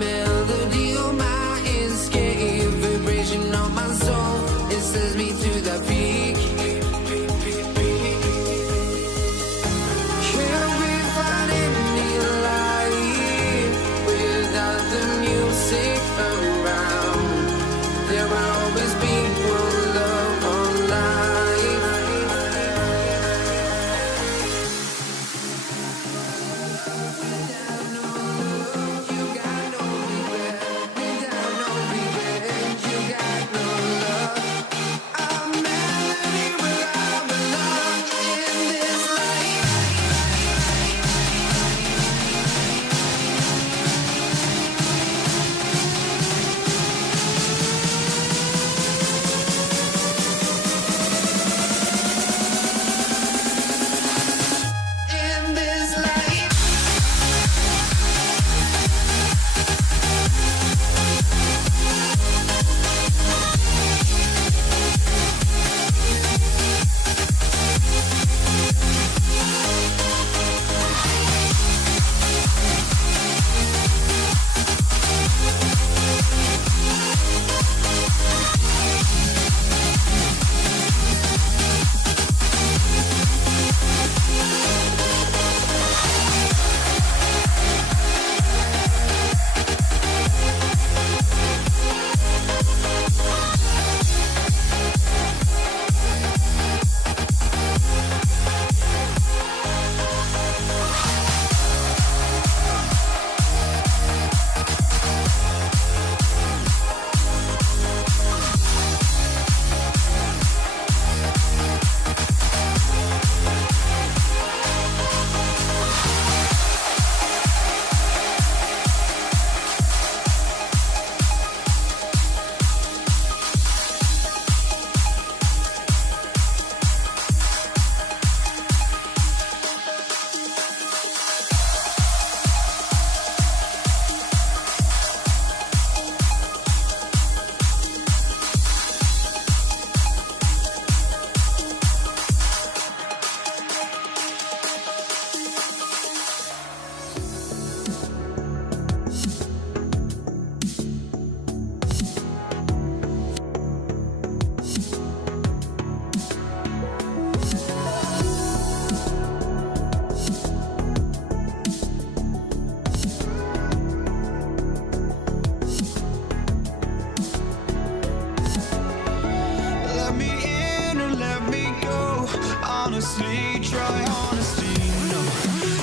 melody let me in or let me go. Honestly, try honesty, no.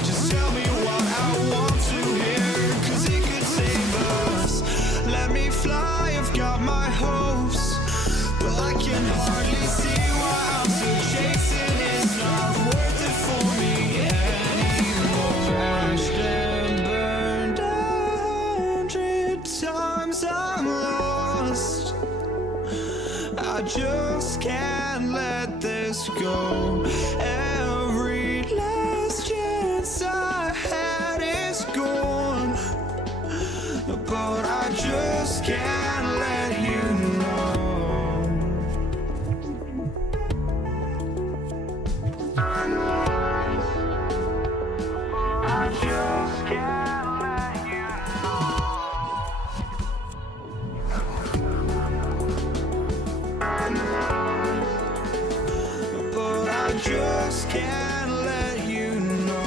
Just tell me what I want to hear, 'cause it could save us. Let me fly, I've got my hopes, but I can hardly see why I'm still chasing. It's not worth it for me anymore. Crashed and burned 100 times, I'm lost. I just can't let this go. Every last chance I had is gone, but I just can't let you know. I just can't let you know. But I just can't let you know.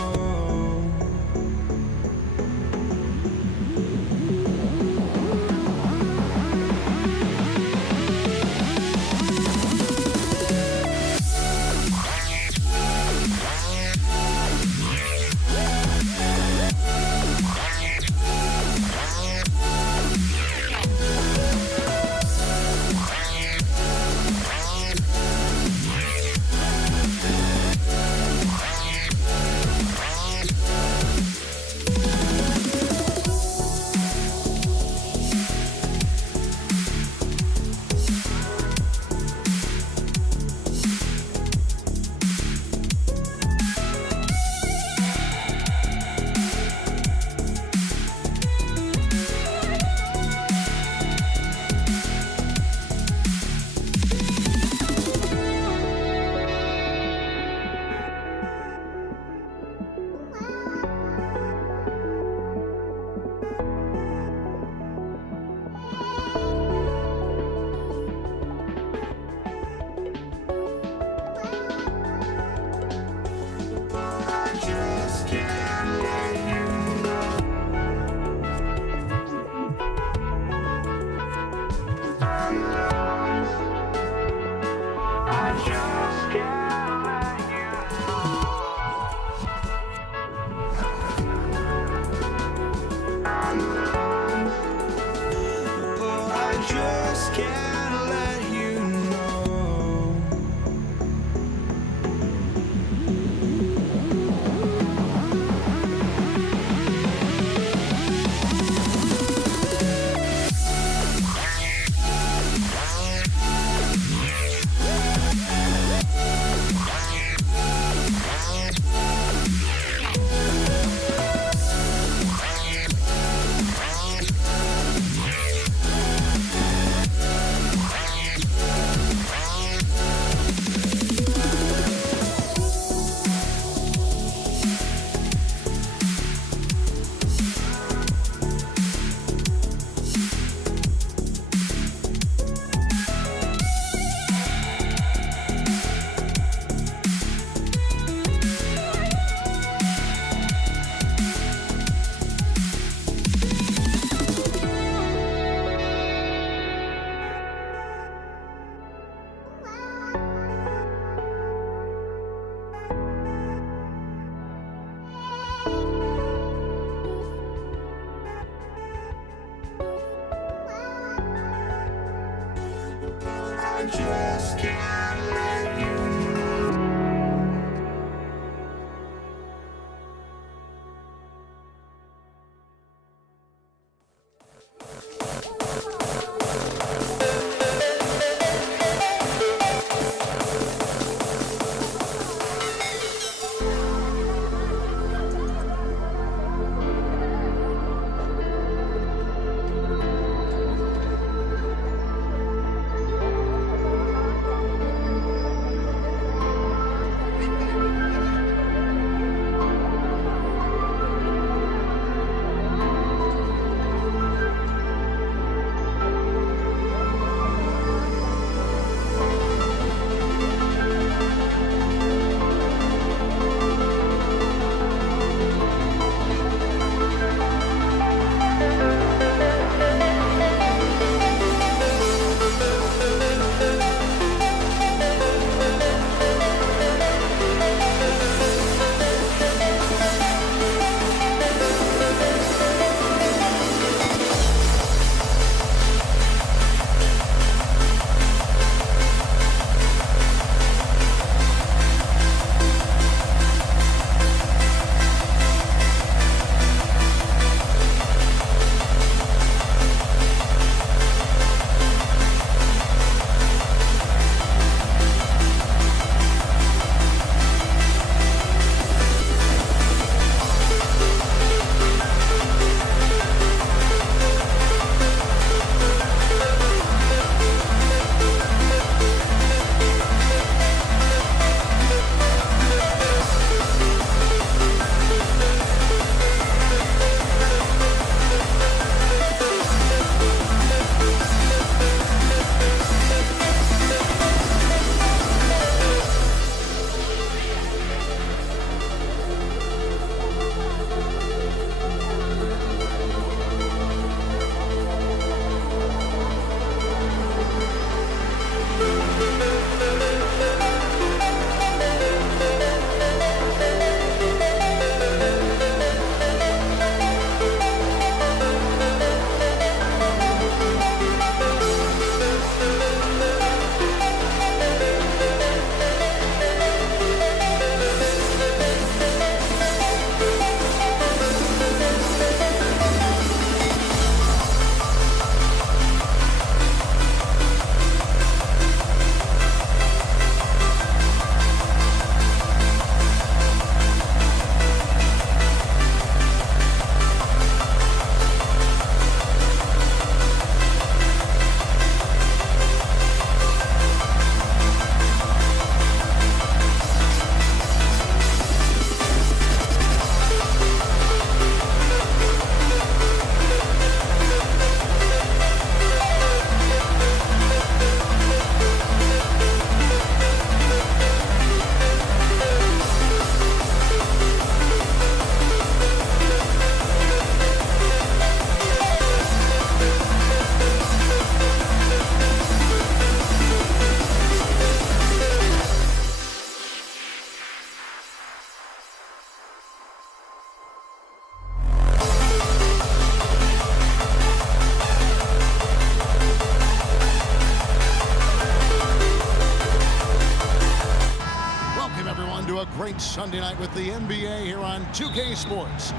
to a great Sunday night with the NBA here on 2K Sports.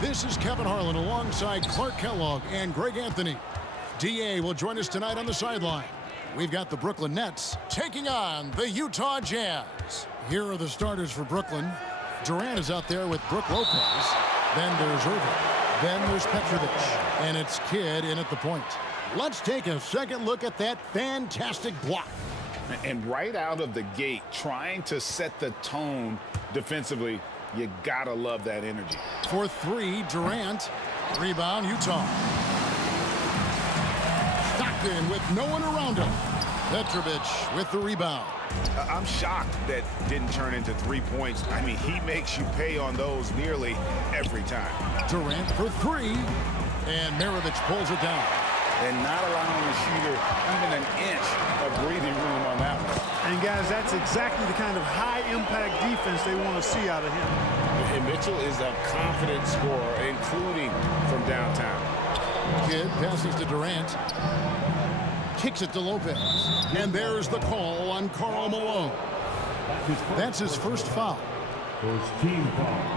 This is Kevin Harlan alongside Clark Kellogg and Greg Anthony. DA will join us tonight on the sideline. We've got the Brooklyn Nets taking on the Utah Jazz. Here are the starters for Brooklyn. Durant is out there with Brook Lopez. Then there's Irving. Then there's Petrovic. And it's Kidd in at the point. Let's take a second look at that fantastic block. And right out of the gate, trying to set the tone defensively, you gotta love that energy. For three, Durant. Rebound, Utah. Stockton with no one around him. Petrovic with the rebound. I'm shocked that didn't turn into 3 points. I mean, he makes you pay on those nearly every time. Durant for three. And Maravich pulls it down. And not allowing the shooter even an inch of breathing room on that one. And guys, that's exactly the kind of high-impact defense they want to see out of him. And Mitchell is a confident scorer, including from downtown. Kidd passes to Durant. Kicks it to Lopez. And there's the call on Karl Malone. That's his first foul. First team foul.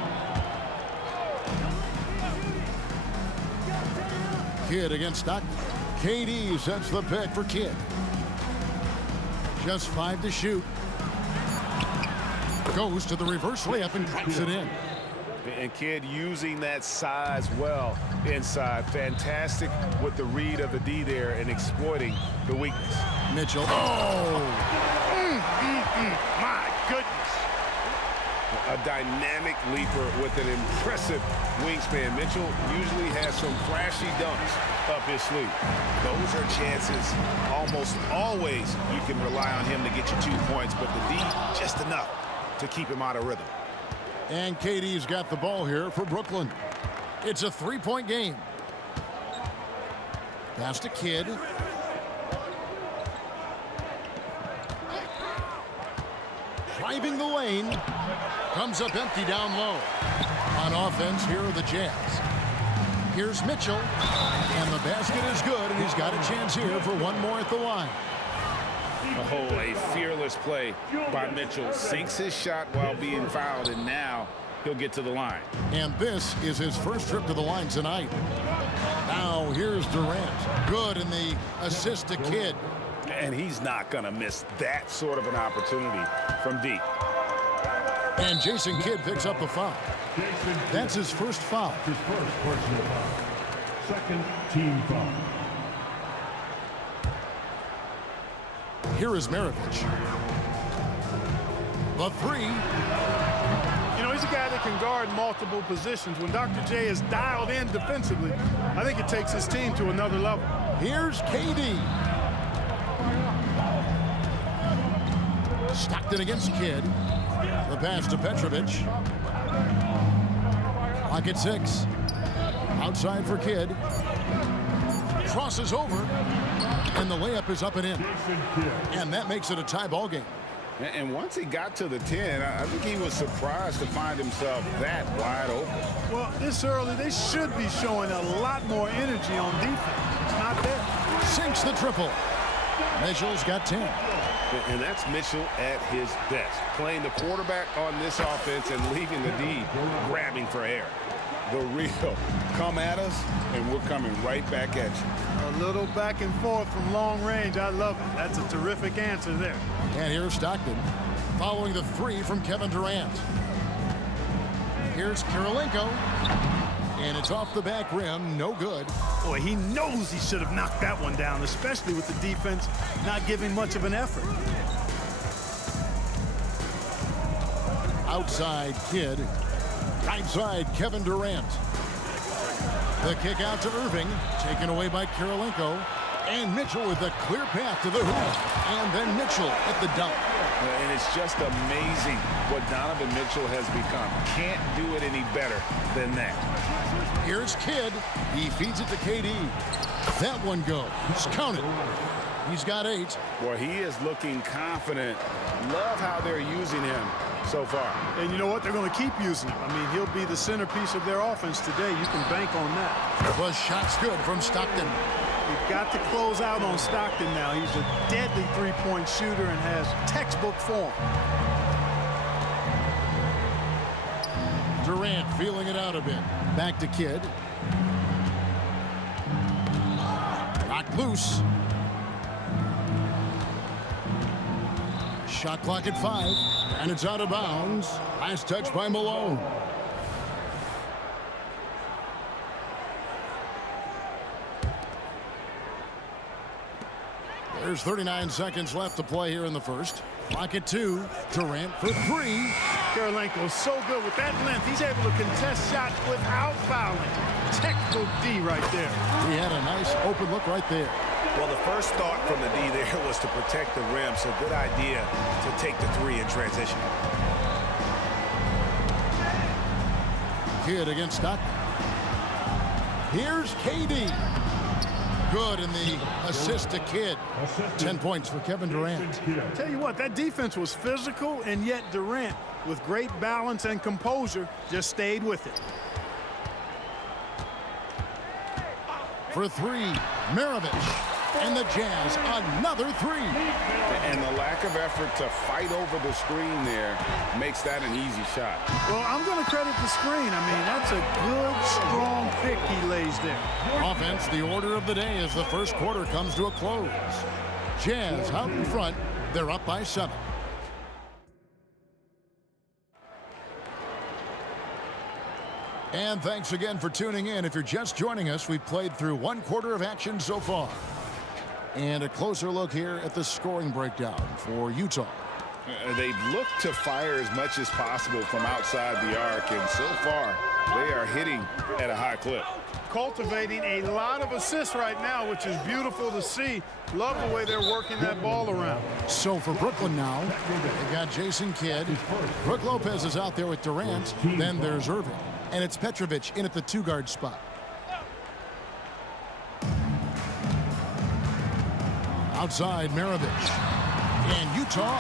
Kidd against Stockton. KD sets the pick for Kidd. Just 5 to shoot. Goes to the reverse layup and drops it in. And Kidd using that size well inside. Fantastic with the read of the D there and exploiting the weakness. Mitchell. Oh! My goodness. A dynamic leaper with an impressive wingspan. Mitchell usually has some flashy dunks up his sleeve. Those are chances almost always you can rely on him to get you 2 points, but the D just enough to keep him out of rhythm. And KD's got the ball here for Brooklyn. It's a 3-point game. Pass to Kidd. Driving the lane. Comes up empty down low. On offense, here are the Jazz. Here's Mitchell. And the basket is good, and he's got a chance here for one more at the line. Oh, a fearless play by Mitchell. Sinks his shot while being fouled, and now he'll get to the line. And this is his first trip to the line tonight. Now here's Durant. Good in the assist to Kidd. And he's not going to miss that sort of an opportunity from deep. And Jason Kidd picks up the foul. That's his first foul. His first personal foul. Second team foul. Here is Maravich. The three. You know, he's a guy that can guard multiple positions. When Dr. J is dialed in defensively, I think it takes his team to another level. Here's KD. Stockton against Kidd. The pass to Petrovic. Clock at 6. Outside for Kidd. Crosses over. And the layup is up and in. And that makes it a tie ball game. And once he got to the 10, I think he was surprised to find himself that wide open. Well, this early, they should be showing a lot more energy on defense. It's not there. Sinks the triple. Mitchell's got 10. And that's Mitchell at his best. Playing the quarterback on this offense and leaving the D grabbing for air. The real come at us, and we're coming right back at you. A little back and forth from long range. I love it. That's a terrific answer there. And here's Stockton following the three from Kevin Durant. Here's Kirilenko. And it's off the back rim. No good. Boy, he knows he should have knocked that one down, especially with the defense not giving much of an effort. Outside Kidd. Right side Kevin Durant. The kick out to Irving. Taken away by Kirilenko. And Mitchell with a clear path to the hoop. And then Mitchell at the dunk. And it's just amazing what Donovan Mitchell has become. Can't do it any better than that. Here's Kidd. He feeds it to KD. That one goes. Count it. He's got 8. Boy, he is looking confident. Love how they're using him so far. And you know what? They're going to keep using him. I mean, he'll be the centerpiece of their offense today. You can bank on that. The shot's good from Stockton. You've got to close out on Stockton now. He's a deadly three-point shooter and has textbook form. Durant feeling it out a bit. Back to Kidd. Knocked loose. Shot clock at 5, and it's out of bounds. Last touch by Malone. There's 39 seconds left to play here in the first. Clock at 2. Durant for 3. Kirilenko is so good with that length. He's able to contest shots without fouling. Technical D right there. He had a nice open look right there. Well, the first thought from the D there was to protect the rim, so good idea to take the 3 in transition. Kidd against Stockton. Here's KD. Good in the assist to Kidd. 10 points for Kevin Durant. Tell you what, that defense was physical, and yet Durant, with great balance and composure, just stayed with it. For 3, Maravich. And the Jazz, another 3. And the lack of effort to fight over the screen there makes that an easy shot. Well, I'm going to credit the screen. I mean, that's a good, strong pick he lays there. Offense, the order of the day as the first quarter comes to a close. Jazz out in front. They're up by 7. And thanks again for tuning in. If you're just joining us, we've played through 1 quarter of action so far. And a closer look here at the scoring breakdown for Utah. They've looked to fire as much as possible from outside the arc, and so far they are hitting at a high clip. Cultivating a lot of assists right now, which is beautiful to see. Love the way they're working that ball around. So for Brooklyn now, they got Jason Kidd. Brook Lopez is out there with Durant. Then there's Irving. And it's Petrovic in at the 2-guard spot. Outside, Maravich. And Utah,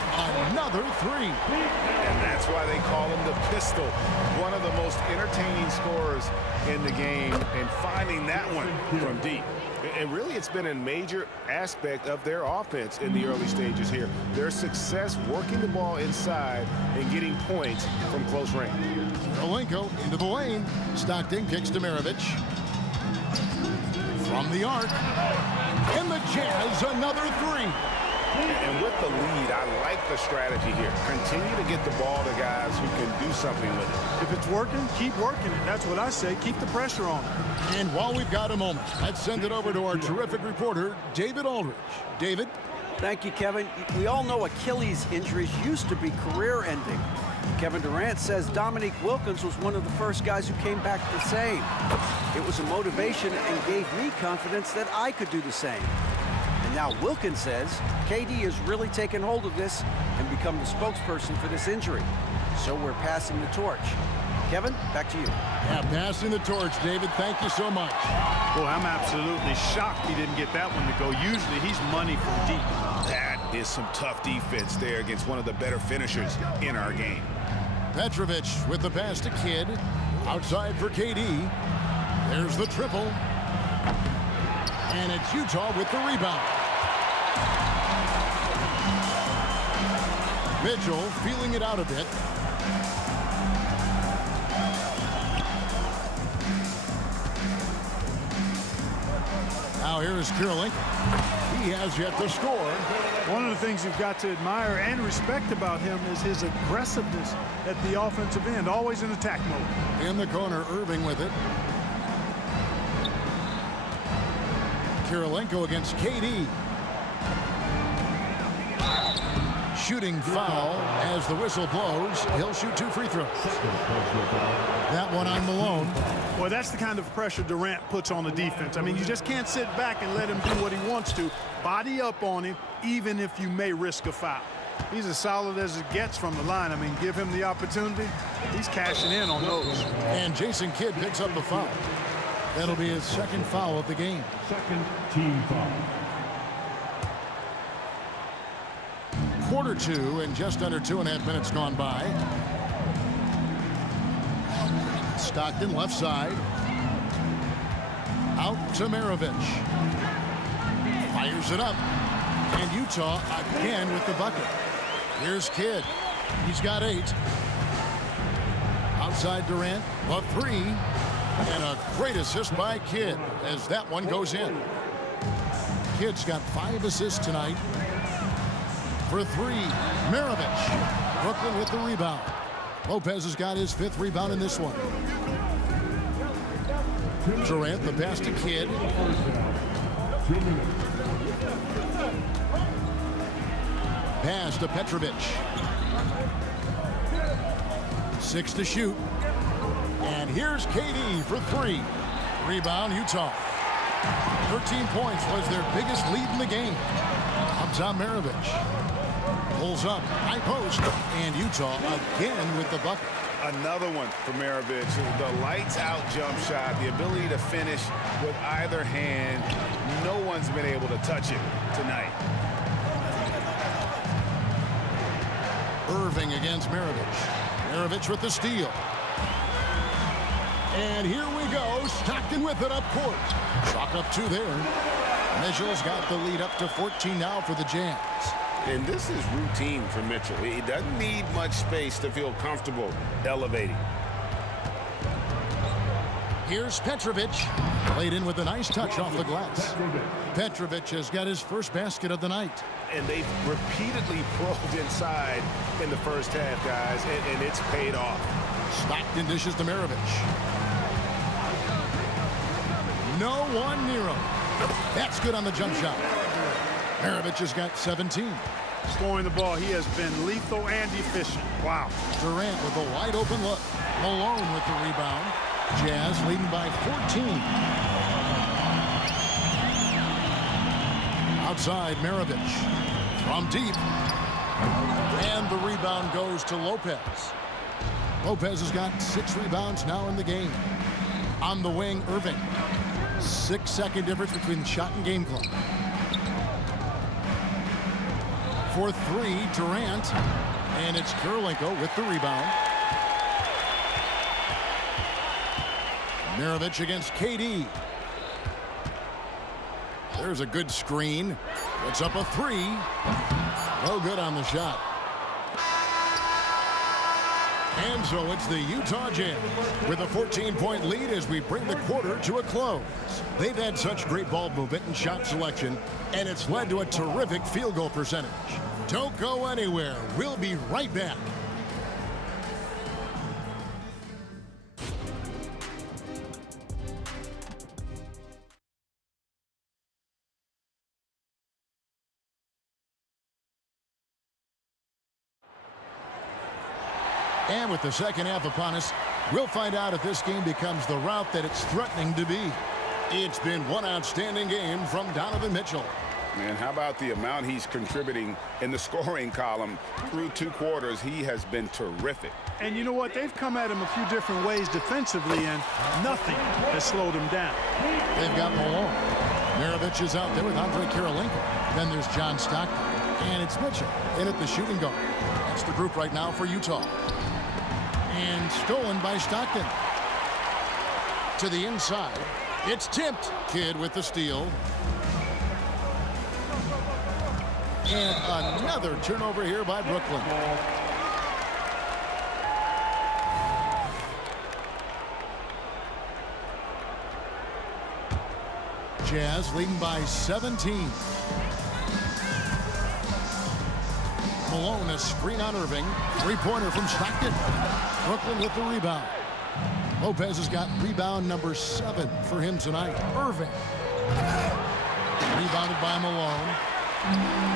another 3. And that's why they call him the pistol. One of the most entertaining scorers in the game, and finding that one from deep. And really, it's been a major aspect of their offense in the early stages here. Their success working the ball inside and getting points from close range. Kirilenko into the lane. Stockton kicks to Maravich. From the arc. And the Jazz, another 3. And with the lead, I like the strategy here. Continue to get the ball to guys who can do something with it. If it's working, keep working it. That's what I say. Keep the pressure on it. And while we've got a moment, let's send it over to our terrific reporter, David Aldridge. David? Thank you, Kevin. We all know Achilles injuries used to be career-ending. Kevin Durant says Dominique Wilkins was one of the first guys who came back the same. It was a motivation and gave me confidence that I could do the same. And now Wilkins says KD has really taken hold of this and become the spokesperson for this injury. So we're passing the torch. Kevin, back to you. Yeah, passing the torch, David. Thank you so much. Boy, I'm absolutely shocked he didn't get that one to go. Usually he's money from deep. That is some tough defense there against one of the better finishers in our game. Petrovic with the pass to Kidd. Outside for KD. There's the triple. And it's Utah with the rebound. Mitchell feeling it out a bit. Now here's Kirilenko. He has yet to score. One of the things you've got to admire and respect about him is his aggressiveness at the offensive end, always in attack mode. In the corner, Irving with it. Kirilenko against KD. Shooting foul as the whistle blows. He'll shoot 2 free throws. That one on Malone. Boy, that's the kind of pressure Durant puts on the defense. I mean, you just can't sit back and let him do what he wants to. Body up on him, even if you may risk a foul. He's as solid as it gets from the line. I mean, give him the opportunity. He's cashing in on those. And Jason Kidd picks up the foul. That'll be his second foul of the game. Second team foul. Quarter 2 and just under 2.5 minutes gone by. Stockton left side. Out to Maravich. Fires it up. And Utah again with the bucket. Here's Kidd. He's got 8. Outside Durant, a three. And a great assist by Kidd as that one goes in. Kidd's got 5 assists tonight. For three, Maravich. Brooklyn with the rebound. Lopez has got his 5th rebound in this one. Durant, the pass to Kidd. 2 minutes. Pass to Petrovic. 6 to shoot. And here's KD for 3. Rebound, Utah. 13 points was their biggest lead in the game. Up top, Maravich. Pulls up, high post, and Utah again with the bucket. Another one for Maravich. The lights-out jump shot, the ability to finish with either hand. No one's been able to touch it tonight. Irving against Maravich. Maravich with the steal. And here we go. Stockton with it up court. Chalk up 2 there. Mitchell's got the lead up to 14 now for the Jazz. And this is routine for Mitchell. He doesn't need much space to feel comfortable elevating. Here's Petrovic. Played in with a nice touch off the glass. Petrovic has got his first basket of the night. And they've repeatedly probed inside in the first half, guys, and it's paid off. Stockton dishes to Maravich. No one near him. That's good on the jump shot. Maravich has got 17. Scoring the ball, he has been lethal and efficient. Wow. Durant with a wide open look. Malone with the rebound. Jazz leading by 14. Outside, Maravich from deep. And the rebound goes to Lopez. Lopez has got 6 rebounds now in the game. On the wing, Irving. 6-second difference between shot and game clock. For 3, Durant. And it's Kirilenko with the rebound. Maravich against KD. There's a good screen. It's up a 3. No good on the shot. And so it's the Utah Jazz with a 14-point lead as we bring the quarter to a close. They've had such great ball movement and shot selection, and it's led to a terrific field goal percentage. Don't go anywhere. We'll be right back. And with the second half upon us, we'll find out if this game becomes the route that it's threatening to be. It's been one outstanding game from Donovan Mitchell. Man, how about the amount he's contributing in the scoring column through 2 quarters? He has been terrific. And you know what? They've come at him a few different ways defensively, and nothing has slowed him down. They've got Malone. Maravich is out there with Andre Kirilenko. Then there's John Stockton. And it's Mitchell in at the shooting guard. That's the group right now for Utah. And stolen by Stockton. To the inside. It's tipped. Kidd with the steal. And another turnover here by Brooklyn. Jazz leading by 17. Malone, a screen on Irving. 3-pointer from Stockton. Brooklyn with the rebound. Lopez has got rebound number 7 for him tonight. Irving. Rebounded by Malone.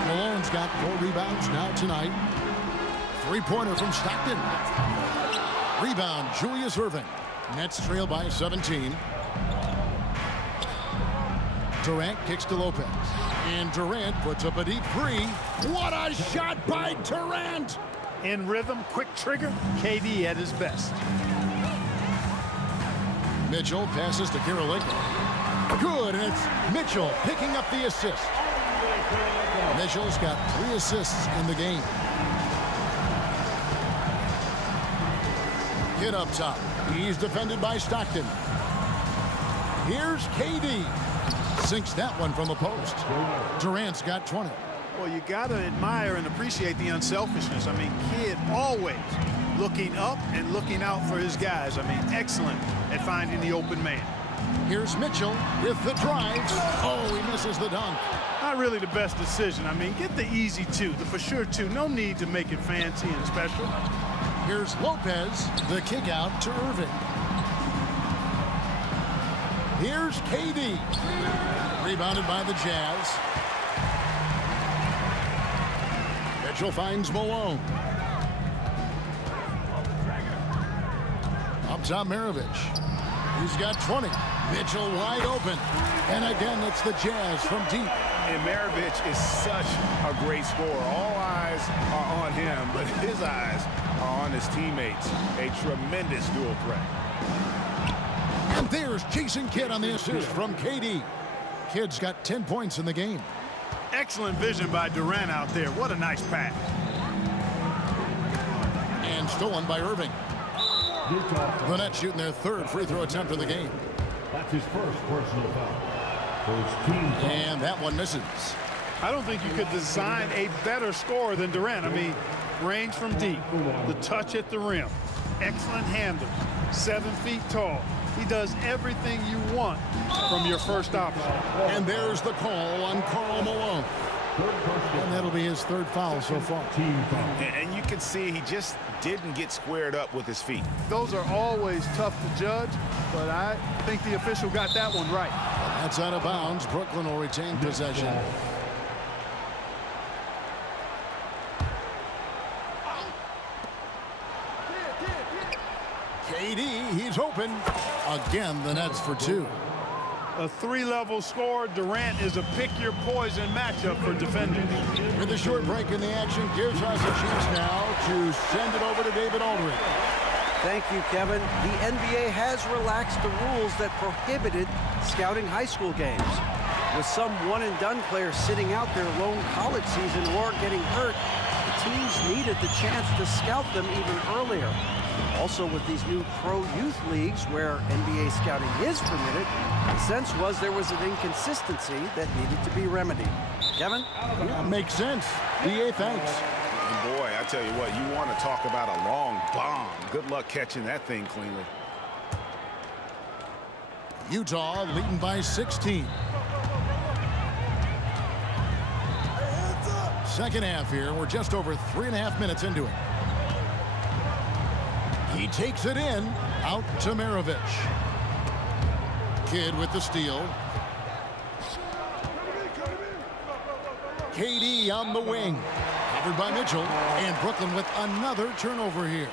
Malone's got 4 rebounds now tonight. 3-pointer from Stockton. Rebound, Julius Irving. Nets trail by 17. Durant kicks to Lopez. And Durant puts up a deep 3. What a shot by Durant! In rhythm, quick trigger, KD at his best. Mitchell passes to Kirilenko. Good, and it's Mitchell picking up the assist. Mitchell's got 3 assists in the game. Kidd up top. He's defended by Stockton. Here's KD. Sinks that one from the post. Durant's got 20. Well, you got to admire and appreciate the unselfishness. I mean, Kidd always looking up and looking out for his guys. I mean, excellent at finding the open man. Here's Mitchell with the drive. Oh, he misses the dunk. Not really the best decision. I mean, get the easy two, the for sure two. No need to make it fancy and special. Here's Lopez, the kick out to Irving. Here's KD. Rebounded by the Jazz. Mitchell finds Malone. Up top, Maravich. He's got 20. Mitchell wide open. And again, it's the Jazz from deep. And Maravich is such a great scorer. All eyes are on him, but his eyes are on his teammates. A tremendous dual threat. And there's Jason Kidd on the assist from KD. Kidd's got 10 points in the game. Excellent vision by Durant out there. What a nice pass. And stolen by Irving. Utah. The Nets shooting their third free throw attempt of the game. That's his first personal foul. First team foul. And that one misses. I don't think you could design a better scorer than Durant. I mean, range from deep, the touch at the rim, excellent handle, 7 feet tall. He does everything you want from your first option. And there's the call on Karl Malone. And that'll be his third foul so far. Team foul. And you can see he just didn't get squared up with his feet. Those are always tough to judge, but I think the official got that one right. That's out of bounds. Brooklyn will retain possession. KD, he's open. Again, the Nets for 2. A 3-level score. Durant is a pick-your-poison matchup for defenders. With a short break in the action, gives us a chance now to send it over to David Aldridge. Thank you, Kevin. The NBA has relaxed the rules that prohibited scouting high school games. With some one-and-done players sitting out their lone college season or getting hurt, the teams needed the chance to scout them even earlier. Also, with these new pro youth leagues where NBA scouting is permitted, the sense was there was an inconsistency that needed to be remedied. Kevin? Yeah, makes sense. DA, thanks. And boy, I tell you what, you want to talk about a long bomb. Good luck catching that thing cleanly. Utah leading by 16. Second half here. We're just over 3.5 minutes into it. He takes it in, out to Maravich. Kidd with the steal. KD on the wing. Covered by Mitchell. And Brooklyn with another turnover here.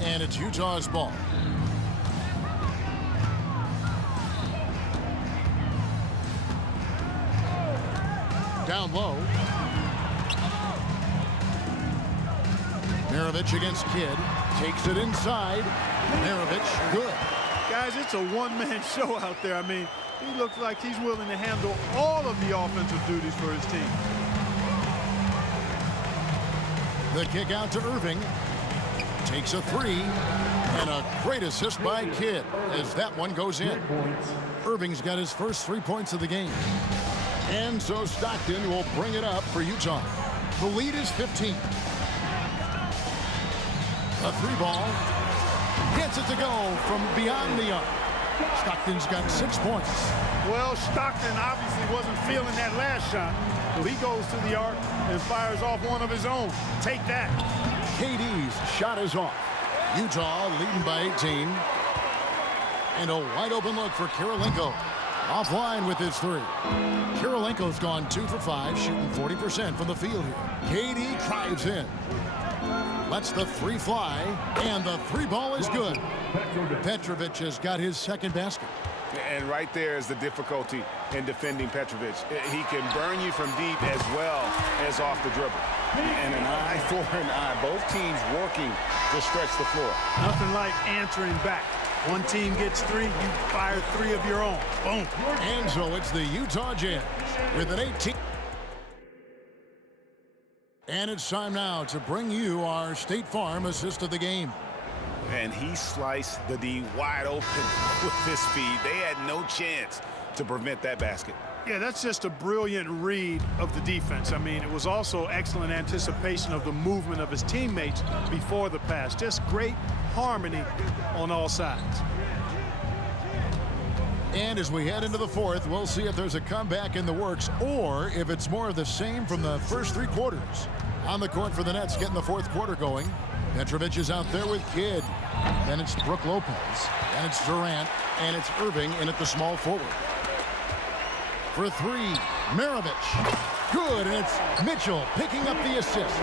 And it's Utah's ball. Down low. Maravich against Kidd. Takes it inside. Maravich, good. Guys, it's a one-man show out there. I mean, he looks like he's willing to handle all of the offensive duties for his team. The kick out to Irving. Takes a 3. And a great assist by Kidd as that one goes in. Irving's got his first 3 points of the game. And so Stockton will bring it up for Utah. The lead is 15. A 3-ball. Gets it to go from beyond the arc. Stockton's got 6 points. Well, Stockton obviously wasn't feeling that last shot. So he goes to the arc and fires off one of his own. Take that. KD's shot is off. Utah leading by 18. And a wide open look for Kirilenko. Offline with his 3. Kirilenko's gone 2 for 5, shooting 40% from the field here. KD drives in. Lets the 3 fly, and the 3-ball is good. Petrovic has got his second basket. And right there is the difficulty in defending Petrovic. He can burn you from deep as well as off the dribble. And an eye for an eye. Both teams working to stretch the floor. Nothing like answering back. One team gets 3, you fire 3 of your own. Boom. And so it's the Utah Jazz with an 18. And it's time now to bring you our State Farm assist of the game. And he sliced the D wide open with his speed. They had no chance to prevent that basket. Yeah, that's just a brilliant read of the defense. I mean, it was also excellent anticipation of the movement of his teammates before the pass. Just great harmony on all sides. And as we head into the fourth, we'll see if there's a comeback in the works or if it's more of the same from the first three quarters. On the court for the Nets, getting the fourth quarter going. Petrovic is out there with Kidd. Then it's Brook Lopez. Then it's Durant. And it's Irving in at the small forward. For three, Maravich. Good, and it's Mitchell picking up the assist.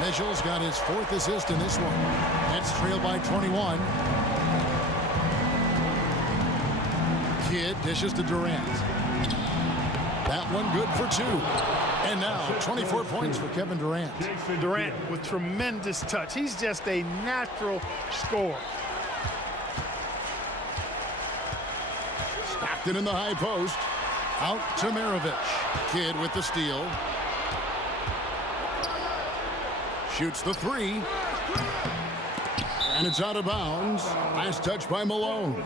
Mitchell's got his fourth assist in this one. Nets trail by 21. Kidd dishes to Durant. That one good for two. And now 24 points for Kevin Durant. Durant with tremendous touch. He's just a natural scorer. Stockton in the high post. Out to Maravich. Kidd with the steal. Shoots the three. And it's out of bounds. Last touch by Malone.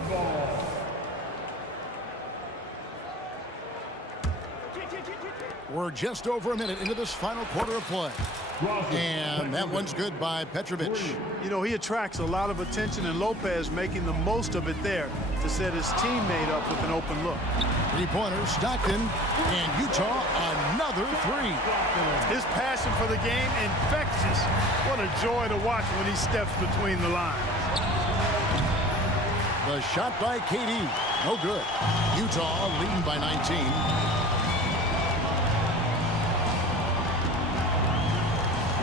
We're just over a minute into this final quarter of play. And that one's good by Petrovic. You know, he attracts a lot of attention, and Lopez making the most of it there to set his teammate up with an open look. Three-pointer, Stockton, and Utah another three. His passion for the game, infectious. What a joy to watch when he steps between the lines. The shot by KD, no good. Utah leading by 19.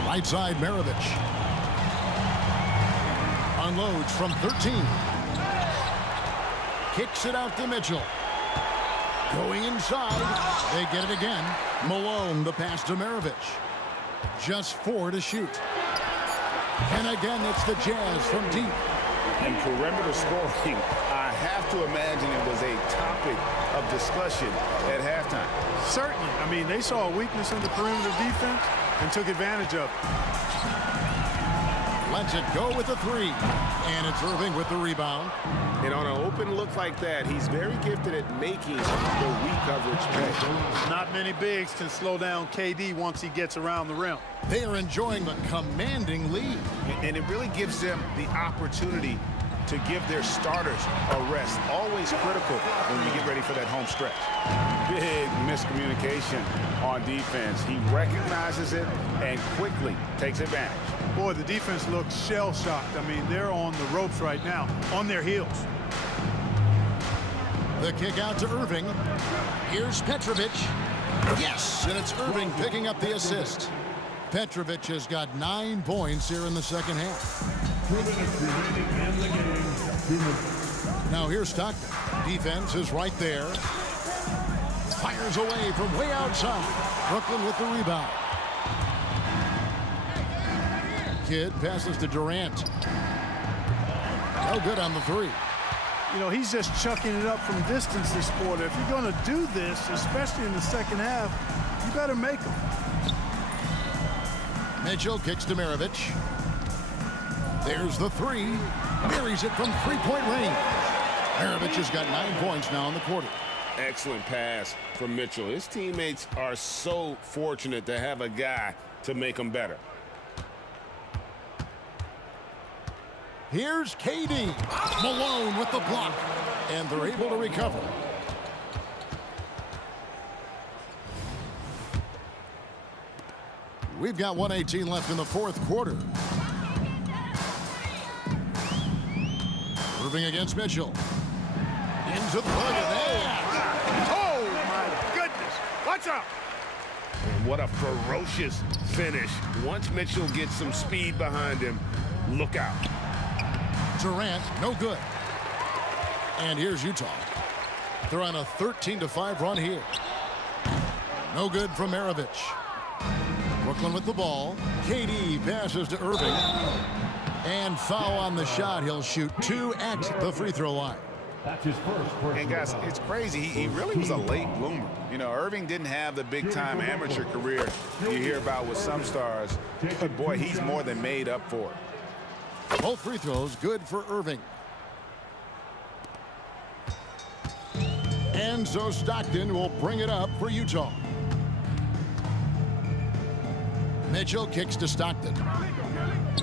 Right side, Maravich. Unloads from 13. Kicks it out to Mitchell. Going inside. They get it again. Malone, the pass to Maravich. Just 4 to shoot. And again, it's the Jazz from deep. And perimeter scoring, I have to imagine it was a topic of discussion at halftime. Certainly. I mean, they saw a weakness in the perimeter defense and took advantage of it. Lets it go with the three. And it's Irving with the rebound. And on an open look like that, he's very gifted at making the weak coverage pay. Not many bigs can slow down KD once he gets around the rim. They are enjoying the commanding lead. And it really gives them the opportunity to give their starters a rest. Always critical when you get ready for that home stretch. Big miscommunication on defense. He recognizes it and quickly takes advantage. Boy, the defense looks shell-shocked. I mean, they're on the ropes right now, on their heels. The kick out to Irving. Here's Petrovic. Yes, and it's Irving picking up the assist. Petrovic has got 9 points here in the second half. Now here's Stockton. Defense is right there. Fires away from way outside. Brooklyn with the rebound. Kidd passes to Durant. No good on the three. You know, he's just chucking it up from distance this quarter. If you're going to do this, especially in the second half, you better make them. Mitchell kicks to Maravich. There's the three. Buries it from three-point range. Maravich has got 9 points now in the quarter. Excellent pass from Mitchell. His teammates are so fortunate to have a guy to make them better. Here's KD. Malone with the block. And they're able to recover. We've got 1:18 left in the fourth quarter. Irving against Mitchell. Into the bucket. Oh, my goodness. Watch out. And what a ferocious finish. Once Mitchell gets some speed behind him, look out. Durant, no good. And here's Utah. They're on a 13-5 run here. No good from Maravich. Brooklyn with the ball. KD passes to Irving. And foul on the shot. He'll shoot 2 at the free throw line. That's his first personal And guys, foul. it's crazy. He really was a late bloomer. You know, Irving didn't have the big-time amateur career you hear about with some stars. But, boy, he's more than made up for it. Both free throws good for Irving. And so Stockton will bring it up for Utah. Mitchell kicks to Stockton.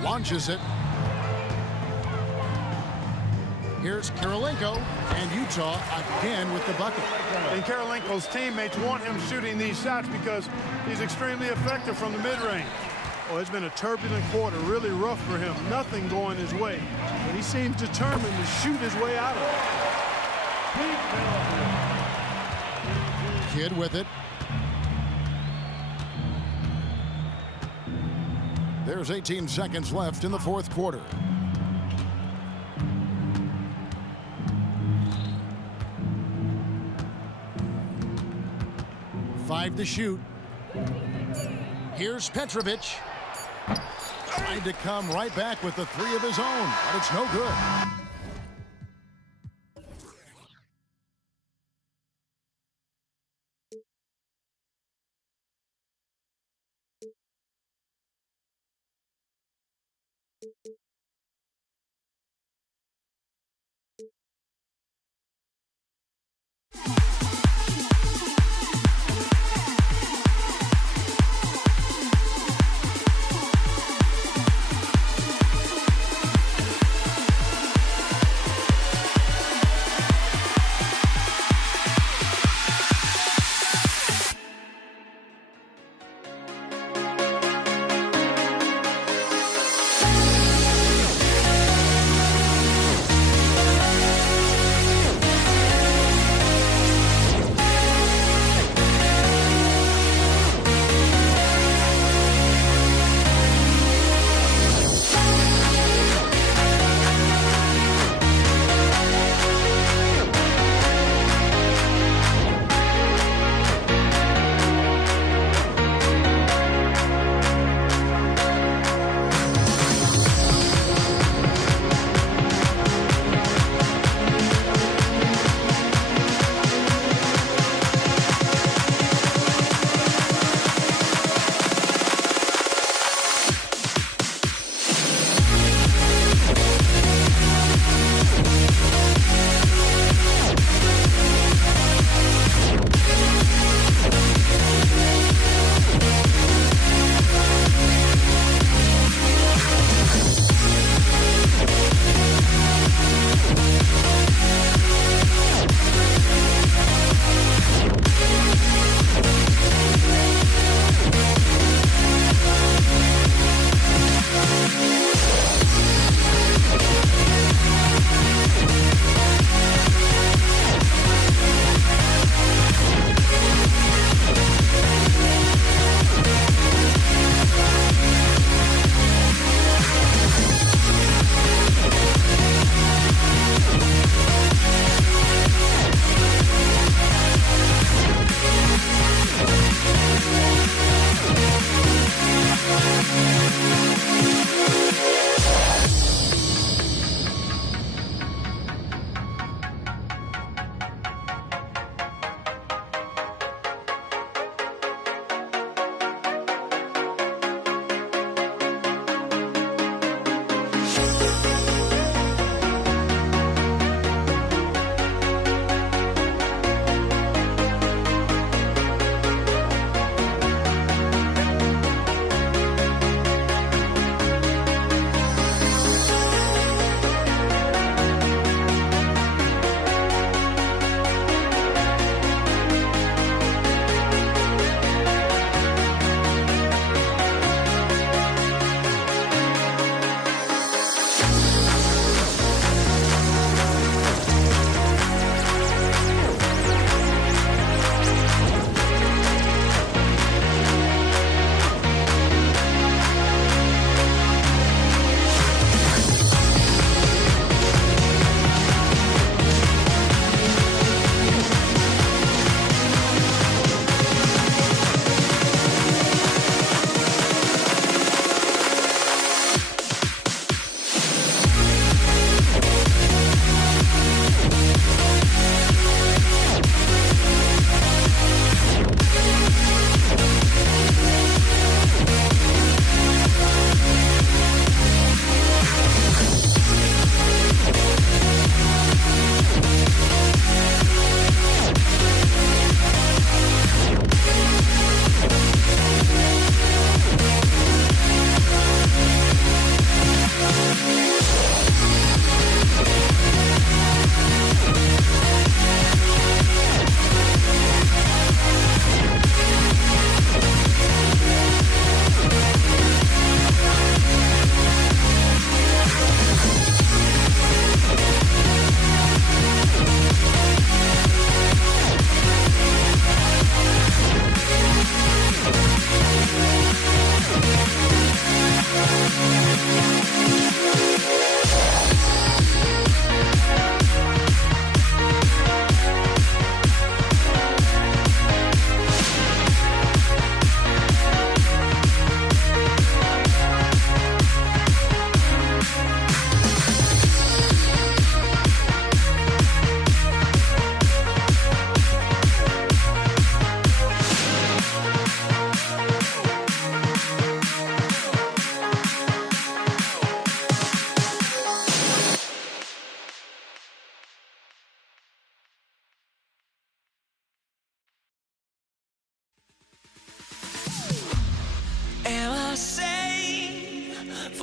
Launches it. Here's Karolinko, and Utah again with the bucket. And Karolinko's teammates want him shooting these shots because he's extremely effective from the mid-range. Oh, it's been a turbulent quarter, really rough for him. Nothing going his way. But he seems determined to shoot his way out of it. Kidd with it. There's 18 seconds left in the fourth quarter. Five to shoot. Here's Petrovic. Trying to come right back with the three of his own, but it's no good.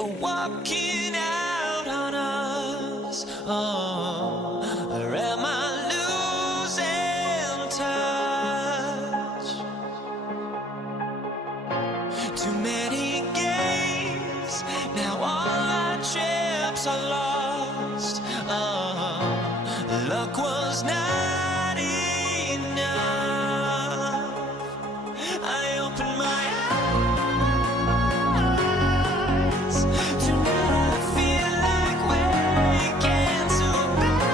walking out on us. Oh, or am I losing touch? Too many games, now all our chips are lost. Oh, luck was not enough. I opened my eyes. Tonight I feel like waking to life.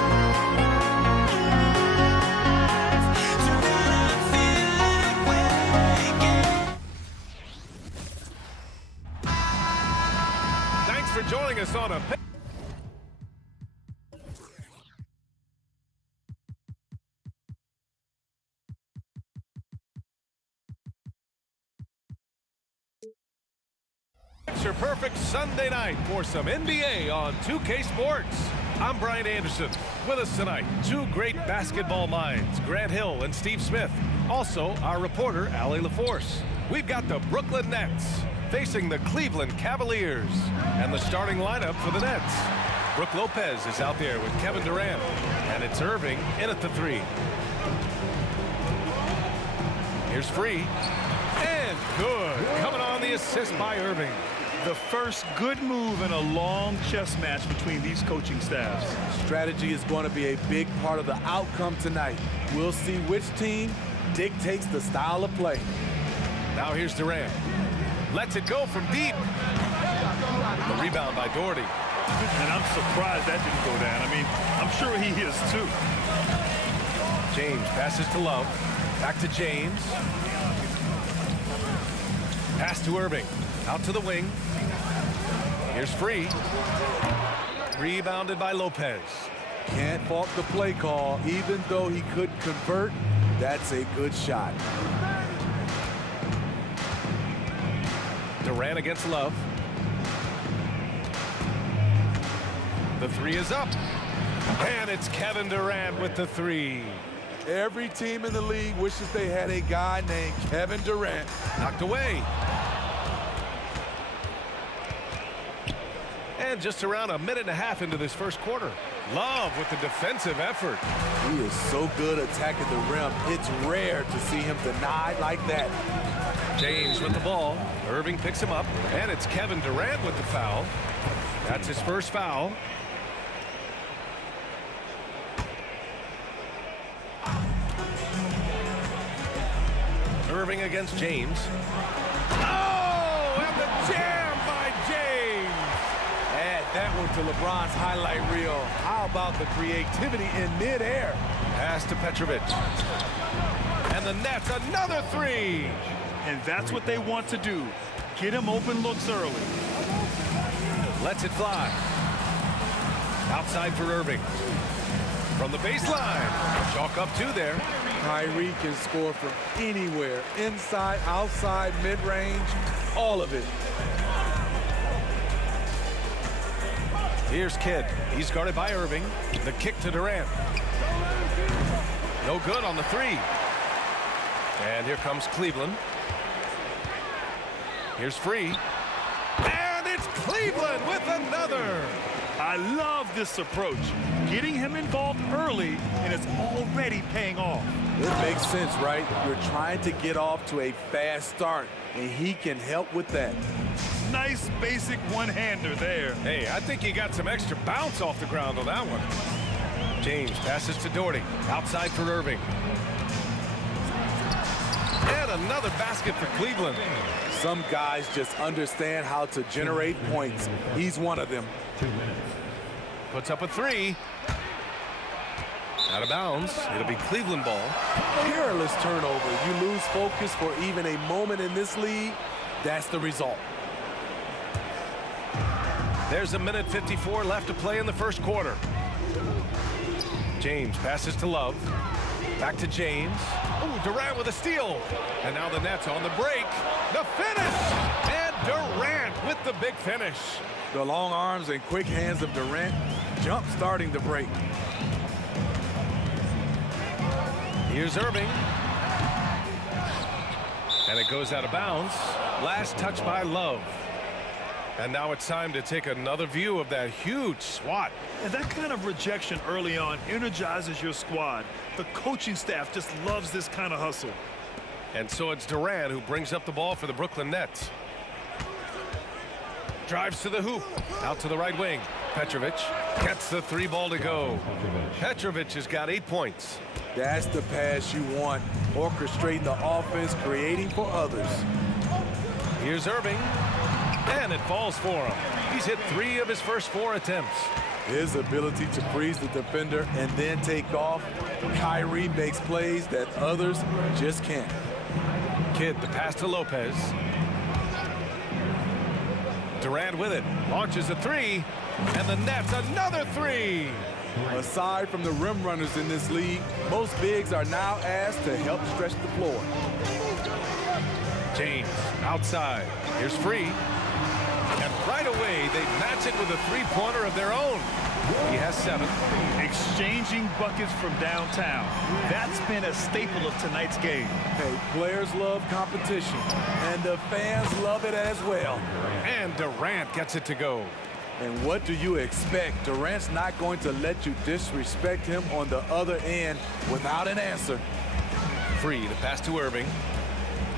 Tonight I feel like waking. Thanks for joining us on a Picture perfect Sunday night for some NBA on 2K Sports. I'm Brian Anderson. With us tonight, two great basketball minds, Grant Hill and Steve Smith. Also, our reporter, Allie LaForce. We've got the Brooklyn Nets facing the Cleveland Cavaliers. And the starting lineup for the Nets. Brook Lopez is out there with Kevin Durant. And it's Irving in at the three. Here's Free. And good. Coming on the assist by Irving. The first good move in a long chess match between these coaching staffs. Strategy is going to be a big part of the outcome tonight. We'll see which team dictates the style of play. Now here's Durant. Lets it go from deep. The rebound by Doherty. And I'm surprised that didn't go down. I mean, I'm sure he is too. James passes to Love. Back to James. Pass to Irving. Out to the wing. Here's Free. Rebounded by Lopez. Can't fault the play call. Even though he couldn't convert, that's a good shot. Durant against Love. The three is up. And it's Kevin Durant with the three. Every team in the league wishes they had a guy named Kevin Durant. Knocked away. And just around a minute and a half into this first quarter. Love with the defensive effort. He is so good attacking the rim. It's rare to see him denied like that. James with the ball. Irving picks him up. And it's Kevin Durant with the foul. That's his first foul. Irving against James. Oh, and the jam by James. Add that one to LeBron's highlight reel. How about the creativity in midair? Pass to Petrovic. And the Nets, another three. And that's what they want to do. Get him open looks early. Lets it fly. Outside for Irving. From the baseline. Chalk up two there. Kyrie can score from anywhere. Inside, outside, mid-range, all of it. Here's Kidd. He's guarded by Irving. The kick to Durant. No good on the three. And here comes Cleveland. Here's Free. And it's Cleveland with another. I love this approach. Getting him involved early, and it's already paying off. It makes sense, right? You're trying to get off to a fast start, and he can help with that. Nice basic one-hander there. Hey, I think he got some extra bounce off the ground on that one. James passes to Doherty. Outside for Irving. And another basket for Cleveland. Some guys just understand how to generate points. He's one of them. Puts up a three. Out of bounds. It'll be Cleveland ball. Careless turnover. You lose focus for even a moment in this league. That's the result. There's a minute 54 left to play in the first quarter. James passes to Love. Back to James. Ooh, Durant with a steal. And now the Nets on the break. The finish! And Durant with the big finish. The long arms and quick hands of Durant jump-starting the break. Here's Irving. And it goes out of bounds. Last touch by Love. And now it's time to take another view of that huge swat. And that kind of rejection early on energizes your squad. The coaching staff just loves this kind of hustle. And so it's Durant who brings up the ball for the Brooklyn Nets. Drives to the hoop. Out to the right wing. Petrovic gets the 3 ball to go. Petrovic has got 8 points. That's the pass you want. Orchestrating the offense, creating for others. Here's Irving. And it falls for him. He's hit 3 of his first 4 attempts. His ability to freeze the defender and then take off. Kyrie makes plays that others just can't. Kidd, the pass to Lopez. Durant with it. Launches a 3. And the Nets another 3. Aside from the rim runners in this league, most bigs are now asked to help stretch the floor. James outside. Here's Free. And right away, they match it with a 3-pointer of their own. He has 7. Exchanging buckets from downtown. That's been a staple of tonight's game. Hey, players love competition, and the fans love it as well. And Durant gets it to go. And what do you expect? Durant's not going to let you disrespect him on the other end without an answer. Free, the pass to Irving.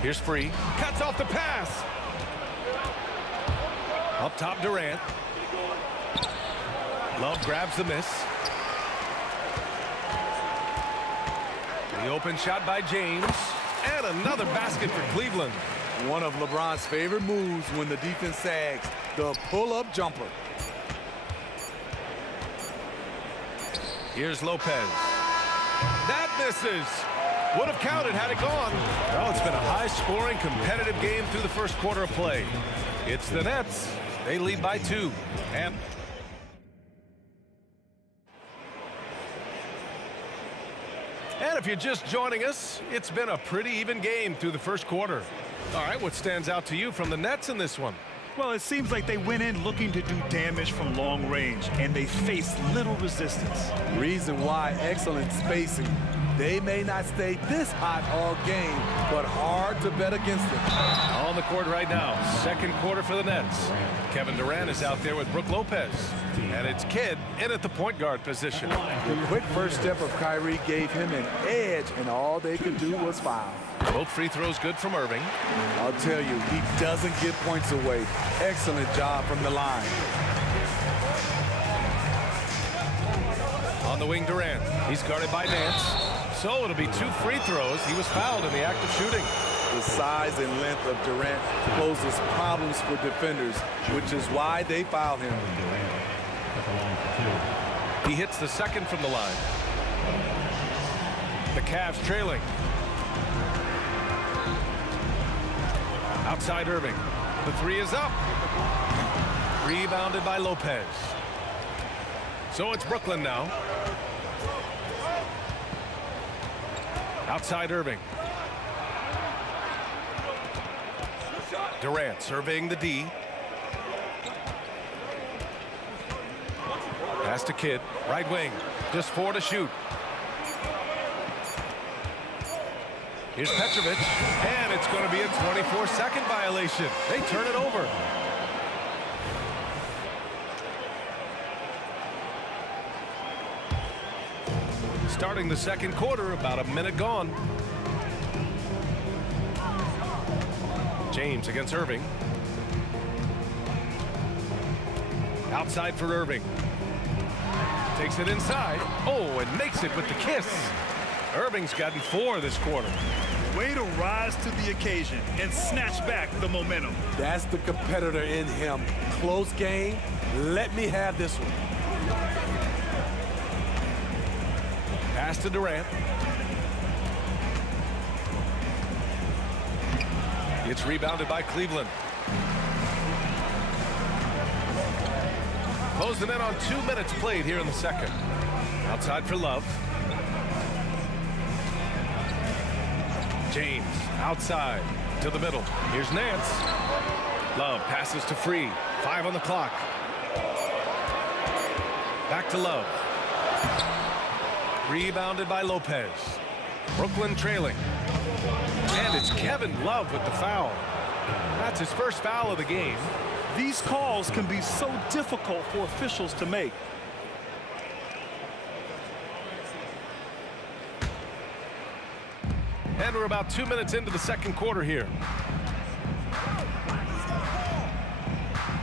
Here's Free. Cuts off the pass. Up top, Durant. Love grabs the miss. The open shot by James. And another basket for Cleveland. One of LeBron's favorite moves when the defense sags, the pull-up jumper. Here's Lopez. That misses. Would have counted had it gone. Well, it's been a high-scoring, competitive game through the first quarter of play. It's the Nets. They lead by 2. And if you're just joining us, it's been a pretty even game through the first quarter. All right, what stands out to you from the Nets in this one? Well, it seems like they went in looking to do damage from long range, and they faced little resistance. Reason why: excellent spacing. They may not stay this hot all game, but hard to bet against them. On the court right now, second quarter for the Nets. Kevin Durant is out there with Brook Lopez. And it's Kidd in at the point guard position. The quick first step of Kyrie gave him an edge, and all they could do was foul. Both free throws good from Irving. I'll tell you, he doesn't give points away. Excellent job from the line. On the wing, Durant. He's guarded by Nance. So it'll be 2 free throws. He was fouled in the act of shooting. The size and length of Durant poses problems for defenders, which is why they fouled him. He hits the second from the line. The Cavs trailing. Outside Irving. The 3 is up. Rebounded by Lopez. So it's Brooklyn now. Outside Irving. Durant surveying the D. Pass to Kidd. Right wing. Just 4 to shoot. Here's Petrovic. And it's going to be a 24-second violation. They turn it over. Starting the second quarter, about a minute gone. James against Irving. Outside for Irving. Takes it inside. Oh, and makes it with the kiss. Irving's gotten 4 this quarter. Way to rise to the occasion and snatch back the momentum. That's the competitor in him. Close game. Let me have this one. Pass to Durant. It's rebounded by Cleveland. Closing in on 2 minutes played here in the second. Outside for Love. James outside to the middle. Here's Nance. Love passes to Free. 5 on the clock. Back to Love. Rebounded by Lopez. Brooklyn trailing. And it's Kevin Love with the foul. That's his first foul of the game. These calls can be so difficult for officials to make. And we're about 2 minutes into the second quarter here.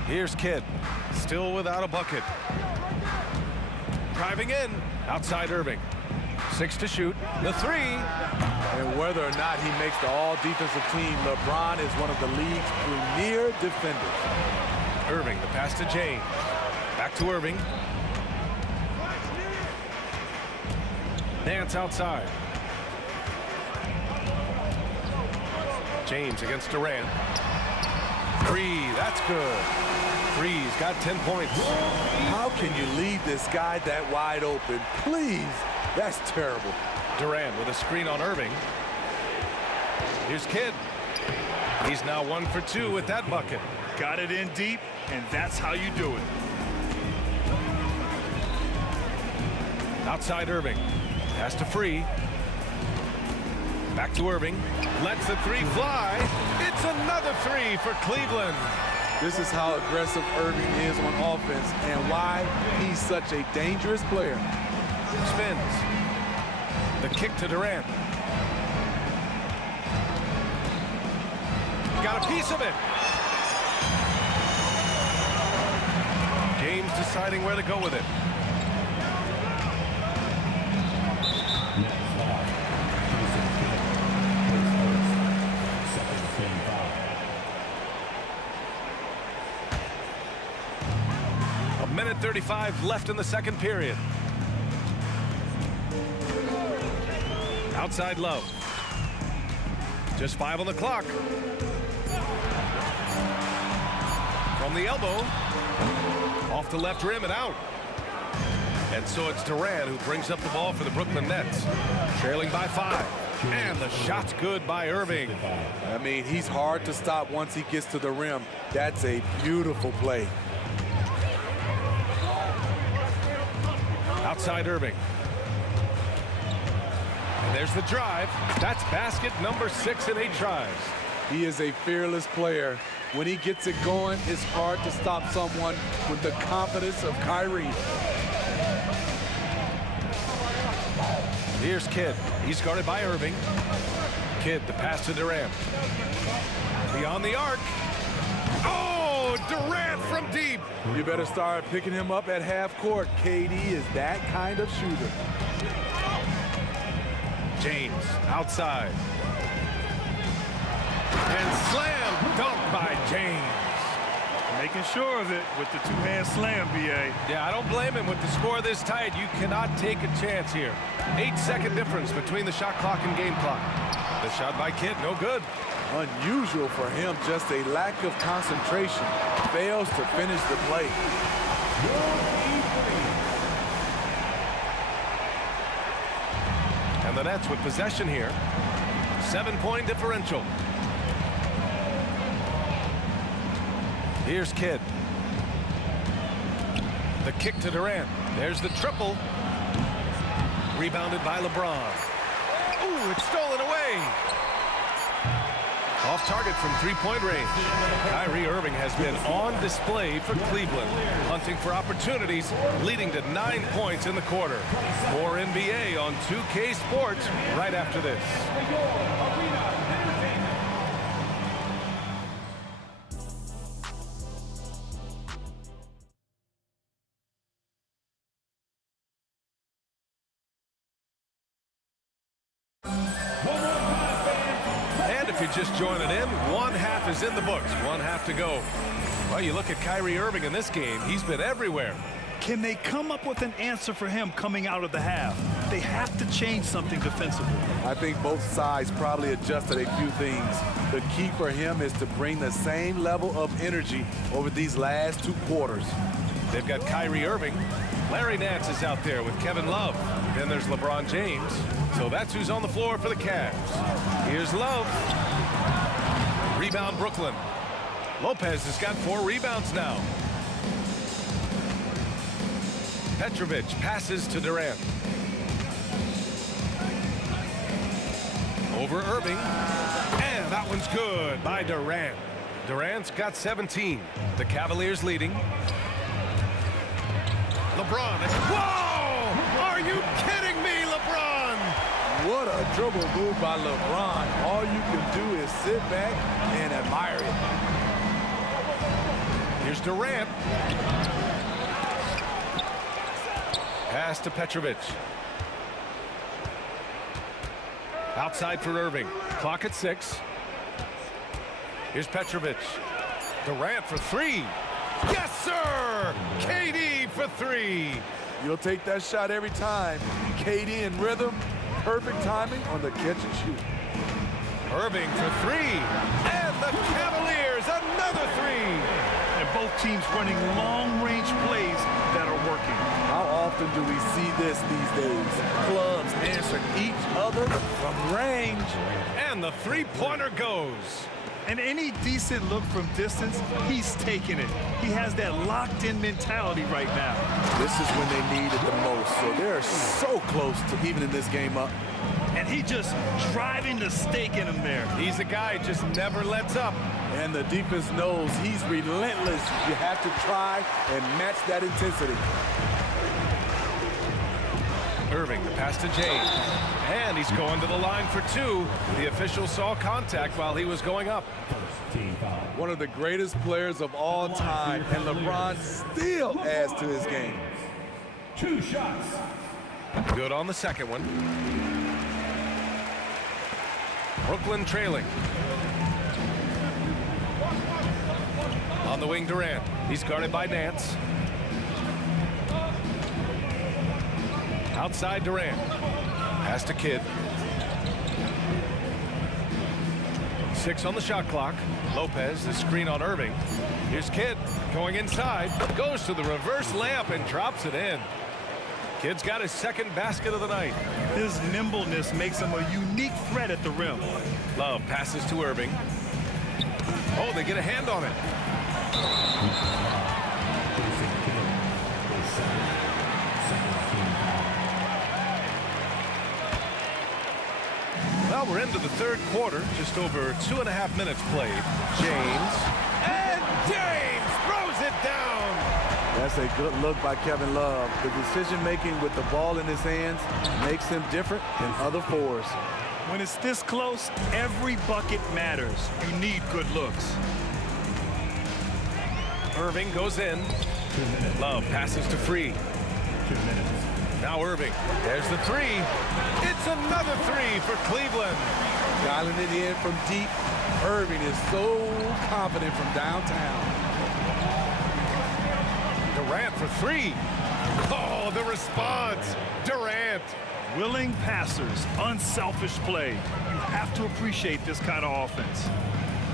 Here's Kidd, still without a bucket. Driving in, outside Irving. 6 to shoot, the 3. And whether or not he makes the all-defensive team, LeBron is one of the league's premier defenders. Irving, the pass to James. Back to Irving. Nance outside. James against Durant. 3, that's good. 3's got 10 points. How can you leave this guy that wide open? Please, that's terrible. Durant with a screen on Irving. Here's Kidd. He's now 1 for 2 with that bucket. Got it in deep, and that's how you do it. Outside Irving. Pass to Free. Back to Irving. Lets the 3 fly. It's another 3 for Cleveland. This is how aggressive Irving is on offense and why he's such a dangerous player. Spins. The kick to Durant. Got a piece of it. James deciding where to go with it. A minute 35 left in the second period. Outside Love. Just 5 on the clock. From the elbow. Off the left rim and out. And so it's Durant who brings up the ball for the Brooklyn Nets. Trailing by 5. And the shot's good by Irving. I mean, he's hard to stop once he gets to the rim. That's a beautiful play. Outside Irving. And there's the drive. That's basket number 6 in 8 tries. He is a fearless player. When he gets it going, it's hard to stop someone with the confidence of Kyrie. Here's Kidd. He's guarded by Irving. Kidd, the pass to Durant. Beyond the arc. Oh, Durant from deep. You better start picking him up at half court. KD is that kind of shooter. James outside. And slam dunk by James. Making sure of it with the two-hand slam, B.A. Yeah, I don't blame him with the score this tight. You cannot take a chance here. 8-second difference between the shot clock and game clock. The shot by Kidd, no good. Unusual for him, just a lack of concentration. Fails to finish the play. And the Nets with possession here. 7-point differential. Here's Kidd. The kick to Durant. There's the triple. Rebounded by LeBron. Ooh, it's stolen away. Off target from three-point range. Kyrie Irving has been on display for Cleveland, hunting for opportunities, leading to 9 points in the quarter. More NBA on 2K Sports right after this. If you're just joining in, 1 half is in the books, 1 half to go. Well, you look at Kyrie Irving in this game, he's been everywhere. Can they come up with an answer for him coming out of the half? They have to change something defensively. I think both sides probably adjusted a few things. The key for him is to bring the same level of energy over these last 2 quarters. They've got Kyrie Irving. Larry Nance is out there with Kevin Love. Then there's LeBron James. So that's who's on the floor for the Cavs. Here's Love. Rebound Brooklyn. Lopez has got 4 rebounds now. Petrovic passes to Durant. Over Irving. And that one's good by Durant. Durant's got 17. The Cavaliers leading. LeBron. Whoa! Are you kidding me, LeBron? What a dribble move by LeBron. All you can do is sit back and admire it. Here's Durant. Pass to Petrovic. Outside for Irving. Clock at 6. Here's Petrovic. Durant for 3. Yes, sir! KD for 3. You'll take that shot every time. KD in rhythm. Perfect timing on the catch and shoot. Irving for 3. And the Cavaliers, another 3. And both teams running long-range plays that are working. How often do we see this these days? Clubs answering each other from range. And the three-pointer goes. And any decent look from distance, he's taking it. He has that locked-in mentality right now. This is when they need it the most, so they're so close to evening this game up. And he just driving the stake in him there. He's a guy who just never lets up. And the defense knows he's relentless. You have to try and match that intensity. Irving, the pass to James. And he's going to the line for 2. The official saw contact while he was going up. One of the greatest players of all time, and LeBron still adds to his game. 2 shots. Good on the second one. Brooklyn trailing. On the wing, Durant. He's guarded by Nance. Outside Durant. Pass to Kidd. 6 on the shot clock. Lopez, the screen on Irving. Here's Kidd going inside. Goes to the reverse layup and drops it in. Kidd's got his second basket of the night. His nimbleness makes him a unique threat at the rim. Love passes to Irving. Oh, they get a hand on it. Well, we're into the third quarter. Just over 2.5 minutes played. James. And James throws it down. That's a good look by Kevin Love. The decision-making with the ball in his hands makes him different than other fours. When it's this close, every bucket matters. You need good looks. Irving goes in. Love passes to Free. 2 minutes. Now Irving. There's the 3. It's another 3 for Cleveland. Dialing it in from deep. Irving is so confident from downtown. Durant for 3. Oh, the response. Durant. Willing passers, unselfish play. You have to appreciate this kind of offense.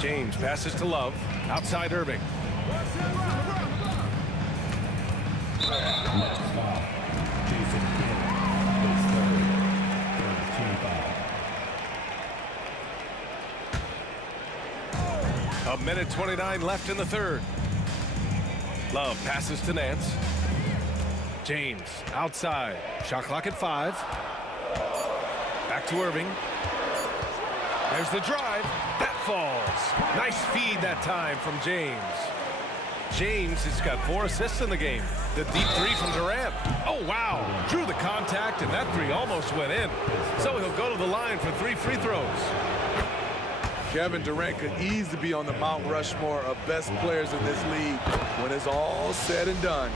James passes to Love. Outside Irving. A minute 29 left in the third. Love passes to Nance. James outside. Shot clock at 5. Back to Irving. There's the drive. That falls. Nice feed that time from James. James has got 4 assists in the game. The deep 3 from Durant. Oh, wow. Drew the contact, and that 3 almost went in. So he'll go to the line for 3 free throws. Kevin Durant could easily be on the Mount Rushmore of best players in this league when it's all said and done.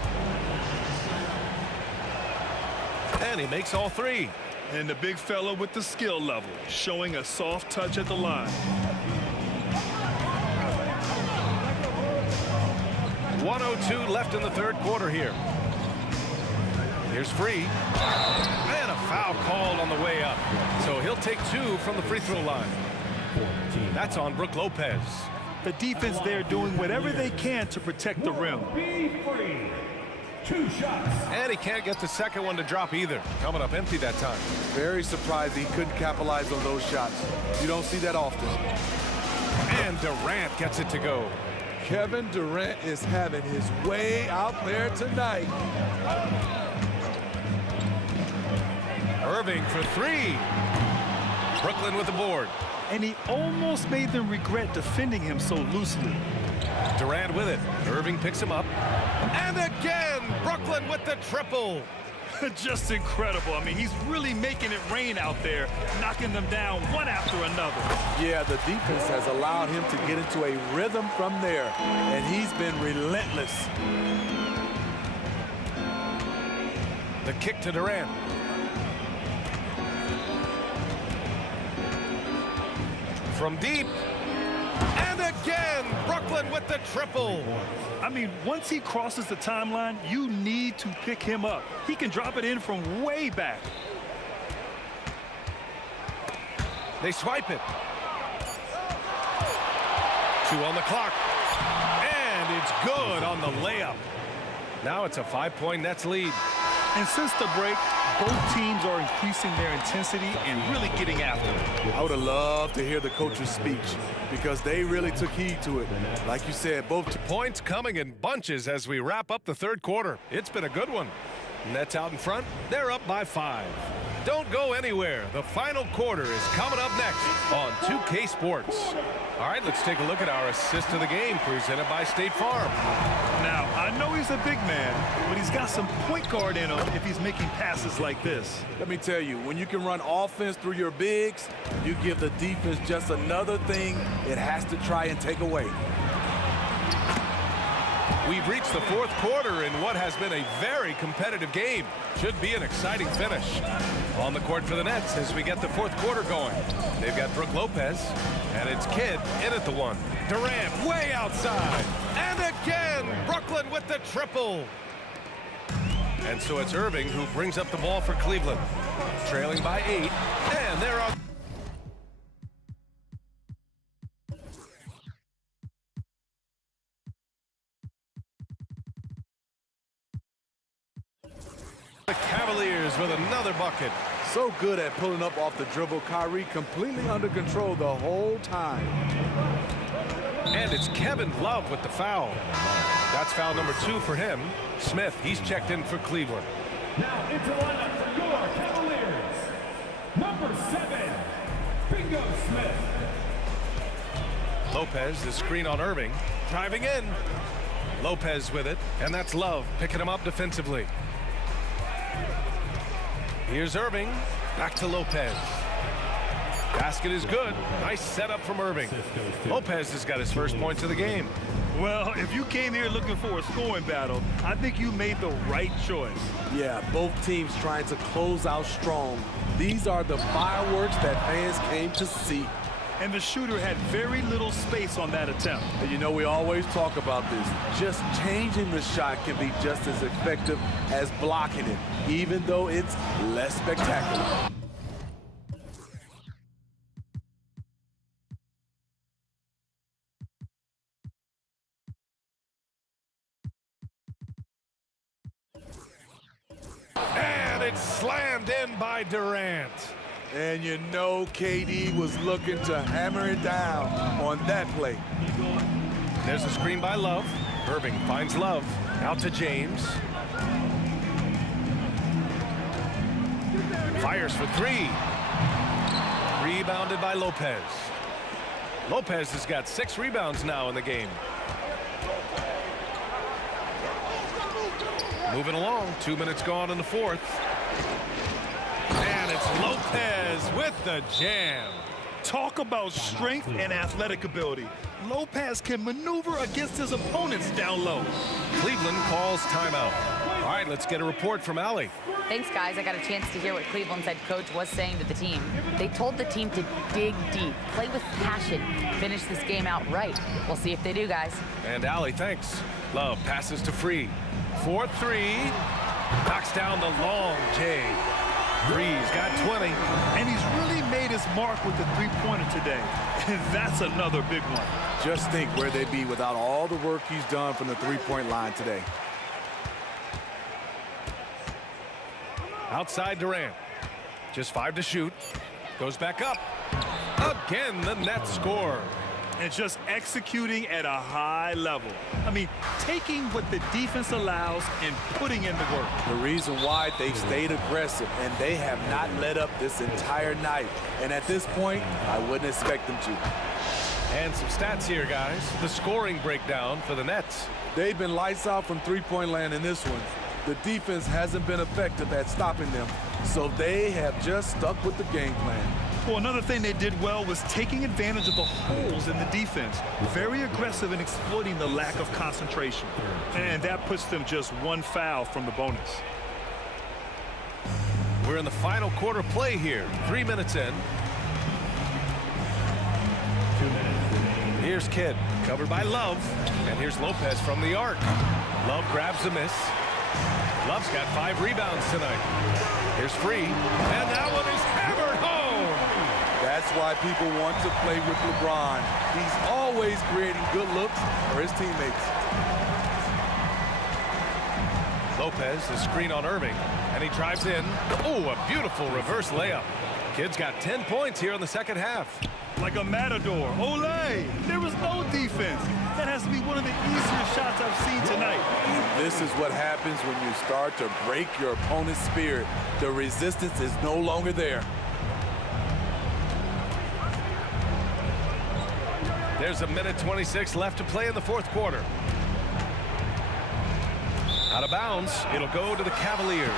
And he makes all 3. And the big fella with the skill level, showing a soft touch at the line. 1:02 left in the third quarter here. Here's Free. And a foul called on the way up. So he'll take 2 from the free throw line. That's on Brook Lopez. The defense there doing whatever they can to protect the rim. And he can't get the second one to drop either. Coming up empty that time. Very surprised he couldn't capitalize on those shots. You don't see that often. And Durant gets it to go. Kevin Durant is having his way out there tonight. Irving for 3. Brooklyn with the board. and he almost made them regret defending him so loosely. Durant with it. Irving picks him up. And again, Brooklyn with the triple. Just incredible. I mean, he's really making it rain out there, knocking them down one after another. Yeah, the defense has allowed him to get into a rhythm from there, and he's been relentless. The kick to Durant. From deep. And again, Brooklyn with the triple. I mean, once he crosses the timeline, you need to pick him up. He can drop it in from way back. They swipe it. 2 on the clock. And it's good on the layup. Now it's a 5-point Nets lead. And since the break, both teams are increasing their intensity and really getting after it. I would have loved to hear the coach's speech because they really took heed to it. Like you said, both Points coming in bunches as we wrap up the third quarter. It's been a good one. Nets out in front. They're up by 5. Don't go anywhere. The final quarter is coming up next on 2K Sports. All right, let's take a look at our assist of the game presented by State Farm. Now, I know he's a big man, but he's got some point guard in him if he's making passes like this. Let me tell you, when you can run offense through your bigs, you give the defense just another thing it has to try and take away. We've reached the fourth quarter in what has been a very competitive game. Should be an exciting finish. On the court for the Nets as we get the fourth quarter going. They've got Brook Lopez, and it's Kidd in at the 1. Durant way outside. And again, Brooklyn with the triple. And so it's Irving who brings up the ball for Cleveland. Trailing by 8, and they're on. The Cavaliers with another bucket. So good at pulling up off the dribble. Kyrie completely under control the whole time. And it's Kevin Love with the foul. That's foul number 2 for him. Smith, he's checked in for Cleveland. Now into the lineup for your Cavaliers. Number 7, Bingo Smith. Lopez, the screen on Irving. Driving in. Lopez with it. And that's Love picking him up defensively. Here's Irving. Back to Lopez. Basket is good. Nice setup from Irving. Lopez has got his first points of the game. Well, if you came here looking for a scoring battle, I think you made the right choice. Yeah, both teams trying to close out strong. These are the fireworks that fans came to see. And the shooter had very little space on that attempt. And you know, we always talk about this. Just changing the shot can be just as effective as blocking it, even though it's less spectacular. And it's slammed in by Durant. And you know KD was looking to hammer it down on that play. There's a screen by Love. Irving finds Love. Out to James. Fires for 3. Rebounded by Lopez. Lopez has got 6 rebounds now in the game. Moving along. 2 minutes gone in the fourth. And it's Lopez with the jam. Talk about strength and athletic ability. Lopez can maneuver against his opponents down low. Cleveland calls timeout. All right, let's get a report from Allie. Thanks, guys. I got a chance to hear what Cleveland's head coach was saying to the team. They told the team to dig deep, play with passion, finish this game out right. We'll see if they do, guys. And Allie, thanks. Love passes to Free. 4-3. Knocks down the long J. Free's got 20. And he's really made his mark with the three-pointer today. And that's another big one. Just think where they'd be without all the work he's done from the three-point line today. Outside Durant. Just 5 to shoot. Goes back up. Again, the Nets score. And just executing at a high level. I mean, taking what the defense allows and putting in the work. The reason why they've stayed aggressive, and they have not let up this entire night. And at this point, I wouldn't expect them to. And some stats here, guys. The scoring breakdown for the Nets. They've been lights out from three-point land in this one. The defense hasn't been effective at stopping them, so they have just stuck with the game plan. Well, another thing they did well was taking advantage of the holes in the defense. Very aggressive in exploiting the lack of concentration. And that puts them just one foul from the bonus. We're in the final quarter play here. 3 minutes in. Here's Kidd, covered by Love. And here's Lopez from the arc. Love grabs the miss. Love's got 5 rebounds tonight. Here's Free. And that one is hammered home. That's why people want to play with LeBron. He's always creating good looks for his teammates. Lopez, the screen on Irving, and he drives in. Oh, a beautiful reverse layup. Kidd's got 10 points here in the second half. Like a matador. Olé! There was no defense. That has to be one of the easiest shots I've seen tonight. This is what happens when you start to break your opponent's spirit. The resistance is no longer there. There's a minute 26 left to play in the fourth quarter. Out of bounds, it'll go to the Cavaliers.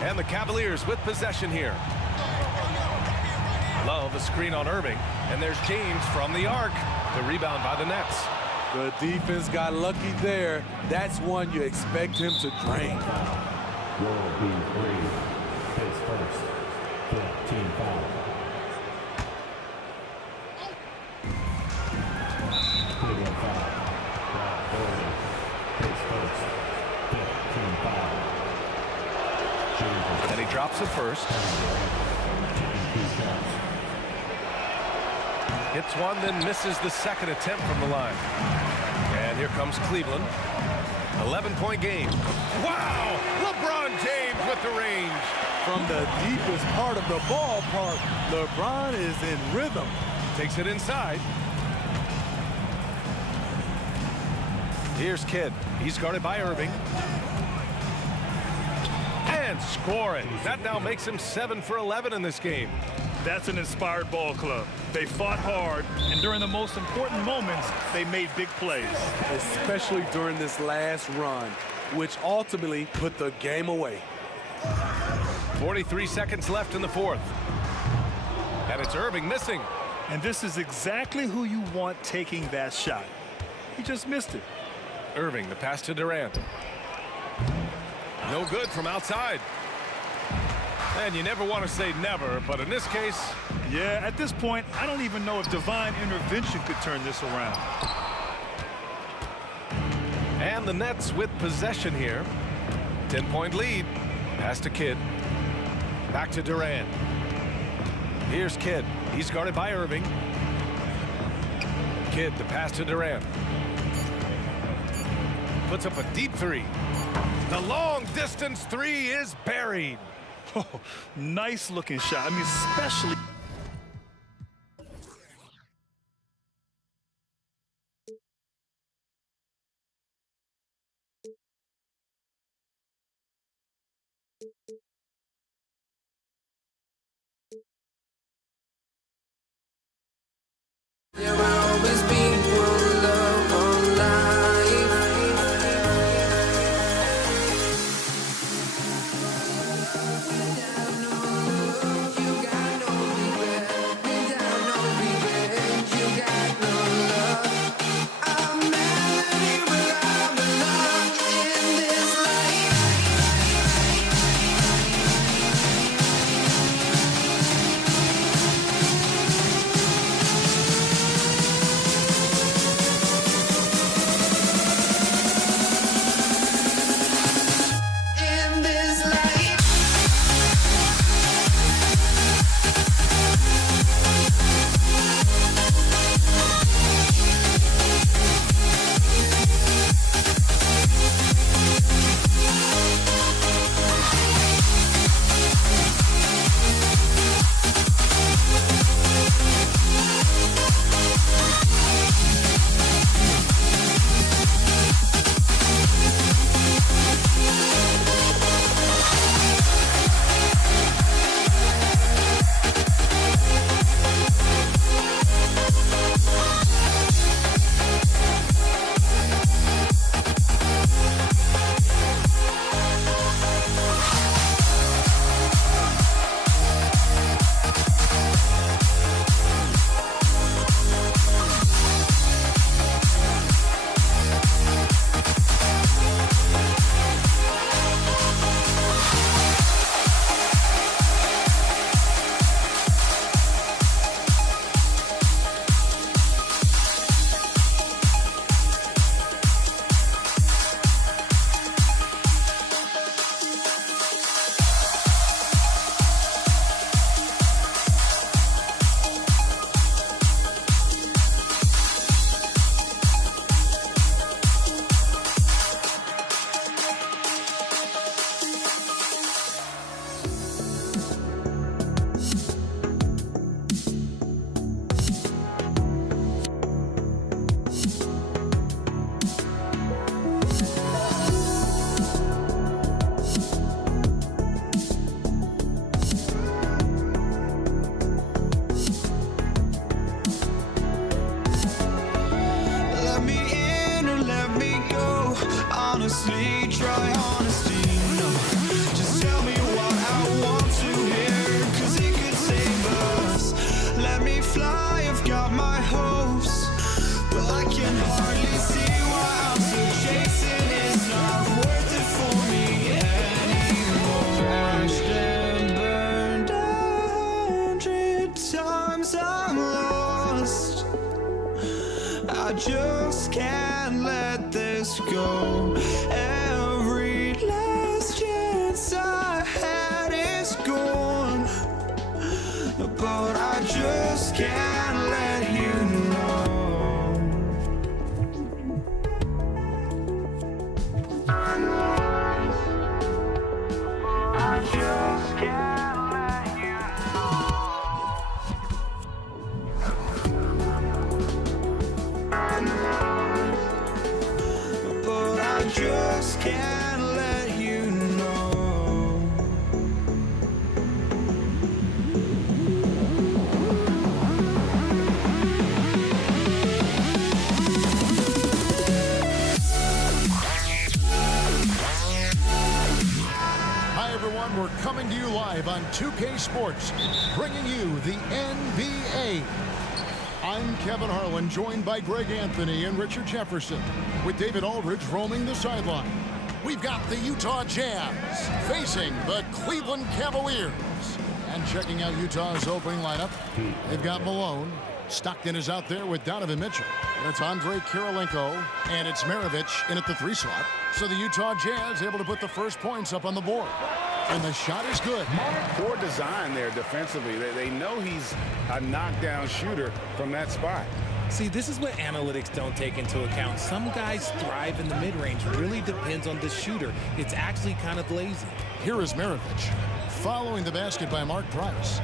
And the Cavaliers with possession here. Love a screen on Irving, and there's James from the arc. The rebound by the Nets. The defense got lucky there. That's one you expect him to drain. Will be free. His first. 15 foul. Cleveland foul. His first. 15 foul. And he drops it first. Hits one, then misses the second attempt from the line. And here comes Cleveland. 11-point game. Wow! LeBron James with the range. From the deepest part of the ballpark, LeBron is in rhythm. Takes it inside. Here's Kidd. He's guarded by Irving. And scoring. That now makes him 7 for 11 in this game. That's an inspired ball club. They fought hard, and during the most important moments, they made big plays. Especially during this last run, which ultimately put the game away. 43 seconds left in the fourth. And it's Irving missing. And this is exactly who you want taking that shot. He just missed it. Irving, the pass to Durant. No good from outside. And you never want to say never, but in this case... Yeah, at this point, I don't even know if divine intervention could turn this around. And the Nets with possession here. 10-point lead. Pass to Kidd. Back to Durant. Here's Kidd. He's guarded by Irving. Kidd, the pass to Durant. Puts up a deep three. The long-distance three is buried. Oh, nice looking shot. I mean, especially... There will always be one love on life. You got no hardly see why I'm still chasing. It's not worth it for me anymore. Crashed and burned 100 times I'm lost. I just can't let this go. Every last chance I had is gone, but I just can't let you know. I just can't let you know. But I just can't let you know. Hi, everyone. We're coming to you live on 2K Sports, bringing you the NBA. I'm Kevin Harlan, joined by Greg Anthony and Richard Jefferson, with David Aldridge roaming the sideline. We've got the Utah Jazz facing the Cleveland Cavaliers. And checking out Utah's opening lineup, they've got Malone. Stockton is out there with Donovan Mitchell. And it's Andrei Kirilenko, and it's Maravich in at the 3 slot. So the Utah Jazz able to put the first points up on the board. And the shot is good. Poor design there defensively. They know he's a knockdown shooter from that spot. See, this is what analytics don't take into account. Some guys thrive in the mid-range. Really depends on the shooter. It's actually kind of lazy. Here is Maravich, following the basket by Mark Price.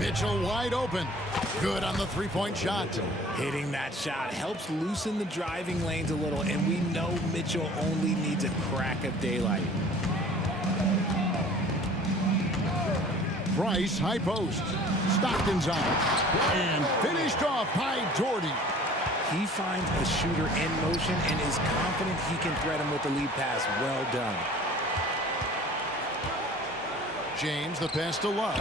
Mitchell wide open. Good on the 3-point shot. Hitting that shot helps loosen the driving lanes a little, and we know Mitchell only needs a crack of daylight. Price, high post. Stockton's on it. And finished off by Doherty. He finds a shooter in motion and is confident he can thread him with the lead pass. Well done. James, the pass to Love.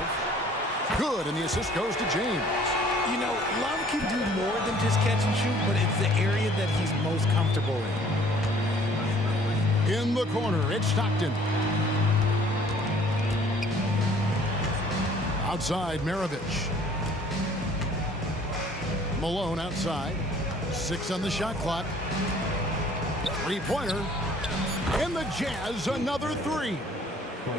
Good, and the assist goes to James. You know, Love can do more than just catch and shoot, but it's the area that he's most comfortable in. In the corner, it's Stockton. Outside, Maravich. Malone outside. 6 on the shot clock. 3-pointer. And the Jazz, another 3.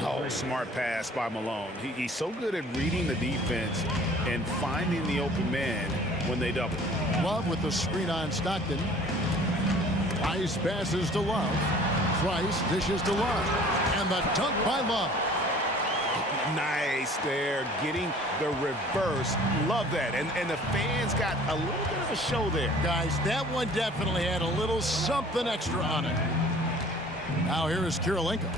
Oh, smart pass by Malone. He's so good at reading the defense and finding the open man when they double. Love with the screen on Stockton. Price passes to Love. Price dishes to Love. And the dunk by Love. Nice there, getting the reverse. Love that. And the fans got a little bit of a show there. Guys, that one definitely had a little something extra on it. Now here is Kirilenko.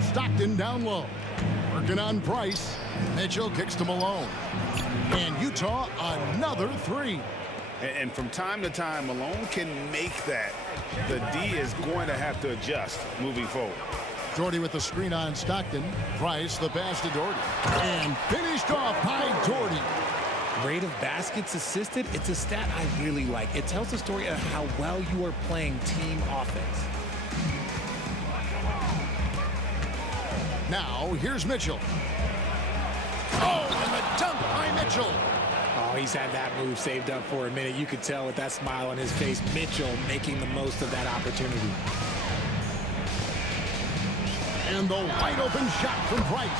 Stockton down low. Working on Price. Mitchell kicks to Malone. And Utah, another 3. And from time to time, Malone can make that. The D is going to have to adjust moving forward. Doherty with the screen on Stockton. Price, the pass to Doherty. And finished off by Doherty. Rate of baskets assisted, it's a stat I really like. It tells the story of how well you are playing team offense. Now, here's Mitchell. Oh, and the dunk by Mitchell. Oh, he's had that move saved up for a minute. You could tell with that smile on his face, Mitchell making the most of that opportunity. And the wide open shot from Price.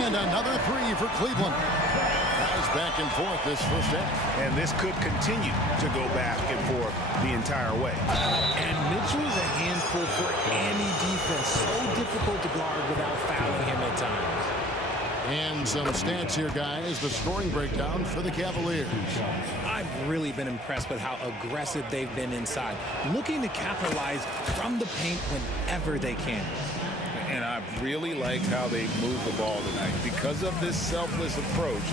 And another 3 for Cleveland. Guys back and forth this first half. And this could continue to go back and forth the entire way. And Mitchell is a handful for any defense. So difficult to guard without fouling him at times. And some stats here, guys. The scoring breakdown for the Cavaliers. I've really been impressed with how aggressive they've been inside, looking to capitalize from the paint whenever they can. And I really liked how they moved the ball tonight. Because of this selfless approach,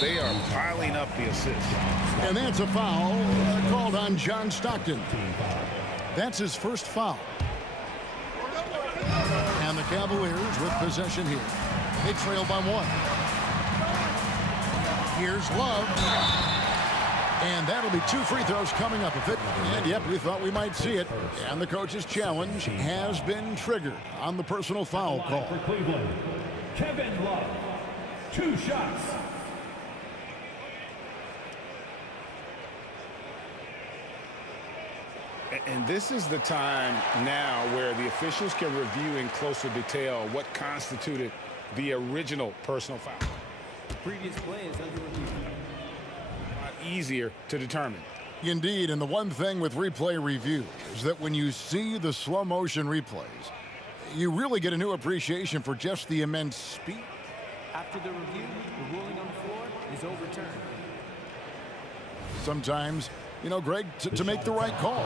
they are piling up the assists. And that's a foul called on John Stockton. That's his first foul. And the Cavaliers with possession here. They trail by 1. Here's Love. And that'll be 2 free throws coming up. And yep, we thought we might see it. And the coach's challenge has been triggered on the personal foul call. For Cleveland, Kevin Love, 2 shots. And this is the time now where the officials can review in closer detail what constituted the original personal foul. The previous play is under review. A lot easier to determine. Indeed, and the one thing with replay review is that when you see the slow motion replays, you really get a new appreciation for just the immense speed. After the review, the ruling on the floor is overturned. Sometimes, you know, Greg, to make the right call.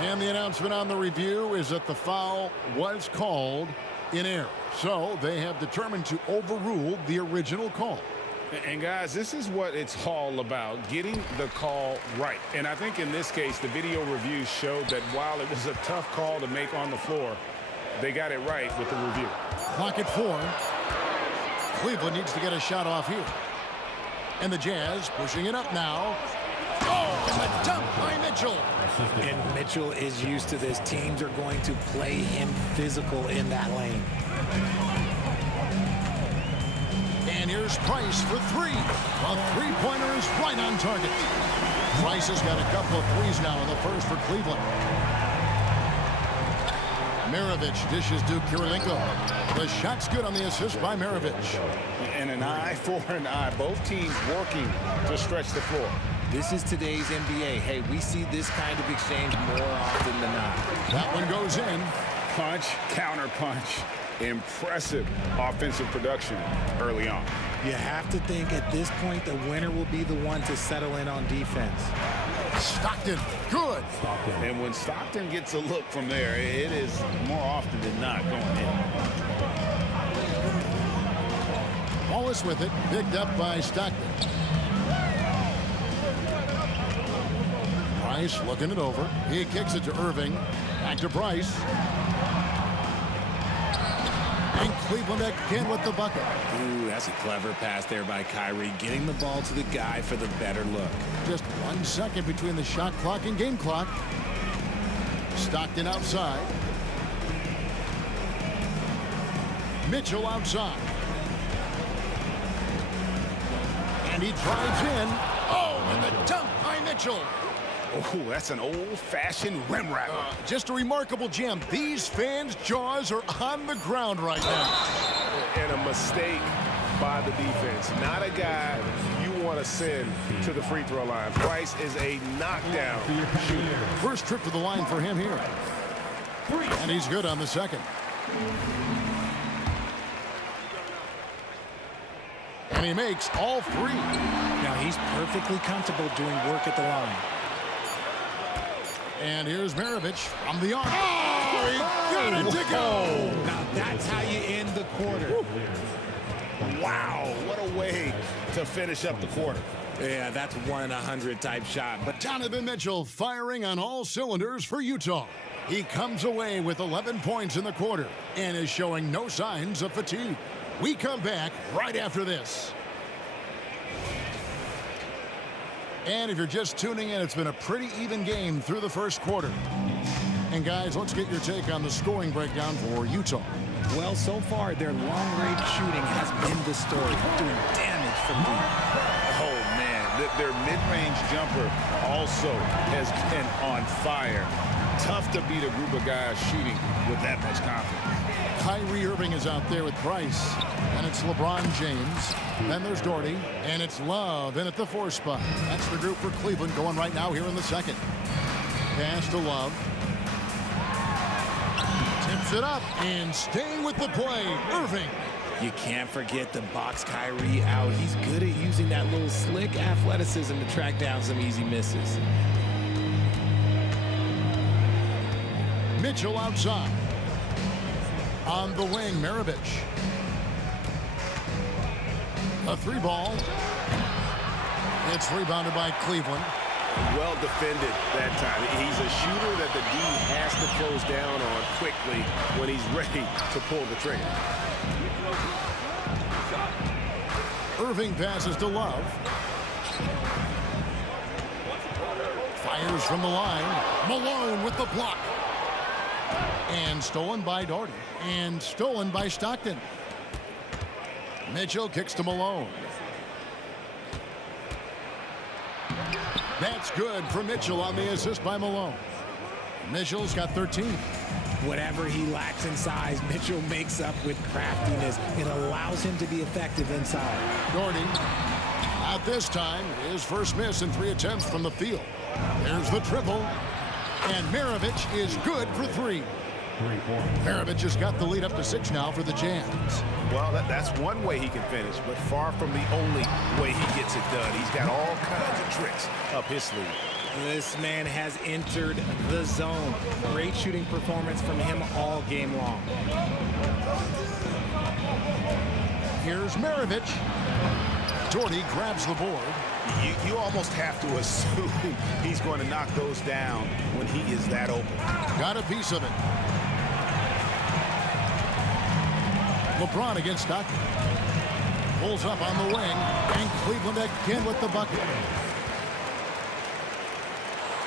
And the announcement on the review is that the foul was called in error. So they have determined to overrule the original call. And guys, this is what it's all about, getting the call right. And I think in this case, the video review showed that while it was a tough call to make on the floor, they got it right with the review. Clock at 4. Cleveland needs to get a shot off here. And the Jazz pushing it up now. Oh, and the dunk by Mitchell. And Mitchell is used to this. Teams are going to play him physical in that lane. And here's Price for 3. A three-pointer is right on target. Price has got a couple of threes now in the first for Cleveland. Maravich dishes to Kirilenko. The shot's good on the assist by Maravich. And an eye for an eye. Both teams working to stretch the floor. This is today's NBA. Hey, we see this kind of exchange more often than not. That one goes in. Punch, counter punch. Impressive offensive production early on. You have to think at this point the winner will be the one to settle in on defense. Stockton, good. And when Stockton gets a look from there, it is more often than not going in. Wallace with it, picked up by Stockton. Price looking it over. He kicks it to Irving. Back to Price. And Cleveland again with the bucket. Ooh, that's a clever pass there by Kyrie, getting the ball to the guy for the better look. Just 1 second between the shot clock and game clock. Stockton outside. Mitchell outside. And he drives in. Oh, and the dunk by Mitchell. Oh, that's an old-fashioned rim wrapper. Just a remarkable jam. These fans' jaws are on the ground right now. And a mistake by the defense. Not a guy you want to send to the free throw line. Price is a knockdown shooter. First trip to the line for him here. And he's good on the second. And he makes all 3. Now he's perfectly comfortable doing work at the line. And here's Maravich from the arc. Oh, he got it to go. Now that's how you end the quarter. Wow, what a way to finish up the quarter. Yeah, that's 1 in 100 type shot. But Donovan Mitchell firing on all cylinders for Utah. He comes away with 11 points in the quarter and is showing no signs of fatigue. We come back right after this. And if you're just tuning in, it's been a pretty even game through the first quarter. And guys, let's get your take on the scoring breakdown for Utah. Well, so far, their long-range shooting has been the story, doing damage from deep. Oh, man, their mid-range jumper also has been on fire. Tough to beat a group of guys shooting with that much confidence. Kyrie Irving is out there with Price. And it's LeBron James. Then there's Doherty. And it's Love in at the 4 spot. That's the group for Cleveland going right now here in the second. Pass to Love. Tips it up. And staying with the play, Irving. You can't forget to box Kyrie out. He's good at using that little slick athleticism to track down some easy misses. Mitchell outside. On the wing, Maravich. A 3 ball. It's rebounded by Cleveland. Well defended that time. He's a shooter that the D has to close down on quickly when he's ready to pull the trigger. Irving passes to Love. Fires from the line. Malone with the block. And stolen by Doherty. And stolen by Stockton. Mitchell kicks to Malone. That's good for Mitchell on the assist by Malone. Mitchell's got 13. Whatever he lacks in size, Mitchell makes up with craftiness. It allows him to be effective inside. Doherty, not this time. His first miss in 3 attempts from the field. There's the triple. And Maravich is good for 3. Maravich has got the lead up to 6 now for the Jazz. Well, that's one way he can finish, but far from the only way he gets it done. He's got all kinds of tricks up his sleeve. This man has entered the zone. Great shooting performance from him all game long. Here's Maravich. Doherty grabs the board. You almost have to assume he's going to knock those down when he is that open. Got a piece of it. LeBron against Stockton. Pulls up on the wing. And Cleveland again with the bucket.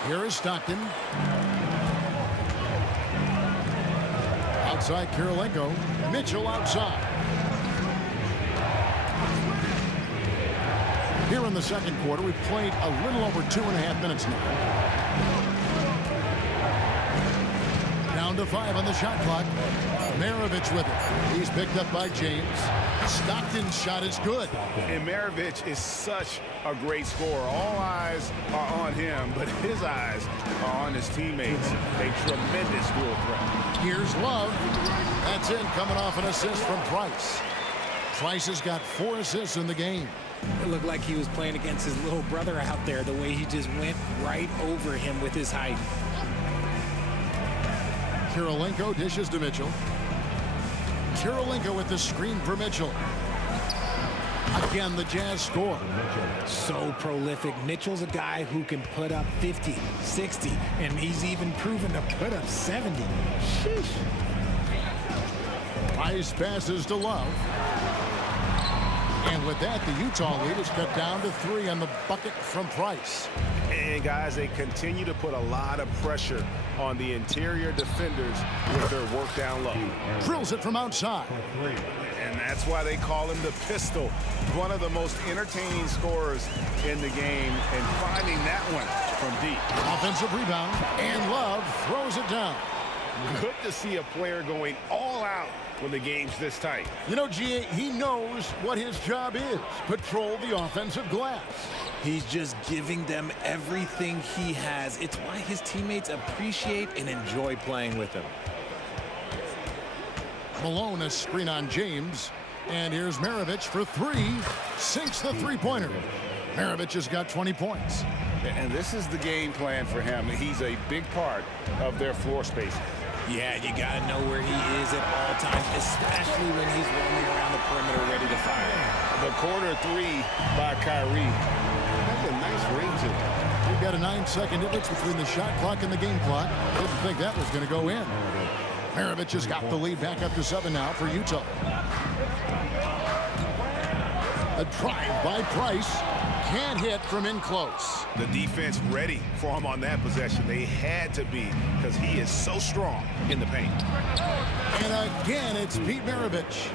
Here is Stockton. Outside Kirilenko. Mitchell outside. Here in the second quarter, we've played a little over 2.5 minutes now. Down to 5 on the shot clock. Maravich with it. He's picked up by James. Stockton's shot is good. And Maravich is such a great scorer. All eyes are on him, but his eyes are on his teammates. A tremendous dual threat. Here's Love. That's in, coming off an assist from Price. Price has got 4 assists in the game. It looked like he was playing against his little brother out there, the way he just went right over him with his height. Kirilenko dishes to Mitchell. Kirilenko with the screen for Mitchell. Again, the Jazz score. So prolific. Mitchell's a guy who can put up 50, 60, and he's even proven to put up 70. Sheesh. Price passes to Love. And with that, the Utah lead is cut down to 3 on the bucket from Price. And guys, they continue to put a lot of pressure on the interior defenders with their work down low. Drills it from outside. And that's why they call him the pistol. One of the most entertaining scorers in the game, and finding that one from deep. Offensive rebound, and Love throws it down. Good to see a player going all out when the game's this tight. You know, G.A., he knows what his job is. Patrol the offensive glass. He's just giving them everything he has. It's why his teammates appreciate and enjoy playing with him. Malone a screen on James. And here's Maravich for 3. Sinks the three-pointer. Maravich has got 20 points. And this is the game plan for him. He's a big part of their floor spacing. Yeah, you got to know where he is at all times, especially when he's roaming around the perimeter ready to fire. The corner 3 by Kyrie. That's a nice ring to it. We've got a 9-second difference between the shot clock and the game clock. Didn't think that was going to go in. Maravich has got the lead back up to 7 now for Utah. A drive by Price. Can't hit from in close. The defense ready for him on that possession. They had to be, because he is so strong in the paint. And again, it's Pete Maravich.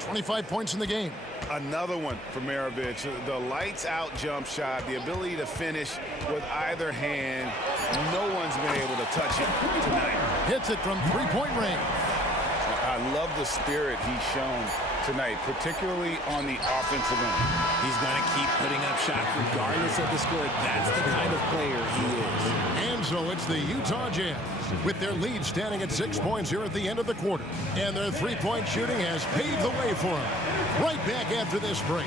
25 points in the game. Another one for Maravich. The lights-out jump shot, the ability to finish with either hand. No one's been able to touch it tonight. Hits it from three-point range. I love the spirit he's shown tonight, particularly on the offensive end. He's going to keep putting up shots regardless of the score. That's the kind of player he is. And so it's the Utah Jazz with their lead standing at 6 points here at the end of the quarter. And their three-point shooting has paved the way for them. Right back after this break.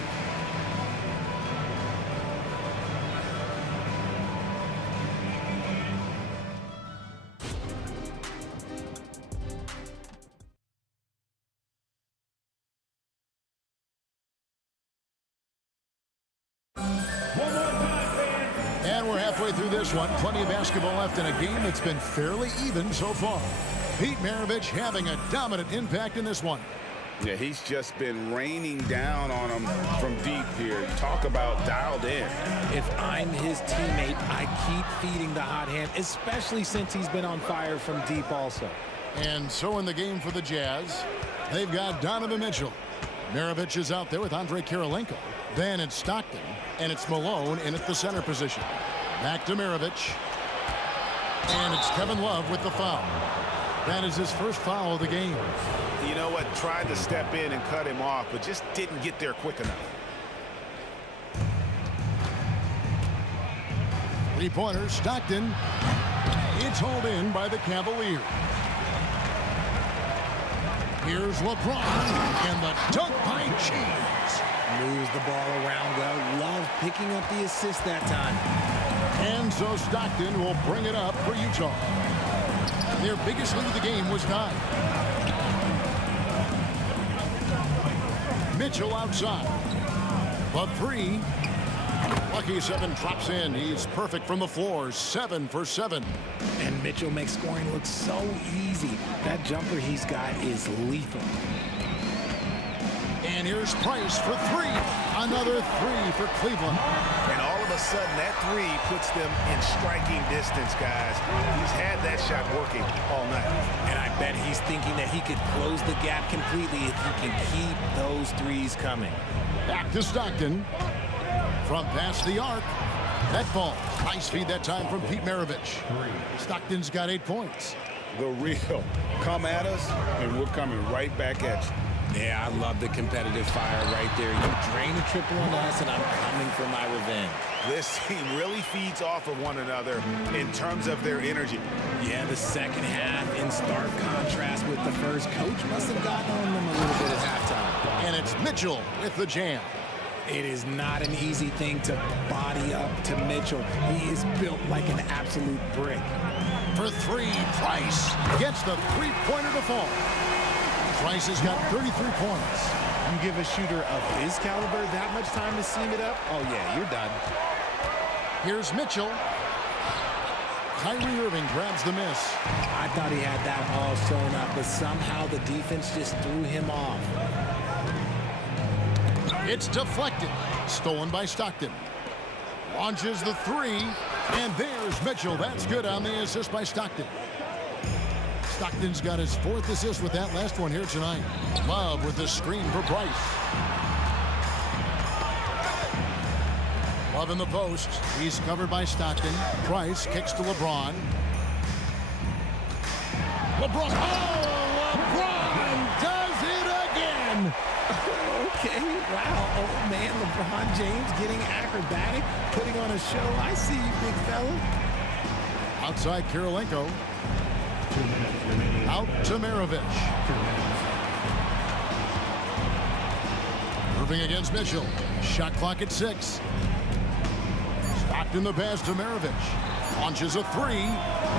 And we're halfway through this one. Plenty of basketball left in a game that's been fairly even so far. Pete Maravich having a dominant impact in this one. Yeah, he's just been raining down on him from deep here. Talk about dialed in. If I'm his teammate, I keep feeding the hot hand, especially since he's been on fire from deep also. And so in the game for the Jazz, they've got Donovan Mitchell. Maravich is out there with Andrei Kirilenko. Then it's Stockton, and it's Malone in at the center position. Back to Maravich. And it's Kevin Love with the foul. That is his first foul of the game. You know what? Tried to step in and cut him off, but just didn't get there quick enough. Three-pointer, Stockton. It's hauled in by the Cavaliers. Here's LeBron, and the dunk by James. Moves the ball around well. Love picking up the assist that time. And so Stockton will bring it up for Utah. Their biggest lead of the game was 9. Mitchell outside. The 3. Lucky 7 drops in. He's perfect from the floor. 7 for 7. And Mitchell makes scoring look so easy. That jumper he's got is lethal. And here's Price for 3. Another 3 for Cleveland. And all of a sudden, that 3 puts them in striking distance, guys. He's had that shot working all night. And I bet he's thinking that he could close the gap completely if he can keep those 3s coming. Back to Stockton. From past the arc. That ball. Nice feed that time from Pete Maravich. Stockton's got 8 points. The real. Come at us, and we're coming right back at you. Yeah, I love the competitive fire right there. You drain a triple on us, and I'm coming for my revenge. This team really feeds off of one another in terms of their energy. Yeah, the second half in stark contrast with the first. Coach must have gotten on them a little bit at halftime. And it's Mitchell with the jam. It is not an easy thing to body up to Mitchell. He is built like an absolute brick. For 3, Price gets the three-pointer to fall. Price has got 33 points. You give a shooter of his caliber that much time to seam it up? Oh, yeah, you're done. Here's Mitchell. Kyrie Irving grabs the miss. I thought he had that all sewn up, but somehow the defense just threw him off. It's deflected. Stolen by Stockton. Launches the 3. And there's Mitchell. That's good on the assist by Stockton. Stockton's got his 4th assist with that last one here tonight. Love with the screen for Price. Love in the post. He's covered by Stockton. Price kicks to LeBron. LeBron. Oh, LeBron does it again. Okay, wow. Oh, man, LeBron James getting acrobatic, putting on a show. I see you, big fella. Outside Kirilenko. Out to Maravich. Irving against Mitchell. Shot clock at 6. Stockton the pass to Maravich. Launches a 3.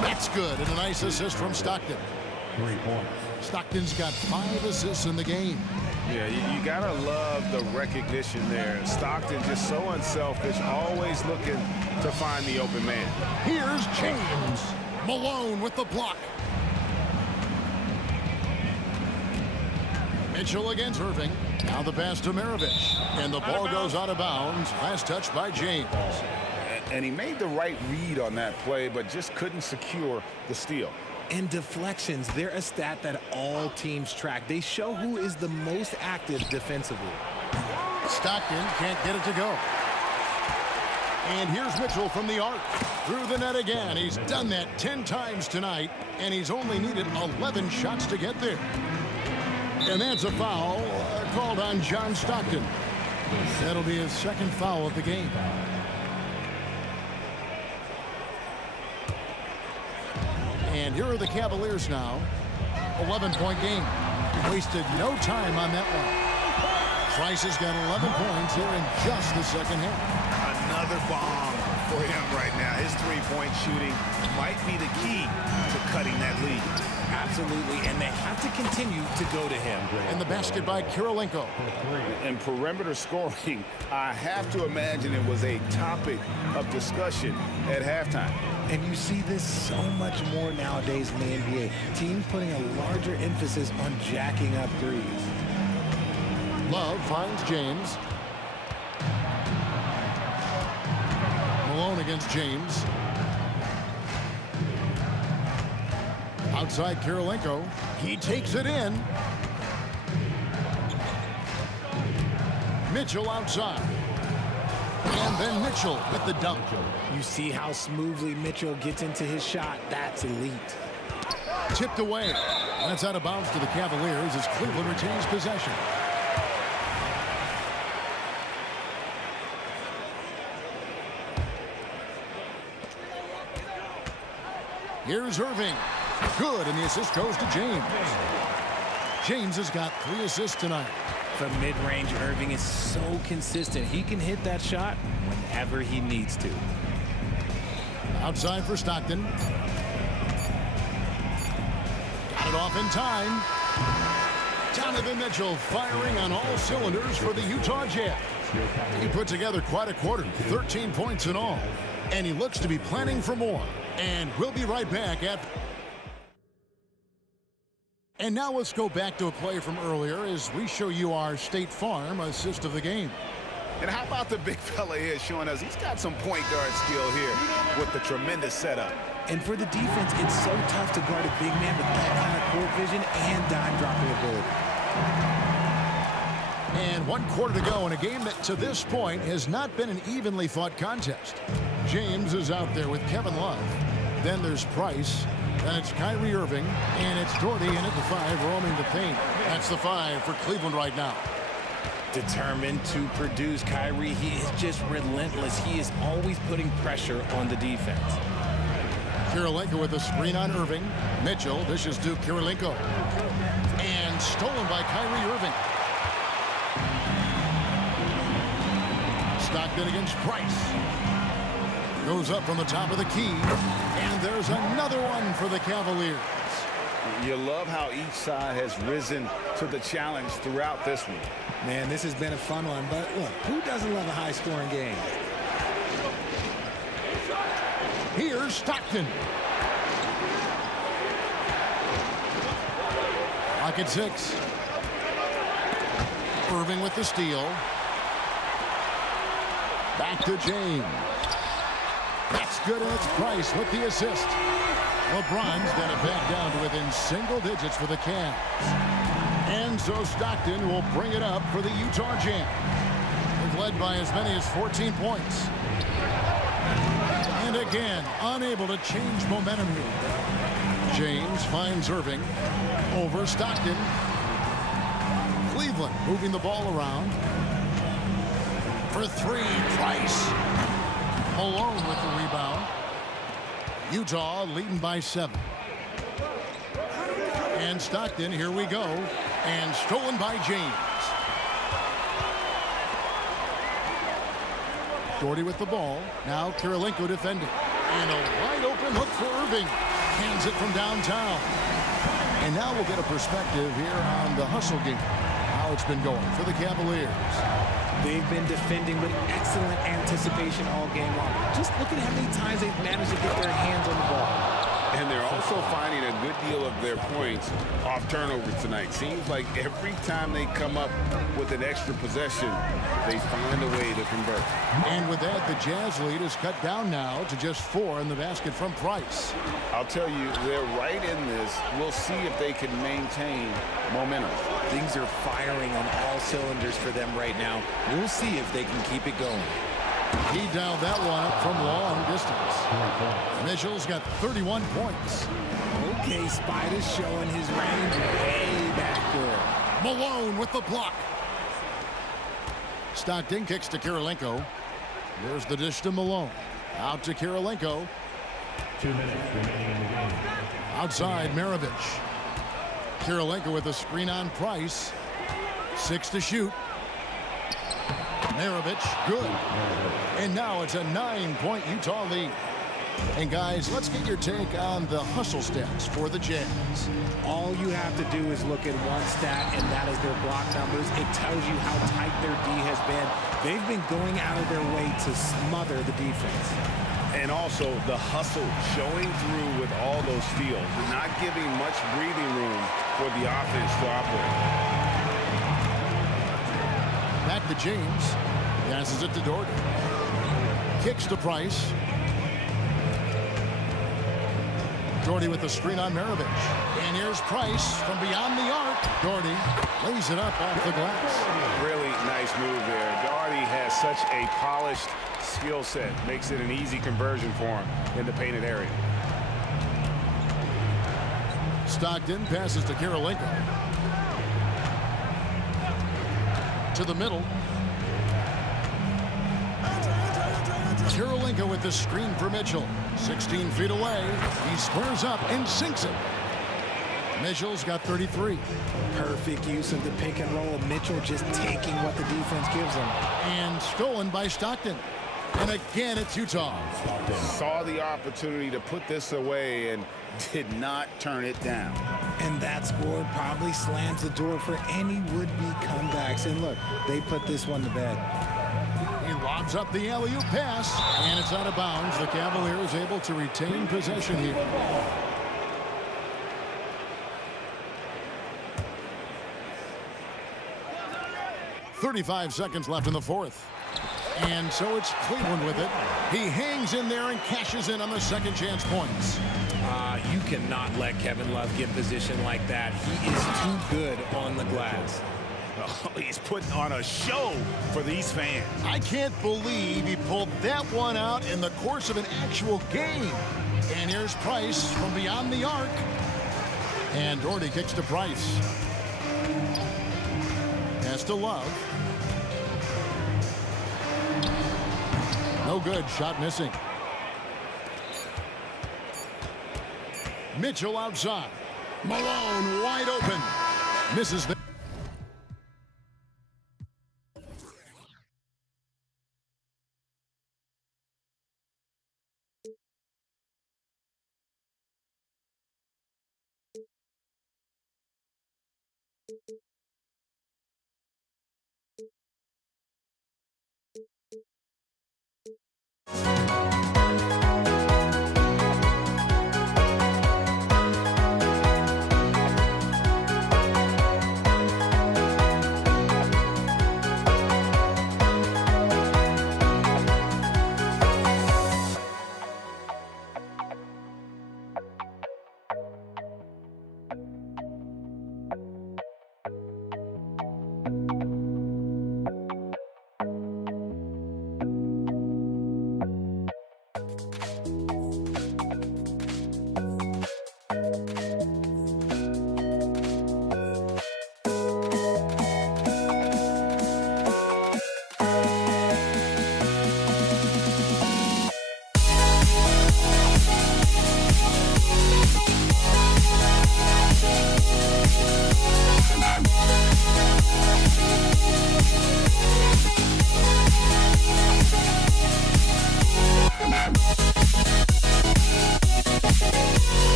That's good. And a nice assist from Stockton. 3 points. Stockton's got 5 assists in the game. Yeah, you gotta love the recognition there. Stockton just so unselfish, always looking to find the open man. Here's James. Malone with the block. Mitchell against Irving. Now the pass to Maravich. And the ball goes out of bounds. Last touch by James. And he made the right read on that play, but just couldn't secure the steal. And deflections, they're a stat that all teams track. They show who is the most active defensively. Stockton can't get it to go. And here's Mitchell from the arc. Through the net again. He's done that 10 times tonight, and he's only needed 11 shots to get there. And that's a foul called on John Stockton. That'll be his 2nd foul of the game. And here are the Cavaliers now. 11-point game. Wasted no time on that one. Price has got 11 points here in just the second half. Another bomb for him right now. His three-point shooting might be the key to cutting that lead. Absolutely, and they have to continue to go to him. And the basket by Kirilenko. And perimeter scoring, I have to imagine it was a topic of discussion at halftime. And you see this so much more nowadays in the NBA. Teams putting a larger emphasis on jacking up threes. Love finds James. Malone against James. Outside Kirilenko. He takes it in. Mitchell outside. And then Mitchell with the dunk. You see how smoothly Mitchell gets into his shot. That's elite. Tipped away. That's out of bounds to the Cavaliers as Cleveland retains possession. Here's Irving. Good, and the assist goes to James. James has got 3 assists tonight. From mid-range, Irving is so consistent. He can hit that shot whenever he needs to. Outside for Stockton. Got it off in time. Donovan Mitchell firing on all cylinders for the Utah Jazz. He put together quite a quarter, 13 points in all. And he looks to be planning for more. And we'll be right back after. And now let's go back to a play from earlier as we show you our State Farm assist of the game. And how about the big fella here showing us he's got some point guard skill here with the tremendous setup. And for the defense, it's so tough to guard a big man with that kind of court vision and dime dropping ability. And 1 quarter to go in a game that to this point has not been an evenly fought contest. James is out there with Kevin Love. Then there's Price. Then it's Kyrie Irving. And it's Jordy in at the 5 roaming the paint. That's the 5 for Cleveland right now. Determined to produce. Kyrie, he is just relentless. He is always putting pressure on the defense. Kirilenko with a screen on Irving. Mitchell dishes to Kirilenko. And stolen by Kyrie Irving. Stockton against Price. Goes up from the top of the key. And there's another one for the Cavaliers. You love how each side has risen to the challenge throughout this one. Man, this has been a fun one, but look, who doesn't love a high-scoring game? Here's Stockton. Lock at 6. Irving with the steal. Back to James. That's good, and it's Price with the assist. LeBron's got it back down to within single digits for the Cavs. And so Stockton will bring it up for the Utah Jazz. They've led by as many as 14 points. And again, unable to change momentum here. James finds Irving over Stockton. Cleveland moving the ball around. For 3, Price. Malone with the rebound. Utah leading by 7. And Stockton, here we go. And stolen by James. Jordy with the ball. Now Kirilenko defending. And a wide open look for Irving. Hands it from downtown. And now we'll get a perspective here on the hustle game. How it's been going for the Cavaliers. They've been defending with excellent anticipation all game long. Just look at how many times they've managed to get their hands on the ball. And they're also finding a good deal of their points off turnovers tonight. Seems like every time they come up with an extra possession, they find a way to convert. And with that, the Jazz lead is cut down now to just 4 in the basket from Price. I'll tell you, they're right in this. We'll see if they can maintain momentum. Things are firing on all cylinders for them right now. We'll see if they can keep it going. He dialed that one up from long distance. Mitchell's got 31 points. Okay, Spider's showing his range way back there. Malone with the block. Stockton kicks to Kirilenko. There's the dish to Malone. Out to Kirilenko. 2 minutes remaining in the game. Outside, Maravich. Kirilenko with a screen on Price. 6 to shoot. Maravich, good. And now it's a 9-point Utah lead. And guys, let's get your take on the hustle stats for the Jazz. All you have to do is look at one stat, and that is their block numbers. It tells you how tight their D has been. They've been going out of their way to smother the defense. And also the hustle showing through with all those steals, not giving much breathing room for the offense to operate. Back to James. Passes it to Doherty. Kicks to Price. Doherty with the screen on Maravich. And here's Price from beyond the arc. Doherty lays it up off the glass. Really nice move there. Doherty has such a polished skill set. Makes it an easy conversion for him in the painted area. Stockton passes to Kirilenko. To the middle. Kirilenko with the screen for Mitchell. 16 feet away. He squares up and sinks it. Mitchell's got 33. Perfect use of the pick and roll. Mitchell just taking what the defense gives him. And stolen by Stockton. And again, it's Utah. Saw the opportunity to put this away and did not turn it down. And that score probably slams the door for any would-be comebacks. And look, they put this one to bed. He lobs up the alley-oop pass, and it's out of bounds. The Cavaliers able to retain possession here. .35 seconds left in the fourth. And so it's Cleveland with it. He hangs in there and cashes in on the second chance points. You cannot let Kevin Love get position like that. He is too good on the glass. Oh, he's putting on a show for these fans. I can't believe he pulled that one out in the course of an actual game. And here's Price from beyond the arc. And Doherty kicks to Price. Pass to Love. No good. Shot missing. Mitchell outside. Malone wide open. Misses the...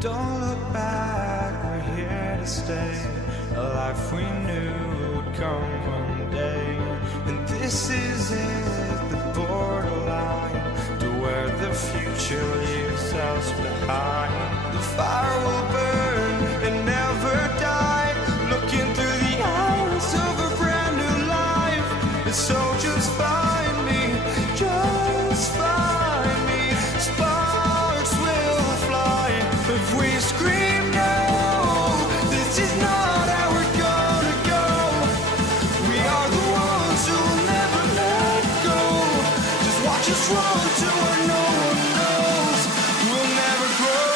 Don't look back, we're here to stay. A life we knew would come one day. And this is it, the borderline. future leaves us behind. The fire will burn and never die. Looking through the eyes of a brand new life. And so just find me, just find me. Sparks will fly if we scream no. This is not how we're gonna go. We are the ones who will never let go. Just watch us run to where no one knows. We'll never grow.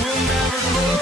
We'll never grow.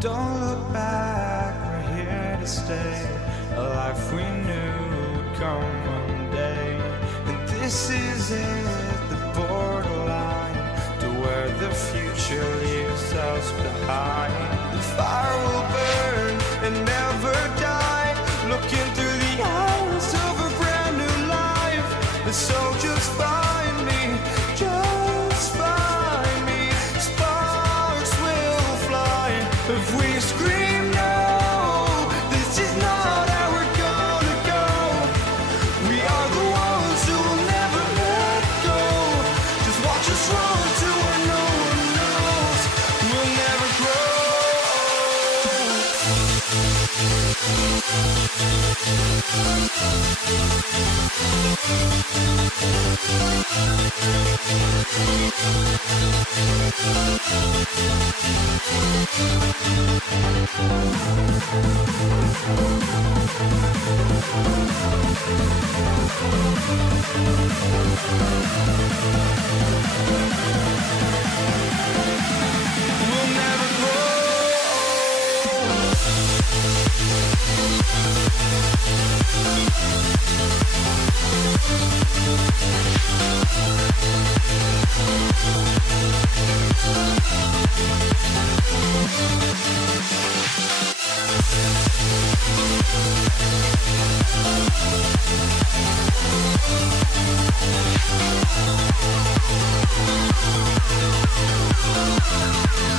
Don't look back, we're here to stay. A life we knew would come one day. And this is it, the borderline to where the future leaves us behind. The fire will burn and never die. Looking through the eyes of a brand new life. And so just find me, just find me. Sparks will fly if we scream no. This is not how we're gonna go. We are the ones who will never let go. Just watch us run to where no one knows. We'll never grow. We'll never grow.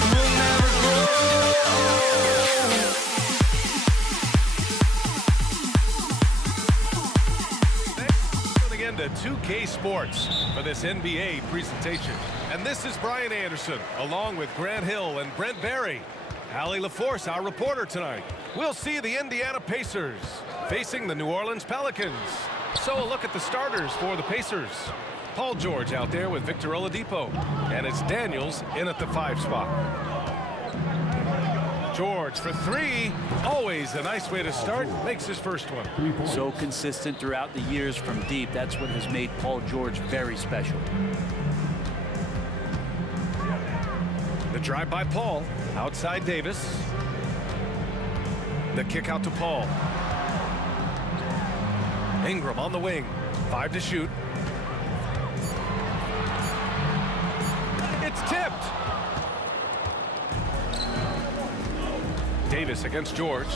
We'll never grow. Thanks again to 2K Sports for this NBA presentation. And this is Brian Anderson, along with Grant Hill and Brent Barry. Allie LaForce, our reporter tonight. We'll see the Indiana Pacers facing the New Orleans Pelicans. So a look at the starters for the Pacers. Paul George out there with Victor Oladipo. And it's Daniels in at the 5 spot. George for 3. Always a nice way to start. Makes his first one. So consistent throughout the years from deep. That's what has made Paul George very special. The drive by Paul. Outside Davis. The kick out to Paul. Ingram on the wing. 5 to shoot. It's tipped. Davis against George.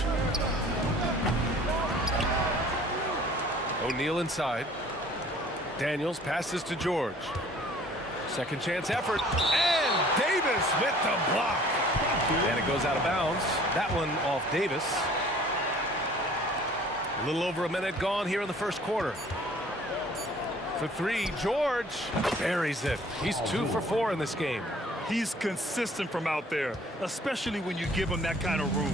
O'Neal inside. Daniels passes to George. Second chance effort. And Davis with the block. And it goes out of bounds. That one off Davis. A little over a minute gone here in the first quarter. For 3, George buries it. He's 2 for 4 in this game. He's consistent from out there, especially when you give him that kind of room.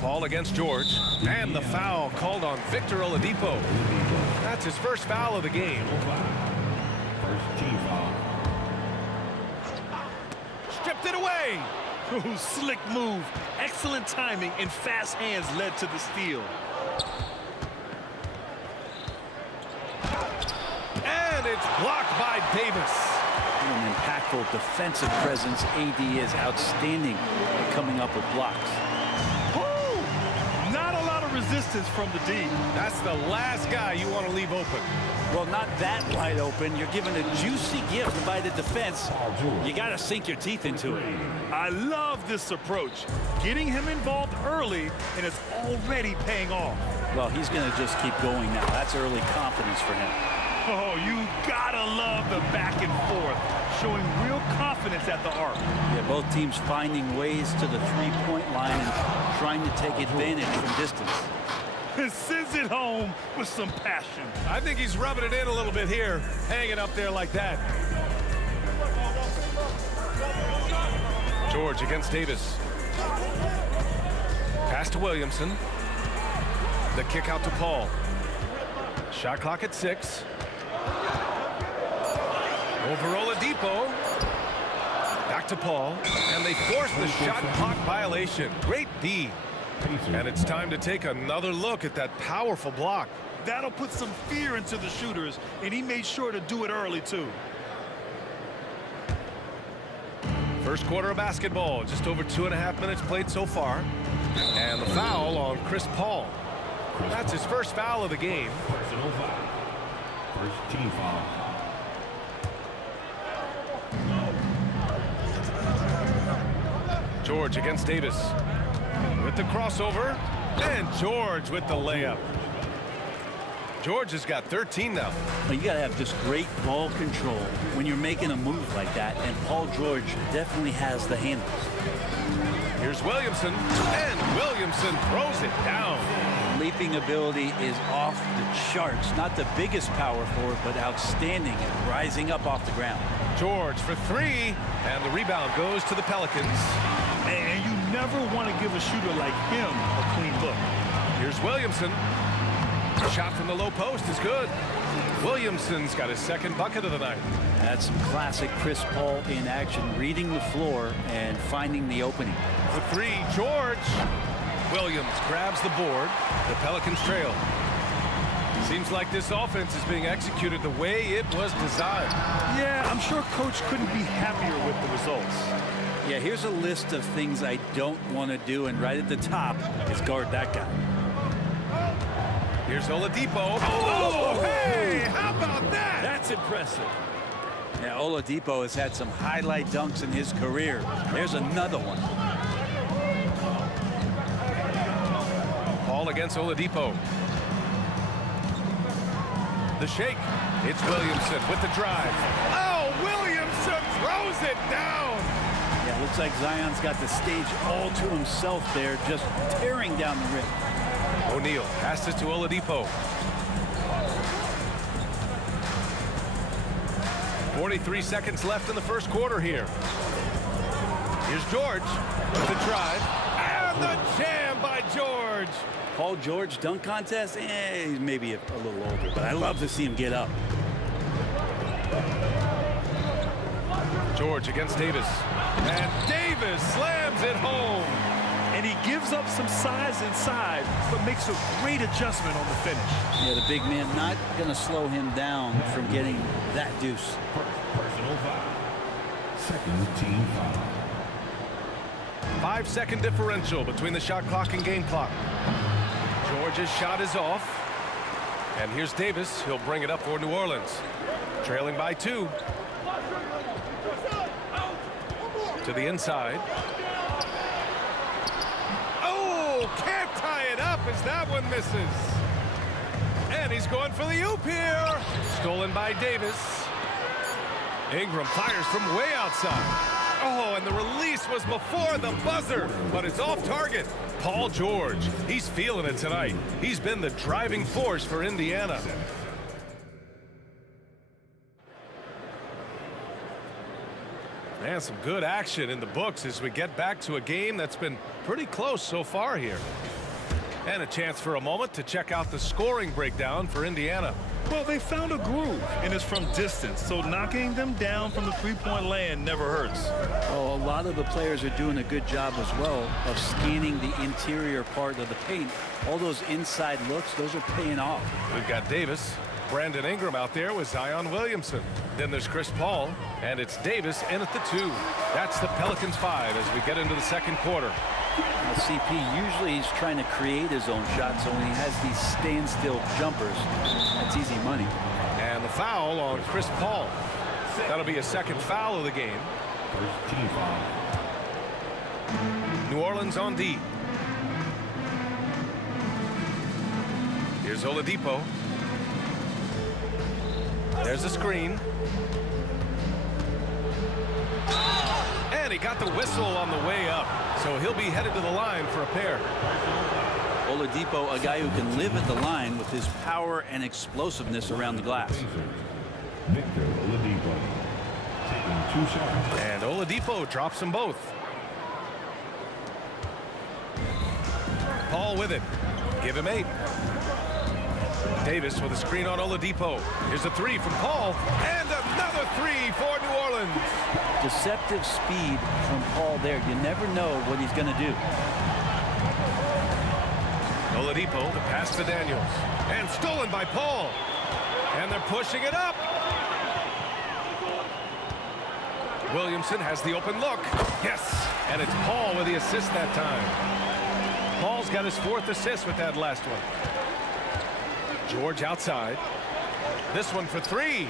Paul against George. And the foul called on Victor Oladipo. That's his first foul of the game. First team foul. Stripped it away. Ooh, slick move. Excellent timing and fast hands led to the steal. And It's blocked by Davis. An impactful defensive presence. AD is outstanding at coming up with blocks. Woo! Not a lot of resistance from the D. That's the last guy you want to leave open. Well, not that wide open. You're given a juicy gift by the defense. You got to sink your teeth into it. I love this approach. Getting him involved early, and it's already paying off. Well, he's going to just keep going now. That's early confidence for him. Oh, you gotta love the back and forth, showing real confidence at the arc. Yeah, both teams finding ways to the three-point line and trying to take advantage from distance. And sends it home with some passion. I think he's rubbing it in a little bit here, hanging up there like that. George against Davis. Pass to Williamson. The kick out to Paul. Shot clock at 6. Over Oladipo. Back to Paul. And they force the shot clock violation. Great D. And it's time to take another look at that powerful block. That'll put some fear into the shooters, and he made sure to do it early, too. First quarter of basketball. Just over 2.5 minutes played so far. And the foul on Chris Paul. That's his first foul of the game. Personal foul. First team foul. George against Davis. With the crossover. And George with the layup. George has got 13 now. Well, you got to have just great ball control when you're making a move like that, and Paul George definitely has the handles. Here's Williamson, and Williamson throws it down. Leaping ability is off the charts. Not the biggest power forward, but outstanding at rising up off the ground. George for 3, and the rebound goes to the Pelicans. And you never want to give a shooter like him a clean look. Here's Williamson. Shot from the low post is good. Williamson's got his second bucket of the night. That's some classic Chris Paul in action, reading the floor and finding the opening. For 3, George. Williams grabs the board. The Pelicans trail. Seems like this offense is being executed the way it was designed. Yeah, I'm sure Coach couldn't be happier with the results. Yeah, here's a list of things I don't want to do, and right at the top is guard that guy. Here's Oladipo. Oh, hey, how about that? That's impressive. Yeah, Oladipo has had some highlight dunks in his career. There's another one. Paul against Oladipo. The shake. It's Williamson with the drive. Oh, Williamson throws it down. Yeah, looks like Zion's got the stage all to himself there, just tearing down the rim. O'Neal passes to Oladipo. 43 seconds left in the first quarter here. Here's George with the drive. And the jam by George. Paul George dunk contest? He's maybe a little older, but I love to see him get up. George against Davis. And Davis slams it home. And he gives up some size inside, but makes a great adjustment on the finish. Yeah, the big man not going to slow him down from getting that deuce. Personal foul. Second team foul. 5-second differential between the shot clock and game clock. George's shot is off. And here's Davis. He'll bring it up for New Orleans. Trailing by 2. To the inside. Oh, can't tie it up as that one misses. And he's going for the oop here. Stolen by Davis. Ingram fires from way outside. Oh, and the release was before the buzzer, but it's off target. Paul George, he's feeling it tonight. He's been the driving force for Indiana. And some good action in the books as we get back to a game that's been pretty close so far here. And a chance for a moment to check out the scoring breakdown for Indiana. Well, they found a groove, and it's from distance, so knocking them down from the three-point land never hurts. Oh, a lot of the players are doing a good job as well of scanning the interior part of the paint. All those inside looks, those are paying off. We've got Davis. Brandon Ingram out there with Zion Williamson. Then there's Chris Paul, and it's Davis in at the 2. That's the Pelicans 5 as we get into the second quarter. Now, CP, usually he's trying to create his own shot, so when he has these standstill jumpers, that's easy money. And the foul on Chris Paul. That'll be a second foul of the game. New Orleans on D. Here's Oladipo. There's a screen. And he got the whistle on the way up. So he'll be headed to the line for a pair. Oladipo, a guy who can live at the line with his power and explosiveness around the glass. Victor Oladipo taking 2 shots. And Oladipo drops them both. Paul with it. Give him 8. Davis with a screen on Oladipo. Here's a 3 from Paul. And another 3 for New Orleans. Deceptive speed from Paul there. You never know what he's going to do. Oladipo, the pass to Daniels. And stolen by Paul. And they're pushing it up. Williamson has the open look. Yes. And it's Paul with the assist that time. Paul's got his 4th assist with that last one. George outside. This one for 3.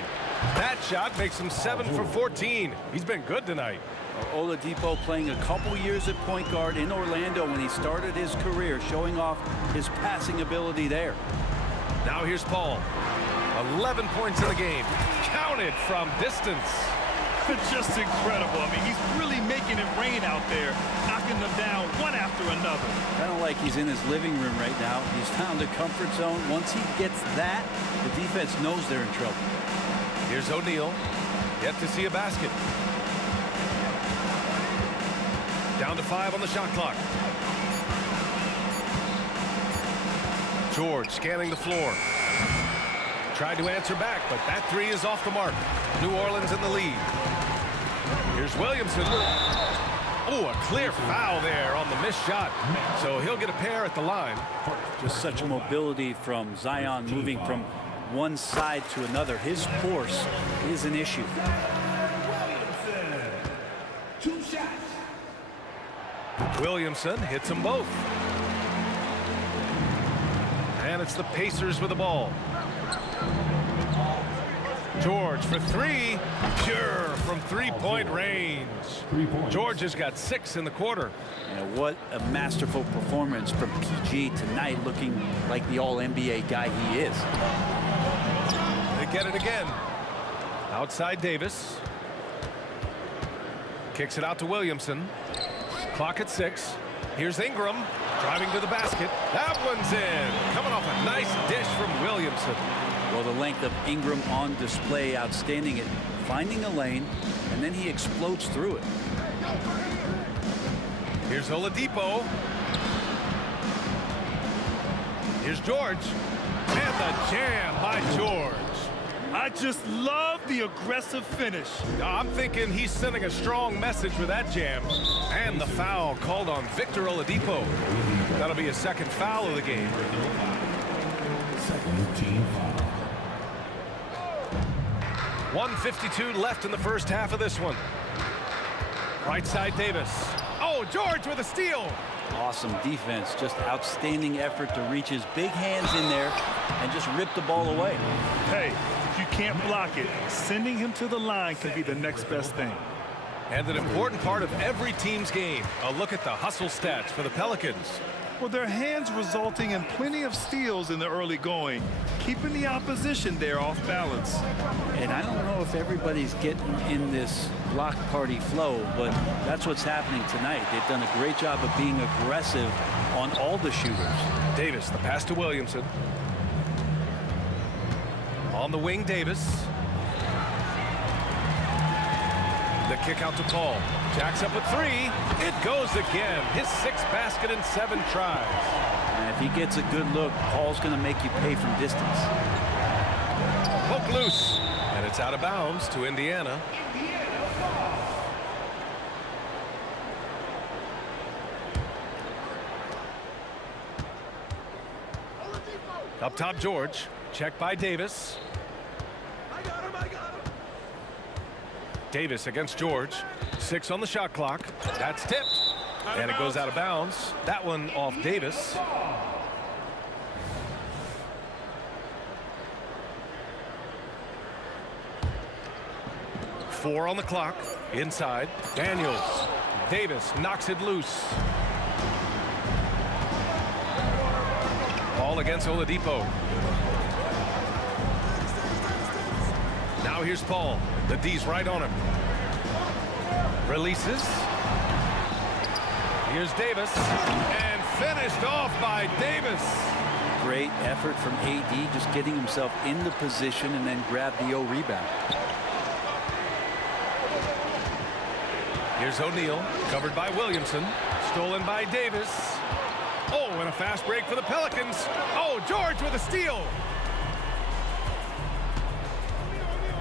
That shot makes him 7 for 14. He's been good tonight. Oladipo playing a couple years at point guard in Orlando when he started his career, showing off his passing ability there. Now here's Paul. 11 points in the game. Counted from distance. Just incredible. I mean, he's really making it rain out there, knocking them down one after another. Kind of like he's in his living room right now. He's found a comfort zone. Once he gets that, the defense knows they're in trouble. Here's O'Neal. Yet to see a basket. Down to 5 on the shot clock. George scanning the floor. Tried to answer back, but that 3 is off the mark. New Orleans in the lead. Here's Williamson. Oh, a clear foul there on the missed shot. So he'll get a pair at the line. Just such mobility from Zion, moving from one side to another. His force is an issue. Williamson hits them both. And it's the Pacers with the ball. George for 3. Pure from 3-point range. George has got 6 in the quarter. And what a masterful performance from PG tonight, looking like the all-NBA guy he is. They get it again. Outside Davis. Kicks it out to Williamson. Clock at 6. Here's Ingram driving to the basket. That one's in. Coming off a nice dish from Williamson. Well, the length of Ingram on display, outstanding at finding a lane, and then he explodes through it. Here's Oladipo. Here's George. And the jam by George. I just love the aggressive finish. I'm thinking he's sending a strong message with that jam. And the foul called on Victor Oladipo. That'll be a second foul of the game. Second team foul. 1:52 left in the first half of this one. Right side Davis. Oh, George with a steal. Awesome defense, just outstanding effort to reach his big hands in there and just rip the ball away. Hey, if you can't block it, sending him to the line can be the next best thing. And an important part of every team's game. A look at the hustle stats for the Pelicans. Well, their hands resulting in plenty of steals in the early going, keeping the opposition there off balance. And I don't know if everybody's getting in this block party flow, but that's what's happening tonight. They've done a great job of being aggressive on all the shooters. Davis, the pass to Williamson. On the wing, Davis. The kick out to Paul. Jacks up with 3. It goes again. His 6th basket in 7 tries. And if he gets a good look, Paul's going to make you pay from distance. Poke loose. And it's out of bounds to Indiana. Up top, George. Check by Davis. Davis against George. 6 on the shot clock. That's tipped. And it goes out of bounds. That one off Davis. Four on the clock. Inside. Daniels. Davis knocks it loose. Ball against Oladipo. Now here's Paul. The D's right on him. Releases. Here's Davis. And finished off by Davis. Great effort from AD, just getting himself in the position and then grab the rebound. Here's O'Neal, covered by Williamson. Stolen by Davis. Oh, and a fast break for the Pelicans. Oh, George with a steal.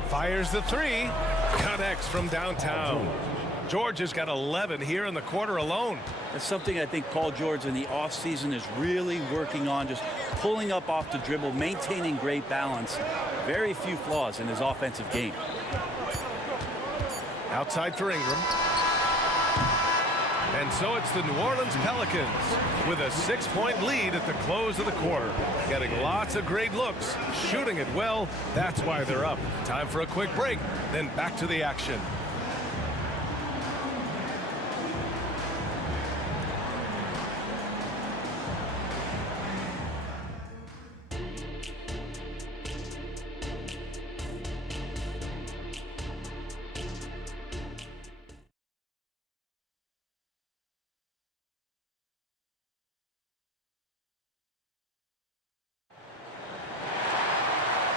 Fires the three. Connects from downtown. George has got 11 here in the quarter alone. That's something I think Paul George in the offseason is really working on, just pulling up off the dribble, maintaining great balance. Very few flaws in his offensive game. Outside for Ingram. And so it's the New Orleans Pelicans with a 6-point lead at the close of the quarter. Getting lots of great looks, shooting it well. That's why they're up. Time for a quick break, then back to the action.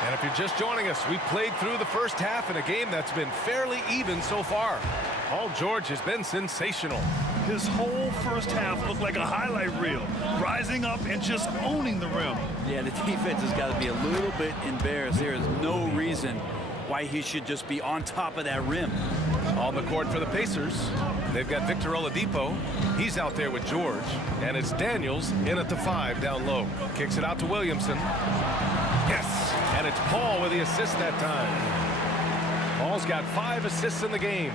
And if you're just joining us, we played through the first half in a game that's been fairly even so far. Paul George has been sensational. His whole first half looked like a highlight reel, rising up and just owning the rim. Yeah, the defense has got to be a little bit embarrassed. There is no reason why he should just be on top of that rim. On the court for the Pacers, they've got Victor Oladipo. He's out there with George. And it's Daniels in at the 5 down low. Kicks it out to Williamson. Yes! And it's Paul with the assist that time. Paul's got 5 assists in the game.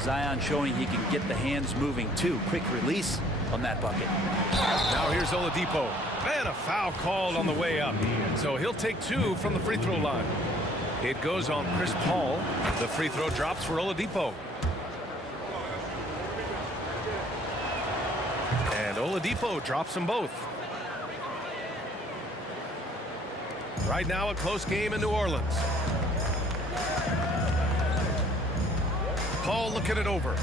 Zion showing he can get the hands moving too. Quick release on that bucket. Now here's Oladipo. And a foul called on the way up. So he'll take 2 from the free throw line. It goes on Chris Paul. The free throw drops for Oladipo. And Oladipo drops them both. Right now, a close game in New Orleans. Paul looking it over.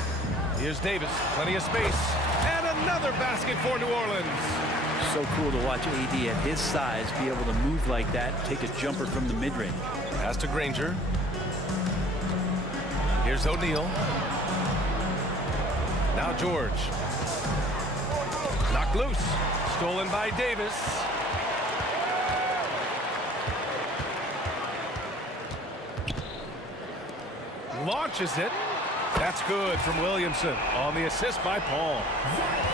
Here's Davis, plenty of space. And another basket for New Orleans. So cool to watch AD at his size be able to move like that, take a jumper from the mid-range. Pass to Granger. Here's O'Neal. Now George. Knocked loose. Stolen by Davis. Launches it. That's good from Williamson on the assist by Paul.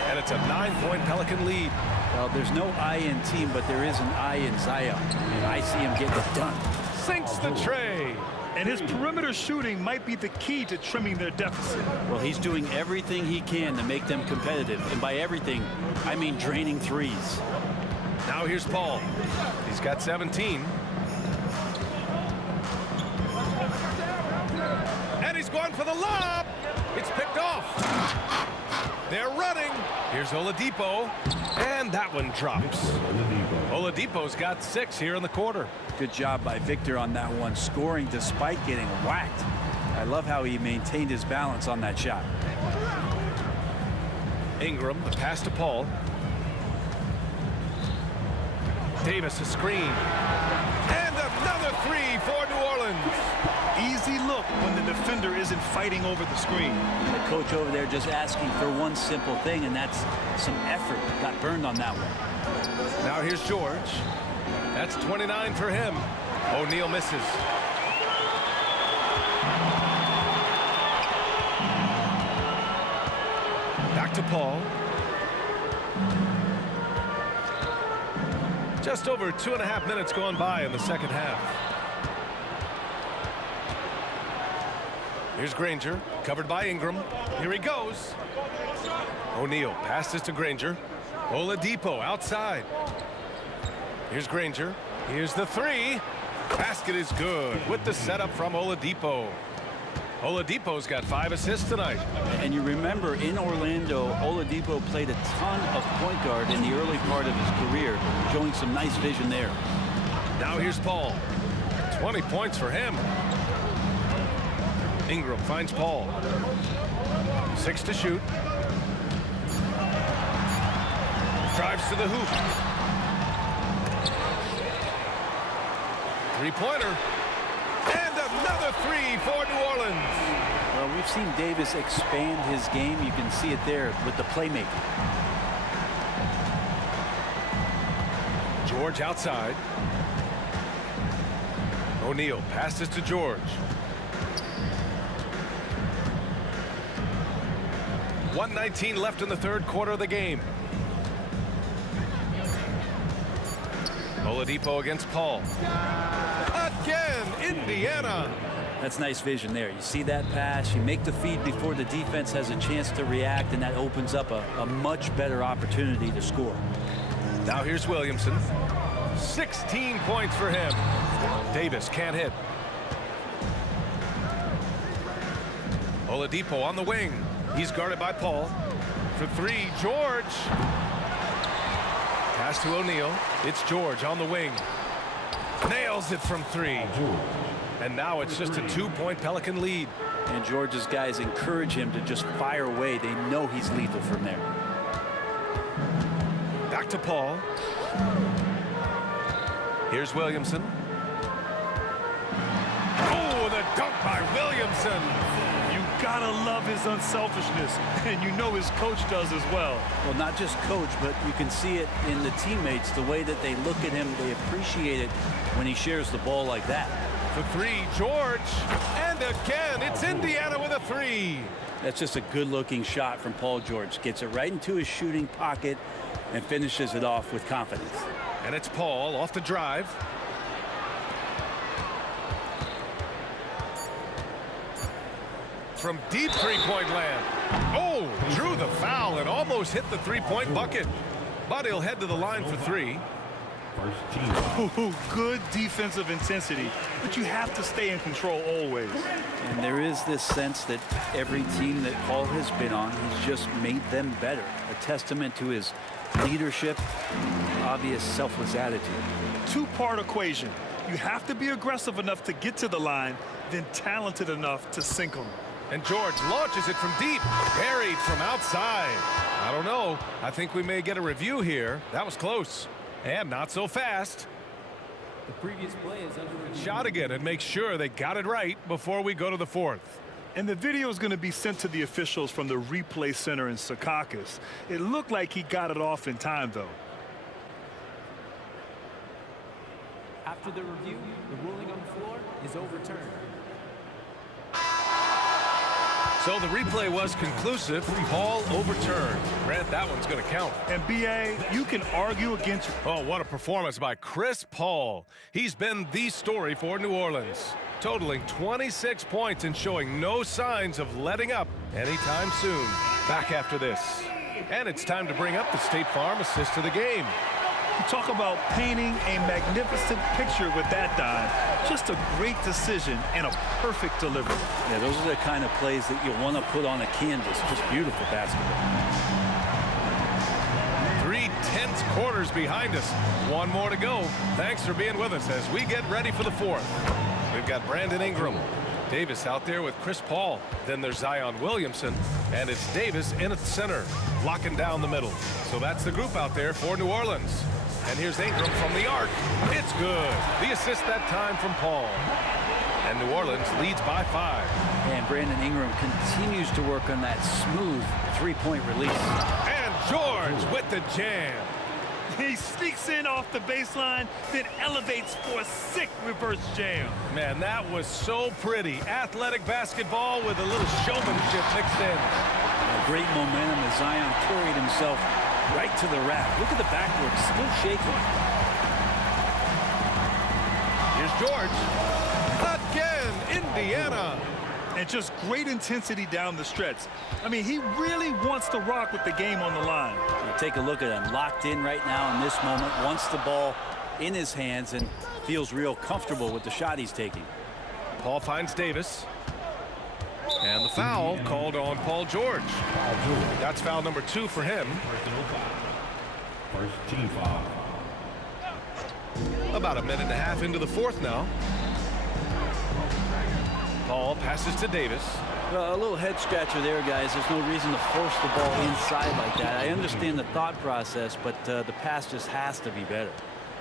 And it's a 9-point Pelican lead. Well, there's no I in team, but there is an I in Zion. And I see him getting it done. Sinks the tray. And his perimeter shooting might be the key to trimming their deficit. Well, he's doing everything he can to make them competitive. And by everything, I mean draining threes. Now here's Paul. He's got 17. And he's going for the lob. It's picked off. They're running. Here's Oladipo. And that one drops. Oladipo's got 6 here in the quarter. Good job by Victor on that one, scoring despite getting whacked. I love how he maintained his balance on that shot. Ingram, the pass to Paul. Davis, a screen. And another 3 for New Orleans. Easy look when the defender isn't fighting over the screen. The coach over there just asking for one simple thing, and that's some effort. Got burned on that one. Now here's George. That's 29 for him. O'Neal misses. Back to Paul. Just over 2.5 minutes gone by in the second half. Here's Granger, covered by Ingram. Here he goes. O'Neal passes to Granger. Oladipo outside. Here's Granger. Here's the three. Basket is good with the setup from Oladipo. Oladipo's got 5 assists tonight. And you remember in Orlando, Oladipo played a ton of point guard in the early part of his career, showing some nice vision there. Now here's Paul. 20 points for him. Ingram finds Paul. 6 to shoot. Drives to the hoop. Three-pointer. And another three for New Orleans. Well, we've seen Davis expand his game. You can see it there with the playmaking. George outside. O'Neal passes to George. 1:19 left in the third quarter of the game. Oladipo against Paul. Again, Indiana. That's nice vision there. You see that pass, you make the feed before the defense has a chance to react, and that opens up a much better opportunity to score. Now here's Williamson. 16 points for him. Davis can't hit. Oladipo on the wing. He's guarded by Paul. For three, George. Pass to O'Neal. It's George on the wing. Nails it from three. And now it's just a 2-point Pelican lead. And George's guys encourage him to just fire away. They know he's lethal from there. Back to Paul. Here's Williamson. Oh, the dunk by Williamson. You gotta love his unselfishness, and you know his coach does as well. Well, not just coach, but you can see it in the teammates, the way that they look at him. They appreciate it when he shares the ball like that. For three, George. And again, it's Indiana with a three. That's just a good-looking shot from Paul George. Gets it right into his shooting pocket and finishes it off with confidence. And it's Paul off the drive. From deep three-point land. Oh, drew the foul and almost hit the three-point bucket. But he'll head to the line for three. Ooh, good defensive intensity, but you have to stay in control always. And there is this sense that every team that Paul has been on, he's just made them better. A testament to his leadership, obvious selfless attitude. Two-part equation. You have to be aggressive enough to get to the line, then talented enough to sink them. And George launches it from deep, buried from outside. I don't know. I think we may get a review here. That was close. And not so fast. The previous play is under review. Shot again and make sure they got it right before we go to the fourth. And the video is going to be sent to the officials from the replay center in Secaucus. It looked like he got it off in time, though. After the review, the ruling on the floor is overturned. So the replay was conclusive. Paul overturned. Grant, that one's going to count. And B.A., you can argue against... Oh, what a performance by Chris Paul. He's been the story for New Orleans, totaling 26 points and showing no signs of letting up anytime soon. Back after this. And it's time to bring up the State Farm assist of the game. You talk about painting a magnificent picture with that dive. Just a great decision and a perfect delivery. Yeah, those are the kind of plays that you want to put on a canvas. Just beautiful basketball. 3 tense quarters behind us. One more to go. Thanks for being with us as we get ready for the fourth. We've got Brandon Ingram. Davis out there with Chris Paul. Then there's Zion Williamson. And it's Davis in at the center, locking down the middle. So that's the group out there for New Orleans. And here's Ingram from the arc. It's good. The assist that time from Paul. And New Orleans leads by 5. And Brandon Ingram continues to work on that smooth three-point release. And George with the jam. He sneaks in off the baseline, then elevates for a sick reverse jam. Man, that was so pretty. Athletic basketball with a little showmanship mixed in. Great momentum as Zion carried himself right to the rack. Look at the backboard, still shaking. George. Again, Indiana. And just great intensity down the stretch. I mean, he really wants to rock with the game on the line. You take a look at him, locked in right now in this moment, wants the ball in his hands and feels real comfortable with the shot he's taking. Paul finds Davis. And the foul called on Paul George. That's foul number 2 for him. First team foul. About a minute and a half into the fourth now. Paul passes to Davis. Well, a little head scratcher there, guys. There's no reason to force the ball inside like that. I understand the thought process, but the pass just has to be better.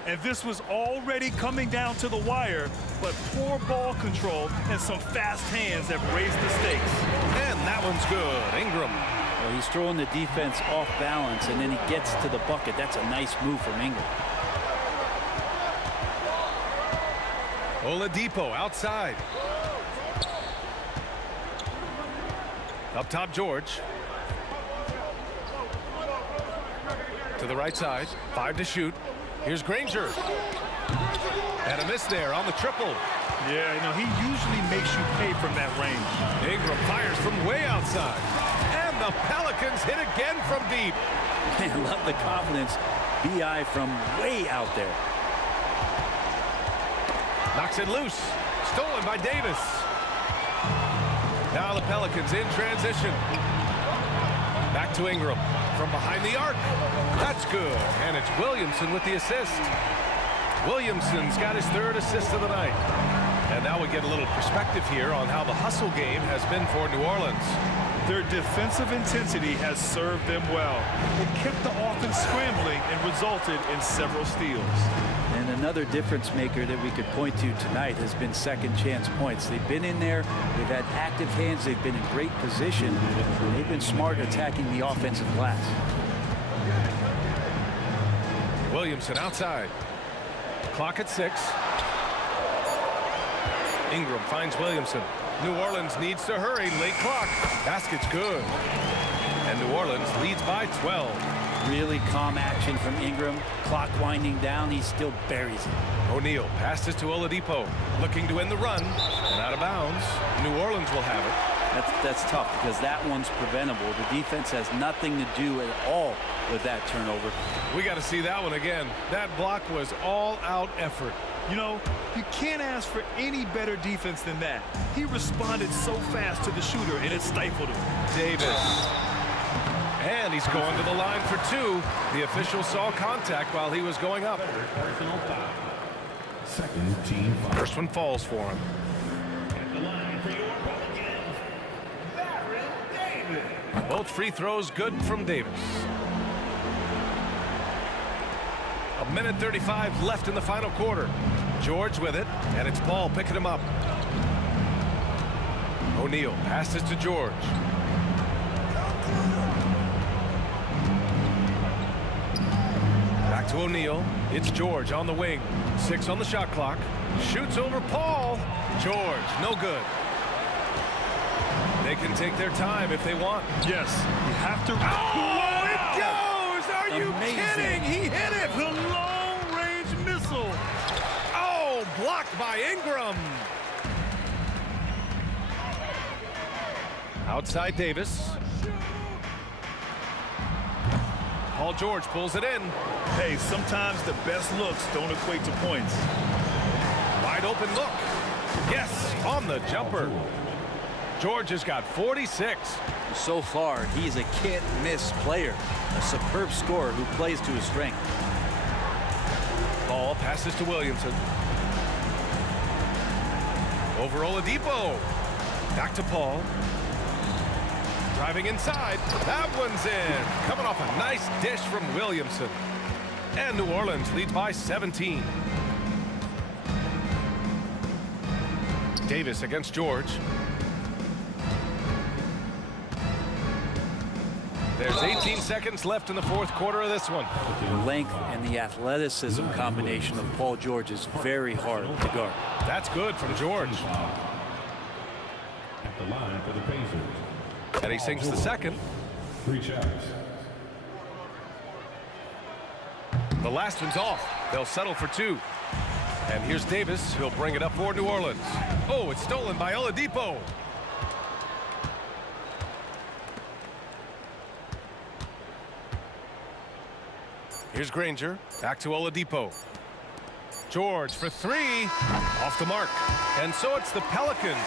And this was already coming down to the wire, but poor ball control and some fast hands have raised the stakes. And that one's good. Ingram. Well, he's throwing the defense off balance, and then he gets to the bucket. That's a nice move from Ingram. Oladipo outside. Up top, George. To the right side. 5 to shoot. Here's Granger. And a miss there on the triple. Yeah, you know, he usually makes you pay from that range. Ingram fires from way outside. And the Pelicans hit again from deep. Man, love the confidence. B.I. from way out there. Knocks it loose. Stolen by Davis. Now the Pelicans in transition. Back to Ingram from behind the arc. That's good. And it's Williamson with the assist. Williamson's got his 3rd assist of the night. And now we get a little perspective here on how the hustle game has been for New Orleans. Their defensive intensity has served them well. It kept the offense scrambling and resulted in several steals. And another difference maker that we could point to tonight has been second chance points. They've been in there, they've had active hands, they've been in great position, they've been smart attacking the offensive glass. Williamson outside. Clock at 6. Ingram finds Williamson. New Orleans needs to hurry. Late clock. Basket's good. And New Orleans leads by 12. Really calm action from Ingram. Clock winding down. He still buries it. O'Neal passes to Oladipo. Looking to end the run. And out of bounds. New Orleans will have it. That's tough because that one's preventable. The defense has nothing to do at all with that turnover. We got to see that one again. That block was all-out effort. You know, you can't ask for any better defense than that. He responded so fast to the shooter, and it stifled him. Davis. And he's going to the line for 2. The official saw contact while he was going up. Personal foul. Second team foul. First one falls for him. At the line for your Pelicans, Baron Davis. Both free throws good from Davis. A minute 35 left in the final quarter. George with it, and it's Paul picking him up. O'Neal passes to George. Back to O'Neal. It's George on the wing. 6 on the shot clock. Shoots over Paul. George, no good. They can take their time if they want. Yes, you have to. Oh, it goes! Are you kidding? He hit it! The long-range missile. Oh, blocked by Ingram. Outside Davis. Paul George pulls it in. Hey, sometimes the best looks don't equate to points. Wide open look. Yes, on the jumper. George has got 46. So far, he's a can't-miss player. A superb scorer who plays to his strength. Ball passes to Williamson. Over Oladipo. Back to Paul. Driving inside. That one's in. Coming off a nice dish from Williamson. And New Orleans leads by 17. Davis against George. There's 18 seconds left in the fourth quarter of this one. The length and the athleticism combination of Paul George is very hard to guard. That's good from George. At the line for the Pacers. And he sinks the second. 3 shots. The last one's off. They'll settle for 2. And here's Davis. He'll bring it up for New Orleans. Oh, it's stolen by Oladipo. Here's Granger. Back to Oladipo. George for three. Off the mark. And so it's the Pelicans.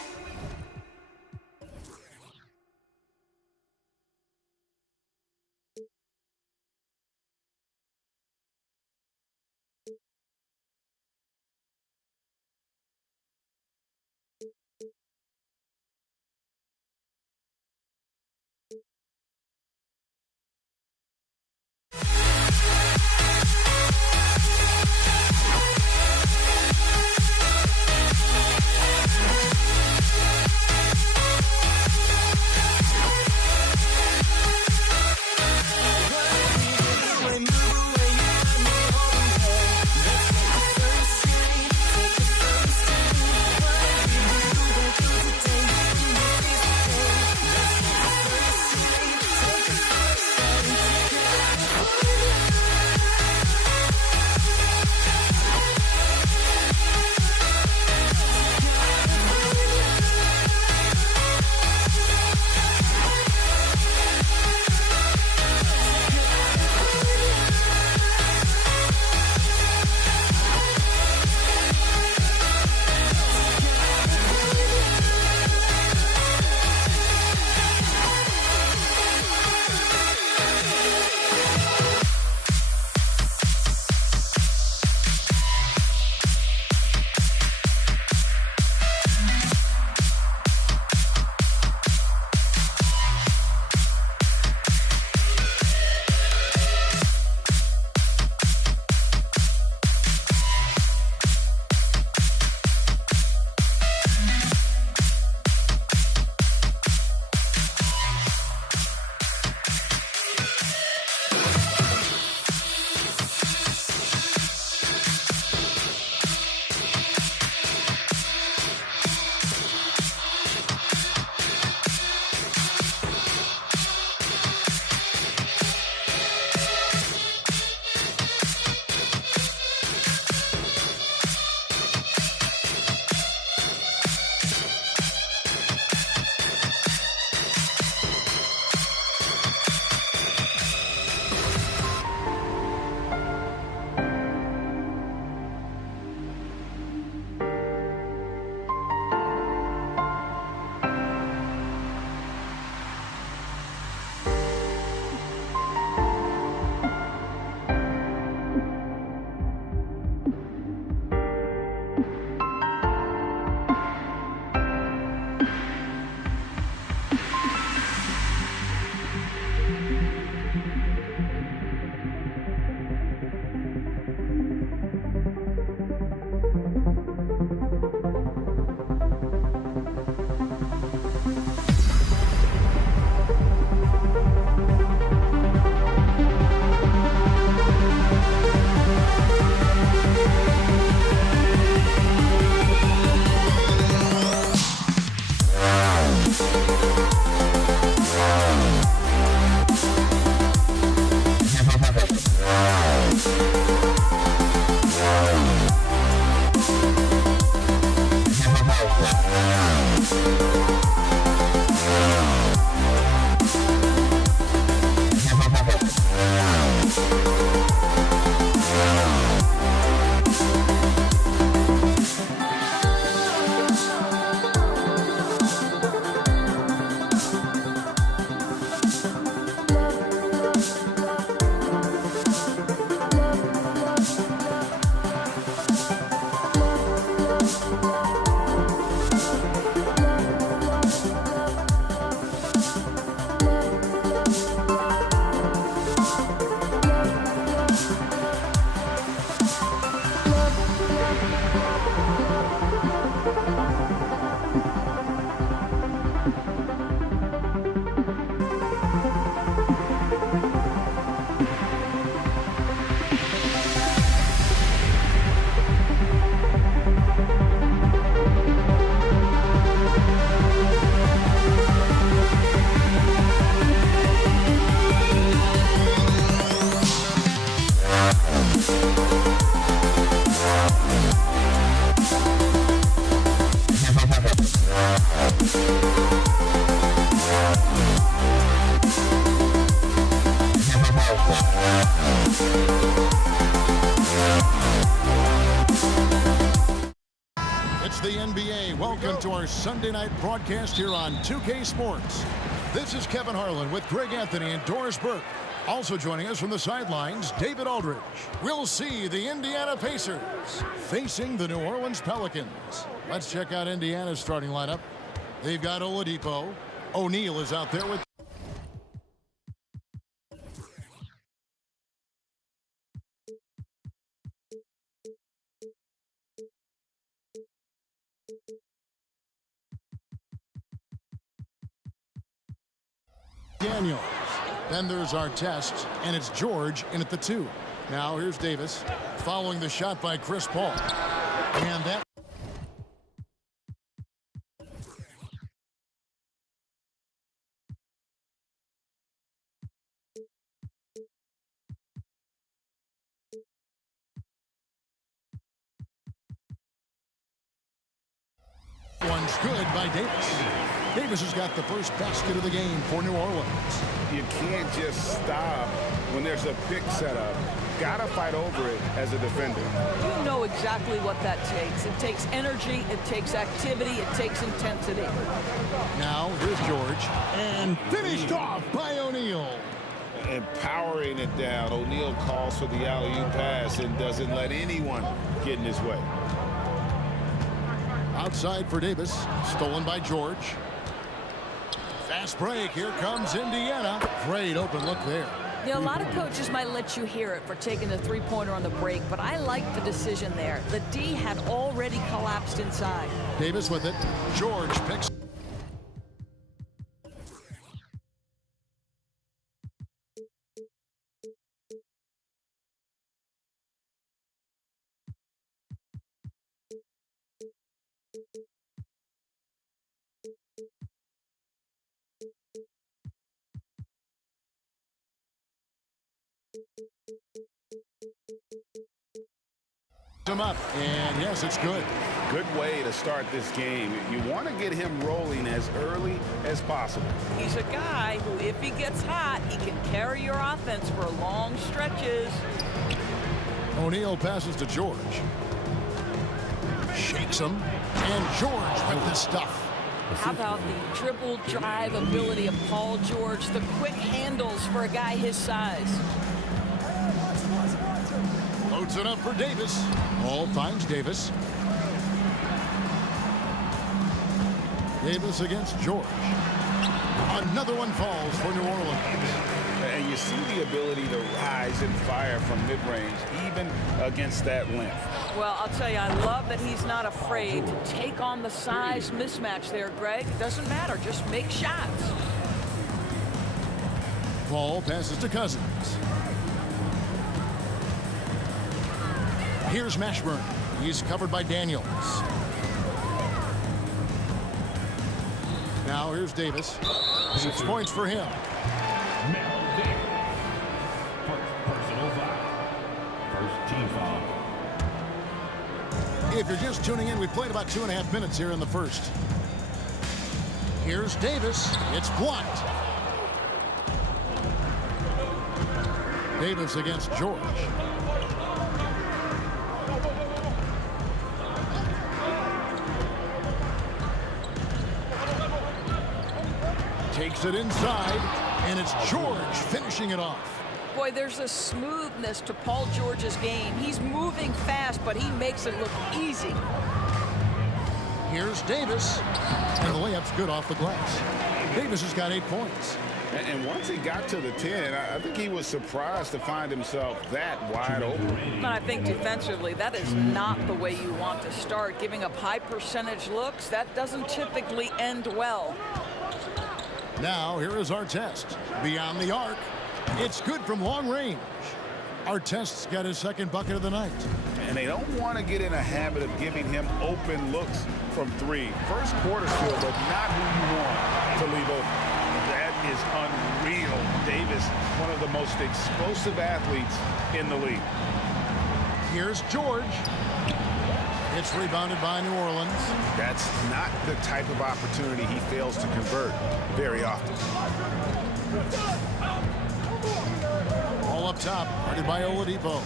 the NBA. Welcome to our Sunday night broadcast here on 2K Sports. This is Kevin Harlan with Greg Anthony and Doris Burke. Also joining us from the sidelines, David Aldridge. We'll see the Indiana Pacers facing the New Orleans Pelicans. Let's check out Indiana's starting lineup. They've got Oladipo. O'Neal is out there with Daniels. Then there's Artest, and it's George in at the 2. Now here's Davis, following the shot by Chris Paul. And that one's good by Davis. Davis has got the first basket of the game for New Orleans. You can't just stop when there's a pick set up. Gotta fight over it as a defender. You know exactly what that takes. It takes energy, it takes activity, it takes intensity. Now here's George, and finished off by O'Neal. And powering it down, O'Neal calls for the alley-oop pass and doesn't let anyone get in his way. Outside for Davis, stolen by George. Fast break, here comes Indiana. Great open look there. You know, a lot of coaches might let you hear it for taking the three-pointer on the break, but I like the decision there. The D had already collapsed inside. Davis with it. George picks. Him up, and yes, it's good. Good way to start this game. You want to get him rolling as early as possible. He's a guy who, if he gets hot, he can carry your offense for long stretches. O'Neal passes to George. Shakes him, and George with the stuff. How about the dribble drive ability of Paul George, the quick handles for a guy his size. Loads it up for Davis. Ball finds Davis. Davis against George. Another one falls for New Orleans. And you see the ability to rise and fire from mid-range, even against that length. Well, I'll tell you, I love that he's not afraid to take on the size mismatch there, Greg. It doesn't matter. Just make shots. Paul passes to Cousins. Here's Mashburn. He's covered by Daniels. Now here's Davis. 6 points for him. Personal foul. First team foul. If you're just tuning in, we played about 2.5 minutes here in the first. Here's Davis. It's blocked. Davis against George. Takes it inside, and it's George finishing it off. Boy, there's a smoothness to Paul George's game. He's moving fast, but he makes it look easy. Here's Davis, and the layup's good off the glass. Davis has got 8 points. And once he got to the 10, I think he was surprised to find himself that wide open. And I think defensively, that is not the way you want to start. Giving up high percentage looks, that doesn't typically end well. Now, here is Artest. Beyond the arc. It's good from long range. Artest's got his second bucket of the night. And they don't want to get in a habit of giving him open looks from three. First quarter still, but not who you want to leave open. That is unreal. Davis, one of the most explosive athletes in the league. Here's George. It's rebounded by New Orleans. That's not the type of opportunity he fails to convert very often. All up top, guarded by Oladipo.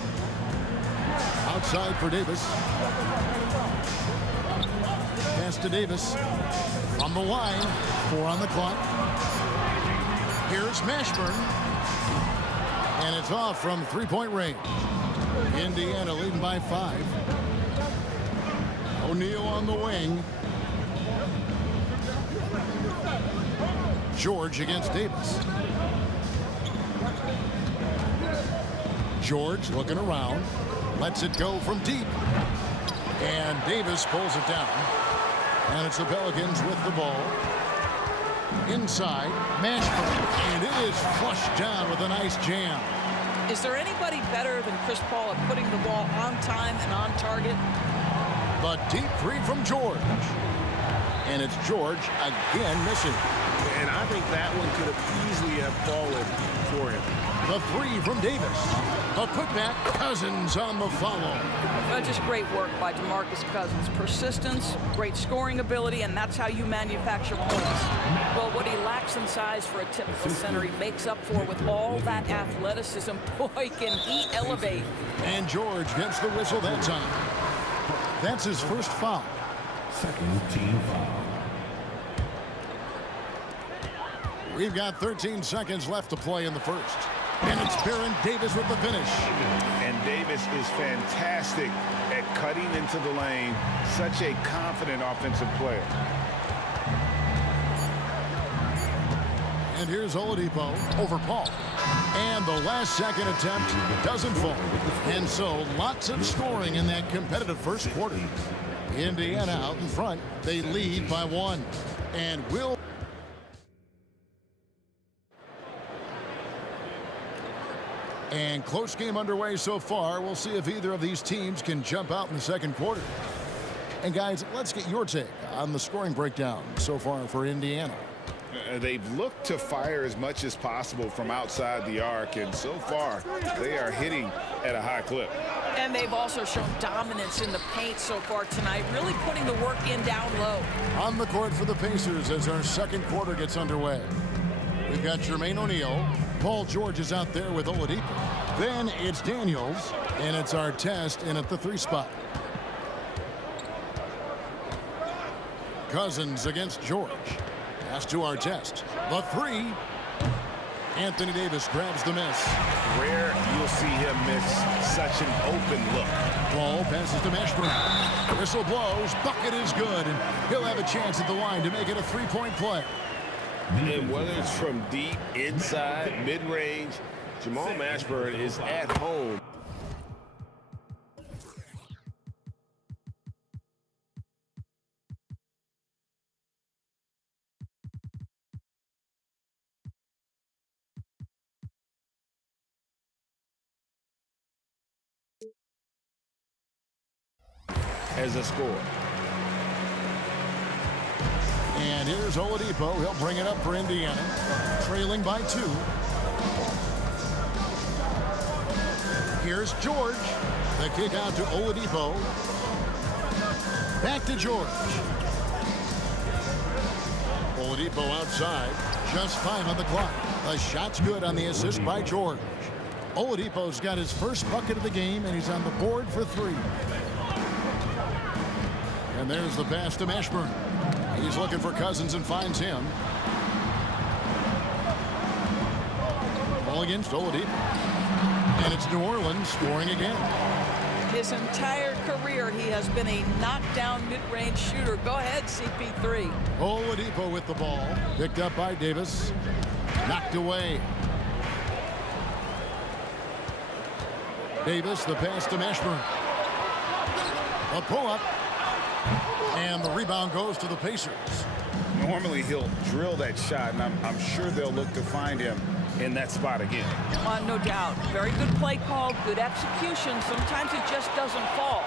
Outside for Davis. pass to Davis. From the line, 4 on the clock. Here's Mashburn. And it's off from three-point range. Indiana leading by 5. O'Neal on the wing. George against Davis. George looking around. Lets it go from deep. And Davis pulls it down. And it's the Pelicans with the ball. Inside, Mashburn. And it is flushed down with a nice jam. Is there anybody better than Chris Paul at putting the ball on time and on target? But deep three from George. And it's George again missing. And I think that one could have easily have fallen for him. The 3 from Davis. The putback, Cousins on the follow. Just great work by DeMarcus Cousins. Persistence, great scoring ability, and that's how you manufacture points. Well, what he lacks in size for a typical center, he makes up for with all that athleticism. Boy, can he elevate. And George gets the whistle that time. That's his first foul. Second team foul. We've got 13 seconds left to play in the first. And it's Baron Davis with the finish. And Davis is fantastic at cutting into the lane. Such a confident offensive player. And here's Oladipo over Paul. And the last second attempt doesn't fall. And so lots of scoring in that competitive first quarter. Indiana out in front. They lead by 1. And will... And close game underway so far. We'll see if either of these teams can jump out in the second quarter. And guys, let's get your take on the scoring breakdown so far for Indiana. They've looked to fire as much as possible from outside the arc, and so far they are hitting at a high clip. And they've also shown dominance in the paint so far tonight, really putting the work in down low. On the court for the Pacers as our second quarter gets underway. We've got Jermaine O'Neal. Paul George is out there with Oladipo. Then it's Daniels, and it's Artest in at the 3 spot. Cousins against George. Pass to Artest. The 3. Anthony Davis grabs the miss. Rare you'll see him miss such an open look. Ball passes to Mashburn. Whistle blows. Bucket is good, and he'll have a chance at the line to make it a 3-point play. And whether it's from deep, inside, mid-range, Jamal Mashburn is at home. As a scorer. And here's Oladipo. He'll bring it up for Indiana. Trailing by 2. Here's George. The kick out to Oladipo. Back to George. Oladipo outside. Just 5 on the clock. The shot's good on the assist by George. Oladipo's got his first bucket of the game, and he's on the board for 3. And there's the pass to Mashburn. He's looking for Cousins and finds him. Ball against Oladipo. And it's New Orleans scoring again. His entire career, he has been a knockdown mid-range shooter. Go ahead, CP3. Oladipo with the ball. Picked up by Davis. Knocked away. Davis, the pass to Mashburn. A pull-up. And the rebound goes to the Pacers. Normally he'll drill that shot, and I'm sure they'll look to find him in that spot again. No doubt. Very good play call, good execution. Sometimes it just doesn't fall.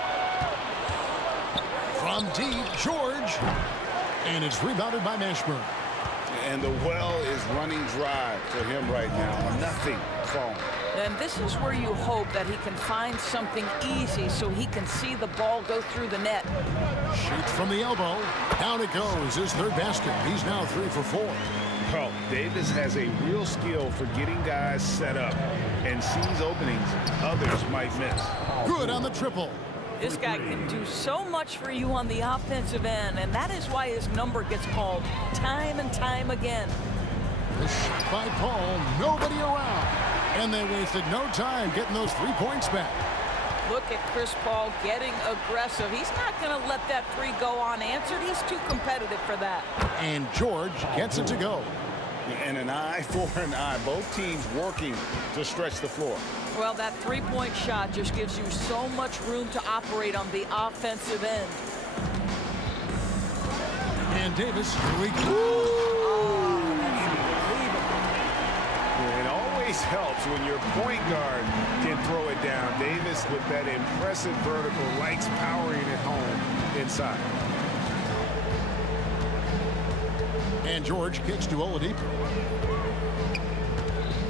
From deep, George. And it's rebounded by Mashburn. And the well is running dry for him right now. Nothing falling. And this is where you hope that he can find something easy so he can see the ball go through the net. Shoots from the elbow. Down it goes. His third basket. He's now 3 for 4. Well, Davis has a real skill for getting guys set up and sees openings others might miss. Good on the triple. This guy can do so much for you on the offensive end, and that is why his number gets called time and time again. The shot by Paul, nobody around. And they wasted no time getting those 3 points back. Look at Chris Paul getting aggressive. He's not going to let that three go unanswered. He's too competitive for that. And George gets it to go. And an eye for an eye. Both teams working to stretch the floor. Well, that three-point shot just gives you so much room to operate on the offensive end. And Davis, here we go. It always helps when your point guard can throw it down. Davis, with that impressive vertical, likes powering it home inside. And George kicks to Oladipo.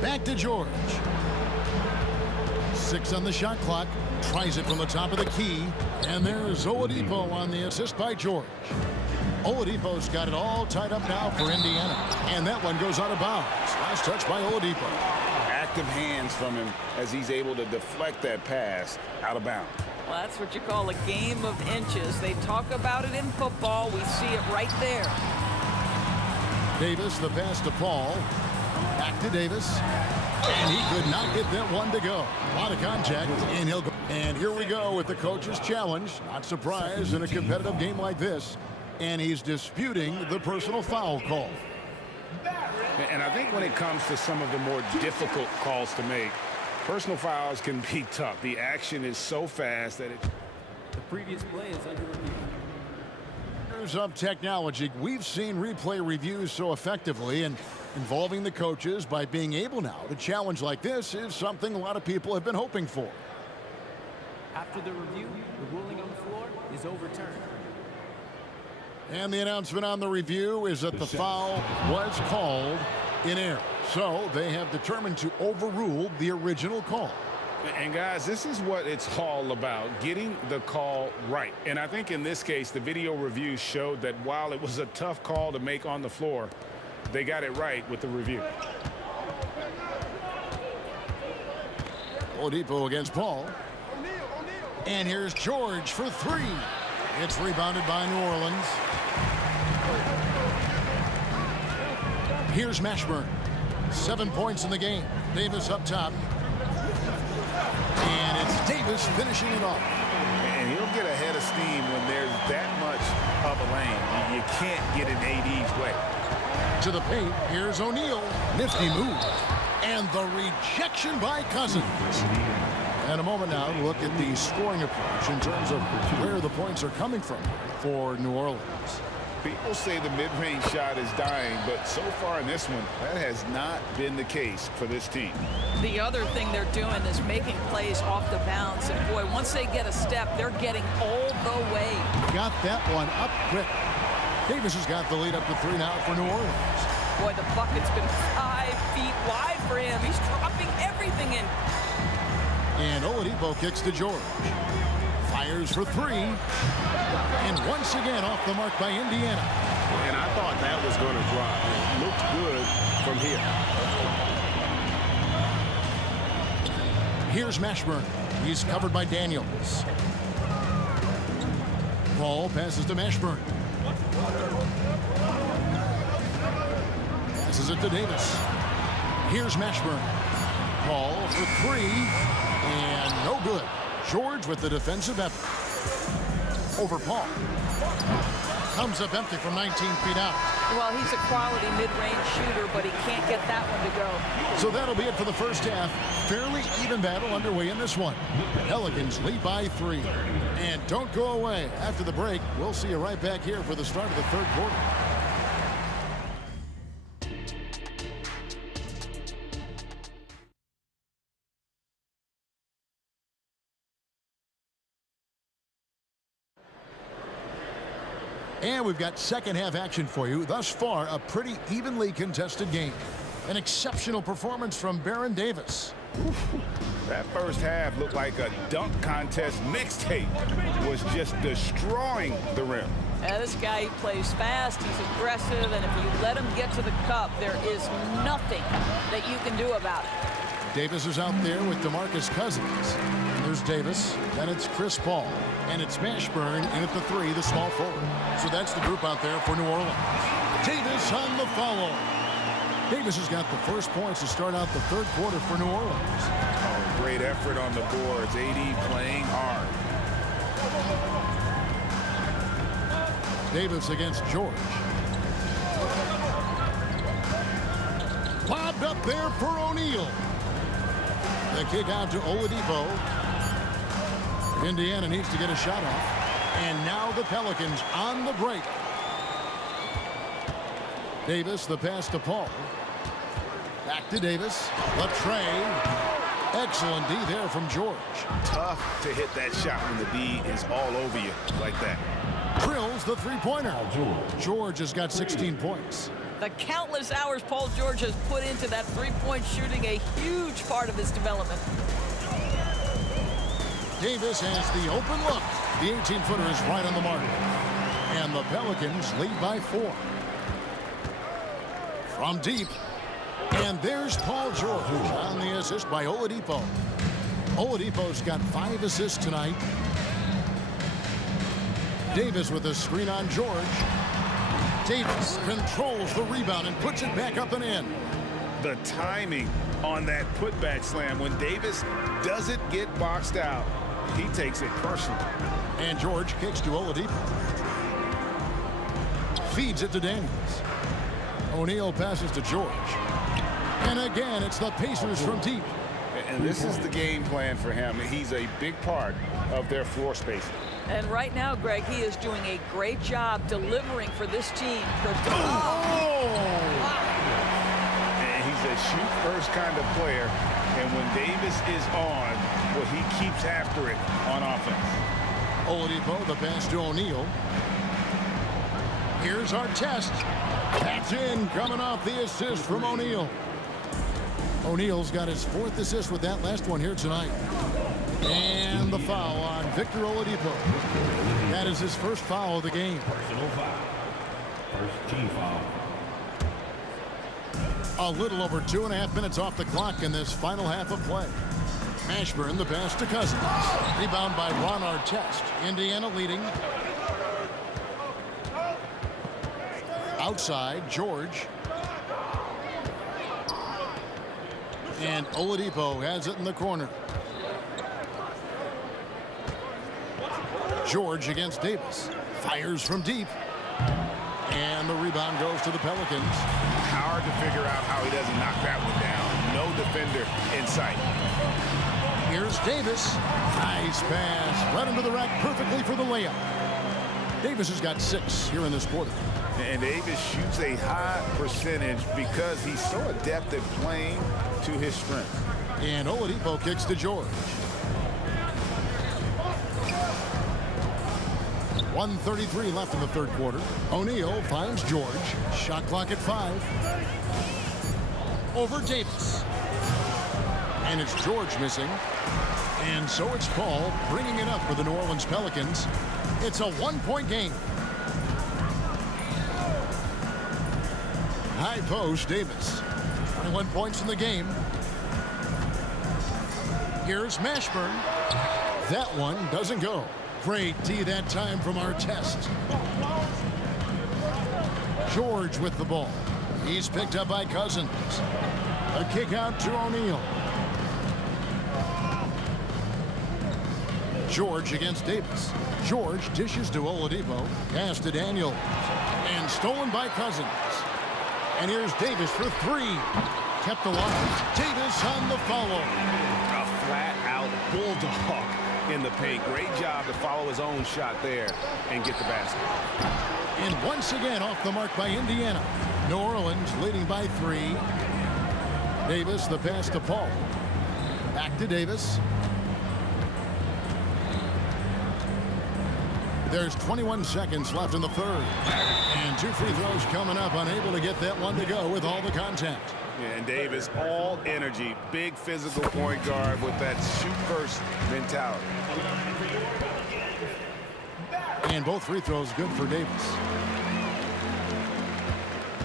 Back to George. 6 on the shot clock. Tries it from the top of the key. And there's Oladipo on the assist by George. Oladipo's got it all tied up now for Indiana. And that one goes out of bounds. Last touch by Oladipo. Active hands from him as he's able to deflect that pass out of bounds. Well, that's what you call a game of inches. They talk about it in football. We see it right there. Davis, the pass to Paul. Back to Davis. And he could not get that one to go. A lot of contact, and he'll go. And here we go with the coach's challenge. Not surprised in a competitive game like this. And he's disputing the personal foul call. And I think when it comes to some of the more difficult calls to make, personal fouls can be tough. The action is so fast that it... The previous play is under review. Of technology, we've seen replay reviews so effectively, and involving the coaches by being able now to challenge like this is something a lot of people have been hoping for. After the review, the ruling on the floor is overturned. And the announcement on the review is that the foul was called in error. So they have determined to overrule the original call. And guys, this is what it's all about, getting the call right. And I think in this case, the video review showed that while it was a tough call to make on the floor, they got it right with the review. Oladipo against Paul. And here's George for 3. It's rebounded by New Orleans. Here's Mashburn. 7 points in the game. Davis up top. And it's Davis finishing it off. And he'll get a head of steam when there's that much of a lane. You can't get in AD's way. To the paint, here's O'Neal. Nifty move. And the rejection by Cousins. And a moment now to look at the scoring approach in terms of where the points are coming from for New Orleans. People say the mid-range shot is dying, but so far in this one, that has not been the case for this team. The other thing they're doing is making plays off the bounce. And boy, once they get a step, they're getting all the way. Got that one up quick. Davis has got the lead up to 3 now for New Orleans. Boy, the bucket's been 5 feet wide for him. He's dropping everything in. And Oladipo kicks to George. Fires for 3. And once again off the mark by Indiana. And I thought that was going to drop. It looked good from here. Here's Mashburn. He's covered by Daniels. Paul passes to Mashburn. Passes it to Davis. Here's Mashburn. Paul for 3. And no good. George with the defensive effort. Over Paul. Comes up empty from 19 feet out. Well, he's a quality mid-range shooter, but he can't get that one to go. So that'll be it for the first half. Fairly even battle underway in this one. The Pelicans lead by 3. And don't go away. After the break, we'll see you right back here for the start of the third quarter. And we've got second half action for you. Thus far, a pretty evenly contested game. An exceptional performance from Baron Davis. That first half looked like a dunk contest mixtape. Was just destroying the rim. This guy, he plays fast, he's aggressive, and if you let him get to the cup, there is nothing that you can do about it. Davis is out there with DeMarcus Cousins. And Here's Davis. Then it's Chris Paul. And it's Mashburn in at the 3, the small forward. So that's the group out there for New Orleans. Davis on the follow. Davis has got the first points to start out the third quarter for New Orleans. Oh, great effort on the boards. AD playing hard. Davis against George. Lobbed up there for O'Neal. The kick out to Oladipo. Indiana needs to get a shot off. And now the Pelicans on the break. Davis, the pass to Paul. Back to Davis. Latrey. Excellent D there from George. Tough to hit that shot when the D is all over you like that. Drills the three-pointer. George has got 16 points. The countless hours Paul George has put into that three-point shooting, a huge part of his development. Davis has the open look. The 18-footer is right on the mark. And the Pelicans lead by 4. From deep. And there's Paul George on the assist by Oladipo. Oladipo's got 5 assists tonight. Davis with a screen on George. Davis controls the rebound and puts it back up and in. The timing on that putback slam when Davis doesn't get boxed out, he takes it personally. And George kicks to Oladipo. Feeds it to Daniels. O'Neal passes to George. And again, it's the Pacers from deep. And this is the game plan for him. He's a big part of their floor spacing. And right now, Greg, he is doing a great job delivering for this team. And he's a shoot-first kind of player. And when Davis is on, well, he keeps after it on offense. Oladipo, the pass to O'Neal. Here's our test. That's in, coming off the assist from O'Neal. O'Neal's got his 4th assist with that last one here tonight. And the foul on Victor Oladipo. That is his first foul of the game. Personal foul. First team foul. A little over 2.5 minutes off the clock in this final half of play. Mashburn, the pass to Cousins. Rebound by Ron Artest. Indiana leading. Outside, George. And Oladipo has it in the corner. George against Davis. Fires from deep. And the rebound goes to the Pelicans. Hard to figure out how he doesn't knock that one down. No defender in sight. Here's Davis. Nice pass. Right into the rack perfectly for the layup. Davis has got 6 here in this quarter. And Davis shoots a high percentage because he's so adept at playing to his strength. And Oladipo kicks to George. 1:33 left in the third quarter. O'Neal finds George. Shot clock at 5. Over Davis. And it's George missing. And so it's Paul bringing it up for the New Orleans Pelicans. It's a 1-point game. High post, Davis. 21 points in the game. Here's Mashburn. That one doesn't go. Great D that time from Artest. George with the ball. He's picked up by Cousins. A kick out to O'Neal. George against Davis. George dishes to Oladipo. Pass to Daniels. And stolen by Cousins. And here's Davis for 3. Kept alive. Davis on the follow. A flat-out bulldog in the paint. Great job to follow his own shot there and get the basket. And once again off the mark by Indiana. New Orleans leading by 3. Davis, the pass to Paul. Back to Davis. There's 21 seconds left in the third. And 2 free throws coming up, unable to get that one to go with all the contact. And Davis, all energy, big physical point guard with that shoot-first mentality. And both free throws good for Davis.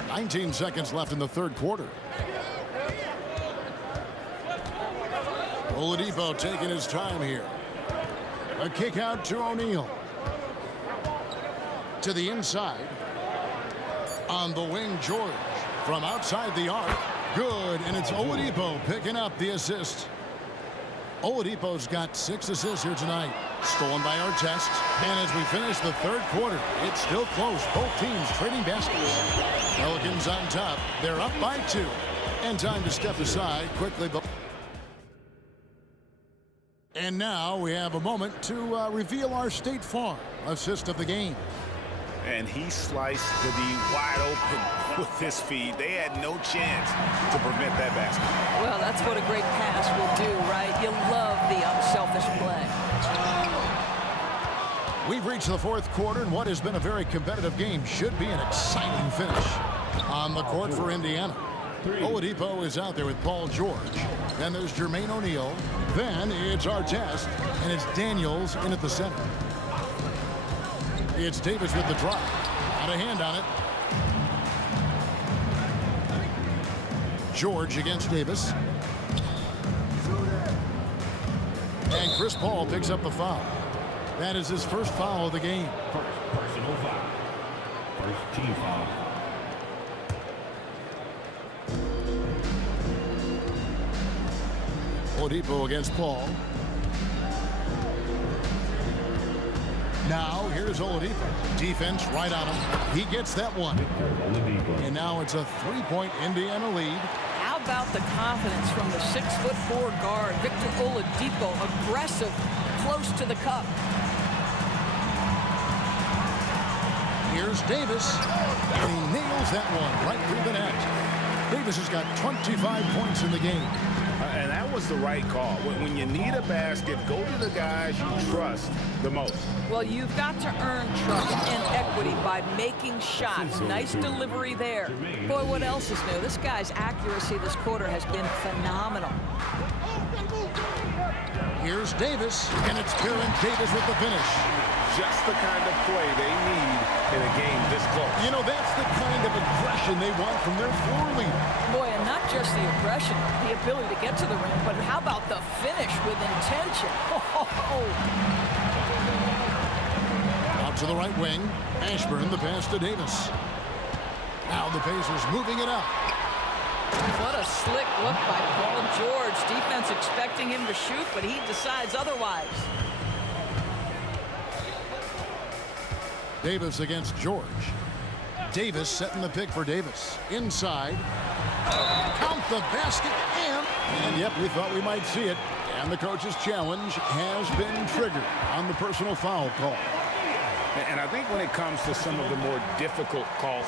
19 seconds left in the third quarter. Oladipo taking his time here. A kick out to O'Neal. To the inside. On the wing, George. From outside the arc. Good, and it's Oladipo picking up the assist. Oladipo's got 6 assists here tonight. Stolen by Artest. And as we finish the third quarter, it's still close. Both teams trading baskets. Pelicans on top. They're up by 2. And time to step aside quickly. And now we have a moment to reveal our State Farm assist of the game. And he sliced the D wide open with his feed. They had no chance to prevent that basket. Well, that's what a great pass will do, right? You love the unselfish play. We've reached the fourth quarter, and what has been a very competitive game should be an exciting finish. On the court for Indiana, Oladipo is out there with Paul George. Then there's Jermaine O'Neal. Then it's Artest, and it's Daniels in at the center. It's Davis with the drop. Got a hand on it. George against Davis. And Chris Paul picks up the foul. That is his first foul of the game. Personal foul. First team foul. Oladipo against Paul. Now, here's Oladipo. Defense right on him. He gets that one. And now it's a 3-point Indiana lead. How about the confidence from the 6'4" guard, Victor Oladipo, aggressive, close to the cup. Here's Davis. And he nails that one right through the net. Davis has got 25 points in the game. And that was the right call. When you need a basket, go to the guys you trust the most. Well, you've got to earn trust and equity by making shots. Nice delivery there. Boy, what else is new? This guy's accuracy this quarter has been phenomenal. Here's Davis, and it's Baron Davis with the finish. Just the kind of play they need in a game this close. You know, that's the kind of aggression they want from their floor leader. Boy, and not just the aggression, the ability to get to the rim, but how about the finish with intention? Out to the right wing. Ashburn, the pass to Davis. Now the Pacers moving it up. What a slick look by Paul George. Defense expecting him to shoot, but he decides otherwise. Davis against George. Davis setting the pick for Davis. Inside. Count the basket. And yep, we thought we might see it. And the coach's challenge has been triggered on the personal foul call. And I think when it comes to some of the more difficult calls,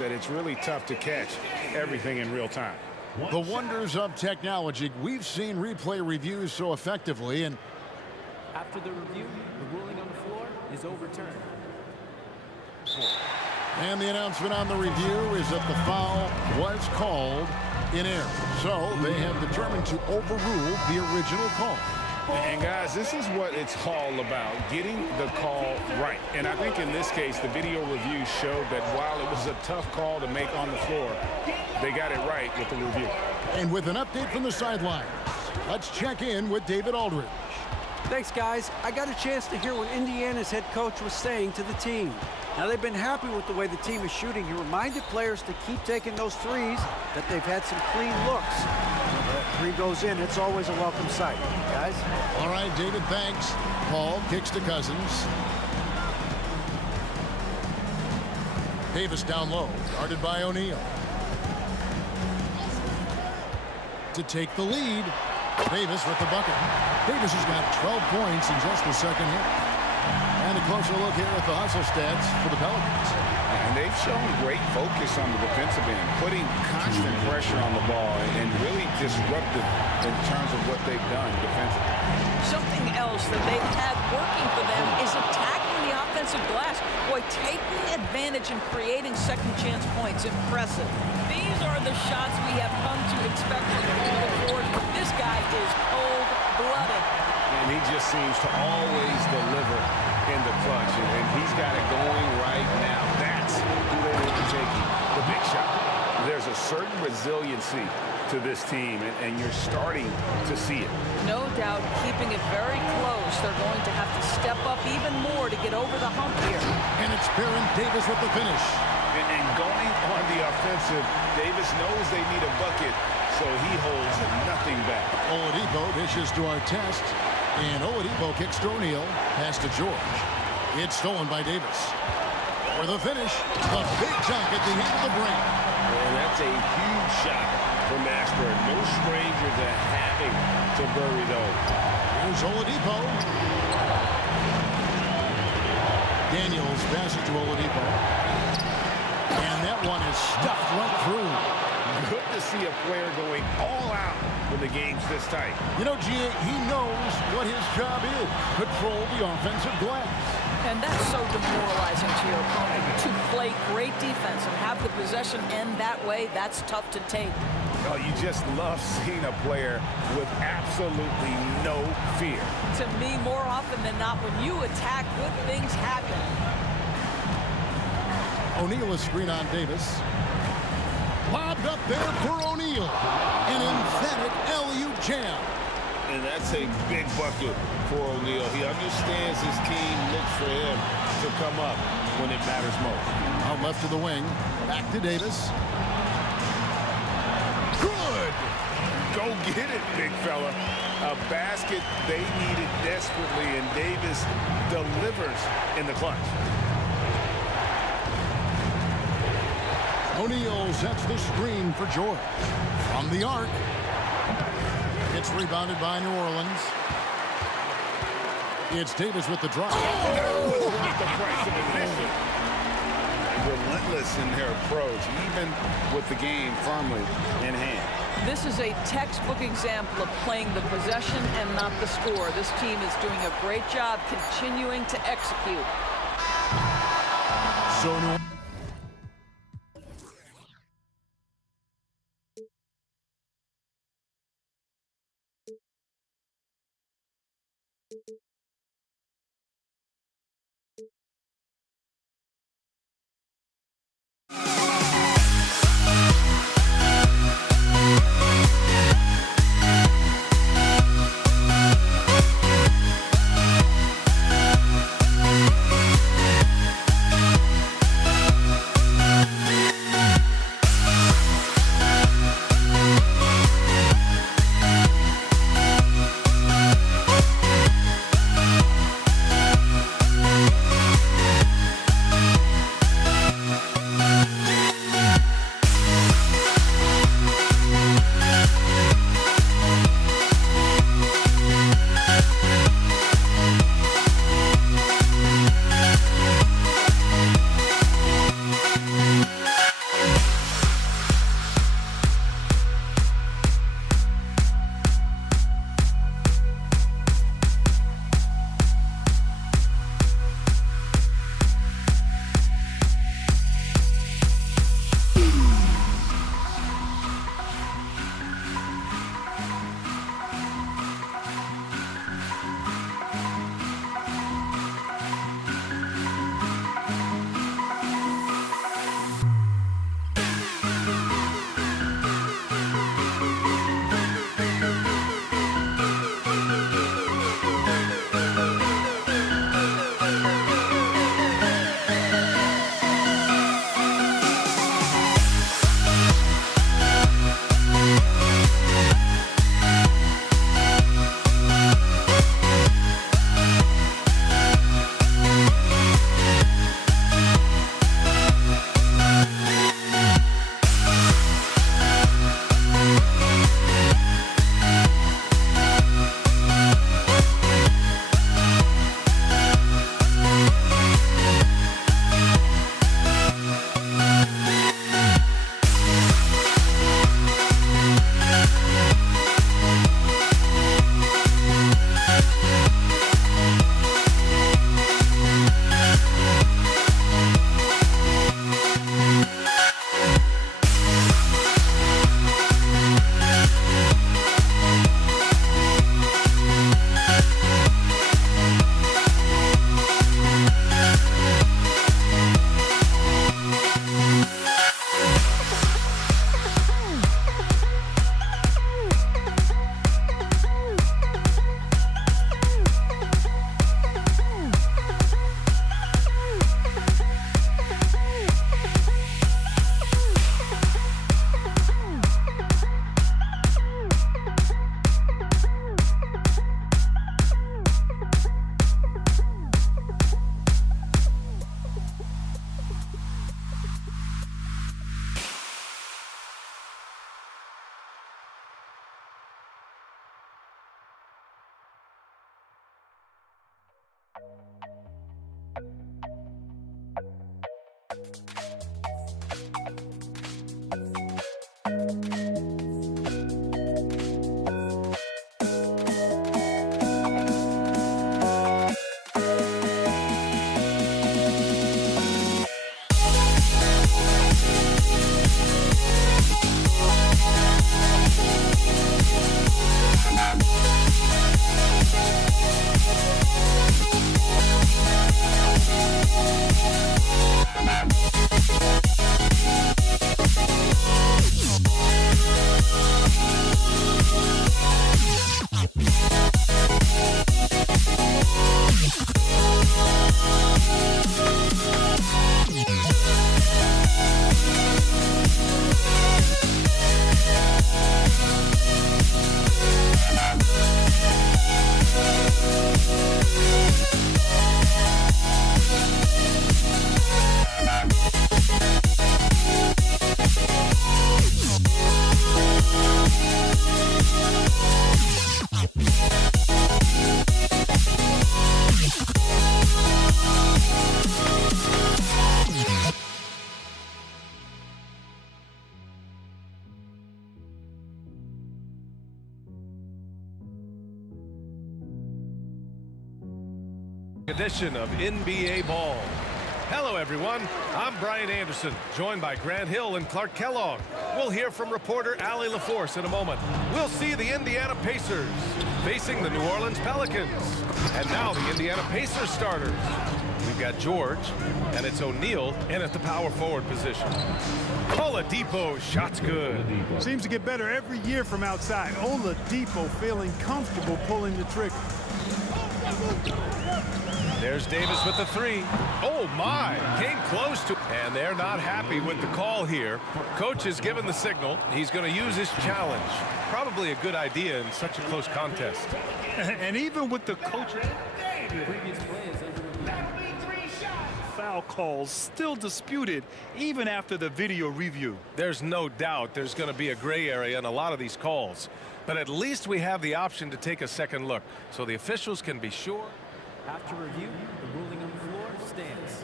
that it's really tough to catch everything in real time. The wonders of technology. We've seen replay reviews so effectively, and after the review, the ruling on the floor is overturned. And the announcement on the review is that the foul was called in error. So they have determined to overrule the original call. And guys, this is what it's all about, getting the call right. And I think in this case, the video review showed that while it was a tough call to make on the floor, they got it right with the review. And with an update from the sidelines, let's check in with David Aldridge. Thanks, guys. I got a chance to hear what Indiana's head coach was saying to the team. Now, they've been happy with the way the team is shooting. He reminded players to keep taking those threes, that they've had some clean looks. When that three goes in, it's always a welcome sight, guys. All right, David, thanks. Paul kicks to Cousins. Davis down low, guarded by O'Neal. To take the lead, Davis with the bucket. Davis has got 12 points in just the second hit. And a closer look here at the hustle stats for the Pelicans. And they've shown great focus on the defensive end, putting constant pressure on the ball and really disruptive in terms of what they've done defensively. Something else that they've had working for them is attacking the offensive glass. Boy, taking advantage and creating second chance points. Impressive. These are the shots we have come to expect from Paul George, but this guy is cold-blooded. And he just seems to always deliver in the clutch, and he's got it going right now. That's who they will be taking the big shot. There's a certain resiliency to to this team, and you're starting to see it. No doubt, keeping it very close. They're going to have to step up even more to get over the hump here. And it's Baron Davis with the finish. And going on the offensive, Davis knows they need a bucket, so he holds nothing back. Oladipo dishes to Artest, and Oladipo kicks to O'Neal, pass to George. It's stolen by Davis. For the finish, a big dunk at the end of the break. And that's a huge shot from Ashburn. No stranger to having to bury those. Here's Oladipo. Daniels passes to Oladipo. And that one is stuffed right through. Good to see a player going all out when the game's this tight. You know, G.A., he knows what his job is. Control the offensive glass. And that's so demoralizing to your opponent. To play great defense and have the possession end that way, that's tough to take. Oh, you just love seeing a player with absolutely no fear. To me, more often than not, when you attack, good things happen. O'Neal is screen on Davis. Lobbed up there for O'Neal. An emphatic LU jam. And that's a big bucket for O'Neal. He understands his team looks for him to come up when it matters most. Out left to the wing. Back to Davis. Good! Go get it, big fella. A basket they needed desperately, and Davis delivers in the clutch. O'Neal sets the screen for George. From the arc. It's rebounded by New Orleans. It's Davis with the drop. With the price of admission. Relentless in their approach, even with the game firmly in hand. This is a textbook example of playing the possession and not the score. This team is doing a great job continuing to execute. So Edition of NBA Ball. Hello everyone, I'm Brian Anderson, joined by Grant Hill and Clark Kellogg. We'll hear from reporter Allie LaForce in a moment. We'll see the Indiana Pacers facing the New Orleans Pelicans. And now the Indiana Pacers starters. We've got George, and it's O'Neal in at the power forward position. Oladipo, shot's good. Seems to get better every year from outside. Oladipo feeling comfortable pulling the trigger. There's Davis with the three. Oh my, came close to, and they're not happy with the call here. Coach has given the signal. He's going to use his challenge. Probably a good idea in such a close contest. And even with the coach, foul calls still disputed even after the video review. There's no doubt there's going to be a gray area in a lot of these calls. But at least we have the option to take a second look so the officials can be sure. After review, the ruling on the floor stands.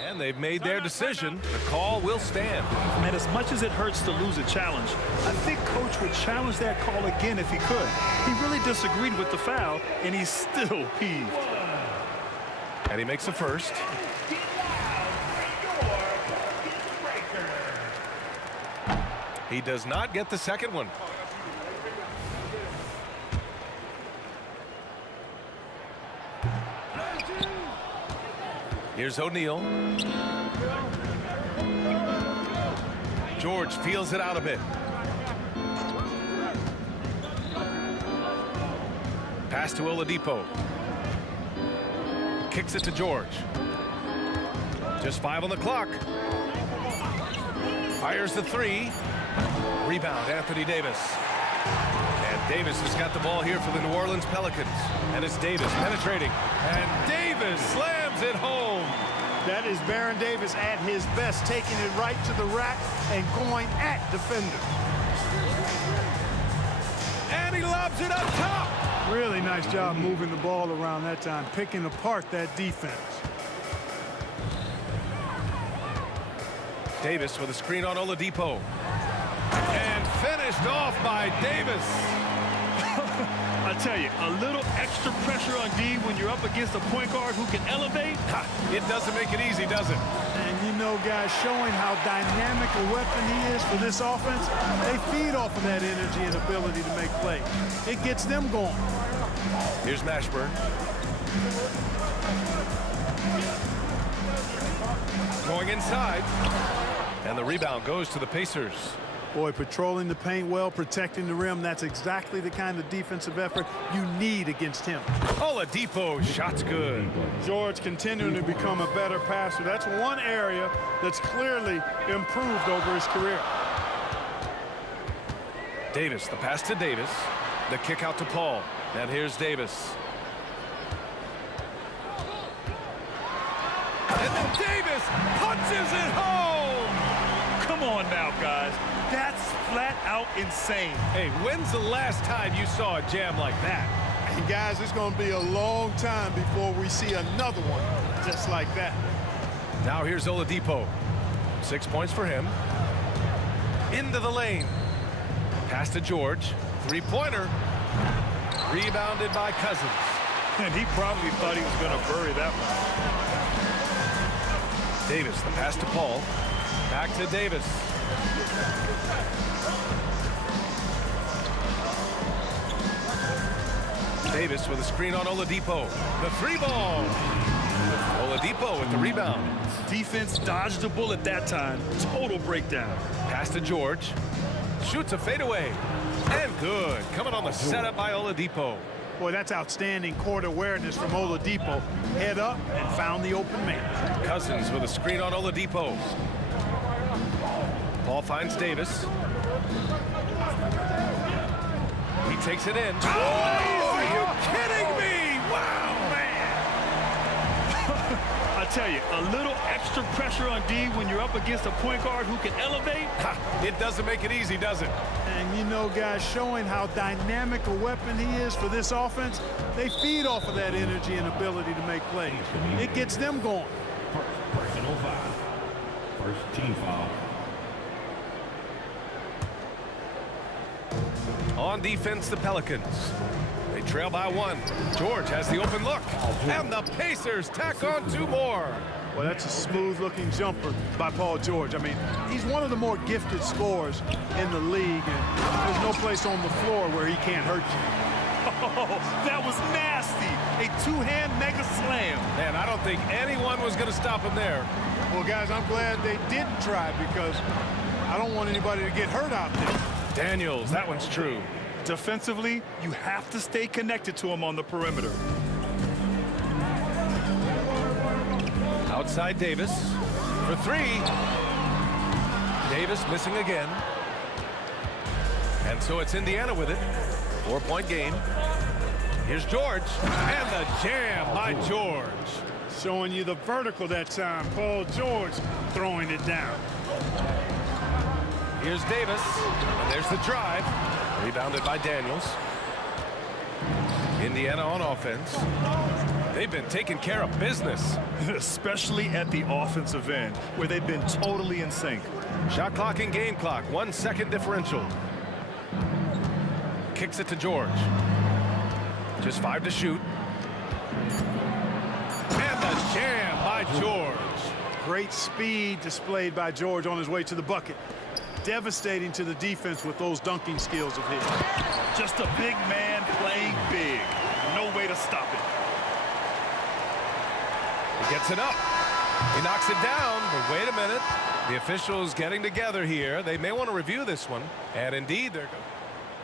And they've made their decision. The call will stand. And as much as it hurts to lose a challenge, I think Coach would challenge that call again if he could. He really disagreed with the foul, and he's still peeved. And he makes the first. He does not get the second one. Here's O'Neal. George feels it out a bit. Pass to Oladipo. Kicks it to George. Just 5 on the clock. Fires the three. Rebound, Anthony Davis. And Davis has got the ball here for the New Orleans Pelicans. And it's Davis penetrating. And Davis slams it home. That is Baron Davis at his best, taking it right to the rack and going at defender. And he lobs it up top. Really nice job moving the ball around that time, picking apart that defense. Davis with a screen on Oladipo. And finished off by Davis. I tell you, a little extra pressure on D when you're up against a point guard who can elevate. It doesn't make it easy, does it? And you know, guys, showing how dynamic a weapon he is for this offense, they feed off of that energy and ability to make plays. It gets them going. Here's Mashburn. Going inside. And the rebound goes to the Pacers. Boy, patrolling the paint well, protecting the rim. That's exactly the kind of defensive effort you need against him. Oladipo, shot's good. George continuing to become a better passer. That's one area that's clearly improved over his career. Davis, the pass to Davis. The kick out to Paul. And here's Davis. And then Davis punches it home! Come on now, guys. That's flat out insane. Hey, when's the last time you saw a jam like that? And guys, it's going to be a long time before we see another one just like that. Now here's Oladipo. 6 points for him. Into the lane. Pass to George. Three-pointer. Rebounded by Cousins. And he probably thought he was going to bury that one. Davis, the pass to Paul. Back to Davis. Davis with a screen on Oladipo. The three ball. Oladipo with the rebound. Defense dodged the bullet that time. Total breakdown. Pass to George. Shoots a fadeaway. And good. Coming on the setup by Oladipo. Boy, that's outstanding court awareness from Oladipo. Head up and found the open man. Cousins with a screen on Oladipo. Ball finds Davis. He takes it in. Oh, are you kidding me? Wow, man. I tell you, a little extra pressure on D when you're up against a point guard who can elevate. It doesn't make it easy, does it? And you know, guys, showing how dynamic a weapon he is for this offense, they feed off of that energy and ability to make plays. It gets them going. Personal foul. First team foul. On defense, the Pelicans. They trail by 1. George has the open look. And the Pacers tack on 2 more. Well, that's a smooth-looking jumper by Paul George. I mean, he's one of the more gifted scorers in the league, and there's no place on the floor where he can't hurt you. Oh, that was nasty. A 2-hand mega slam. Man, I don't think anyone was going to stop him there. Well, guys, I'm glad they didn't try because I don't want anybody to get hurt out there. Daniels, that one's true. Defensively, you have to stay connected to him on the perimeter. Outside Davis for 3. Davis missing again. And so it's Indiana with it. 4-point game. Here's George. And the jam by George. Showing you the vertical that time. Paul George throwing it down. Here's Davis. And there's the drive. Rebounded by Daniels. Indiana on offense. They've been taking care of business. Especially at the offensive end, where they've been totally in sync. Shot clock and game clock. 1 second differential. Kicks it to George. Just 5 to shoot. And the jam by George. Great speed displayed by George on his way to the bucket. Devastating to the defense with those dunking skills of his. Just a big man playing big. No way to stop it. He gets it up. He knocks it down, but wait a minute. The officials getting together here. They may want to review this one. And indeed, they're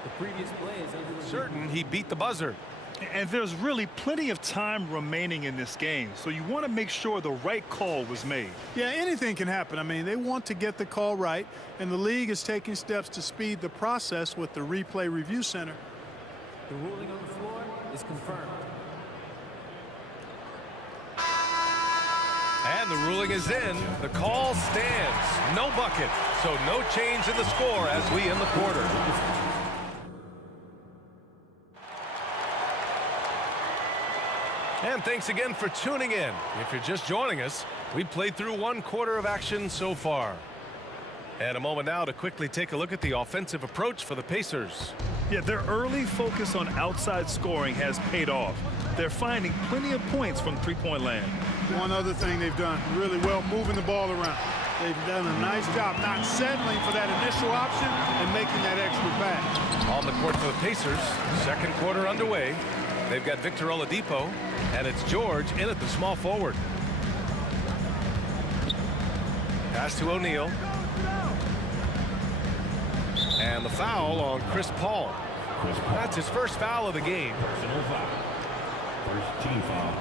The previous play is under certain he beat the buzzer. And there's really plenty of time remaining in this game, so you want to make sure the right call was made. Yeah, anything can happen. I mean, they want to get the call right, and the league is taking steps to speed the process with the Replay Review Center. The ruling on the floor is confirmed. And the ruling is in. The call stands. No bucket. So no change in the score as we end the quarter. And thanks again for tuning in. If you're just joining us, we played through 1 quarter of action so far. And a moment now to quickly take a look at the offensive approach for the Pacers. Yeah, their early focus on outside scoring has paid off. They're finding plenty of points from three-point land. One other thing they've done really well, moving the ball around. They've done a nice job not settling for that initial option and making that extra pass. On the court for the Pacers, 2nd quarter underway. They've got Victor Oladipo, and it's George in at the small forward. Pass to O'Neal. And the foul on Chris Paul. That's his first foul of the game. Personal foul. First team foul.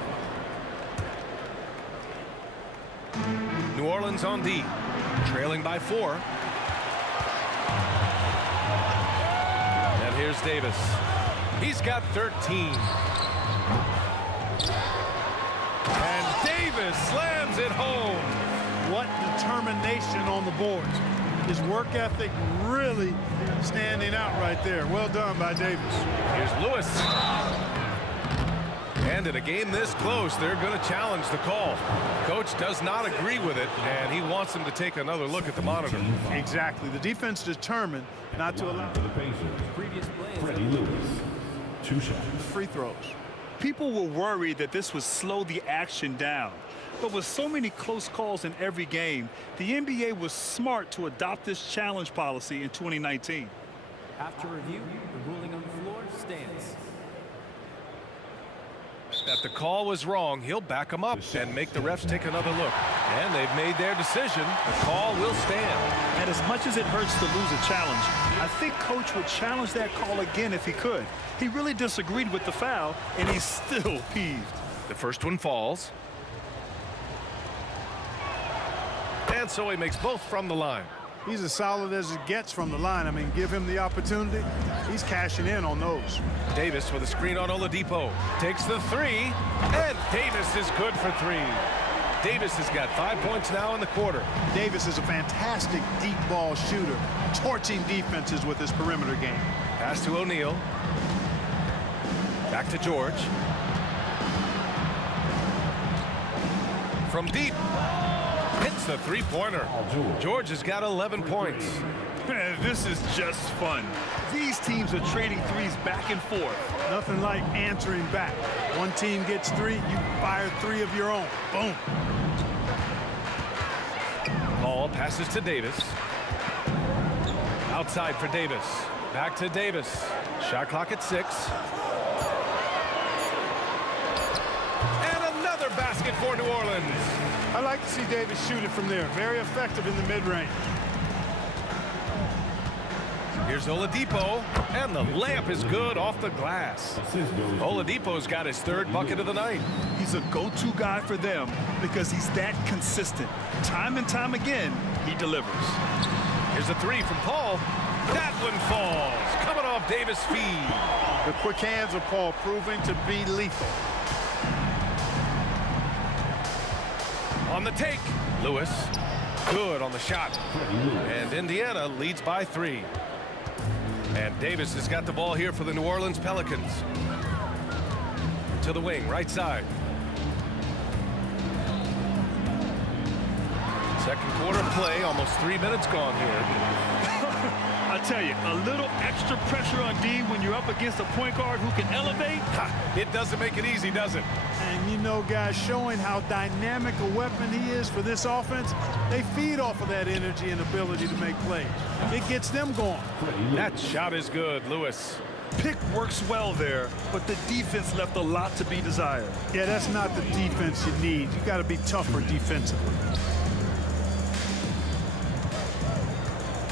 New Orleans on D, trailing by 4. And here's Davis. He's got 13. And Davis slams it home. What determination on the boards. His work ethic really standing out right there. Well done by Davis. Here's Lewis. And in a game this close, they're going to challenge the call. Coach does not agree with it, and he wants them to take another look at the monitor. Exactly. The defense determined not to allow For the Pacers, Previous play is Freddie Lewis. 2 shots. free throws. People were worried that this would slow the action down. But with so many close calls in every game, the NBA was smart to adopt this challenge policy in 2019. After review, the ruling on the floor stands. That the call was wrong, he'll back him up and make the refs take another look. And they've made their decision. The call will stand. And as much as it hurts to lose a challenge, I think Coach would challenge that call again if he could. He really disagreed with the foul, and he's still peeved. The first one falls. And so he makes both from the line. He's as solid as it gets from the line. I mean, give him the opportunity. He's cashing in on those. Davis with a screen on Oladipo. Takes the 3. And Davis is good for 3. Davis has got 5 points now in the quarter. Davis is a fantastic deep ball shooter, torching defenses with his perimeter game. Pass to O'Neal. Back to George. From deep. Hits the 3-pointer. George has got 11 points. Man, this is just fun. These teams are trading threes back and forth. Nothing like answering back. One team gets 3, you fire 3 of your own. Boom. Ball passes to Davis. Outside for Davis. Back to Davis. Shot clock at 6. And another basket for New Orleans. I like to see Davis shoot it from there. Very effective in the mid-range. Here's Oladipo, and the layup is good off the glass. Oladipo's got his 3rd bucket of the night. He's a go-to guy for them because he's that consistent. Time and time again, he delivers. Here's a 3 from Paul. That one falls, coming off Davis' feed. The quick hands of Paul proving to be lethal. On the take, Lewis. Good on the shot. And Indiana leads by 3. And Davis has got the ball here for the New Orleans Pelicans. To the wing, right side. Second quarter play, almost 3 minutes gone here. I tell you, a little extra pressure on D when you're up against a point guard who can elevate. It doesn't make it easy, does it? And you know, guys, showing how dynamic a weapon he is for this offense, they feed off of that energy and ability to make plays. It gets them going. That shot is good, Lewis. Pick works well there, but the defense left a lot to be desired. Yeah, that's not the defense you need. You got to be tougher defensively.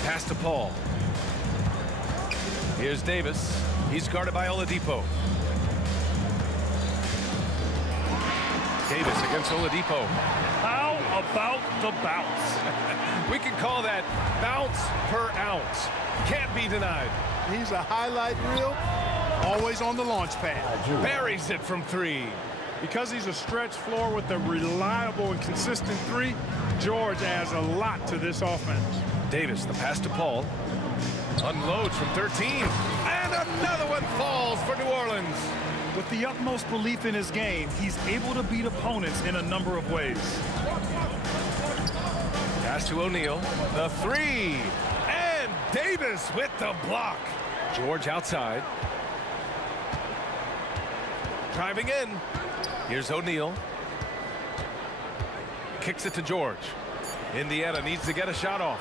Pass to Paul. Here's Davis. He's guarded by Oladipo. Davis against Oladipo. How about the bounce? We can call that bounce per ounce. Can't be denied. He's a highlight reel, always on the launch pad. Buries it from 3. Because he's a stretch floor with a reliable and consistent 3, George adds a lot to this offense. Davis, the pass to Paul. Unloads from 13. And another one falls for New Orleans. With the utmost belief in his game, he's able to beat opponents in a number of ways. Pass to O'Neal. The 3. And Davis with the block. George outside. Driving in. Here's O'Neal. Kicks it to George. Indiana needs to get a shot off.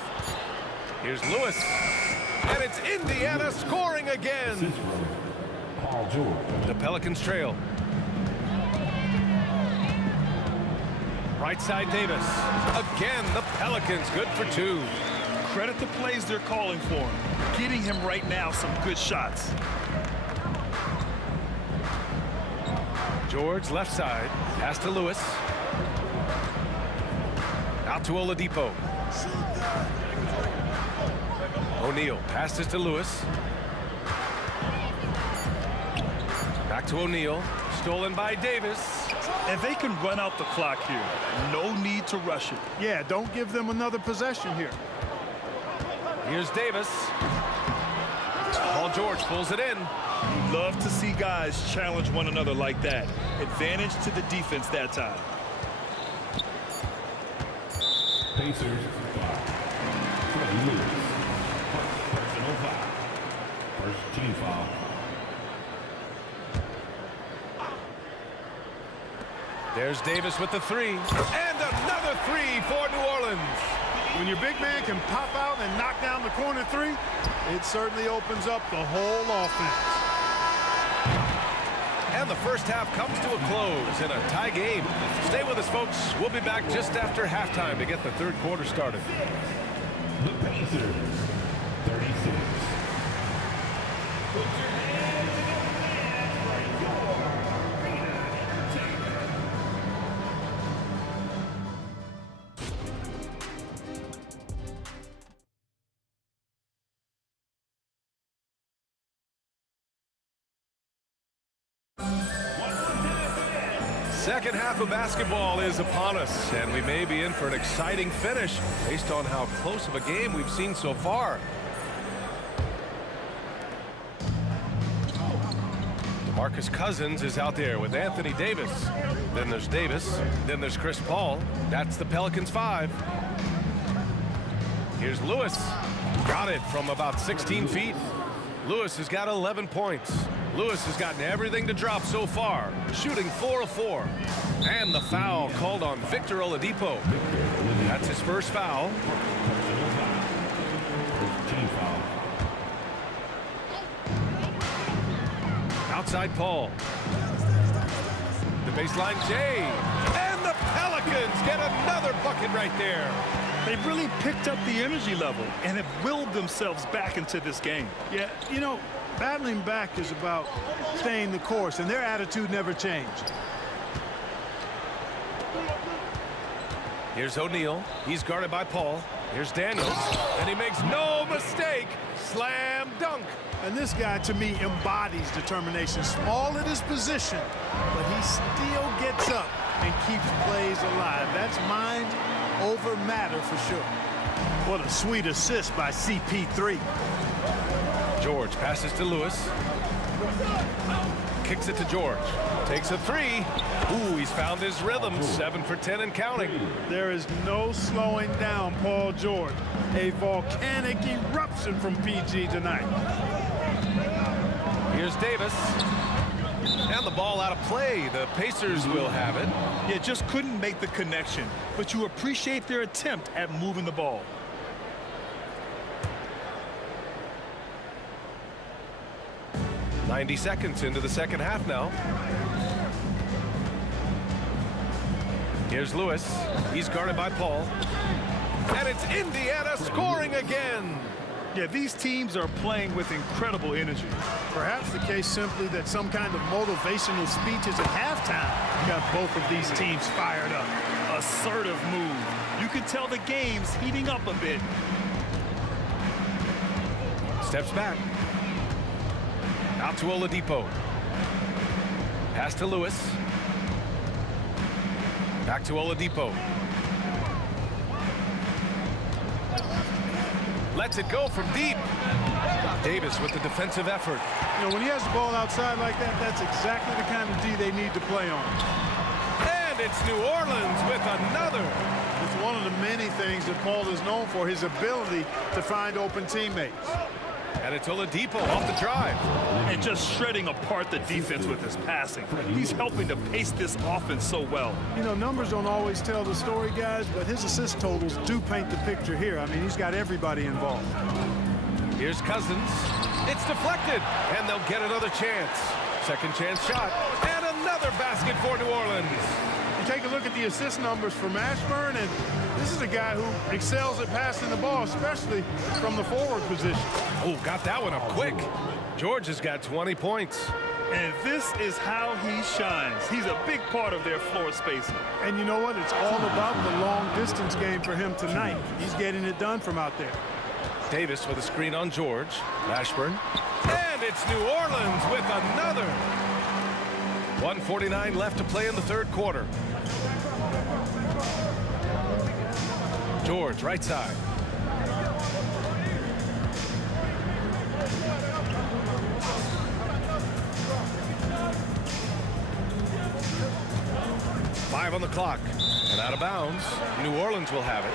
Here's Lewis. And it's Indiana scoring again. Paul George. The Pelicans trail. Right side Davis. Again, the Pelicans good for 2. Credit the plays they're calling for him. Getting him right now some good shots. George left side. Pass to Lewis. Out to Oladipo. O'Neal passes to Lewis. Back to O'Neal. Stolen by Davis. And they can run out the clock here. No need to rush it. Yeah, don't give them another possession here. Here's Davis. Paul George pulls it in. You love to see guys challenge one another like that. Advantage to the defense that time. Pacers, Freddie Lewis. Personal foul. First team foul. There's Davis with the 3. And another 3 for New Orleans. When your big man can pop out and knock down the corner 3, it certainly opens up the whole offense. And the first half comes to a close in a tie game. Stay with us, folks. We'll be back just after halftime to get the third quarter started. The Pacers, 36. Second half of basketball is upon us, and we may be in for an exciting finish based on how close of a game we've seen so far. DeMarcus Cousins is out there with Anthony Davis. Then there's Davis. Then there's Chris Paul. That's the Pelicans 5. Here's Lewis. Got it from about 16 feet. Lewis has got 11 points. Lewis has gotten everything to drop so far, shooting 4 of 4. And the foul called on Victor Oladipo. That's his first foul. Team foul. Outside Paul. The baseline Jay. And the Pelicans get another bucket right there. They've really picked up the energy level and have willed themselves back into this game. Yeah, you know, battling back is about staying the course, and their attitude never changed. Here's O'Neal. He's guarded by Paul. Here's Daniels. And he makes no mistake. Slam dunk. And this guy, to me, embodies determination. Small at his position, but he still gets up and keeps plays alive. That's mind over matter for sure. What a sweet assist by CP3. George passes to Lewis. Kicks it to George. Takes a three. Ooh, he's found his rhythm. 7 for 10 and counting. There is no slowing down Paul George. A volcanic eruption from PG tonight. Here's Davis. And the ball out of play. The Pacers will have it. Yeah, just couldn't make the connection. But you appreciate their attempt at moving the ball. .90 seconds into the second half now. Here's Lewis. He's guarded by Paul. And it's Indiana scoring again. Yeah, these teams are playing with incredible energy. Perhaps the case simply that some kind of motivational speeches at halftime got both of these teams fired up. Assertive move. You can tell the game's heating up a bit. Steps back. Out to Oladipo. Pass to Lewis. Back to Oladipo. Lets it go from deep. Davis with the defensive effort. You know, when he has the ball outside like that, that's exactly the kind of D they need to play on. And it's New Orleans with another. It's one of the many things that Paul is known for, his ability to find open teammates. And it's Oladipo off the drive. And just shredding apart the defense with his passing. He's helping to pace this offense so well. You know, numbers don't always tell the story, guys, but his assist totals do paint the picture here. I mean, he's got everybody involved. Here's Cousins. It's deflected, and they'll get another chance. Second chance shot, and another basket for New Orleans. You take a look at the assist numbers from Ashburn, and this is a guy who excels at passing the ball, especially from the forward position. Oh, got that one up quick. George has got 20 points. And this is how he shines. He's a big part of their floor spacing. And you know what? It's all about the long distance game for him tonight. He's getting it done from out there. Davis with a screen on George. Ashburn. And it's New Orleans with another. 1:49 left to play in the third quarter. George, right side. Five on the clock. And out of bounds. New Orleans will have it.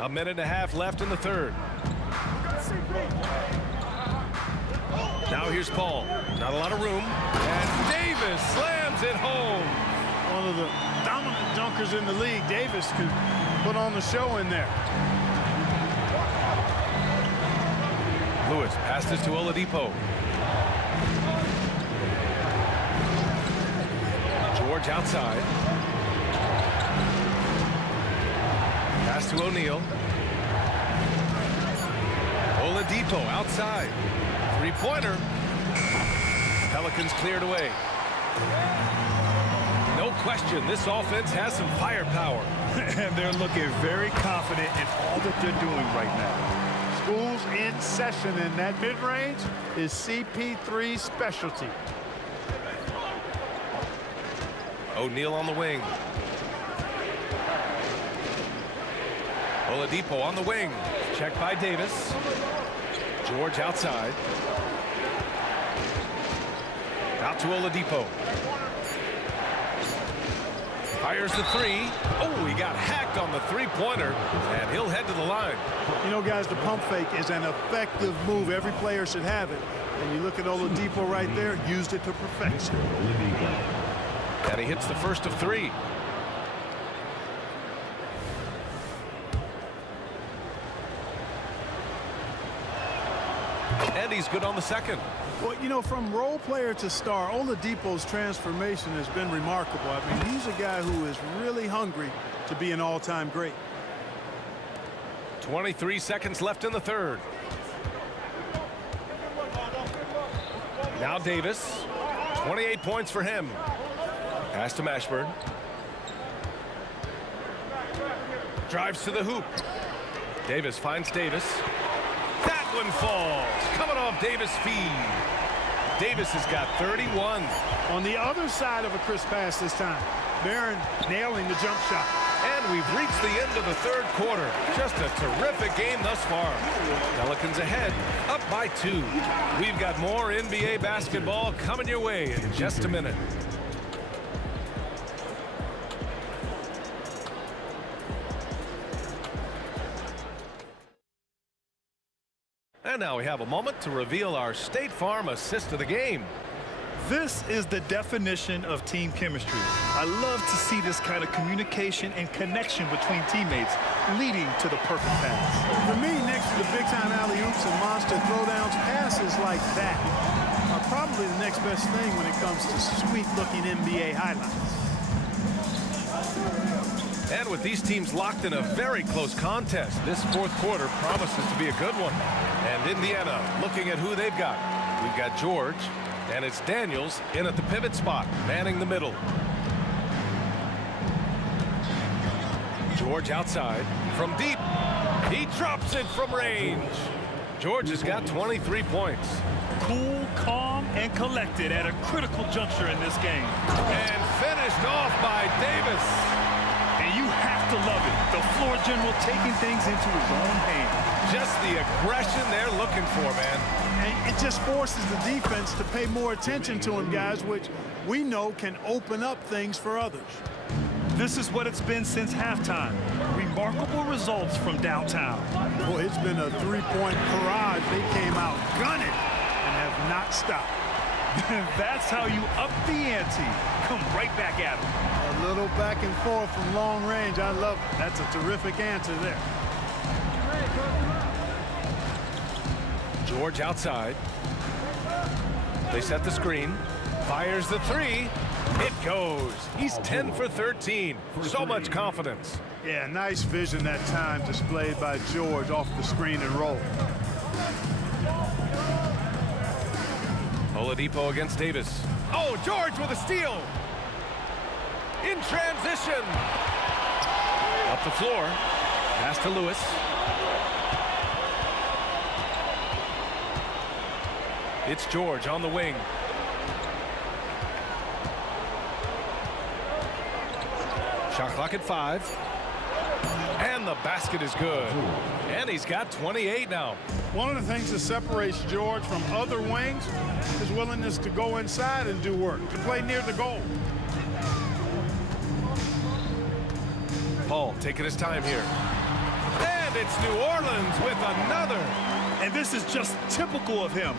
A minute and a half left in the third. Now here's Paul. Not a lot of room. And Davis slams it home. One of the dominant dunkers in the league. Davis could put on the show in there. Lewis passes to Oladipo. George outside. Pass to O'Neal. Oladipo outside. Three-pointer. Pelicans cleared away. No question, this offense has some firepower. And they're looking very confident in all that they're doing right now. School's in session, and that mid-range is CP3's specialty. O'Neal on the wing. Oladipo on the wing. Checked by Davis. George outside. Out to Oladipo. Fires the three. Oh, he got hacked on the three-pointer, and he'll head to the line. You know, guys, the pump fake is an effective move. Every player should have it. And you look at Oladipo right there, used it to perfection. And he hits the first of three. And he's good on the second. Well, you know, from role player to star, Oladipo's transformation has been remarkable. I mean, he's a guy who is really hungry to be an all-time great. 23 seconds left in the third. Now Davis. 28 points for him. Pass to Mashburn. Drives to the hoop. Davis finds Davis. That one falls. Coming off Davis' feed. Davis has got 31. On the other side of a crisp pass this time. Barron nailing the jump shot. And we've reached the end of the third quarter. Just a terrific game thus far. Pelicans ahead, up by 2. We've got more NBA basketball coming your way in just a minute. And now we have a moment to reveal our State Farm assist of the game. This is the definition of team chemistry. I love to see this kind of communication and connection between teammates leading to the perfect pass. For me, next to the big-time alley-oops and monster throwdowns, passes like that are probably the next best thing when it comes to sweet-looking NBA highlights. And with these teams locked in a very close contest, this fourth quarter promises to be a good one. And Indiana looking at who they've got. We've got George, and it's Daniels in at the pivot spot, manning the middle. George outside from deep. He drops it from range. George has got 23 points. Cool, calm, and collected at a critical juncture in this game. And finished off by Davis. And you have to love it. The floor general taking things into his own hands. Just the aggression they're looking for, man. And it just forces the defense to pay more attention to him, guys, which we know can open up things for others. This is what it's been since halftime. Remarkable results from downtown. Boy, it's been a three-point barrage. They came out gunning and have not stopped. That's how you up the ante. Come right back at them. A little back and forth from long range. I love it. That's a terrific answer there. George outside. They set the screen. Fires the three. It goes. He's 10 for 13. So much confidence. Yeah, nice vision that time displayed by George off the screen and roll. Oladipo against Davis. Oh, George with a steal. In transition. Up the floor. Pass to Lewis. It's George on the wing. Shot clock at 5. And the basket is good. And he's got 28 now. One of the things that separates George from other wings is willingness to go inside and do work, to play near the goal. Paul taking his time here. And it's New Orleans with another. And this is just typical of him.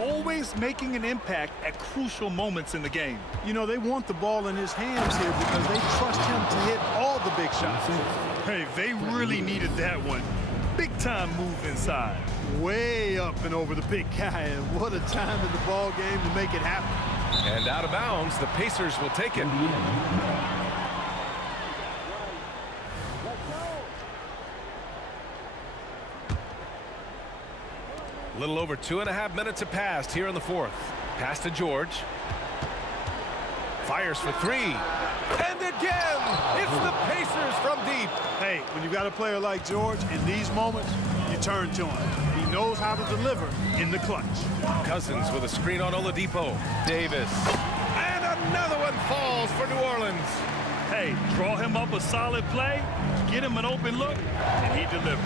Always making an impact at crucial moments in the game. You know, they want the ball in his hands here because they trust him to hit all the big shots. Hey, they really needed that one. Big time move inside. Way up and over the big guy, and what a time in the ball game to make it happen. And out of bounds, the Pacers will take it. A little over 2.5 minutes have passed here in the fourth. Pass to George. Fires for 3. And again, it's the Pacers from deep. Hey, when you've got a player like George, in these moments, you turn to him. He knows how to deliver in the clutch. Cousins with a screen on Oladipo. Davis. And another one falls for New Orleans. Hey, draw him up a solid play, get him an open look, and he delivers.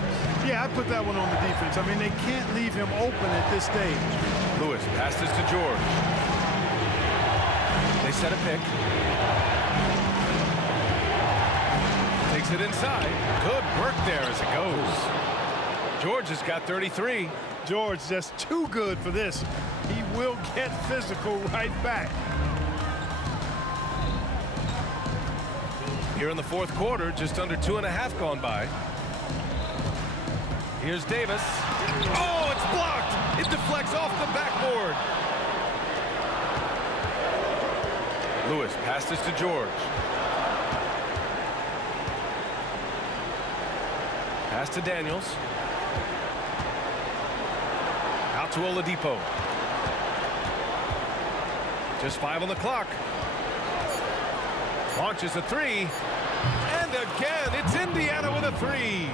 Yeah, I put that one on the defense. I mean, they can't leave him open at this stage. Lewis passes to George. They set a pick. Gets it inside. Good work there as it goes. George has got 33. George just too good for this. He will get physical right back. Here in the fourth quarter, just under 2.5 gone by. Here's Davis. Oh, it's blocked. It deflects off the backboard. Lewis passes to George. Pass to Daniels. Out to Oladipo. Just 5 on the clock. Launches a 3. And again, it's Indiana with a 3.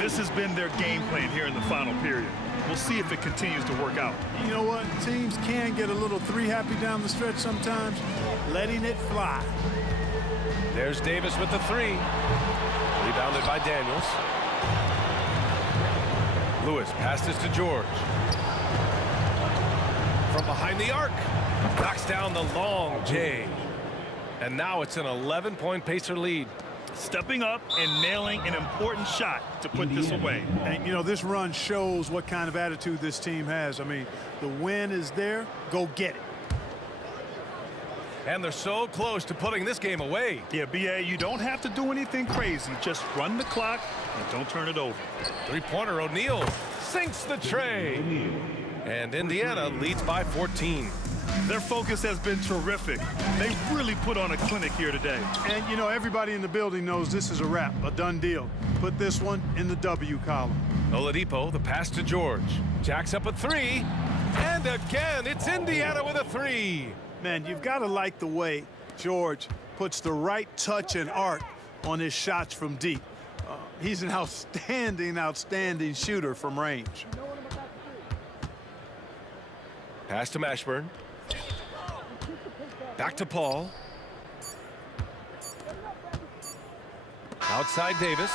This has been their game plan here in the final period. We'll see if it continues to work out. You know what? Teams can get a little 3-happy down the stretch sometimes, letting it fly. There's Davis with the 3. Rebounded by Daniels. Lewis passes to George. From behind the arc. Knocks down the long J. And now it's an 11-point Pacer lead. Stepping up and nailing an important shot to put this away. And, you know, this run shows what kind of attitude this team has. I mean, the win is there. Go get it. And they're so close to putting this game away. Yeah, B.A., you don't have to do anything crazy. Just run the clock and don't turn it over. Three-pointer, O'Neal sinks the tray. And Indiana leads by 14. Their focus has been terrific. They really put on a clinic here today. And, you know, everybody in the building knows this is a wrap, a done deal. Put this one in the W column. Oladipo, the pass to George. Jacks up a 3. And again, it's Indiana with a 3. Man, you've got to like the way George puts the right touch and art on his shots from deep. He's an outstanding shooter from range. Pass to Mashburn. Back to Paul. Outside Davis.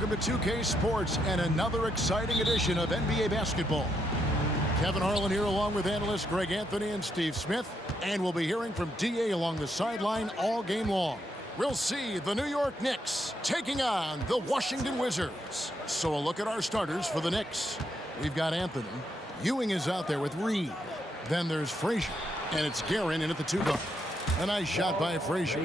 welcome to 2K Sports and another exciting edition of NBA basketball. Kevin Harlan here along with analysts Greg Anthony and Steve Smith, and we'll be hearing from DA along the sideline all game long. We'll see the New York Knicks taking on the Washington Wizards. So a look at our starters for the Knicks. We've got Anthony. Ewing is out there with Reed. Then there's Frazier, and it's Guerin in at the 2 guard. A nice shot by Frazier.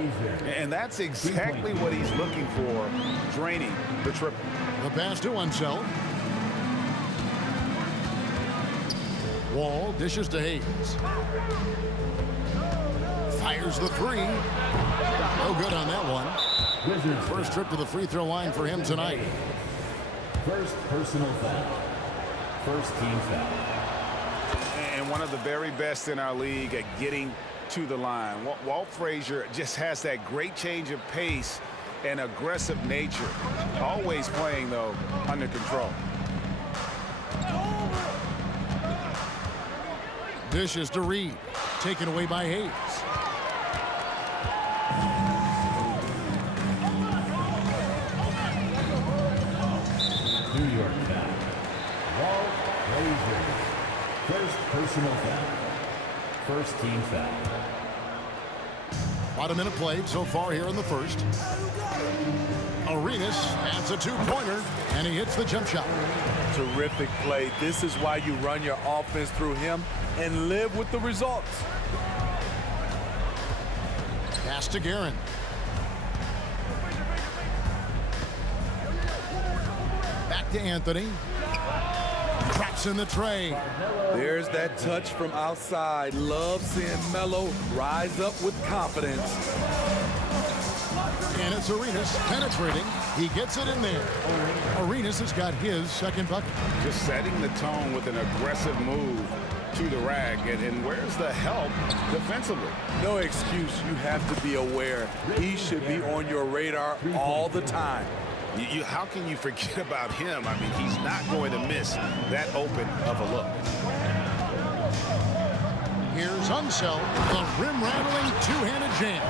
And that's exactly what he's looking for, draining the triple. The pass to Unseld. Wall dishes to Hayes. Fires the 3. No good on that one. First trip to the free throw line for him tonight. First personal foul. First team foul. And one of the very best in our league at getting to the line. Walt Frazier just has that great change of pace and aggressive nature. Always playing, though, under control. Dishes to Reed. Taken away by Hayes. New York foul. Walt Frazier. First personal foul. First team foul. About a minute played so far here in the first. Arenas adds a 2-pointer, and he hits the jump shot. Terrific play. This is why you run your offense through him and live with the results. Pass to Guerin. Back to Anthony. Traps in the tray. There's that touch from outside. Love seeing Melo rise up with confidence. And it's Arenas penetrating. He gets it in there. Arenas has got his second bucket. Just setting the tone with an aggressive move to the rack. And where's the help defensively? No excuse. You have to be aware. He should be on your radar all the time. How can you forget about him? I mean, he's not going to miss that open of a look. Here's Unseld, the rim-rattling two-handed jam.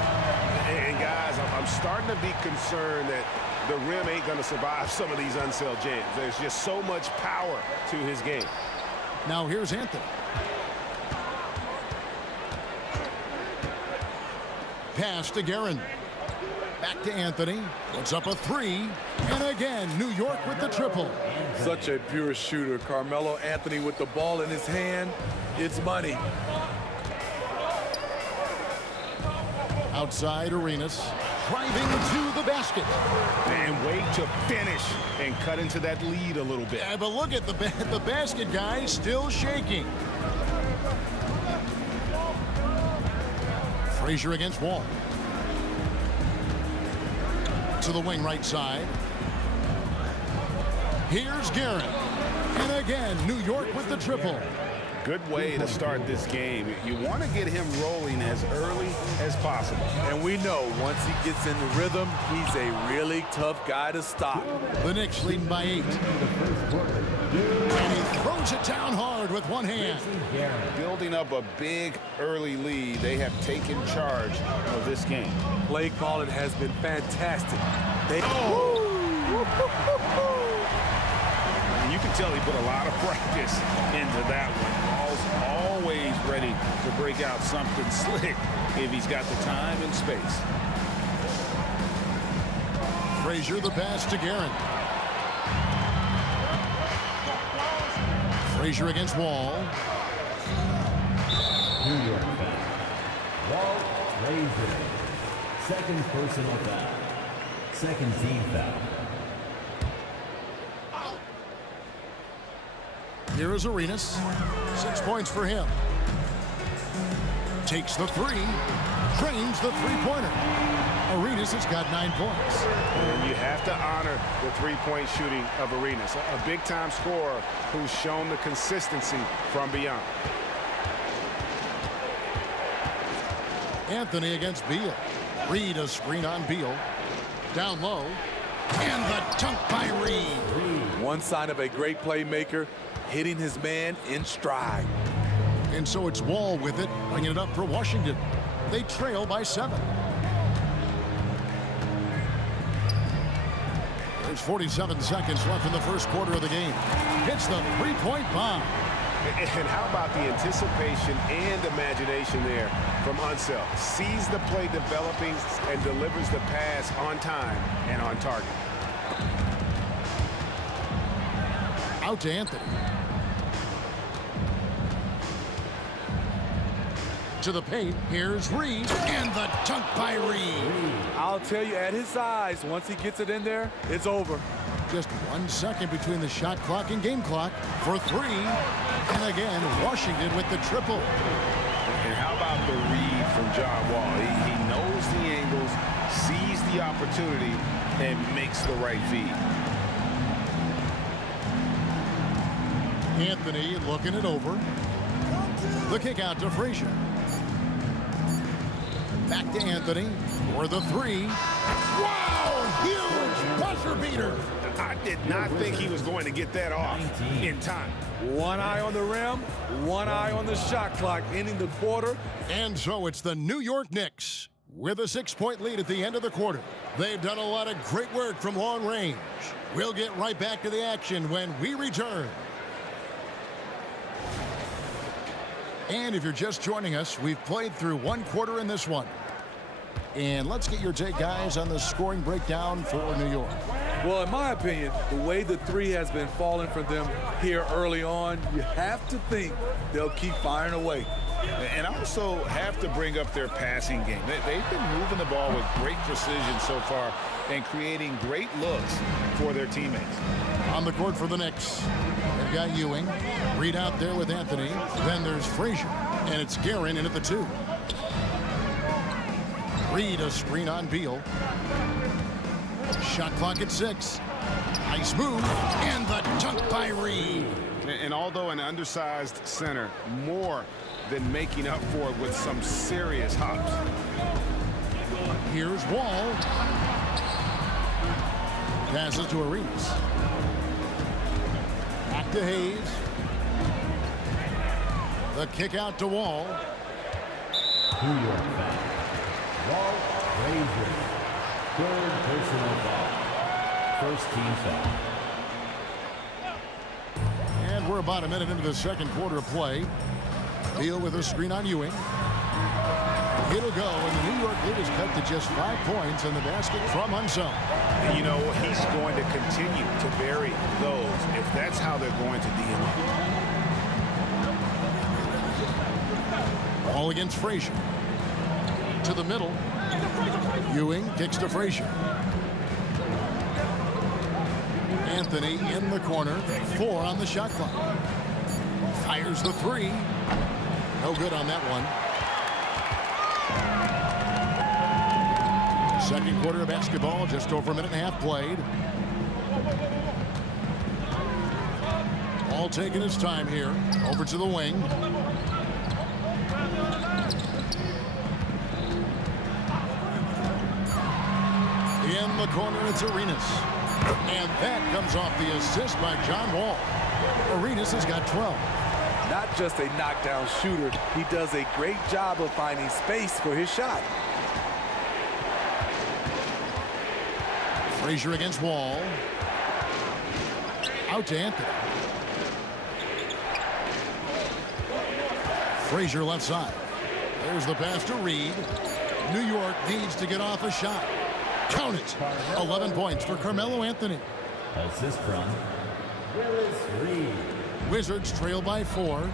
And guys, I'm starting to be concerned that the rim ain't going to survive some of these Unseld jams. There's just so much power to his game. Now here's Anthony. Pass to Guerin. Back to Anthony. Puts up a 3. And again, New York with the triple. Such a pure shooter. Carmelo Anthony with the ball in his hand. It's money. Outside Arenas. Driving to the basket. And wait to finish and cut into that lead a little bit. Yeah, but look at the basket guy still shaking. Frazier against Wall. To the wing right side. Here's Guerin. And again, New York with the triple. Good way to start this game. You want to get him rolling as early as possible. And we know once he gets in the rhythm, he's a really tough guy to stop. The Knicks leading by 8. And he throws it down hard with one hand. Building up a big early lead. They have taken charge of this game. Play calling has been fantastic. You can tell he put a lot of practice into that one. Ball's always ready to break out something slick if he's got the time and space. Frazier the pass to Guerin. Frazier against Wall. New York foul. Walt Frazier. Second personal foul. Second team foul. Here is Arenas. 6 points for him. Takes the 3. Drains the three-pointer. Arenas has got 9 points. And you have to honor the three-point shooting of Arenas. A big-time scorer who's shown the consistency from beyond. Anthony against Beal. Reed a screen on Beal. Down low. And the dunk by Reed. One sign of a great playmaker, hitting his man in stride. And so it's Wall with it, bringing it up for Washington. They trail by 7. There's 47 seconds left in the first quarter of the game. Hits the three-point bomb. And how about the anticipation and imagination there from Unseld? Sees the play developing and delivers the pass on time and on target. Out to Anthony. To the paint, here's Reed, and the dunk by Reed. I'll tell you, at his size, once he gets it in there, it's over. Just 1 second between the shot clock and game clock for three. And again, Washington with the triple. And how about the read from John Wall? He knows the angles, sees the opportunity, and makes the right feed. Anthony looking it over. The kick out to Frazier. Back to Anthony for the three. Wow! Huge buzzer beater. I did not think he was going to get that off in time. One eye on the rim, one eye on the shot clock, ending the quarter. And so it's the New York Knicks with a 6-point lead at the end of the quarter. They've done a lot of great work from long range. We'll get right back to the action when we return. And if you're just joining us, we've played through one quarter in this one. And let's get your take, guys, on the scoring breakdown for New York. Well, in my opinion, the way the three has been falling for them here early on, you have to think they'll keep firing away. And also have to bring up their passing game. They've been moving the ball with great precision so far and creating great looks for their teammates. On the court for the Knicks, they've got Ewing. Reed out there with Anthony. Then there's Frazier. And it's Guerin in at the 2. Reed a screen on Beal. Shot clock at 6. Nice move. And the dunk by Reed. And although an undersized center, more than making up for it with some serious hops. Here's Wall. Passes to Arenas. Back to Hayes. The kick out to Wall. New York foul. Walt Frazier. Third personal foul. First team foul. And we're about a minute into the second quarter of play. Beal with a screen on Ewing. It'll go, and the New York lead is cut to just 5 points in the basket from Unseld. And you know, he's going to continue to vary those if that's how they're going to deal. Ball against Frazier. To the middle. Ewing kicks to Frazier. Anthony in the corner. 4 on the shot clock. Fires the 3. No good on that one. Second quarter of basketball, just over a minute and a half played. All taking its time here. Over to the wing. In the corner, it's Arenas. And that comes off the assist by John Wall. Arenas has got 12. Not just a knockdown shooter, he does a great job of finding space for his shot. Frazier against Wall. Out to Anthony. Frazier left side. There's the pass to Reed. New York needs to get off a shot. Count it. 11 points for Carmelo Anthony. Assist from Willis Reed. Wizards trail by 4.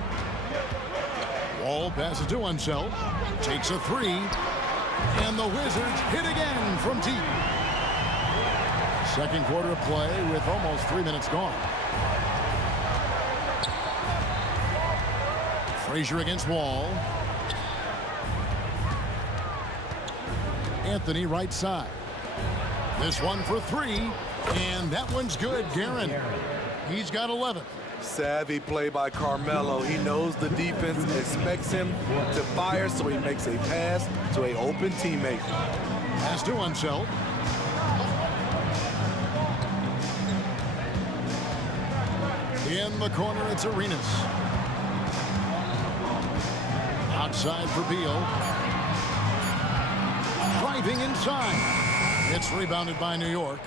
Wall passes to Unseld. Takes a 3. And the Wizards hit again from deep. Second quarter of play with almost 3 minutes gone. Frazier against Wall. Anthony right side. This one for 3. And that one's good. Guerin. He's got 11. Savvy play by Carmelo. He knows the defense expects him to fire, so he makes a pass to an open teammate. Pass to Unseld. In the corner, it's Arenas. Outside for Beal. Driving inside. It's rebounded by New York.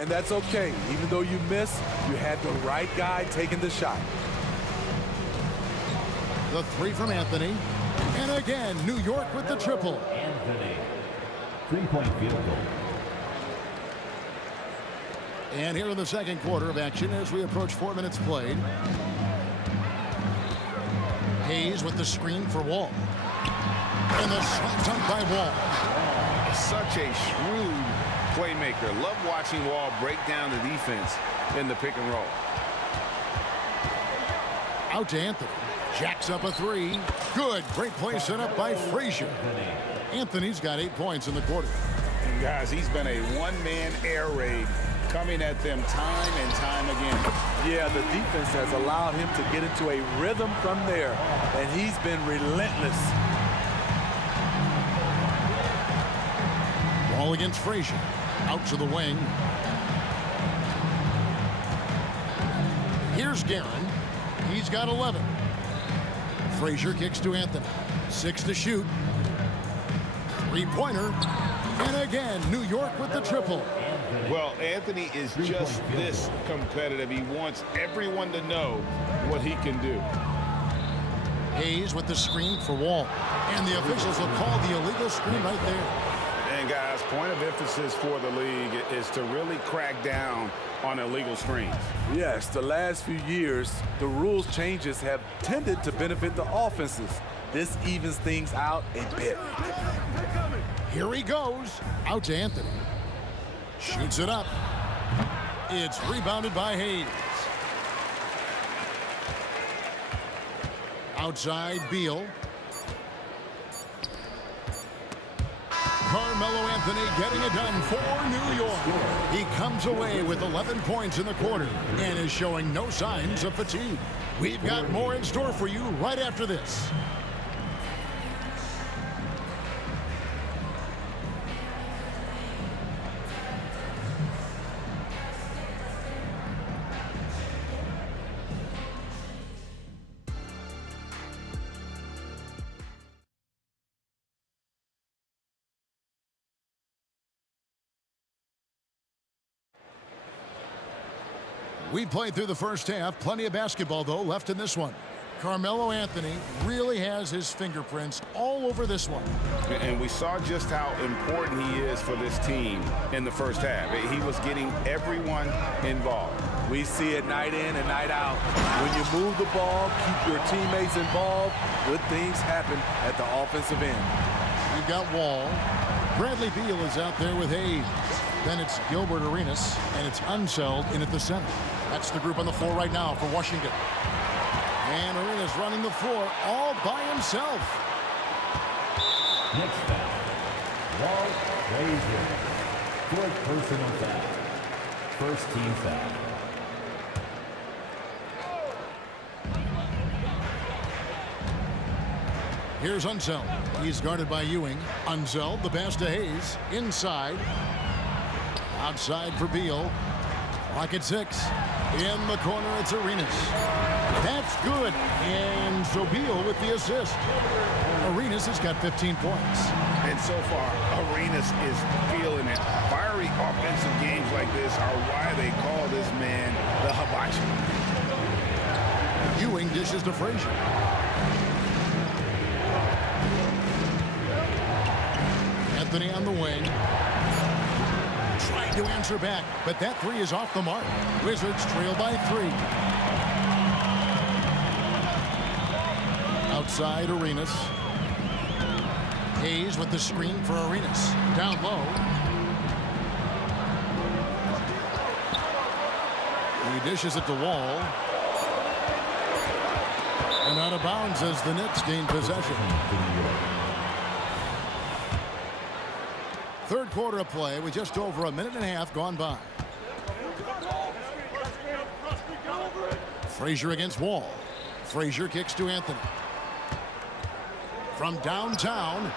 and that's okay. Even though you miss, you had the right guy taking the shot. The three from Anthony. And again, New York with the triple. Anthony. 3-point field goal. And here in the second quarter of action as we approach 4 minutes played. Hayes with the screen for Wall. And the slam dunk by Wall. Such a shrewd playmaker. Love watching Wall break down the defense in the pick and roll. Out to Anthony. Jacks up a three. Good. Great play set up by Frazier. Anthony's got 8 points in the quarter. And guys, he's been a one-man air raid coming at them time and time again. Yeah, the defense has allowed him to get into a rhythm from there, and he's been relentless. Ball against Frazier. Out to the wing. Here's Guerin. He's got 11. Frazier kicks to Anthony. 6 to shoot. Three-pointer. And again, New York with the triple. Well, Anthony is just this competitive. He wants everyone to know what he can do. Hayes with the screen for Wall. And the officials will call the illegal screen right there. And guys, point of emphasis for the league is to really crack down on illegal screens. Yes, the last few years, the rules changes have tended to benefit the offenses. This evens things out a bit. Here he goes. Out to Anthony. Shoots it up. It's rebounded by Hayes. Outside, Beal. Carmelo Anthony getting it done for New York. He comes away with 11 points in the quarter and is showing no signs of fatigue. We've got more in store for you right after this. We played through the first half. Plenty of basketball, though, left in this one. Carmelo Anthony really has his fingerprints all over this one. And we saw just how important he is for this team in the first half. He was getting everyone involved. We see it night in and night out. When you move the ball, keep your teammates involved, good things happen at the offensive end. We've got Wall. Bradley Beal is out there with Hayes. Then it's Gilbert Arenas, and it's Unseld in at the center. That's the group on the floor right now for Washington. And Arenas running the floor all by himself. Next foul. Walt Frazier. Fourth personal foul. First team foul. Here's Unseld. He's guarded by Ewing. Unseld, the pass to Hayes. Inside. Outside for Beal. Clock at 6. In the corner, it's Arenas. That's good. And so Beal with the assist. Arenas has got 15 points. And so far, Arenas is feeling it. Fiery offensive games like this are why they call this man the hibachi. Ewing dishes to Frazier. Anthony on the wing. Trying to answer back, but that three is off the mark. Wizards trail by 3. Outside, Arenas. Hayes with the screen for Arenas. Down low. He dishes it to Wall. And out of bounds as the Knicks gain possession. Third quarter of play with just over a minute and a half gone by. Frazier against Wall. Frazier kicks to Anthony. From downtown.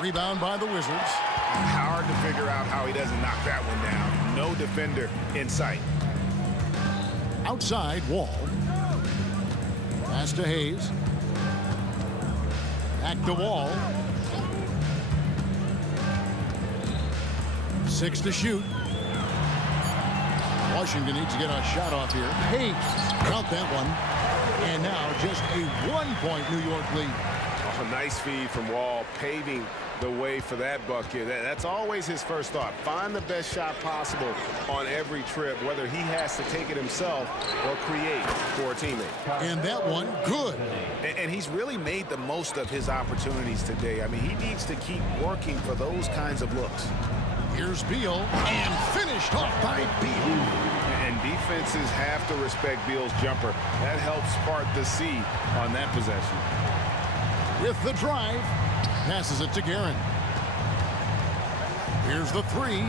Rebound by the Wizards. Hard to figure out how he doesn't knock that one down. No defender in sight. Outside, Wall. Pass to Hayes. Back to Wall. 6 to shoot. Washington needs to get a shot off here. Hayes, count that one. And now just a 1-point New York lead. Oh, a nice feed from Wall, paving the way for that bucket. That's always his first thought. Find the best shot possible on every trip, whether he has to take it himself or create for a teammate. And that one, good. And he's really made the most of his opportunities today. I mean, he needs to keep working for those kinds of looks. Here's Beal, and finished off by Beal. And defenses have to respect Beal's jumper. That helps part the C on that possession. With the drive, passes it to Guerin. Here's the three.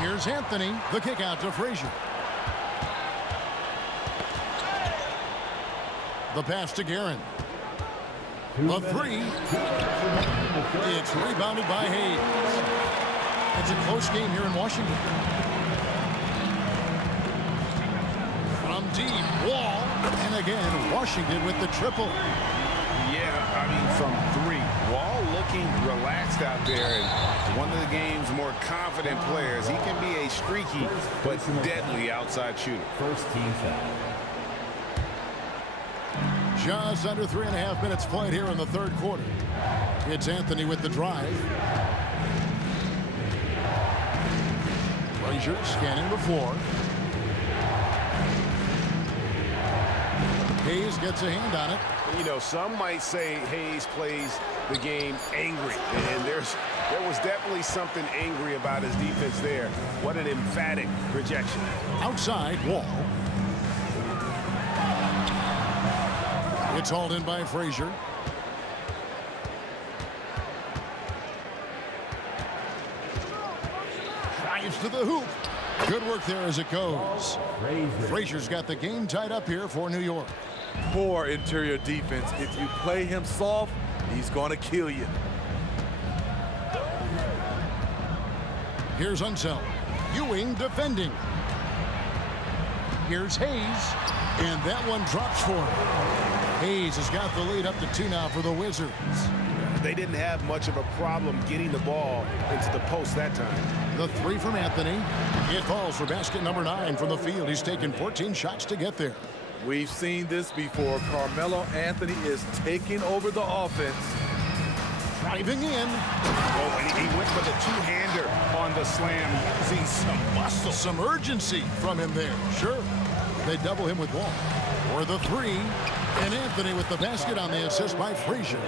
Here's Anthony, the kick out to Frazier. The pass to Guerin. The three. It's rebounded by Hayes. It's a close game here in Washington. From deep, Wall. And again, Washington with the triple. Yeah, I mean, from three. Wall looking relaxed out there, and one of the game's more confident players. He can be a streaky but deadly outside shooter. First team foul. Just under 3.5 minutes played here in the third quarter. It's Anthony with the drive. Frazier scanning the floor. Hayes gets a hand on it. You know, some might say Hayes plays the game angry, and there was definitely something angry about his defense there. What an emphatic rejection. Outside, Wall. It's hauled in by Frazier. Drives to the hoop. Good work there as it goes. Frazier's got the game tied up here for New York. Poor interior defense. If you play him soft, he's going to kill you. Here's Unseld. Ewing defending. Here's Hayes. And that one drops for him. Hayes has got the lead up to 2 now for the Wizards. They didn't have much of a problem getting the ball into the post that time. The three from Anthony. It falls for basket number 9 from the field. He's taken 14 shots to get there. We've seen this before. Carmelo Anthony is taking over the offense. Driving in. Oh, and he went for the two-hander on the slam, using some muscle. Some urgency from him there. Sure. They double him with Wall. For the three. And Anthony with the basket on the assist by Frazier.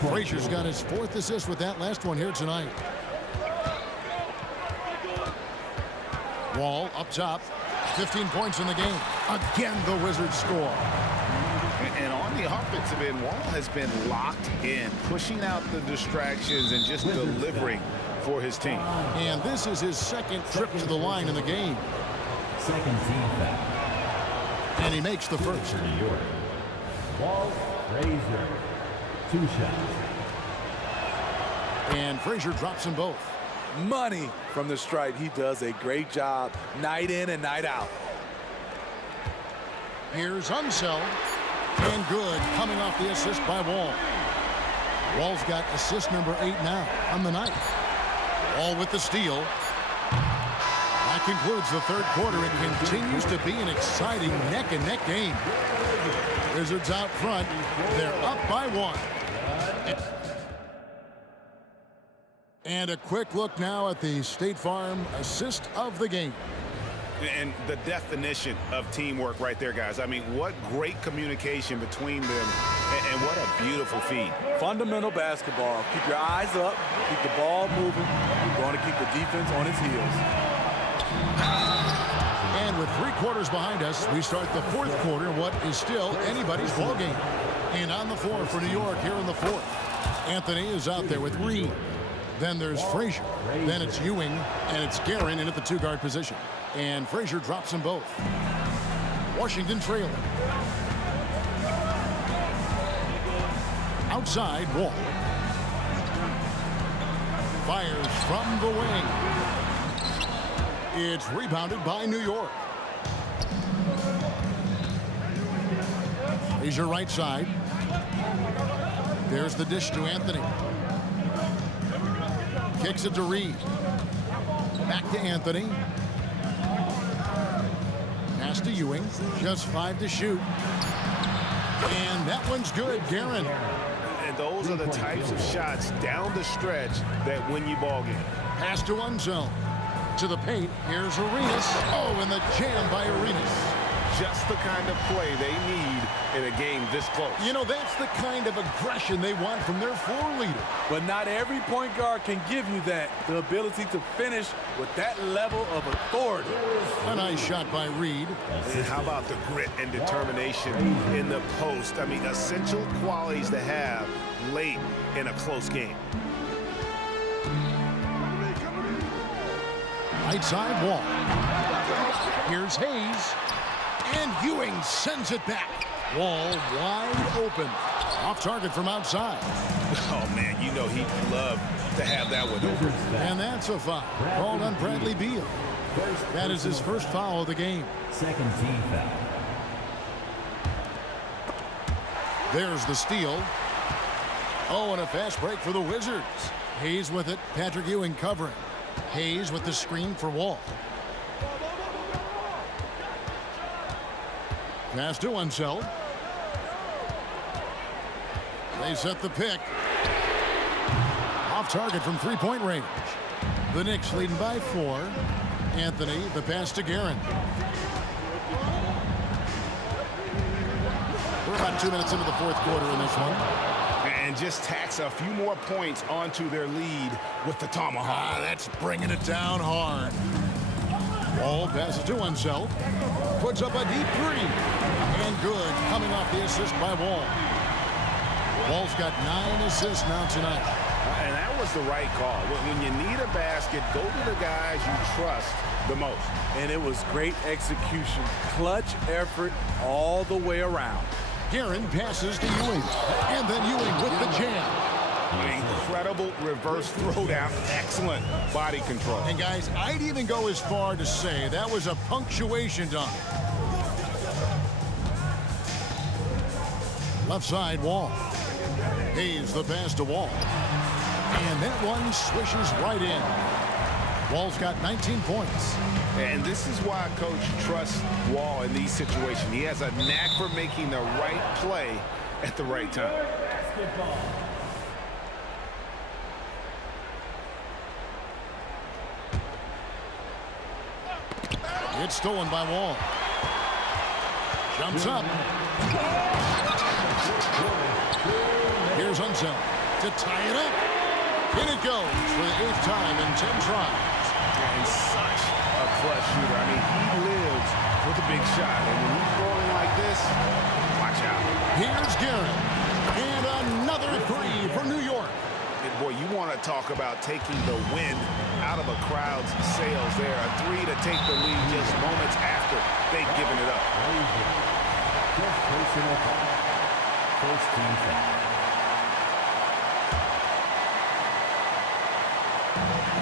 Frazier's got his 4th assist with that last one here tonight. Wall up top. 15 points in the game. Again, the Wizards score. And on the offensive end, Wall has been locked in, pushing out the distractions and just delivering for his team. And this is his 2nd trip to the line in the game. Second team foul. And he makes the first. New York. Wall, Frazier. 2 shots. And Frazier drops them both. Money from the stripe. He does a great job night in and night out. Here's Unseld. And good, coming off the assist by Wall. Wall's got assist number 8 now on the night. Wall with the steal. That concludes the third quarter. It continues to be an exciting neck-and-neck game. Wizards out front. They're up by 1. And a quick look now at the State Farm assist of the game. And the definition of teamwork right there, guys. I mean, what great communication between them, and what a beautiful feed. Fundamental basketball. Keep your eyes up, keep the ball moving. You're going to keep the defense on its heels. And with 3 quarters behind us, we start the 4th quarter, what is still anybody's ball game. And on the floor for New York here in the 4th. Anthony is out there with Reed. Then there's Frazier. Then it's Ewing, and it's Guerin in at the 2-guard position. And Frazier drops them both. Washington trailing. Outside, Wall. Fires from the wing. It's rebounded by New York. Frazier right side. There's the dish to Anthony. Kicks it to Reed. Back to Anthony. Pass to Ewing. Just 5 to shoot. And that one's good. Guerin. And those are the types of shots down the stretch that win you ball game. Pass to Unzone. To the paint. Here's Arenas. Oh, and the jam by Arenas. Just the kind of play they need in a game this close. You know, that's the kind of aggression they want from their floor leader. But not every point guard can give you that. The ability to finish with that level of authority. A nice shot by Reed. And how about the grit and determination in the post? I mean, essential qualities to have late in a close game. Right side Wall. Here's Hayes. And Ewing sends it back. Wall wide open. Off target from outside. Oh, man, you know he'd love to have that one over. And that's a foul. Called on Bradley Beal. That is his first foul of the game. Second team foul. There's the steal. Oh, and a fast break for the Wizards. Hayes with it. Patrick Ewing covering. Hayes with the screen for Wall. Pass to Unseld. They set the pick. Off target from three-point range. The Knicks leading by 4. Anthony, the pass to Guerin. We're about 2 minutes into the fourth quarter in this one. And just tacks a few more points onto their lead with the tomahawk. That's bringing it down hard. Wall passes to Unseld. Puts up a deep 3. And good, coming off the assist by Wall. Wall's got 9 assists now tonight. And that was the right call. When you need a basket, go to the guys you trust the most. And it was great execution. Clutch effort all the way around. Guerin passes to Ewing. And then Ewing with the jam. Incredible reverse throwdown. Excellent body control. And guys, I'd even go as far to say that was a punctuation dunk. Left side Wall. Hayes the pass to Wall. And that one swishes right in. Wall's got 19 points. And this is why Coach trusts Wall in these situations. He has a knack for making the right play at the right time. It's stolen by Wall. Jumps up. Here's Unseld to tie it up. In it goes for the 8th time in 10 tries. And such a clutch shooter. I mean, he lives for the big shot. And when he's rolling like this, watch out. Here's Guerin. And another 3 for New York. And boy, you want to talk about taking the wind out of a crowd's sails there. A 3 to take the lead just moments after they've given it up. Just personal foul. First team foul.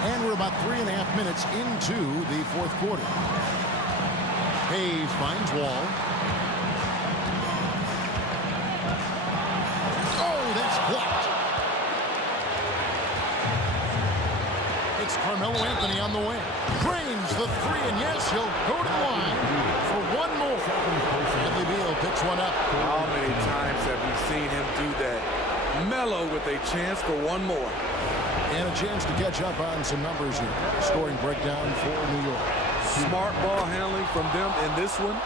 And we're about 3.5 minutes into the fourth quarter. Hayes finds Wall. Oh, that's blocked. It's Carmelo Anthony on the way. Drains the 3, and yes, he'll go to the line for one more. Bradley Beal picks one up. How many times have we seen him do that? Melo with a chance for one more. And a chance to catch up on some numbers here. Scoring breakdown for New York. Smart ball handling from them in this one.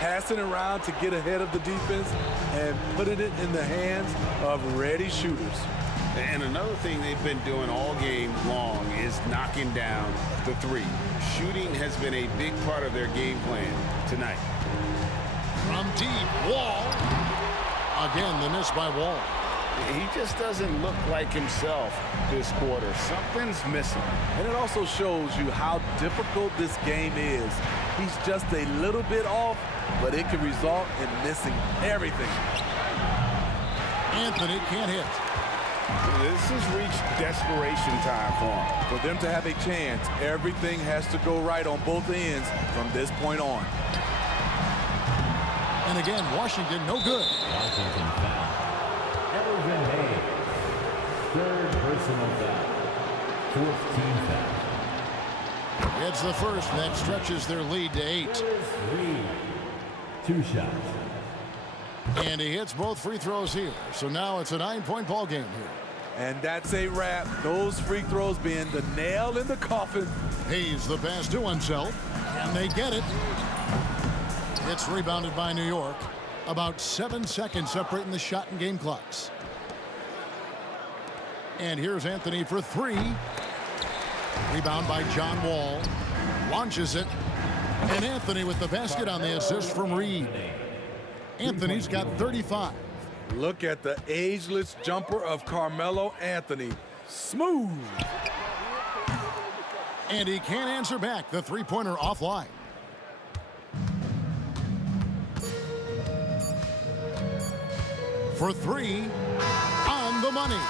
Passing around to get ahead of the defense and putting it in the hands of ready shooters. And another thing they've been doing all game long is knocking down the 3. Shooting has been a big part of their game plan tonight. From deep, Wall. Again, the miss by Wall. He just doesn't look like himself this quarter. Something's missing. And it also shows you how difficult this game is. He's just a little bit off, but it can result in missing everything. Anthony can't hit. This has reached desperation time for him. For them to have a chance, everything has to go right on both ends from this point on. And again, Washington no good. Washington foul. Elvin Hayes. Third personal foul. Fourth team foul. It's the first, and that stretches their lead to 8. 2 shots. And he hits both free throws here. So now it's a 9-point ball game here. And that's a wrap. Those free throws being the nail in the coffin. Hayes the pass to himself, and they get it. It's rebounded by New York. About 7 seconds separating the shot and game clocks. And here's Anthony for 3. Rebound by John Wall. Launches it. And Anthony with the basket on the assist from Reed. Anthony's got 35. Look at the ageless jumper of Carmelo Anthony. Smooth. And he can't answer back. The three-pointer offline. For 3, on the money.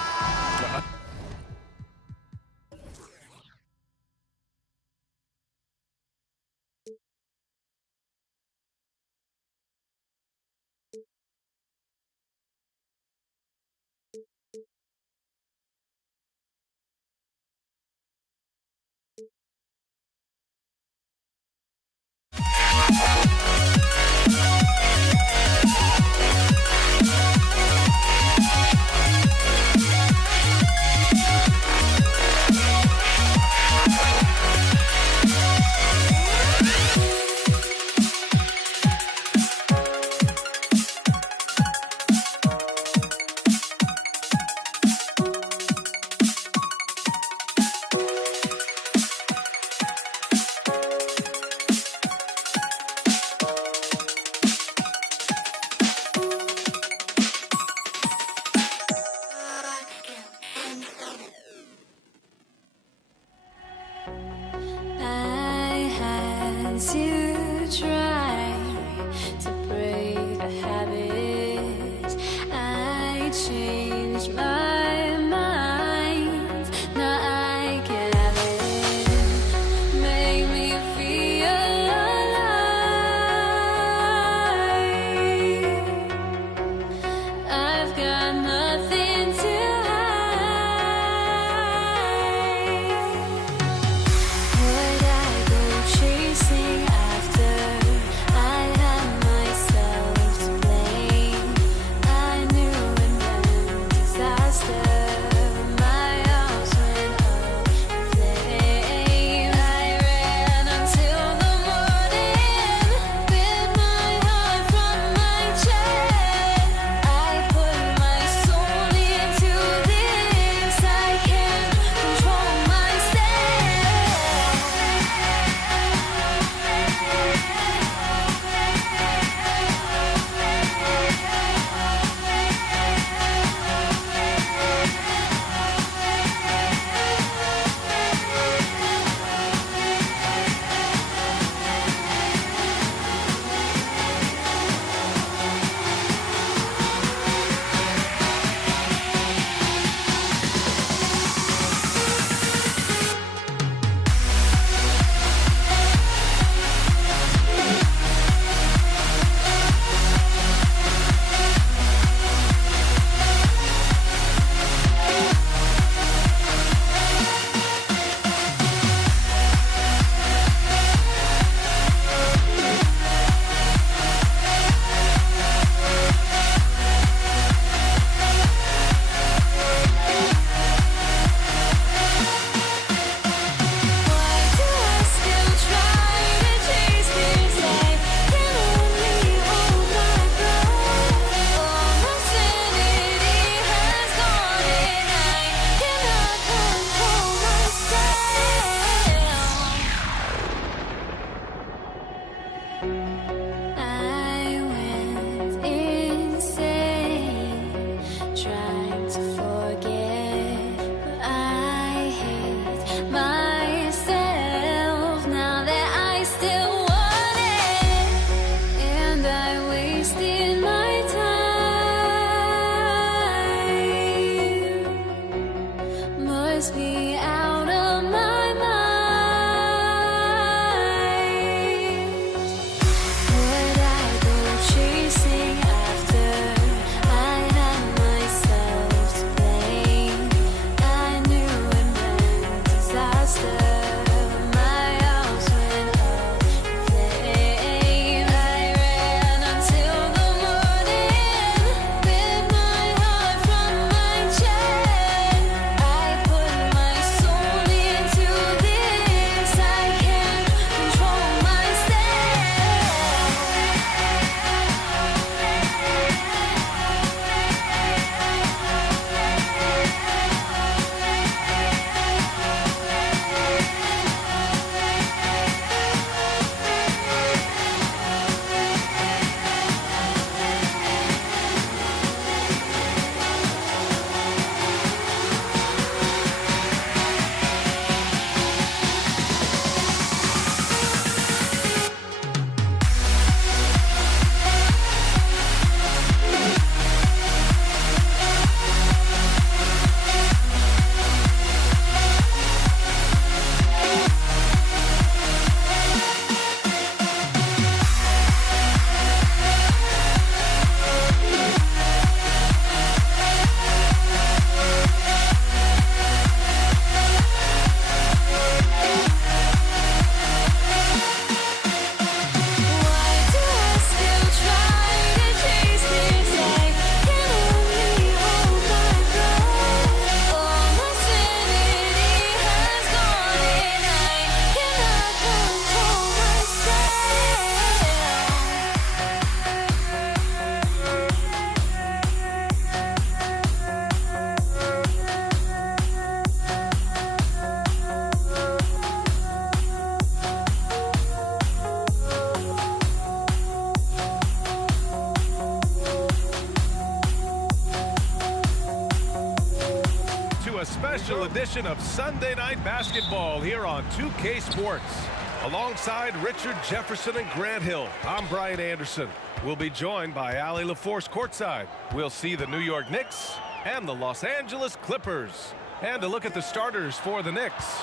a special edition of Sunday Night Basketball here on 2K Sports. Alongside Richard Jefferson and Grant Hill, I'm Brian Anderson. We'll be joined by Allie LaForce courtside. We'll see the New York Knicks and the Los Angeles Clippers. And a look at the starters for the Knicks.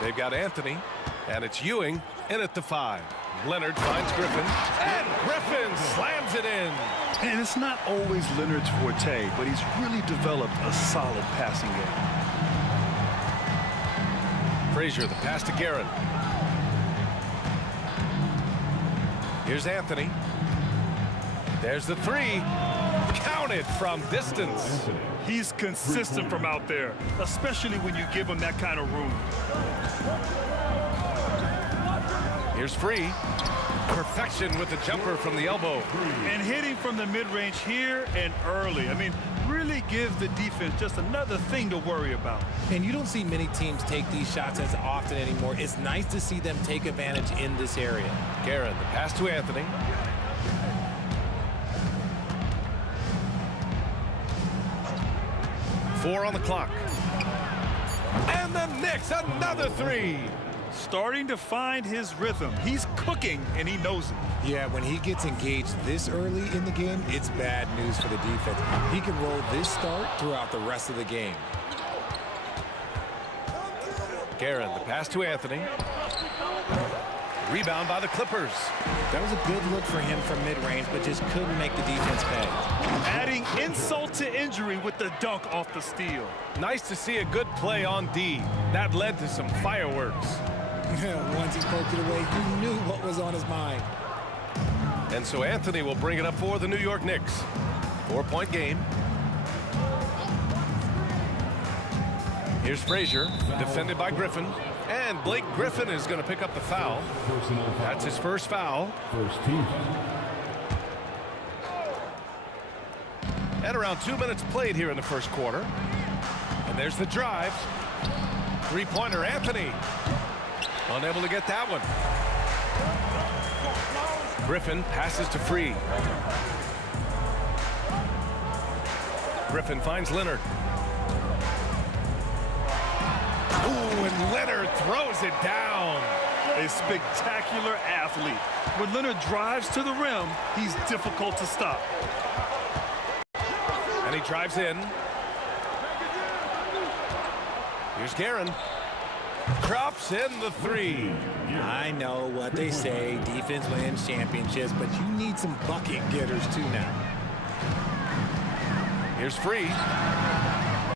They've got Anthony, and it's Ewing in at the 5. Leonard finds Griffin, and Griffin slams it in. And it's not always Leonard's forte, but he's really developed a solid passing game. Frazier, the pass to Guerin. Here's Anthony. There's the 3. Counted from distance. He's consistent from out there, especially when you give him that kind of room. Here's Free. Perfection with the jumper from the elbow. And hitting from the mid-range here and early. I mean, really gives the defense just another thing to worry about. And you don't see many teams take these shots as often anymore. It's nice to see them take advantage in this area. Guerin, the pass to Anthony. Four on the clock. And the Knicks, another 3. Starting to find his rhythm. He's cooking, and he knows it. Yeah, when he gets engaged this early in the game, it's bad news for the defense. He can roll this start throughout the rest of the game. Guerin, the pass to Anthony. Rebound by the Clippers. That was a good look for him from mid-range, but just couldn't make the defense pay. Adding insult to injury with the dunk off the steal. Nice to see a good play on D. That led to some fireworks. Once he poked it away, you knew what was on his mind. And so Anthony will bring it up for the New York Knicks. 4-point game. Here's Frazier, defended by Griffin. And Blake Griffin is going to pick up the foul. That's his first foul. First team. And around 2 minutes played here in the first quarter. And there's the drive. Three-pointer, Anthony. Unable to get that one. Griffin passes to Free. Griffin finds Leonard. Ooh, and Leonard throws it down. A spectacular athlete. When Leonard drives to the rim, he's difficult to stop. And he drives in. Here's Guerin. Drops in the 3. I know what they say, defense wins championships, but you need some bucket getters too now. Here's Free.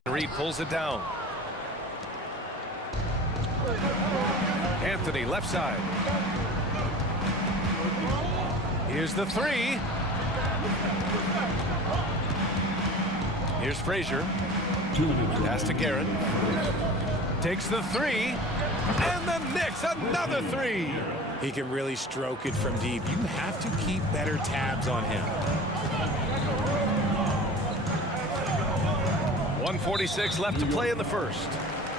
Reed pulls it down. Anthony, left side. Here's the 3. Here's Frazier. Pass to Guerin. Takes the 3. And the Knicks, another 3. He can really stroke it from deep. You have to keep better tabs on him. 1:46 left to play in the first.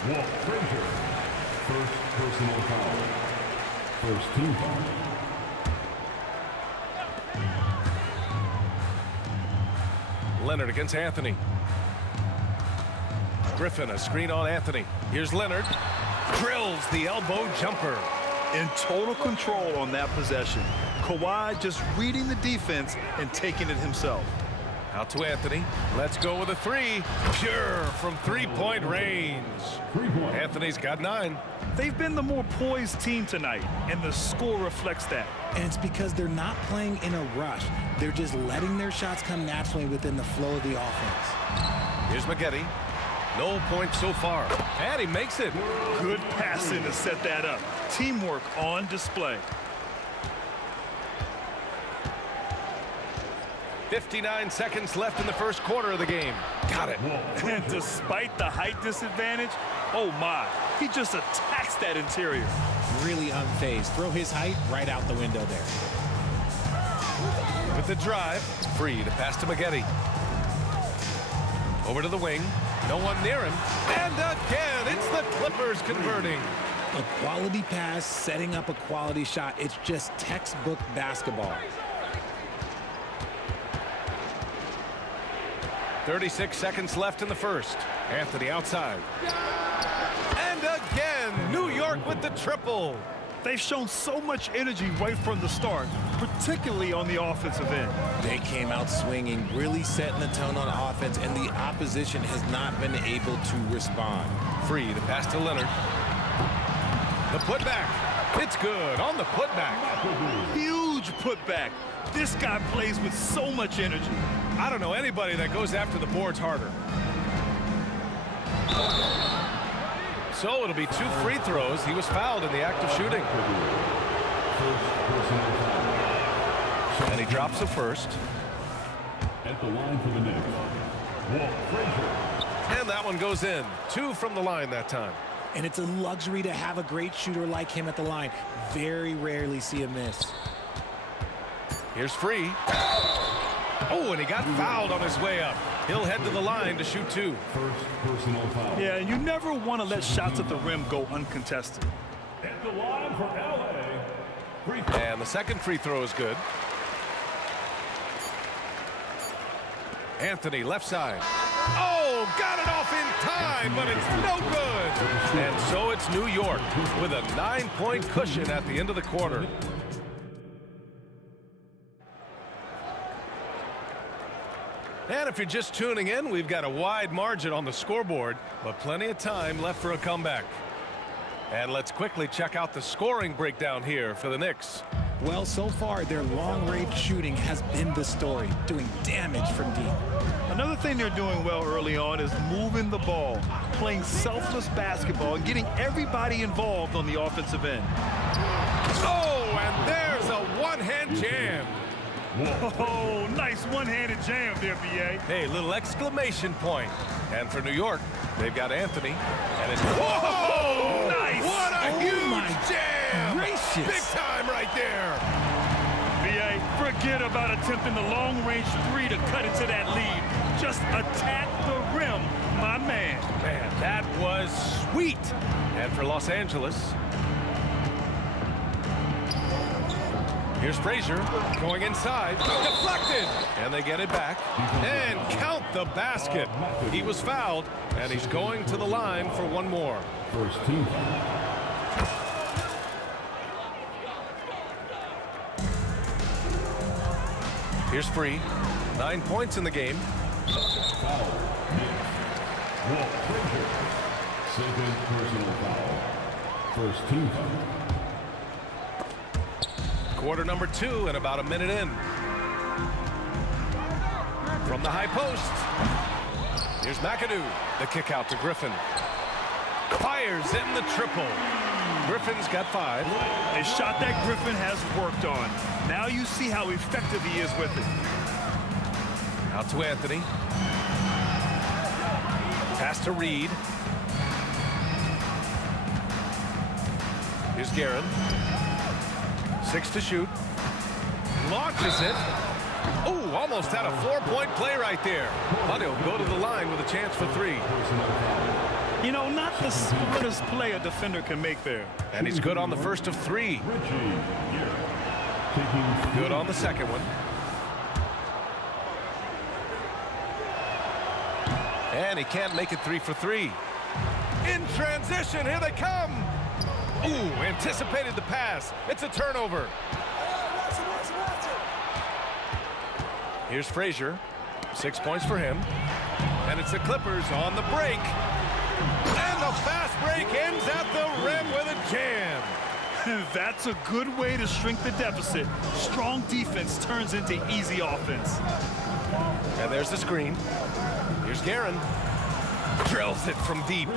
Walt Frazier. First personal foul. First team foul. Leonard against Anthony. Griffin, a screen on Anthony. Here's Leonard. Drills the elbow jumper. In total control on that possession. Kawhi just reading the defense and taking it himself. Out to Anthony. Let's go with a 3. Pure from three-point range. Anthony's got 9. They've been the more poised team tonight, and the score reflects that. And it's because they're not playing in a rush. They're just letting their shots come naturally within the flow of the offense. Here's Maggette. No points so far. And he makes it. Good passing to set that up. Teamwork on display. 59 seconds left in the first quarter of the game. Got it. And despite the height disadvantage, oh my, he just attacks that interior. Really unfazed. Throw his height right out the window there. With the drive, Free to pass to Maggette. Over to the wing. No one near him. And again, it's the Clippers converting. A quality pass, setting up a quality shot. It's just textbook basketball. 36 seconds left in the first. Anthony outside. And again, New York with the triple. They've shown so much energy right from the start, particularly on the offensive end. They came out swinging, really setting the tone on offense, and the opposition has not been able to respond. Free to pass to Leonard. The putback. It's good on the putback. Huge putback. This guy plays with so much energy. I don't know anybody that goes after the boards harder. So it'll be 2 free throws. He was fouled in the act of shooting. And he drops the first. At the line for the Knicks, Walt Frazier. And that one goes in. 2 from the line that time. And it's a luxury to have a great shooter like him at the line. Very rarely see a miss. Here's Free. Oh, and he got fouled on his way up. He'll head to the line to shoot 2. First personal foul. Yeah, you never want to let shots at the rim go uncontested. At the line for LA. And the second free throw is good. Anthony left side. Oh, got it off in time, but it's no good. And so it's New York with a 9-point cushion at the end of the quarter. And if you're just tuning in, we've got a wide margin on the scoreboard, but plenty of time left for a comeback. And let's quickly check out the scoring breakdown here for the Knicks. Well, so far, their long-range shooting has been the story, doing damage from deep. Another thing they're doing well early on is moving the ball, playing selfless basketball, and getting everybody involved on the offensive end. Oh, and there's a one-hand jam. Oh, nice one-handed jam there, B.A. Hey, little exclamation point. And for New York, they've got Anthony. And it's... Whoa! Nice! What a huge jam! Gracious. Big time right there. B.A., forget about attempting the long-range 3 to cut into that lead. Just attack the rim, my man. Man, that was sweet. And for Los Angeles... Here's Frazier going inside, deflected, and they get it back. And count the basket. He was fouled, and he's going to the line for one more. First team. Here's Free. 9 points in the game. Foul. Walt Frazier. Second personal foul. First team foul. Quarter number 2 and about a minute in. From the high post. Here's McAdoo. The kick out to Griffin. Fires in the triple. Griffin's got 5. A shot that Griffin has worked on. Now you see how effective he is with it. Out to Anthony. Pass to Reed. Here's Guerin. 6 to shoot. Launches it. Oh, almost had a 4-point play right there. But he'll go to the line with a chance for 3. You know, not the smartest play a defender can make there. And he's good on the first of 3. Good on the second one. And he can't make it 3 for 3. In transition, here they come. Ooh, anticipated the pass. It's a turnover. Here's Frazier. 6 points for him. And it's the Clippers on the break. And the fast break ends at the rim with a jam. That's a good way to shrink the deficit. Strong defense turns into easy offense. And there's the screen. Here's Guerin. Drills it from deep.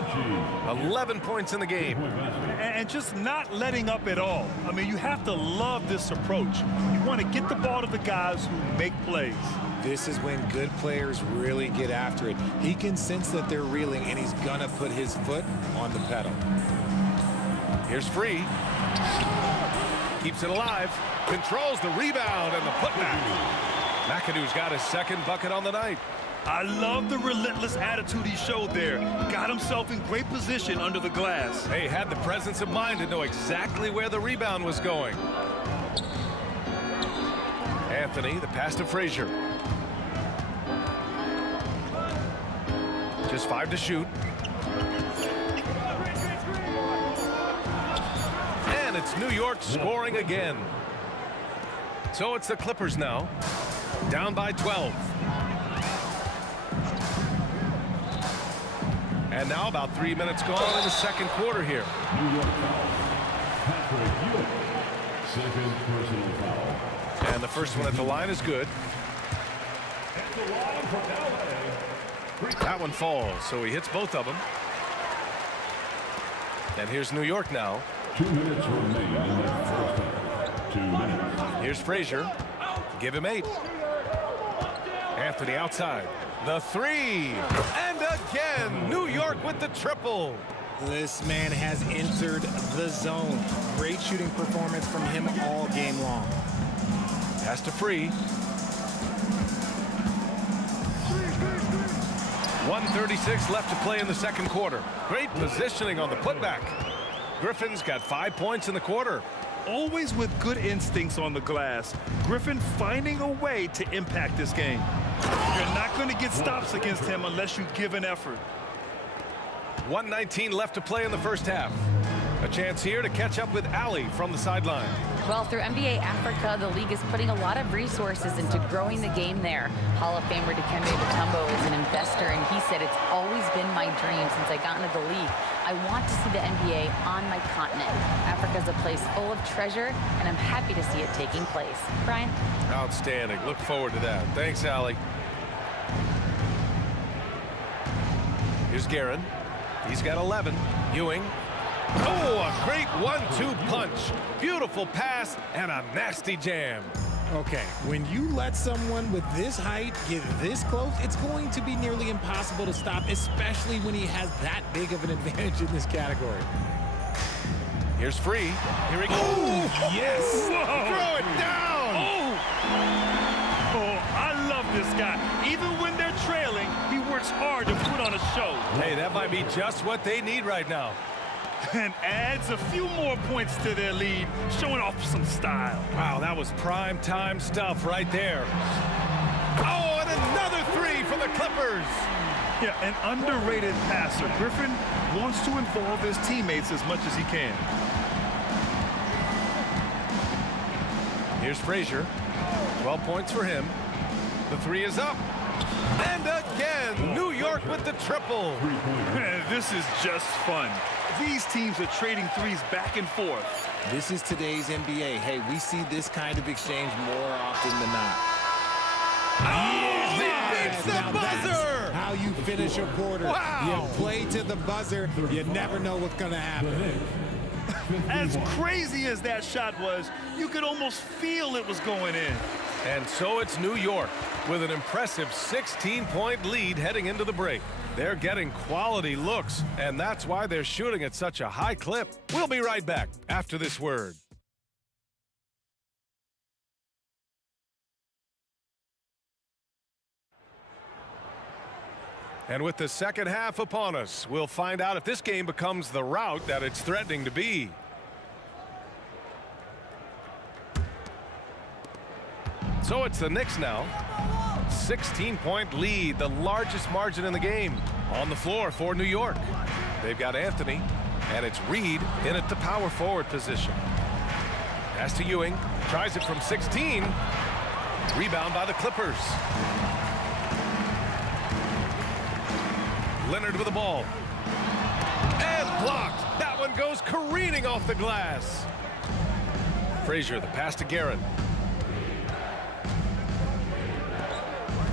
11 points in the game. And just not letting up at all. I mean, you have to love this approach. You want to get the ball to the guys who make plays. This is when good players really get after it. He can sense that they're reeling, and he's going to put his foot on the pedal. Here's Free. Keeps it alive. Controls the rebound and the putback. McAdoo's got his second bucket on the night. I love the relentless attitude he showed there. Got himself in great position under the glass. Hey, had the presence of mind to know exactly where the rebound was going. Anthony, the pass to Frazier. Clippers 5 to shoot. And it's New York scoring again. So it's the Clippers now, down by 12. And now about 3 minutes gone in the second quarter here. Second personal foul. And the first one at the line is good. That one falls, so he hits both of them. And here's New York now. 2 minutes remaining in the first half. 2 minutes. Here's Frazier. Give him 8. Anthony outside. The 3. And again, New York with the triple. This man has entered the zone. Great shooting performance from him all game long. Pass to Free. 1:36 left to play in the second quarter. Great positioning on the putback. Griffin's got 5 points in the quarter. Always with good instincts on the glass. Griffin finding a way to impact this game. You're not going to get stops against him unless you give an effort. 1:19 left to play in the first half. A chance here to catch up with Ali from the sideline. Well, through NBA Africa, the league is putting a lot of resources into growing the game there. Hall of Famer Dikembe Mutombo is an investor, and he said, "It's always been my dream since I got into the league. I want to see the NBA on my continent. Africa's a place full of treasure, and I'm happy to see it taking place." Brian? Outstanding. Look forward to that. Thanks, Ali. Here's Guerin. He's got 11. Ewing. Oh, a great 1-2 punch. Beautiful pass and a nasty jam. Okay, when you let someone with this height get this close, it's going to be nearly impossible to stop, especially when he has that big of an advantage in this category. Here's Free. Here he goes. Oh, yes. Whoa. Throw it down. Oh, I love this guy. Even when they're trailing, he works hard to put on a show. Hey, that might be just what they need right now. And adds a few more points to their lead, showing off some style. Wow, that was prime time stuff right there. Oh, and another 3 for the Clippers. Yeah, an underrated passer. Griffin wants to involve his teammates as much as he can. Here's Frazier. 12 points for him. The 3 is up. And again, New York with the triple. This is just fun. These teams are trading threes back and forth. This is today's NBA. Hey, we see this kind of exchange more often than not. Oh, he beats the buzzer! How you finish a quarter. Wow. You play to the buzzer. You never know what's going to happen. As crazy as that shot was, you could almost feel it was going in. And so it's New York with an impressive 16-point lead heading into the break. They're getting quality looks, and that's why they're shooting at such a high clip. We'll be right back after this word. And with the second half upon us, we'll find out if this game becomes the rout that it's threatening to be. So it's the Knicks now. 16-point lead, the largest margin in the game. On the floor for New York. They've got Anthony, and it's Reed in at the power forward position. Pass to Ewing, tries it from 16. Rebound by the Clippers. Leonard with the ball. And blocked. That one goes careening off the glass. Frazier, the pass to Guerin.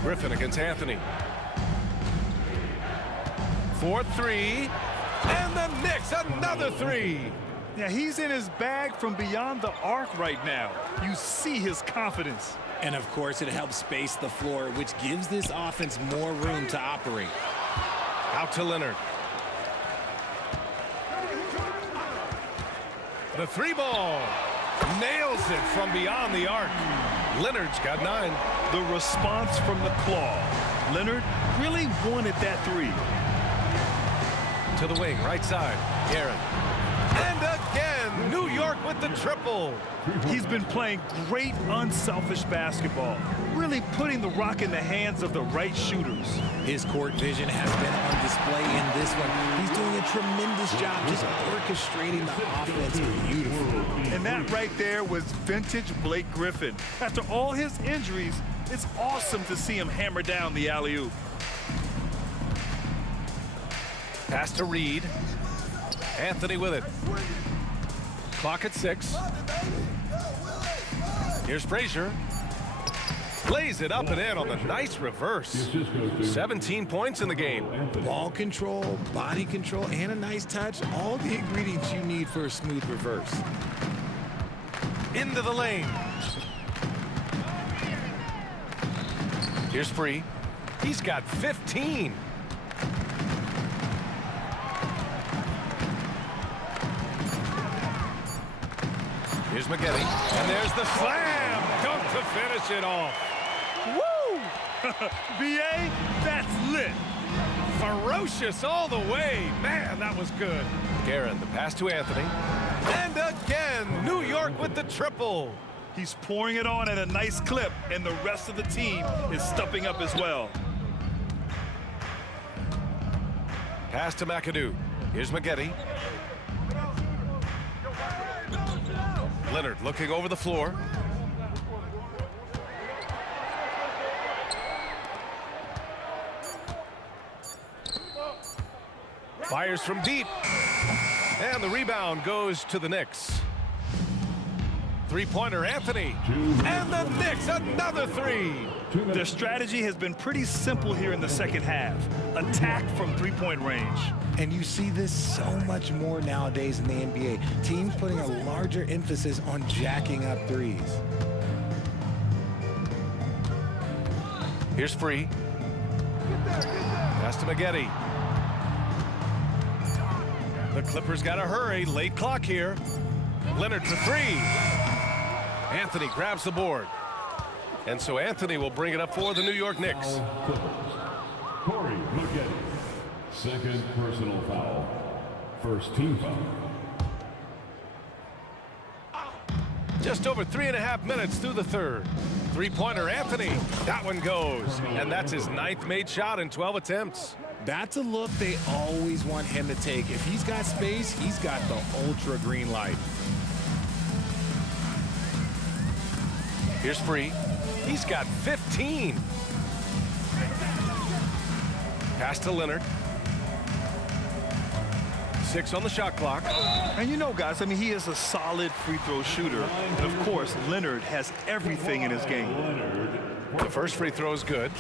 Griffin against Anthony. 4-3. And the Knicks, another 3. Yeah, he's in his bag from beyond the arc right now. You see his confidence. And, of course, it helps space the floor, which gives this offense more room to operate. Out to Leonard. The 3 ball. Nails it from beyond the arc. Leonard's got 9. The response from the claw. Leonard really wanted that 3. To the wing, right side. Guerin. And again, New York with the triple. He's been playing great, unselfish basketball. Really putting the rock in the hands of the right shooters. His court vision has been on display nice job just orchestrating the offense beautifully. And that right there was vintage Blake Griffin. After all his injuries, it's awesome to see him hammer down the alley-oop. Pass to Reed. Anthony with it. Clock at 6. Here's Frazier. Lays it up and in on the nice reverse. 17 points in the game. Ball control, body control, and a nice touch. All the ingredients you need for a smooth reverse. Into the lane. Here's Free. He's got 15. Here's McGetty. And there's the slam. Dunk to finish it off. Woo! B.A., that's lit. Ferocious all the way. Man, that was good. Guerin, the pass to Anthony. And again, New York with the triple. He's pouring it on at a nice clip, and the rest of the team is stepping up as well. Pass to McAdoo. Here's McGetty. Leonard looking over the floor. Fires from deep. And the rebound goes to the Knicks. Three-pointer, Anthony. And the Knicks, another three. Their strategy has been pretty simple here in the second half. Attack from three-point range. And you see this so much more nowadays in the NBA. Teams putting a larger emphasis on jacking up threes. Here's Free. Pass to McGetty. The Clippers got to hurry. Late clock here. Leonard for three. Anthony grabs the board. And so Anthony will bring it up for the New York Knicks. Corey McGetty. Second personal foul. First team foul. Just over 3.5 minutes through the third. Three-pointer, Anthony. That one goes. And that's his 9th made shot in 12 attempts. That's a look they always want him to take. If he's got space, he's got the ultra green light. Here's Free. He's got 15. Pass to Leonard. 6 on the shot clock. And you know, guys, I mean, he is a solid free throw shooter. And of course, Leonard has everything in his game. The first free throw is good.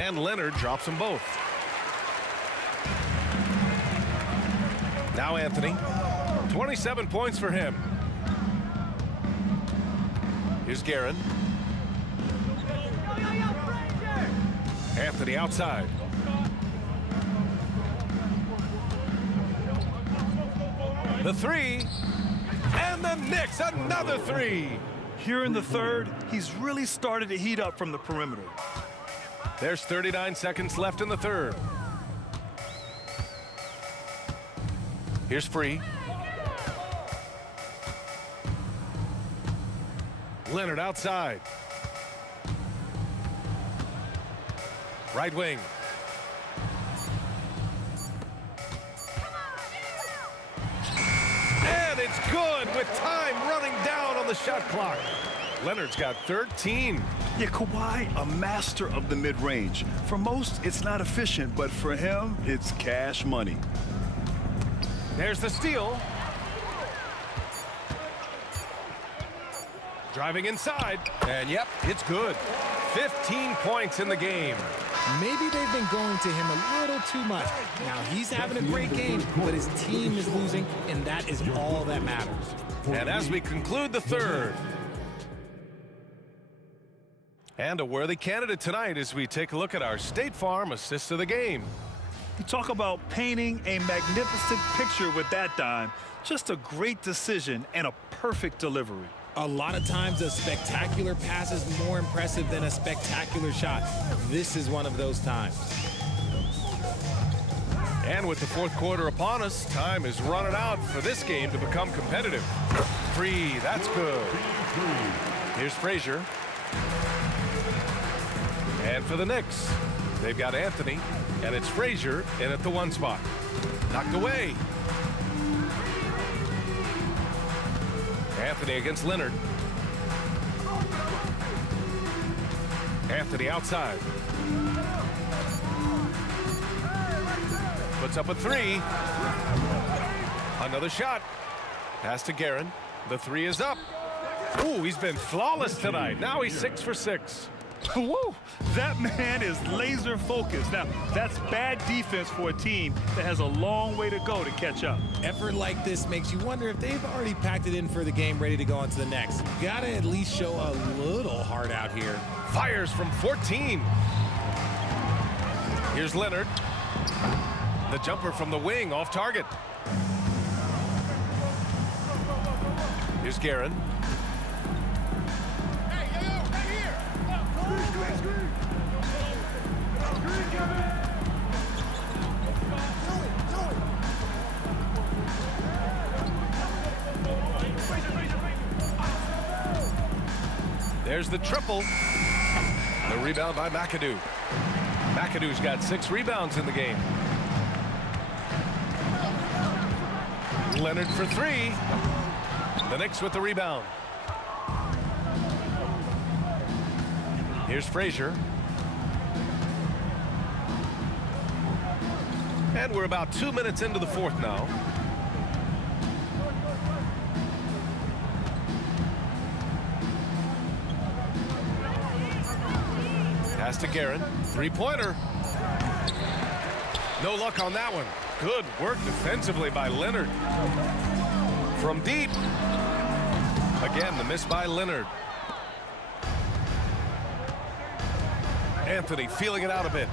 And Leonard drops them both. Now Anthony. 27 points for him. Here's Guerin. Anthony outside. The three. And the Knicks, another three. Here in the third, he's really started to heat up from the perimeter. There's 39 seconds left in the third. Here's Free. Leonard outside. Right wing. And it's good with time running down on the shot clock. Leonard's got 13. Yeah, Kawhi, a master of the mid-range. For most, it's not efficient, but for him, it's cash money. There's the steal. Driving inside. And yep, it's good. 15 points in the game. Maybe they've been going to him a little too much. Now, he's having a great game, but his team is losing, and that is all that matters. And as we conclude the third, and a worthy candidate tonight as we take a look at our State Farm assist of the game. You talk about painting a magnificent picture with that dime. Just a great decision and a perfect delivery. A lot of times a spectacular pass is more impressive than a spectacular shot. This is one of those times. And with the fourth quarter upon us, time is running out for this game to become competitive. Free, that's good. Here's Frazier. And for the Knicks, They've got Anthony, and it's Frazier in at the 1 spot. Knocked away. Anthony against Leonard. Anthony outside. Puts up a 3. Another shot. Pass to Guerin. The 3 is up. Ooh, he's been flawless tonight. Now he's 6 for 6. Woo! That man is laser focused. Now, that's bad defense for a team that has a long way to go to catch up. Effort like this makes you wonder if they've already packed it in for the game, ready to go on to the next. You gotta at least show a little heart out here. Fires from 14. Here's Leonard. The jumper from the wing off target. Here's Guerin. There's the triple. The rebound by McAdoo. McAdoo's got 6 rebounds in the game. Leonard for 3. The Knicks with the rebound. Here's Frazier. And we're about 2 minutes into the 4th now. Pass to Guerin. 3-pointer. No luck on that one. Good work defensively by Leonard. From deep. Again, the miss by Leonard. Anthony feeling it out a bit.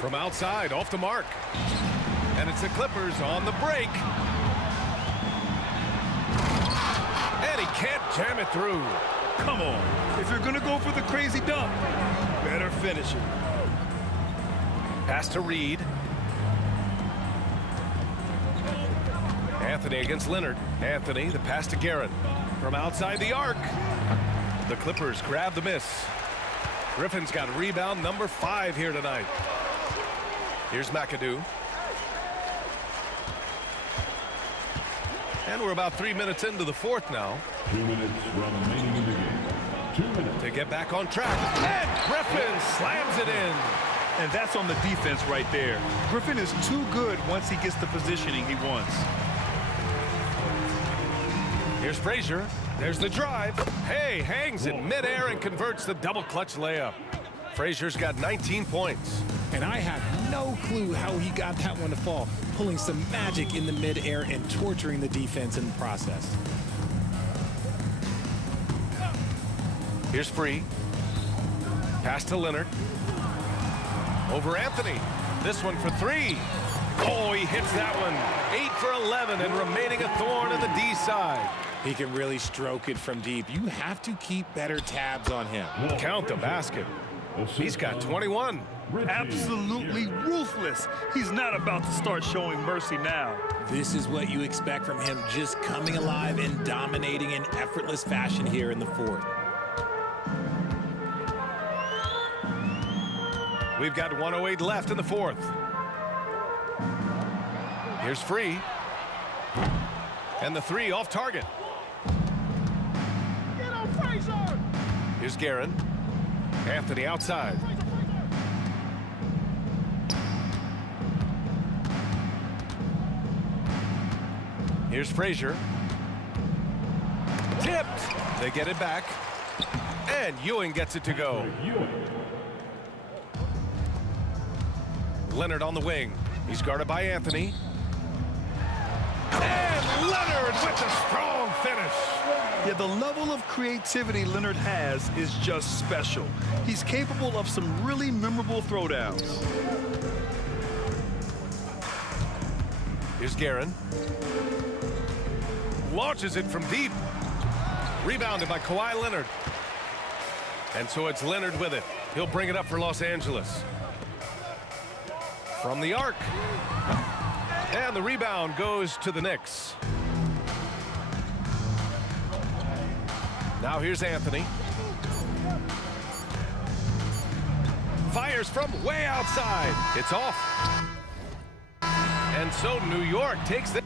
From outside, off the mark. And it's the Clippers on the break. And he can't jam it through. Come on. If you're going to go for the crazy dunk, better finish it. Pass to Reed. Anthony against Leonard. Anthony, the pass to Guerin. From outside the arc. The Clippers grab the miss. Griffin's got rebound number 5 here tonight. Here's McAdoo. And we're about 3 minutes into the 4th now. 2 minutes remaining in the game. 2 minutes. To get back on track. And Griffin slams it in. And that's on the defense right there. Griffin is too good once he gets the positioning he wants. Here's Frazier. There's the drive. Hey, hangs in midair and converts the double clutch layup. Frazier's got 19 points. And I have no clue how he got that one to fall, pulling some magic in the midair and torturing the defense in the process. Here's Free. Pass to Leonard. Over Anthony. This one for 3. Oh, he hits that one. 8 for 11 and remaining a thorn in the D side. He can really stroke it from deep. You have to keep better tabs on him. Count the basket. He's got 21. Absolutely ruthless. He's not about to start showing mercy now. This is what you expect from him, just coming alive and dominating in effortless fashion here in the 4th. We've got 1:08 left in the 4th. Here's Free. And the 3 off target. Here's Guerin. Anthony outside. Here's Frazier. Tipped. They get it back. And Ewing gets it to go. Leonard on the wing. He's guarded by Anthony. And Leonard with the strong finish. Yeah, the level of creativity Leonard has is just special. He's capable of some really memorable throwdowns. Here's Guerin. Launches it from deep. Rebounded by Kawhi Leonard. And so it's Leonard with it. He'll bring it up for Los Angeles. From the arc. And the rebound goes to the Knicks. Now here's Anthony. fires from way outside. It's off. And so New York takes the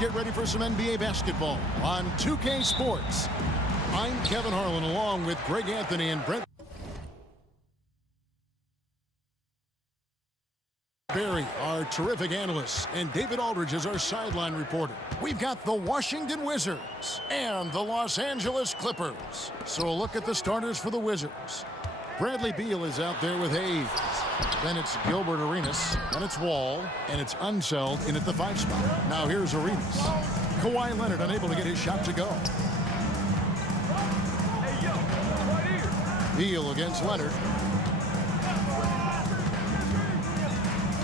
Get ready for some NBA basketball on 2K Sports. I'm Kevin Harlan along with Greg Anthony and Brent Barry, our terrific analysts, and David Aldridge is our sideline reporter. We've got the Washington Wizards and the Los Angeles Clippers. So a look at the starters for the Wizards. Bradley Beal is out there with Hayes. Then it's Gilbert Arenas. Then it's Wall. And it's Unseld in at the 5 spot. Now here's Arenas. Kawhi Leonard unable to get his shot to go. Beal against Leonard.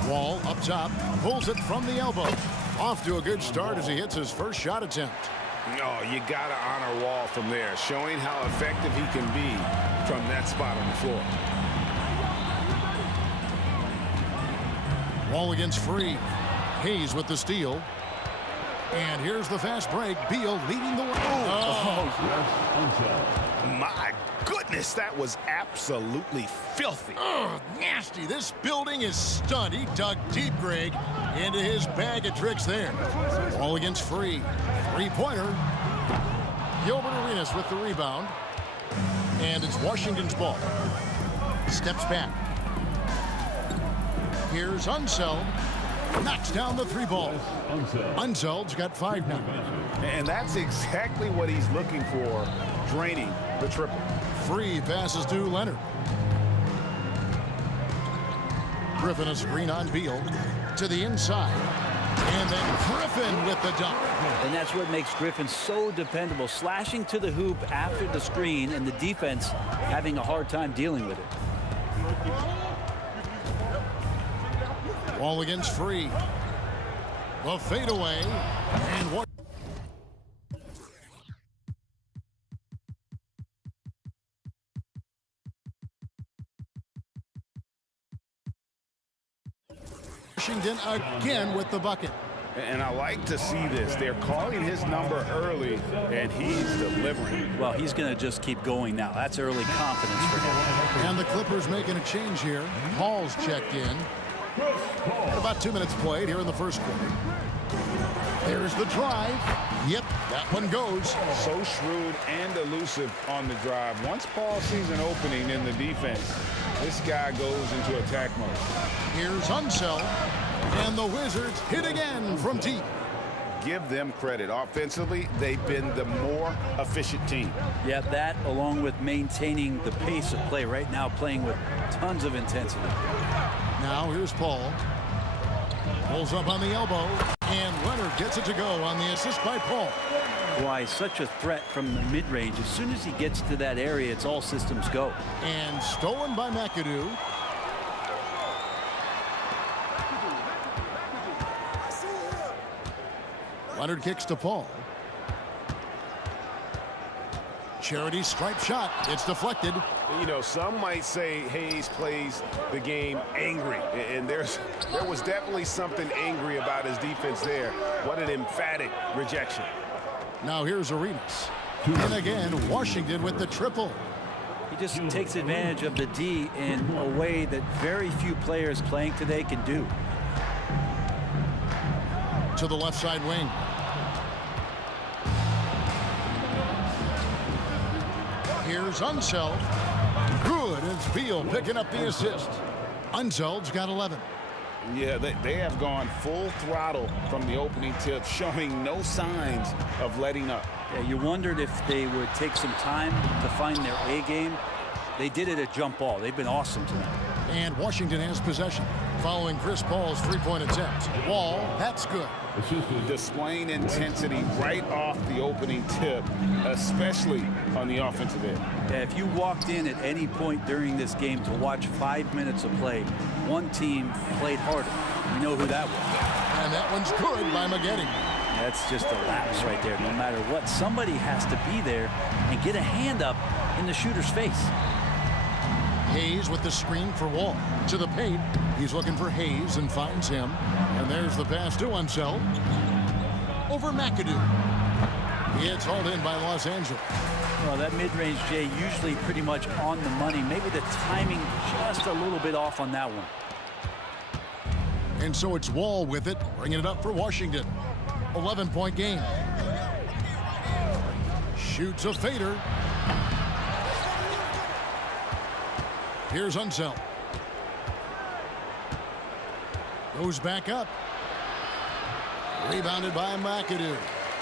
Wall up top. Pulls it from the elbow. Off to a good start as he hits his first shot attempt. Oh, you got to honor Wall from there, showing how effective he can be from that spot on the floor. Wall against Free. Hayes with the steal. And here's the fast break. Beal leading the way. My goodness, that was absolutely filthy. Oh, nasty. This building is stunned. He dug deep, Greg, into his bag of tricks there. Wall against Free. Three-pointer. Gilbert Arenas with the rebound. And it's Washington's ball. Steps back. Here's Unseld. Knocks down the 3 ball. Unseld's got 5 now. And that's exactly what he's looking for, draining the triple. Free passes to Leonard. Griffin a screen on Beal to the inside. And then Griffin with the dunk. And that's what makes Griffin so dependable, slashing to the hoop after the screen and the defense having a hard time dealing with it. Wall against Free. The fadeaway. And what? Washington again with the bucket. And I like to see this. They're calling his number early, and he's delivering. Well, he's going to just keep going now. That's early confidence for him. And the Clippers making a change here. Paul's checked in. About 2 minutes played here in the first quarter. There's the drive. Yep, that one goes. So shrewd and elusive on the drive. Once Paul sees an opening in the defense, this guy goes into attack mode. Here's Unseld. And the Wizards hit again from deep. Give them credit. Offensively, they've been the more efficient team. Yeah, that along with maintaining the pace of play right now, playing with tons of intensity. Now here's Paul. Pulls up on the elbow. And Leonard gets it to go on the assist by Paul. Why, such a threat from the mid-range. As soon as he gets to that area, it's all systems go. And stolen by McAdoo. Leonard kicks to Paul. charity stripe shot. It's deflected. You know, some might say Hayes plays the game angry, and there was definitely something angry about his defense there. What an emphatic rejection. Now here's Arenas. And again, Washington with the triple. He just takes advantage of the D in a way that very few players playing today can do. To the left side wing. Here's Unseld. Good as Beal picking up the assist. Unseld's got 11. Yeah, they have gone full throttle from the opening tip, showing no signs of letting up. Yeah, you wondered if they would take some time to find their A game. They did it at jump ball. They've been awesome tonight. And Washington has possession following Chris Paul's three-point attempt. Wall, that's good. Displaying intensity right off the opening tip, especially on the offensive end. Yeah, if you walked in at any point during this game to watch 5 minutes of play, one team played harder. You know who that was. And that one's good by Maggette. That's just a lapse right there. No matter what, somebody has to be there and get a hand up in the shooter's face. Hayes with the screen for Wall. To the paint. He's looking for Hayes and finds him. And there's the pass to Unseld. Over McAdoo. It's hauled in by Los Angeles. Well, that mid-range, Jay, usually pretty much on the money. Maybe the timing just a little bit off on that one. And so it's Wall with it, bringing it up for Washington. 11-point game. Shoots a fader. Here's Unseld. Goes back up. Rebounded by McAdoo.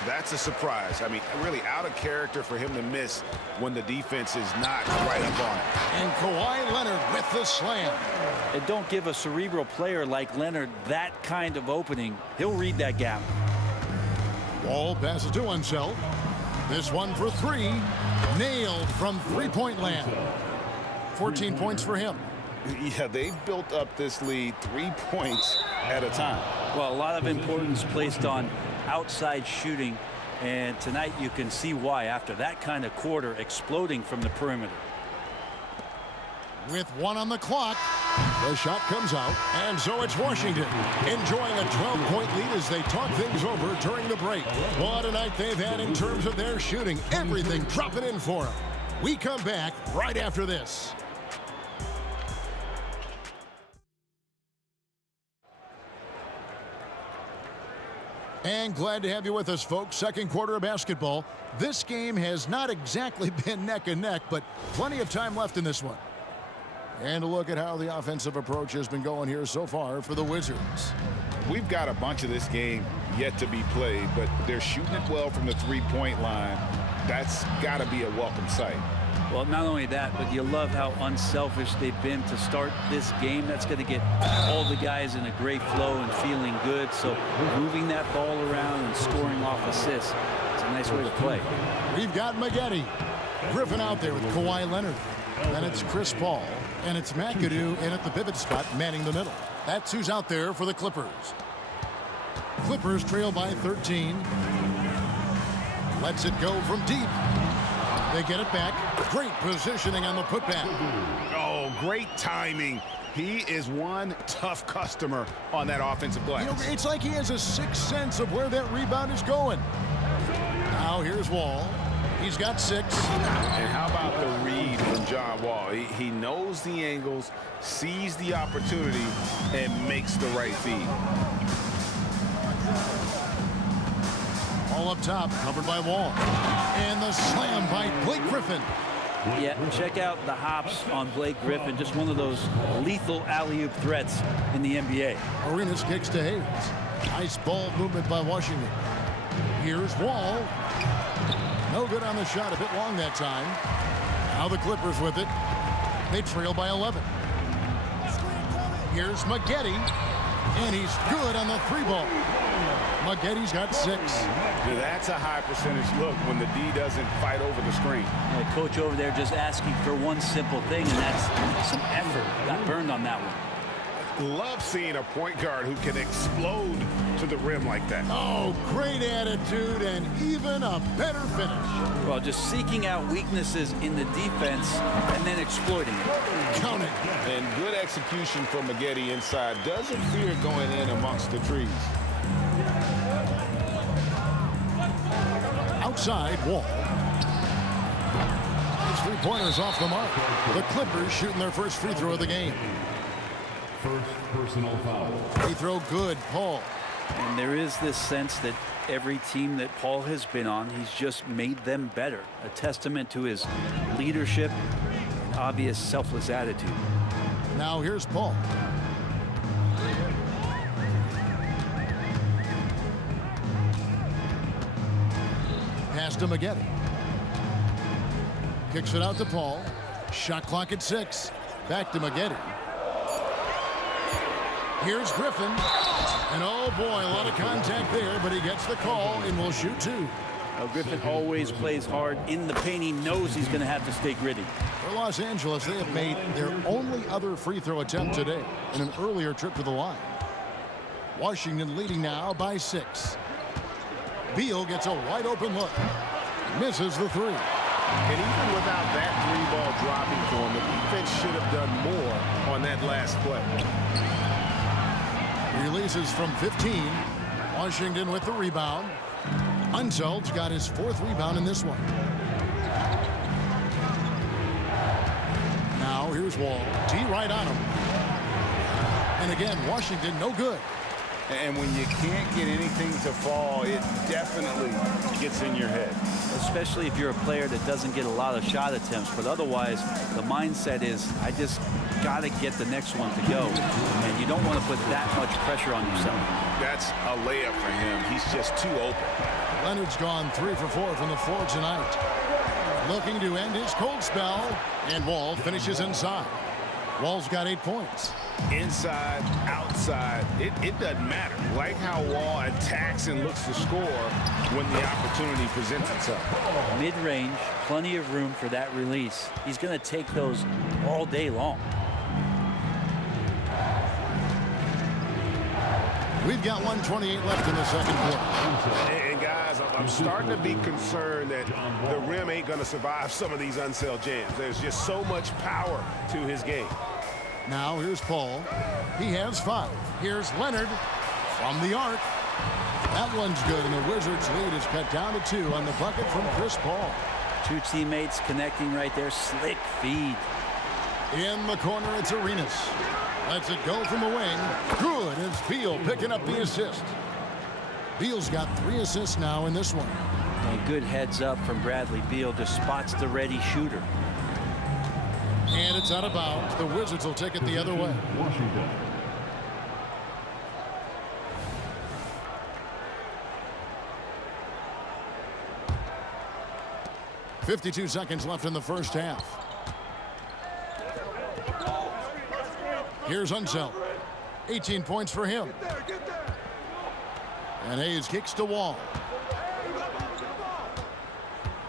That's a surprise. I mean, really out of character for him to miss when the defense is not right up on it. And Kawhi Leonard with the slam. And don't give a cerebral player like Leonard that kind of opening. He'll read that gap. Wall passes to Unseld. This one for three. Nailed from three-point land. 14 points for him. Yeah, they've built up this lead 3 points at a time. Well, a lot of importance placed on outside shooting, and tonight you can see why after that kind of quarter exploding from the perimeter. With one on the clock, the shot comes out, and so it's Washington enjoying a 12-point lead as they talk things over during the break. What a night they've had in terms of their shooting. Everything dropping in for them. We come back right after this. And glad to have you with us, folks. Second quarter of basketball. This game has not exactly been neck and neck, but plenty of time left in this one. And a look at how the offensive approach has been going here so far for the Wizards. We've got a bunch of this game yet to be played, but they're shooting it well from the three-point line. That's got to be a welcome sight. Well, not only that, but you love how unselfish they've been to start this game. That's going to get all the guys in a great flow and feeling good. So moving that ball around and scoring off assists, it's a nice way to play. We've got Maggette. Griffin out there with Kawhi Leonard. Then it's Chris Paul. And it's McAdoo in at the pivot spot, manning the middle. That's who's out there for the Clippers. Clippers trail by 13. Lets it go from deep. They get it back. Great positioning on the putback. Oh, great timing. He is one tough customer on that offensive glass. You know, it's like he has a sixth sense of where that rebound is going. Now here's Wall. He's got 6. And how about the read from John Wall? He knows the angles, sees the opportunity, and makes the right feed. All up top, covered by Wall. And the slam by Blake Griffin. Yeah, check out the hops on Blake Griffin. Just one of those lethal alley-oop threats in the NBA. Arenas kicks to Hayes. Nice ball movement by Washington. Here's Wall. No good on the shot, a bit long that time. Now the Clippers with it. They trail by 11. Here's Maggette. And he's good on the 3-ball. Maggette's got 6. That's a high percentage look when the D doesn't fight over the screen. Yeah, coach over there just asking for one simple thing, and that's some effort. Got burned on that one. Love seeing a point guard who can explode to the rim like that. Oh, great attitude and even a better finish. Well, just seeking out weaknesses in the defense and then exploiting it. Count it. And good execution from Maggette inside. Doesn't fear going in amongst the trees. Outside, Wall. His three-pointers off the mark. The Clippers shooting their first free throw of the game. First personal foul. Free throw good, Paul. And there is this sense that every team that Paul has been on, he's just made them better. A testament to his leadership and obvious selfless attitude. Now here's Paul. Pass to Maggette. Kicks it out to Paul. Shot clock at 6. Back to Maggette. Here's Griffin. And oh boy, a lot of contact there, but he gets the call and will shoot 2. Now, Griffin always plays hard in the paint. He knows he's going to have to stay gritty. For Los Angeles, they have made their only other free throw attempt today in an earlier trip to the line. Washington leading now by 6. Beal gets a wide open look. Misses the 3. And even without that 3-ball dropping for him, the defense should have done more on that last play. Releases from 15. Washington with the rebound. Unseld's got his 4th rebound in this one. Now here's Wall. D right on him. And again, Washington no good. And when you can't get anything to fall, it definitely gets in your head. Especially if you're a player that doesn't get a lot of shot attempts. But otherwise, the mindset is, I just got to get the next one to go. And you don't want to put that much pressure on yourself. That's a layup for him. He's just too open. Leonard's gone 3 for 4 from the floor tonight. Looking to end his cold spell. And Wall finishes inside. Wall's got 8 points. Inside, outside, it doesn't matter. Like how Wall attacks and looks to score when the opportunity presents itself. Mid-range, plenty of room for that release. He's going to take those all day long. We've got 1:28 left in the second quarter. And guys, I'm starting to be concerned that the rim ain't going to survive some of these unsell jams. There's just so much power to his game. Now here's Paul. He has 5. Here's Leonard from the arc. That one's good, and the Wizards' lead is cut down to 2 on the bucket from Chris Paul. 2 teammates connecting right there. Slick feed. In the corner, it's Arenas. Lets it go from the wing. Good. It's Beal picking up the assist. Beal's got 3 assists now in this one. And good heads up from Bradley Beal. Just spots the ready shooter. And it's out of bounds. The Wizards will take it the other way. Washington. .52 seconds left in the first half. Here's Unseld. 18 points for him. And Hayes kicks to Wall.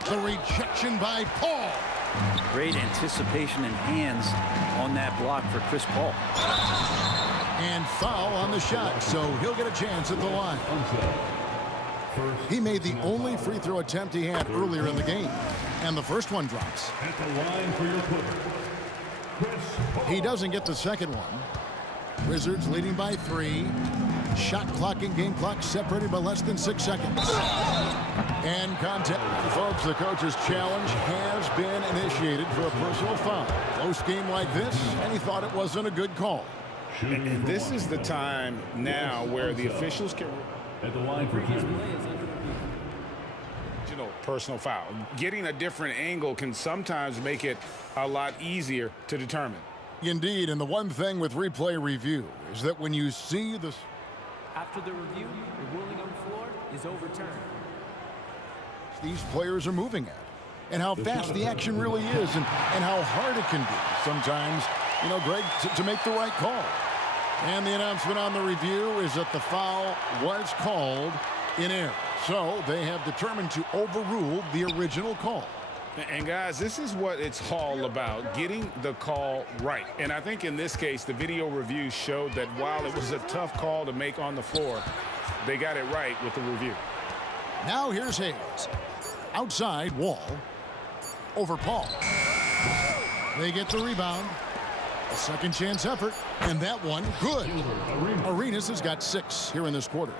The rejection by Paul. Great anticipation and hands on that block for Chris Paul. And foul on the shot, so he'll get a chance at the line. He made the only free throw attempt he had earlier in the game, and the first one drops. At the line for your Clippers, Chris Paul. He doesn't get the second one. Wizards leading by 3. Shot clock and game clock separated by less than 6 seconds. And contact. Folks, the coach's challenge has been initiated for a personal foul. Close game like this, and he thought it wasn't a good call. And this is the time now where the officials can... At the line for Houston. Personal foul. Getting a different angle can sometimes make it a lot easier to determine. Indeed, and the one thing with replay review is that when you see the... After the review, the ruling on the floor is overturned. These players are moving at, and how fast the action really is, and how hard it can be sometimes, Greg, to make the right call. And the announcement on the review is that the foul was called in error. So they have determined to overrule the original call. And guys, this is what it's all about, getting the call right. And I think in this case, the video review showed that while it was a tough call to make on the floor, they got it right with the review. Now here's Hayes. Outside, Wall. Over Paul. They get the rebound. A second chance effort. And that one, good. Arenas has got 6 here in this quarter.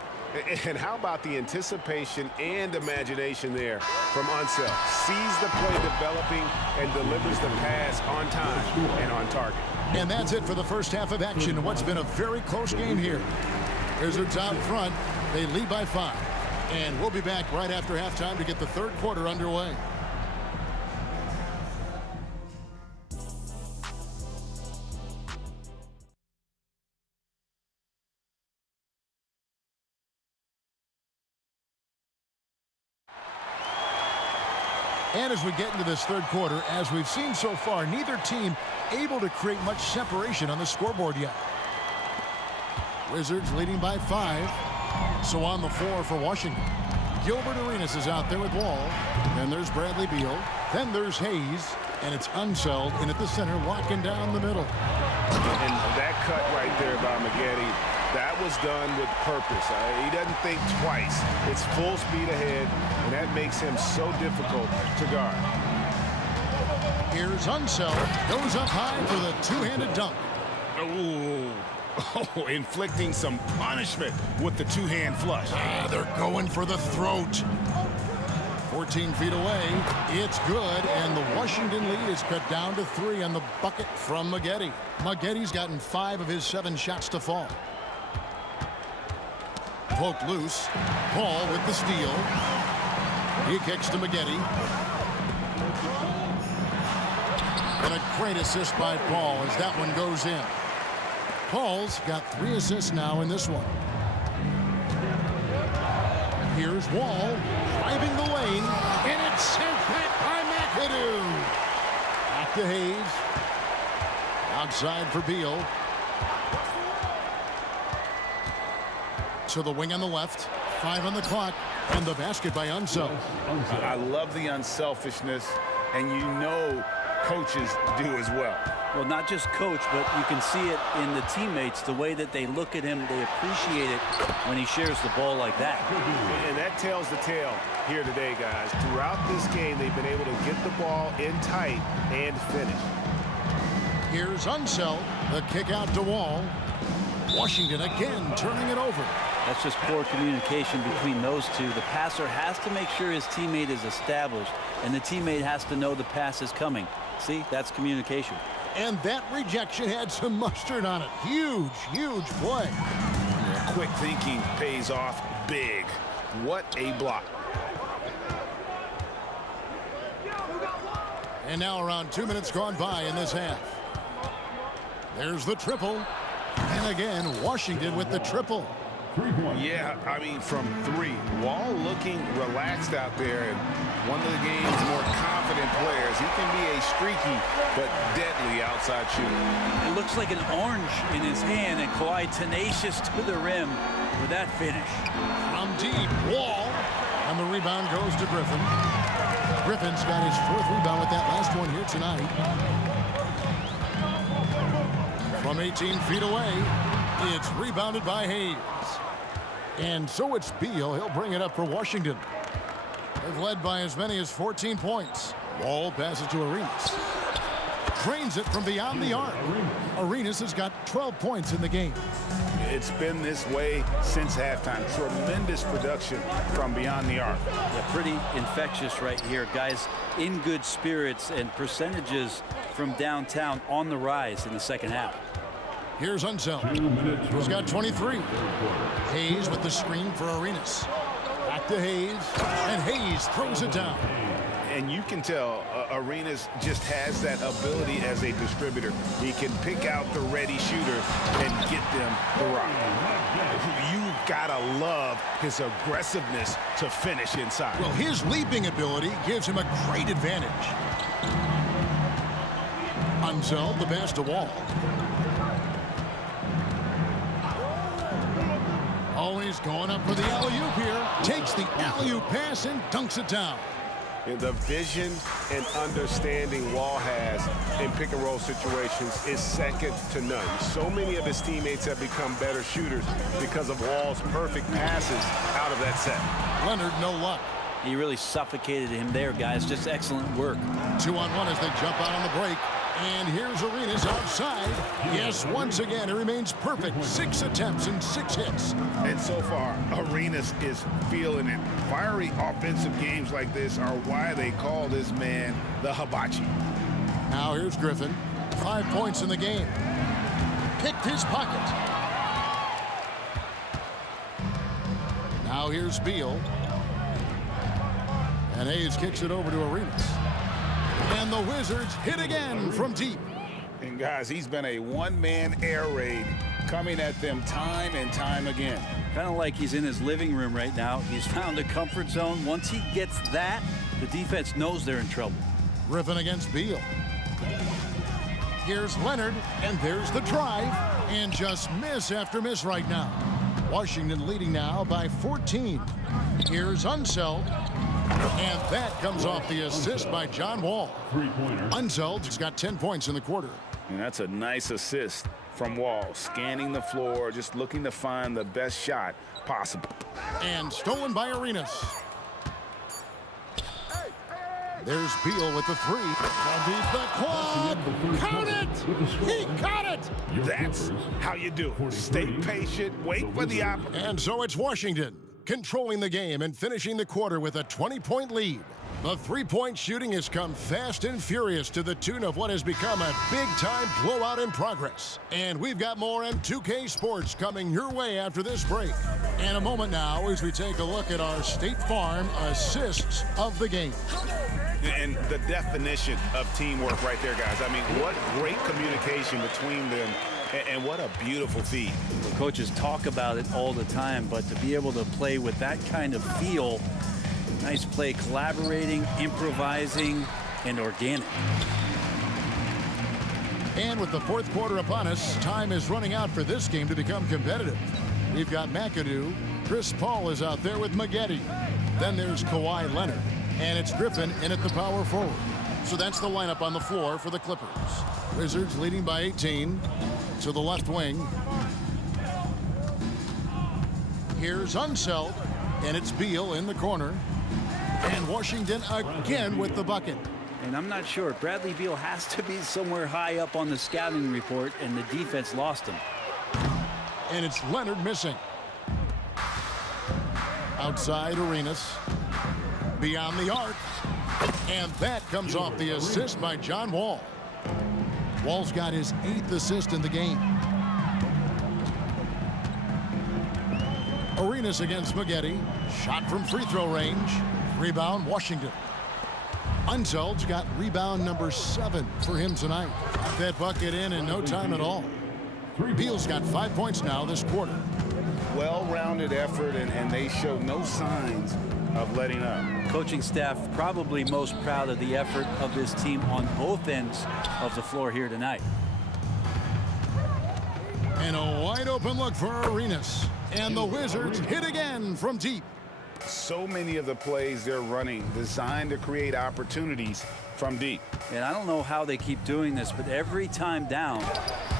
And how about the anticipation and imagination there from Unseld? Sees the play developing and delivers the pass on time and on target. And that's it for the first half of action in what's been a very close game here. Wizards out front. They lead by 5. And we'll be back right after halftime to get the third quarter underway. And as we get into this third quarter, as we've seen so far, neither team able to create much separation on the scoreboard yet. Wizards leading by 5. So on the floor for Washington. Gilbert Arenas is out there with Wall. Then there's Bradley Beal. Then there's Hayes. And it's Unseld in at the center, locking down the middle. And that cut right there by Maggette, that was done with purpose. He doesn't think twice. It's full speed ahead, and that makes him so difficult to guard. Here's Unseld. Goes up high for the two-handed dunk. Oh, inflicting some punishment with the two-hand flush. They're going for the throat. 14 feet away. It's good, and the Washington lead is cut down to 3 on the bucket from Maggette. Maggette's gotten 5 of his 7 shots to fall. Poked loose. Paul with the steal. He kicks to Maggette. And a great assist by Paul as that one goes in. Paul's got 3 assists now in this one. Here's Wall driving the lane, and it's sent back by McAdoo. Back to Hayes. Outside for Beal. To the wing on the left. 5 on the clock. And the basket by Unseld. I love the unselfishness, and you know coaches do as well. Well, not just coach, but you can see it in the teammates, the way that they look at him. They appreciate it when he shares the ball like that. And that tells the tale here today, guys. Throughout this game, they've been able to get the ball in tight and finish. Here's Unseld. The kick out to Wall. Washington again turning it over. That's just poor communication between those two. The passer has to make sure his teammate is established, and the teammate has to know the pass is coming. See, that's communication. And that rejection had some mustard on it. Huge, huge play. Yeah, quick thinking pays off big. What a block. And now around 2 minutes gone by in this half. There's the triple. And again, Washington with the triple. Yeah, I mean, from 3. Wall looking relaxed out there, and one of the game's more confident players. He can be a streaky but deadly outside shooter. It looks like an orange in his hand, and Kawhi tenacious to the rim with that finish. From deep, Wall. And the rebound goes to Griffin. Griffin's got his 4th rebound with that last one here tonight. From 18 feet away, it's rebounded by Hayes. And so it's Beal. He'll bring it up for Washington. They've led by as many as 14 points. Wall passes to Arenas. Drains it from beyond the arc. Arenas has got 12 points in the game. It's been this way since halftime. Tremendous production from beyond the arc. Yeah, pretty infectious right here. Guys in good spirits, and percentages from downtown on the rise in the second half. Here's Unseld. He's got 23. Hayes with the screen for Arenas. Back to Hayes. And Hayes throws it down. And you can tell Arenas just has that ability as a distributor. He can pick out the ready shooter and get them the rock. You gotta love his aggressiveness to finish inside. Well, his leaping ability gives him a great advantage. Unseld, the pass to Wall. Always going up for the alley-oop here. Takes the alley-oop pass and dunks it down. And the vision and understanding Wall has in pick-and-roll situations is second to none. So many of his teammates have become better shooters because of Wall's perfect passes out of that set. Leonard, no luck. He really suffocated him there, guys. Just excellent work. 2-on-1 as they jump out on the break. And here's Arenas outside. Yes, once again, it remains perfect. 6 attempts and 6 hits. And so far, Arenas is feeling it. Fiery offensive games like this are why they call this man the Hibachi. Now here's Griffin. 5 points in the game. Picked his pocket. Now here's Beal. And Hayes kicks it over to Arenas. And the Wizards hit again from deep. And guys, he's been a one-man air raid coming at them time and time again. Kind of like he's in his living room right now. He's found a comfort zone. Once he gets that, the defense knows they're in trouble. Griffin against Beal. Here's Leonard, and there's the drive. And just miss after miss right now. Washington leading now by 14. Here's Unseld. And that comes off the assist by John Wall. Unseld's got 10 points in the quarter. And that's a nice assist from Wall. Scanning the floor, just looking to find the best shot possible. And stolen by Arenas. There's Beal with the 3. Beat the quad. Count it! He caught it! That's how you do it. Stay patient, wait for the opportunity. And so it's Washington controlling the game and finishing the quarter with a 20-point lead. The three-point shooting has come fast and furious to the tune of what has become a big-time blowout in progress. And we've got more M2K Sports coming your way after this break. And a moment now as we take a look at our State Farm assists of the game. And the definition of teamwork right there, guys. I mean, what great communication between them, and what a beautiful feed. The coaches talk about it all the time, but to be able to play with that kind of feel, nice play, collaborating, improvising, and organic. And with the fourth quarter upon us, time is running out for this game to become competitive. We've got McAdoo. Chris Paul is out there with Maggette. Then there's Kawhi Leonard. And it's Griffin in at the power forward. So that's the lineup on the floor for the Clippers. Wizards leading by 18 to the left wing. Here's Unseld, and it's Beal in the corner. And Washington again with the bucket. And I'm not sure. Bradley Beal has to be somewhere high up on the scouting report, and the defense lost him. And it's Leonard missing. Outside Arenas. Beyond the arc. And that comes off the assist by John Wall. Wall's got his 8th assist in the game. Arenas against Maggette. Shot from free throw range. Rebound Washington. Unseld's got rebound number 7 for him tonight. Got that bucket in no time at all. Beal's got 5 points now this quarter. Well-rounded effort, and they show no signs of letting up. Coaching staff probably most proud of the effort of this team on both ends of the floor here tonight. And a wide open look for Arenas. And the Wizards hit again from deep. So many of the plays they're running designed to create opportunities from deep. And I don't know how they keep doing this, but every time down,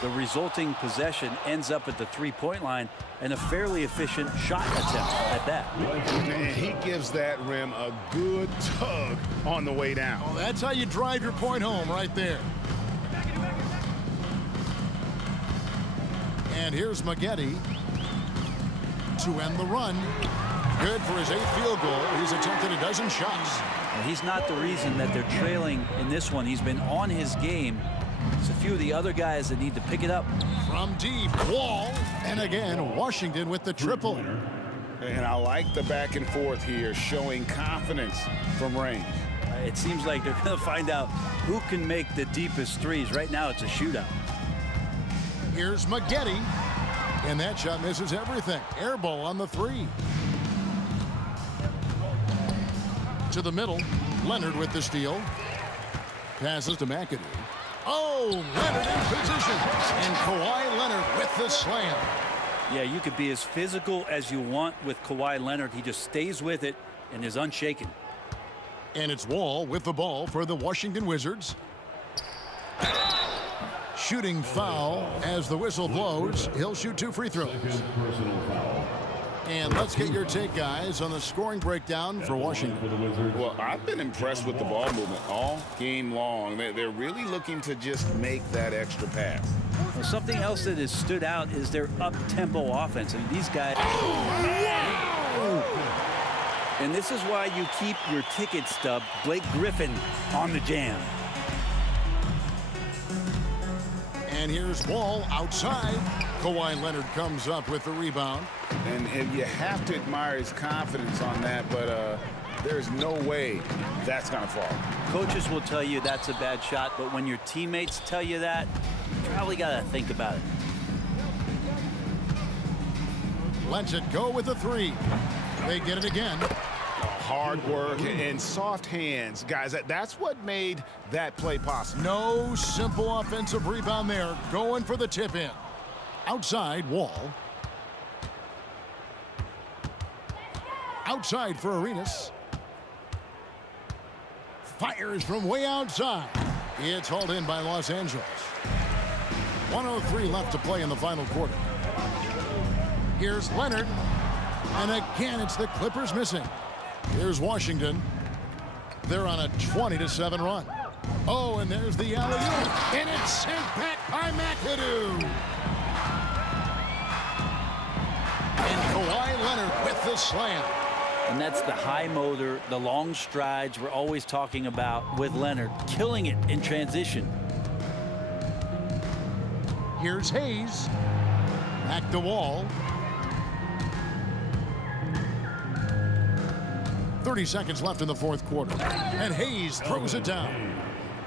the resulting possession ends up at the three-point line and a fairly efficient shot attempt at that. And he gives that rim a good tug on the way down. Well, that's how you drive your point home right there. And here's Maggette to end the run. Good for his 8th field goal. He's attempted a dozen shots. And he's not the reason that they're trailing in this one. He's been on his game. It's a few of the other guys that need to pick it up. From deep, Wall. And again, Washington with the triple. And I like the back and forth here, showing confidence from range. It seems like they're going to find out who can make the deepest threes. Right now, it's a shootout. Here's Maggette. And that shot misses everything. Air ball on the 3. To the middle. Leonard with the steal. Passes to McAdoo. Oh, Leonard in position. And Kawhi Leonard with the slam. Yeah, you could be as physical as you want with Kawhi Leonard. He just stays with it and is unshaken. And it's Wall with the ball for the Washington Wizards. Shooting foul as the whistle blows. He'll shoot 2 free throws. And let's get your take, guys, on the scoring breakdown for Washington. Well, I've been impressed with the ball movement all game long. They're really looking to just make that extra pass. Well, something else that has stood out is their up-tempo offense. I mean, these guys... And this is why you keep your ticket stub, Blake Griffin, on the jam. And here's Wall outside. Kawhi Leonard comes up with the rebound. And you have to admire his confidence on that, but there's no way that's going to fall. Coaches will tell you that's a bad shot, but when your teammates tell you that, you probably got to think about it. Lets it go with the 3. They get it again. Hard work and soft hands. Guys, that's what made that play possible. No simple offensive rebound there. Going for the tip-in. Outside, Wall. Outside for Arenas. Fires from way outside. It's hauled in by Los Angeles. 1:03 left to play in the final quarter. Here's Leonard. And again, it's the Clippers missing. Here's Washington. They're on a 20-7 run. Oh, and there's the alley-oop. And it's sent back by McAdoo. And Kawhi Leonard with the slam. And that's the high motor, the long strides we're always talking about with Leonard. Killing it in transition. Here's Hayes. Back to Wall. 30 seconds left in the fourth quarter. And Hayes throws it down.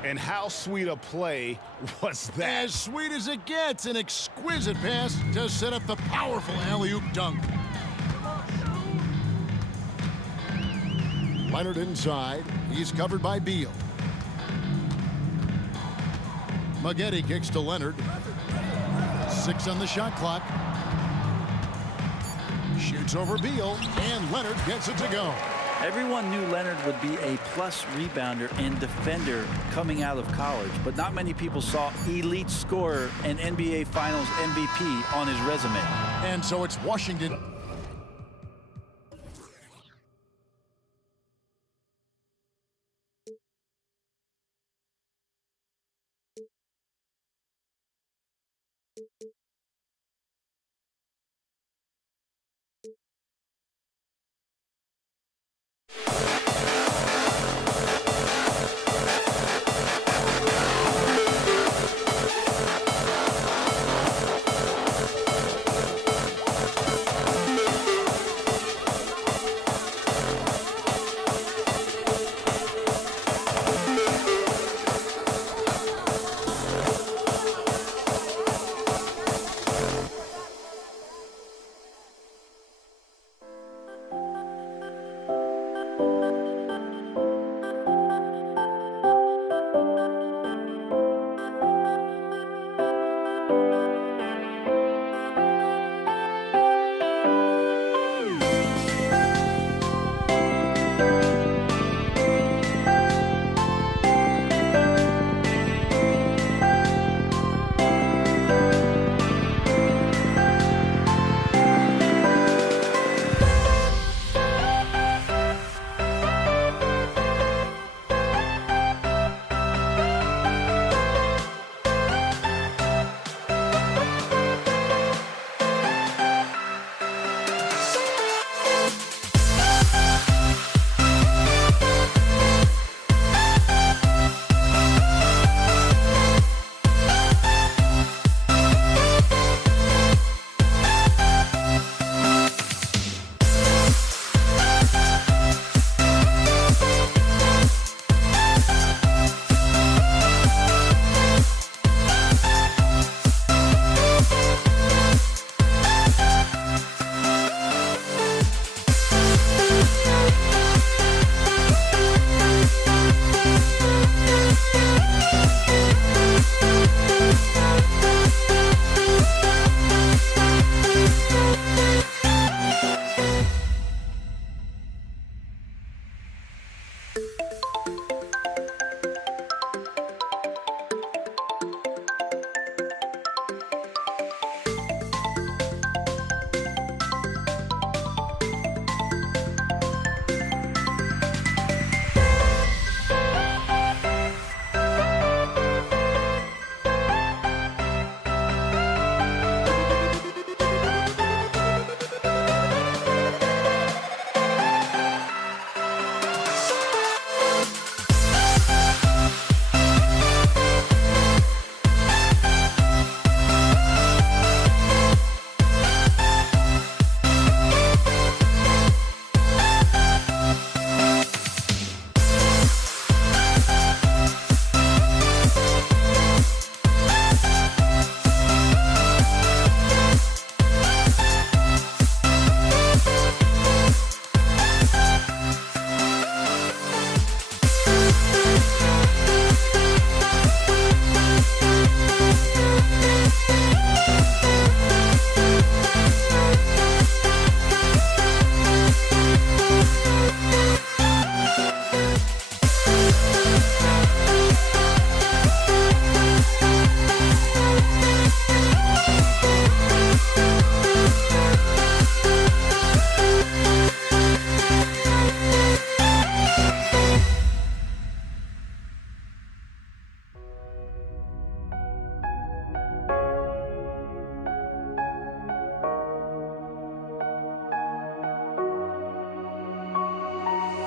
And how sweet a play was that? As sweet as it gets. An exquisite pass to set up the powerful alley-oop dunk. Leonard inside. He's covered by Beal. Maggette kicks to Leonard. 6 on the shot clock. Shoots over Beal, and Leonard gets it to go. Everyone knew Leonard would be a plus rebounder and defender coming out of college, but not many people saw elite scorer and NBA Finals MVP on his resume. And so it's Washington.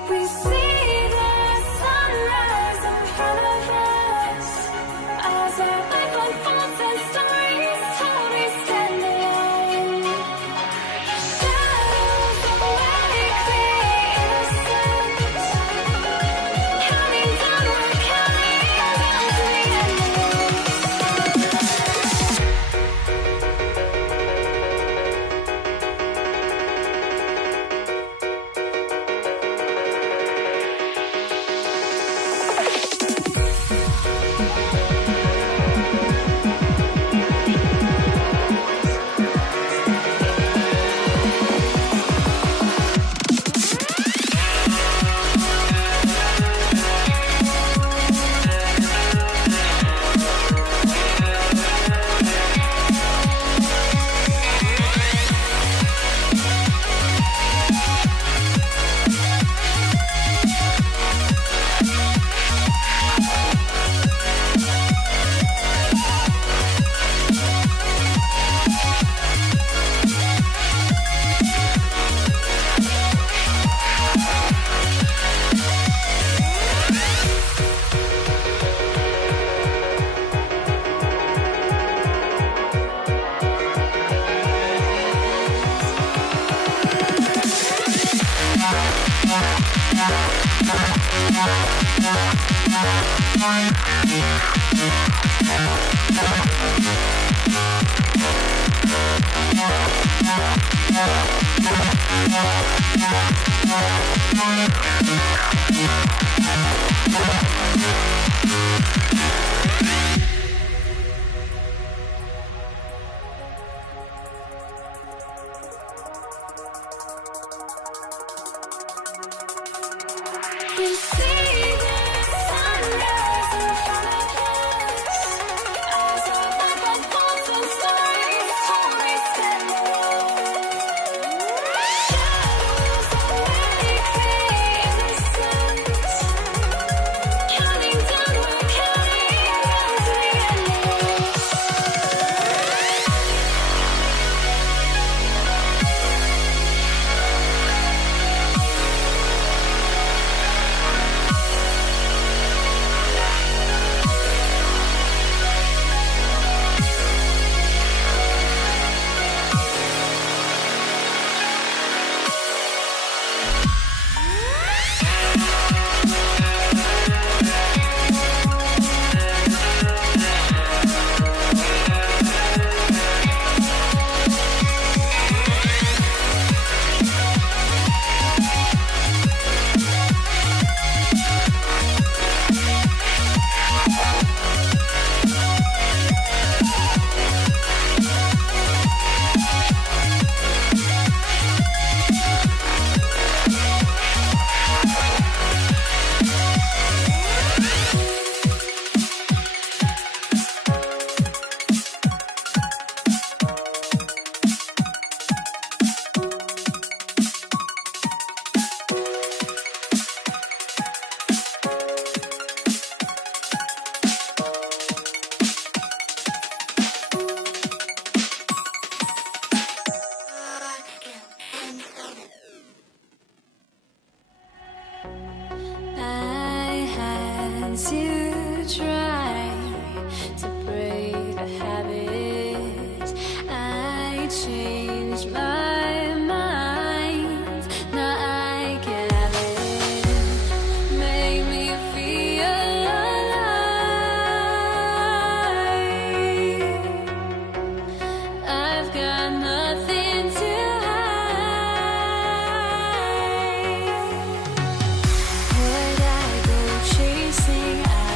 We see the sunrise in front of us as our life unfolds and stories told. We stand alone. Shadows awake the innocent, counting down, we're counting down to the end. We see the sunrise in front of us as our life unfolds and stories told. We stand alone. Shadows awake the innocent, counting down, we're counting down to the end. I had to try to break a habit. I changed my mind. Now I can have it. Make me feel alive. I've got nothing to hide. Would I go chasing? I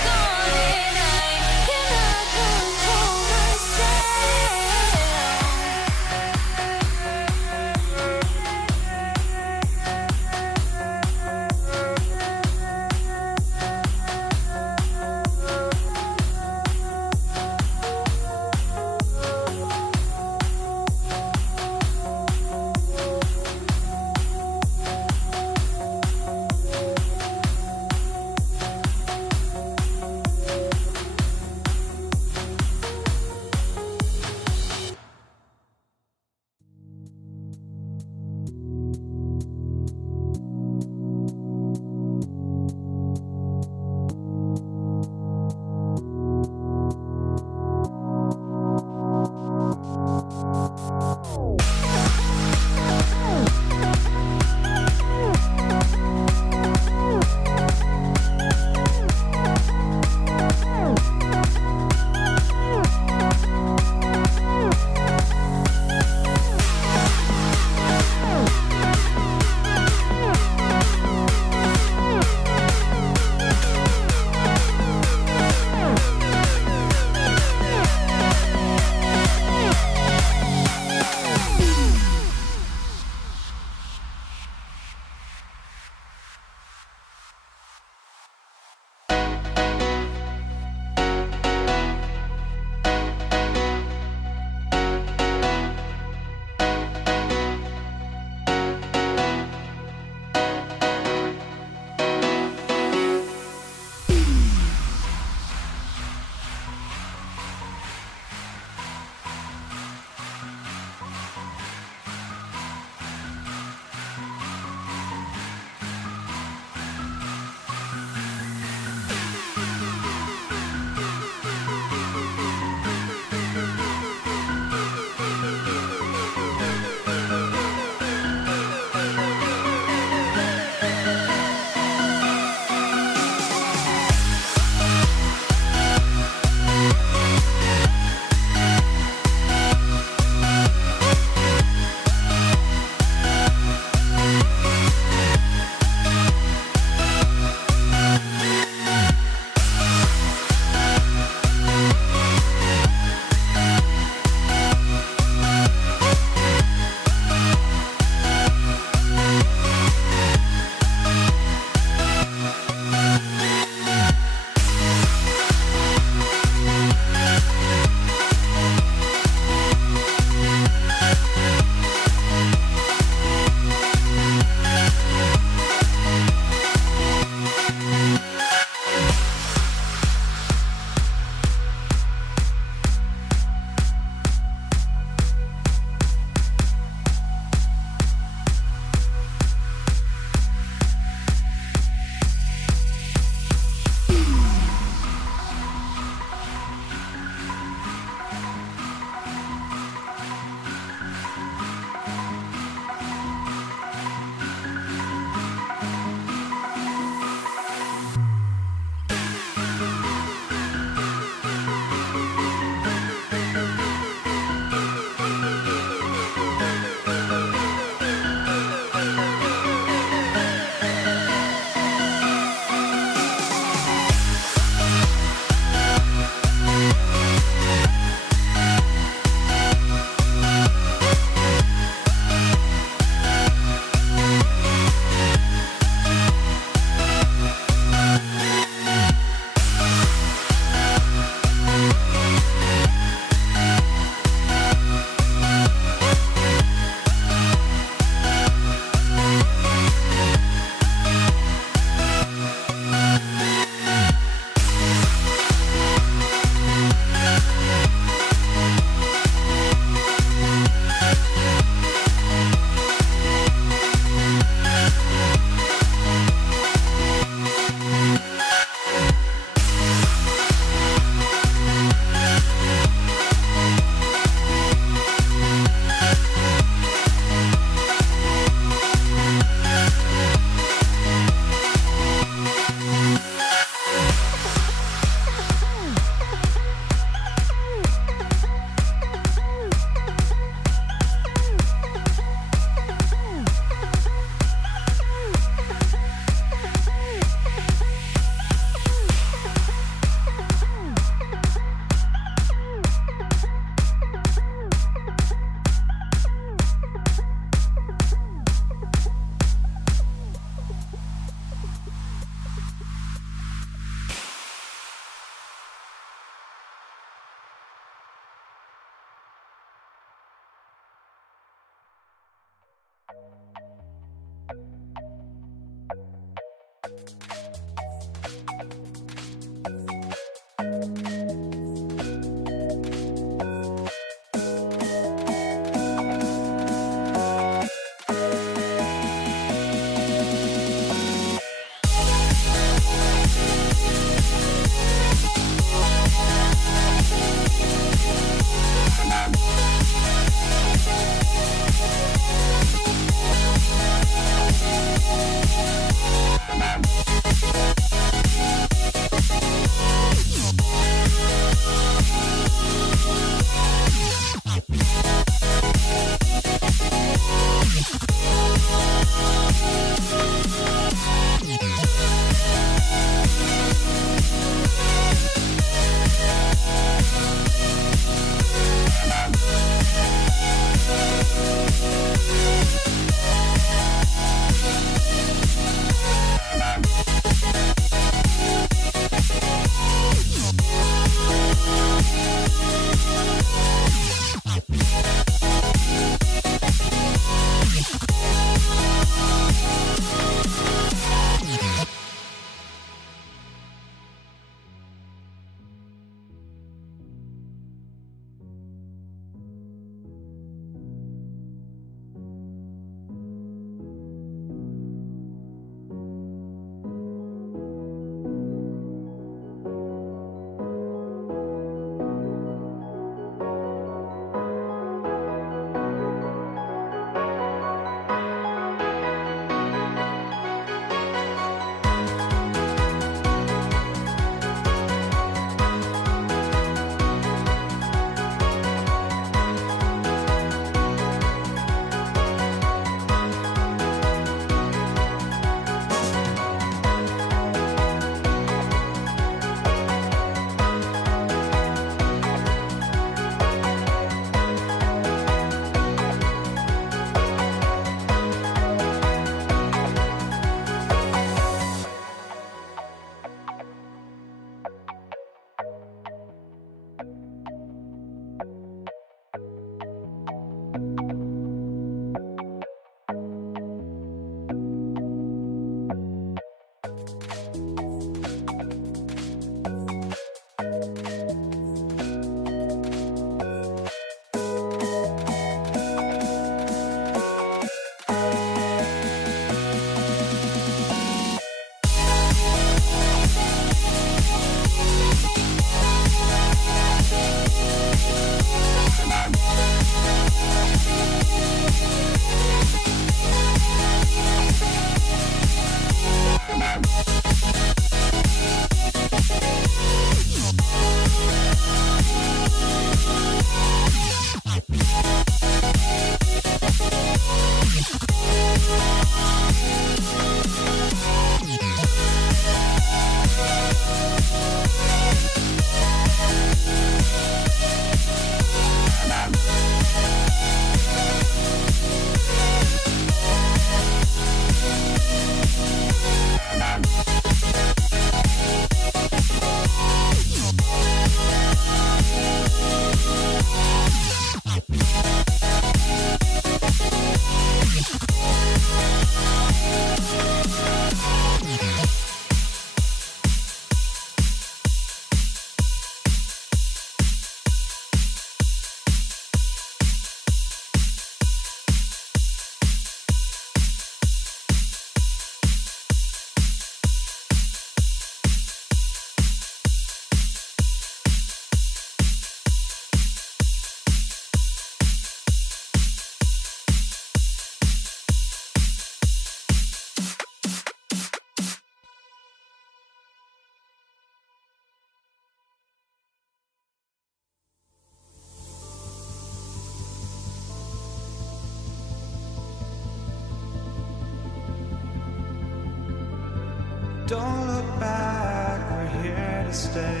Don't look back, we're here to stay.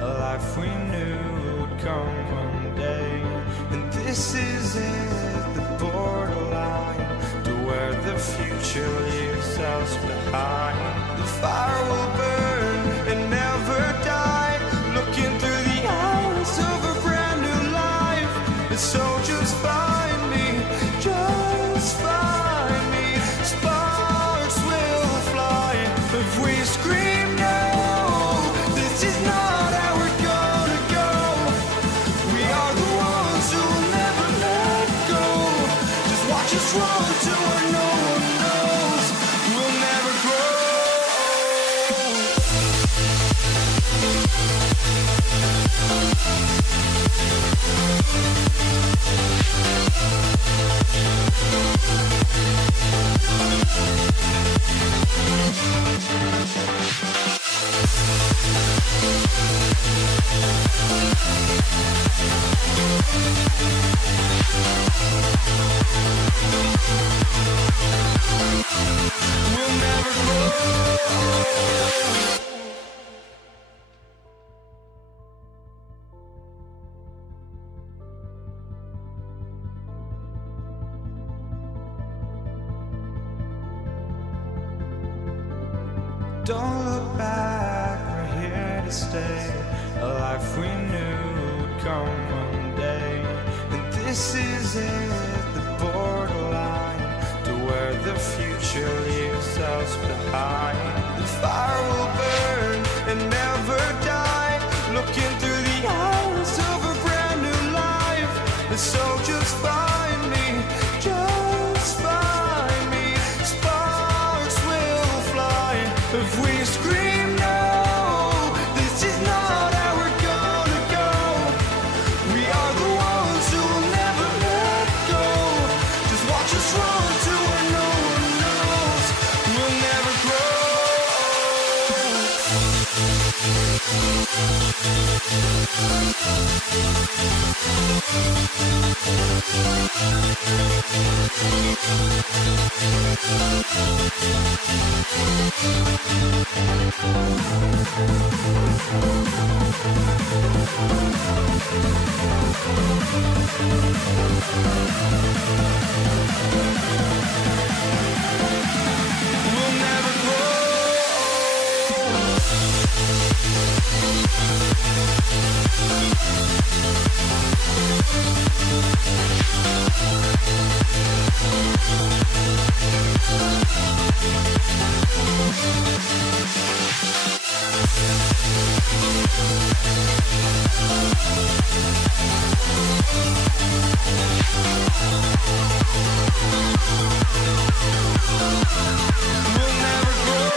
A life we knew would come one day. And this is it, the borderline to where the future leaves us behind. The fire will burn and never die, looking through the eyes of a brand new life. And so just find me, just find me. Sparks will fly if we scream no. This is not how we're gonna go. We are the ones who will never let go. Just watch us run to where no one knows. We'll never grow. We'll never grow. Don't look back, we're here to stay. A life we knew would come one day. And this is it, the borderline to where the future leaves us behind. The fire will burn and never die, looking through the eyes of a brand new life. And so just find me, just find me. Sparks will fly if we scream no. This is not how we're gonna go. We are the ones who will never let go. Just watch us run to where no one knows. We'll never grow. We'll never grow. We'll never grow.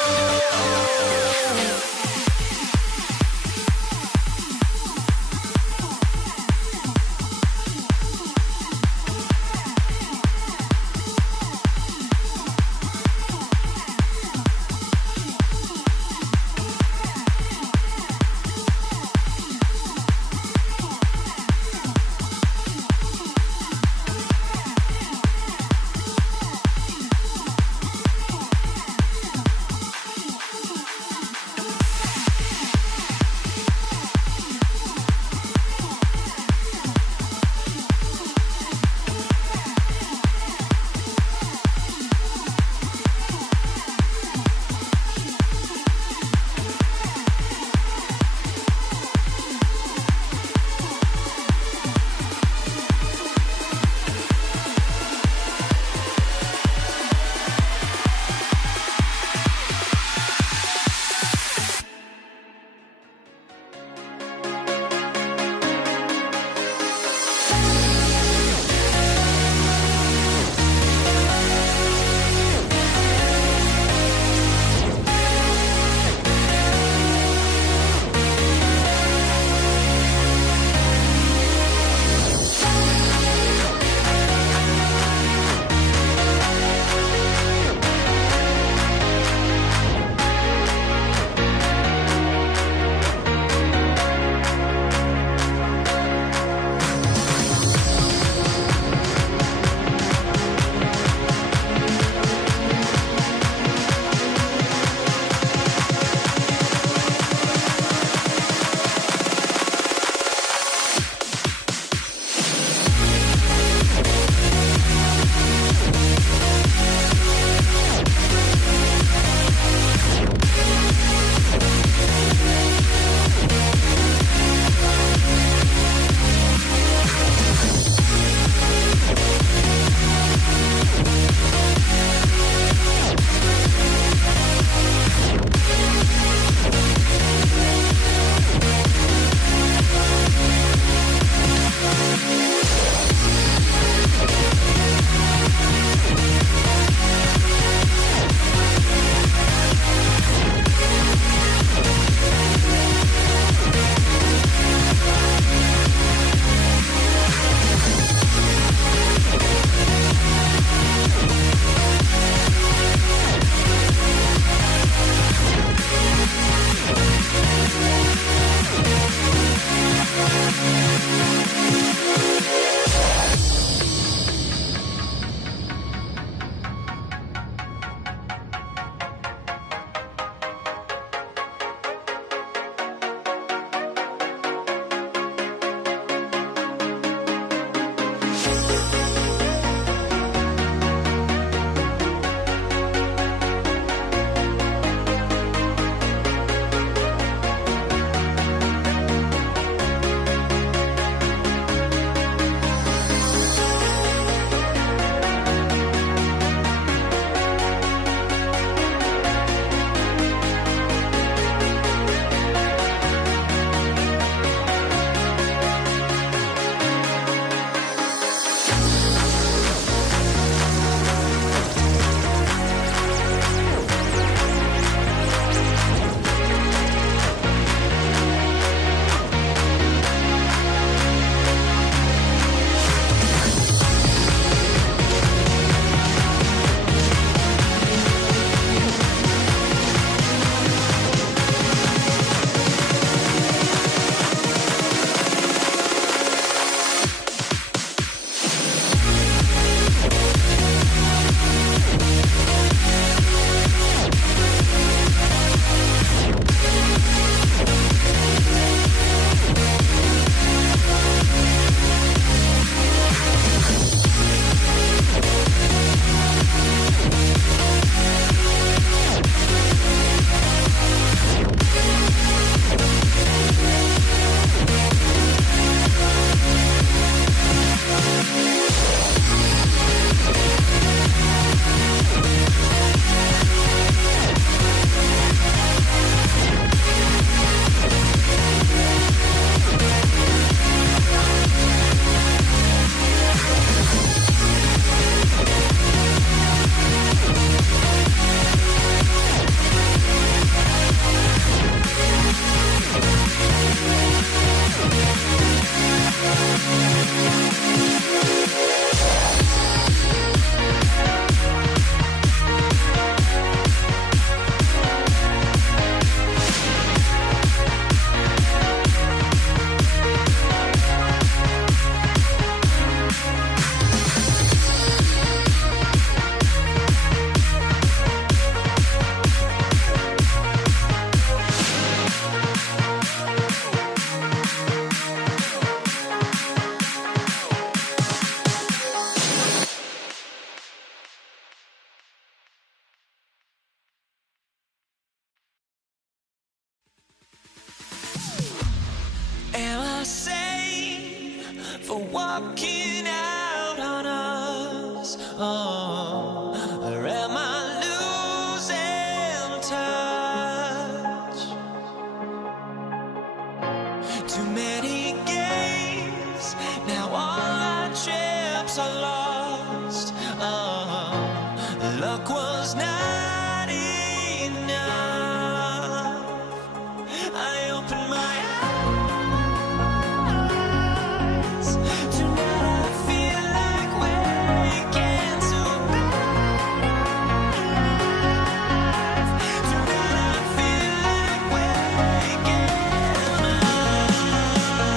walking out on us? Oh, or am I losing touch? Too many games, now all our chips are lost. Oh, luck was not enough. I opened my eyes. Tonight I feel like waking to a better life. Tonight I feel like waking up.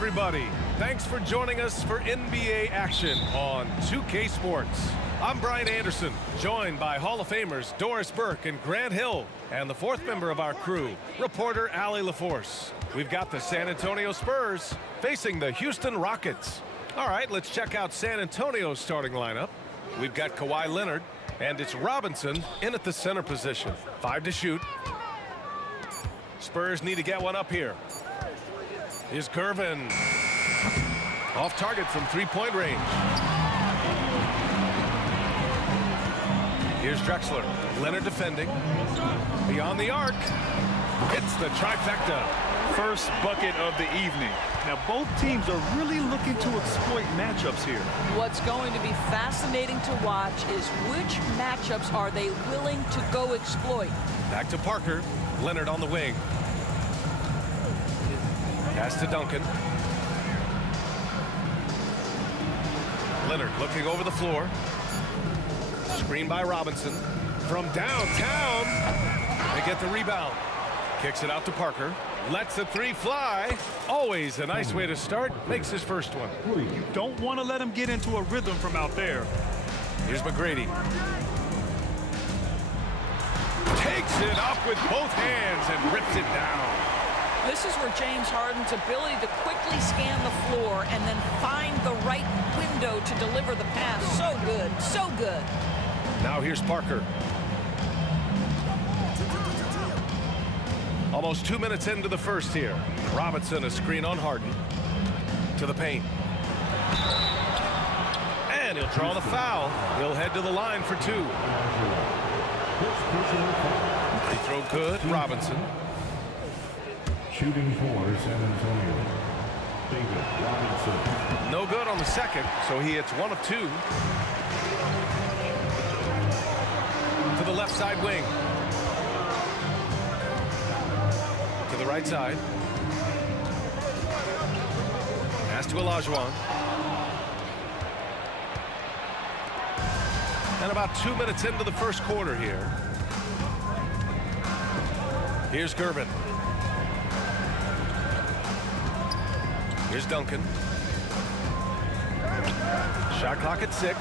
everybody. Thanks for joining us for NBA action on 2K Sports. I'm Brian Anderson, joined by Hall of Famers Doris Burke and Grant Hill, and the fourth member of our crew, reporter Allie LaForce. We've got the San Antonio Spurs facing the Houston Rockets. All right, let's check out San Antonio's starting lineup. We've got Kawhi Leonard, and it's Robinson in at the center position. 5 to shoot. Spurs need to get one up here. Here's Gervin. Off target from three-point range. Here's Drexler. Leonard defending. Beyond the arc. It's the trifecta. First bucket of the evening. Now, both teams are really looking to exploit matchups here. What's going to be fascinating to watch is which matchups are they willing to go exploit. Back to Parker. Leonard on the wing. Pass to Duncan. Leonard looking over the floor. Screen by Robinson. From downtown. They get the rebound. Kicks it out to Parker. Lets the three fly. Always a nice way to start. Makes his first one. You don't want to let him get into a rhythm from out there. Here's McGrady. Takes it up with both hands and rips it down. This is where James Harden's ability to quickly scan the floor and then find the right window to deliver the pass. So good, so good. Now here's Parker. Almost 2 minutes into the first here. Robinson, a screen on Harden. To the paint. And he'll draw the foul. He'll head to the line for 2. Free throw good, Robinson. Shooting for San Antonio, David Robinson. No good on the second, so he hits 1 of 2. To the left side wing. To the right side. Pass to Olajuwon. And about 2 minutes into the first quarter here. Here's Gervin. Here's Duncan. Shot clock at 6.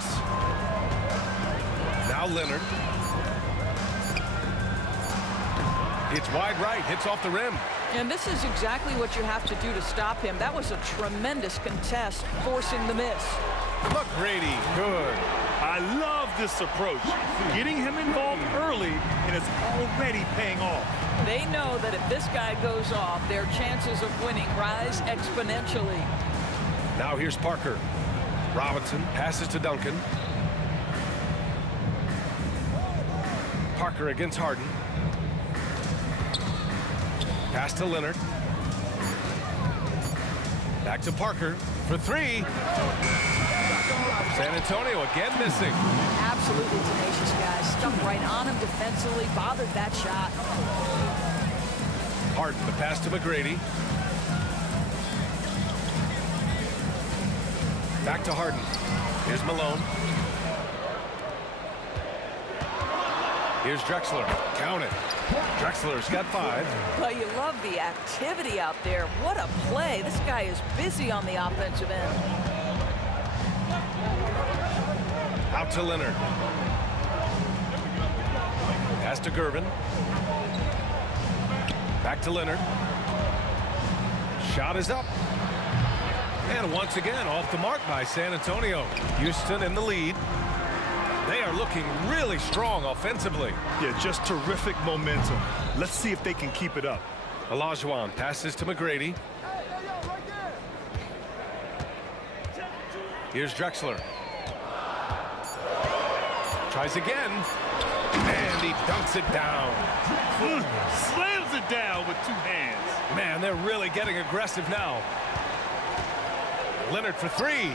Now Leonard. It's wide right, hits off the rim. And this is exactly what you have to do to stop him. That was a tremendous contest, forcing the miss. McGrady, good. I love this approach. Getting him involved early, and it's already paying off. They know that if this guy goes off, their chances of winning rise exponentially. Now here's Parker. Robinson passes to Duncan. Parker against Harden. Pass to Leonard. Back to Parker for 3. San Antonio again missing. Absolutely tenacious guy. Stuck right on him defensively, bothered that shot. Harden, the pass to McGrady. Back to Harden. Here's Malone. Here's Drexler. Count it. Drexler's got 5. But you love the activity out there. What a play. This guy is busy on the offensive end. Out to Leonard. Pass to Gervin. Back to Leonard. Shot is up. And once again, off the mark by San Antonio. Houston in the lead. They are looking really strong offensively. Yeah, just terrific momentum. Let's see if they can keep it up. Olajuwon passes to McGrady. Here's Drexler. Tries again. And he dunks it down. Slams it down with 2 hands. Man, they're really getting aggressive now. Leonard for 3.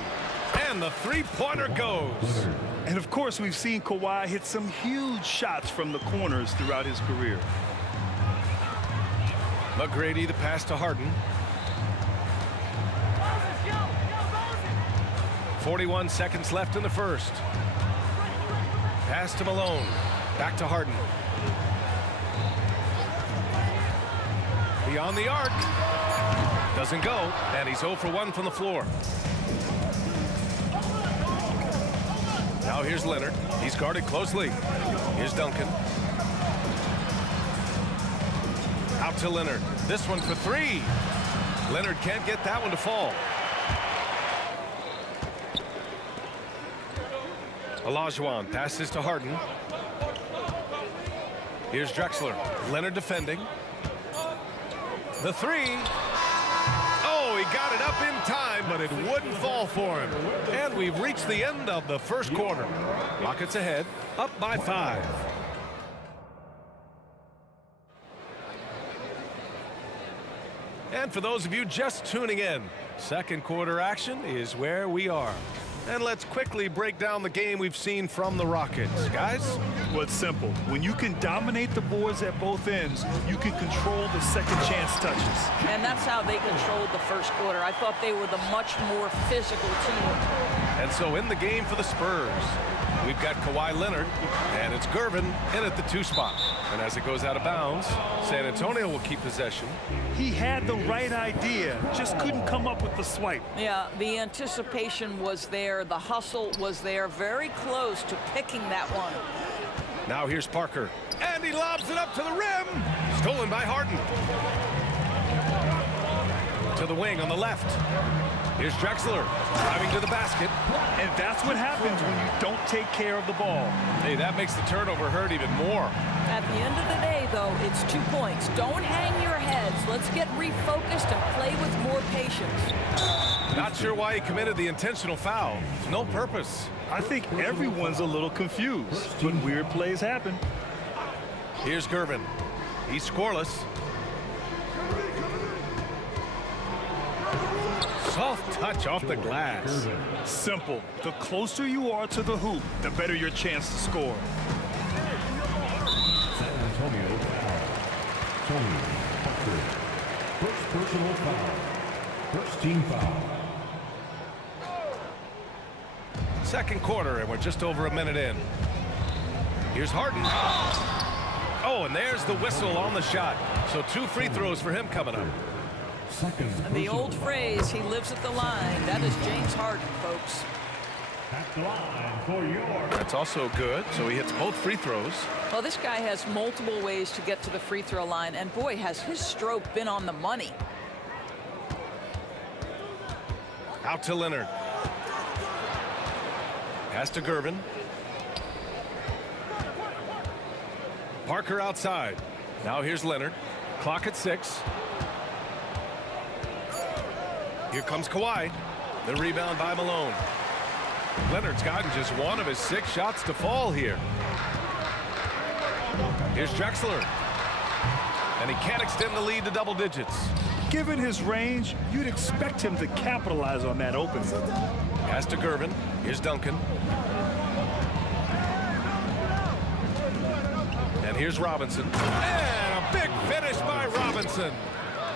And the three-pointer goes. And of course, we've seen Kawhi hit some huge shots from the corners throughout his career. McGrady, the pass to Harden. 41 seconds left in the first. Pass to Malone. Back to Harden. Beyond the arc. Doesn't go, and he's 0 for 1 from the floor. Now here's Leonard. He's guarded closely. Here's Duncan. Out to Leonard. This one for 3. Leonard can't get that one to fall. Olajuwon passes to Harden. Here's Drexler. Leonard defending. The 3. Oh, he got it up in time, but it wouldn't fall for him. And we've reached the end of the first quarter. Rockets ahead, up by 5. And for those of you just tuning in, second quarter action is where we are. And let's quickly break down the game we've seen from the Rockets. Guys? Well, it's simple. When you can dominate the boards at both ends, you can control the second chance touches. And that's how they controlled the first quarter. I thought they were the much more physical team. And so in the game for the Spurs, we've got Kawhi Leonard, and it's Gervin in at the 2 spot. And as it goes out of bounds, San Antonio will keep possession. He had the right idea, just couldn't come up with the swipe. Yeah, the anticipation was there. The hustle was there. Very close to picking that one. Now here's Parker, and he lobs it up to the rim. Stolen by Harden. To the wing on the left. Here's Drexler driving to the basket. And that's what happens when you don't take care of the ball. Hey, that makes the turnover hurt even more. At the end of the day, though, it's 2 points. Don't hang your heads. Let's get refocused and play with more patience. Not sure why he committed the intentional foul. No purpose. I think everyone's a little confused, but weird plays happen. Here's Gervin. He's scoreless. Soft touch off the glass. Simple. The closer you are to the hoop, the better your chance to score. San Antonio foul. Tony Parker. First personal foul. First team foul. Second quarter, and we're just over a minute in. Here's Harden. Oh, and there's the whistle on the shot. So 2 free throws for him coming up. And the old phrase, he lives at the line. That is James Harden, folks. At the line for your. That's also good. So he hits both free throws. Well, this guy has multiple ways to get to the free throw line. And boy, has his stroke been on the money. Out to Leonard. Pass to Gervin. Parker outside. Now here's Leonard. Clock at 6. Here comes Kawhi. The rebound by Malone. Leonard's gotten just 1 of his 6 shots to fall here. Here's Drexler. And he can't extend the lead to double digits. Given his range, you'd expect him to capitalize on that opening. Pass to Gervin. Here's Duncan. And here's Robinson. And a big finish by Robinson.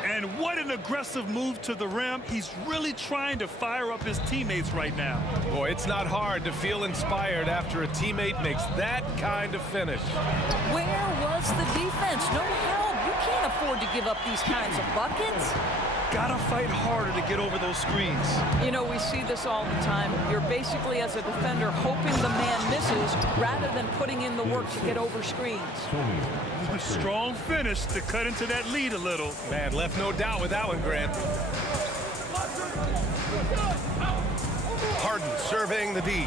And what an aggressive move to the rim. He's really trying to fire up his teammates right now. Boy, it's not hard to feel inspired after a teammate makes that kind of finish. Where was the defense? No help. You can't afford to give up these kinds of buckets. Gotta fight harder to get over those screens. You know, we see this all the time. You're basically, as a defender, hoping the man misses rather than putting in the work to get over screens. A strong finish to cut into that lead a little. Man, left no doubt with that one, Grant. Harden surveying the D.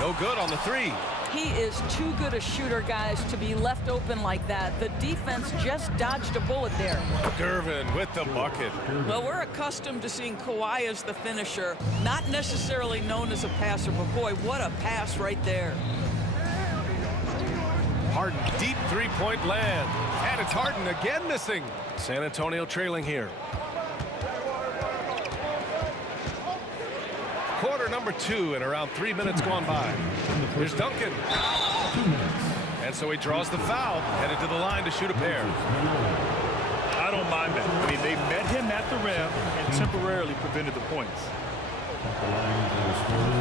No good on the 3. He is too good a shooter, guys, to be left open like that. The defense just dodged a bullet there. Gervin with the bucket. Well, we're accustomed to seeing Kawhi as the finisher, not necessarily known as a passer, but boy, what a pass right there. Harden, deep 3-point land. And it's Harden again missing. San Antonio trailing here. Quarter number 2 and around 3 minutes gone by. Here's Duncan. And so he draws the foul, headed to the line to shoot a pair. I don't mind that. I mean, they met him at the rim and temporarily prevented the points.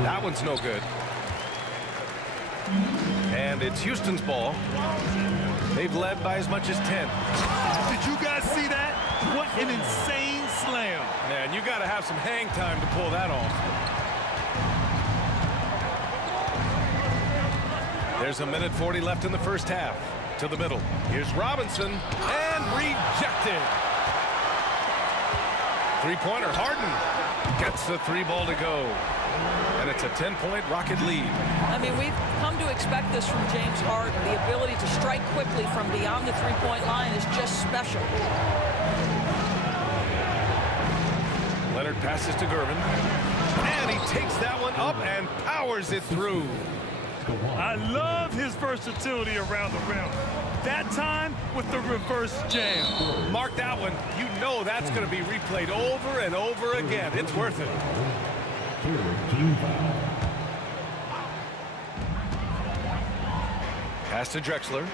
That one's no good. And it's Houston's ball. They've led by as much as 10. Did you guys see that? What an insane got to have some hang time to pull that off. There's a minute 40 left in the first half. To the middle. Here's Robinson, and rejected. Three-pointer, Harden gets the three ball to go. And it's a 10-point Rocket lead. I mean, we've come to expect this from James Harden. The ability to strike quickly from beyond the three-point line is just special. Leonard passes to Gervin. And he takes that one up and powers it through. I love his versatility around the rim. That time with the reverse jam. Mark that one. You know that's going to be replayed over and over again. It's worth it. Pass to Drexler.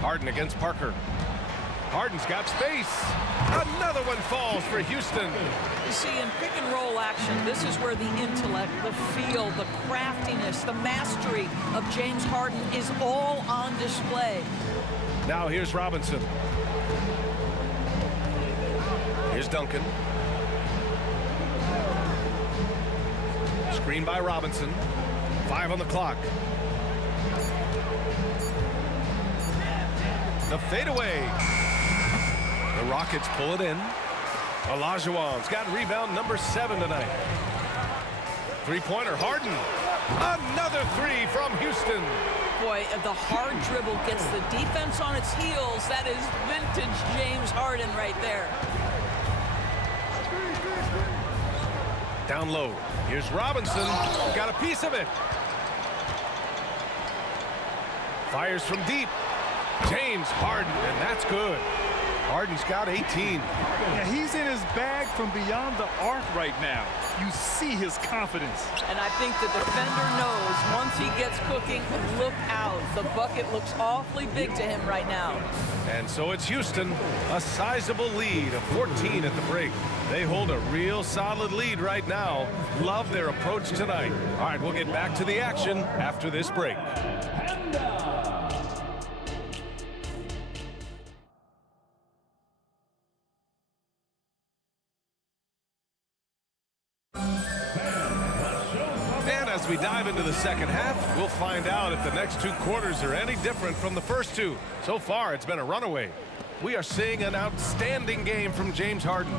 Harden against Parker. Harden's got space. Another one falls for Houston. You see, in pick and roll action, this is where the intellect, the feel, the craftiness, the mastery of James Harden is all on display. Now here's Robinson. Here's Duncan. Screen by Robinson. 5 on the clock. The fadeaway. The Rockets pull it in. Olajuwon's got rebound number 7 tonight. Three-pointer, Harden. Another three from Houston. Boy, the hard dribble gets the defense on its heels. That is vintage James Harden right there. Down low. Here's Robinson. Got a piece of it. Fires from deep. James Harden, and that's good. Harden's got 18. Yeah, he's in his bag from beyond the arc right now. You see his confidence. And I think the defender knows once he gets cooking, look out. The bucket looks awfully big to him right now. And so it's Houston, a sizable lead of 14 at the break. They hold a real solid lead right now. Love their approach tonight. All right, we'll get back to the action after this break. As we dive into the second half, we'll find out if the next two quarters are any different from the first two. So far, it's been a runaway. We are seeing an outstanding game from James Harden.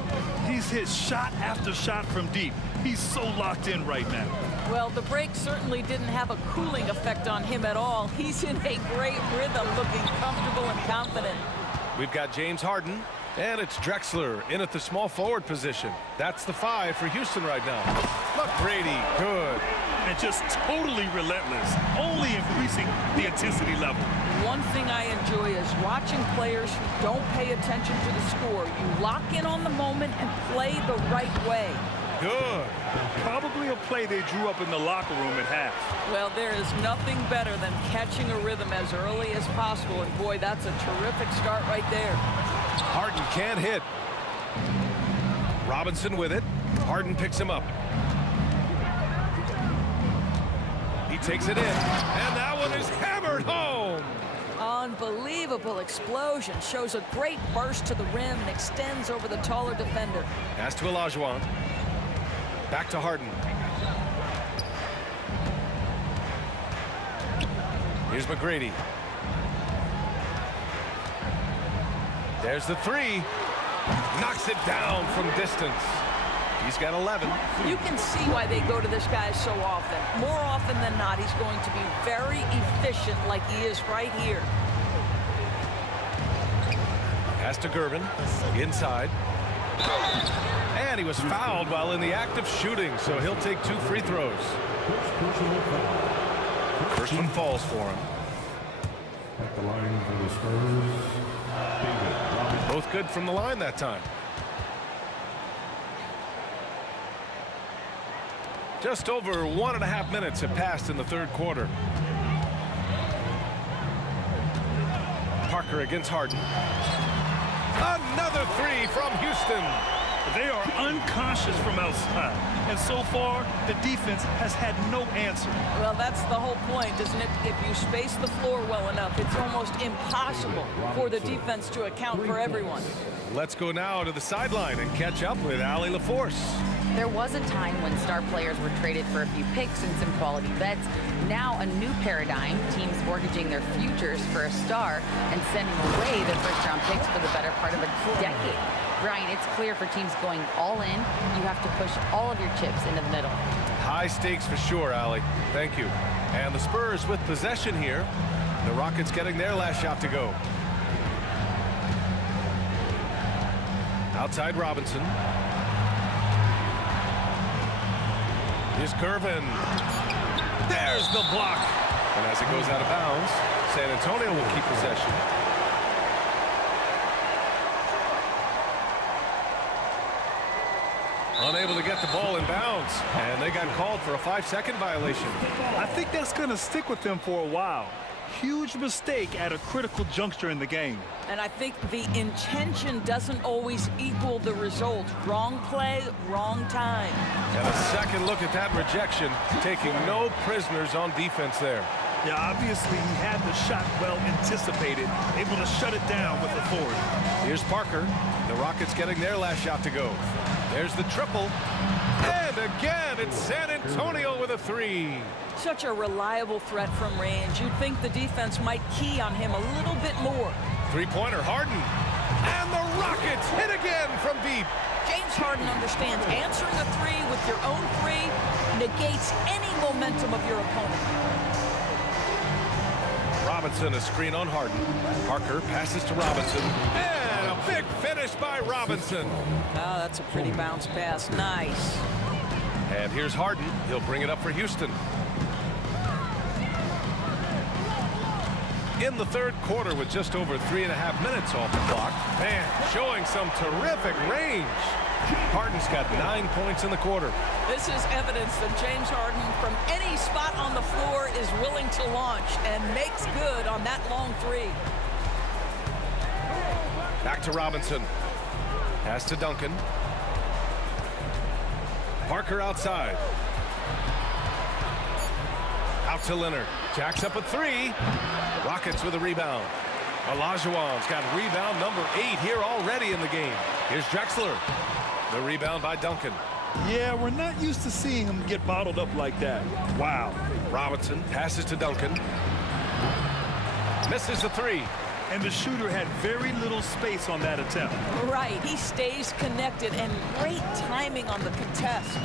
He's hit shot after shot from deep. He's so locked in right now. Well, the break certainly didn't have a cooling effect on him at all. He's in a great rhythm, looking comfortable and confident. We've got James Harden, and it's Drexler in at the small forward position. That's the 5 for Houston right now. McGrady, good. And just totally relentless, only increasing the intensity level. One thing I enjoy is watching players who don't pay attention to the score. You lock in on the moment and play the right way. Good. Probably a play they drew up in the locker room at half. Well, there is nothing better than catching a rhythm as early as possible. And boy, that's a terrific start right there. Harden can't hit. Robinson with it. Harden picks him up. He takes it in, and that one is hammered home. Unbelievable explosion. Shows a great burst to the rim and extends over the taller defender. Pass to Olajuwon. Back to Harden. Here's McGrady. There's the 3. Knocks it down from distance. He's got 11. You can see why they go to this guy so often. More often than not, he's going to be very efficient like he is right here. Pass to Gervin. Inside. And he was fouled while in the act of shooting, so he'll take 2 free throws. First one falls for him. At the line for the Spurs, David Robinson. Both good from the line that time. Just over 1.5 minutes have passed in the third quarter. Parker against Harden. Another 3 from Houston. They are unconscious from outside. And so far, the defense has had no answer. Well, that's the whole point, isn't it? If you space the floor well enough, it's almost impossible for the defense to account for everyone. Let's go now to the sideline and catch up with Allie LaForce. There was a time when star players were traded for a few picks and some quality vets. Now a new paradigm, teams mortgaging their futures for a star and sending away their first-round picks for the better part of a decade. Brian, it's clear for teams going all in, you have to push all of your chips into the middle. High stakes for sure, Allie. Thank you. And the Spurs with possession here. The Rockets getting their last shot to go. Outside Robinson. Here's Curvin. There's the block. And as it goes out of bounds, San Antonio will keep possession. Unable to get the ball in bounds. And they got called for a 5-second violation. I think that's going to stick with them for a while. Huge mistake at a critical juncture in the game. And I think the intention doesn't always equal the result. Wrong play, wrong time. And a second look at that rejection, taking no prisoners on defense there. Yeah, obviously he had the shot well anticipated, able to shut it down with authority. Here's Parker. The Rockets getting their last shot to go. There's the triple. And again, it's San Antonio with a three. Such a reliable threat from range. You'd think the defense might key on him a little bit more. Three-pointer, Harden. And the Rockets hit again from deep. James Harden understands answering a three with your own three negates any momentum of your opponent. Robinson, a screen on Harden. Parker passes to Robinson. And a big finish by Robinson. Oh, that's a pretty bounce pass. Nice. And here's Harden. He'll bring it up for Houston. In the third quarter with just over 3.5 minutes off the clock. Man, showing some terrific range. Harden's got 9 points in the quarter. This is evidence that James Harden, from any spot on the floor, is willing to launch and makes good on that long three. Back to Robinson. Pass to Duncan. Parker outside. Out to Leonard. Jacks up a three. Rockets with a rebound. Olajuwon's got rebound number 8 here already in the game. Here's Drexler. The rebound by Duncan. Yeah, we're not used to seeing him get bottled up like that. Wow. Robinson passes to Duncan. Misses the three. And the shooter had very little space on that attempt. Right. He stays connected and great timing on the contest.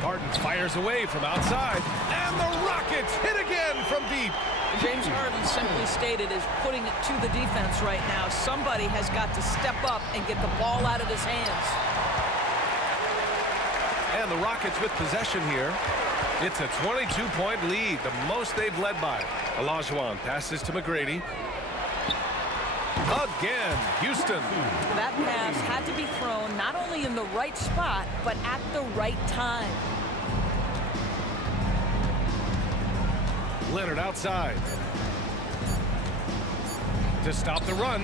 Harden fires away from outside. And the Rockets hit again from deep. James Harden, simply stated, is putting it to the defense right now. Somebody has got to step up and get the ball out of his hands. And the Rockets with possession here. It's a 22-point lead, the most they've led by. Olajuwon passes to McGrady. Again, Houston. That pass had to be thrown not only in the right spot, but at the right time. Leonard outside. To stop the run.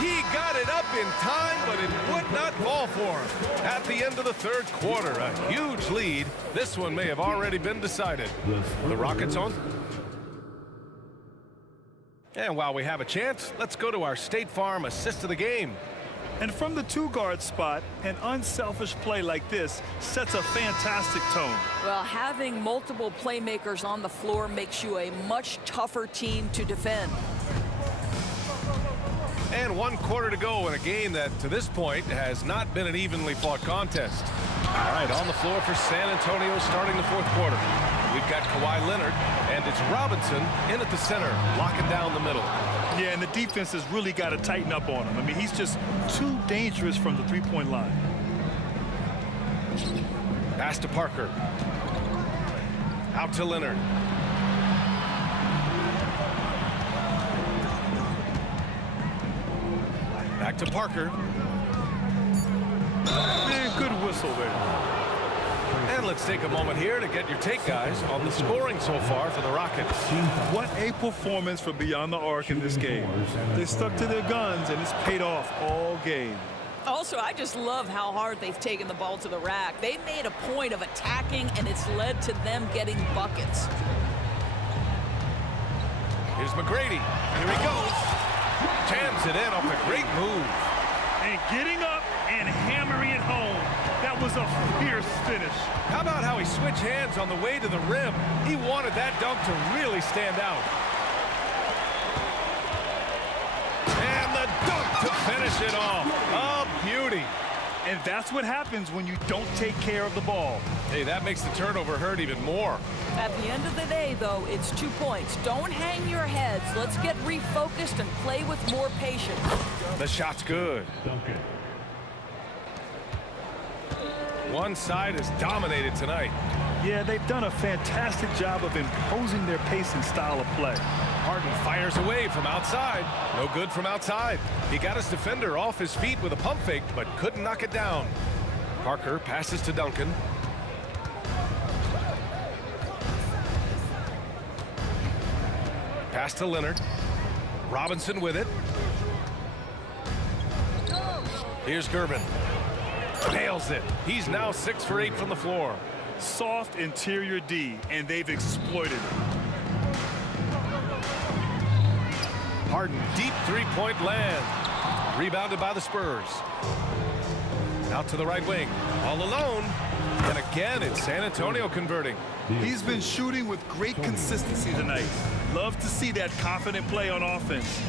He got it up in time, but it would not fall for him. At the end of the third quarter, a huge lead. This one may have already been decided. The Rockets on. And while we have a chance, let's go to our State Farm assist of the game. And from the two-guard spot, an unselfish play like this sets a fantastic tone. Well, having multiple playmakers on the floor makes you a much tougher team to defend. And 1 quarter to go in a game that, to this point, has not been an evenly fought contest. All right, on the floor for San Antonio starting the fourth quarter. We've got Kawhi Leonard, and it's Robinson in at the center, locking down the middle. Yeah, and the defense has really got to tighten up on him. I mean, he's just too dangerous from the three-point line. Pass to Parker. Out to Leonard. Back to Parker. Man, good whistle there. And let's take a moment here to get your take, guys, on the scoring so far for the Rockets. What a performance for Beyond the Arc in this game. They stuck to their guns, and it's paid off all game. Also, I just love how hard they've taken the ball to the rack. They've made a point of attacking, and it's led to them getting buckets. Here's McGrady. Here he goes. Jams it in off a great move. And getting up and hammering it home. That was a fierce finish. How about how he switched hands on the way to the rim? He wanted that dunk to really stand out. And the dunk to finish it off. A beauty. And that's what happens when you don't take care of the ball. Hey, that makes the turnover hurt even more. At the end of the day, though, it's 2 points. Don't hang your heads. Let's get refocused and play with more patience. The shot's good. One side is dominated tonight. Yeah, they've done a fantastic job of imposing their pace and style of play. Harden fires away from outside. No good from outside. He got his defender off his feet with a pump fake, but couldn't knock it down. Parker passes to Duncan. Pass to Leonard. Robinson with it. Here's Gervin. Nails it. He's now 6 for 8 from the floor. Soft interior D, and they've exploited it. Harden, deep three-point land. Rebounded by the Spurs. Out to the right wing. All alone. And again, it's San Antonio converting. He's been shooting with great consistency tonight. Love to see that confident play on offense.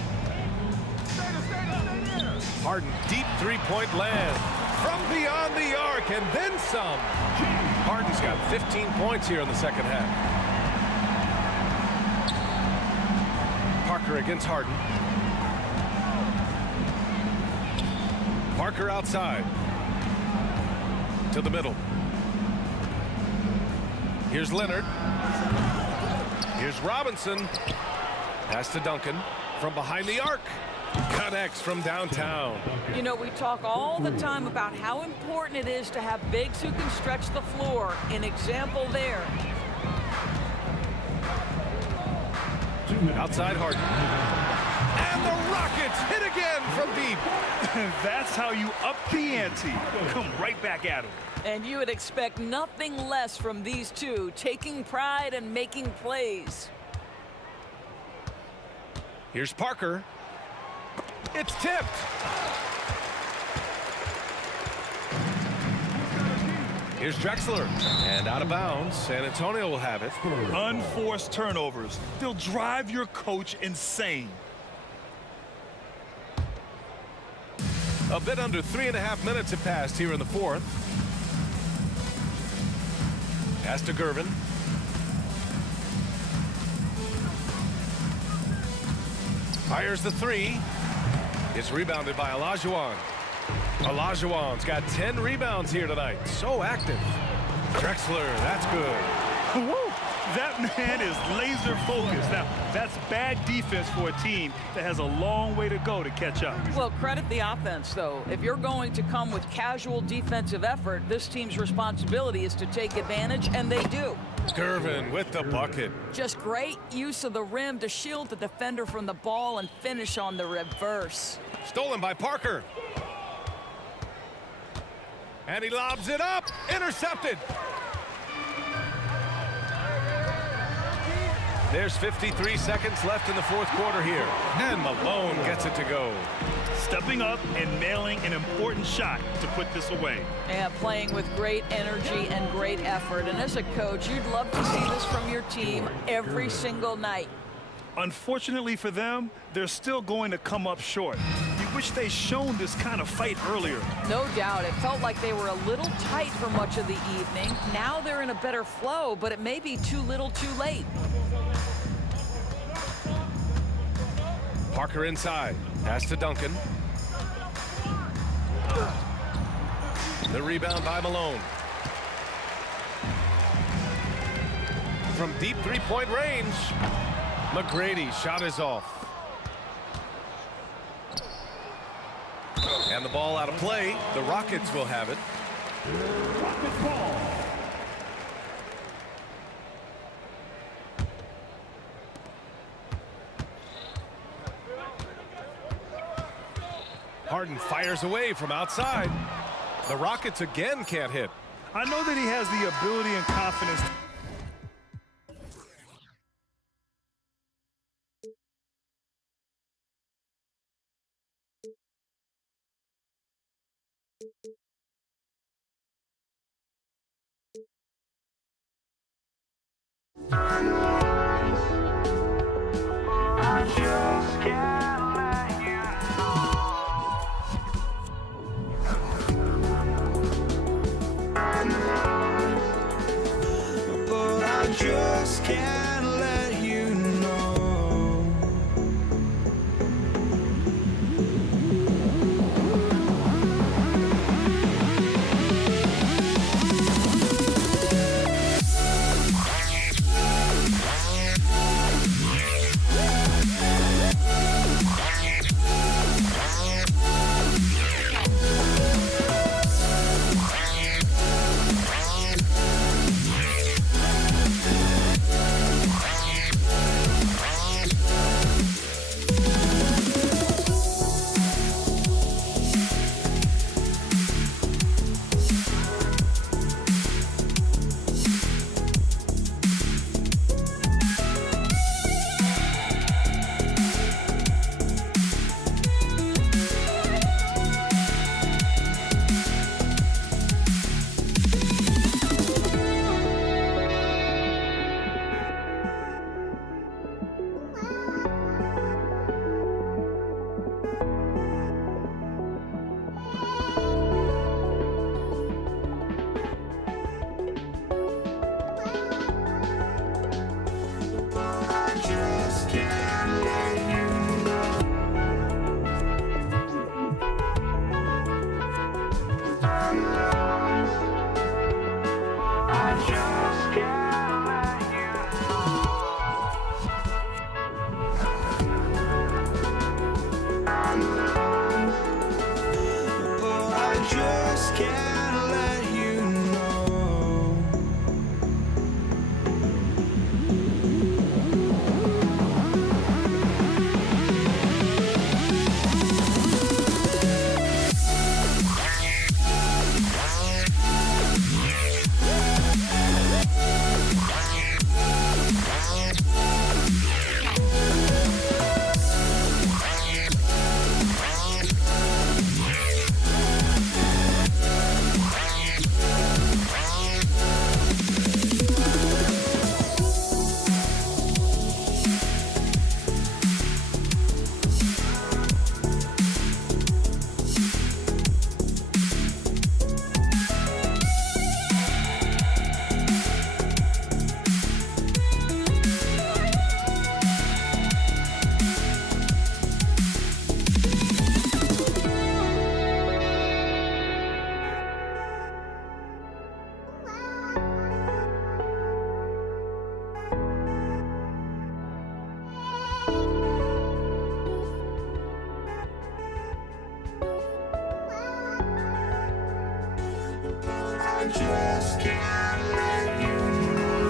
Harden, deep three-point land. From beyond the arc, and then some. Harden's got 15 points here in the second half. Parker against Harden. Parker outside. To the middle. Here's Leonard. Here's Robinson. Pass to Duncan. From behind the arc. Connects from downtown. You know, we talk all the time about how important it is to have bigs who can stretch the floor. An example there. Outside Harden. And the Rockets hit again from deep. That's how you up the ante. Come right back at him. And you would expect nothing less from these two, taking pride and making plays. Here's Parker. It's tipped. Here's Drexler. And out of bounds. San Antonio will have it. Unforced turnovers. They'll drive your coach insane. A bit under 3.5 minutes have passed here in the fourth. Pass to Gervin. Fires the three. It's rebounded by Olajuwon. Olajuwon's got 10 rebounds here tonight. So active. Drexler, that's good. Woo! That man is laser focused. Now, that's bad defense for a team that has a long way to go to catch up. Well, credit the offense, though. If you're going to come with casual defensive effort, this team's responsibility is to take advantage, and they do. Gervin with the bucket. Just great use of the rim to shield the defender from the ball and finish on the reverse. Stolen by Parker. And he lobs it up. Intercepted. There's 53 seconds left in the fourth quarter here. And Malone gets it to go. Stepping up and nailing an important shot to put this away. Yeah, playing with great energy and great effort. And as a coach, you'd love to see this from your team every single night. Unfortunately for them, they're still going to come up short. You wish they'd shown this kind of fight earlier. No doubt. It felt like they were a little tight for much of the evening. Now they're in a better flow, but it may be too little too late. Parker inside. Pass to Duncan. The rebound by Malone. From deep three-point range, McGrady shot is off. And the ball out of play. The Rockets will have it. Rockets ball. Harden fires away from outside. The Rockets again can't hit. I know that he has the ability and confidence. But I just can't let you know. But I just can't let you know. I just can't let you know.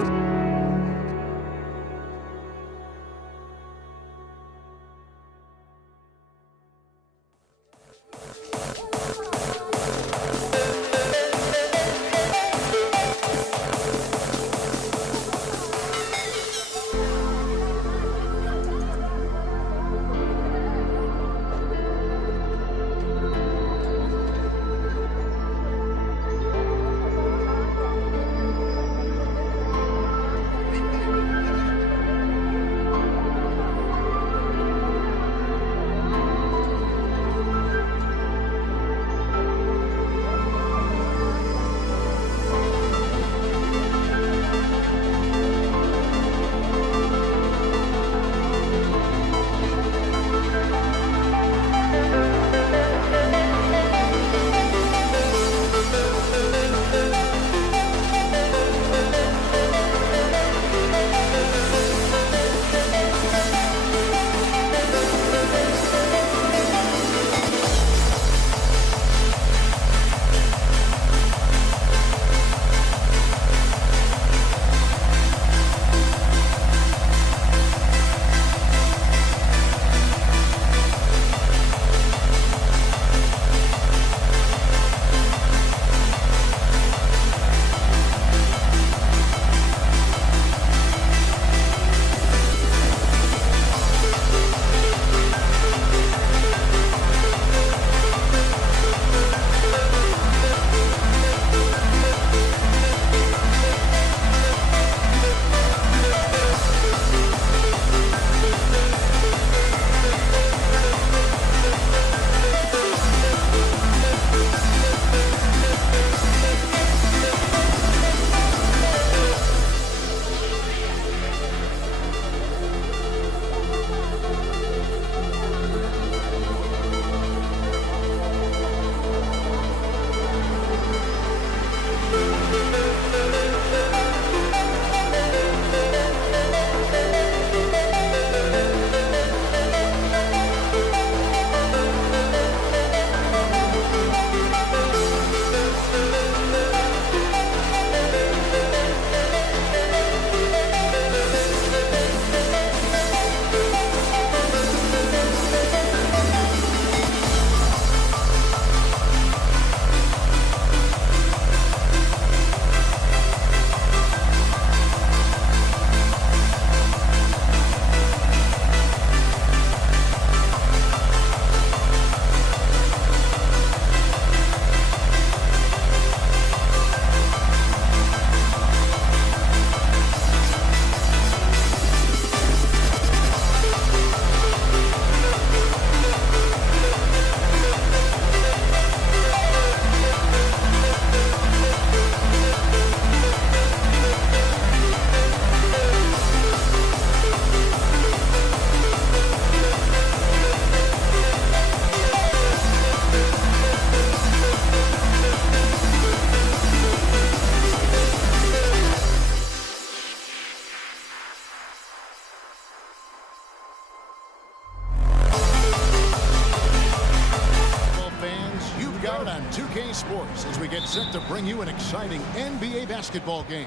Sports as we get set to bring you an exciting NBA basketball game.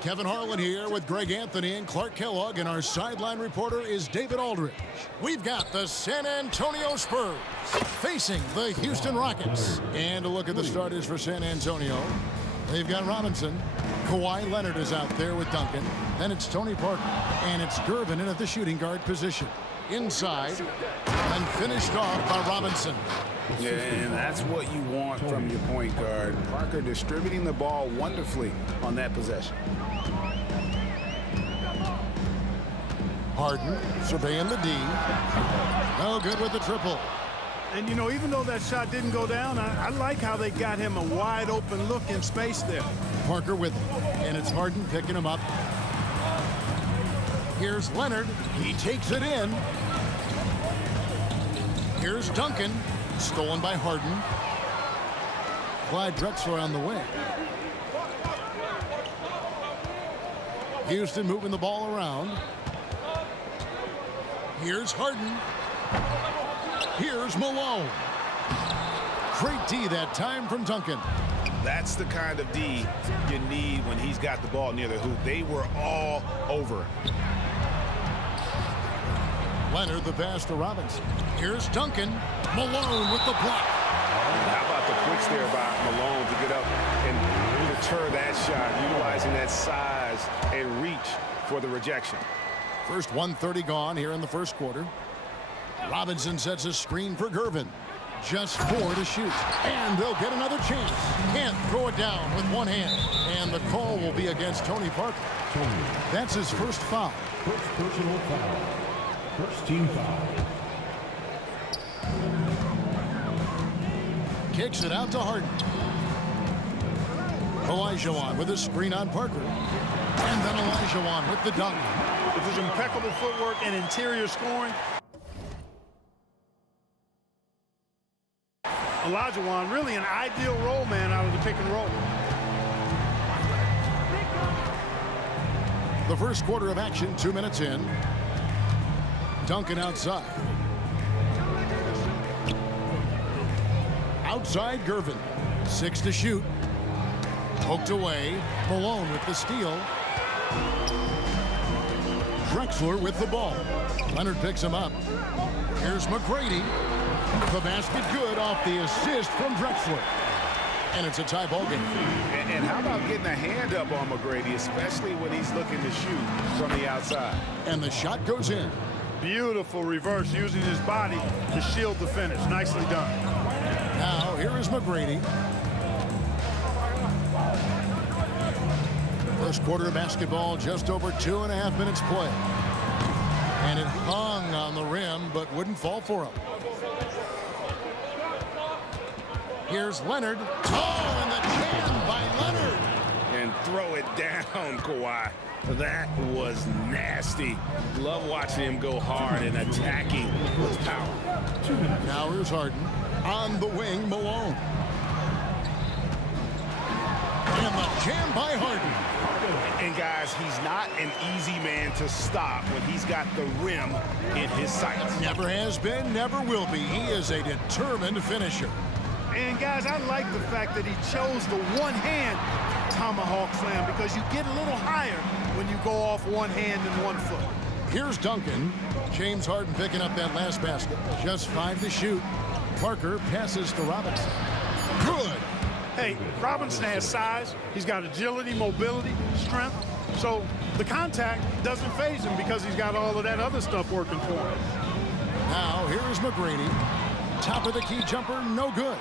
Kevin Harlan here with Greg Anthony and Clark Kellogg, and our sideline reporter is David Aldridge. We've got the San Antonio Spurs facing the Houston Rockets. And a look at the starters for San Antonio. They've got Robinson. Kawhi Leonard is out there with Duncan. Then it's Tony Parker. And it's Gervin in at the shooting guard position. Inside and finished off by Robinson. Yeah, and that's what you want from your point guard. Parker distributing the ball wonderfully on that possession. Harden surveying the D. No good with the triple. And, you know, even though that shot didn't go down, I like how they got him a wide open look in space there. Parker with it. And it's Harden picking him up. Here's Leonard. He takes it in. Here's Duncan. Stolen by Harden. Clyde Drexler on the wing. Houston moving the ball around. Here's Harden. Here's Malone. Great D that time from Duncan. That's the kind of D you need when he's got the ball near the hoop. They were all over it. Leonard the pass to Robinson. Here's Duncan. Malone with the block. How about the quicks there by Malone to get up and deter that shot, utilizing that size and reach for the rejection. First 1:30 gone here in the first quarter. Robinson sets a screen for Gervin. Just 4 to shoot. And they'll get another chance. Can't throw it down with one hand. And the call will be against Tony Parker. That's his first foul. First personal foul. First team foul. Kicks it out to Harden. Olajuwon with a screen on Parker. And then Olajuwon with the dunk. This is impeccable footwork and interior scoring. Olajuwon, really an ideal roll man out of the pick and roll. The first quarter of action, 2 minutes in. Duncan outside. Outside Gervin. 6 to shoot. Poked away. Malone with the steal. Drexler with the ball. Leonard picks him up. Here's McGrady. The basket good off the assist from Drexler. And it's a tie ball game. And how about getting a hand up on McGrady, especially when he's looking to shoot from the outside. And the shot goes in. Beautiful reverse using his body to shield the finish. Nicely done. Now here is McGrady. First quarter of basketball, just over 2.5 minutes play. And it hung on the rim, but wouldn't fall for him. Here's Leonard. Oh, and the jam by Leonard. And throw it down, Kawhi. That was nasty. Love watching him go hard and attacking with power. Now here's Harden. On the wing, Malone. And the jam by Harden. And guys, he's not an easy man to stop when he's got the rim in his sights. Never has been, never will be. He is a determined finisher. And guys, I like the fact that he chose the one-hand tomahawk slam because you get a little higher when you go off one hand and 1 foot. Here's Duncan. James Harden picking up that last basket. Just 5 to shoot. Parker passes to Robinson. Good. Hey, Robinson has size. He's got agility, mobility, strength. So the contact doesn't faze him because he's got all of that other stuff working for him. Now here is McGrady. Top of the key jumper, no good.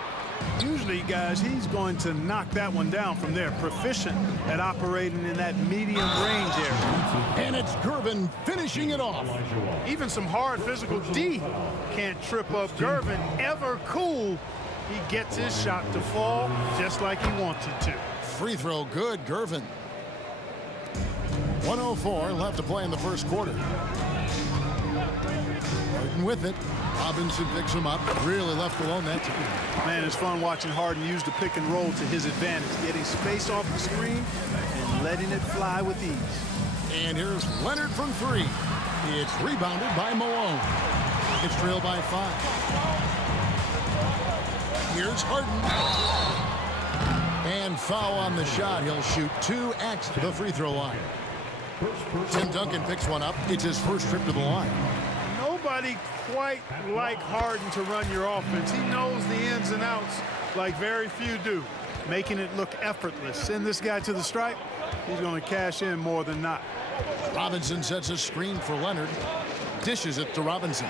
Usually, guys, he's going to knock that one down from there. Proficient at operating in that medium range area. And it's Gervin finishing it off. Even some hard physical D can't trip up Gervin. Ever cool. He gets his shot to fall just like he wanted to. Free throw good, Gervin. 1:04 left to play in the first quarter. Harden with it. Robinson picks him up. Really left alone that time. Man, it's fun watching Harden use the pick and roll to his advantage. Getting space off the screen and letting it fly with ease. And here's Leonard from 3. It's rebounded by Malone. It's trailed by 5. Here's Harden. And foul on the shot. He'll shoot 2 at the free throw line. Tim Duncan picks one up. It's his first trip to the line. Nobody quite like Harden to run your offense. He knows the ins and outs like very few do, making it look effortless. Send this guy to the stripe, he's going to cash in more than not. Robinson sets a screen for Leonard. Dishes it to Robinson.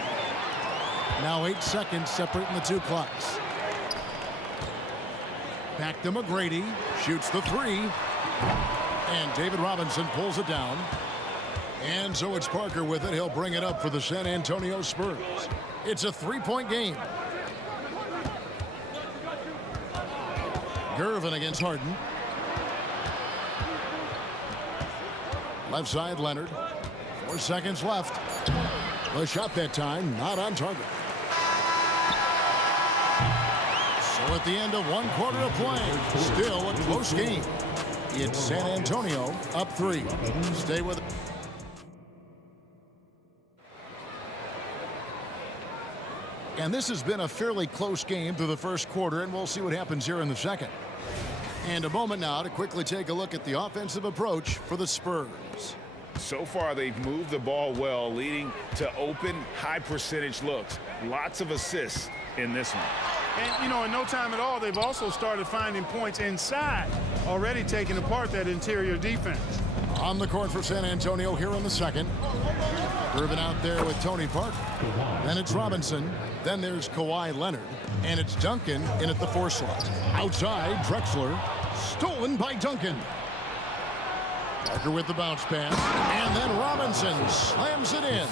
Now 8 seconds separating the two clocks. Back to McGrady. Shoots the 3. And David Robinson pulls it down. And so it's Parker with it. He'll bring it up for the San Antonio Spurs. It's a 3-point game. Gervin against Harden. Left side, Leonard. 4 seconds left. The shot that time, not on target. So at the end of 1 quarter of play, still a close game. It's San Antonio up 3. Stay with it. And this has been a fairly close game through the first quarter, and we'll see what happens here in the second. And a moment now to quickly take a look at the offensive approach for the Spurs. So far, they've moved the ball well, leading to open, high-percentage looks. Lots of assists in this one. And, you know, in no time at all, they've also started finding points inside, already taking apart that interior defense. On the court for San Antonio here in the second. Irvin out there with Tony Parker. Then it's Robinson. Then there's Kawhi Leonard. And it's Duncan in at the 4 slot. Outside, Drexler. Stolen by Duncan. Parker with the bounce pass. And then Robinson slams it in.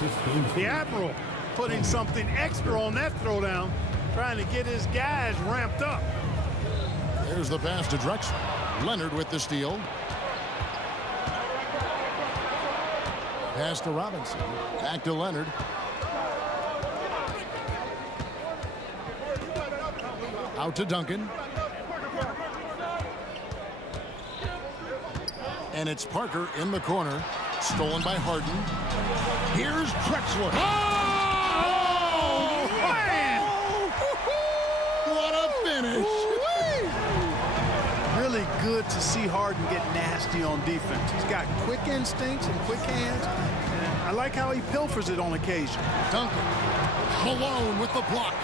The Admiral putting something extra on that throwdown, trying to get his guys ramped up. There's the pass to Drexler. Leonard with the steal. Pass to Robinson. Back to Leonard. Out to Duncan. And it's Parker in the corner. Stolen by Harden. Here's Drexler. Oh, man! What a finish. Really good to see Harden get nasty on defense. He's got quick instincts and quick hands. And I like how he pilfers it on occasion. Duncan. Malone with the block.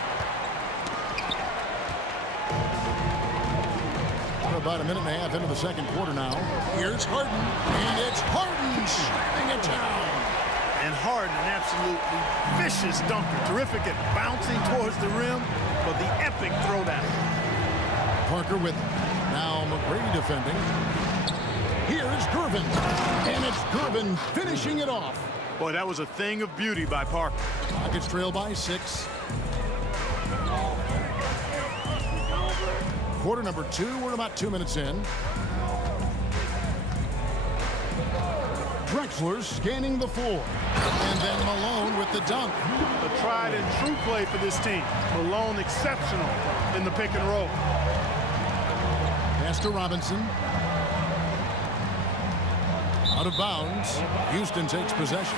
We're about a minute and a half into the second quarter now. Here's Harden. And it's Harden slamming it down. And Harden, an absolutely vicious dunker. Terrific at bouncing towards the rim, but the epic throwdown. Parker with it. Now McGrady defending. Here's Gervin. And it's Gervin finishing it off. Boy, that was a thing of beauty by Parker. Rockets trail by 6. Quarter number 2. We're about 2 minutes in. Drexler scanning the floor. And then Malone with the dunk. A tried and true play for this team. Malone exceptional in the pick and roll. Pass to Robinson. Out of bounds. Houston takes possession.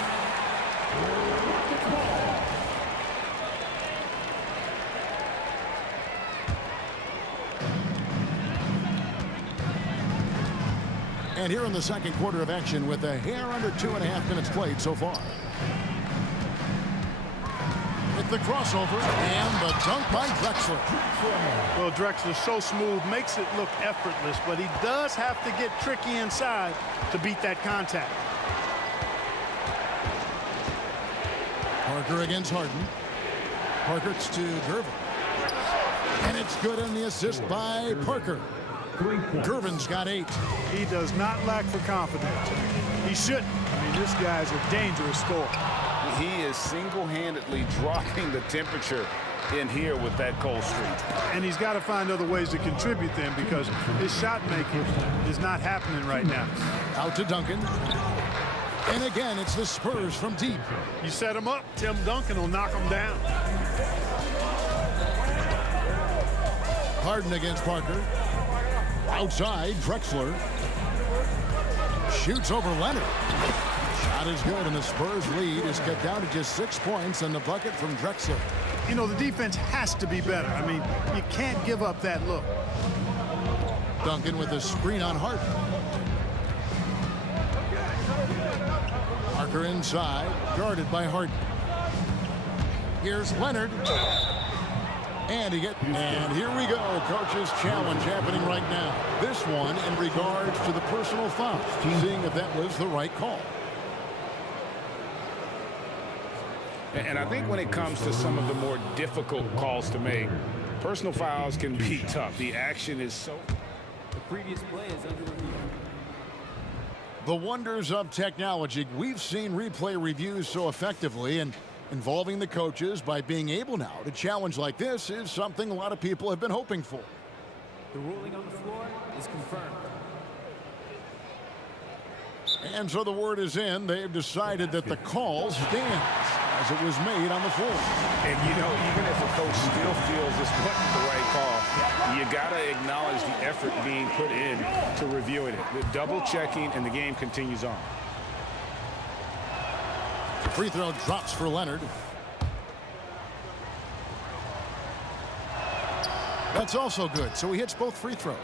And here in the second quarter of action with a hair under 2.5 minutes played so far. With the crossover and the dunk by Drexler. Well, Drexler's so smooth, makes it look effortless, but he does have to get tricky inside to beat that contact. Parker against Harden. Parker to Gervin. And it's good in the assist by Parker. Gervin's got 8. He does not lack for confidence. He shouldn't. I mean, this guy's a dangerous scorer. He is single-handedly dropping the temperature in here with that cold streak. And he's got to find other ways to contribute then, because his shot making is not happening right now. Out to Duncan. And again, it's the Spurs from deep. You set him up, Tim Duncan will knock him down. Harden against Parker. Outside, Drexler. Shoots over Leonard. Shot is good, and the Spurs lead is cut down to just 6 points, and the bucket from Drexler. you know, the defense has to be better. I mean, you can't give up that look. Duncan with a screen on Harden. Parker inside, guarded by Harden. Here's Leonard. And here we go. Coach's challenge happening right now. This one in regards to the personal foul. Seeing if that was the right call. And I think when it comes to some of the more difficult calls to make, personal fouls can be tough. The action is so... The previous play is under review. The wonders of technology. We've seen replay reviews so effectively, and involving the coaches by being able now to challenge like this is something a lot of people have been hoping for. The ruling on the floor is confirmed. And so the word is in. They've decided that the call stands as it was made on the floor. And, you know, even if a coach still feels this wasn't the right call, you got to acknowledge the effort being put in to reviewing it. The double checking, and the game continues on. Free throw drops for Leonard. That's also good. So he hits both free throws.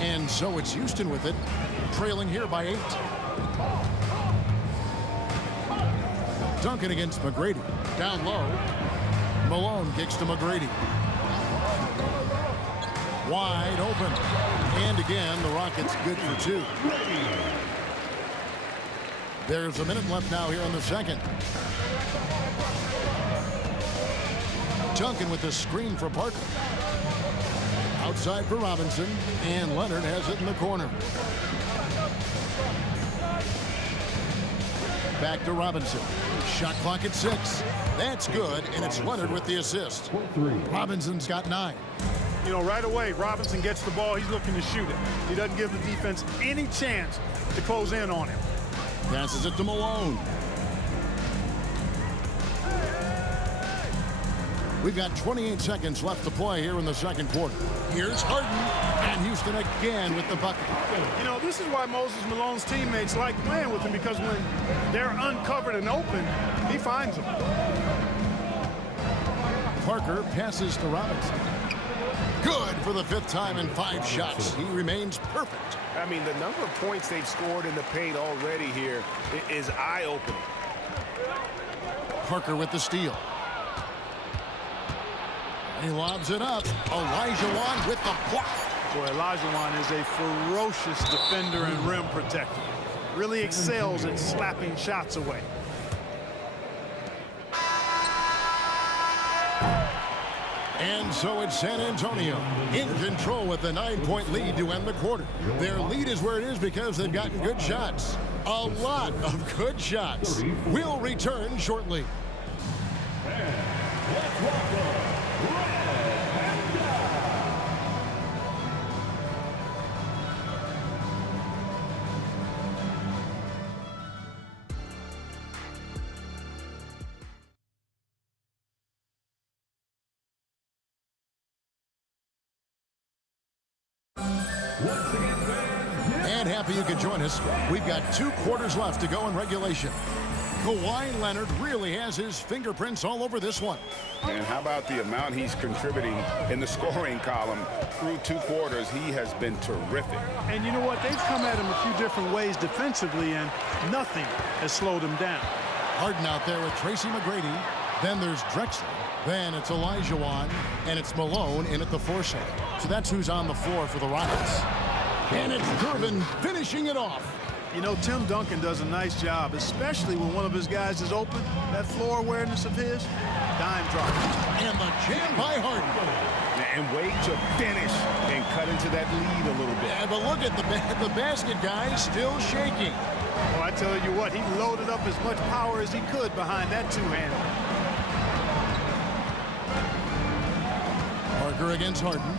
And so it's Houston with it, trailing here by 8. Duncan against McGrady. Down low. Malone kicks to McGrady. Wide open. And again, the Rockets good for 2. There's a minute left now here in the second. Duncan with the screen for Parker. Outside for Robinson, and Leonard has it in the corner. Back to Robinson. Shot clock at 6. That's good, and it's Leonard with the assist. Robinson's got 9. You know, right away, Robinson gets the ball. He's looking to shoot it. He doesn't give the defense any chance to close in on him. Passes it to Malone. We've got 28 seconds left to play here in the second quarter. Here's Harden, and Houston again with the bucket. You know, this is why Moses Malone's teammates like playing with him, because when they're uncovered and open, he finds them. Parker passes to Robinson. Good for the 5th time in 5 shots. He remains perfect. I mean, the number of points they've scored in the paint already here is eye-opening. Parker with the steal. He lobs it up. Olajuwon with the block. Boy, Olajuwon is a ferocious defender and rim protector. Really excels at slapping shots away. And so it's San Antonio in control with the 9-point lead to end the quarter. Their lead is where it is because they've gotten good shots. A lot of good shots. We'll return shortly. And happy you could join us. We've got 2 quarters left to go in regulation. Kawhi Leonard really has his fingerprints all over this one. And how about the amount he's contributing in the scoring column through 2 quarters? He has been terrific. And you know what? They've come at him a few different ways defensively, and nothing has slowed him down. Harden out there with Tracy McGrady. Then there's Drexler. Then it's Olajuwon, and it's Malone in at the 4 slot. So that's who's on the floor for the Rockets. And it's Durbin finishing it off. You know, Tim Duncan does a nice job, especially when one of his guys is open. That floor awareness of his, dime drop. And the jam by Harden. And wait to finish and cut into that lead a little bit. Yeah, but look at the basket guy still shaking. Well, I tell you what, he loaded up as much power as he could behind that 2-hander. Parker against Harden.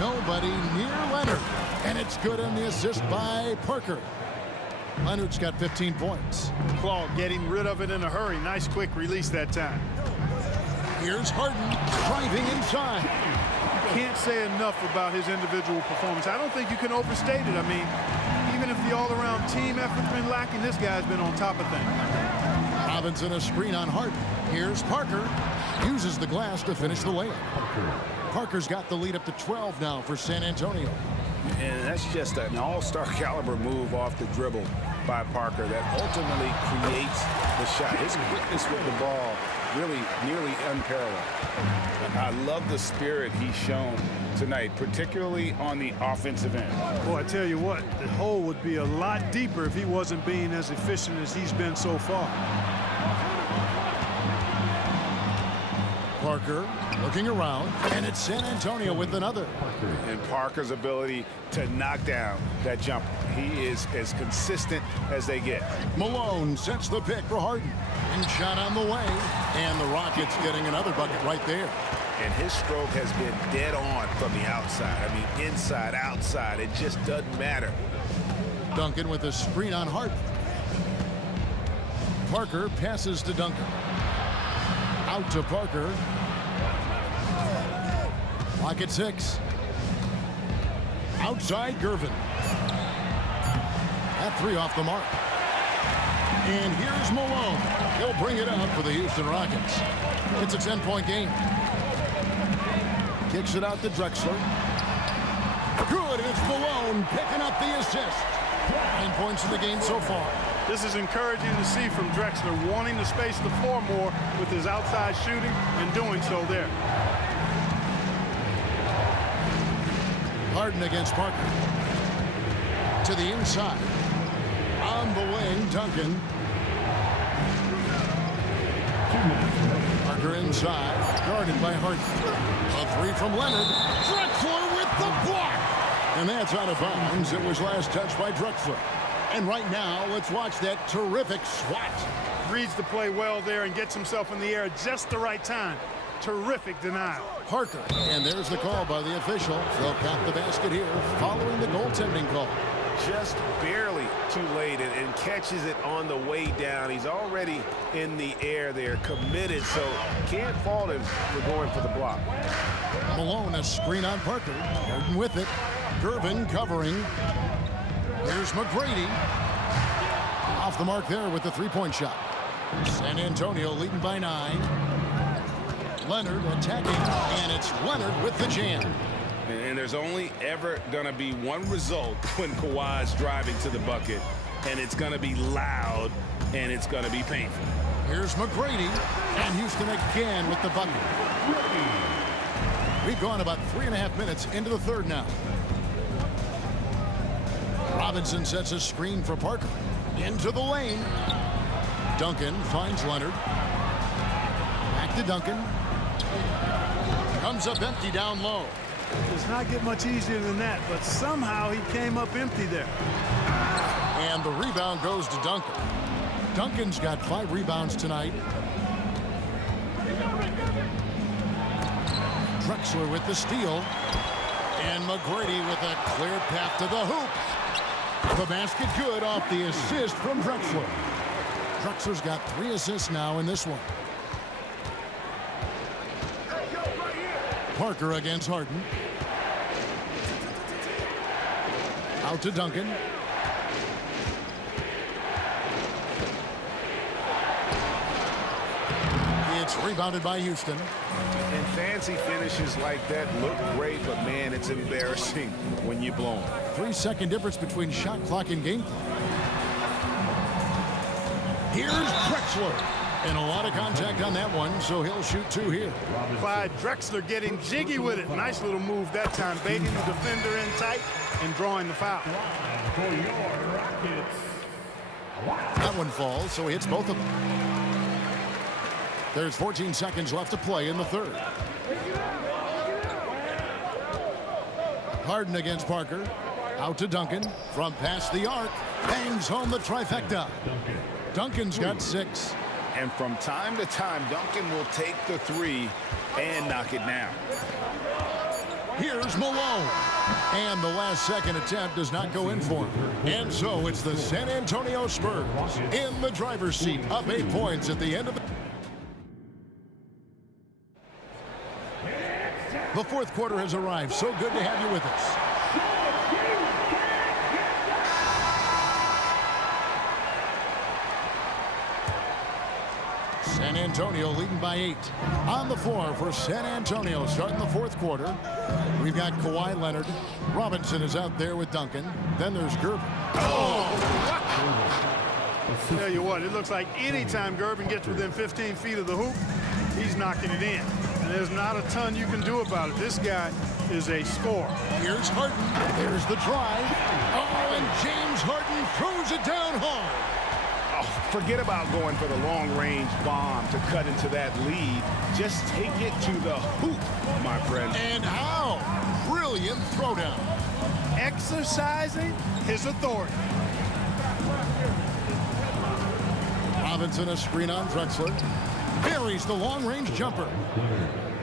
Nobody near Leonard. And it's good on the assist by Parker. Leonard's got 15 points. Claude getting rid of it in a hurry. Nice quick release that time. Here's Harden driving inside. You can't say enough about his individual performance. I don't think you can overstate it. I mean, even if the all-around team effort's been lacking, this guy's been on top of things. Robinson a screen on Harden. Here's Parker. Uses the glass to finish the layup. Parker's got the lead up to 12 now for San Antonio. And that's just an all-star caliber move off the dribble by Parker that ultimately creates the shot. His quickness with the ball really nearly unparalleled. I love the spirit he's shown tonight, particularly on the offensive end. Boy, I tell you what, the hole would be a lot deeper if he wasn't being as efficient as he's been so far. Parker looking around, and it's San Antonio with another. And Parker's ability to knock down that jumper. He is as consistent as they get. Malone sets the pick for Harden. And shot on the way. And the Rockets getting another bucket right there. And his stroke has been dead on from the outside. I mean, inside, outside, it just doesn't matter. Duncan with a screen on Harden. Parker passes to Duncan. Out to Parker. Clock at 6. Outside Gervin. That three off the mark. And here's Malone. He'll bring it up for the Houston Rockets. It's a 10-point game. Kicks it out to Drexler. Good, it's Malone picking up the assist. 9 points in the game so far. This is encouraging to see from Drexler, wanting to space the floor more with his outside shooting and doing so there. Harden against Parker. To the inside. On the wing, Duncan. Parker inside, guarded by Harden. A three from Leonard. Drexler with the block. And that's out of bounds. It was last touched by Drexler. And right now, let's watch that terrific swat. Reads the play well there and gets himself in the air at just the right time. Terrific denial. Parker, and there's the call by the official. They'll count the basket here following the goaltending call. Just barely too late and catches it on the way down. He's already in the air there, committed, so can't fault him for going for the block. Malone, a screen on Parker. Harden with it. Gervin covering. Here's McGrady. Off the mark there with the three-point shot. San Antonio leading by 9. Leonard attacking, and it's Leonard with the jam. And there's only ever going to be one result when Kawhi's driving to the bucket, and it's going to be loud, and it's going to be painful. Here's McGrady, and Houston again with the bucket. We've gone about 3.5 minutes into the third now. Robinson sets a screen for Parker. Into the lane. Duncan finds Leonard. Back to Duncan. Comes up empty down low. Does not get much easier than that, but somehow he came up empty there. And the rebound goes to Duncan. Duncan's got 5 rebounds tonight. Drexler with the steal. And McGrady with a clear path to the hoop. The basket good off the assist from Drexler. Drexler's got 3 assists now in this one. Parker against Harden. Out to Duncan. It's rebounded by Houston. And fancy finishes like that look great, but man, it's embarrassing when you blow them. 3-second difference between shot clock and game clock. Here's Drexler. And a lot of contact on that one, so he'll shoot 2 here. Clyde Drexler getting jiggy with it. Nice little move that time, baiting the defender in tight and drawing the foul. That one falls, so he hits both of them. There's 14 seconds left to play in the third. Harden against Parker. Out to Duncan. From past the arc. Bangs home the trifecta. Duncan's got 6. And from time to time, Duncan will take the 3 and knock it down. Here's Malone. And the last second attempt does not go in for him. And so it's the San Antonio Spurs in the driver's seat, up 8 points at the end of the fourth quarter has arrived. So good to have you with us. Antonio leading by 8. On the floor for San Antonio starting the fourth quarter. We've got Kawhi Leonard. Robinson is out there with Duncan. Then there's Gervin. Tell you what, it looks like anytime Gervin gets within 15 feet of the hoop, he's knocking it in. And there's not a ton you can do about it. This guy is a scorer. Here's Harden. There's the drive. Oh, and James Harden throws it down hard. Oh, forget about going for the long-range bomb to cut into that lead. Just take it to the hoop, my friend. And how? Brilliant throwdown. Exercising his authority. Robinson a screen on Drexler. Buries the long-range jumper.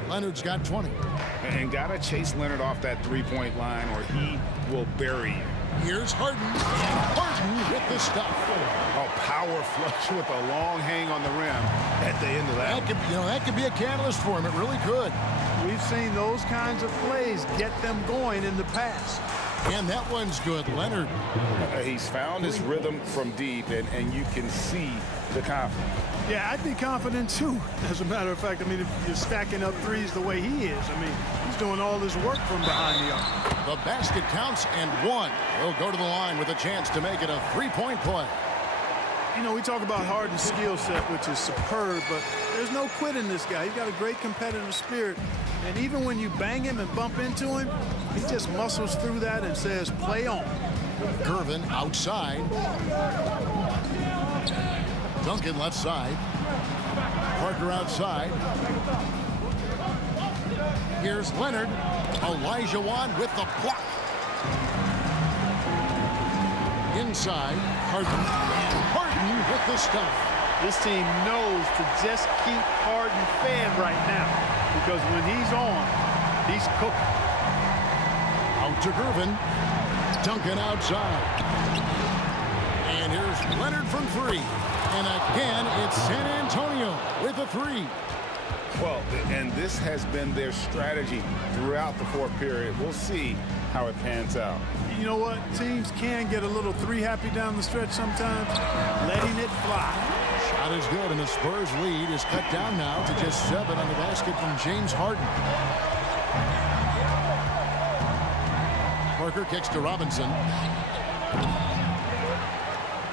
Leonard's got 20. And gotta chase Leonard off that three-point line or he will bury you. Here's Harden. And Harden with the stuff. A power flush with a long hang on the rim at the end of that. That could be a catalyst for him. It really could. We've seen those kinds of plays get them going in the past. And that one's good. Leonard. He's found his rhythm from deep, and you can see the confidence. Yeah, I'd be confident too. As a matter of fact, I mean, if you're stacking up threes the way he is, I mean, he's doing all this work from behind the arc. The basket counts and one. He'll go to the line with a chance to make it a three-point play. You know, we talk about Harden's skill set, which is superb, but there's no quitting this guy. He's got a great competitive spirit. And even when you bang him and bump into him, he just muscles through that and says, play on. Gervin outside. Duncan left side. Parker outside. Here's Leonard. Olajuwon with the block. Inside, Harden. And Harden with the stuff. This team knows to just keep Harden fed right now, because when he's on, he's cooking. Out to Gervin. Duncan outside. And here's Leonard from three. And again, it's San Antonio with a three. Well, and this has been their strategy throughout the fourth period. We'll see how it pans out. You know what? Teams can get a little three-happy down the stretch sometimes, letting it fly. Shot is good, and the Spurs lead is cut down now to just 7 on the basket from James Harden. Parker kicks to Robinson.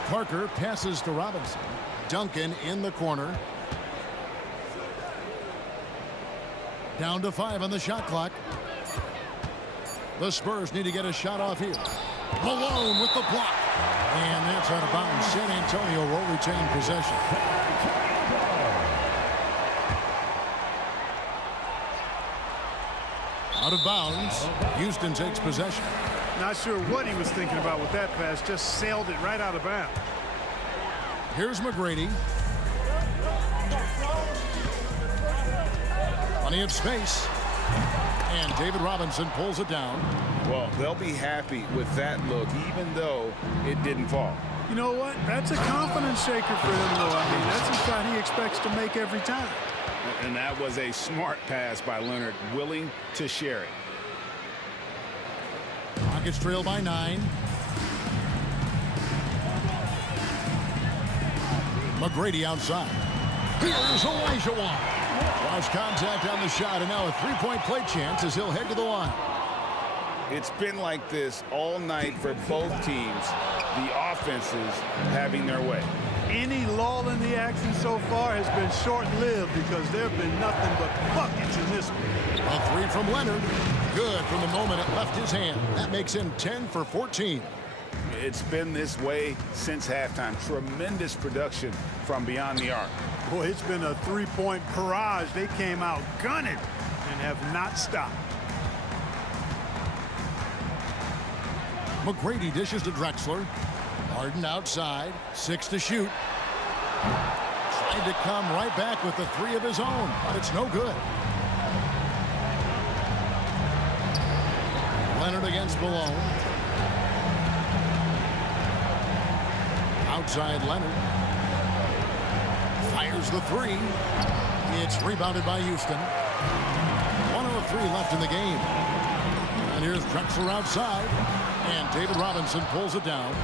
Parker passes to Robinson. Duncan in the corner. Down to 5 on the shot clock. The Spurs need to get a shot off here. Malone with the block. And that's out of bounds. San Antonio will retain possession. Out of bounds. Houston takes possession. Not sure what he was thinking about with that pass. Just sailed it right out of bounds. Here's McGrady. Plenty of space. And David Robinson pulls it down. Well, they'll be happy with that look, even though it didn't fall. You know what? That's a confidence shaker for him, though. I mean, that's a shot he expects to make every time. And that was a smart pass by Leonard, willing to share it. Rockets trail by 9. McGrady outside. Here's Olajuwon. Lost contact on the shot, and now a three-point play chance as he'll head to the line. It's been like this all night for both teams. The offenses having their way. Any lull in the action so far has been short-lived because there have been nothing but buckets in this one. A three from Leonard. Good from the moment it left his hand. That makes him 10 for 14. It's been this way since halftime. Tremendous production from beyond the arc. Boy, it's been a three-point barrage. They came out gunning and have not stopped. McGrady dishes to Drexler. Harden outside. 6 to shoot. Tried to come right back with the 3 of his own, but it's no good. Leonard against Malone. Outside Leonard. Fires the 3. It's rebounded by Houston. 1:03 left in the game. And here's Drexler outside. And David Robinson pulls it down.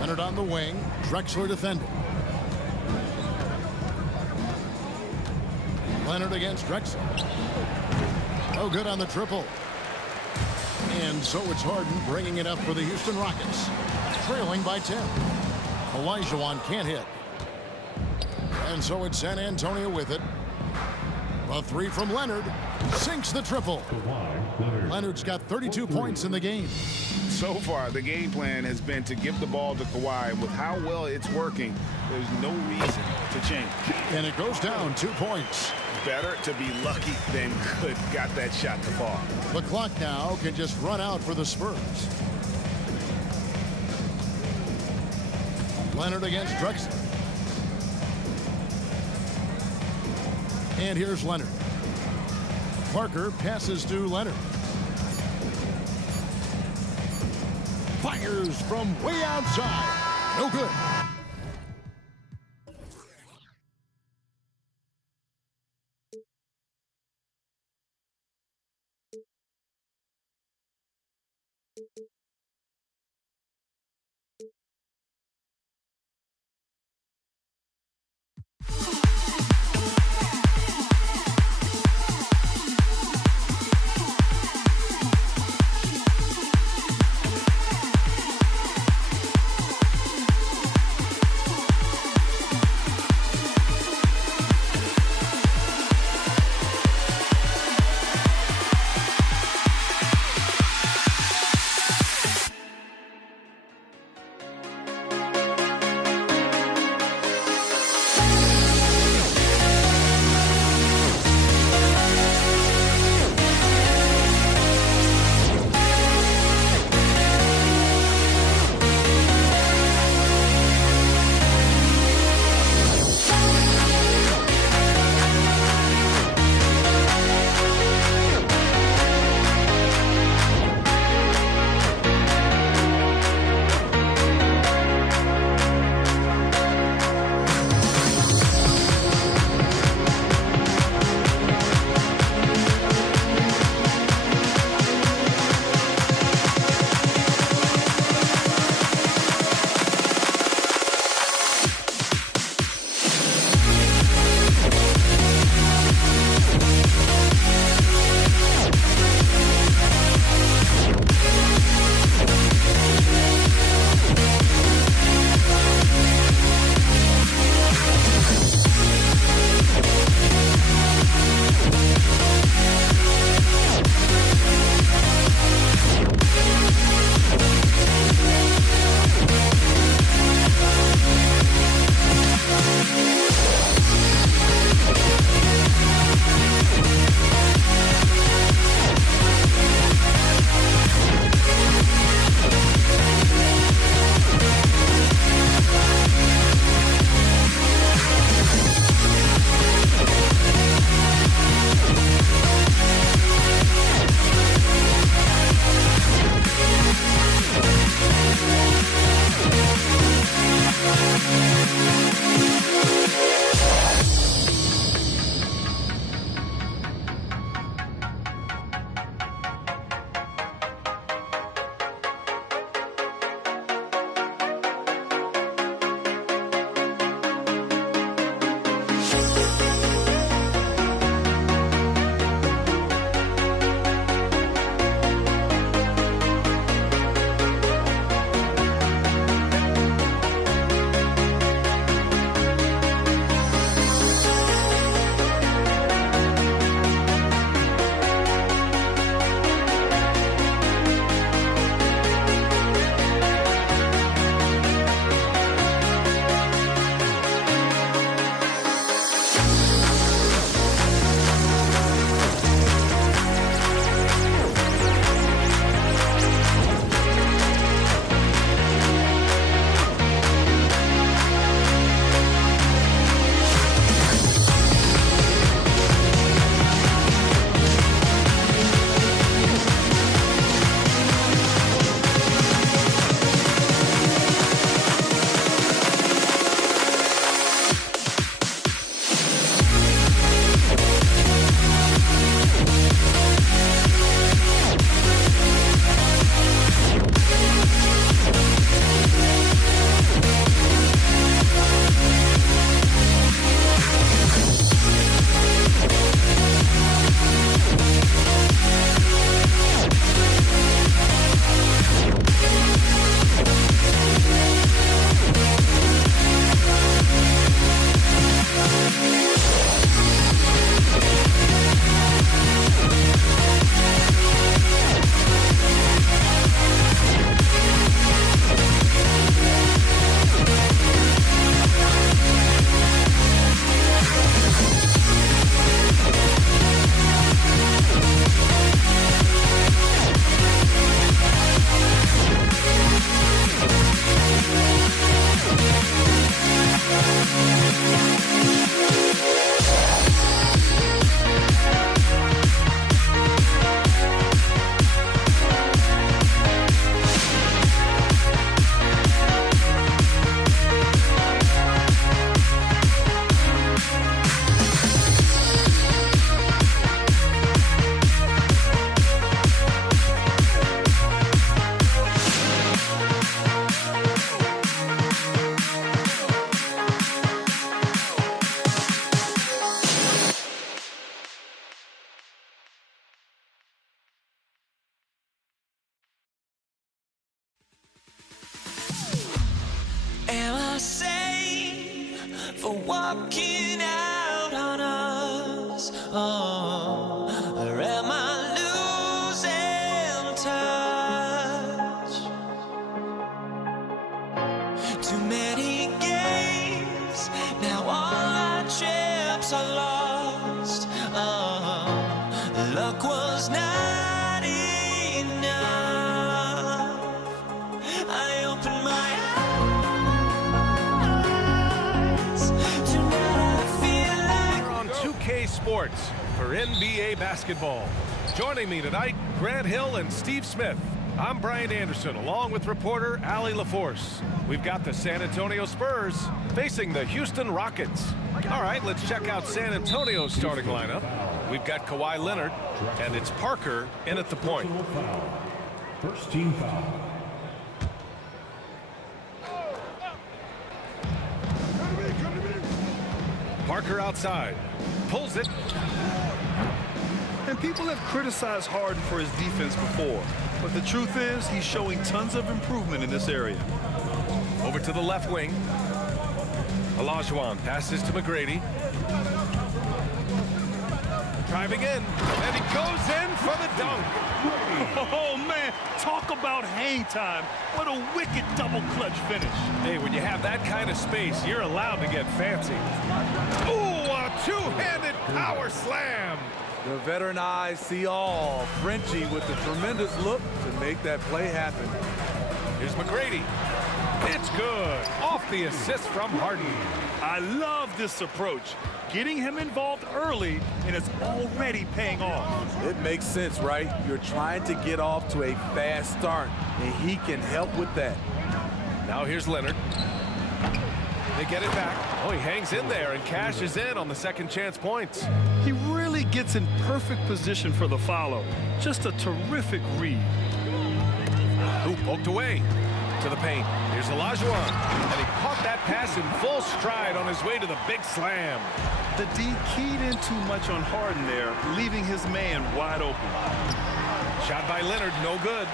Leonard on the wing. Drexler defending. Leonard against Drexel. No good on the triple. And so it's Harden bringing it up for the Houston Rockets. Trailing by 10. Olajuwon can't hit. And so it's San Antonio with it. A three from Leonard. Sinks the triple. Leonard's got 32 points in the game. So far, the game plan has been to give the ball to Kawhi. And with how well it's working, there's no reason to change. And it goes down 2 points. Better to be lucky than good. Got that shot to fall. The clock now can just run out for the Spurs. Leonard against Drexler. And here's Leonard. Parker passes to Leonard. Fires from way outside. No good. Oh, or am I losing touch? Too many games, now all our chips are lost. Oh, luck was not enough. I opened my eyes. Tonight I feel like We're on 2K Sports for NBA basketball. Joining me tonight, Grant Hill and Steve Smith. I'm Brian Anderson, along with reporter Allie LaForce. We've got the San Antonio Spurs facing the Houston Rockets. All right, let's check out San Antonio's starting lineup. We've got Kawhi Leonard, and it's Parker in at the point. First team foul. Parker outside, pulls it. And people have criticized Harden for his defense before, but the truth is he's showing tons of improvement in this area. Over to the left wing. Olajuwon passes to McGrady. Driving in, and he goes in for the dunk. Oh, man, talk about hang time. What a wicked double clutch finish. Hey, when you have that kind of space, you're allowed to get fancy. Ooh, a two-handed power slam. The veteran eyes see all. Frenchie with a tremendous look to make that play happen. Here's McGrady. It's good. Off the assist from Harden. I love this approach. Getting him involved early, and it's already paying off. It makes sense, right? You're trying to get off to a fast start, and he can help with that. Now here's Leonard. They get it back. Oh, he hangs in there and cashes in on the second chance points. He really gets in perfect position for the follow. Just a terrific read. Ooh, poked away to the paint. Here's Olajuwon, and he caught that pass in full stride on his way to the big slam. The D keyed in too much on Harden there, leaving his man wide open. Shot by Leonard, no good.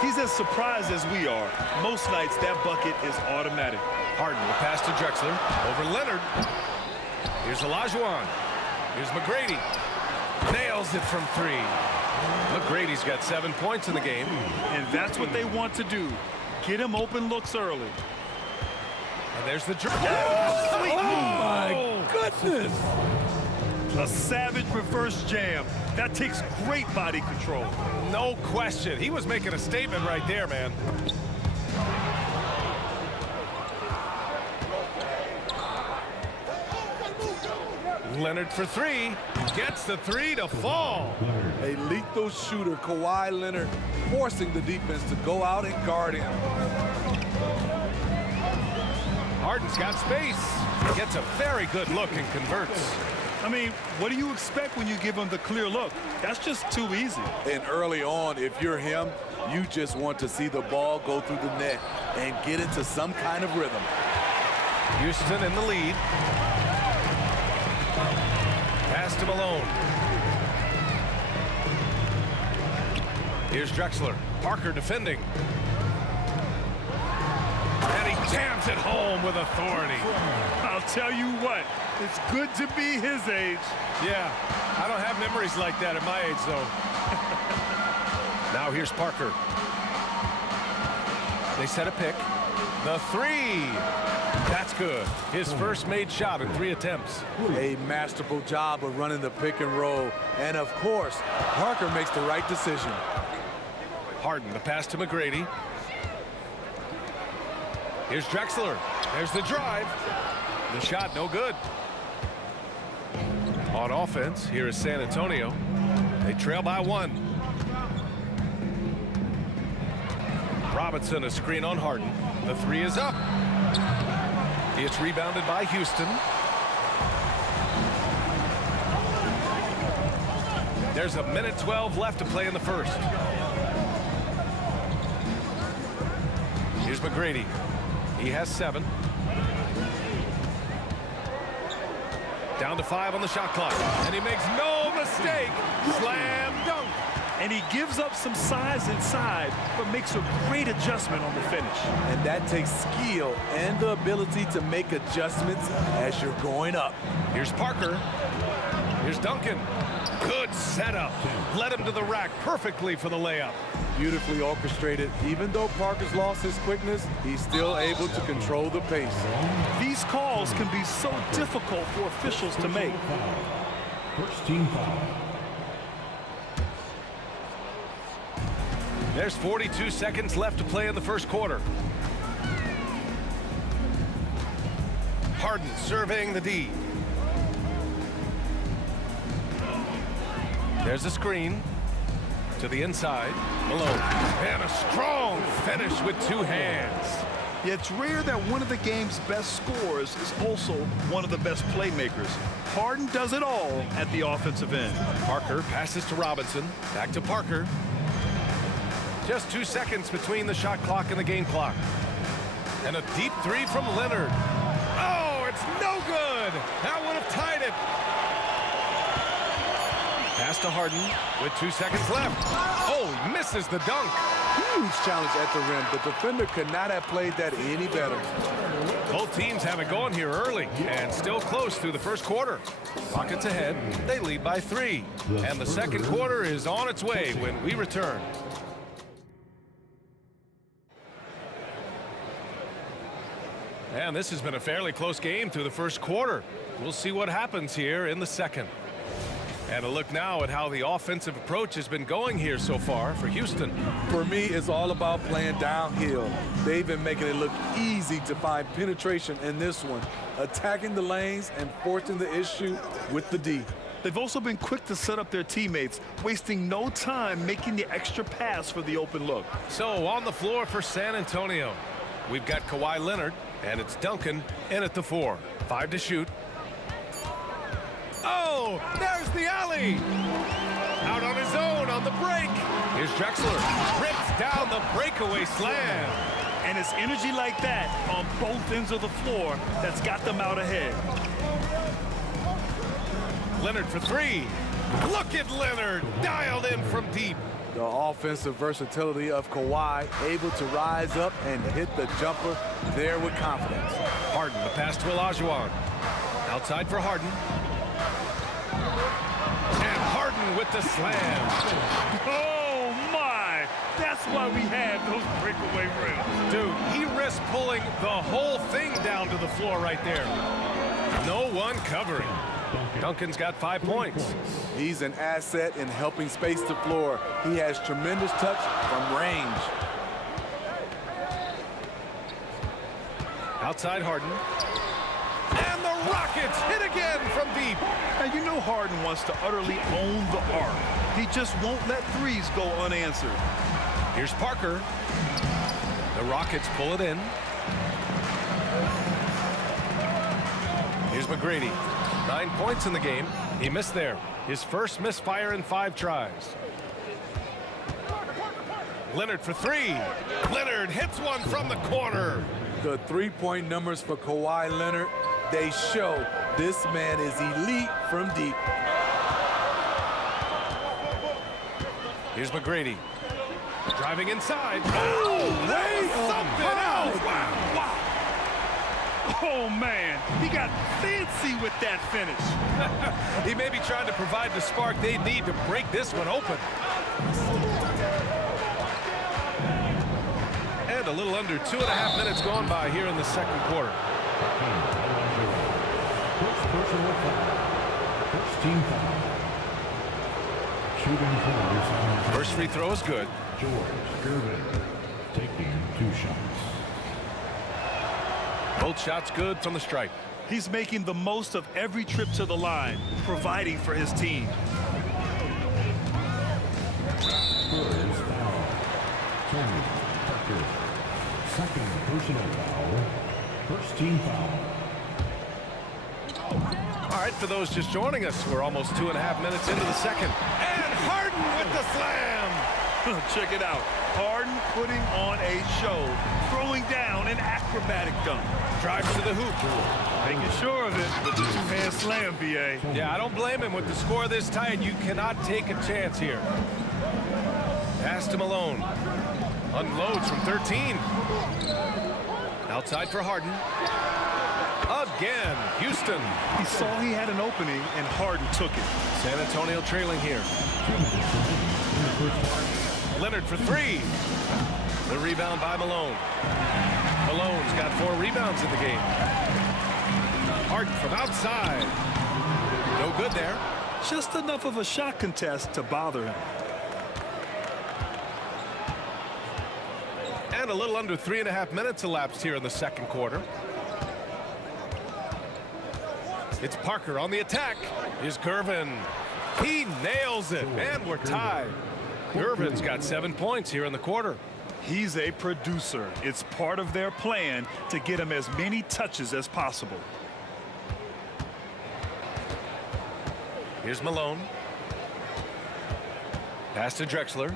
He's as surprised as we are. Most nights, that bucket is automatic. Harden will pass to Drexler. Over Leonard. Here's Olajuwon. Here's McGrady. Nails it from three. McGrady's got 7 points in the game. And that's what they want to do. Get him open looks early. And there's the dribble. Oh, sweet move. My goodness. A savage reverse jam. That takes great body control. No question. He was making a statement right there, man. Leonard for three. Gets the three to fall. A lethal shooter, Kawhi Leonard, forcing the defense to go out and guard him. Harden's got space. Gets a very good look and converts. I mean, what do you expect when you give him the clear look? That's just too easy. And early on, if you're him, you just want to see the ball go through the net and get into some kind of rhythm. Houston in the lead. Pass to Malone. Here's Drexler. Parker defending. And he jams it home with authority. I'll tell you what, it's good to be his age. Yeah, I don't have memories like that at my age, though. Now here's Parker. They set a pick. The three. That's good. His first made shot in 3 attempts. A masterful job of running the pick and roll. And of course, Parker makes the right decision. Harden, the pass to McGrady. Here's Drexler. There's the drive. The shot, no good. On offense, here is San Antonio. They trail by 1. Robinson, a screen on Harden. The three is up. It's rebounded by Houston. There's 1:12 left to play in the first. Here's McGrady. He has 7. Down to 5 on the shot clock. And he makes no mistake. Slam dunk. And he gives up some size inside, but makes a great adjustment on the finish. And that takes skill and the ability to make adjustments as you're going up. Here's Parker. Here's Duncan. Good setup. Led him to the rack perfectly for the layup. Beautifully orchestrated. Even though Parker's lost his quickness, he's still able to control the pace. These calls can be so difficult for officials to make. First team foul. There's 42 seconds left to play in the first quarter. Harden surveying the D. There's a screen to the inside. Malone. And a strong finish with two hands. It's rare that one of the game's best scorers is also one of the best playmakers. Harden does it all at the offensive end. Parker passes to Robinson. Back to Parker. Just 2 seconds between the shot clock and the game clock. And a deep three from Leonard. Oh, it's no good. That would have tied it. Pass to Harden with 2 seconds left. Oh, he misses the dunk. Huge challenge at the rim. The defender could not have played that any better. Both teams have it going here early and still close through the first quarter. Rockets ahead. They lead by 3. And the second quarter is on its way when we return. And this has been a fairly close game through the first quarter. We'll see what happens here in the second. And a look now at how the offensive approach has been going here so far for Houston. For me, it's all about playing downhill. They've been making it look easy to find penetration in this one, attacking the lanes and forcing the issue with the D. They've also been quick to set up their teammates, wasting no time making the extra pass for the open look. So on the floor for San Antonio, we've got Kawhi Leonard, and it's Duncan in at the 4. 5 to shoot. Oh, there's the alley. Out on his own on the break. Here's Drexler. Rips down the breakaway slam. And it's energy like that on both ends of the floor that's got them out ahead. Leonard for 3. Look at Leonard, dialed in from deep. The offensive versatility of Kawhi, able to rise up and hit the jumper there with confidence. Harden, the pass to Olajuwon. Outside for Harden. And Harden with the slam. Oh, my! That's why we have those breakaway rims. Dude, he risked pulling the whole thing down to the floor right there. No one covering. Duncan's got 5 points. He's an asset in helping space the floor. He has tremendous touch from range. Outside Harden. And the Rockets hit again from deep. And you know Harden wants to utterly own the arc. He just won't let threes go unanswered. Here's Parker. The Rockets pull it in. Here's McGrady. 9 points in the game. He missed there. His first misfire in 5 tries. Leonard for 3. Leonard hits one from the corner. The three-point numbers for Kawhi Leonard, they show this man is elite from deep. Here's McGrady. Driving inside. Oh, there's something else. Wow, wow. Oh, man, he got fancy with that finish. He may be trying to provide the spark they need to break this one open. And a little under 2.5 minutes gone by here in the second quarter. First personal foul. First team foul. Shooting fouls. First free throw is good. George Gervin taking 2 shots. Both shots good from the stripe. He's making the most of every trip to the line, providing for his team. First foul. Tony Parker. Second personal foul. First team foul. All right, for those just joining us, we're almost 2.5 minutes into the second. And Harden with the slam. Check it out. Harden putting on a show, throwing down an acrobatic dunk. Drives to the hoop. Making sure of it with the 2-hand slam, B.A. Yeah, I don't blame him. With the score this tight, you cannot take a chance here. Pass to Malone. Unloads from 13. Outside for Harden. A again. Houston. He saw he had an opening, and Harden took it. San Antonio trailing here. Leonard for three. The rebound by Malone. Malone's got 4 rebounds in the game. Harden from outside. No good there. Just enough of a shot contest to bother him. And a little under 3.5 minutes elapsed here in the second quarter. It's Parker on the attack. Here's Gervin. He nails it, and we're tied. Gervin's got 7 points here in the quarter. He's a producer. It's part of their plan to get him as many touches as possible. Here's Malone. Pass to Drexler.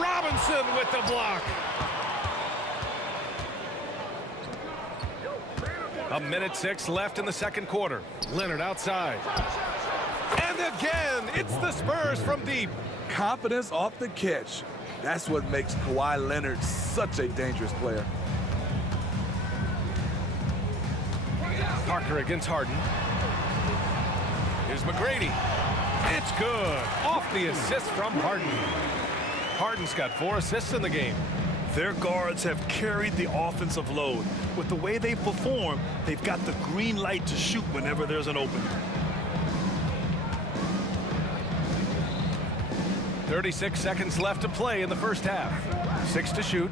Robinson with the block. A minute 6 left in the second quarter. Leonard outside. And again, it's the Spurs from deep. Confidence off the catch. That's what makes Kawhi Leonard such a dangerous player. Parker against Harden. Here's McGrady. It's good. Off the assist from Harden. Harden's got 4 assists in the game. Their guards have carried the offensive load. With the way they perform, they've got the green light to shoot whenever there's an opening. 36 seconds left to play in the first half. 6 to shoot.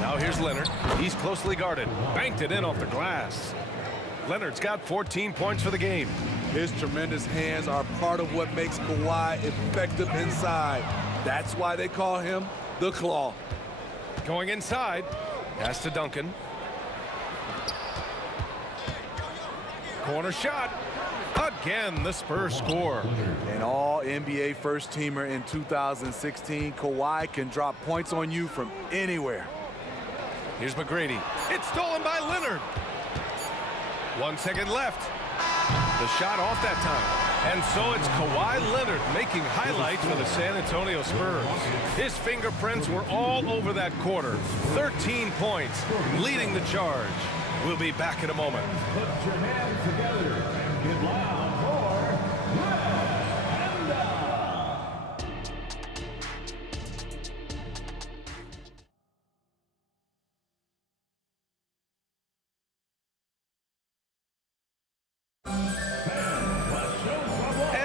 Now here's Leonard. He's closely guarded. Banked it in off the glass. Leonard's got 14 points for the game. His tremendous hands are part of what makes Kawhi effective inside. That's why they call him the Claw. Going inside. Pass to Duncan. Corner shot. Again, the Spurs score. An all-NBA first-teamer in 2016, Kawhi can drop points on you from anywhere. Here's McGrady. It's stolen by Leonard. 1 second left. The shot off that time. And so it's Kawhi Leonard making highlights for the San Antonio Spurs. His fingerprints were all over that quarter. 13 points, leading the charge. We'll be back in a moment. Put your hands together. Get loud for Red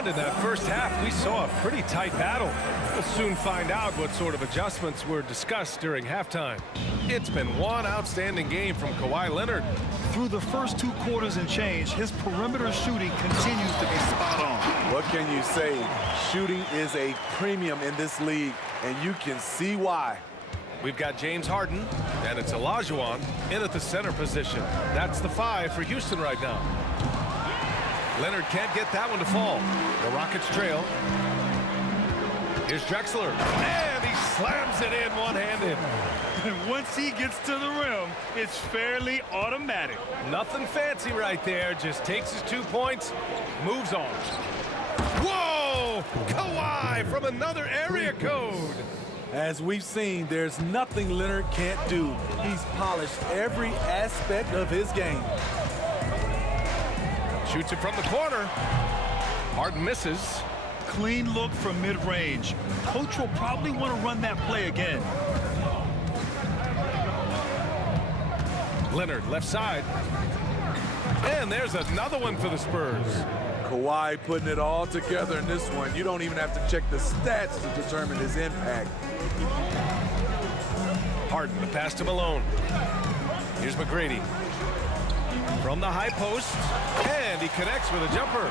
And in that first half, we saw a pretty tight battle. We'll soon find out what sort of adjustments were discussed during halftime. It's been one outstanding game from Kawhi Leonard. Through the first 2 quarters and change, his perimeter shooting continues to be spot on. What can you say? Shooting is a premium in this league, and you can see why. We've got James Harden, and it's Olajuwon in at the center position. That's the 5 for Houston right now. Leonard can't get that one to fall. The Rockets trail. Here's Drexler, and he slams it in one-handed. And once he gets to the rim, it's fairly automatic. Nothing fancy right there, just takes his 2 points, moves on. Whoa! Kawhi from another area code. As we've seen, there's nothing Leonard can't do. He's polished every aspect of his game. Shoots it from the corner. Harden misses. Clean look from mid-range. Coach will probably want to run that play again. Leonard left side. And there's another one for the Spurs. Kawhi putting it all together in this one. You don't even have to check the stats to determine his impact. Harden, the pass to Malone. Here's McGrady. From the high post, and he connects with a jumper.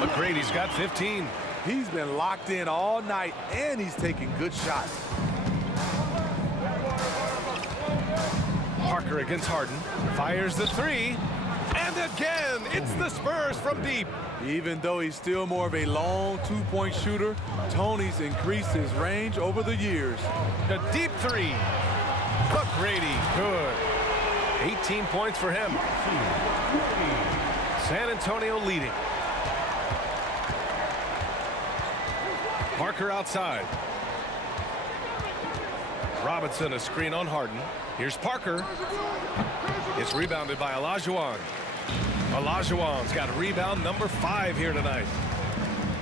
McGrady's got 15. He's been locked in all night, and he's taking good shots. Parker against Harden. Fires the 3. And again, it's the Spurs from deep. Even though he's still more of a long 2-point shooter, Tony's increased his range over the years. The deep 3. McGrady, good. 18 points for him. San Antonio leading. Parker outside. Robinson a screen on Harden. Here's Parker. It's rebounded by Olajuwon. Olajuwon's got a rebound number 5 here tonight.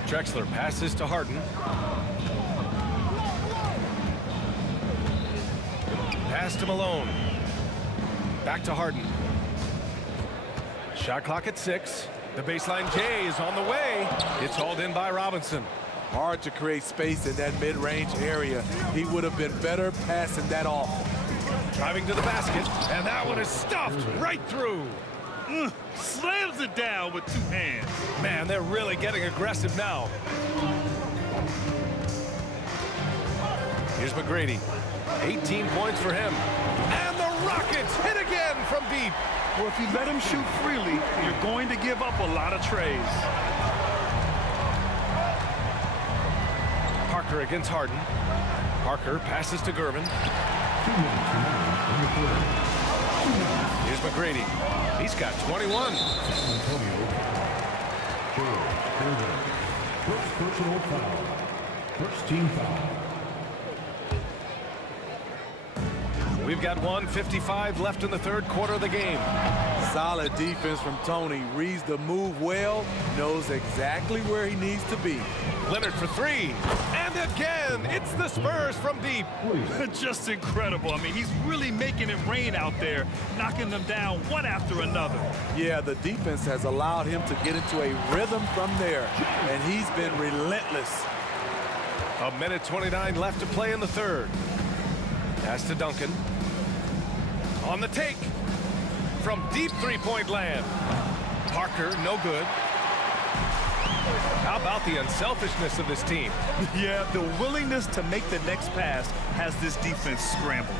Drexler passes to Harden. Pass to Malone. Back to Harden. Shot clock at 6. The baseline J is on the way. It's hauled in by Robinson. Hard to create space in that mid-range area. He would have been better passing that off. Driving to the basket, and that one is stuffed right through. Slams it down with 2 hands. Man, they're really getting aggressive now. Here's McGrady. 18 points for him. And the Rockets hit again from deep. Well, if you let him shoot freely, you're going to give up a lot of trays. Parker against Harden. Parker passes to Gervin. Here's McGrady. He's got 21. First personal foul. First team foul. We've got 1:55 left in the third quarter of the game. Solid defense from Tony. Reads the move well, knows exactly where he needs to be. Leonard for 3. And again, it's the Spurs from deep. Just incredible. I mean, he's really making it rain out there, knocking them down one after another. Yeah, the defense has allowed him to get into a rhythm from there, and he's been relentless. 1:29 left to play in the third. Pass to Duncan. On the take. From deep three-point land. Parker, no good. How about the unselfishness of this team? Yeah, the willingness to make the next pass has this defense scrambled.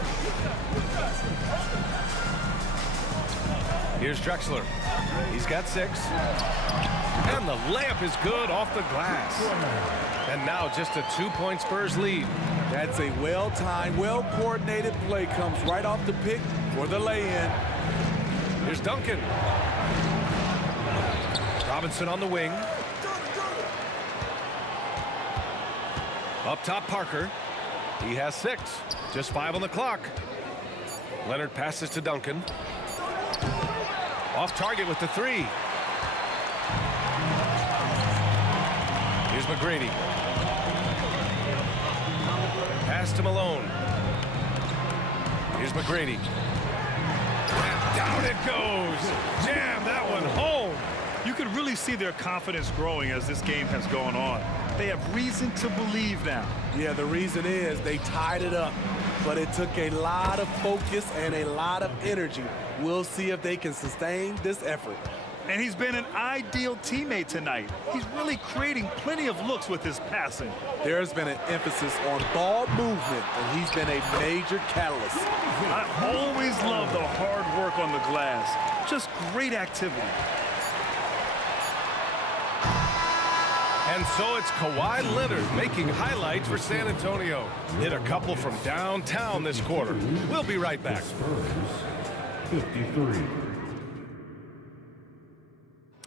Here's Drexler. He's got 6. And the layup is good off the glass. And now just a 2-point Spurs lead. That's a well-timed, well-coordinated play. Comes right off the pick for the lay-in. Here's Duncan. Robinson on the wing. Up top, Parker. He has 6. Just 5 on the clock. Leonard passes to Duncan. Off target with the 3. Here's McGrady. Pass to Malone. Here's McGrady. And down it goes. Jam that one home. You can really see their confidence growing as this game has gone on. They have reason to believe now. Yeah, the reason is they tied it up, but it took a lot of focus and a lot of energy. We'll see if they can sustain this effort. And he's been an ideal teammate tonight. He's really creating plenty of looks with his passing. There's been an emphasis on ball movement, and he's been a major catalyst. I always love the hard work on the glass. Just great activity. And so it's Kawhi Leonard making highlights for San Antonio. Hit a couple from downtown this quarter. We'll be right back. Spurs 53.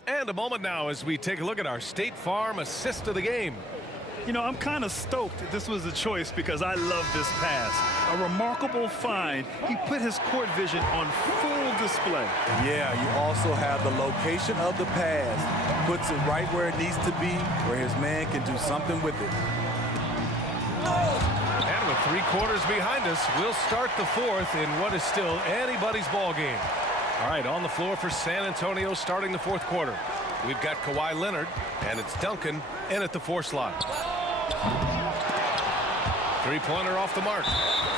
And a moment now as we take a look at our State Farm assist of the game. You know, I'm kind of stoked this was a choice because I love this pass. A remarkable find. He put his court vision on full display. Yeah, you also have the location of the pass. Puts it right where it needs to be, where his man can do something with it. And with 3 quarters behind us, we'll start the fourth in what is still anybody's ball game. All right, on the floor for San Antonio starting the fourth quarter. We've got Kawhi Leonard, and it's Duncan in at the 4 slot. 3-pointer off the mark.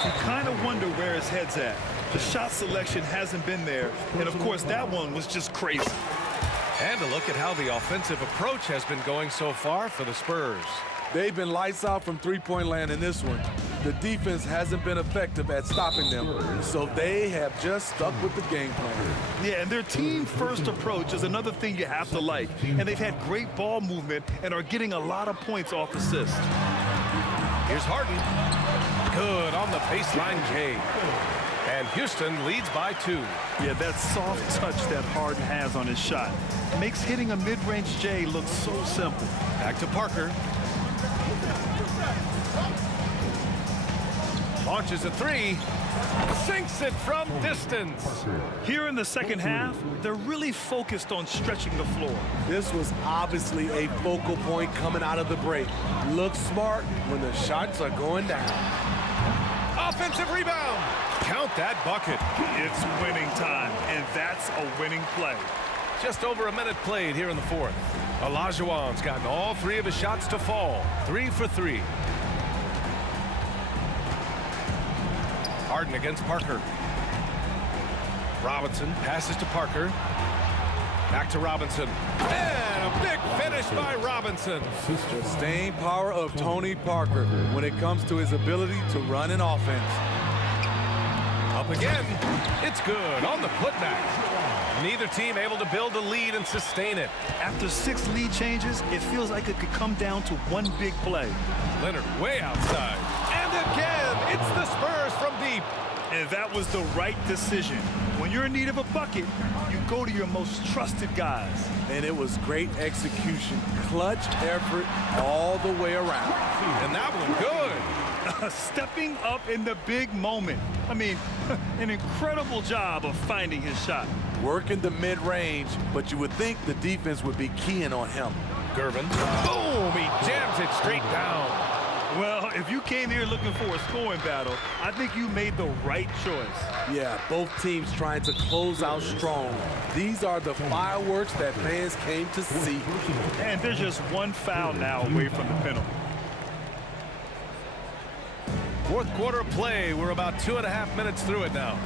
You kind of wonder where his head's at. The shot selection hasn't been there, and of course that one was just crazy. And a look at how the offensive approach has been going so far for the Spurs. They've been lights out from three-point land in this one. The defense hasn't been effective at stopping them, so they have just stuck with the game plan. Yeah, and their team-first approach is another thing you have to like. And they've had great ball movement and are getting a lot of points off assists. Here's Harden. Good on the baseline J. And Houston leads by 2. Yeah, that soft touch that Harden has on his shot makes hitting a mid-range J look so simple. Back to Parker. Launches a three. Sinks it from distance. Here in the second half, they're really focused on stretching the floor. This was obviously a focal point coming out of the break. Look smart when the shots are going down. Offensive rebound. Count that bucket. It's winning time, and that's a winning play. Just over a minute played here in the fourth. Olajuwon's gotten all three of his shots to fall. 3 for 3. Harden against Parker. Robinson passes to Parker. Back to Robinson. And a big finish by Robinson. The staying power of Tony Parker when it comes to his ability to run an offense. Up again. It's good on the putback. Neither team able to build a lead and sustain it. After 6 lead changes, it feels like it could come down to one big play. Leonard way outside. And again, it's the Spurs from deep. And that was the right decision. When you're in need of a bucket, you go to your most trusted guys. And it was great execution. Clutch effort all the way around. And that one good. Stepping up in the big moment. I mean, an incredible job of finding his shot. Working the mid-range, but you would think the defense would be keying on him. Gervin. Boom! He jams it straight down. Well, if you came here looking for a scoring battle, I think you made the right choice. Yeah, both teams trying to close out strong. These are the fireworks that fans came to see. And they're just one foul now away from the penalty. Fourth quarter of play. We're about 2.5 minutes through it now.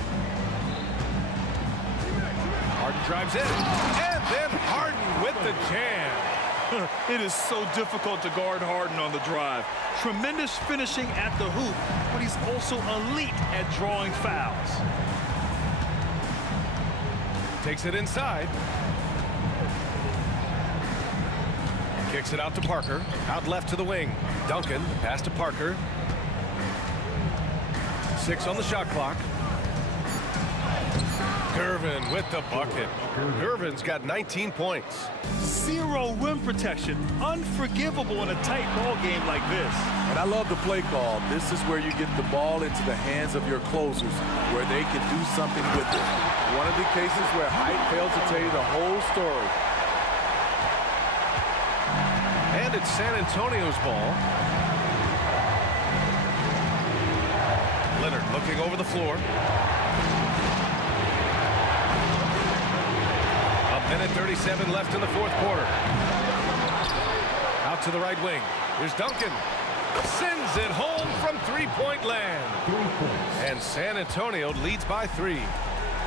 Harden drives in. And then Harden with the jam. It is so difficult to guard Harden on the drive. Tremendous finishing at the hoop, but he's also elite at drawing fouls. Takes it inside. Kicks it out to Parker. Out left to the wing. Duncan, pass to Parker. 6 on the shot clock. Gervin with the bucket. Gervin's got 19 points. 0 rim protection. Unforgivable in a tight ball game like this. And I love the play call. This is where you get the ball into the hands of your closers, where they can do something with it. One of the cases where height fails to tell you the whole story. And it's San Antonio's ball. Leonard looking over the floor. Minute 37 left in the fourth quarter. Out to the right wing. Here's Duncan. Sends it home from three-point land. And San Antonio leads by 3.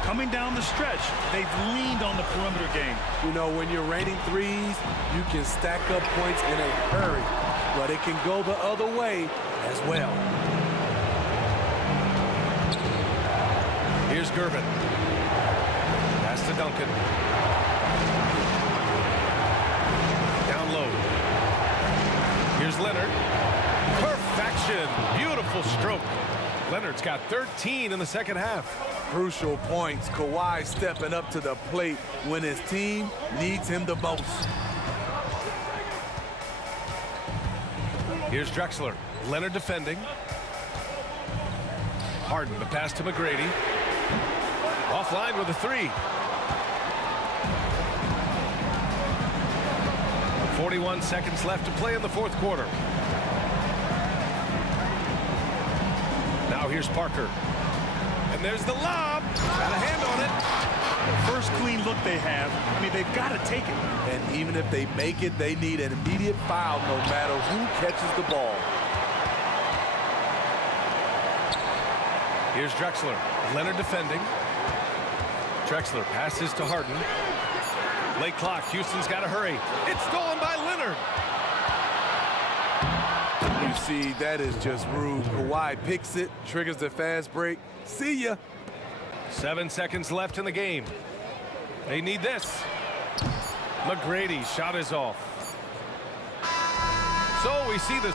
Coming down the stretch, they've leaned on the perimeter game. You know, when you're raining threes, you can stack up points in a hurry. But it can go the other way as well. Here's Gervin. Pass to Duncan. Down low. Here's Leonard. Perfection. Beautiful stroke. Leonard's got 13 in the second half. Crucial points. Kawhi stepping up to the plate when his team needs him the most. Here's Drexler. Leonard defending. Harden, the pass to McGrady. Offline with a 3. 41 seconds left to play in the fourth quarter. Now here's Parker. And there's the lob. Got a hand on it. First clean look they have. I mean, they've got to take it. And even if they make it, they need an immediate foul no matter who catches the ball. Here's Drexler. Leonard defending. Drexler passes to Harden. Late clock. Houston's got to hurry. It's stolen by Leonard. You see, that is just rude. Kawhi picks it, triggers the fast break. See ya. 7 seconds left in the game. They need this. McGrady's shot is off. So we see the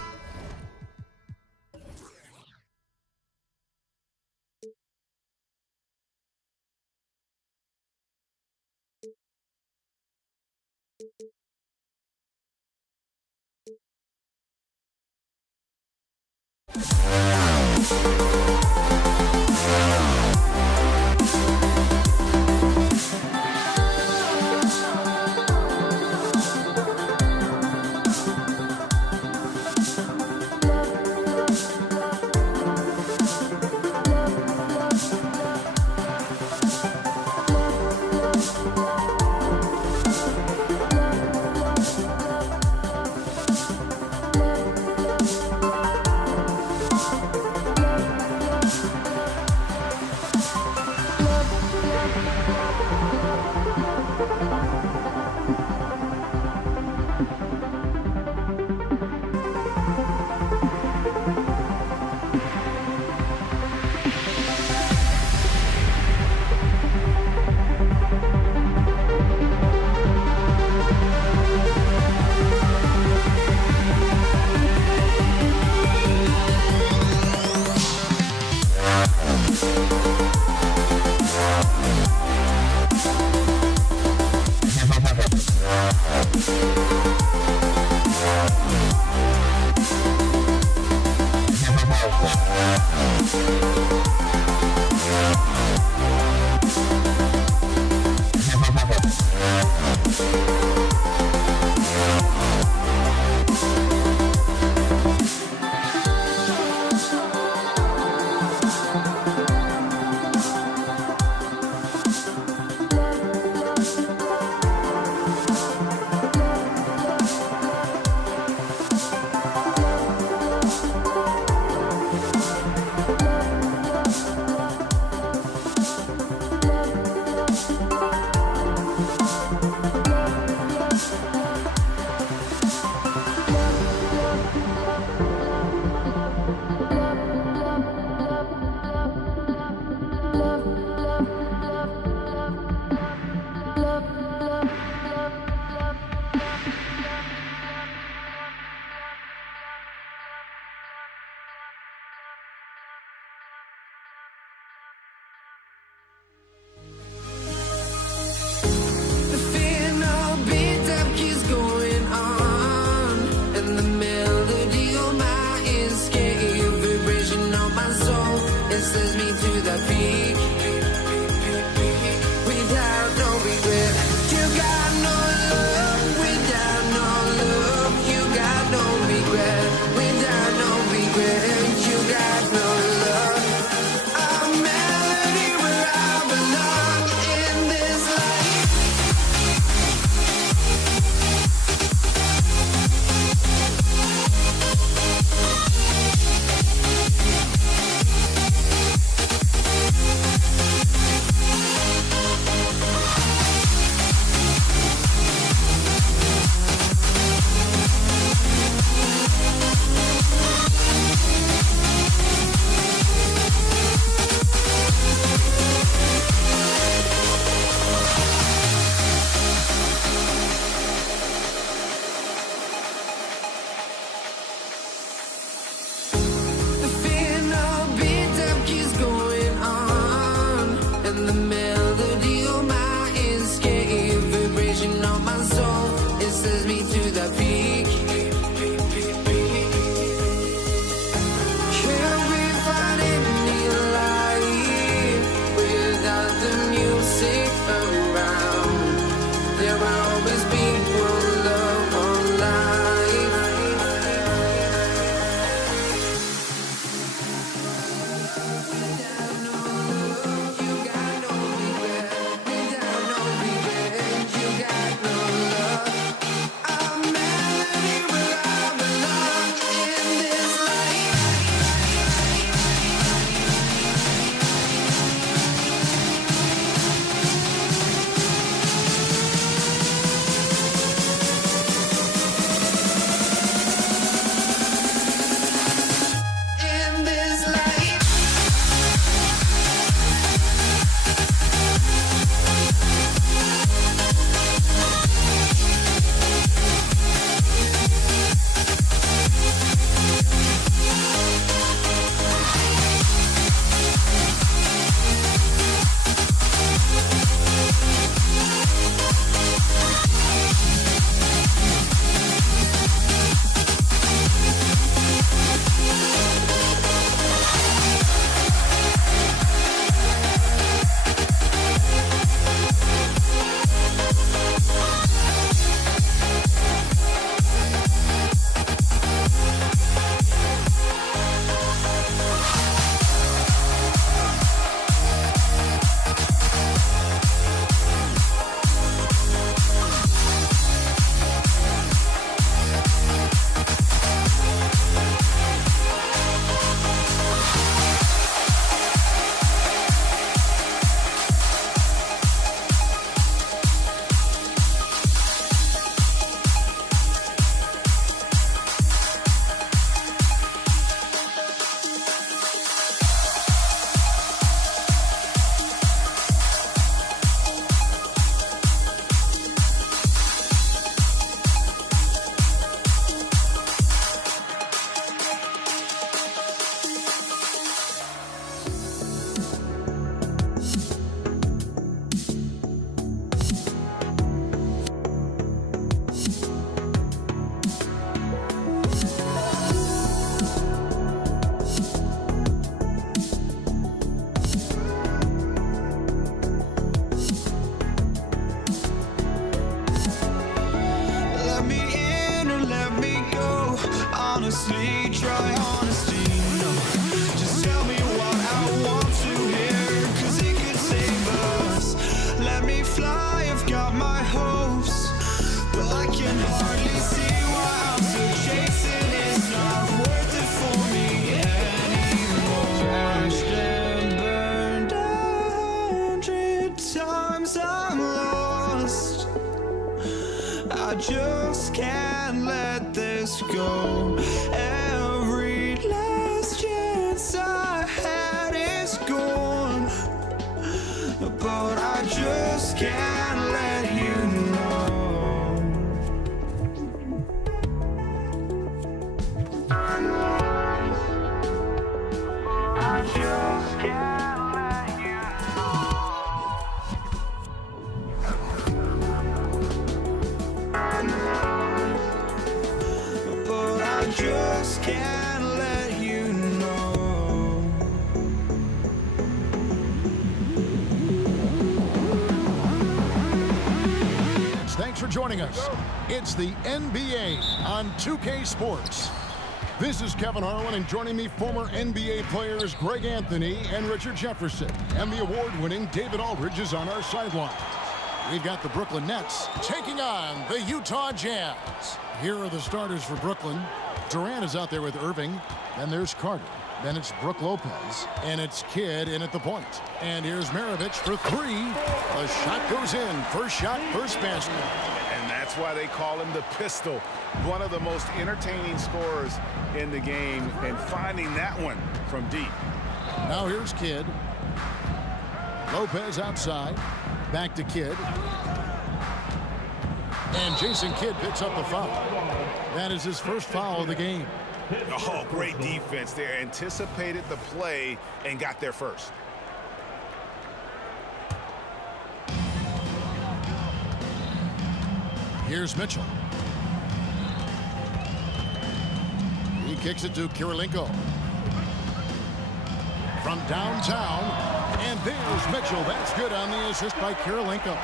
We'll be right back. it sends me to the peak. Without no regret, you got no love. Without no love, you got no regret. Without no regret, you got no love. A melody where I belong in this life. The final beat up keeps going on, and the melody on my escape, vibration on my soul, it sends me to the peak. Can't we find any light without the music around? There will always be one love on life. In this life. Let me in or let me go. Honestly, try honesty. No, just tell me what I want to hear, 'cause it could save us. Let me fly, I've got my hopes, but I can hardly see why I'm still chasing. It's not worth it for me anymore. Crashed and burned 100 times, I'm lost. I just can't let this go. Every last chance I had is gone, but I just can't let you know. I just can't let you but I just can't let you know. Thanks for joining us. It's the NBA on 2K Sports. This is Kevin Harlan, and joining me, former NBA players Greg Anthony and Richard Jefferson. And the award-winning David Aldridge is on our sideline. We've got the Brooklyn Nets taking on the Utah Jazz. Here are the starters for Brooklyn. Durant is out there with Irving. Then there's Carter. Then it's Brook Lopez. And it's Kidd in at the point. And here's Maravich for three. The shot goes in. First shot, first basket. And that's why they call him the pistol. One of the most entertaining scorers in the game, and finding that one from deep. Now here's Kidd. Lopez outside. Back to Kidd. And Jason Kidd picks up the foul. That is his first foul of the game. Oh, great defense there. Anticipated the play and got there first. Here's Mitchell. He kicks it to Kirilenko. From downtown. And there's Mitchell. That's good on the assist by Kirilenko.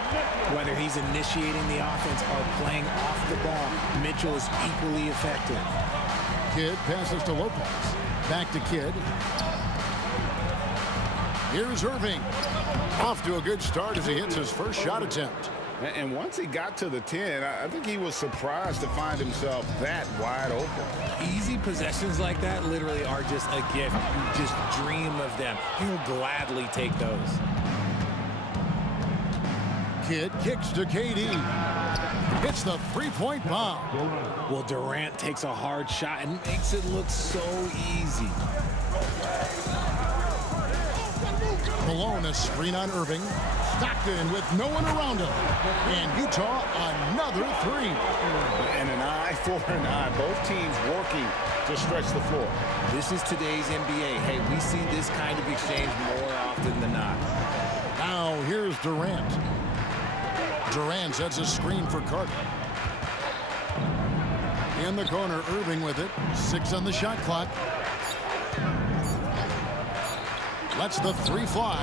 Whether he's initiating the offense or playing off the ball, Mitchell is equally effective. Kidd passes to Lopez. Back to Kidd. Here's Irving. Off to a good start as he hits his first shot attempt. And once he got to the 10, I think he was surprised to find himself that wide open. Easy possessions like that literally are just a gift. You just dream of them. He'll gladly take those. Kidd kicks to KD. Hits the three-point bomb. Well, Durant takes a hard shot and makes it look so easy. Malone, a screen on Irving. Stockton with no one around him. And Utah, another three. And an eye for an eye. Both teams working to stretch the floor. This is today's NBA. Hey, we see this kind of exchange more often than not. Now, here's Durant. Durant sets a screen for Carter. In the corner, Irving with it. 6 on the shot clock. Lets the three fly.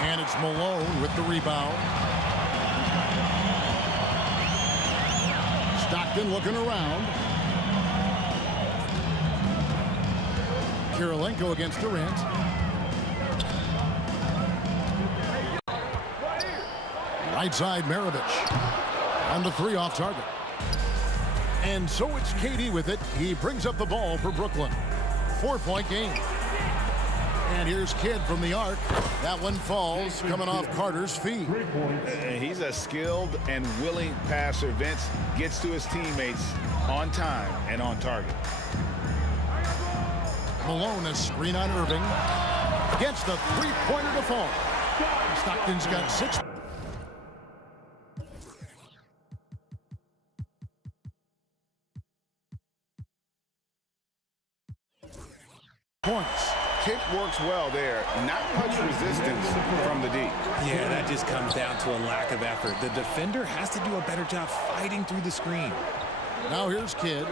And it's Malone with the rebound. Stockton looking around. Kirilenko against Durant. Right side, Maravich. On the three off target. And so it's KD with it. He brings up the ball for Brooklyn. 4-point game. And here's Kidd from the arc. That one falls, coming off Carter's feet. He's a skilled and willing passer. Vince gets to his teammates on time and on target. Malone, a screen on Irving. Gets the three-pointer to fall. Stockton's got 6 points. Kick works well there. Not much resistance from the D. Yeah, that just comes down to a lack of effort. The defender has to do a better job fighting through the screen. Now here's Kidd.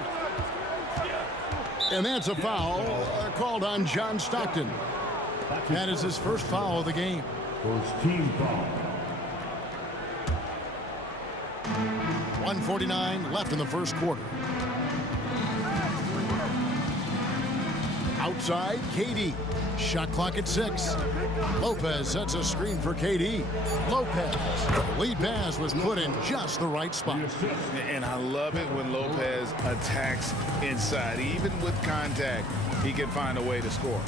And that's a foul called on John Stockton. That is his first foul of the game. First team foul. 1:49 left in the first quarter. Outside, KD. Shot clock at 6. Lopez sets a screen for KD. Lopez. Lead pass was put in just the right spot. And I love it when Lopez attacks inside. Even with contact, he can find a way to score.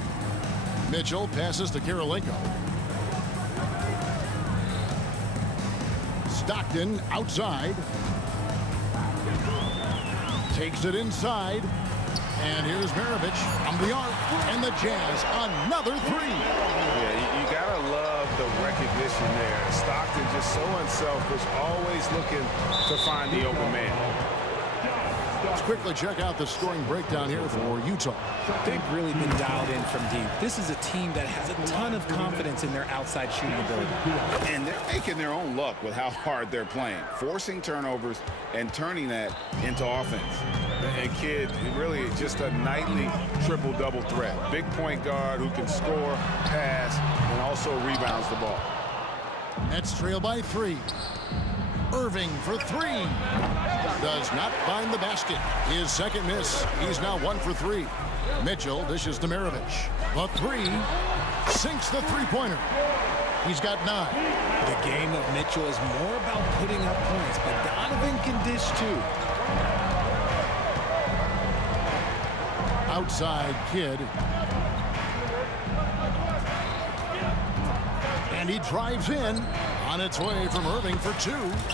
Mitchell passes to Kirilenko. Stockton outside. Takes it inside. And here's Maravich from the arc. And the Jazz, another three. Yeah, you gotta love the recognition there. Stockton just so unselfish, always looking to find the open man. Let's quickly check out the scoring breakdown here for Utah. They've really been dialed in from deep. This is a team that has a ton of confidence in their outside shooting ability. And they're making their own luck with how hard they're playing, forcing turnovers and turning that into offense. And Kidd, really just a nightly triple-double threat. Big point guard who can score, pass, and also rebounds the ball. Nets trail by 3. Irving for three. Does not find the basket. His second miss. He's now 1 for 3. Mitchell dishes to Maravich. A three. Sinks the three-pointer. He's got 9. The game of Mitchell is more about putting up points, but Donovan can dish too. Outside Kidd. And he drives in. On its way from Irving for 2.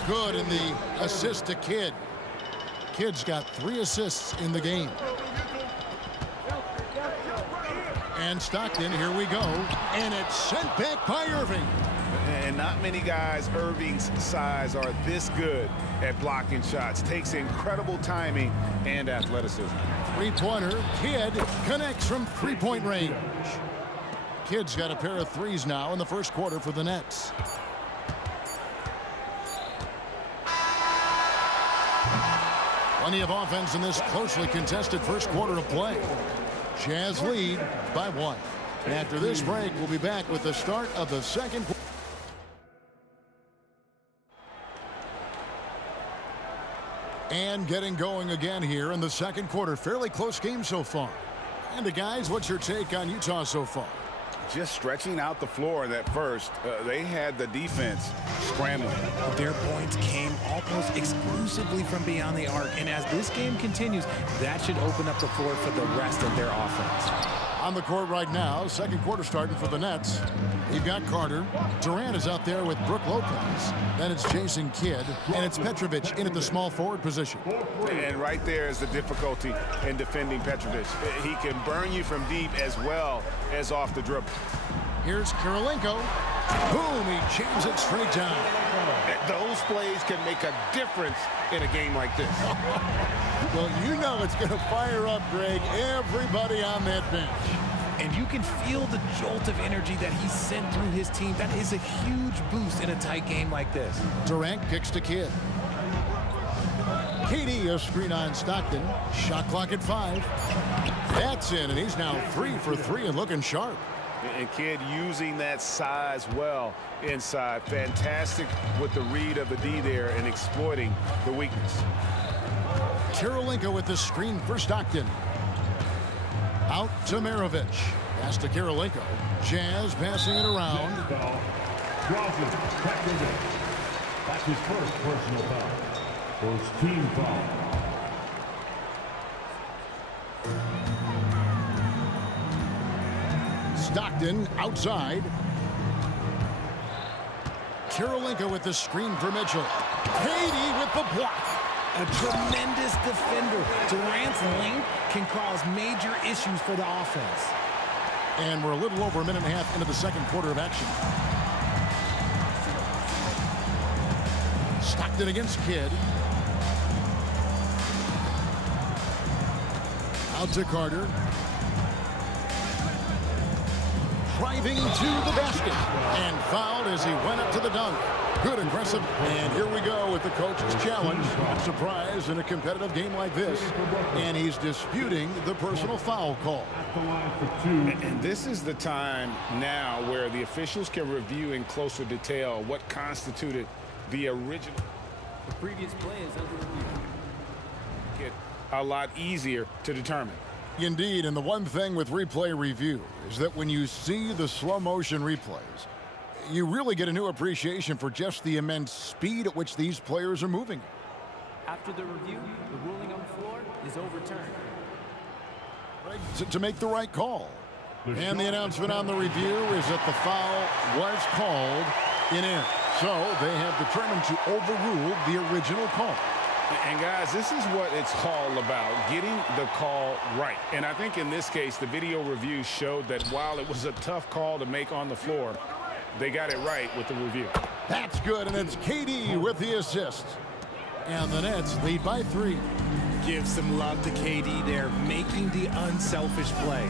Good in the assist to Kidd. Kidd's got 3 assists in the game. And Stockton, here we go. And it's sent back by Irving. And not many guys Irving's size are this good at blocking shots. Takes incredible timing and athleticism. Three-pointer. Kidd connects from three-point range. Kidd's got a pair of threes now in the first quarter for the Nets. Plenty of offense in this closely contested first quarter of play. Jazz lead by 1. After this break, we'll be back with the start of the second quarter. And getting going again here in the second quarter. Fairly close game so far. And guys, what's your take on Utah so far? Just stretching out the floor at first. They had the defense scrambling. Their points came almost exclusively from beyond the arc, and as this game continues, that should open up the floor for the rest of their offense. On the court right now, second quarter starting for the Nets. You've got Carter. Durant is out there with Brook Lopez. Then it's Jason Kidd, and it's Petrovic in at the small forward position. And right there is the difficulty in defending Petrovic. He can burn you from deep as well as off the dribble. Here's Kirilenko. Boom, he jams it straight down. Those plays can make a difference in a game like this. Well, you know it's going to fire up, Greg, everybody on that bench. And you can feel the jolt of energy that he sent through his team. That is a huge boost in a tight game like this. Durant kicks to Kidd. KD a screen on Stockton. Shot clock at 5. That's in, and he's now 3 for 3 and looking sharp. And Kidd using that size well inside. Fantastic with the read of the D there and exploiting the weakness. Kirilenko with the screen for Stockton. Out to Maravich. Pass to Kirilenko. Jazz passing it around. That's his first personal foul. First team foul. Stockton outside. Kirilenko with the screen for Mitchell. KD with the block. A tremendous defender. Durant's length can cause major issues for the offense. And we're a little over a minute and a half into the second quarter of action. Stockton against Kidd. Out to Carter. Driving to the basket. And fouled as he went up to the dunk. Good, aggressive. And here we go with the coach's challenge. Not surprised in a competitive game like this. And he's disputing the personal foul call. And this is the time now where the officials can review in closer detail what constituted the original. The previous play is under review. Get a lot easier to determine. Indeed, and the one thing with replay review is that when you see the slow motion replays, you really get a new appreciation for just the immense speed at which these players are moving. After the review, the ruling on the floor is overturned. To make the right call. And the announcement on the review is that the foul was called in air. So they have determined to overrule the original call. And guys, this is what it's all about, getting the call right. And I think in this case, the video review showed that while it was a tough call to make on the floor, they got it right with the review. That's good, and it's KD with the assist. And the Nets lead by 3. Give some love to KD there, making the unselfish play.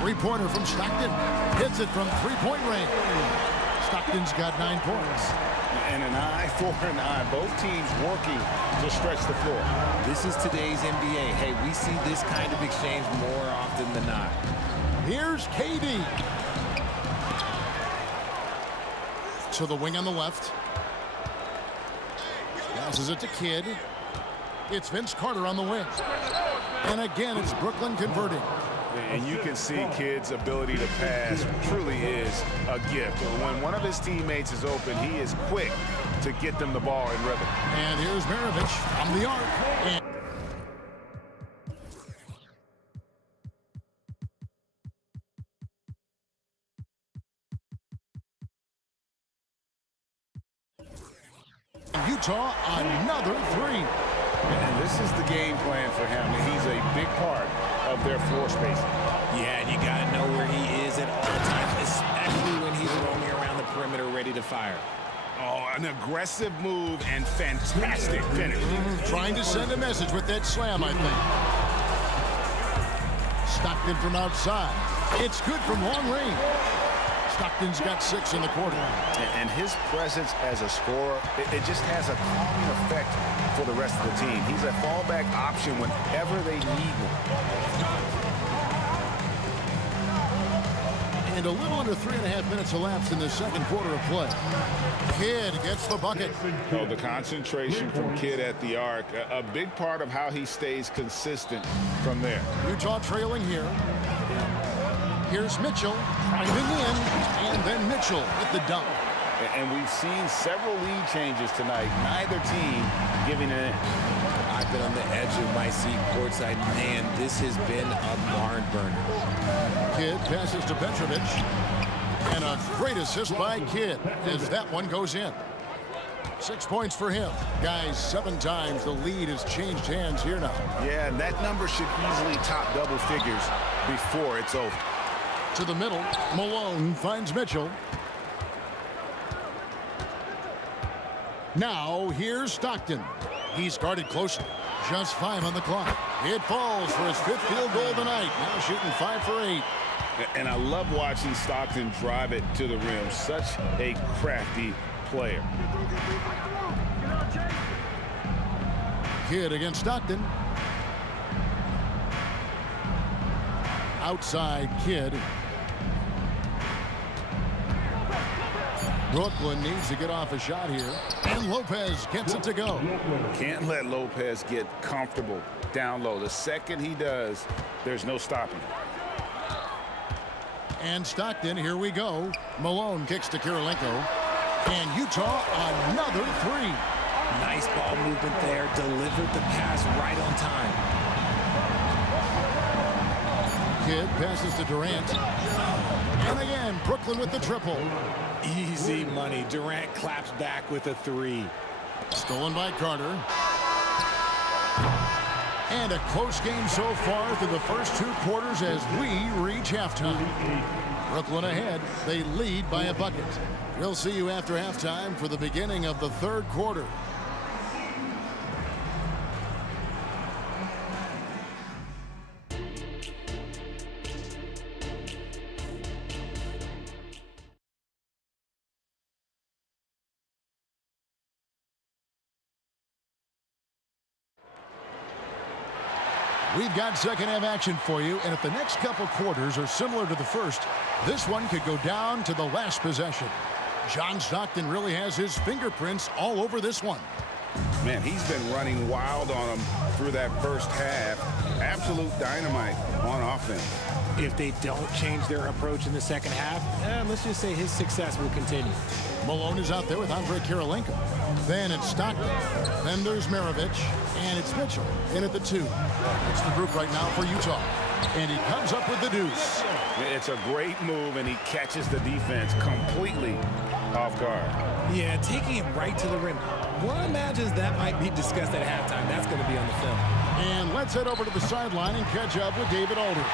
Three-pointer from Stockton. Hits it from three-point range. Stockton's got 9 points. And an eye for an eye. Both teams working to stretch the floor. This is today's NBA. Hey, we see this kind of exchange more often than not. Here's KD. To the wing on the left. Passes it to Kidd. It's Vince Carter on the wing. And again, it's Brooklyn converting. And you can see Kidd's ability to pass truly is a gift. When one of his teammates is open, he is quick to get them the ball in rhythm. And here's Maravich from the arc. And Utah, another three. And this is the game plan for him. He's a big part of their floor spacing. Yeah, and you got to know where he is at all times, especially when he's roaming around the perimeter ready to fire. Oh, an aggressive move and fantastic finish. Trying to send a message with that slam, I think. Stockton from outside. It's good from long range. Stockton's got 6 in the quarter. And his presence as a scorer, it just has a calming effect for the rest of the team. He's a fallback option whenever they need one. And a little under 3.5 minutes elapsed in the second quarter of play. Kidd gets the bucket. Oh, the concentration from Kidd at the arc, a big part of how he stays consistent from there. Utah trailing here. Here's Mitchell driving in, and then Mitchell with the dunk. And we've seen several lead changes tonight. Neither team giving it in. I've been on the edge of my seat courtside. Man, this has been a barn burner. Kidd passes to Petrovic. And a great assist by Kidd as that one goes in. 6 points for him. Guys, 7 times the lead has changed hands here now. Yeah, and that number should easily top double figures before it's over. To the middle, Malone finds Mitchell. Now here's Stockton. He's guarded closely. Just 5 on the clock. It falls for his 5th field goal tonight. Now shooting 5 for 8. And I love watching Stockton drive it to the rim. Such a crafty player. Kidd against Stockton. Outside Kidd. Brooklyn needs to get off a shot here. And Lopez gets it to go. Can't let Lopez get comfortable down low. The second he does, there's no stopping. And Stockton, here we go. Malone kicks to Kirilenko. And Utah, another 3. Nice ball movement there. Delivered the pass right on time. Kidd passes to Durant. And again, Brooklyn with the triple. Easy money. Durant claps back with a 3. Stolen by Carter. And a close game so far through the first 2 quarters as we reach halftime. Brooklyn ahead. They lead by a bucket. We'll see you after halftime for the beginning of the 3rd quarter. We've got second half action for you, and if the next couple quarters are similar to the first, this one could go down to the last possession. John Stockton really has his fingerprints all over this one. Man, he's been running wild on them through that first half. Absolute dynamite on offense. If they don't change their approach in the second half, let's just say his success will continue. Malone is out there with Andre Kirilenko. Then it's Stockton. Then there's Maravich. And it's Mitchell in at the 2. It's the group right now for Utah. And he comes up with the deuce. It's a great move, and he catches the defense completely off guard. Yeah, taking it right to the rim. One imagines that might be discussed at halftime. That's going to be on the film. And let's head over to the sideline and catch up with David Alder.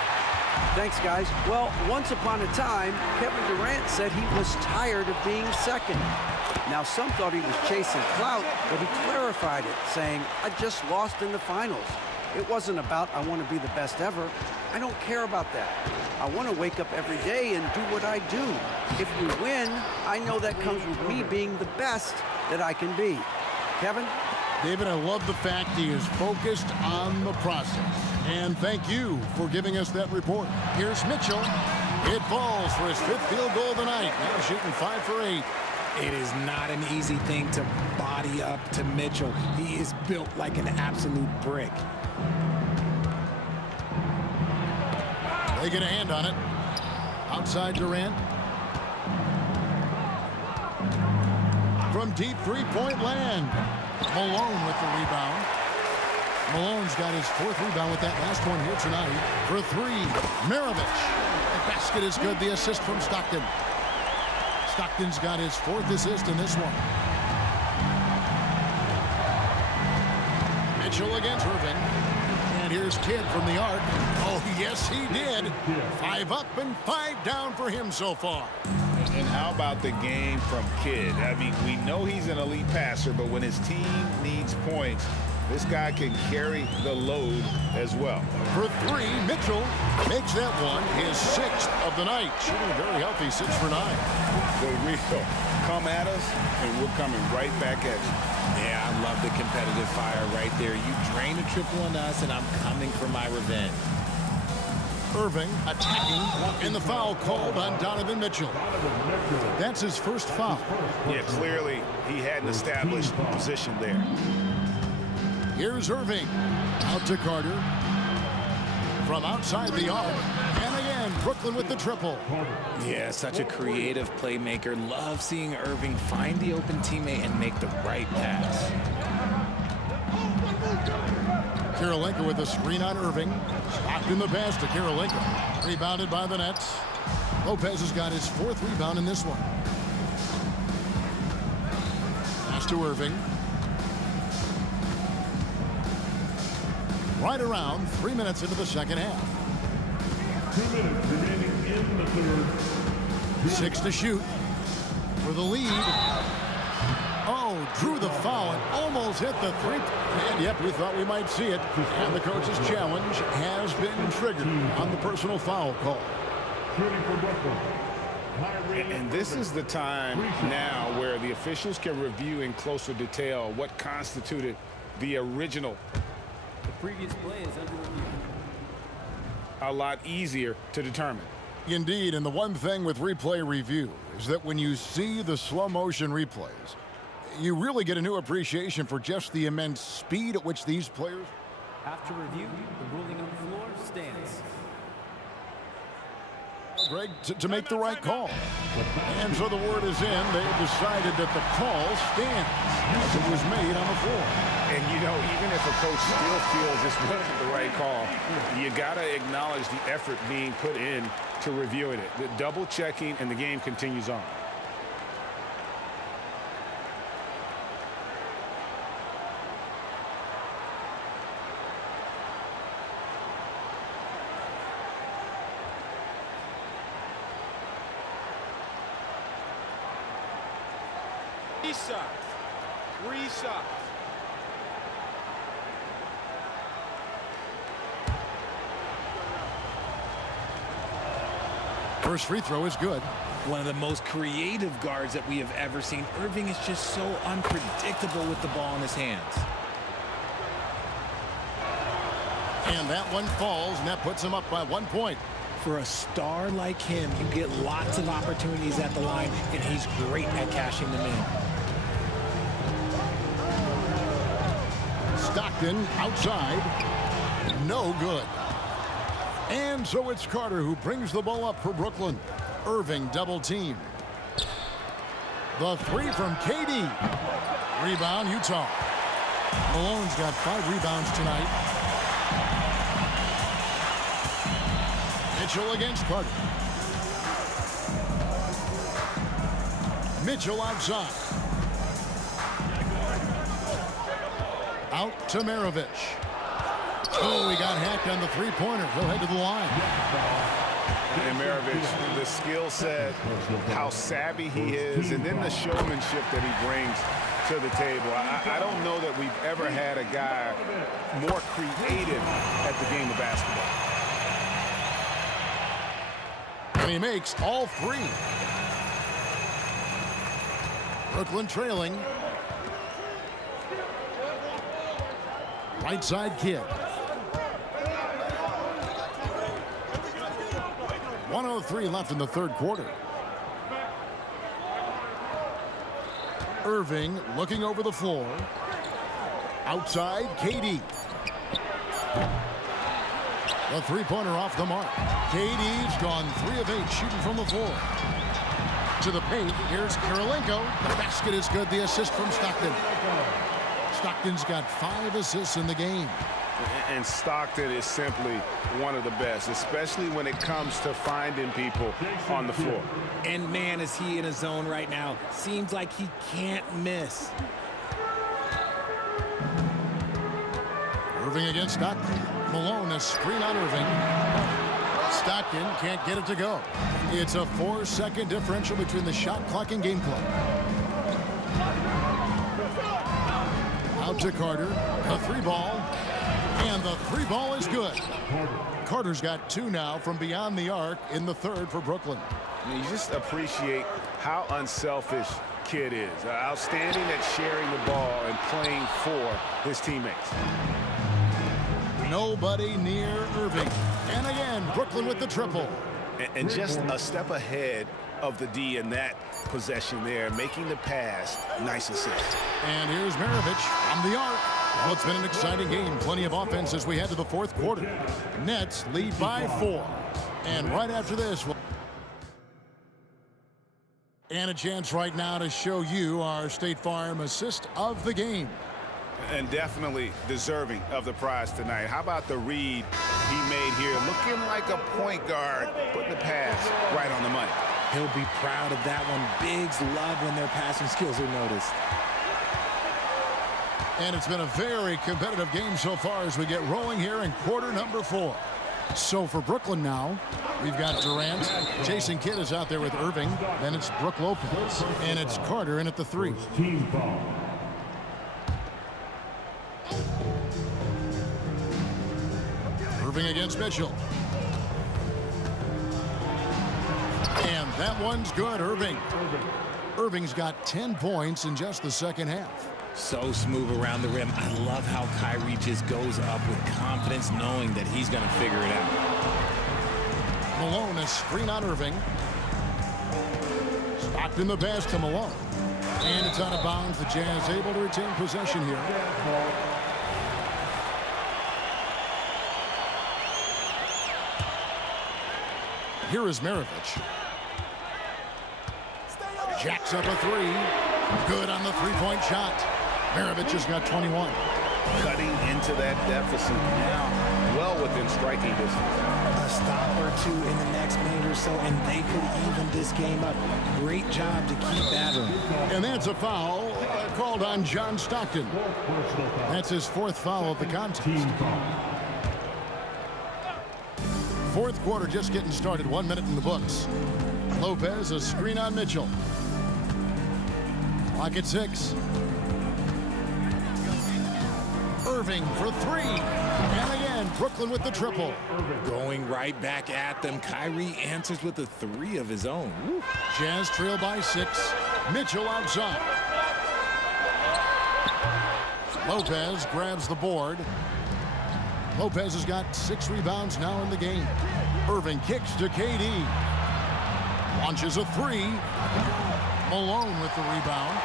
Thanks, guys. Well, once upon a time, Kevin Durant said he was tired of being second. Now, some thought he was chasing clout, but he clarified it, saying, I just lost in the finals. It wasn't about I want to be the best ever. I don't care about that. I want to wake up every day and do what I do. If we win, I know that comes with me being the best that I can be. Kevin? David, I love the fact he is focused on the process. And thank you for giving us that report. Here's Mitchell. It falls for his 5th field goal of the night. Now shooting 5 for 8. It is not an easy thing to body up to Mitchell. He is built like an absolute brick. They get a hand on it. Outside Durant. From deep three-point land. Malone with the rebound. Malone's got his 4th rebound with that last one here tonight. For 3, Maravich. The basket is good. The assist from Stockton. Stockton's got his 4th assist in this one. Mitchell against Irving. And here's Kidd from the arc. Oh, yes, he did. 5 up and 5 down for him so far. And how about the game from Kidd? I mean, we know he's an elite passer, but when his team needs points, this guy can carry the load as well. For 3, Mitchell makes that one his 6th of the night. Shooting a very healthy 6 for 9. The real come at us, and we're coming right back at you. Yeah, I love the competitive fire right there. You drain a triple on us, and I'm coming for my revenge. Irving attacking, and the foul called on Donovan Mitchell. That's his first foul. Yeah, clearly he hadn't established position there. Here's Irving. Out to Carter. From outside the arc. And again, Brooklyn with the triple. Yeah, such a creative playmaker. Love seeing Irving find the open teammate and make the right pass. Kirilenko with a screen on Irving. Stopped in the pass to Kirilenko. Rebounded by the Nets. Lopez has got his 4th rebound in this one. Pass to Irving. Right around 3 minutes into the second half. 2 minutes remaining in the third. 6 to shoot for the lead. Oh, drew the foul and almost hit the 3. And yep, we thought we might see it. And the coach's challenge has been triggered on the personal foul call. And this is the time now where the officials can review in closer detail what constituted the original. The previous play is under review. A lot easier to determine. Indeed, and the one thing with replay review is that when you see the slow motion replays, you really get a new appreciation for just the immense speed at which these players. After review, the ruling on the floor stands. Greg, to make the right call. And so the word is in. They've decided that the call stands as it was made on the floor. And, you know, even if a coach still feels this wasn't the right call, you got to acknowledge the effort being put in to reviewing it. The double checking, and the game continues on. Three shots. First free throw is good. One of the most creative guards that we have ever seen. Irving is just so unpredictable with the ball in his hands. And that one falls, and that puts him up by 1 point. For a star like him, you get lots of opportunities at the line, and he's great at cashing them in. Stockton outside. No good. And so it's Carter who brings the ball up for Brooklyn. Irving double team. The 3 from KD. Rebound, Utah. Malone's got 5 rebounds tonight. Mitchell against Carter. Mitchell outside. Out to Maravich. Oh, he got hacked on the three-pointer. He'll head to the line. And Maravich, the skill set, how savvy he is, and then the showmanship that he brings to the table. I don't know that we've ever had a guy more creative at the game of basketball. And he makes all 3. Brooklyn trailing. Right side Kidd. 1:03 left in the third quarter. Irving looking over the floor. Outside, KD. The three-pointer off the mark. KD's gone 3 of 8 shooting from the floor. To the paint, here's Kirilenko. The basket is good, the assist from Stockton. Stockton's got 5 assists in the game. And Stockton is simply one of the best, especially when it comes to finding people on the floor. And man, is he in a zone right now. Seems like he can't miss. Irving against Stockton. Malone, a screen on Irving. Stockton can't get it to go. It's a 4-second differential between the shot clock and game clock. Out to Carter. A 3-ball. And the 3-ball is good. Carter's got 2 now from beyond the arc in the third for Brooklyn. You just appreciate how unselfish Kid is. Outstanding at sharing the ball and playing for his teammates. Nobody near Irving. And again, Brooklyn with the triple. And just a step ahead of the D in that possession there, making the pass. Nice assist. And here's Maravich from the arc. Well, it's been an exciting game. Plenty of offense as we head to the fourth quarter. Nets lead by 4. And right after this, and a chance right now to show you our State Farm assist of the game. And definitely deserving of the prize tonight. How about the read he made here? Looking like a point guard, putting the pass right on the money. He'll be proud of that one. Bigs love when their passing skills are noticed. And it's been a very competitive game so far as we get rolling here in quarter number 4. So for Brooklyn now, we've got Durant. Jason Kidd is out there with Irving. Then it's Brook Lopez. And it's Carter in at the 3. Team foul. Irving against Mitchell. And that one's good, Irving. Irving's got 10 points in just the second half. So smooth around the rim. I love how Kyrie just goes up with confidence, knowing that he's going to figure it out. Malone, a screen on Irving. Stockton the pass to Malone. And it's out of bounds. The Jazz able to retain possession here. Here is Maravich. Jacks up a 3. Good on the 3-point shot. Maravich has got 21. Cutting into that deficit now, well within striking distance. A stop or 2 in the next minute or so, and they could even this game up. Great job to keep battling. And that's a foul called on John Stockton. That's his 4th foul of the contest. Fourth quarter just getting started. 1 minute in the books. Lopez, a screen on Mitchell. Clock at 6. Irving for 3. And again, Brooklyn with the triple. Going right back at them. Kyrie answers with a 3 of his own. Woo. Jazz trail by 6. Mitchell outside. Lopez grabs the board. Lopez has got 6 rebounds now in the game. Irving kicks to KD. Launches a 3. Malone with the rebound.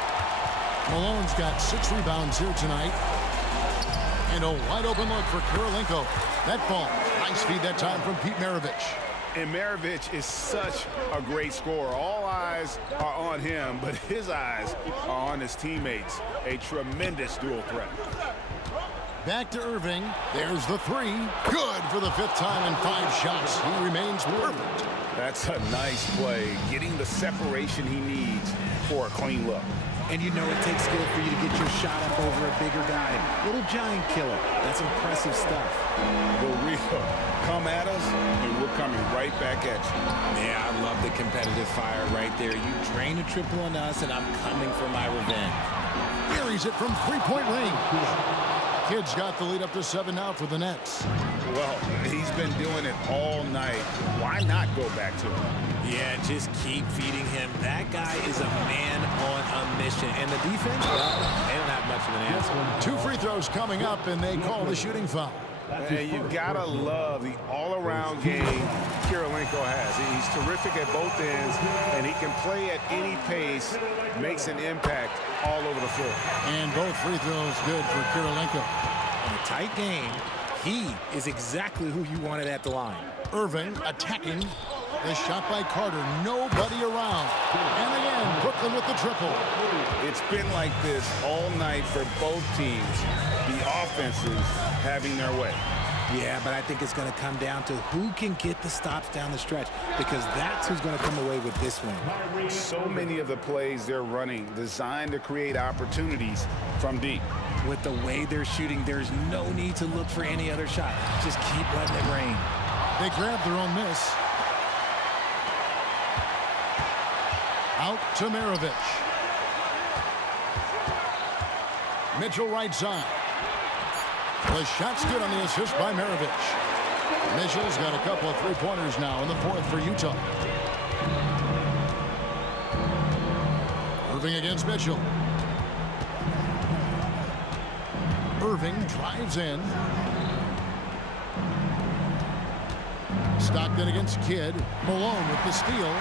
Malone's got 6 rebounds here tonight. And a wide open look for Kirilenko. That ball. Nice feed that time from Pete Maravich. And Maravich is such a great scorer. All eyes are on him, but his eyes are on his teammates. A tremendous dual threat. Back to Irving. There's the 3. Good for the 5th time in 5 shots. He remains perfect. That's a nice play. Getting the separation he needs for a clean look. And you know it takes skill for you to get your shot up over a bigger guy. Little giant killer. That's impressive stuff. The real come at us, and we're coming right back at you. Yeah, I love the competitive fire right there. You drain a triple on us, and I'm coming for my revenge. Buries it from 3-point range. Kid's got the lead up to 7 now for the Nets. Well, he's been doing it all night. Why not go back to him? Yeah, just keep feeding him. That guy is a man on a mission. And the defense, well, they don't have much of an answer. 2 free throws coming up, and they call the shooting foul. And you gotta love the all-around game Kirilenko has. He's terrific at both ends, and he can play at any pace, makes an impact all over the floor. And both free throws good for Kirilenko. In a tight game, he is exactly who you wanted at the line. Irving attacking. The shot by Carter. Nobody around. And again, Brooklyn with the triple. It's been like this all night for both teams. The offenses having their way. Yeah, but I think it's going to come down to who can get the stops down the stretch, because that's who's going to come away with this one. So many of the plays they're running designed to create opportunities from deep. With the way they're shooting, there's no need to look for any other shot. Just keep letting it rain. They grab their own miss. Out to Maravich. Mitchell right side. The shot's good on the assist by Maravich. Mitchell's got a couple of three-pointers now in the fourth for Utah. Irving against Mitchell. Irving drives in. Stockton against Kidd. Malone with the steal.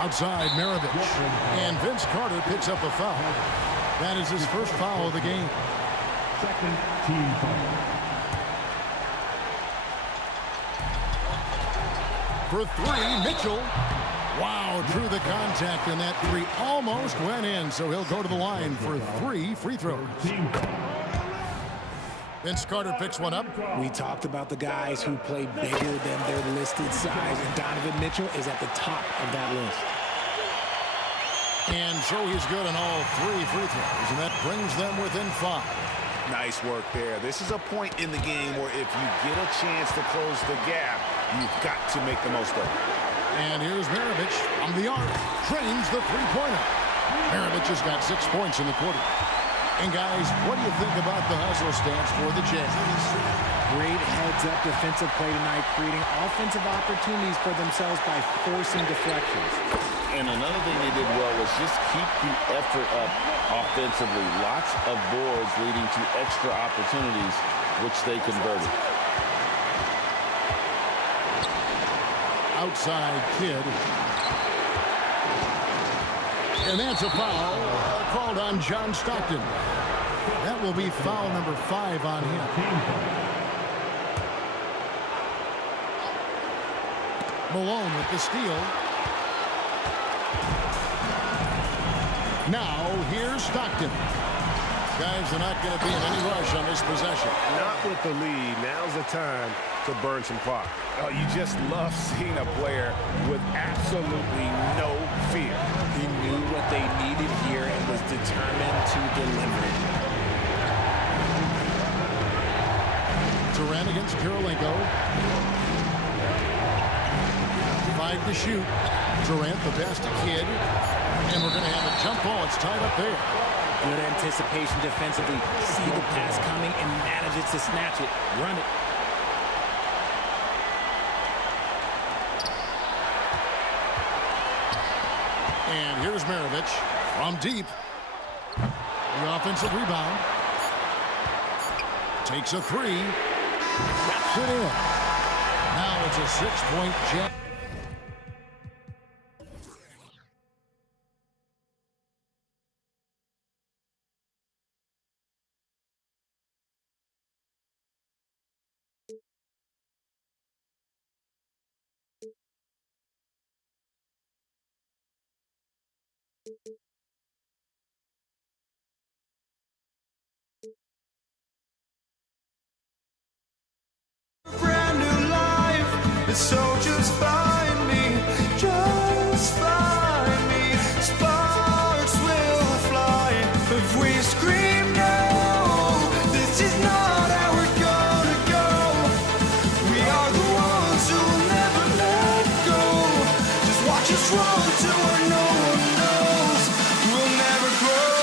Outside Maravich. And Vince Carter picks up a foul. That is his first foul of the game. Second team foul. For three, Mitchell. Wow, drew the contact, and that three almost went in, so he'll go to the line for 3 free throws. Vince Carter picks one up. We talked about the guys who play bigger than their listed size, and Donovan Mitchell is at the top of that list. And so he's good on all 3 free throws, and that brings them within 5. Nice work there. This is a point in the game where if you get a chance to close the gap, you've got to make the most of it. And here's Maravich from the arc. Trains the three-pointer. Maravich has got 6 points in the quarter. And guys, what do you think about the hustle stance for the Jazz? Great heads-up defensive play tonight, creating offensive opportunities for themselves by forcing deflections. And another thing they did well was just keep the effort up offensively. Lots of boards leading to extra opportunities, which they converted. Outside Kidd. And that's a foul called on John Stockton. That will be foul number 5 on him. Malone with the steal. Now, here's Stockton. Guys, they're not going to be in any rush on this possession. Not with the lead. Now's the time to burn some clock. Oh, you just love seeing a player with absolutely no fear. He knew what they needed here and was determined to deliver. Durant against Kirilenko. 5 to shoot. Durant the pass to Kidd. And we're going to have a jump ball. It's tied up there. Good anticipation defensively. See the pass coming and manages to snatch it. Run it. And here's Maravich from deep. The offensive rebound. Takes a 3. Drops it in. Now it's a 6-point Jet. Brand new life, so just find me, just find me. Sparks will fly if we scream no. This is not how we're gonna go. We are the ones who'll never let go. Just watch us run to where no one knows. We'll never grow.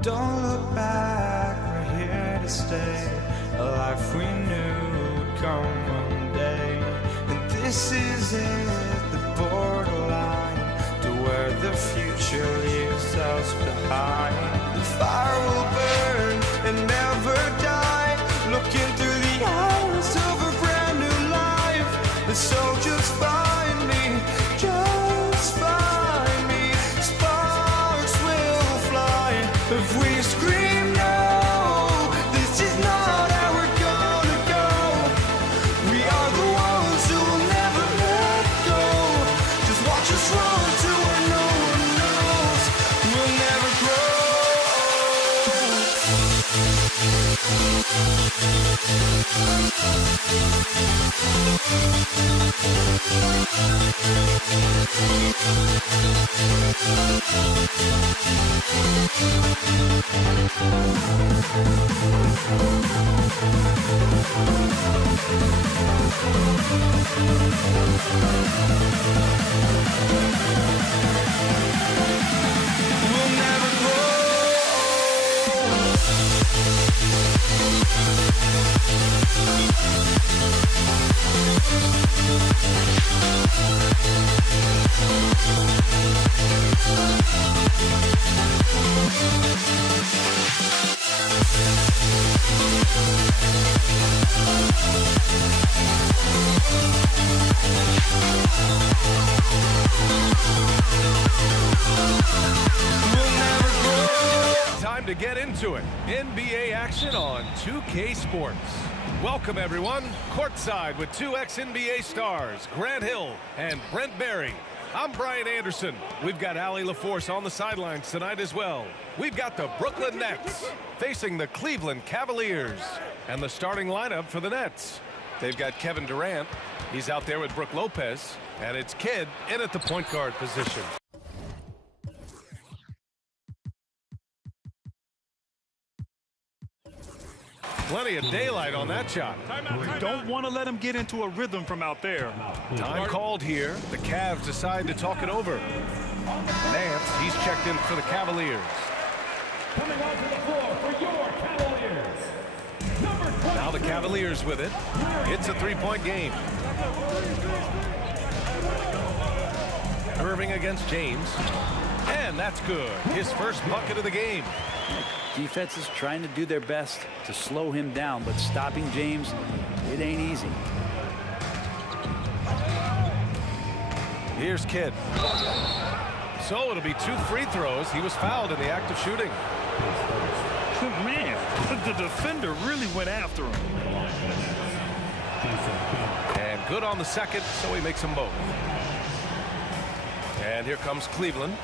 Don't look back, we're here to stay. A life we knew would come one day. And this is it, the borderline to where the future leaves us behind. The fire will burn and never die, looking through the eyes of a brand new life. And so just find me, just find me. Sparks will fly if we scream no. This is not how we're gonna go. We are the ones who will never let go. Just watch us run to where no one knows. We'll never We'll never Time to get into it. NBA action on 2K Sports. Welcome, everyone. Courtside with two ex-NBA stars, Grant Hill and Brent Barry. I'm Brian Anderson. We've got Allie LaForce on the sidelines tonight as well. We've got the Brooklyn Nets facing the Cleveland Cavaliers. And the starting lineup for the Nets. They've got Kevin Durant. He's out there with Brook Lopez. And it's Kidd in at the point guard position. Plenty of daylight on that shot. You don't want to let him get into a rhythm from out there. Time called here. The Cavs decide to talk it over. Nance, he's checked in for the Cavaliers. Coming onto the floor for your Cavaliers. Now the Cavaliers with it. It's a three-point game. Irving against James. And that's good. His first bucket of the game. Defense is trying to do their best to slow him down, but stopping James, it ain't easy. Here's Kidd. So it'll be two free throws. He was fouled in the act of shooting. Man, the defender really went after him. And good on the second, so he makes them both. And here comes Cleveland.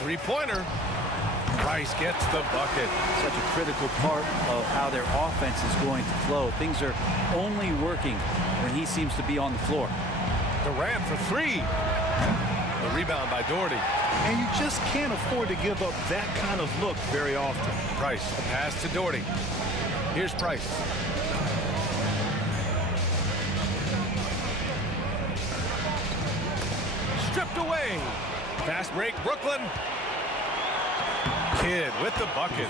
Three-pointer. Price gets the bucket. Such a critical part of how their offense is going to flow. Things are only working when he seems to be on the floor. Durant for three. The rebound by Doherty. And you just can't afford to give up that kind of look very often. Price, the pass to Doherty. Here's Price. Stripped away. Fast break, Brooklyn. Kidd with the bucket.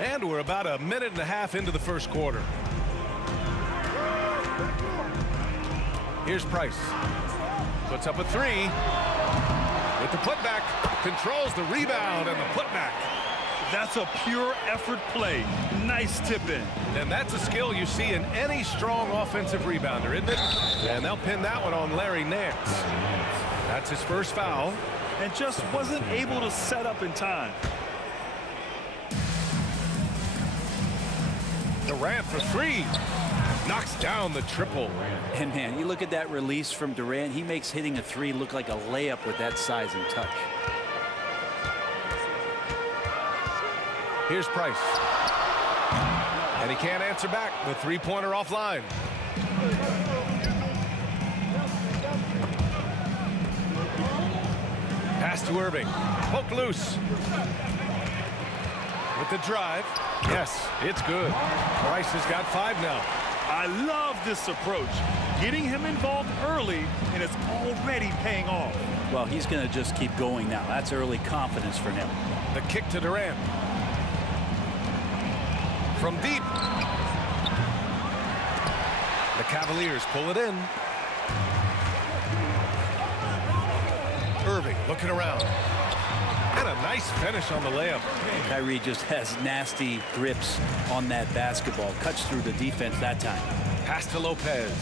And we're about a minute and a half into the first quarter. Here's Price. Puts up a three. With the putback. Controls the rebound and the putback. That's a pure effort play. Nice tip in. And that's a skill you see in any strong offensive rebounder, isn't it? And they'll pin that one on Larry Nance. That's his first foul. And just wasn't able to set up in time. Durant for three. Knocks down the triple. And man, you look at that release from Durant. He makes hitting a three look like a layup with that size and touch. Here's Price. And he can't answer back. The three-pointer offline. Pass to Irving. Poke loose. With the drive. Yes, it's good. Price has got 5 now. I love this approach. Getting him involved early, and it's already paying off. Well, he's going to just keep going now. That's early confidence for him. The kick to Durant. From deep. The Cavaliers pull it in. Irving looking around. And a nice finish on the layup. Kyrie just has nasty grips on that basketball. Cuts through the defense that time. Pass to Lopez.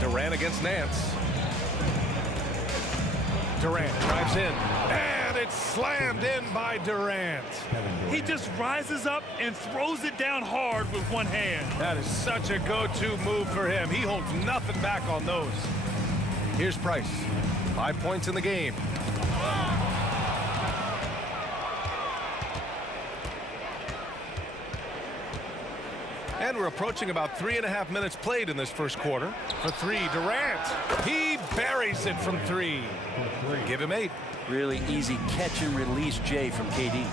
Durant against Nance. Durant drives in. And it's slammed in by Durant. He just rises up and throws it down hard with one hand. That is such a go-to move for him. He holds nothing back on those. Here's Price. 5 points in the game. And we're approaching about 3.5 minutes played in this first quarter. For 3, Durant. He buries it from 3. Give him 8. Really easy catch and release, Jay, from KD.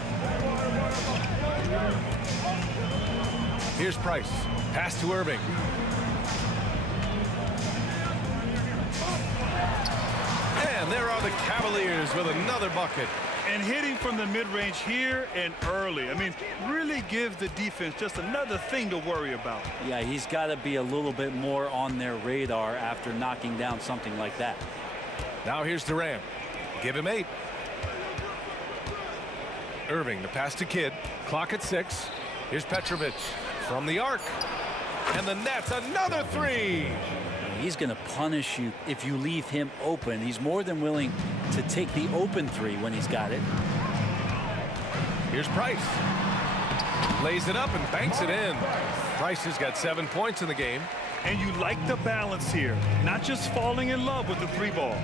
Here's Price. Pass to Irving. And there are the Cavaliers with another bucket. And hitting from the mid-range here and early. I mean, really gives the defense just another thing to worry about. Yeah, he's got to be a little bit more on their radar after knocking down something like that. Now here's Durant. Give him 8. Irving, the pass to Kidd. Clock at 6. Here's Petrovic from the arc. And the Nets, another 3. He's going to punish you if you leave him open. He's more than willing to take the open 3 when he's got it. Here's Price. Lays it up and banks it in. Price has got 7 points in the game. And you like the balance here. Not just falling in love with the 3 ball.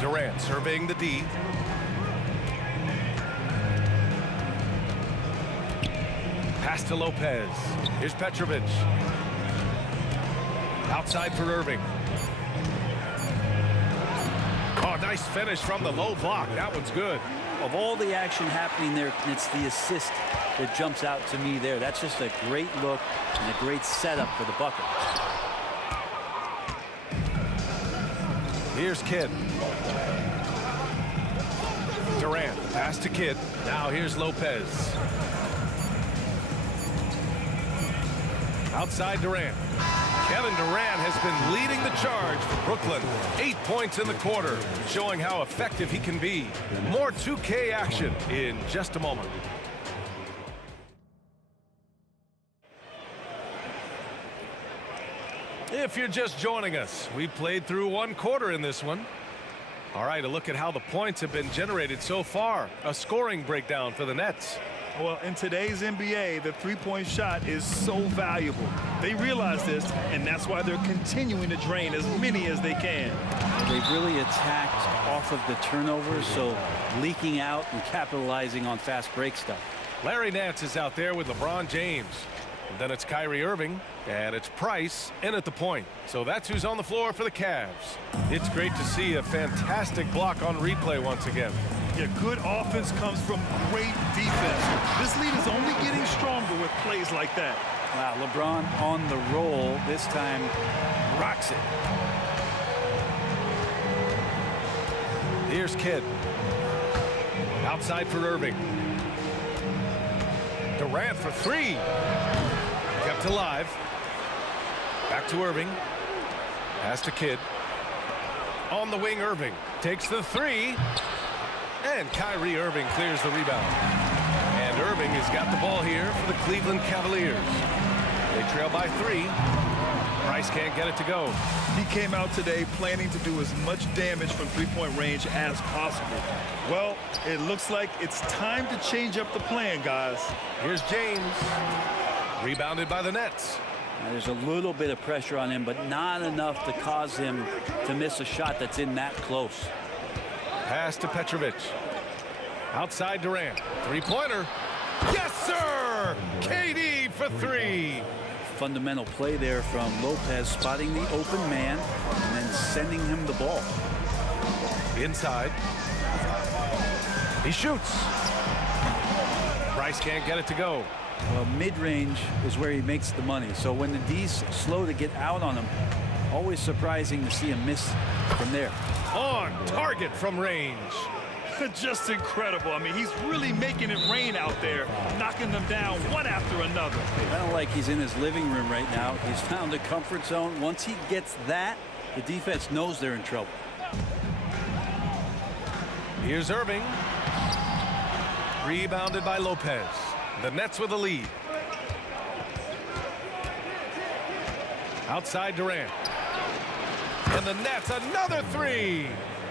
Durant surveying the D. Pass to Lopez. Here's Petrovic. Outside for Irving. Oh, nice finish from the low block. That one's good. Of all the action happening there, it's the assist that jumps out to me there. That's just a great look and a great setup for the bucket. Here's Kidd. Durant, pass to Kidd. Now here's Lopez. Outside Durant. Kevin Durant has been leading the charge for Brooklyn. 8 points in the quarter, showing how effective he can be. More 2K action in just a moment. If you're just joining us, we played through 1 quarter in this one. All right, a look at how the points have been generated so far. A scoring breakdown for the Nets. Well, in today's NBA, the 3-point shot is so valuable. They realize this, and that's why they're continuing to drain as many as they can. They've really attacked off of the turnovers, so leaking out and capitalizing on fast break stuff. Larry Nance is out there with LeBron James. And then it's Kyrie Irving, and it's Price in at the point. So that's who's on the floor for the Cavs. It's great to see a fantastic block on replay once again. Yeah, good offense comes from great defense. This lead is only getting stronger with plays like that. Wow, LeBron on the roll. This time rocks it. Here's Kidd. Outside for Irving. Durant for 3. Kept alive. Back to Irving. Pass to Kidd. On the wing, Irving takes the 3. And Kyrie Irving clears the rebound. And Irving has got the ball here for the Cleveland Cavaliers. They trail by 3. Price can't get it to go. He came out today planning to do as much damage from 3-point range as possible. Well, it looks like it's time to change up the plan, guys. Here's James. Rebounded by the Nets. Now, there's a little bit of pressure on him, but not enough to cause him to miss a shot that's in that close. Pass to Petrovic. Outside Durant. 3-pointer. Yes, sir! KD for 3. fundamental play there from Lopez, spotting the open man and then sending him the ball. Inside. He shoots. Price can't get it to go. Well, mid-range is where he makes the money. So when the D's slow to get out on him, always surprising to see him miss from there. On target from range. Just incredible. I mean, he's really making it rain out there, knocking them down one after another. Kind of like he's in his living room right now. He's found a comfort zone. Once he gets that, the defense knows they're in trouble. Here's Irving. Rebounded by Lopez. The Nets with a lead. Outside Durant. And the Nets, another three.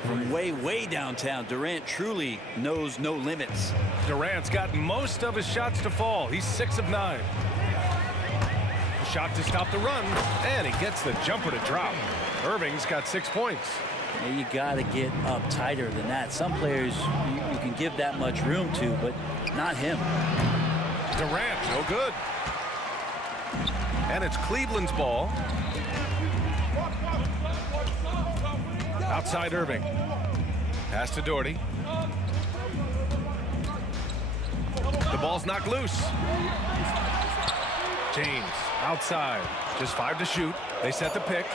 From way downtown, Durant truly knows no limits. Durant's got most of his shots to fall. He's 6 of 9. Shot to stop the run, and he gets the jumper to drop. Irving's got 6 points. Yeah, you got to get up tighter than that. Some players you can give that much room to, but not him. Durant, no good. And it's Cleveland's ball. Outside Irving. Pass to Doherty. The ball's knocked loose. James outside. Just 5 to shoot. They set the pick.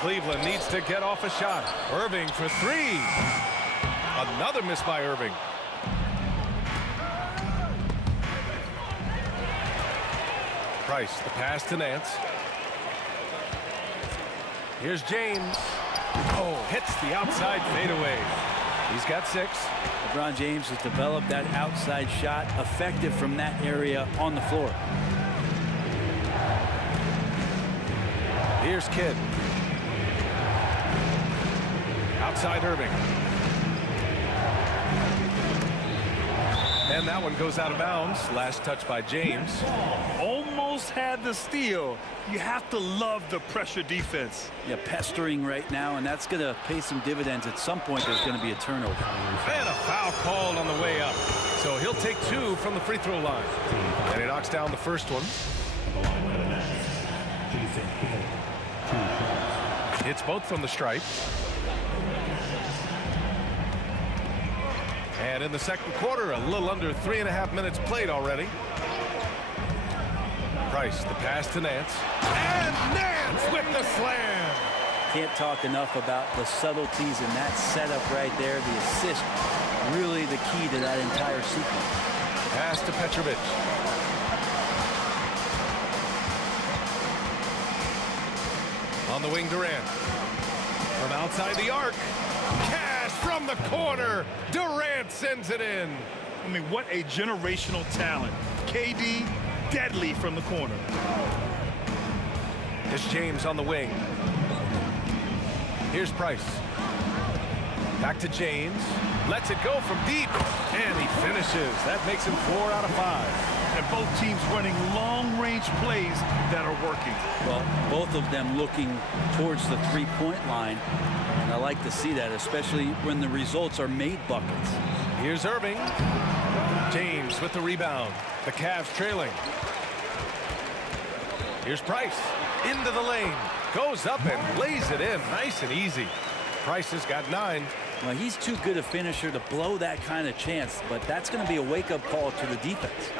Cleveland needs to get off a shot. Irving for 3. Another miss by Irving. Price, the pass to Nance. Here's James. Oh, hits the outside fadeaway. He's got 6. LeBron James has developed that outside shot effective from that area on the floor. Here's Kidd. Outside Irving. And that one goes out of bounds. Last touch by James. Almost had the steal. You have to love the pressure defense. Yeah, pestering right now, and that's going to pay some dividends. At some point, there's going to be a turnover. And a foul called on the way up. So he'll take 2 from the free throw line. And he knocks down the first one. Hits both from the stripe. And in the second quarter, a little under 3.5 minutes played already. Price, the pass to Nance. And Nance with the slam. Can't talk enough about the subtleties in that setup right there. The assist, really the key to that entire sequence. Pass to Petrovic. On the wing, Durant. From outside the arc. Cash from the corner. Durant sends it in. I mean, what a generational talent. KD, deadly from the corner. Here's James on the wing. Here's Price. Back to James. Lets it go from deep. And he finishes. That makes him 4 out of 5. And both teams running long-range plays that are working. Well, both of them looking towards the three-point line. And I like to see that, especially when the results are made buckets. Here's Irving. James with the rebound. The Cavs trailing. Here's Price. Into the lane. Goes up and lays it in. Nice and easy. Price has got 9. Well, he's too good a finisher to blow that kind of chance, but that's going to be a wake-up call to the defense.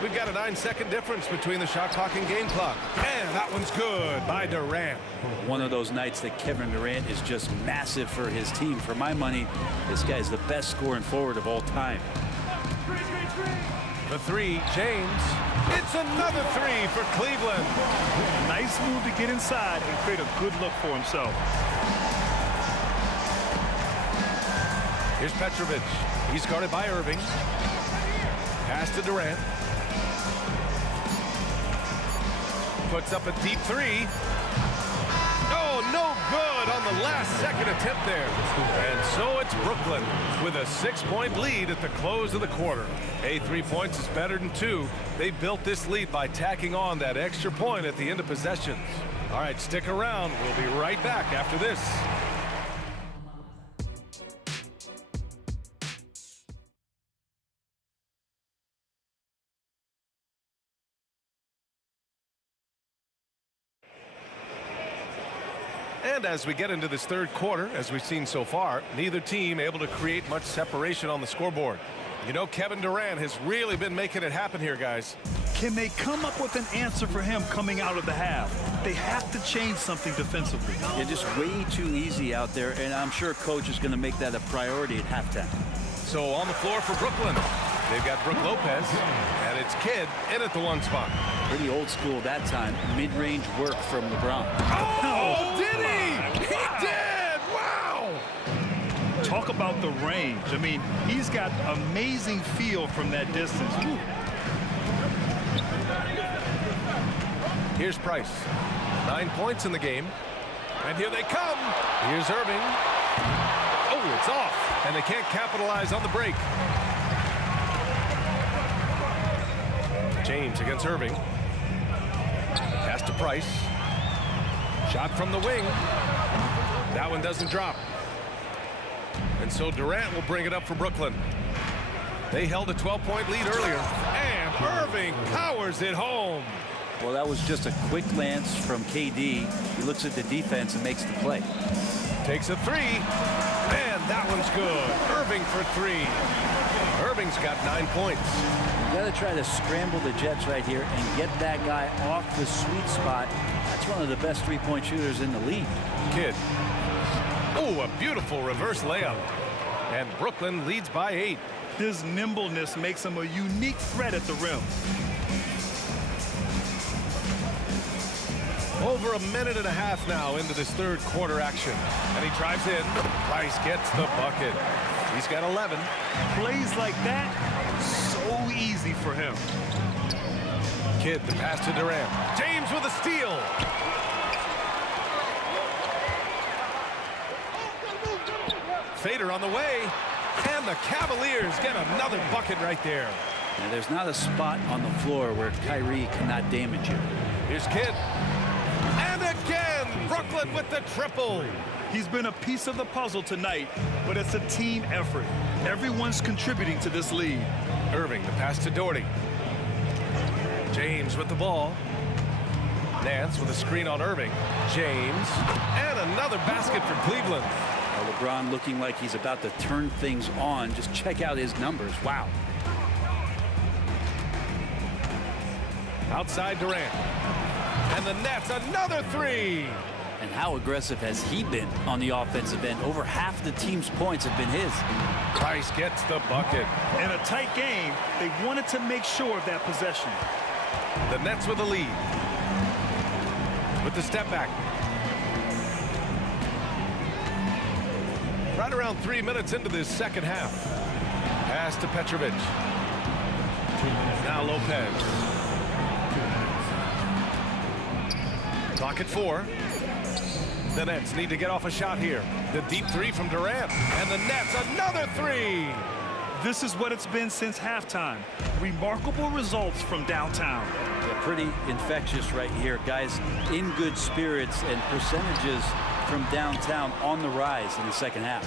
We've got a 9-second difference between the shot clock and game clock. And that one's good by Durant. One of those nights that Kevin Durant is just massive for his team. For my money, this guy's the best scoring forward of all time. The 3, James. It's another 3 for Cleveland. Nice move to get inside and create a good look for himself. Here's Petrovic. He's guarded by Irving. Pass to Durant. Puts up a deep 3. Oh, no good on the last second attempt there. And so it's Brooklyn with a 6-point lead at the close of the quarter. 3 points is better than 2. They built this lead by tacking on that extra point at the end of possessions. All right, stick around. We'll be right back after this. And as we get into this third quarter, as we've seen so far, neither team able to create much separation on the scoreboard. You know, Kevin Durant has really been making it happen here, guys. Can they come up with an answer for him coming out of the half? They have to change something defensively. They're just way too easy out there, and I'm sure coach is going to make that a priority at halftime. So on the floor for Brooklyn, they've got Brook Lopez, and it's Kidd in at the 1 spot. Pretty old school that time. Mid-range work from LeBron. Oh, did he? He did! Wow! Talk about the range. I mean, he's got amazing feel from that distance. Woo. Here's Price. 9 points in the game. And here they come. Here's Irving. Oh, it's off. And they can't capitalize on the break. James against Irving. Pass to Price. Shot from the wing. That one doesn't drop. And so Durant will bring it up for Brooklyn. They held a 12-point lead earlier. And Irving powers it home. Well, that was just a quick lance from KD. He looks at the defense and makes the play. Takes a three. And that one's good. Irving for three. Irving's got 9 points. You got to try to scramble the Jets right here and get that guy off the sweet spot. That's one of the best three-point shooters in the league. Kidd. Oh, a beautiful reverse layup. And Brooklyn leads by 8. His nimbleness makes him a unique threat at the rim. Over a minute and a half now into this third quarter action. And he drives in. Price gets the bucket. He's got 11. Plays like that, so easy for him. Kidd, the pass to Durant. James with a steal. Fader on the way. And the Cavaliers get another bucket right there. Now, there's not a spot on the floor where Kyrie cannot damage you. Here's Kidd. And again, Brooklyn with the triple. He's been a piece of the puzzle tonight, but it's a team effort. Everyone's contributing to this lead. Irving, the pass to Doherty. James with the ball. Nance with a screen on Irving. James. And another basket for Cleveland. Well, LeBron looking like he's about to turn things on. Just check out his numbers. Wow. Outside Durant. And the Nets, another three. And how aggressive has he been on the offensive end? Over half the team's points have been his. Price gets the bucket. In a tight game, they wanted to make sure of that possession. The Nets with the lead. With the step back. Right around 3 minutes into this second half. Pass to Petrovic. Now Lopez. Clock at 4. The Nets need to get off a shot here. The deep three from Durant. And the Nets, another three. This is what it's been since halftime. Remarkable results from downtown. Yeah, pretty infectious right here. Guys in good spirits and percentages from downtown on the rise in the second half.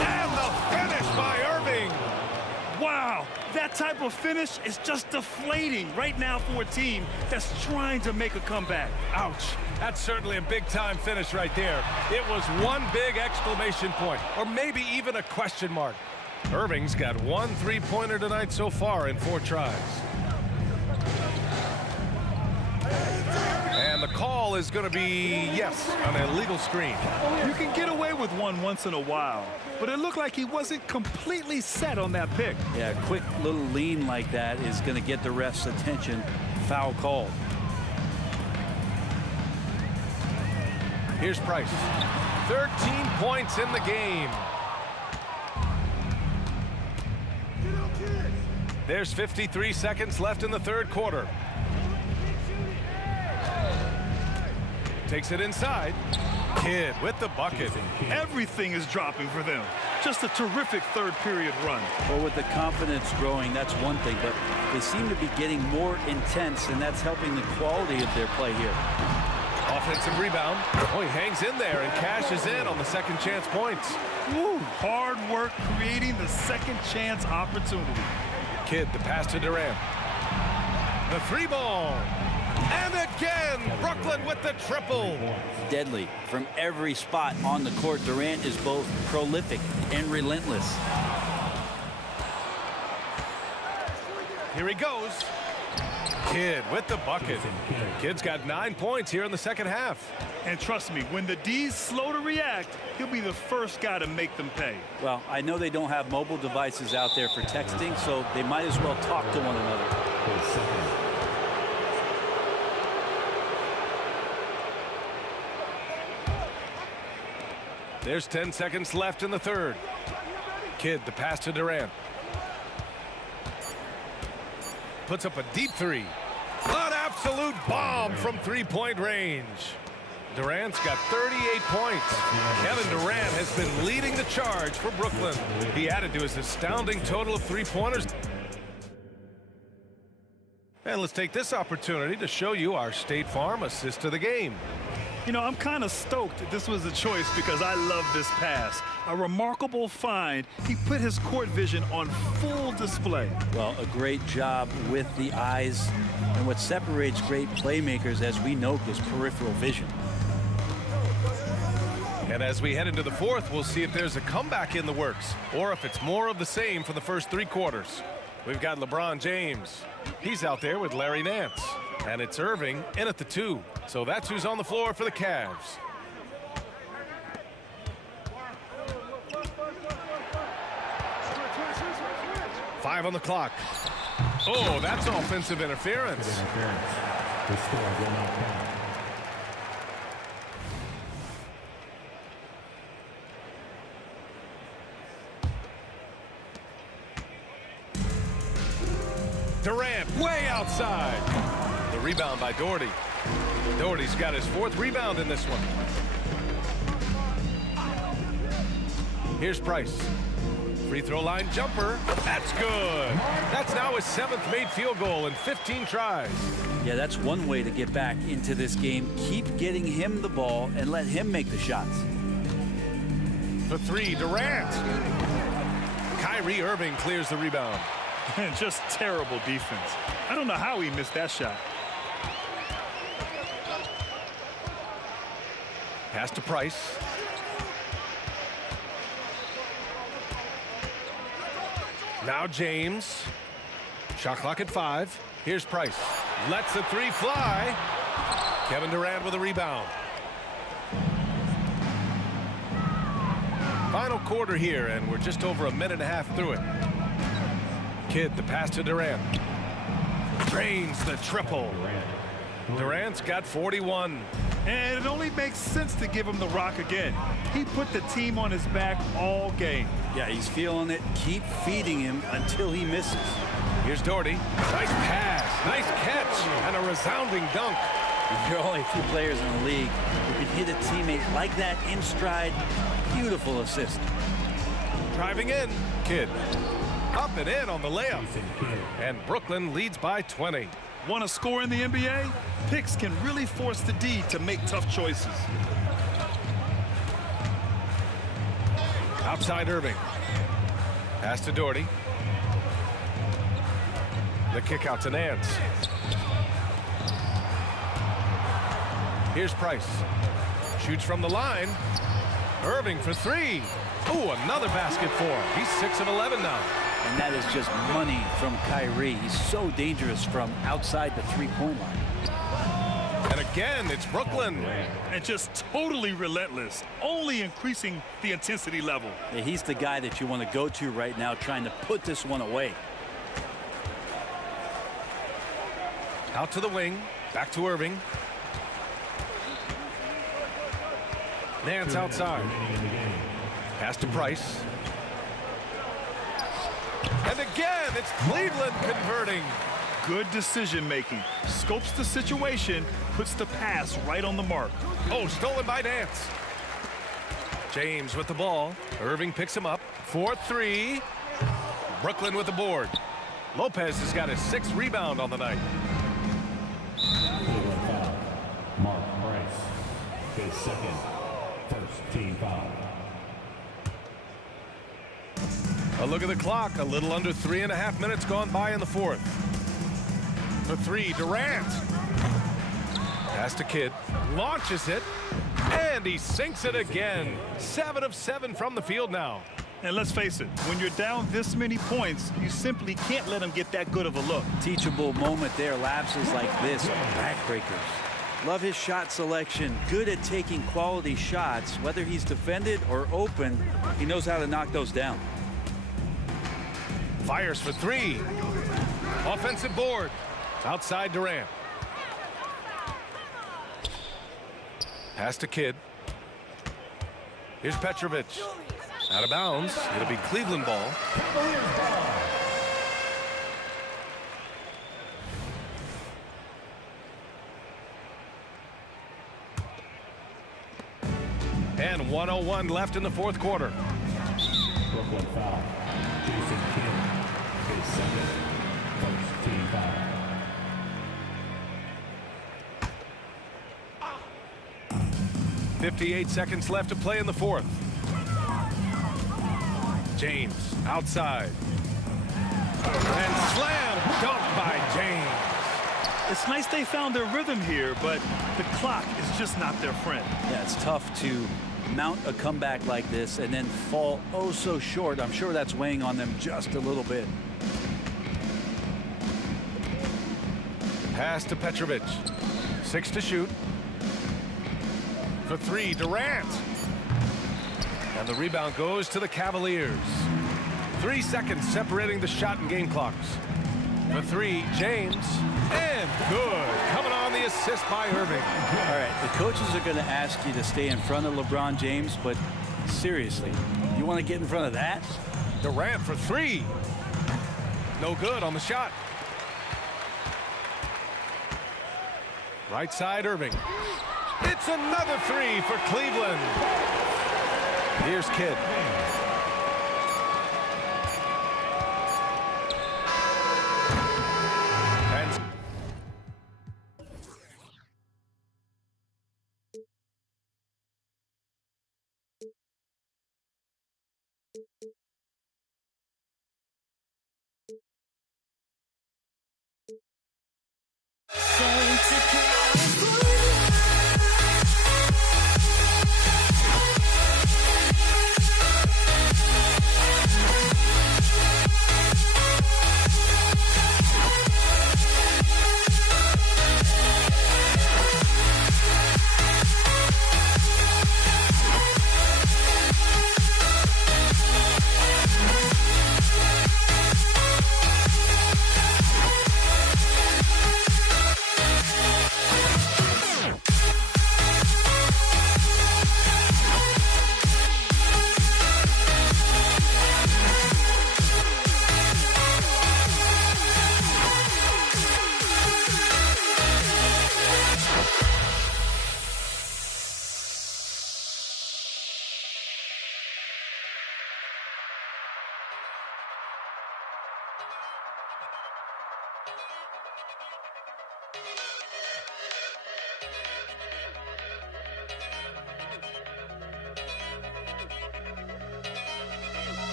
And the finish by Irving. Wow, that type of finish is just deflating right now for a team that's trying to make a comeback. Ouch. That's certainly a big-time finish right there. It was one big exclamation point, or maybe even a question mark. Irving's got 1 3-pointer tonight so far in 4 tries. And the call is going to be, yes, an illegal screen. You can get away with one once in a while, but it looked like he wasn't completely set on that pick. Yeah, a quick little lean like that is going to get the ref's attention. Foul called. Here's Price. 13 points in the game. There's 53 seconds left in the third quarter. Takes it inside. Kidd with the bucket. Everything is dropping for them. Just a terrific third period run. Well, with the confidence growing, that's one thing, but they seem to be getting more intense, and that's helping the quality of their play here. Offensive rebound. Oh, he hangs in there and cashes in on the second chance points. Woo, hard work creating the second chance opportunity. Kidd, the pass to Durant. The 3 ball. And again, Brooklyn with the triple. Deadly from every spot on the court. Durant is both prolific and relentless. Here he goes. Kidd with the bucket. Kidd's got 9 points here in the second half. And trust me, when the D's slow to react, he'll be the first guy to make them pay. Well, I know they don't have mobile devices out there for texting, so they might as well talk to one another. There's 10 seconds left in the third. Kidd, the pass to Durant. Puts up a deep three. An absolute bomb from three-point range. Durant's got 38 points. Kevin Durant has been leading the charge for Brooklyn. He added to his astounding total of three-pointers. And let's take this opportunity to show you our State Farm assist of the game. You know, I'm kind of stoked that this was a choice because I love this pass. A remarkable find. He put his court vision on full display. Well, a great job with the eyes. And what separates great playmakers, as we know, is peripheral vision. And as we head into the fourth, we'll see if there's a comeback in the works or if it's more of the same for the first three quarters. We've got LeBron James. He's out there with Larry Nance. And it's Irving in at the 2. So that's who's on the floor for the Cavs. Five on the clock. Oh, that's offensive interference. The score will not count. Durant way outside. The rebound by Doherty. Doherty's got his 4th rebound in this one. Here's Price. Free throw line jumper. That's good. That's now his 7th made field goal in 15 tries. Yeah, that's one way to get back into this game. Keep getting him the ball and let him make the shots. For 3, Durant. Kyrie Irving clears the rebound. Just terrible defense. I don't know how he missed that shot. Pass to Price. Now James. Shot clock at 5. Here's Price. Lets the 3 fly. Kevin Durant with a rebound. Final quarter here, and we're just over a minute and a half through it. Kidd, the pass to Durant. Drains the triple. Durant's got 41. And it only makes sense to give him the rock again. He put the team on his back all game. Yeah, he's feeling it. Keep feeding him until he misses. Here's Doherty. Nice pass, nice catch, and a resounding dunk. There are only a few players in the league who can hit a teammate like that in stride. Beautiful assist. Driving in, Kidd. Up and in on the layup. And Brooklyn leads by 20. Want to score in the NBA? Picks can really force the D to make tough choices. Outside Irving. Pass to Doherty. The kick out to Nance. Here's Price. Shoots from the line. Irving for 3. Ooh, another basket for him. He's 6 of 11 now. And that is just money from Kyrie. He's so dangerous from outside the three-point line. And again, it's Brooklyn. And just totally relentless, only increasing the intensity level. Yeah, he's the guy that you want to go to right now, trying to put this one away. Out to the wing. Back to Irving. Nance outside. Pass to Price. And again, it's Cleveland converting. Good decision making. Scopes the situation, puts the pass right on the mark. Oh, stolen by Nance. James with the ball. Irving picks him up. 4-3. Brooklyn with the board. Lopez has got his 6th rebound on the night. Mark Price, his 2nd, first team foul. A look at the clock. A little under 3.5 minutes gone by in the fourth. For 3, Durant. Pass to Kidd. Launches it. And he sinks it again. 7 of 7 from the field now. And let's face it, when you're down this many points, you simply can't let them get that good of a look. Teachable moment there. Lapses like this are backbreakers. Love his shot selection. Good at taking quality shots. Whether he's defended or open, he knows how to knock those down. Fires for 3. Offensive board. Outside Durant. Pass to Kidd. Here's Petrovic. Out of bounds. It'll be Cleveland ball. And 1:01 left in the fourth quarter. Brooklyn foul. Jason Kidd, his second, first team foul. .58 seconds left to play in the fourth. James outside. And slam dunked by James. It's nice they found their rhythm here, but the clock is just not their friend. Yeah, it's tough to mount a comeback like this and then fall oh so short. I'm sure that's weighing on them just a little bit. Pass to Petrovic. 6 to shoot. For 3, Durant. And the rebound goes to the Cavaliers. 3 seconds separating the shot and game clocks. For 3, James. And good. Coming on the assist by Irving. All right, the coaches are going to ask you to stay in front of LeBron James, but seriously, you want to get in front of that? Durant for 3. No good on the shot. Right side, Irving. It's another 3 for Cleveland. Here's Kidd. And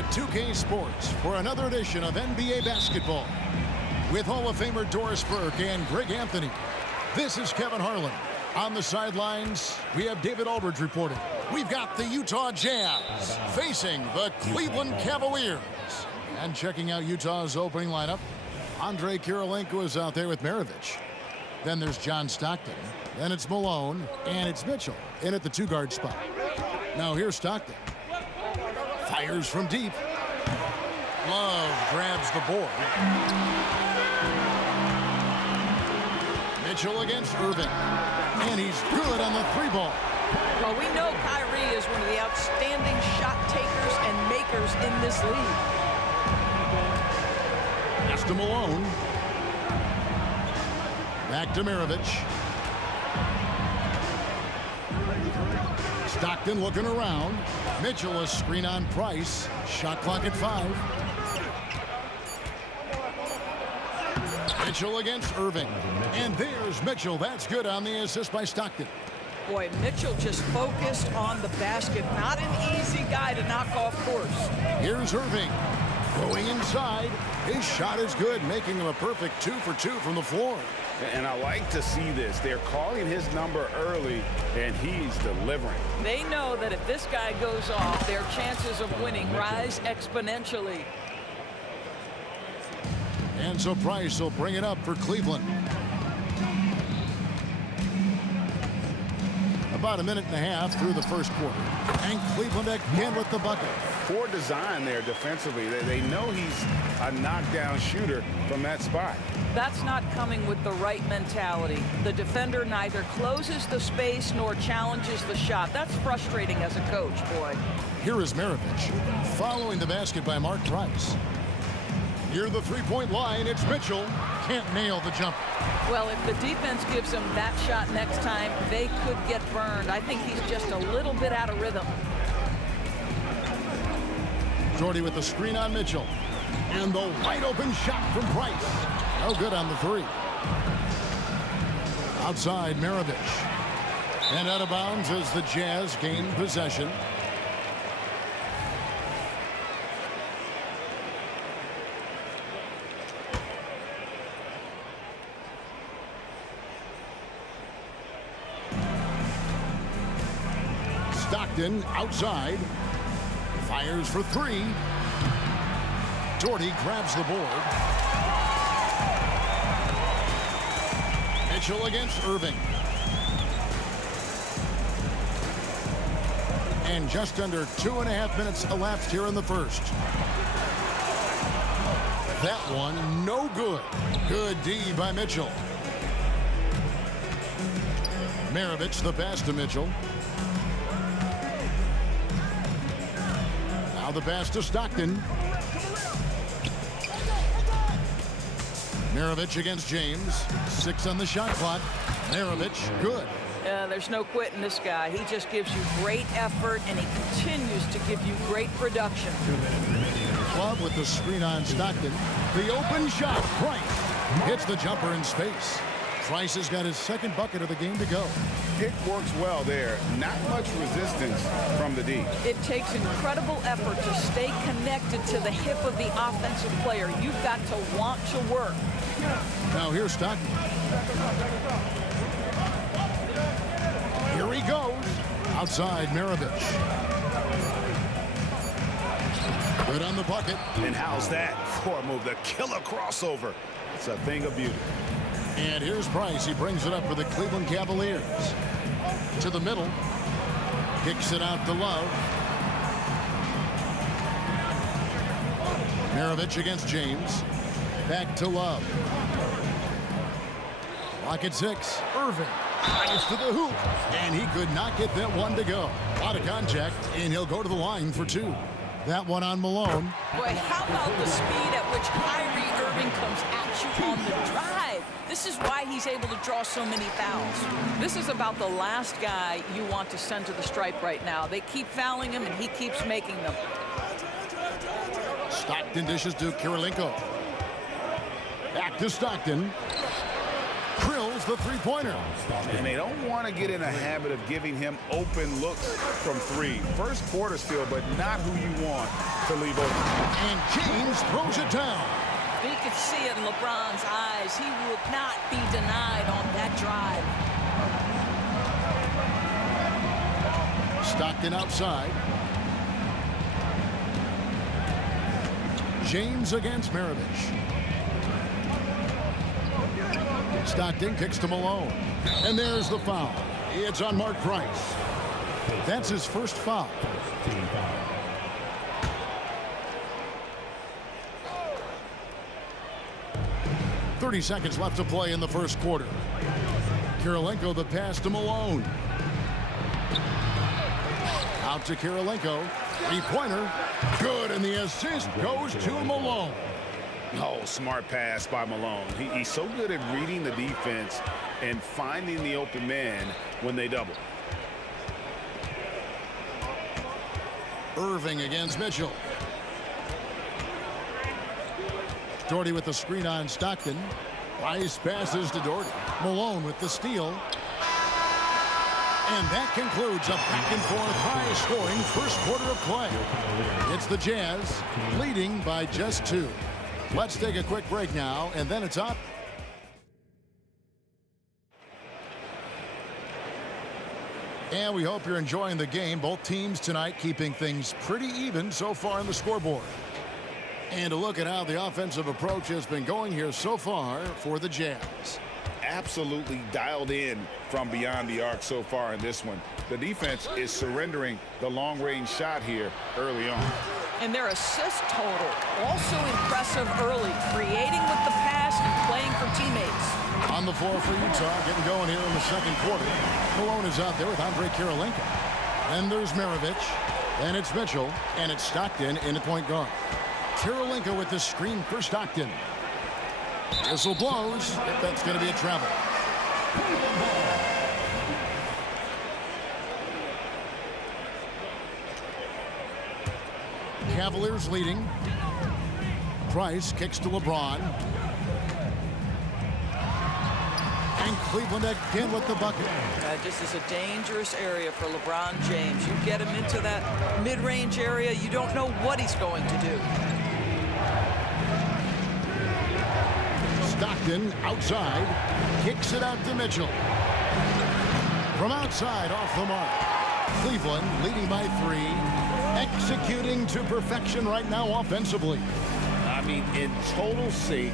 to 2K Sports for another edition of NBA basketball with Hall of Famer Doris Burke and Greg Anthony. This is Kevin Harlan. On the sidelines, we have David Aldridge reporting. We've got the Utah Jazz facing the Cleveland Cavaliers. And checking out Utah's opening lineup, Andre Kirilenko is out there with Maravich. Then there's John Stockton. Then it's Malone, and it's Mitchell in at the two-guard spot. Now here's Stockton. Fires from deep. Love grabs the board. Mitchell against Irving. And he's good on the three ball. Well, we know Kyrie is one of the outstanding shot takers and makers in this league. Pass to Malone. Back to Maravich. Stockton looking around. Mitchell a screen on Price. Shot clock at 5. Mitchell against Irving. And there's Mitchell. That's good on the assist by Stockton. Boy, Mitchell just focused on the basket. Not an easy guy to knock off course. Here's Irving. Going inside. His shot is good, making him a perfect 2 for 2 from the floor. And I like to see this. They're calling his number early, and he's delivering. They know that if this guy goes off, their chances of winning rise exponentially. And so Price will bring it up for Cleveland. About a minute and a half through the first quarter. And Cleveland again with the bucket. Poor design there defensively. They know he's a knockdown shooter from that spot. That's not coming with the right mentality. The defender neither closes the space nor challenges the shot. That's frustrating as a coach, boy. Here is Maravich. Following the basket by Mark Price. Near the three-point line, it's Mitchell. Can't nail the jumper. Well, if the defense gives him that shot next time, they could get burned. I think he's just a little bit out of rhythm. Jordy with the screen on Mitchell. And the wide open shot from Price. No good on the three. Outside Maravich. And out of bounds as the Jazz gain possession. Stockton outside. Fires for 3. Doherty grabs the board. Mitchell against Irving. And just under 2.5 minutes elapsed here in the first. That one, no good. Good D by Mitchell. Maravich the pass to Mitchell. Now the pass to Stockton. Maravich against James. 6 on the shot clock. Maravich, good. There's no quitting this guy. He just gives you great effort, and he continues to give you great production. Club with the screen on Stockton. The open shot. Price hits the jumper in space. Price has got his second bucket of the game to go. It works well there. Not much resistance from the D. It takes incredible effort to stay connected to the hip of the offensive player. You've got to want to work. Now here's Stockton. Here he goes. Outside Maravich. Good on the bucket. And how's that for a move? The killer crossover. It's a thing of beauty. And here's Price. He brings it up for the Cleveland Cavaliers. To the middle. Kicks it out to Love. Maravich against James. Back to Love. Clock at 6. Irving. Drives to the hoop. And he could not get that one to go. A lot of contact. And he'll go to the line for 2. That one on Malone. Boy, how about the speed at which Kyrie Irving comes at you on the drive? This is why he's able to draw so many fouls. This is about the last guy you want to send to the stripe right now. They keep fouling him, and he keeps making them. Stockton dishes to Kirilenko. Back to Stockton. Krill there's the three-pointer. And they don't want to get in a habit of giving him open looks from three. First quarter still, but not who you want to leave open. And James throws it down. You could see it in LeBron's eyes. He would not be denied on that drive. Stockton outside. James against Maravich. Stockton kicks to Malone. And there's the foul. It's on Mark Price. That's his first foul. .30 seconds left to play in the first quarter. Kirilenko the pass to Malone. Out to Kirilenko. Three-pointer. Good, and the assist goes to Malone. Oh, smart pass by Malone. He's so good at reading the defense and finding the open man when they double. Irving against Mitchell. Doherty with the screen on Stockton. Rice passes to Doherty. Malone with the steal. And that concludes a back-and-forth high-scoring first quarter of play. It's the Jazz leading by just 2. Let's take a quick break now, and then it's up. And we hope you're enjoying the game. Both teams tonight keeping things pretty even so far on the scoreboard. And a look at how the offensive approach has been going here so far for the Jazz. Absolutely dialed in from beyond the arc so far in this one. The defense is surrendering the long-range shot here early on. And their assist total also impressive early, creating with the pass and playing for teammates. On the floor for Utah, getting going here in the second quarter. Malone is out there with Andre Kirilenko. Then there's Maravich. Then it's Mitchell, and it's Stockton in the point guard. Kirilenko with the screen for Stockton. Whistle blows. If that's going to be a travel. Cavaliers leading. Price kicks to LeBron. And Cleveland again with the bucket. This is a dangerous area for LeBron James. You get him into that mid-range area, you don't know what he's going to do. Stockton outside, kicks it out to Mitchell. From outside, off the mark. Cleveland leading by 3, executing to perfection right now offensively. I mean, in total sync.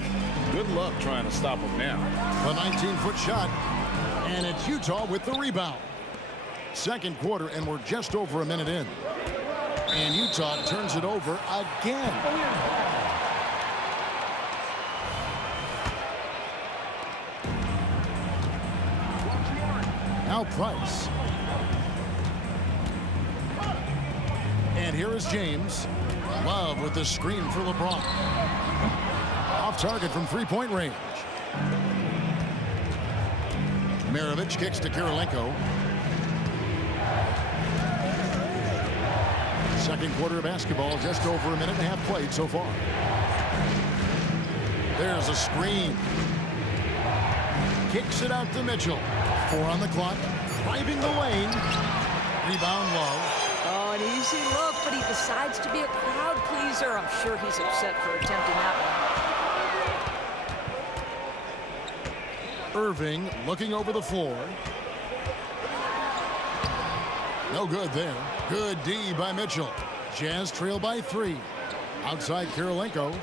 Good luck trying to stop him now. A 19-foot shot, and it's Utah with the rebound. Second quarter, and we're just over a minute in. And Utah turns it over again. Now Price. And here is James. Love with the screen for LeBron. Off target from three-point range. Maravich kicks to Kirilenko. Second quarter of basketball, just over a minute and a half played so far. There's a screen. Kicks it out to Mitchell. 4 on the clock. Driving the lane. Rebound Love. Oh, an easy look, but he decides to be a crowd pleaser. I'm sure he's upset for attempting that one. Irving looking over the floor. No good there. Good D by Mitchell. Jazz trail by 3. Outside Kirilenko.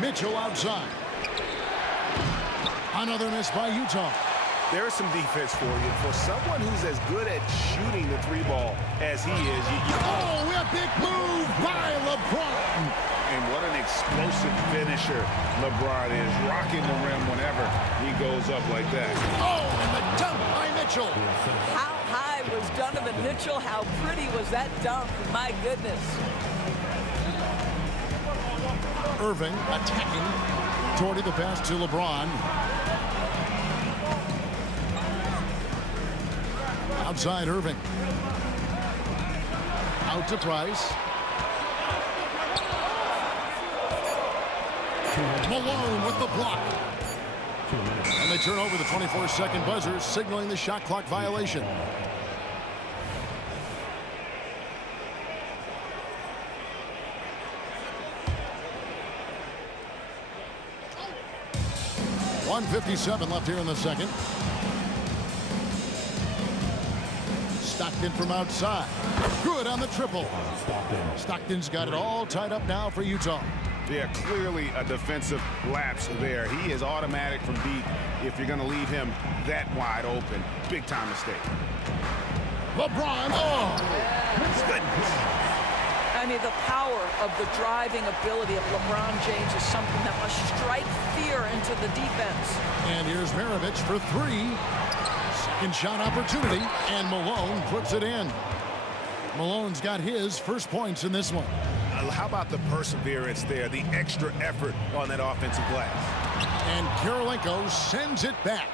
Mitchell outside. Another miss by Utah. There's some defense for you. For someone who's as good at shooting the 3-ball as he is, oh, a big move by LeBron. And what an explosive finisher LeBron is, rocking the rim whenever he goes up like that. Oh, and the dunk by Mitchell. How high was Donovan Mitchell? How pretty was that dunk? My goodness. Irving attacking. Doherty the pass to LeBron. Outside Irving. Out to Price. Malone with the block. And they turn over the 24-second buzzer, signaling the shot clock violation. .157 left here in the second. Stockton from outside. Good on the triple. Stockton's got it all tied up now for Utah. Yeah, clearly a defensive lapse there. He is automatic from deep if you're going to leave him that wide open. Big time mistake. LeBron. Oh! I mean, the power of the driving ability of LeBron James is something that must strike fear into the defense. And here's Maravich for three. Second shot opportunity, and Malone puts it in. Malone's got his first points in this one. How about the perseverance there, the extra effort on that offensive glass? And Kirilenko sends it back.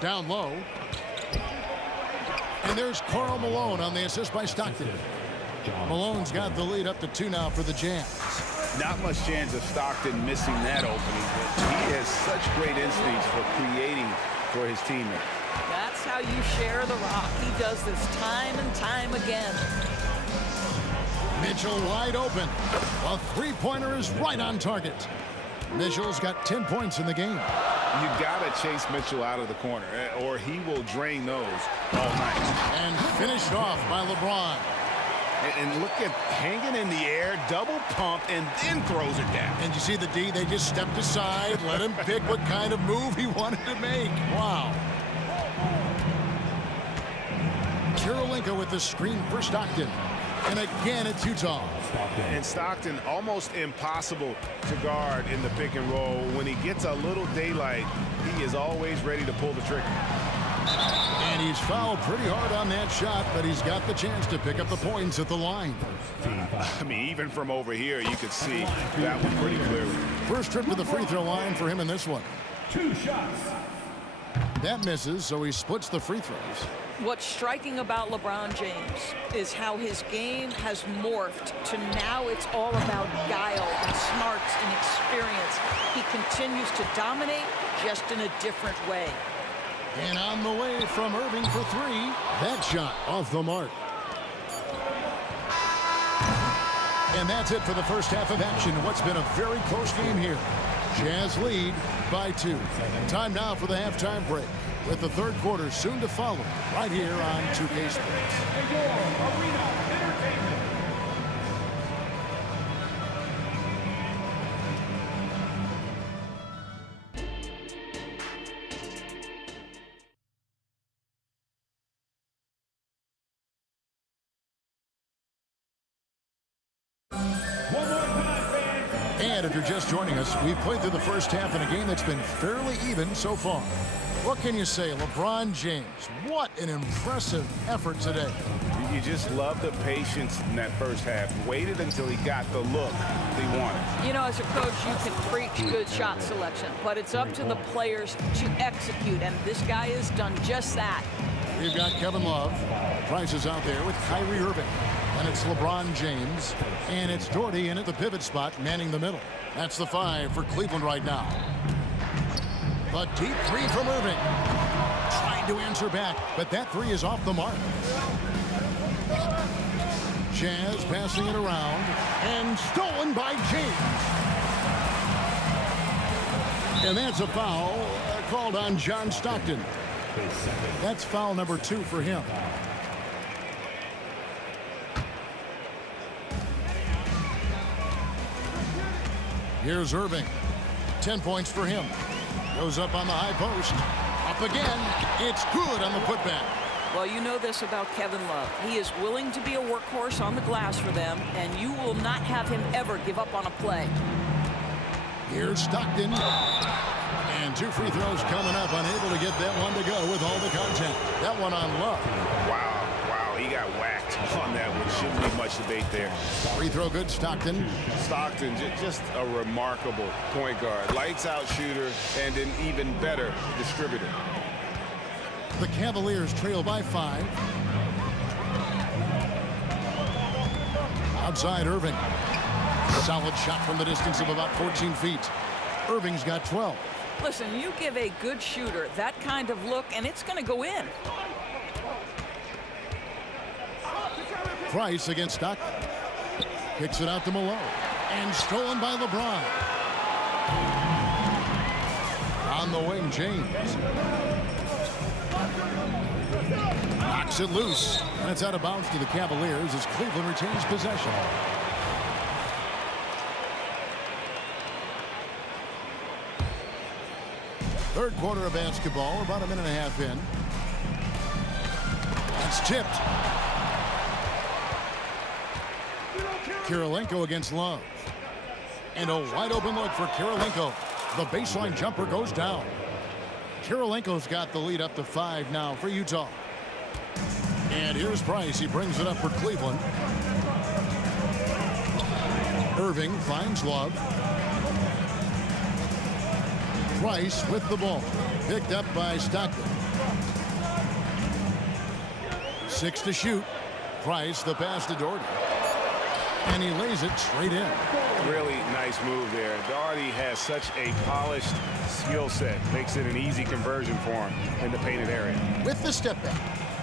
Down low. And there's Karl Malone on the assist by Stockton. Malone's got the lead up to 2 now for the Jazz. Not much chance of Stockton missing that opening, but he has such great instincts for creating for his teammates. That's how you share the rock. He does this time and time again. Mitchell wide open. A three-pointer is right on target. Mitchell's got 10 points in the game. You gotta chase Mitchell out of the corner, or he will drain those all night. And finished off by LeBron. And look at hanging in the air, double pump, and then throws it down. And you see the D, they just stepped aside, let him pick what kind of move he wanted to make. Wow. Kirilenko with the screen for Stockton. And again, it's Utah. And Stockton almost impossible to guard in the pick and roll. When he gets a little daylight, he is always ready to pull the trigger. And he's fouled pretty hard on that shot, but he's got the chance to pick up the points at the line. I mean, even from over here, you could see that one pretty clearly. First trip to the free throw line for him in this one. 2 shots. That misses, so he splits the free throws. What's striking about LeBron James is how his game has morphed to now it's all about guile and smarts and experience. He continues to dominate just in a different way. And on the way from Irving for three. That shot off the mark. And that's it for the first half of action. What's been a very close game here. Jazz lead by 2. Time now for the halftime break, with the third quarter soon to follow right here on 2K Sports. And if you're just joining us, we've played through the first half in a game that's been fairly even so far. What can you say? LeBron James, what an impressive effort today. You just love the patience in that first half. Waited until he got the look he wanted. You know, as a coach, you can preach good shot selection, but it's up to the players to execute, and this guy has done just that. We've got Kevin Love. Price is out there with Kyrie Irving. And it's LeBron James. And it's Doherty in at the pivot spot, manning the middle. That's the 5 for Cleveland right now. The deep 3 from Irving. Trying to answer back, but that 3 is off the mark. Jazz passing it around. And stolen by James. And that's a foul called on John Stockton. That's foul number 2 for him. Here's Irving. 10 points for him. Goes up on the high post. Up again. It's good on the putback. Well, you know this about Kevin Love. He is willing to be a workhorse on the glass for them, and you will not have him ever give up on a play. Here's Stockton. And 2 free throws coming up. Unable to get that one to go with all the contact. That one on Love. Wow. He got whacked on that one. Shouldn't be much debate there. Free throw good, Stockton. Stockton, just a remarkable point guard. Lights out shooter and an even better distributor. The Cavaliers trail by 5. Outside Irving. Solid shot from the distance of about 14 feet. Irving's got 12. Listen, you give a good shooter that kind of look, and it's going to go in. Price against Stockton. Kicks it out to Malone. And stolen by LeBron. On the wing, James. Knocks it loose. And it's out of bounds to the Cavaliers as Cleveland retains possession. Third quarter of basketball, about a minute and a half in. It's tipped. Kirilenko against Love. And a wide open look for Kirilenko. The baseline jumper goes down. Kirilenko's got the lead up to 5 now for Utah. And here's Price. He brings it up for Cleveland. Irving finds Love. Price with the ball. Picked up by Stockton. 6 to shoot. Price the pass to Doherty. And he lays it straight in. Really nice move there. Doherty has such a polished skill set. Makes it an easy conversion for him in the painted area. With the step back.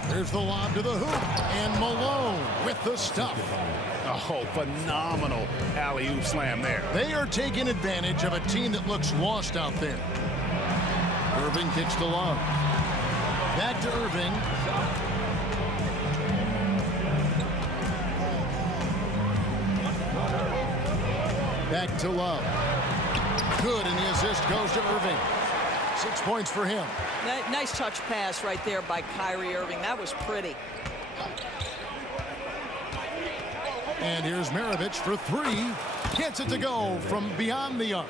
There's the lob to the hoop. And Malone with the stuff. Oh, phenomenal alley-oop slam there. They are taking advantage of a team that looks lost out there. Irving kicks to Love. Back to Irving. Back to Love. Good, and the assist goes to Irving. 6 points for him. Nice touch pass right there by Kyrie Irving. That was pretty. And here's Maravich for 3. Gets it to go from beyond the arc.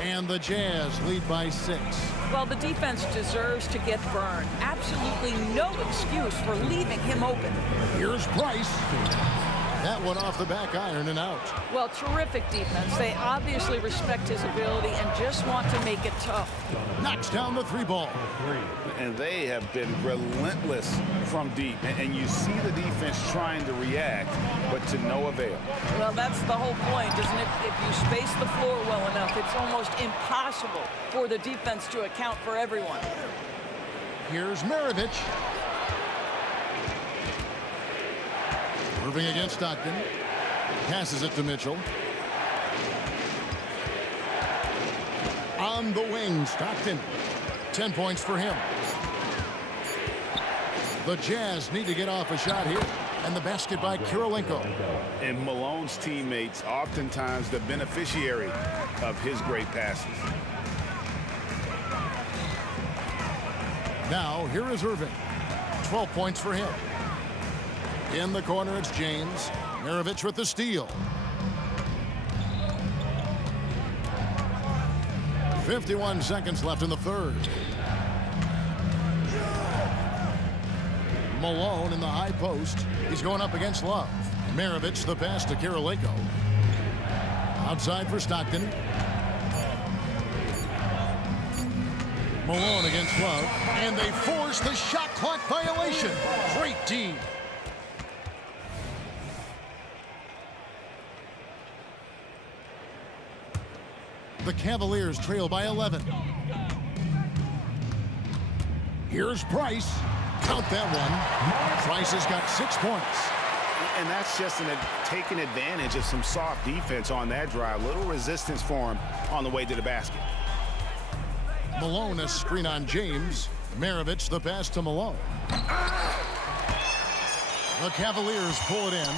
And the Jazz lead by 6. Well, the defense deserves to get burned. Absolutely no excuse for leaving him open. Here's Price. That one off the back iron and out. Well, terrific defense. They obviously respect his ability and just want to make it tough. Knocks down the 3 ball. And they have been relentless from deep. And you see the defense trying to react, but to no avail. Well, that's the whole point, isn't it? If you space the floor well enough, it's almost impossible for the defense to account for everyone. Here's Maravich. Irving against Stockton. Passes it to Mitchell. On the wing, Stockton. 10 points for him. The Jazz need to get off a shot here. And the basket by Kirilenko. And Malone's teammates oftentimes the beneficiary of his great passes. Now, here is Irving. 12 points for him. In the corner, it's James. Maravich with the steal. 51 seconds left in the third. Malone in the high post. He's going up against Love. Maravich the pass to Kirilenko. Outside for Stockton. Malone against Love. And they force the shot clock violation. Great D. The Cavaliers trail by 11. Here's Price. Count that one. Price has got 6 points. And that's just taking advantage of some soft defense on that drive. Little resistance for him on the way to the basket. Malone a screen on James. Maravich the pass to Malone. The Cavaliers pull it in.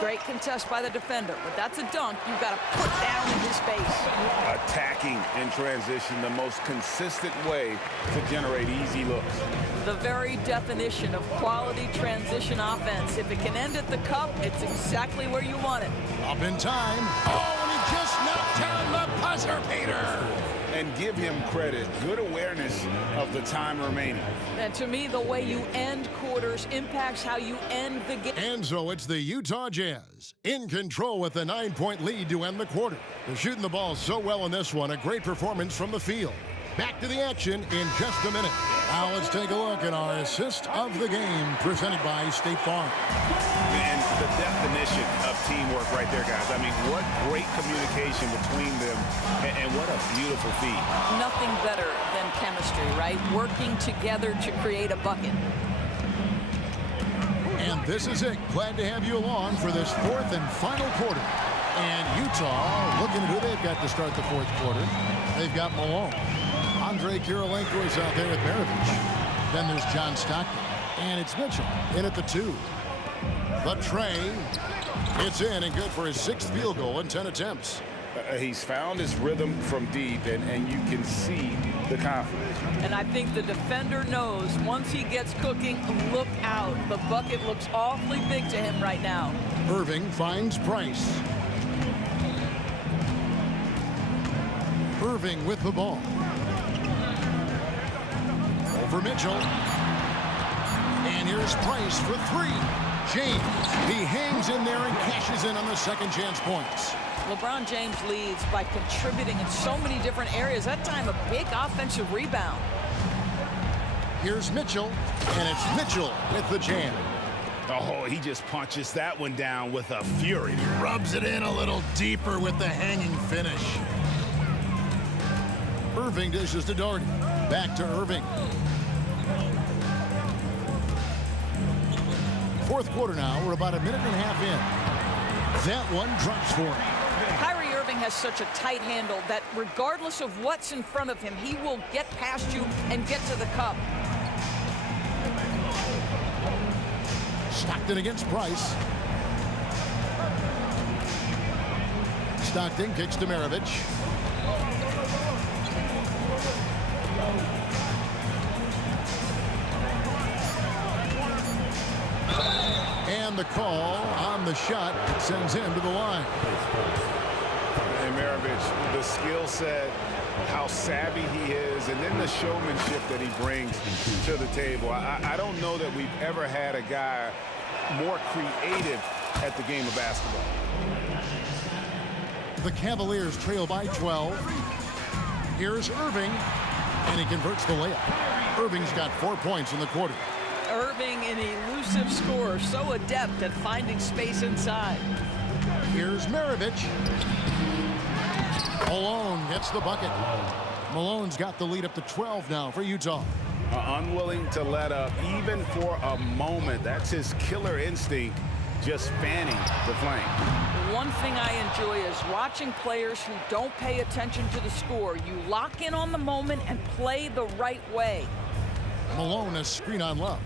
Great contest by the defender, but that's a dunk you've got to put down in his face. Attacking in transition, the most consistent way to generate easy looks. The very definition of quality transition offense. If it can end at the cup, it's exactly where you want it. Up in time. Oh, and he just knocked down the buzzer beater. And give him credit. Good awareness of the time remaining. And to me, the way you end quarters impacts how you end the game. And so it's the Utah Jazz in control with a 9-point lead to end the quarter. They're shooting the ball so well in this one. A great performance from the field. Back to the action in just a minute. Now let's take a look at our assist of the game presented by State Farm. And the definition of teamwork right there, guys. I mean, what great communication between them, and what a beautiful feat. Nothing better than chemistry, right? Working together to create a bucket. And this is it. Glad to have you along for this fourth and final quarter. And Utah, looking at who they've got to start the fourth quarter. They've got Malone. Andre Kirilenko is out there at Maravich. Then there's John Stockton. And it's Mitchell in at the 2. The tray. It's in and good for his 6th field goal in 10 attempts. He's found his rhythm from deep, and you can see the confidence. And I think the defender knows once he gets cooking, look out. The bucket looks awfully big to him right now. Irving finds Price. Irving with the ball. Over Mitchell. And here's Price for 3. James, he hangs in there and cashes in on the second chance points. LeBron James leads by contributing in so many different areas. That time, a big offensive rebound. Here's Mitchell, and it's Mitchell with the jam. Oh, he just punches that one down with a fury. He rubs it in a little deeper with the hanging finish. Irving dishes to Doherty. Back to Irving. Fourth quarter now. We're about a minute and a half in. That one drops for him. Kyrie Irving has such a tight handle that regardless of what's in front of him, he will get past you and get to the cup. Stockton against Price. Stockton kicks to Maravich. And the call on the shot sends him to the line. And Maravich, the skill set, how savvy he is, and then the showmanship that he brings to the table. I don't know that we've ever had a guy more creative at the game of basketball. The Cavaliers trail by 12. Here's Irving, and he converts the layup. Irving's got 4 points in the quarter. Irving, an elusive scorer, so adept at finding space inside. Here's Maravich. Malone gets the bucket. Malone's got the lead up to 12 now for Utah. Unwilling to let up even for a moment. That's his killer instinct, just fanning the flame. One thing I enjoy is watching players who don't pay attention to the score. You lock in on the moment and play the right way. Malone a screen on Love.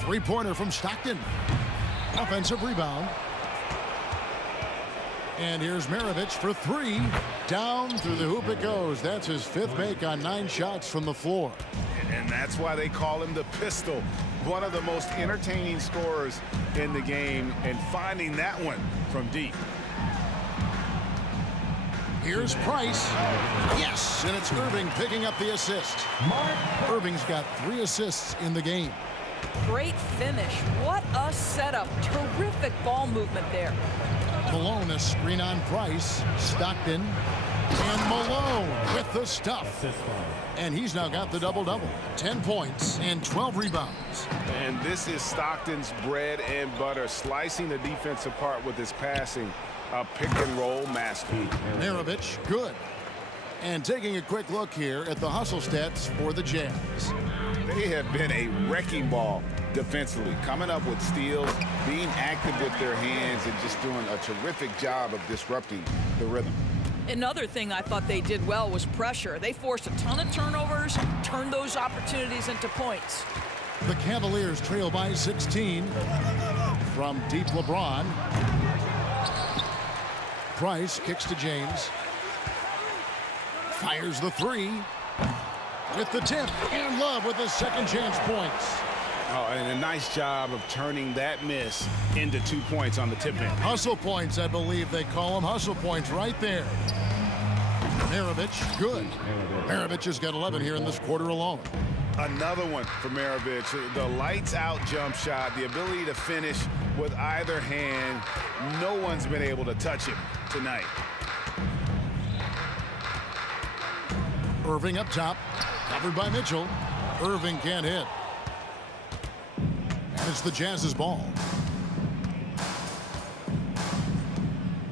3-pointer from Stockton. Offensive rebound. And here's Maravich for 3. Down through the hoop it goes. That's his 5th make on 9 shots from the floor. And that's why they call him the Pistol. One of the most entertaining scorers in the game, and finding that one from deep. Here's Price. Yes, and it's Irving picking up the assist. Irving's got 3 assists in the game. Great finish. What a setup. Terrific ball movement there. Malone a screen on Price. Stockton. And Malone with the stuff. And he's now got the double-double. 10 points and 12 rebounds. And this is Stockton's bread and butter, slicing the defense apart with his passing. A pick-and-roll master. Maravich, good. And taking a quick look here at the hustle stats for the Jazz. They have been a wrecking ball defensively, coming up with steals, being active with their hands, and just doing a terrific job of disrupting the rhythm. Another thing I thought they did well was pressure. They forced a ton of turnovers, turned those opportunities into points. The Cavaliers trail by 16 from deep LeBron. Price kicks to James. Fires the 3 with the tip, and Love with the second chance points. Oh, and a nice job of turning that miss into 2 points on the tip in. Hustle points, I believe they call them. Hustle points right there. Maravich, good. Maravich has got 11 here in this quarter alone. Another one for Maravich. The lights out jump shot, the ability to finish with either hand. No one's been able to touch him tonight. Irving up top, covered by Mitchell. Irving can't hit. And it's the Jazz's ball.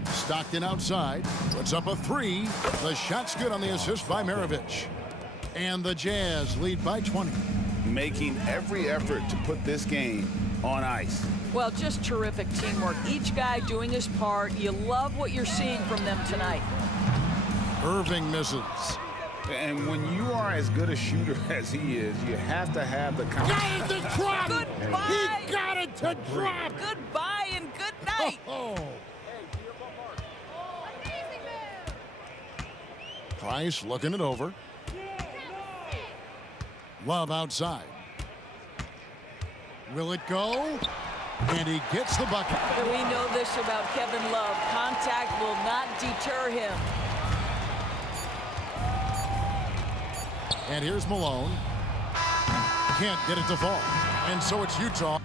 Stockton outside, puts up a three. The shot's good on the assist by Maravich. And the Jazz lead by 20. Making every effort to put this game on ice. Well, just terrific teamwork. Each guy doing his part. You love what you're seeing from them tonight. Irving misses. And when you are as good a shooter as he is, you have to have the confidence. Got it to drop! Goodbye! He got it to drop! Goodbye and good night! Price looking it over. Love outside. Will it go? And he gets the bucket. We know this about Kevin Love. Contact will not deter him. And here's Malone. Can't get it to fall. And so it's Utah.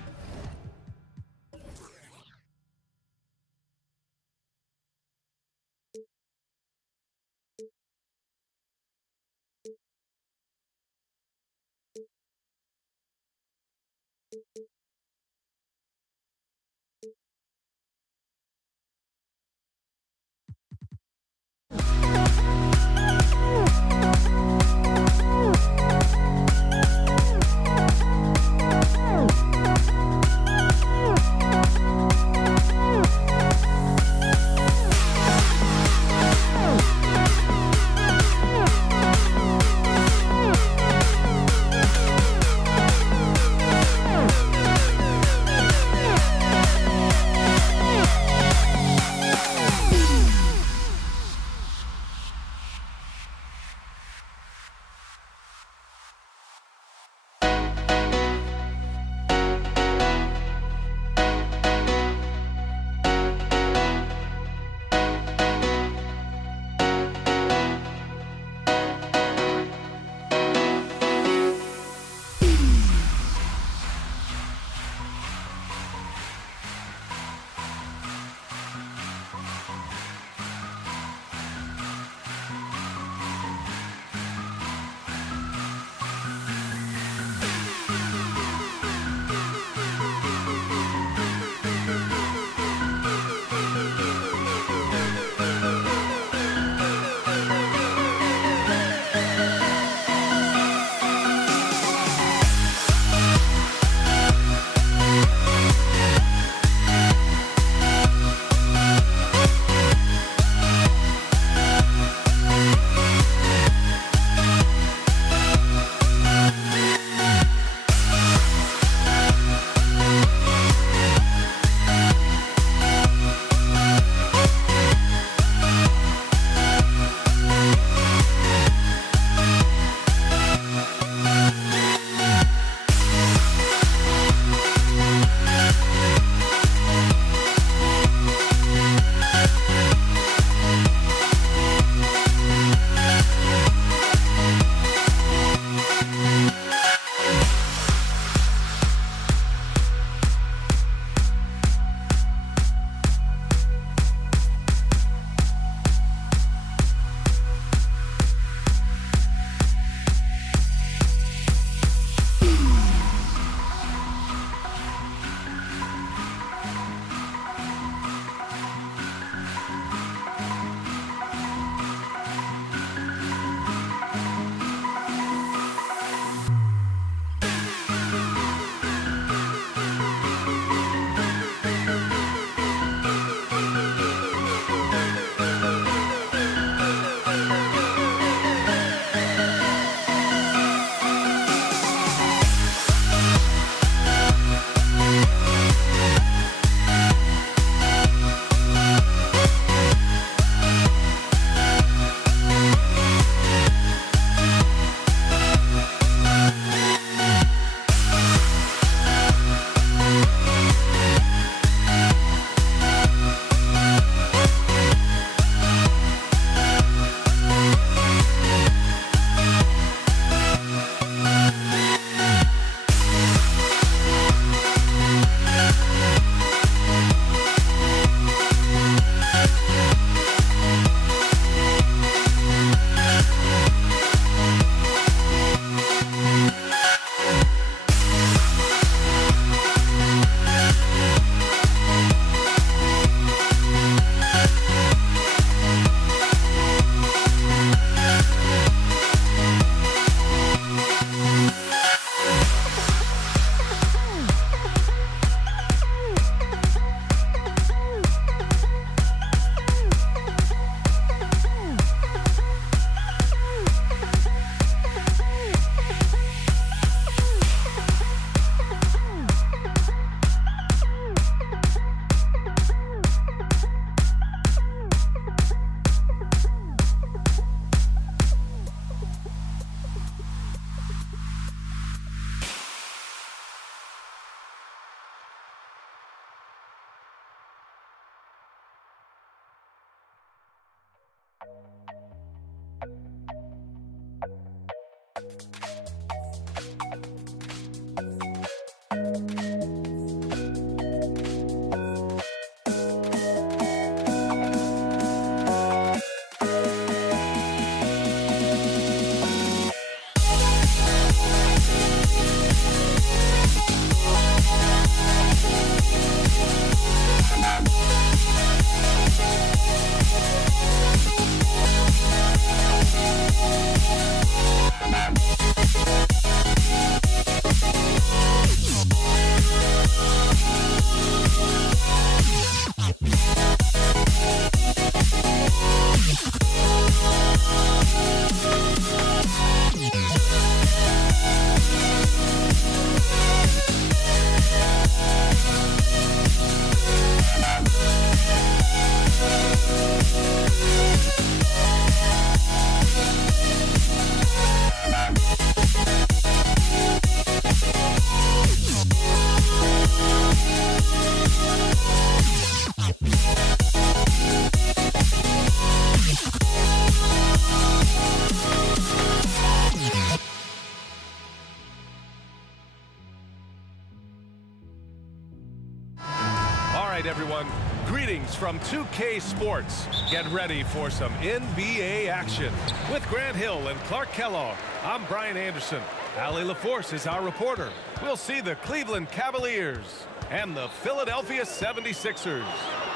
Everyone, greetings from 2K Sports. Get ready for some NBA action. With Grant Hill and Clark Kellogg, I'm Brian Anderson. Allie LaForce is our reporter. We'll see the Cleveland Cavaliers and the Philadelphia 76ers.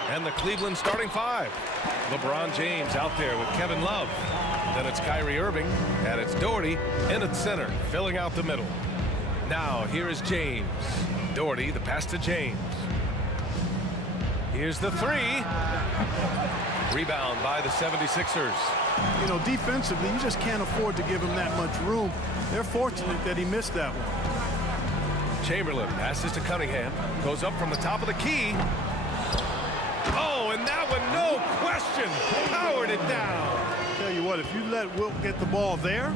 And the Cleveland starting five. LeBron James out there with Kevin Love. Then it's Kyrie Irving, and it's Doherty in at center, filling out the middle. Now, here is James. Doherty, the pass to James. Here's the three. Rebound by the 76ers. You know, defensively, you just can't afford to give him that much room. They're fortunate that he missed that one. Chamberlain passes to Cunningham. Goes up from the top of the key. Oh, and that one, no question, powered it down. Tell you what, if you let Wilt get the ball there,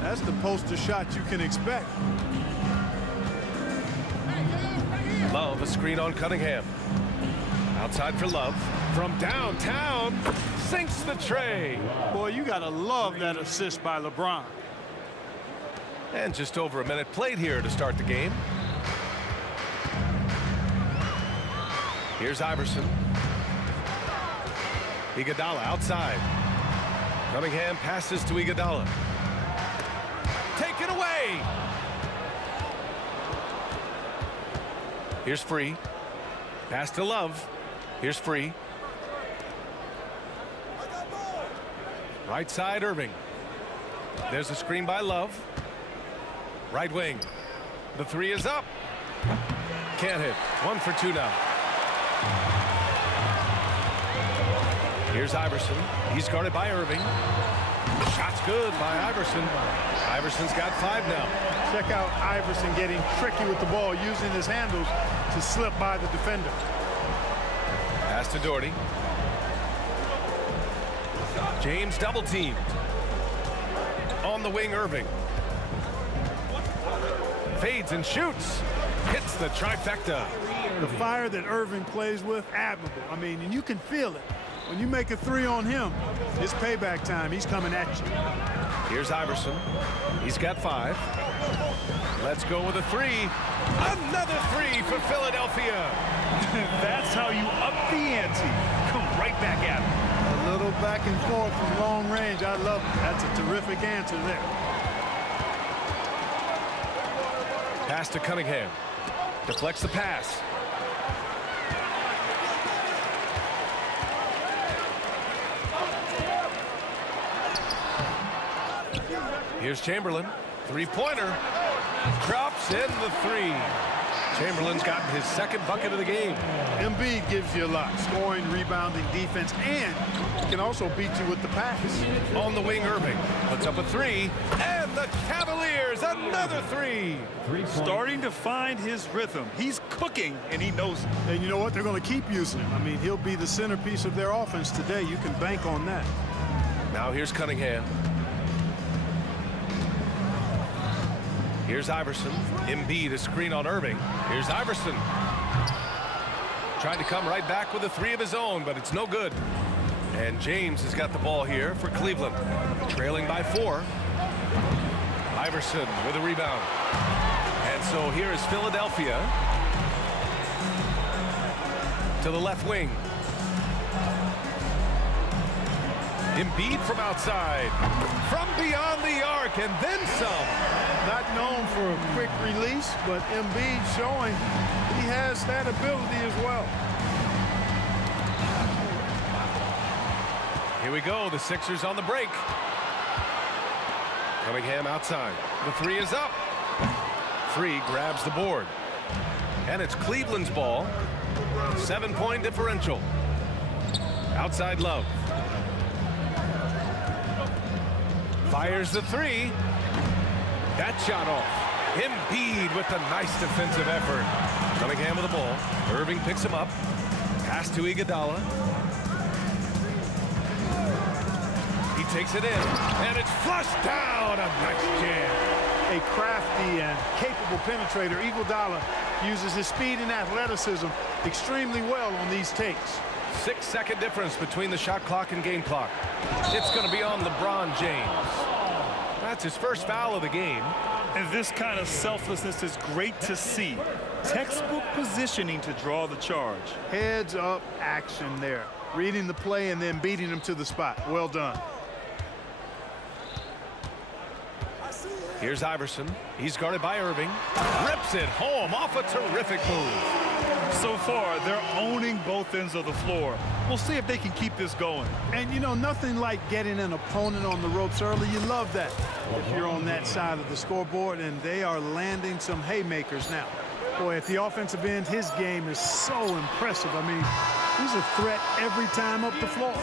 that's the poster shot you can expect. Love, a screen on Cunningham. Outside for Love. From downtown, sinks the tray. Boy, you gotta love that assist by LeBron. And just over a minute played here to start the game. Here's Iverson. Iguodala outside. Cunningham passes to Iguodala. Taken away. Here's Free. Pass to Love. Here's Free. Right side, Irving. There's a screen by Love. Right wing. The three is up. Can't hit. 1 for 2 now. Here's Iverson. He's guarded by Irving. Shot's good by Iverson. Iverson's got 5 now. Check out Iverson getting tricky with the ball, using his handles to slip by the defender. Pass to Doherty. James double teamed. On the wing, Irving. Fades and shoots. Hits the trifecta. The fire that Irving plays with, admirable. I mean, and you can feel it. When you make a three on him, it's payback time. He's coming at you. Here's Iverson. He's got 5. Let's go with a 3. Another 3 for Philadelphia. That's how you up the ante. Come right back at him. A little back and forth from long range. I love it. That's a terrific answer there. Pass to Cunningham. Deflects the pass. Here's Chamberlain. Three-pointer. Drops in the 3. Chamberlain's gotten his second bucket of the game. Embiid gives you a lot. Scoring, rebounding, defense, and can also beat you with the pass. On the wing, Irving puts up a 3. And the Cavaliers, another 3. Starting to find his rhythm. He's cooking, and he knows it. And you know what? They're going to keep using him. I mean, he'll be the centerpiece of their offense today. You can bank on that. Now here's Cunningham. Here's Iverson. Embiid, a screen on Irving. Here's Iverson. Trying to come right back with a 3 of his own, but it's no good. And James has got the ball here for Cleveland. Trailing by 4. Iverson with a rebound. And so here is Philadelphia to the left wing. Embiid from outside, from beyond the arc, and then some. Not known for a quick release, but Embiid showing he has that ability as well. Here we go, the Sixers on the break. Cunningham outside. The 3 is up. Free grabs the board. And it's Cleveland's ball. 7-point differential. Outside Love. Fires the 3. That shot off. Embiid with the nice defensive effort. Cunningham with the ball. Irving picks him up. Pass to Iguodala. He takes it in, and it's flushed down. A nice jam. A crafty and capable penetrator, Iguodala uses his speed and athleticism extremely well on these takes. 6-second difference between the shot clock and game clock. It's going to be on LeBron James. That's his first foul of the game. And this kind of selflessness is great to see. Textbook positioning to draw the charge. Heads up action there. Reading the play and then beating him to the spot. Well done. Here's Iverson. He's guarded by Irving. Rips it home off a terrific move. So far, they're owning both ends of the floor. We'll see if they can keep this going. And, you know, nothing like getting an opponent on the ropes early. You love that if you're on that side of the scoreboard, and they are landing some haymakers now. Boy, at the offensive end, his game is so impressive. I mean, he's a threat every time up the floor.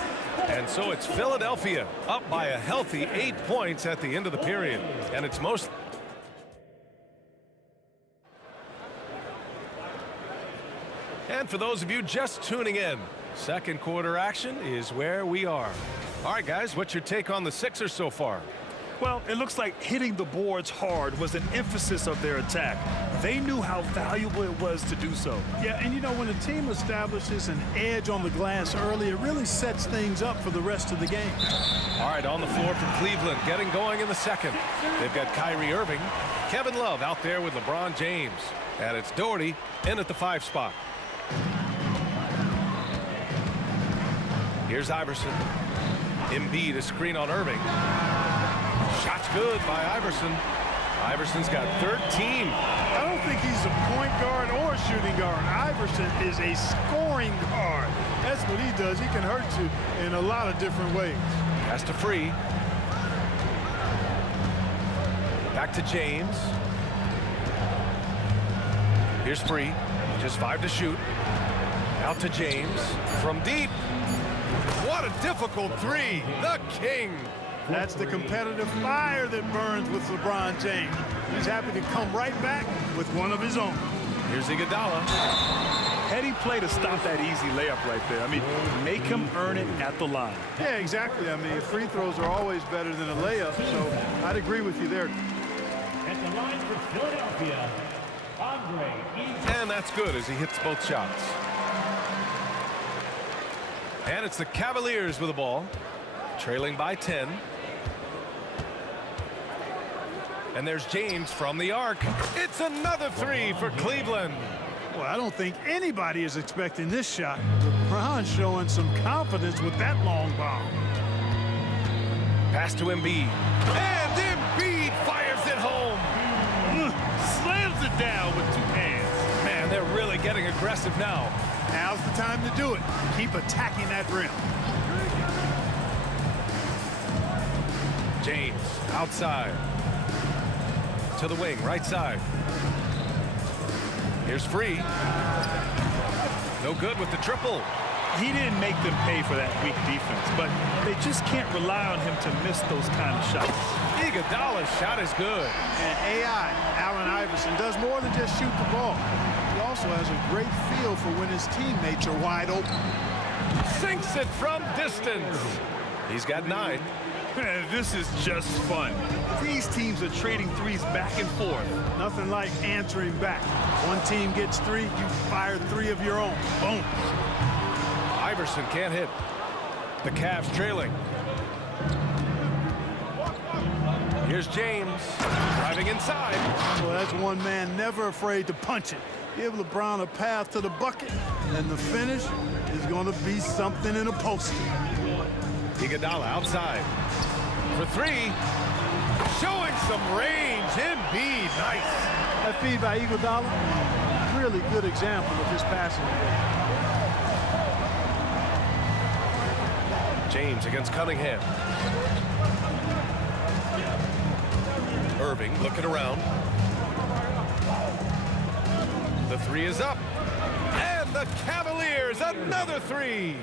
And so it's Philadelphia up by a healthy 8 points at the end of the period. And it's most... And for those of you just tuning in, second quarter action is where we are. All right, guys, what's your take on the Sixers so far? Well, it looks like hitting the boards hard was an emphasis of their attack. They knew how valuable it was to do so. Yeah, and you know, when a team establishes an edge on the glass early, it really sets things up for the rest of the game. All right, on the floor for Cleveland, getting going in the second. They've got Kyrie Irving, Kevin Love out there with LeBron James. And it's Doherty in at the 5 spot. Here's Iverson. Embiid, a screen on Irving. Shot's good by Iverson. Iverson's got 13. I don't think he's a point guard or a shooting guard. Iverson is a scoring guard. That's what he does. He can hurt you in a lot of different ways. Pass to Free. Back to James. Here's Free. Just 5 to shoot. Out to James. From deep. What a difficult 3. The King. That's the competitive fire that burns with LeBron James. He's happy to come right back with one of his own. Here's Iguodala. Heady play to stop that easy layup right there. I mean, make him earn it at the line. Yeah, exactly. I mean, free throws are always better than a layup, so I'd agree with you there. At the line for Philadelphia, Andre Iguodala. And that's good as he hits both shots. And it's the Cavaliers with the ball, trailing by 10. And there's James from the arc. It's another 3 for Cleveland. Well, I don't think anybody is expecting this shot. LeBron showing some confidence with that long bomb. Pass to Embiid. And Embiid fires it home. Slams it down with 2 hands. Man, they're really getting aggressive now. Now's the time to do it. Keep attacking that rim. James outside. To the wing, right side. Here's Free. No good with the triple. He didn't make them pay for that weak defense, but they just can't rely on him to miss those kind of shots. Iguodala's shot is good. And AI, Allen Iverson, does more than just shoot the ball. He also has a great feel for when his teammates are wide open. Sinks it from distance. He's got 9. This is just fun. These teams are trading threes back and forth. Nothing like answering back. One team gets 3, you fire 3 of your own. Boom. Iverson can't hit. The Cavs trailing. Here's James driving inside. Well, that's one man never afraid to punch it. Give LeBron a path to the bucket, and the finish is going to be something in a poster. Iguodala outside for three. Showing some range. Embiid, nice. That feed by Iguodala, really good example of his passing ability. James against Cunningham. Irving looking around. The three is up. And the Cavaliers, another three.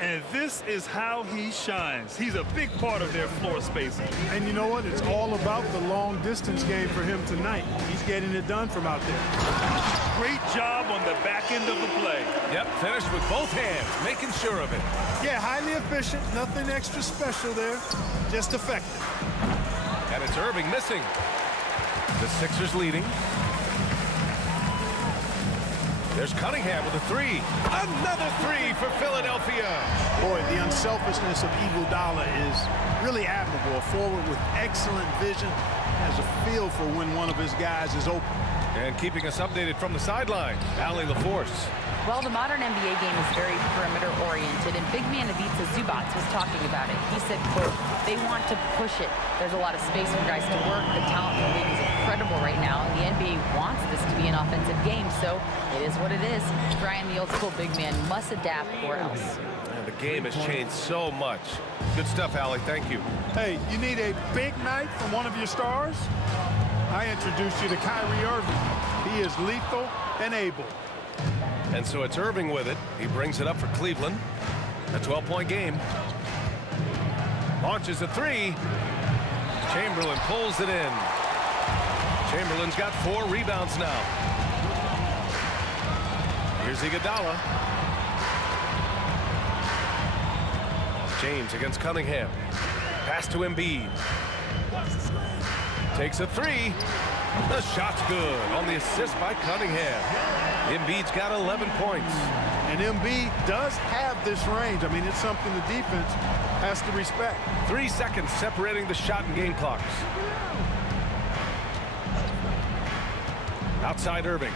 And this is how he shines. He's a big part of their floor spacing. And you know what? It's all about the long distance game for him tonight. He's getting it done from out there. Great job on the back end of the play. Yep, finished with both hands, making sure of it. Yeah, highly efficient. Nothing extra special there. Just effective. And it's Irving missing. The Sixers leading. There's Cunningham with a three. Another three for Philadelphia. Boy, the unselfishness of Iguodala is really admirable. A forward with excellent vision, has a feel for when one of his guys is open. And keeping us updated from the sideline, Allie LaForce. Well, the modern NBA game is very perimeter-oriented, and big man Ivica Zubac was talking about it. He said, quote, they want to push it. There's a lot of space for guys to work. The talent in the league is incredible right now, and the NBA wants this to be an offensive game, so it is what it is. Brian, the old-school big man, must adapt or else. And the game has changed so much. Good stuff, Allie. Thank you. Hey, you need a big night from one of your stars? I introduce you to Kyrie Irving. He is lethal and able. And so it's Irving with it. He brings it up for Cleveland. A 12-point game. Launches a three. Chamberlain pulls it in. Chamberlain's got 4 rebounds now. Here's Iguodala. James against Cunningham. Pass to Embiid. Takes a three. The shot's good on the assist by Cunningham. Embiid's got 11 points. And Embiid does have this range. I mean, it's something the defense has to respect. 3 seconds separating the shot and game clocks. Outside Irving.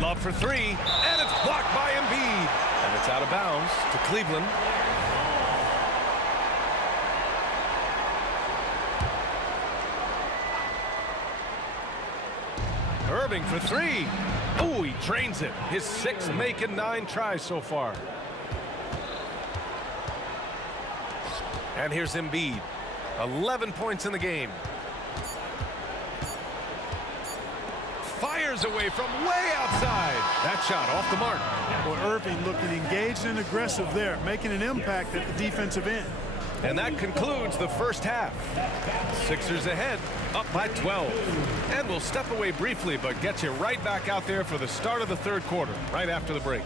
Love for three. And it's blocked by Embiid. And it's out of bounds to Cleveland. Irving for three. Oh, he drains it. His 6th make and 9 tries so far. And here's Embiid. 11 points in the game. Fires away from way outside. That shot off the mark. Well, Irving looking engaged and aggressive there, making an impact at the defensive end. And that concludes the first half. Sixers ahead, up by 12. And we'll step away briefly, but get you right back out there for the start of the third quarter, right after the break.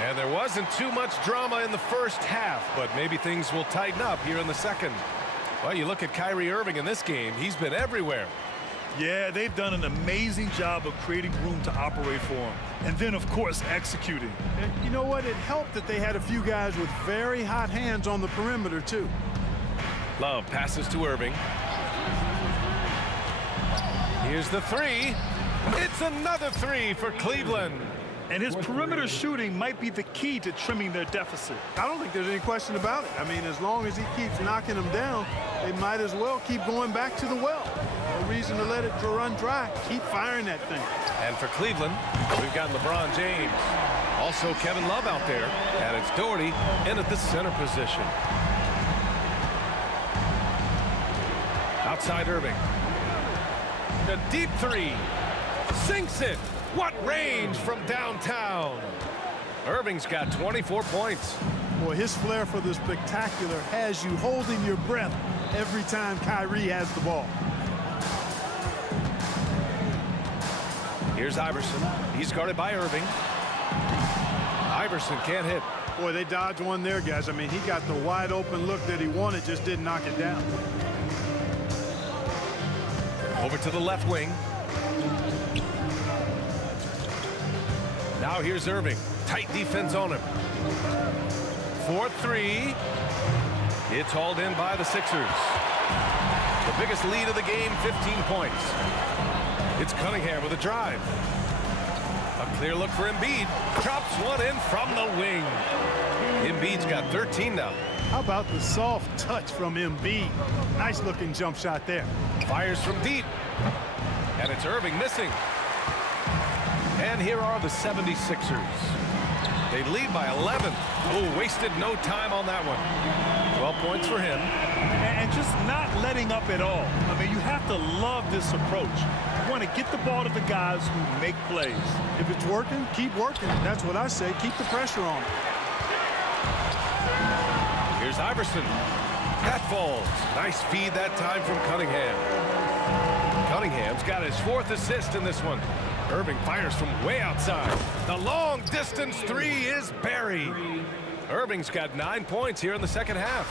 And there wasn't too much drama in the first half, but maybe things will tighten up here in the second. Well, you look at Kyrie Irving in this game, he's been everywhere. Yeah, they've done an amazing job of creating room to operate for him. And then, of course, executing. And you know what? It helped that they had a few guys with very hot hands on the perimeter, too. Love passes to Irving. Here's the three. It's another three for Cleveland. And his perimeter shooting might be the key to trimming their deficit. I don't think there's any question about it. I mean, as long as he keeps knocking them down, they might as well keep going back to the well. No reason to let it run dry. Keep firing that thing. And for Cleveland, we've got LeBron James. Also Kevin Love out there. And it's Doherty in at the center position. Outside Irving. The deep three. Sinks it. What range from downtown. Irving's got 24 points. Boy, his flair for the spectacular has you holding your breath every time Kyrie has the ball. Here's Iverson. He's guarded by Irving. Iverson can't hit. Boy, they dodged one there, guys. I mean, he got the wide open look that he wanted, just didn't knock it down. Over to the left wing. Now here's Irving. Tight defense on him. 4-3. It's hauled in by the Sixers. The biggest lead of the game, 15 points. It's Cunningham with a drive. A clear look for Embiid. Drops one in from the wing. Embiid's got 13 now. How about the soft touch from Embiid? Nice looking jump shot there. Fires from deep. And it's Irving missing. And here are the 76ers. They lead by 11. Oh, wasted no time on that one. 12 points for him. And just not letting up at all. I mean, you have to love this approach. You want to get the ball to the guys who make plays. If it's working, keep working. That's what I say. Keep the pressure on. Here's Iverson. That falls. Nice feed that time from Cunningham. Cunningham's got his 4th assist in this one. Irving fires from way outside. The long distance three is buried. Irving's got 9 points here in the second half.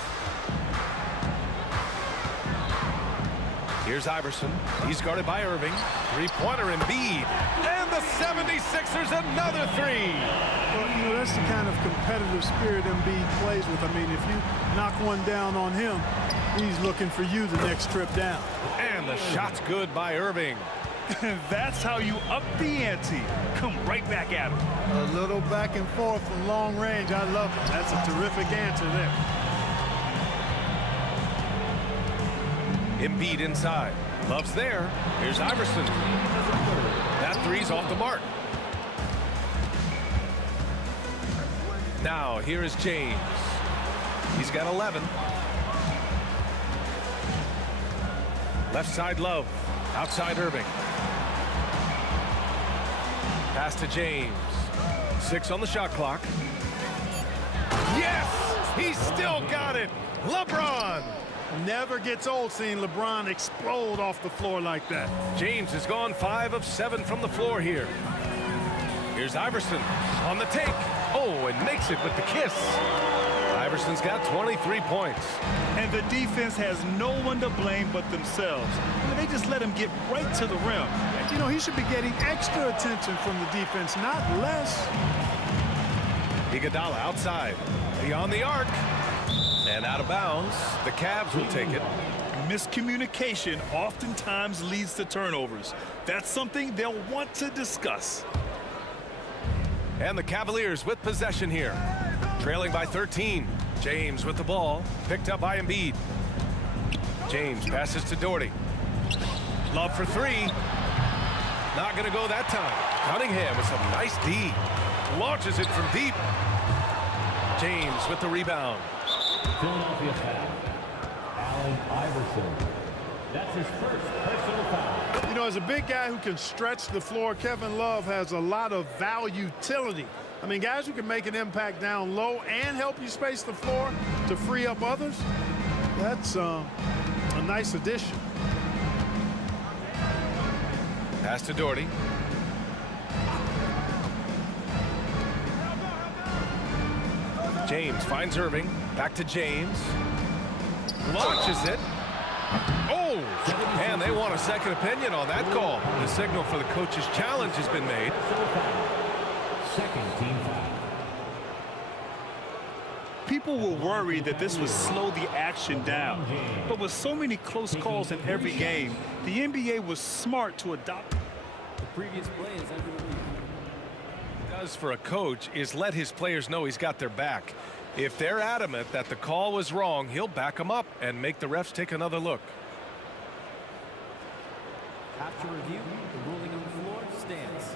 Here's Iverson. He's guarded by Irving. Three-pointer Embiid. And the 76ers another three. Well, you know, that's the kind of competitive spirit Embiid plays with. I mean, if you knock one down on him, he's looking for you the next trip down. And the shot's good by Irving. That's how you up the ante. Come right back at him. A little back and forth from long range. I love it. That's a terrific answer there. Embiid inside. Love's there. Here's Iverson. That three's off the mark. Now here is James. He's got 11. Left side Love. Outside Irving. Pass to James. 6 on the shot clock. Yes! He's still got it. LeBron. Never gets old seeing LeBron explode off the floor like that. James has gone 5 of 7 from the floor here. Here's Iverson on the take. Oh, and makes it with the kiss. Iverson's got 23 points. And the defense has no one to blame but themselves. I mean, they just let him get right to the rim. You know, he should be getting extra attention from the defense, not less. Iguodala outside. Beyond the arc. And out of bounds. The Cavs will take it. Miscommunication oftentimes leads to turnovers. That's something they'll want to discuss. And the Cavaliers with possession here. Trailing by 13. James with the ball. Picked up by Embiid. James passes to Doherty. Love for three. Not going to go that time. Cunningham with some nice D. Launches it from deep. James with the rebound. Philadelphia foul. Allen Iverson. That's his first personal foul. You know, as a big guy who can stretch the floor, Kevin Love has a lot of utility. I mean, guys who can make an impact down low and help you space the floor to free up others, that's a nice addition. Pass to Doherty. James finds Irving. Back to James. Launches it. Oh! And they want a second opinion on that call. The signal for the coach's challenge has been made. Second team foul. People were worried that this would slow the action down. But with so many close calls in every game, the NBA was smart to adopt. The previous play is under the lead. Does for a coach is let his players know he's got their back. If they're adamant that the call was wrong, he'll back them up and make the refs take another look. After review, the ruling on the floor stands.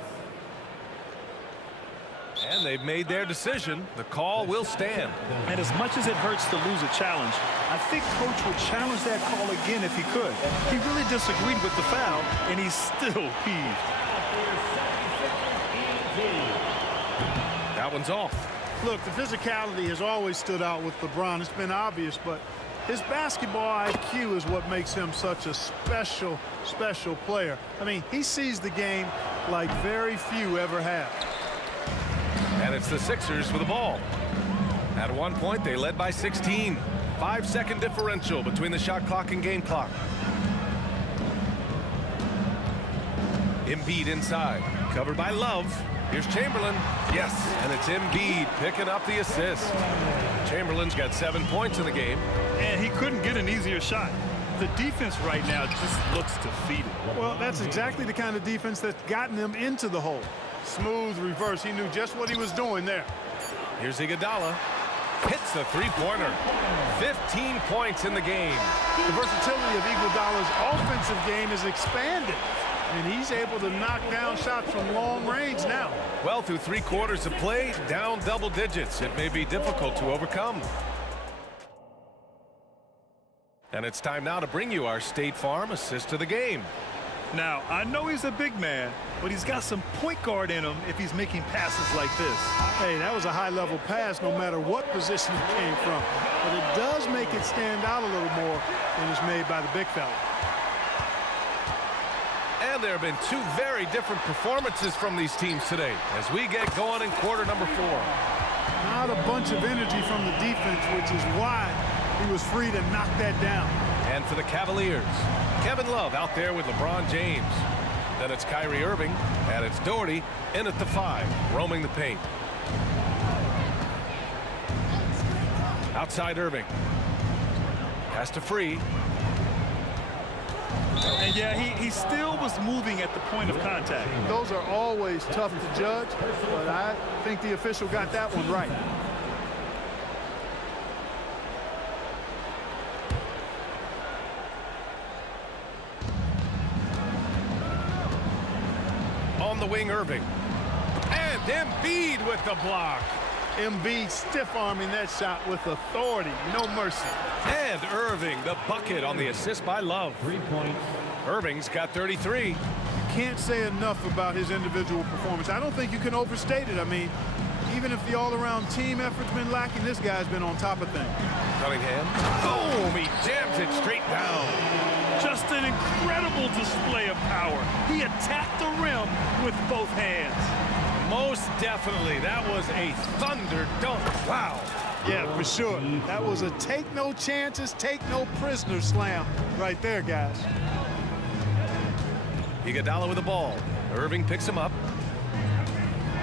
And they've made their decision. The call will stand. And as much as it hurts to lose a challenge, I think Coach would challenge that call again if he could. He really disagreed with the foul, and he's still peeved. That one's off. Look, the physicality has always stood out with LeBron. It's been obvious, but his basketball IQ is what makes him such a special player. I mean, he sees the game like very few ever have. And And it's the Sixers with the ball. At one point, they led by 16. 5-second differential between the shot clock and game clock. Embiid inside, covered by Love. Here's Chamberlain. Yes, and it's Embiid picking up the assist. Chamberlain's got 7 points in the game. And he couldn't get an easier shot. The defense right now just looks defeated. Well, that's exactly the kind of defense that's gotten them into the hole. Smooth reverse. He knew just what he was doing there. Here's Iguodala. Hits the three-pointer. 15 points in the game. The versatility of Iguodala's offensive game is expanded, and he's able to knock down shots from long range now. Well, through 3 quarters of play, down double digits. It may be difficult to overcome. And it's time now to bring you our State Farm assist of the game. Now, I know he's a big man, but he's got some point guard in him if he's making passes like this. Hey, that was a high-level pass no matter what position it came from. But it does make it stand out a little more than it's made by the big fella. And there have been 2 very different performances from these teams today as we get going in quarter number 4. Not a bunch of energy from the defense, which is why he was free to knock that down. And for the Cavaliers, Kevin Love out there with LeBron James. Then it's Kyrie Irving, and it's Doherty in at the 5, roaming the paint. Outside Irving. Pass to Free. And yeah, he still was moving at the point of contact. Those are always tough to judge, but I think the official got that one right. On the wing, Irving. And Embiid with the block. Embiid stiff-arming that shot with authority. No mercy. And Irving, the bucket on the assist by Love. 3 points. Irving's got 33. You can't say enough about his individual performance. I don't think you can overstate it. I mean, even if the all-around team effort's been lacking, this guy's been on top of things. Cunningham. Boom! He jams it straight down. Just an incredible display of power. He attacked the rim with both hands. Most definitely. That was a thunder dunk. Wow. Yeah, for sure. That was a take no chances, take no prisoners slam right there, guys. Iguodala with the ball. Irving picks him up.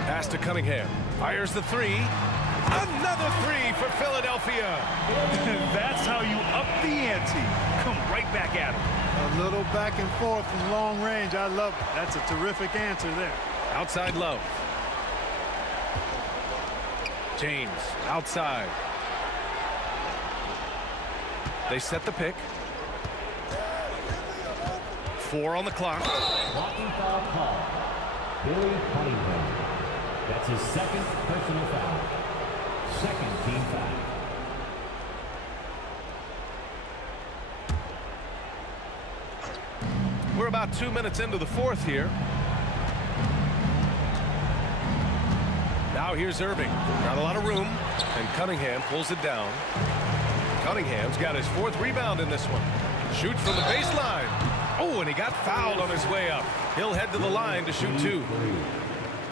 Pass to Cunningham. Fires the 3. Another 3 for Philadelphia. That's how you up the ante. Come right back at him. A little back and forth from long range. I love it. That's a terrific answer there. Outside Love. James outside. They set the pick. 4 on the clock. Blocking foul call. Billy Cunningham. That's his 2nd personal foul. 2nd team foul. We're about 2 minutes into the 4th here. Now here's Irving. Not a lot of room. And Cunningham pulls it down. Cunningham's got his 4th rebound in this one. Shoots from the baseline. Oh, and he got fouled on his way up. He'll head to the line to shoot 2.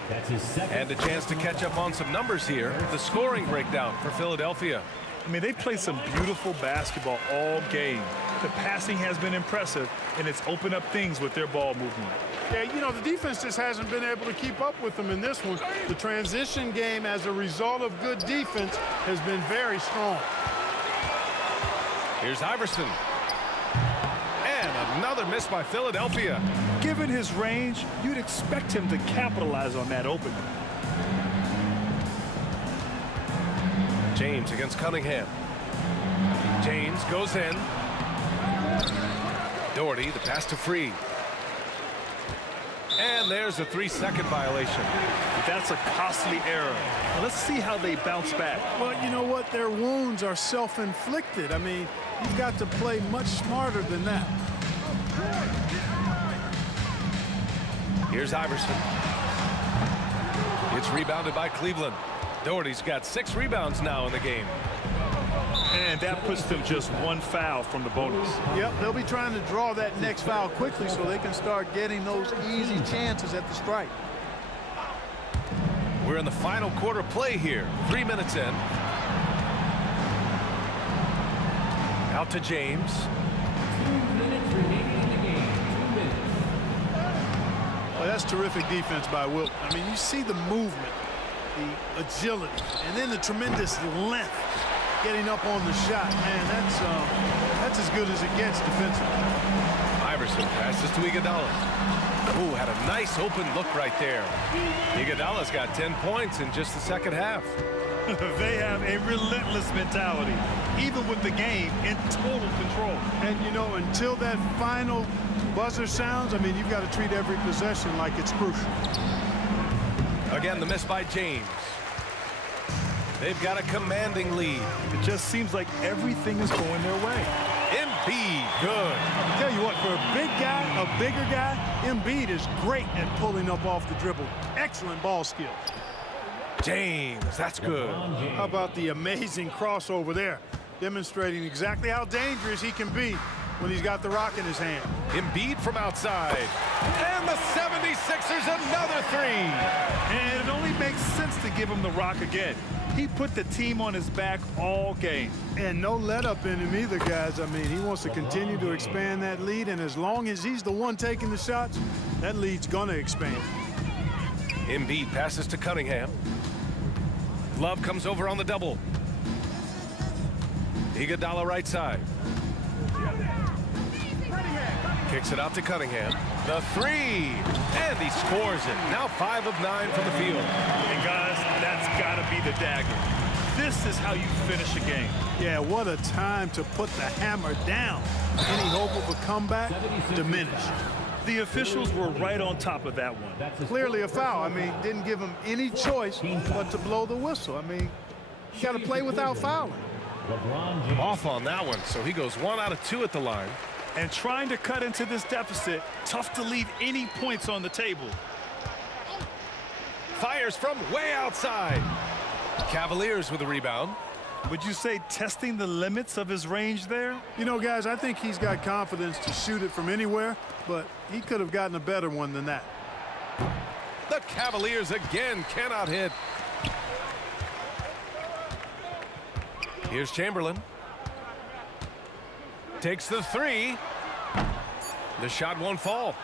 That's his 2nd. And a chance to catch up on some numbers here. The scoring breakdown for Philadelphia. I mean, they've played some beautiful basketball all game. The passing has been impressive, and it's opened up things with their ball movement. Yeah, you know, the defense just hasn't been able to keep up with them in this one. The transition game, as a result of good defense, has been very strong. Here's Iverson. And another miss by Philadelphia. Given his range, you'd expect him to capitalize on that opening. James against Cunningham. James goes in. Doherty, the pass to Free. And there's a 3-second violation. That's a costly error. Now let's see how they bounce back. Well, you know what? Their wounds are self-inflicted. I mean, you've got to play much smarter than that. Here's Iverson. It's rebounded by Cleveland. Doherty's got 6 rebounds now in the game. And that puts them just 1 foul from the bonus. Yep, they'll be trying to draw that next foul quickly so they can start getting those easy chances at the strike. We're in the final quarter play here. 3 minutes in. Out to James. 2 minutes remaining in the game. 2 minutes. Well, that's terrific defense by Wilt. I mean, you see the movement, the agility, and then the tremendous length getting up on the shot. Man, that's as good as it gets defensively. Iverson passes to Iguodala. Ooh, had a nice open look right there. Iguodala's got 10 points in just the second half. They have a relentless mentality, even with the game in total control. And, you know, until that final buzzer sounds, I mean, you've got to treat every possession like it's crucial. Again, the miss by James. They've got a commanding lead. It just seems like everything is going their way. Embiid, good. I tell you what, for a big guy, a bigger guy, Embiid is great at pulling up off the dribble. Excellent ball skills. James, that's good. How about the amazing crossover there, demonstrating exactly how dangerous he can be when he's got the rock in his hand. Embiid from outside. And the 76ers another three. And it only makes sense to give him the rock again. He put the team on his back all game. And no let up in him either, guys. I mean, he wants to continue to expand that lead, and as long as he's the one taking the shots, that lead's going to expand. Embiid passes to Cunningham. Love comes over on the double. Iguodala right side. Kicks it out to Cunningham. The three. And he scores it. Now 5 of 9 from the field. And guys, that's got to be the dagger. This is how you finish a game. Yeah, what a time to put the hammer down. Any hope of a comeback? Diminished. The officials were right on top of that one. Clearly a foul. I mean, didn't give him any choice but to blow the whistle. I mean, you got to play without fouling. Off on that one, so he goes 1 out of 2 at the line. And trying to cut into this deficit, tough to leave any points on the table. Fires from way outside. Cavaliers with a rebound. Would you say testing the limits of his range there? You know, guys, I think he's got confidence to shoot it from anywhere, but he could have gotten a better one than that. The Cavaliers again cannot hit. Here's Chamberlain. Takes the three. The shot won't fall.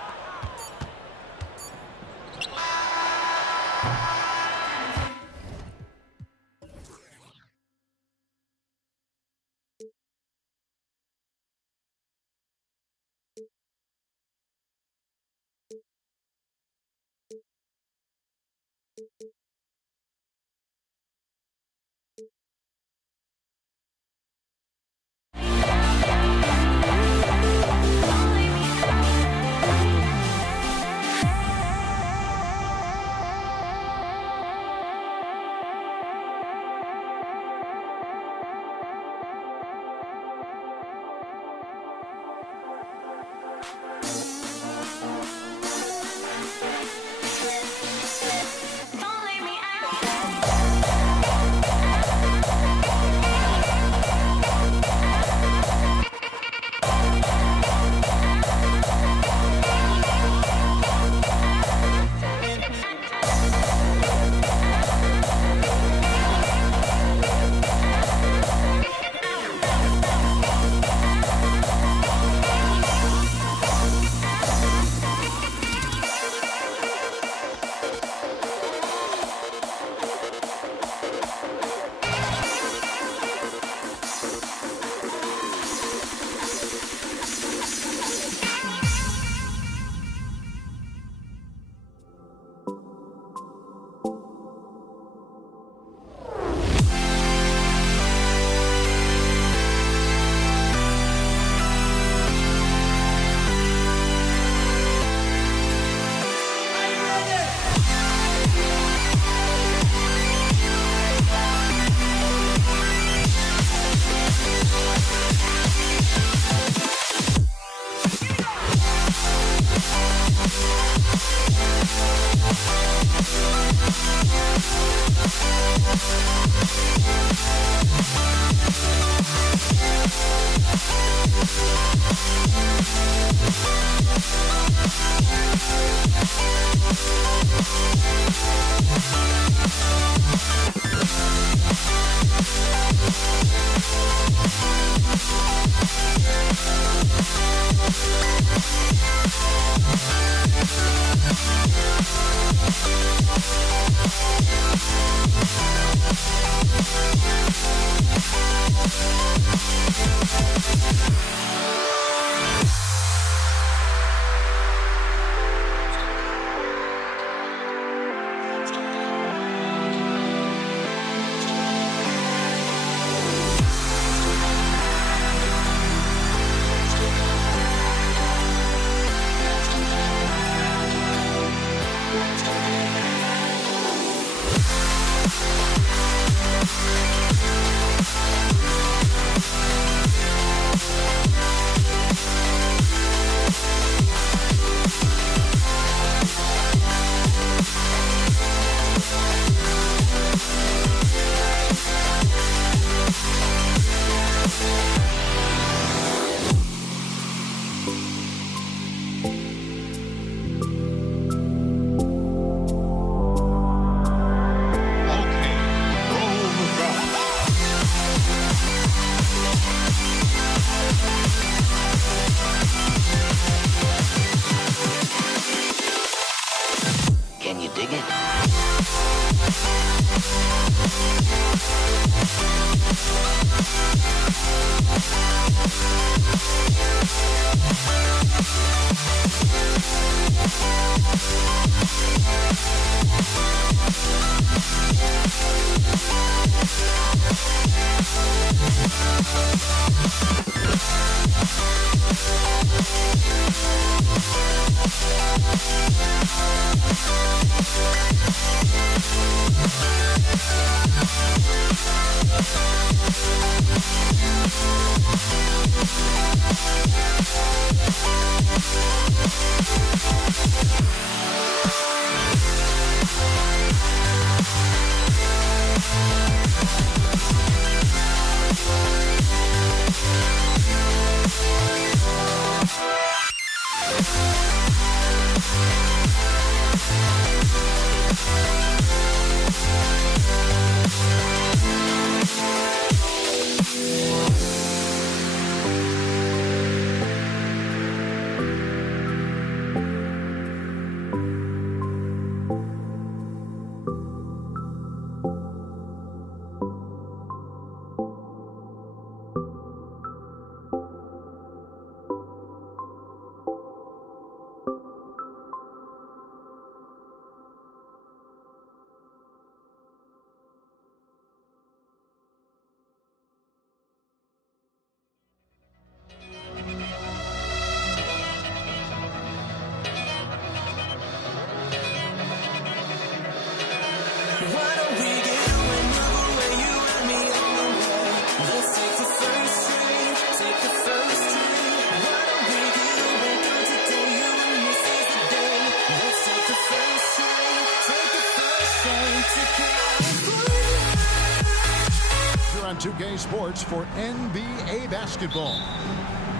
You're on 2K Sports for NBA basketball.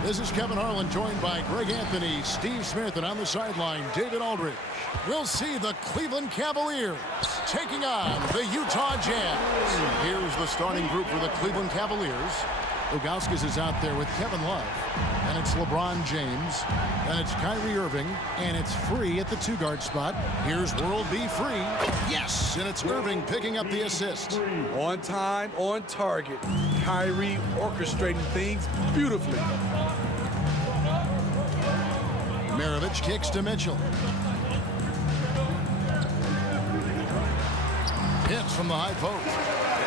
This is Kevin Harlan, joined by Greg Anthony, Steve Smith, and on the sideline, David Aldridge. We'll see the Cleveland Cavaliers taking on the Utah Jazz. Here's the starting group for the Cleveland Cavaliers. Ilgauskas is out there with Kevin Love. And it's LeBron James. And it's Kyrie Irving. And it's Free at the two-guard spot. Here's World B. Free. Yes! And it's Irving picking up the assist. On time, on target. Kyrie orchestrating things beautifully. Maravich kicks to Mitchell. Hits from the high post.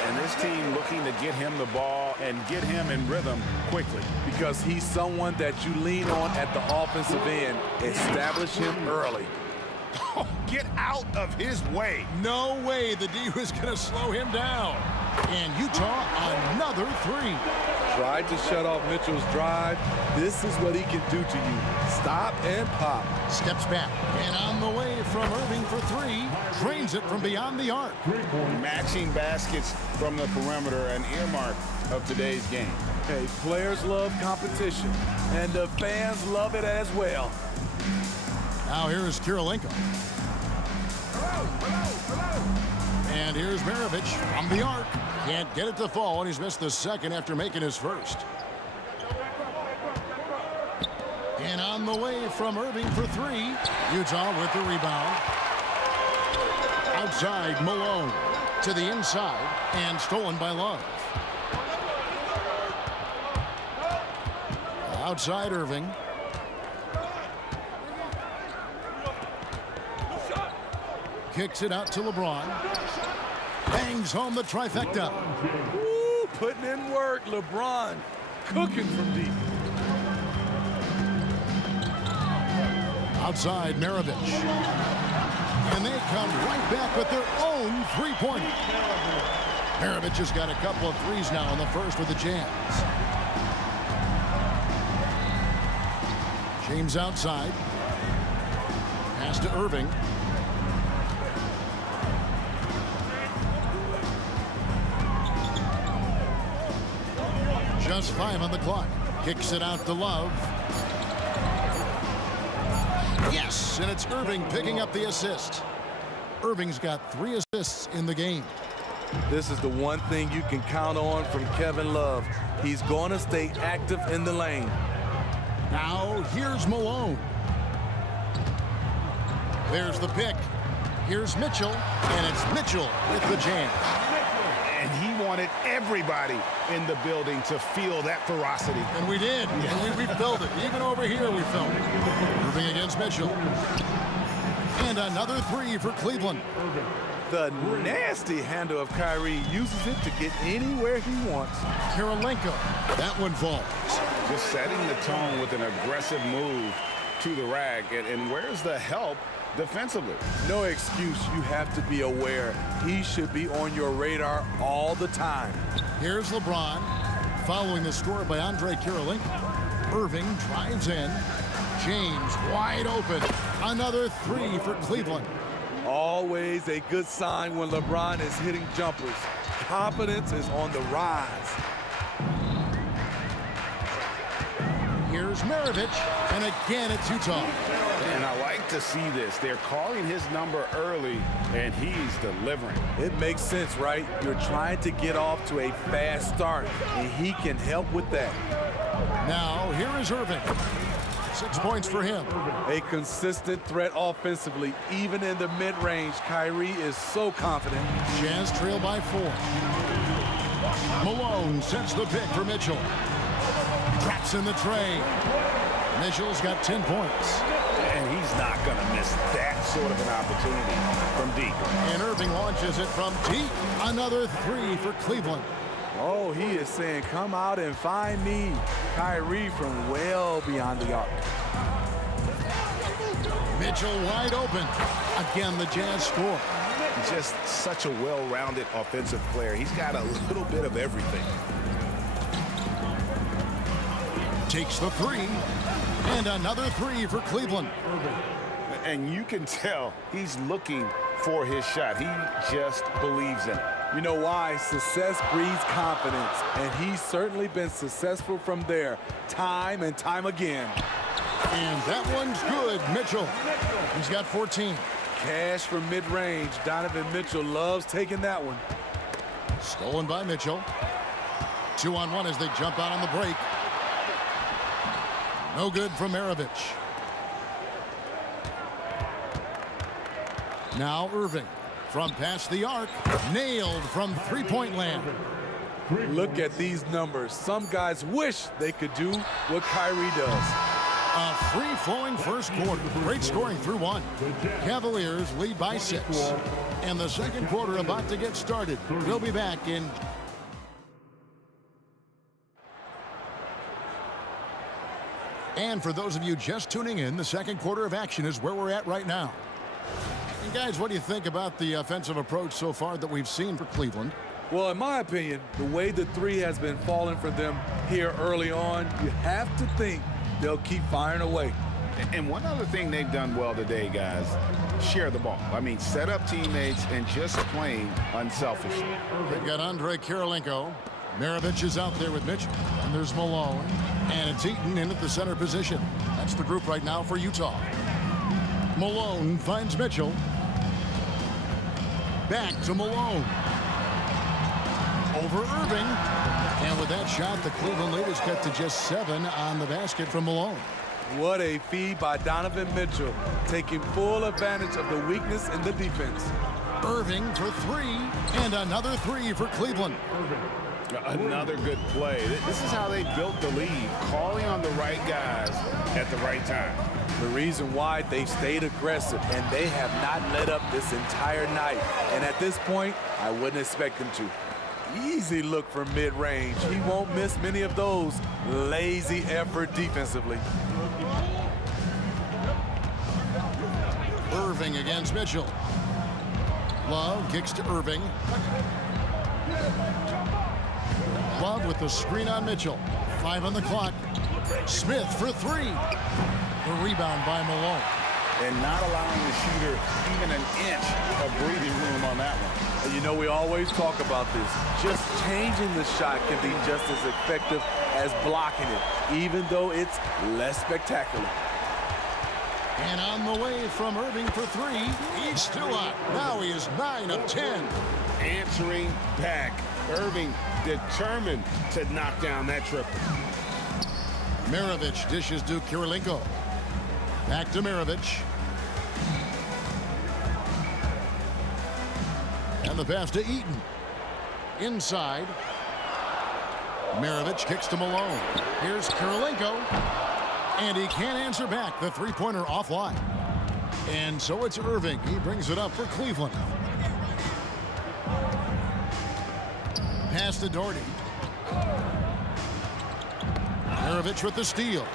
And this team looking to get him the ball and get him in rhythm quickly. Because he's someone that you lean on at the offensive end. Establish him early. Oh, get out of his way. No way the D was going to slow him down. And Utah, another three. Tried to shut off Mitchell's drive. This is what he can do to you. Stop and pop. Steps back. And on the way from Irving for three. Drains it from beyond the arc. Matching baskets from the perimeter, an earmark of today's game. Hey, players love competition, and the fans love it as well. Now here's Kirilenko. And here's Maravich from the arc. Can't get it to fall, and he's missed the second after making his first. And on the way from Irving for three. Utah with the rebound. Outside, Malone to the inside, and stolen by Love. Outside, Irving. Kicks it out to LeBron. Bangs home the trifecta. Ooh, putting in work, LeBron. Cooking from deep. Outside, Maravich. And they come right back with their own three-pointer. Maravich has got a couple of threes now in the first with the Jazz. James outside. Pass to Irving. Just 5 on the clock. Kicks it out to Love. Yes, and it's Irving picking up the assist. Irving's got 3 assists in the game. This is the one thing you can count on from Kevin Love. He's going to stay active in the lane. Now, here's Malone. There's the pick. Here's Mitchell, and it's Mitchell with the jam. And he wanted everybody in the building to feel that ferocity. And we did. Yeah. And we felt it. Even over here, we felt it. Irving against Mitchell. And another three for Cleveland. The nasty handle of Kyrie uses it to get anywhere he wants. Kirilenko. That one falls. Just setting the tone with an aggressive move to the rack. And where's the help defensively? No excuse. You have to be aware. He should be on your radar all the time. Here's LeBron. following the score by Andrei Kirilenko. Irving drives in. James wide open. Another three for Cleveland. Always a good sign when LeBron is hitting jumpers. Confidence is on the rise. Here's Maravich, and again it's Utah. And I like to see this. They're calling his number early, and he's delivering. It makes sense, right? You're trying to get off to a fast start, and he can help with that. Now, here is Irving. 6 points for him. A consistent threat offensively, even in the mid-range. Kyrie is so confident. Jazz trail by 4. Malone sets the pick for Mitchell. Drops in the tray. Mitchell's got 10 points. And he's not going to miss that sort of an opportunity from deep. And Irving launches it from deep. Another three for Cleveland. Oh, he is saying, come out and find me. Kyrie from well beyond the arc. Mitchell wide open. Again, the Jazz score. Just such a well-rounded offensive player. He's got a little bit of everything. Takes the three. And another three for Cleveland. And you can tell he's looking for his shot. He just believes in it. You know why? Success breeds confidence, and he's certainly been successful from there, time and time again. And that one's good, Mitchell. He's got 14. Cash from mid-range. Donovan Mitchell loves taking that one. Stolen by Mitchell. 2-on-1 as they jump out on the break. No good from Maravich. Now Irving. From past the arc, nailed from three-point land. Look at these numbers. Some guys wish they could do what Kyrie does. A free-flowing first quarter. Great scoring through 1. Cavaliers lead by 6. And the second quarter about to get started. We'll be back in... And for those of you just tuning in, the second quarter of action is where we're at right now. And guys, what do you think about the offensive approach so far that we've seen for Cleveland? Well, in my opinion, the way the three has been falling for them here early on, you have to think they'll keep firing away. And one other thing they've done well today, guys, share the ball. I mean, set up teammates and just playing unselfishly. They've got Andrei Kirilenko. Maravich is out there with Mitchell. And there's Malone. And it's Eaton in at the center position. That's the group right now for Utah. Malone finds Mitchell. Back to Malone. Over Irving. And with that shot, the Cleveland lead is cut to just 7 on the basket from Malone. What a feed by Donovan Mitchell, taking full advantage of the weakness in the defense. Irving for 3, and another 3 for Cleveland. Another good play. This is how they built the lead, calling on the right guys at the right time. The reason why they've stayed aggressive, and they have not let up this entire night. And at this point, I wouldn't expect them to. Easy look from mid-range. He won't miss many of those. Lazy effort defensively. Irving against Mitchell. Love kicks to Irving. Love with the screen on Mitchell. 5 on the clock. Smith for 3. The rebound by Malone. And not allowing the shooter even an inch of breathing room on that one. And you know, we always talk about this. Just changing the shot can be just as effective as blocking it, even though it's less spectacular. And on the way from Irving for 3. He's still out. Now he is 9 of 10. Answering back. Irving determined to knock down that triple. Maravich dishes to Kirilenko. Back to Maravich. And the pass to Eaton. Inside. Maravich kicks to Malone. Here's Kirilenko. And he can't answer back. The three-pointer offline. And so it's Irving. He brings it up for Cleveland. Pass to Doherty. Maravich with the steal.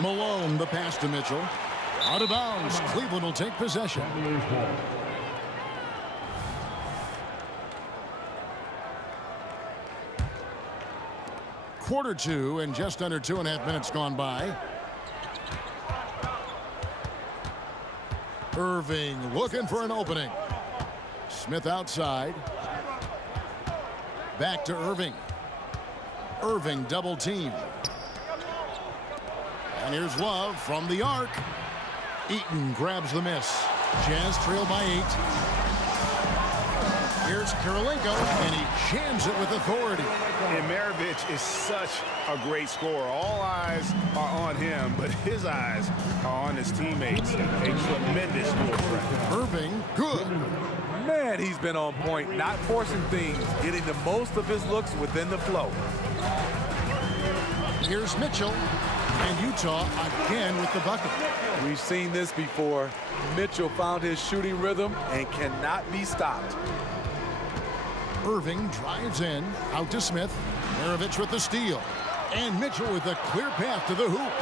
Malone, the pass to Mitchell. Out of bounds. Cleveland will take possession. quarter two and just under 2.5 minutes gone by. Irving looking for an opening. Smith outside. Back to Irving. Irving double team. And here's Love from the arc. Eaton grabs the miss. Jazz trail by 8. Here's Kirilenko, and he jams it with authority. And Maravich is such a great scorer. All eyes are on him, but his eyes are on his teammates. A tremendous dual threat. Irving, good. Man, he's been on point, not forcing things, getting the most of his looks within the flow. Here's Mitchell, and Utah again with the bucket. We've seen this before. Mitchell found his shooting rhythm and cannot be stopped. Irving drives in, out to Smith. Maravich with the steal. And Mitchell with a clear path to the hoop.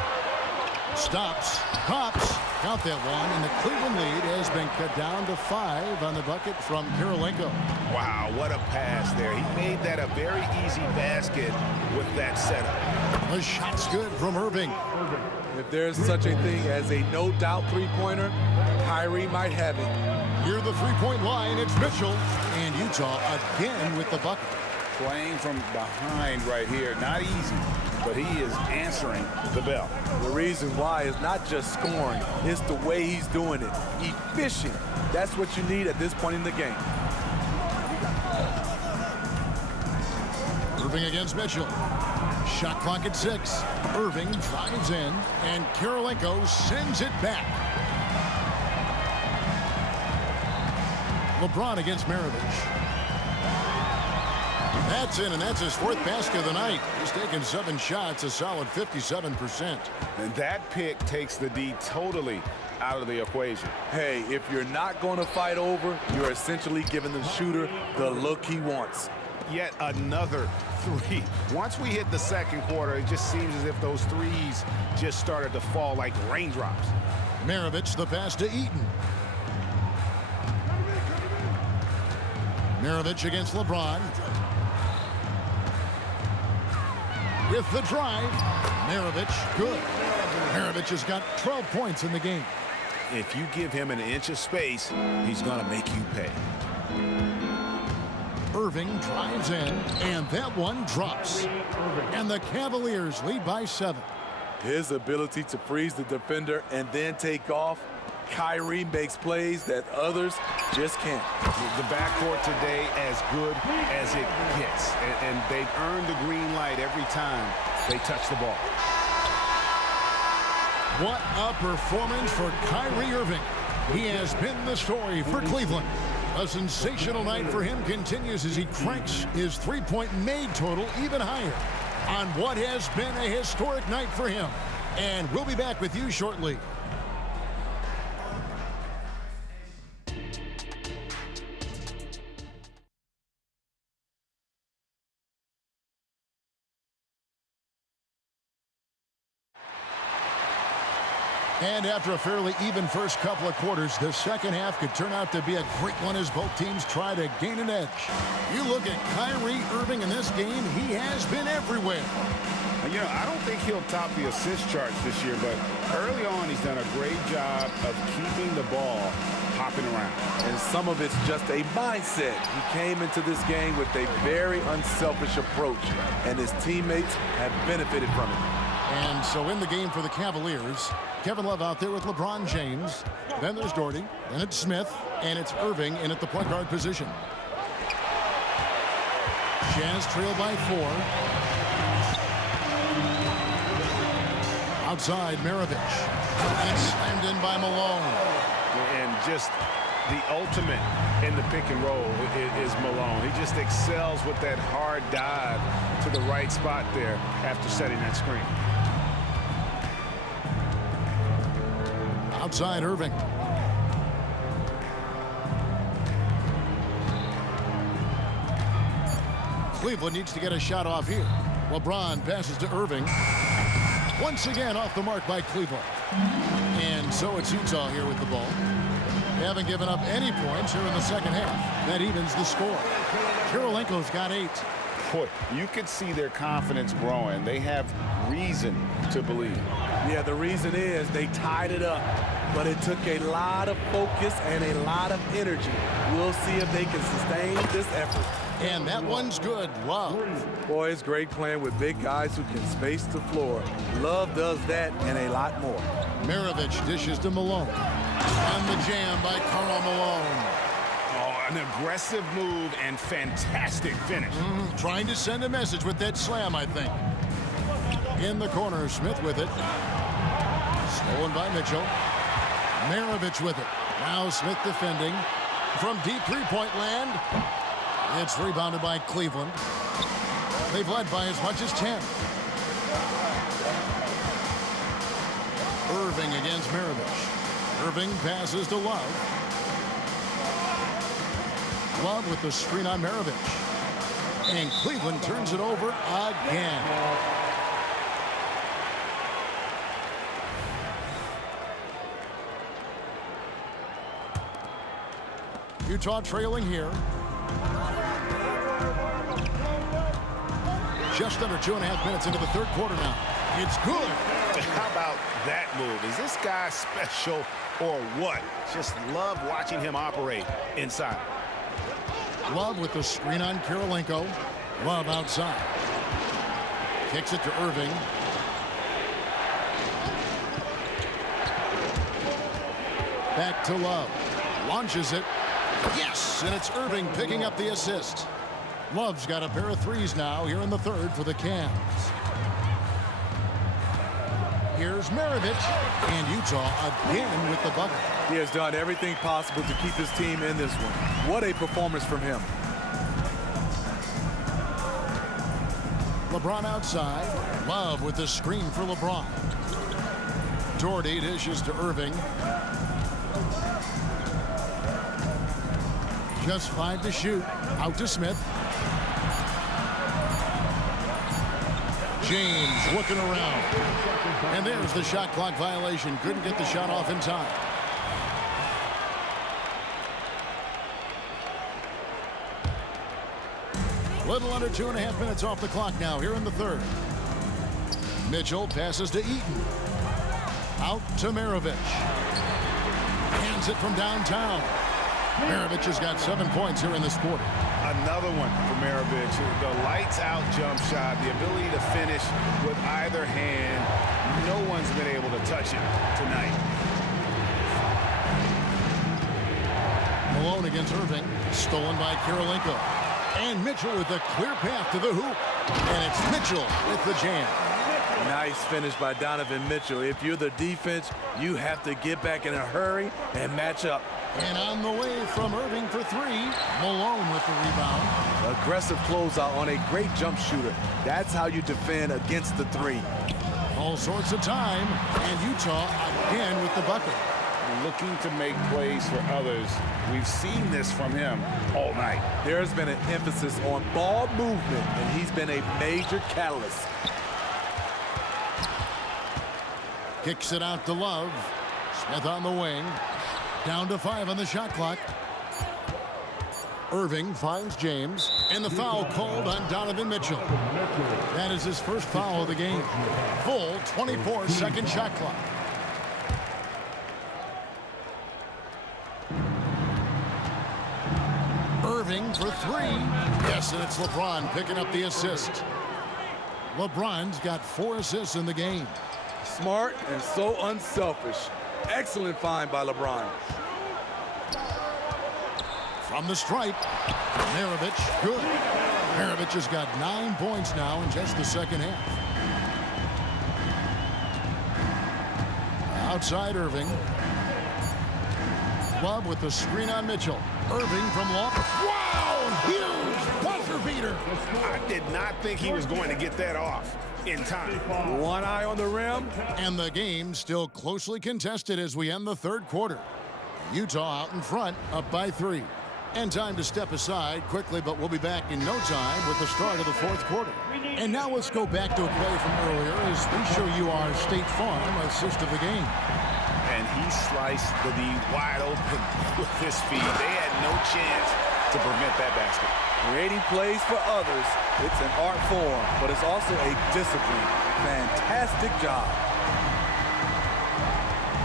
Stops, pops, count that one, and the Cleveland lead has been cut down to 5 on the bucket from Kirilenko. Wow, what a pass there. He made that a very easy basket with that setup. The shot's good from Irving. If there's such a thing as a no-doubt three-pointer, Kyrie might have it. Near the three-point line, it's Mitchell. And Utah again with the bucket. Playing from behind right here. Not easy, but he is answering the bell. The reason why is not just scoring, it's the way he's doing it. Efficient. That's what you need at this point in the game. Irving against Mitchell. Shot clock at 6. Irving drives in, and Kirilenko sends it back. LeBron against Maravich. That's in, and that's his 4th basket of the night. He's taken 7 shots, a solid 57%. And that pick takes the D totally out of the equation. Hey, if you're not going to fight over, you're essentially giving the shooter the look he wants. Yet another 3. Once we hit the second quarter, it just seems as if those threes just started to fall like raindrops. Maravich the pass to Eaton. Maravich against LeBron. With the drive, Maravich, good. Maravich has got 12 points in the game. If you give him an inch of space, he's going to make you pay. Irving drives in, and that one drops. And the Cavaliers lead by 7. His ability to freeze the defender and then take off. Kyrie makes plays that others just can't. The backcourt today as good as it gets. And they've earned the green light every time they touch the ball. What a performance for Kyrie Irving. He has been the story for Cleveland. A sensational night for him continues as he cranks his three-point made total even higher on what has been a historic night for him. And we'll be back with you shortly. And after a fairly even first couple of quarters, the second half could turn out to be a great one as both teams try to gain an edge. You look at Kyrie Irving in this game, he has been everywhere. You know, I don't think he'll top the assist charts this year, but early on he's done a great job of keeping the ball hopping around. And some of it's just a mindset. He came into this game with a very unselfish approach, and his teammates have benefited from it. And so in the game for the Cavaliers, Kevin Love out there with LeBron James. Then there's Doherty. Then it's Smith. And it's Irving in at the point guard position. Jazz trail by 4. Outside, Maravich. And it's slammed in by Malone. And just the ultimate in the pick and roll is Malone. He just excels with that hard dive to the right spot there after setting that screen. Outside Irving. Cleveland needs to get a shot off here. LeBron passes to Irving. Once again off the mark by Cleveland. And so it's Utah here with the ball. They haven't given up any points here in the second half. That evens the score. Kirilenko's got 8. Boy, you could see their confidence growing. They have reason to believe. Yeah, the reason is they tied it up, but it took a lot of focus and a lot of energy. We'll see if they can sustain this effort. And that one's good. Love. Boy, it's great playing with big guys who can space the floor. Love does that and a lot more. Maravich dishes to Malone. And the jam by Karl Malone. Oh, an aggressive move and fantastic finish. Trying to send a message with that slam, I think. In the corner, Smith with it. Stolen by Mitchell. Maravich with it. Now Smith defending. From deep three-point land. It's rebounded by Cleveland. They've led by as much as 10. Irving against Maravich. Irving passes to Love. Love with the screen on Maravich. And Cleveland turns it over again. Utah trailing here. Just under 2.5 minutes into the third quarter now. It's good. How about that move? Is this guy special or what? Just love watching him operate inside. Love with the screen on Kirilenko. Love outside. Kicks it to Irving. Back to Love. Launches it. Yes! And it's Irving picking up the assist. Love's got a pair of threes now here in the third for the Cavs. Here's Maravich, and Utah again with the bucket. He has done everything possible to keep his team in this one. What a performance from him. LeBron outside. Love with the screen for LeBron. Doherty dishes to Irving. Just 5 to shoot. Out to Smith. James looking around. And there's the shot clock violation. Couldn't get the shot off in time. Little under 2.5 minutes off the clock now here in the third. Mitchell passes to Eaton. Out to Maravich. Hands it from downtown. Maravich has got 7 points here in this quarter. Another one for Maravich. The lights out jump shot, the ability to finish with either hand. No one's been able to touch him tonight. Malone against Irving. Stolen by Kirilenko. And Mitchell with a clear path to the hoop. And it's Mitchell with the jam. Nice finish by Donovan Mitchell. If you're the defense, you have to get back in a hurry and match up. And on the way from Irving for three, Malone with the rebound. Aggressive closeout on a great jump shooter. That's how you defend against the three. All sorts of time, and Utah again with the bucket. Looking to make plays for others. We've seen this from him all night. There's been an emphasis on ball movement, and he's been a major catalyst. Kicks it out to Love. Smith on the wing. Down to 5 on the shot clock. Irving finds James, and the foul called on Donovan Mitchell. That is his first foul of the game. Full 24-second shot clock. Irving for three. Yes, and it's LeBron picking up the assist. LeBron's got 4 assists in the game. Smart and so unselfish. Excellent find by LeBron. From the stripe, Maravich, good. Maravich has got 9 points now in just the second half. Outside Irving. Love with the screen on Mitchell. Irving from long. Wow, huge buzzer beater. I did not think he was going to get that off in time. One eye on the rim. And the game still closely contested as we end the third quarter. Utah out in front, up by 3. And time to step aside quickly, but we'll be back in no time with the start of the fourth quarter. And now let's go back to a play from earlier as we show you our State Farm assist of the game. And he sliced the D wide open with his feet. They had no chance to prevent that basket. Creating plays for others, it's an art form, but it's also a discipline. Fantastic job.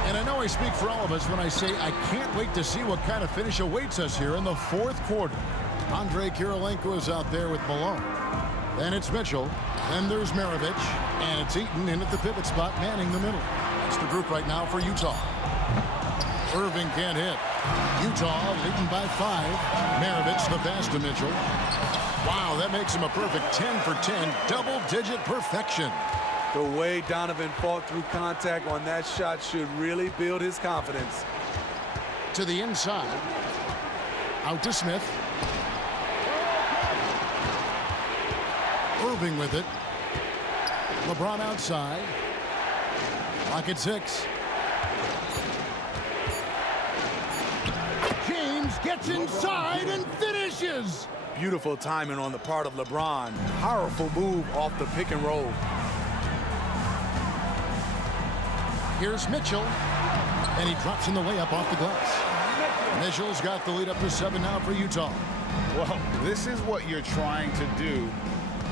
And I know I speak for all of us when I say I can't wait to see what kind of finish awaits us here in the fourth quarter. Andrei Kirilenko is out there with Malone. Then it's Mitchell. Then there's Maravich. And it's Eaton in at the pivot spot, manning the middle. That's the group right now for Utah. Irving can't hit. Utah leading by 5. Maravich the pass to Mitchell. Wow, that makes him a perfect 10 for 10, double-digit perfection. The way Donovan fought through contact on that shot should really build his confidence. To the inside. Out to Smith. Irving with it. LeBron outside. Lock at 6. James gets inside and finishes. Beautiful timing on the part of LeBron. Powerful move off the pick and roll. Here's Mitchell. And he drops in the layup off the glass. Mitchell's got the lead up to 7 now for Utah. Well, this is what you're trying to do.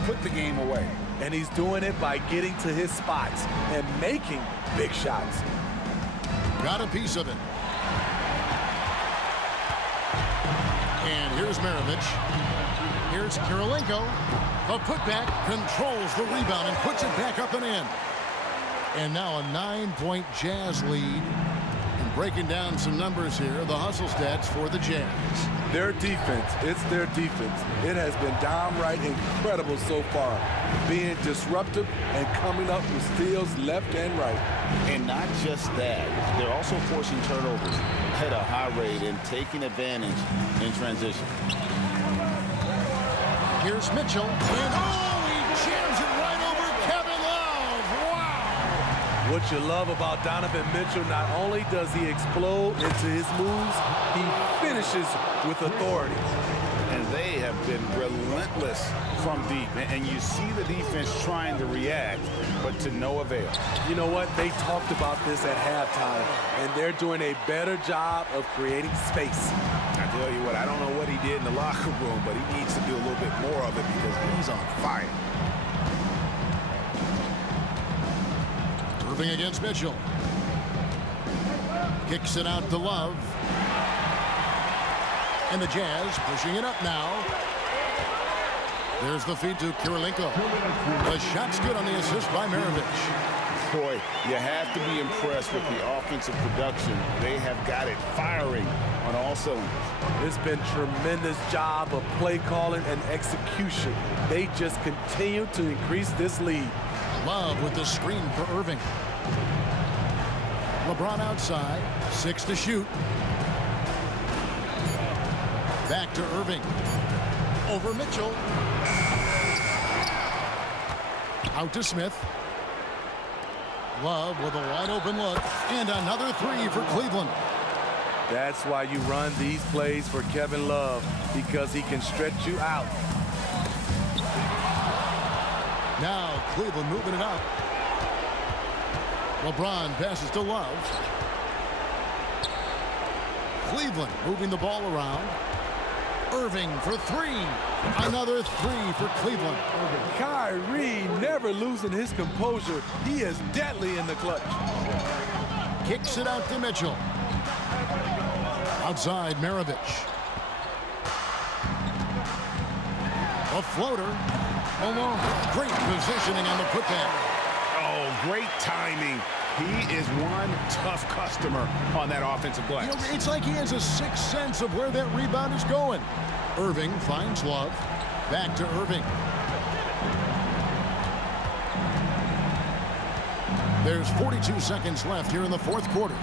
Put the game away. And he's doing it by getting to his spots and making big shots. Got a piece of it. And here's Maravich. Here's Kirilenko. The putback controls the rebound and puts it back up and in. And now a 9-point Jazz lead. And breaking down some numbers here, the hustle stats for the Jazz. Their defense, it's their defense. It has been downright incredible so far. Being disruptive and coming up with steals left and right. And not just that, they're also forcing turnovers at a high rate and taking advantage in transition. Here's Mitchell. And he jams it right over Kevin Love. Wow! What you love about Donovan Mitchell, not only does he explode into his moves, he finishes with authority. And they have been relentless from deep. And you see the defense trying to react, but to no avail. You know what? They talked about this at halftime, and they're doing a better job of creating space. I tell you what, I don't know what he did in the locker room, but he needs to do a little bit more of it because he's on fire. Irving against Mitchell. Kicks it out to Love. And the Jazz pushing it up now. There's the feed to Kirilenko. The shot's good on the assist by Maravich. Boy, you have to be impressed with the offensive production. They have got it firing on all cylinders. It's been tremendous job of play calling and execution. They just continue to increase this lead. Love with the screen for Irving. LeBron outside, 6 to shoot. Back to Irving. Over Mitchell. Out to Smith. Love with a wide open look. And another 3 for Cleveland. That's why you run these plays for Kevin Love, because he can stretch you out. Now Cleveland moving it up. LeBron passes to Love. Cleveland moving the ball around. Irving for 3. Another 3 for Cleveland. Kyrie never losing his composure. He is deadly in the clutch. Kicks it out to Mitchell. Outside Maravich. A floater. Along. Great positioning on the putback. Oh, great timing. He is one tough customer on that offensive glass. You know, it's like he has a sixth sense of where that rebound is going. Irving finds Love. Back to Irving. There's 42 seconds left here in the fourth quarter.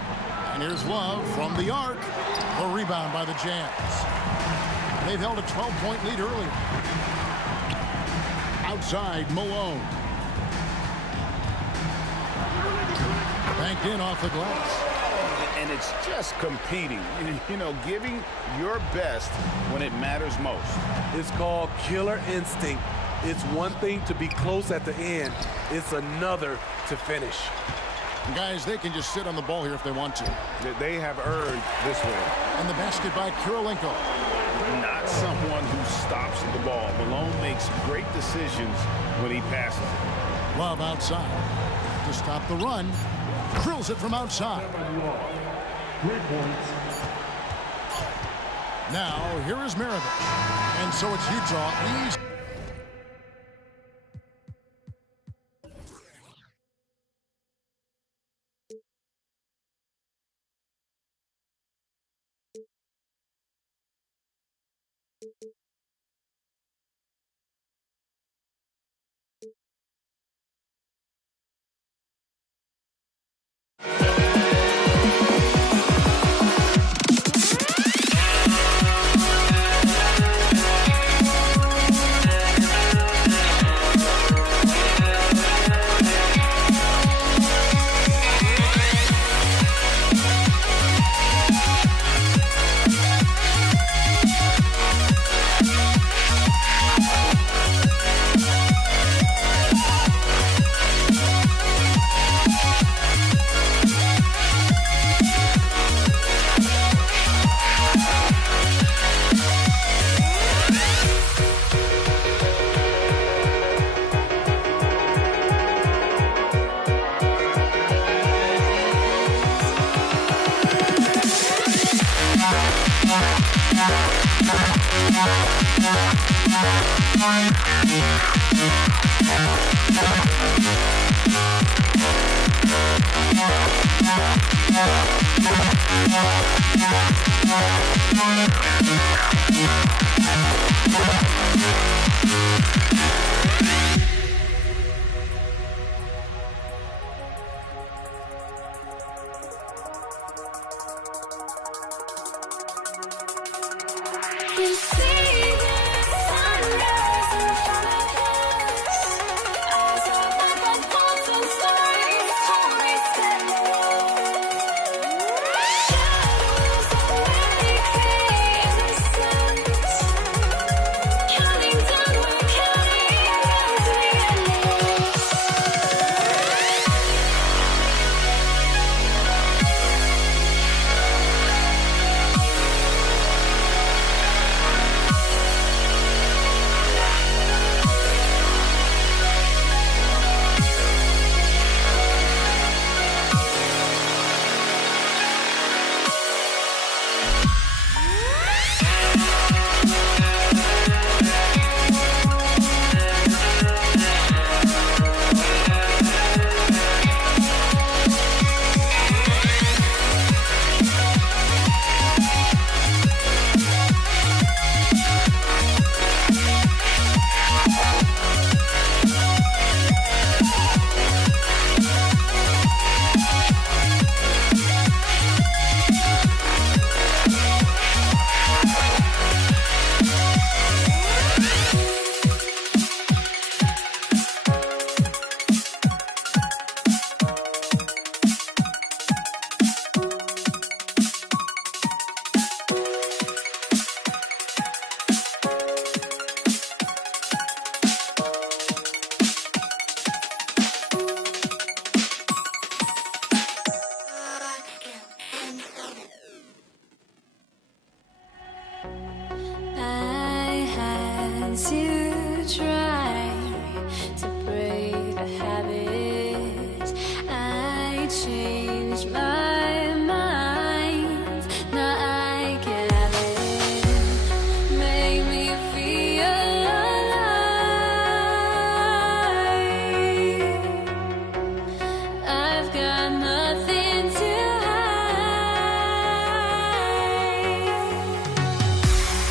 And here's Love from the arc. A rebound by the Jazz. They've held a 12-point lead earlier. Outside Malone. Banked in off the glass. And it's just competing, you know, giving your best when it matters most. It's called killer instinct. It's one thing to be close at the end. It's another to finish. And guys, they can just sit on the ball here if they want to. They have earned this win. And the basket by Kirilenko. not someone who stops the ball. Malone makes great decisions when he passes it. Love outside to stop the run. Drills it from outside. 3 points. Now, here is Maravich. And so it's Utah easy.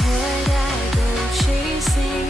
Would I go chasing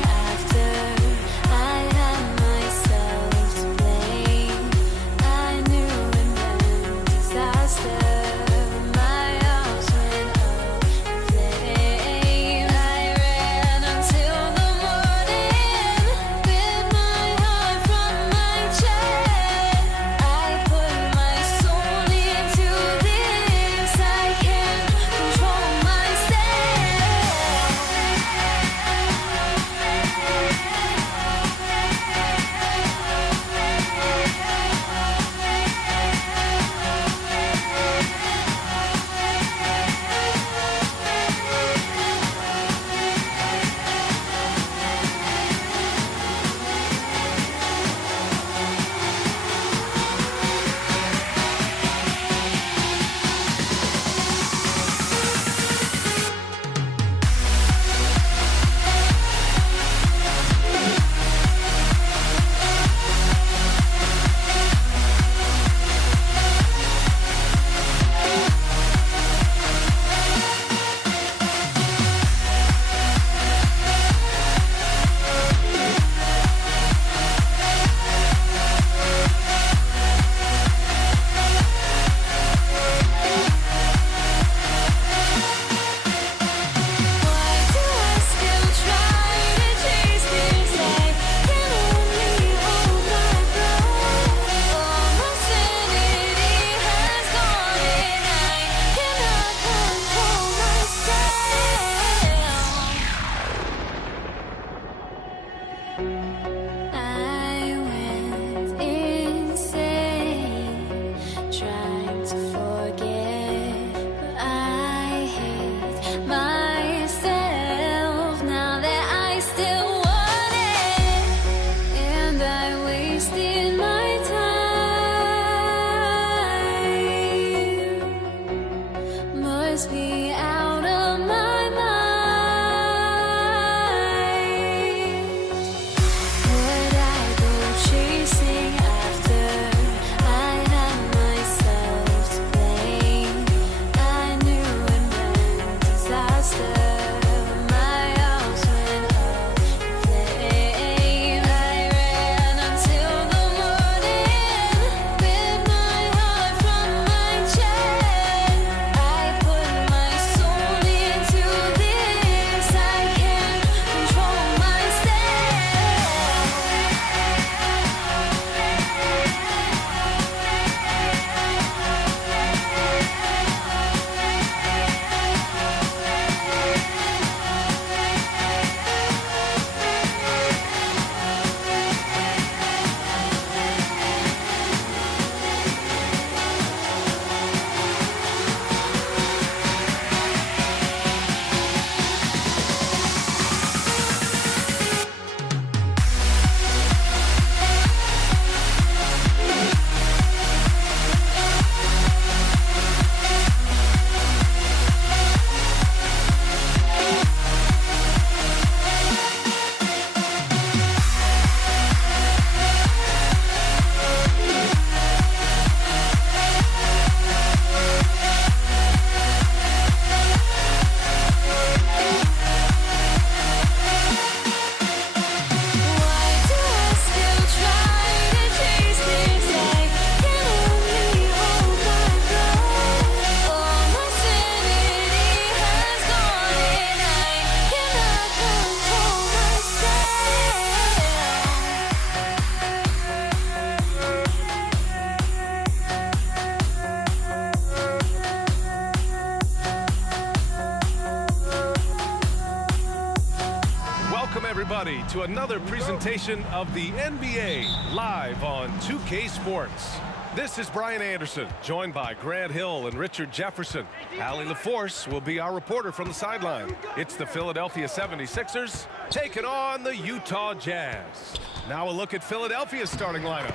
everybody, to another presentation of the NBA live on 2K Sports. This is Brian Anderson, joined by Grant Hill and Richard Jefferson. Allie LaForce will be our reporter from the sideline. It's the Philadelphia 76ers taking on the Utah Jazz. Now a look at Philadelphia's starting lineup.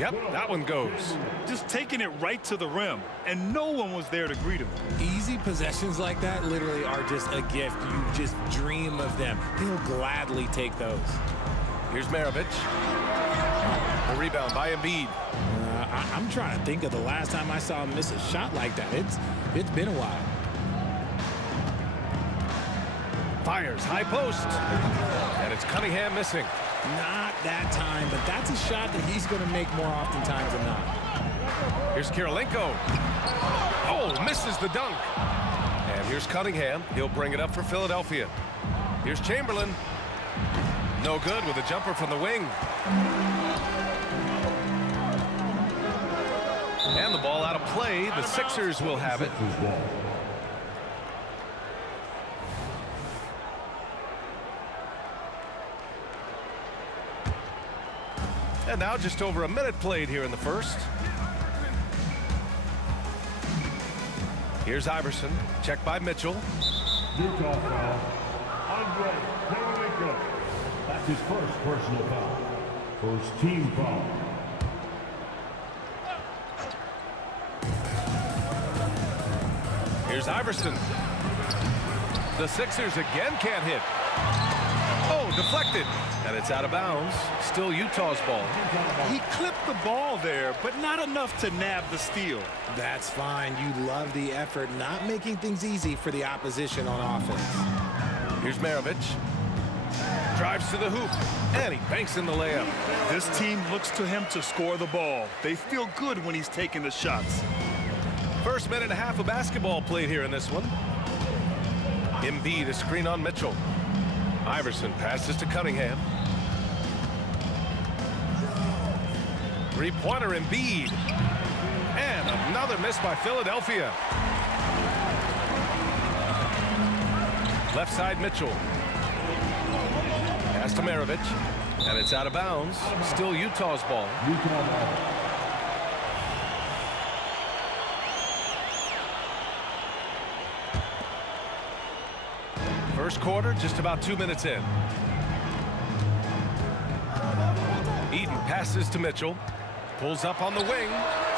Yep, that one goes. Just taking it right to the rim, and no one was there to greet him. Easy possessions like that literally are just a gift. You just dream of them. He'll gladly take those. Here's Maravich. The rebound by Embiid. I'm trying to think of the last time I saw him miss a shot like that. It's been a while. Fires, high post. And it's Cunningham missing. Not that time, but that's a shot that he's going to make more oftentimes than not. Here's Kirilenko. Oh, misses the dunk. And here's Cunningham. He'll bring it up for Philadelphia. Here's Chamberlain. No good with a jumper from the wing. And the ball out of play. The Sixers will have it. And now just over a minute played here in the first. Here's Iverson. Checked by Mitchell. Utah foul. Andre Kirilenko. That's his first personal foul. First team foul. Here's Iverson. The Sixers again can't hit. Oh, deflected. And it's out of bounds. Still Utah's ball. He clipped the ball there, but not enough to nab the steal. That's fine. You love the effort, not making things easy for the opposition on offense. Here's Maravich. Drives to the hoop. And he banks in the layup. This team looks to him to score the ball. They feel good when he's taking the shots. First minute and a half of basketball played here in this one. Embiid, a screen on Mitchell. Iverson passes to Cunningham. Three-pointer Embiid. And another miss by Philadelphia. Left side Mitchell. Pass to Maravich. And it's out of bounds. Still Utah's ball. Utah ball. First quarter, just about 2 minutes in. Eden passes to Mitchell. Pulls up on the wing.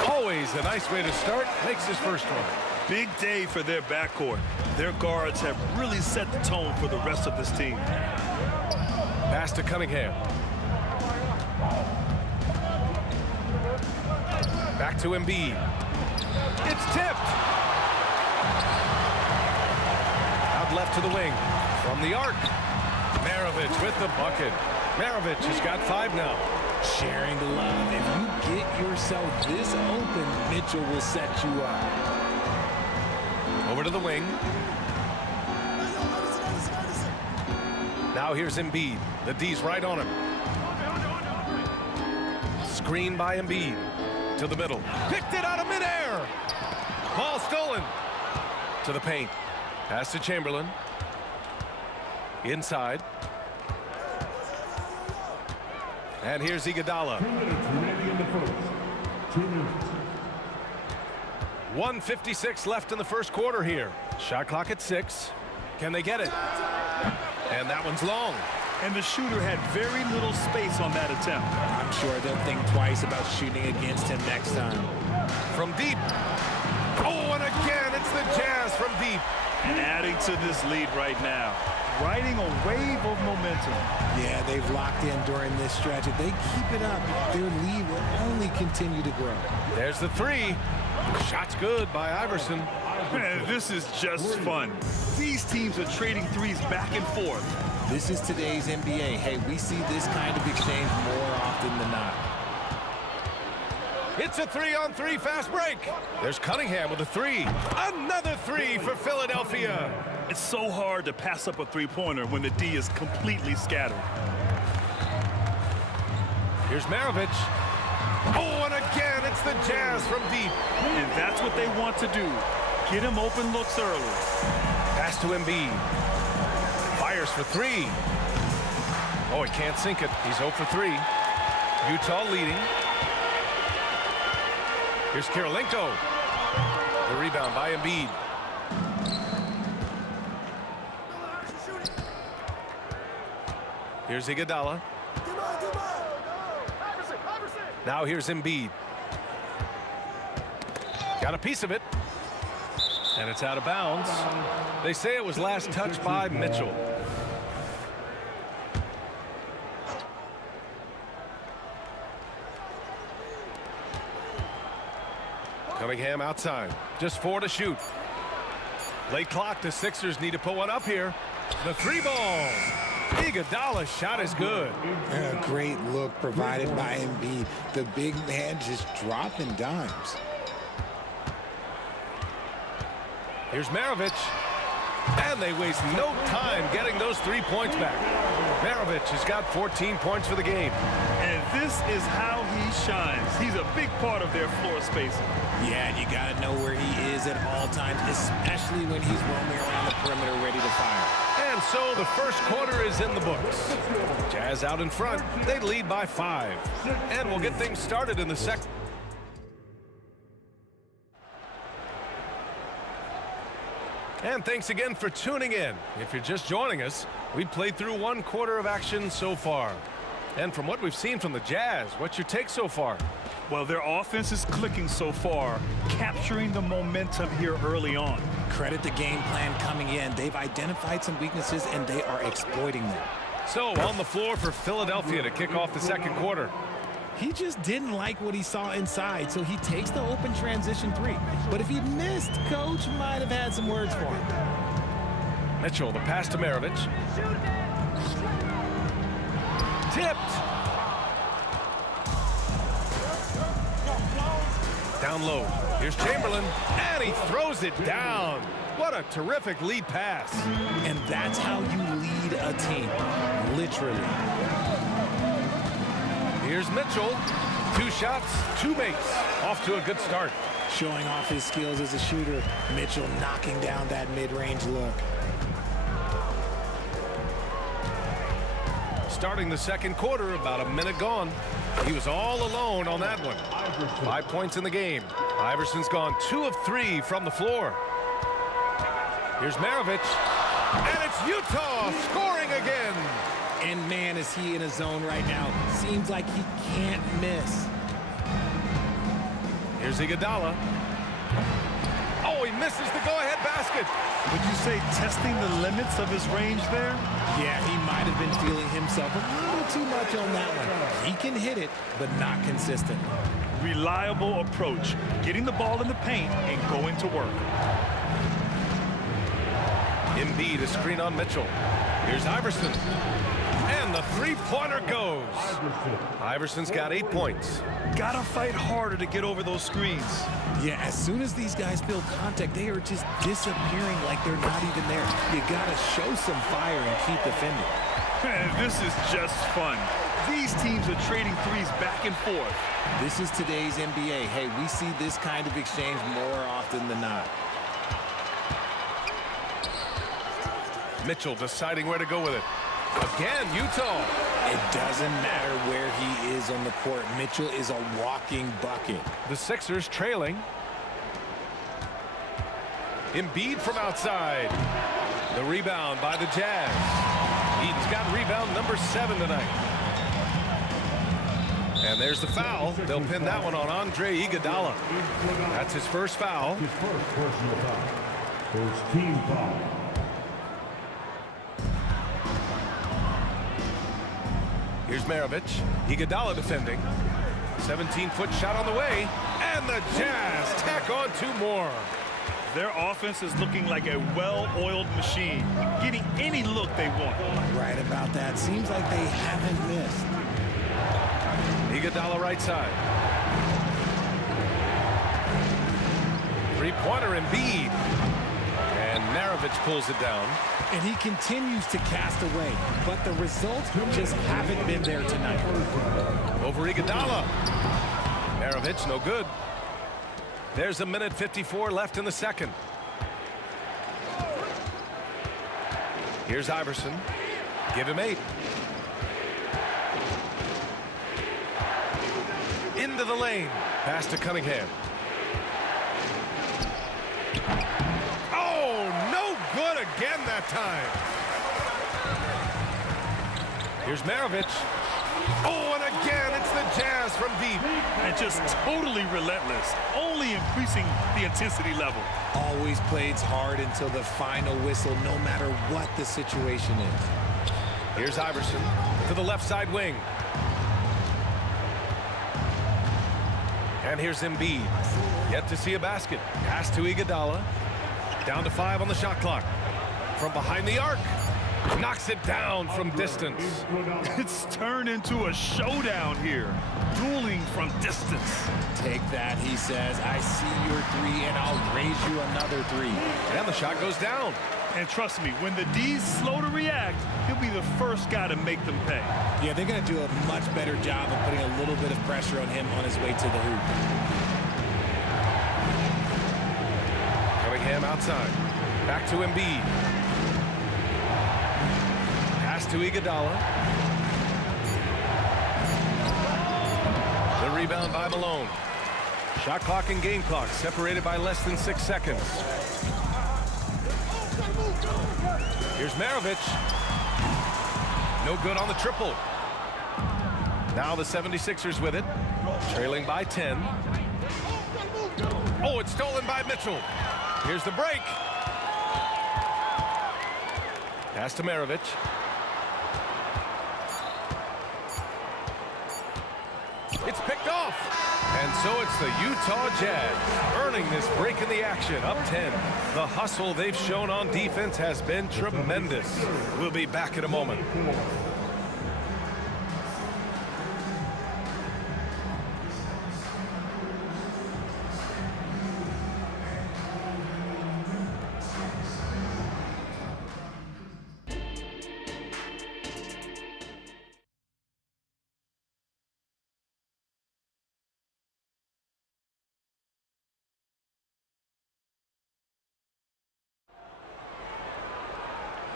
Always a nice way to start. Makes his first one. Big day for their backcourt. Their guards have really set the tone for the rest of this team. Pass to Cunningham. Back to Embiid. It's tipped. Out left to the wing. From the arc. Maravich with the bucket. Maravich has got 5 now. Sharing the love. If you get yourself this open, Mitchell will set you up. Over to the wing. Now here's Embiid. The D's right on him. Screen by Embiid. To the middle. Picked it out of midair. Ball stolen. To the paint. Pass to Chamberlain. Inside. And here's Iguodala. 2 minutes remaining in the first. 2 minutes. 1:56 left in the first quarter here. Shot clock at 6. Can they get it? And that one's long. And the shooter had very little space on that attempt. I'm sure they'll think twice about shooting against him next time. From deep. Oh, and again, it's the Jazz from deep. And adding to this lead right now. Riding a wave of momentum. Yeah, they've locked in during this stretch. If they keep it up, their lead will only continue to grow. There's the 3. Shot's good by Iverson. Man, this is just fun. These teams are trading threes back and forth. This is today's NBA. Hey, we see this kind of exchange more often than not. It's a 3-on-3 fast break. There's Cunningham with a 3. Another 3 for Philadelphia. It's so hard to pass up a three-pointer when the D is completely scattered. Here's Maravich. Oh, and again, it's the Jazz from deep. And that's what they want to do. Get him open looks early. Pass to Embiid. Fires for 3. Oh, he can't sink it. He's 0 for 3. Utah leading. Here's Kirilenko. The rebound by Embiid. Here's Iguodala. Now here's Embiid. Got a piece of it. And it's out of bounds. They say it was last touched by Mitchell. Cunningham outside. Just 4 to shoot. Late clock. The Sixers need to put one up here. The 3-ball. Iguodala's shot is good. A great look provided by Embiid. The big man just dropping dimes. Here's Maravich. And they waste no time getting those 3 points back. Maravich has got 14 points for the game. And this is how he shines. He's a big part of their floor spacing. Yeah, and you got to know where he is at all times, especially when he's roaming around the perimeter ready to fire. And so the first quarter is in the books. Jazz out in front. They lead by 5. And we'll get things started in the second. And thanks again for tuning in. If you're just joining us, we've played through 1 quarter of action so far. And from what we've seen from the Jazz, what's your take so far? Well, their offense is clicking so far, capturing the momentum here early on. Credit the game plan coming in. They've identified some weaknesses, and they are exploiting them. So on the floor for Philadelphia to kick off the second quarter. He just didn't like what he saw inside, so he takes the open transition 3. But if he missed, Coach might have had some words for him. Mitchell, the pass to Maravich. Tipped. Down low. Here's Chamberlain, and he throws it down. What a terrific lead pass. And that's how you lead a team, literally. Here's Mitchell. 2 shots, 2 makes. Off to a good start. Showing off his skills as a shooter. Mitchell knocking down that mid-range look. Starting the second quarter, about a minute gone. He was all alone on that one. 5 points in the game. Iverson's gone 2 of 3 from the floor. Here's Maravich. And it's Utah scoring again. And man, is he in a zone right now. Seems like he can't miss. Here's Iguodala. Oh, he misses the go-ahead basket. Would you say testing the limits of his range there? Yeah, he might have been feeling himself a little too much on that one. He can hit it, but not consistent. Reliable approach, getting the ball in the paint and going to work. Embiid, a screen on Mitchell. Here's Iverson. And the 3-pointer goes. Iverson's got 8 points. Gotta fight harder to get over those screens. Yeah, as soon as these guys feel contact, they are just disappearing like they're not even there. You gotta show some fire and keep defending. This is just fun. These teams are trading threes back and forth. This is today's NBA. Hey, we see this kind of exchange more often than not. Mitchell deciding where to go with it. Again, Utah. It doesn't matter where he is on the court. Mitchell is a walking bucket. The Sixers trailing. Embiid from outside. The rebound by the Jazz. He's got rebound number 7 tonight. And there's the foul. They'll pin that one on Andre Iguodala. That's his first foul. His first personal foul. First team foul. Here's Maravich. Iguodala defending. 17-foot shot on the way. And the Jazz tack on 2 more. Their offense is looking like a well-oiled machine, getting any look they want. Right about that. Seems like they haven't missed. Iguodala right side. 3-pointer Embiid. And Maravich pulls it down. And he continues to cast away, but the results just haven't been there tonight. Over Iguodala. Maravich, no good. There's 1:54 left in the second. Here's Iverson. Give him 8. into the lane. Pass to Cunningham. Oh, no good again that time. Here's Maravich. Oh, and again, it's the Jazz from deep. And just totally relentless, only increasing the intensity level. Always plays hard until the final whistle, no matter what the situation is. Here's Iverson to the left side wing. And here's Embiid. Yet to see a basket. Pass to Iguodala. Down to 5 on the shot clock. From behind the arc. Knocks it down from distance. It's turned into a showdown here. Dueling from distance. Take that, he says. I see your 3, and I'll raise you another 3. And the shot goes down. And trust me, when the D's slow to react, he'll be the first guy to make them pay. Yeah, they're going to do a much better job of putting a little bit of pressure on him on his way to the hoop. Cunningham outside. Back to Embiid. Pass to Iguodala. The rebound by Malone. Shot clock and game clock separated by less than 6 seconds. Here's Maravich. No good on the triple. Now the 76ers with it. Trailing by 10. Oh, it's stolen by Mitchell. Here's the break. Pass to Maravich. It's picked off. And so it's the Utah Jazz earning this break in the action, up 10. The hustle they've shown on defense has been tremendous. We'll be back in a moment.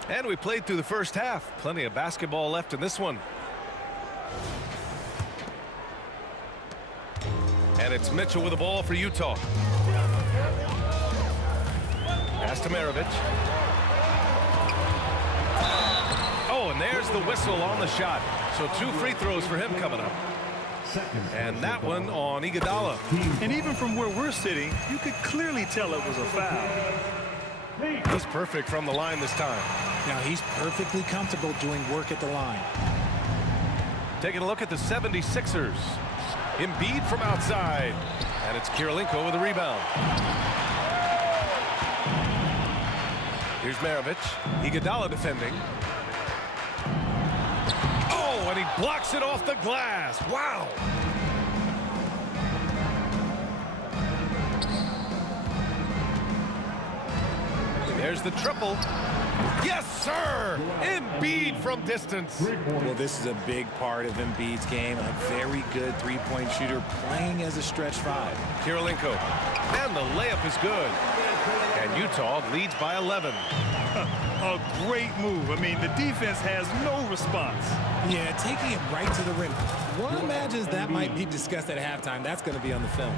And we played through the first half. Plenty of basketball left in this one. And it's Mitchell with the ball for Utah. Pass to Maravich. Oh, and there's the whistle on the shot. So 2 free throws for him coming up. And that one on Iguodala. And even from where we're sitting, you could clearly tell it was a foul. He's perfect from the line this time. Now he's perfectly comfortable doing work at the line. Taking a look at the 76ers. Embiid from outside. And it's Kirilenko with a rebound. Here's Maravich. Iguodala defending. Oh, and he blocks it off the glass. Wow. There's the triple. Yes, sir! Embiid from distance. Well, this is a big part of Embiid's game. A very good three-point shooter playing as a stretch 5. Kirilenko. And the layup is good. And Utah leads by 11. A great move. I mean, the defense has no response. Yeah, taking it right to the rim. One imagines that might be discussed at halftime. That's going to be on the film.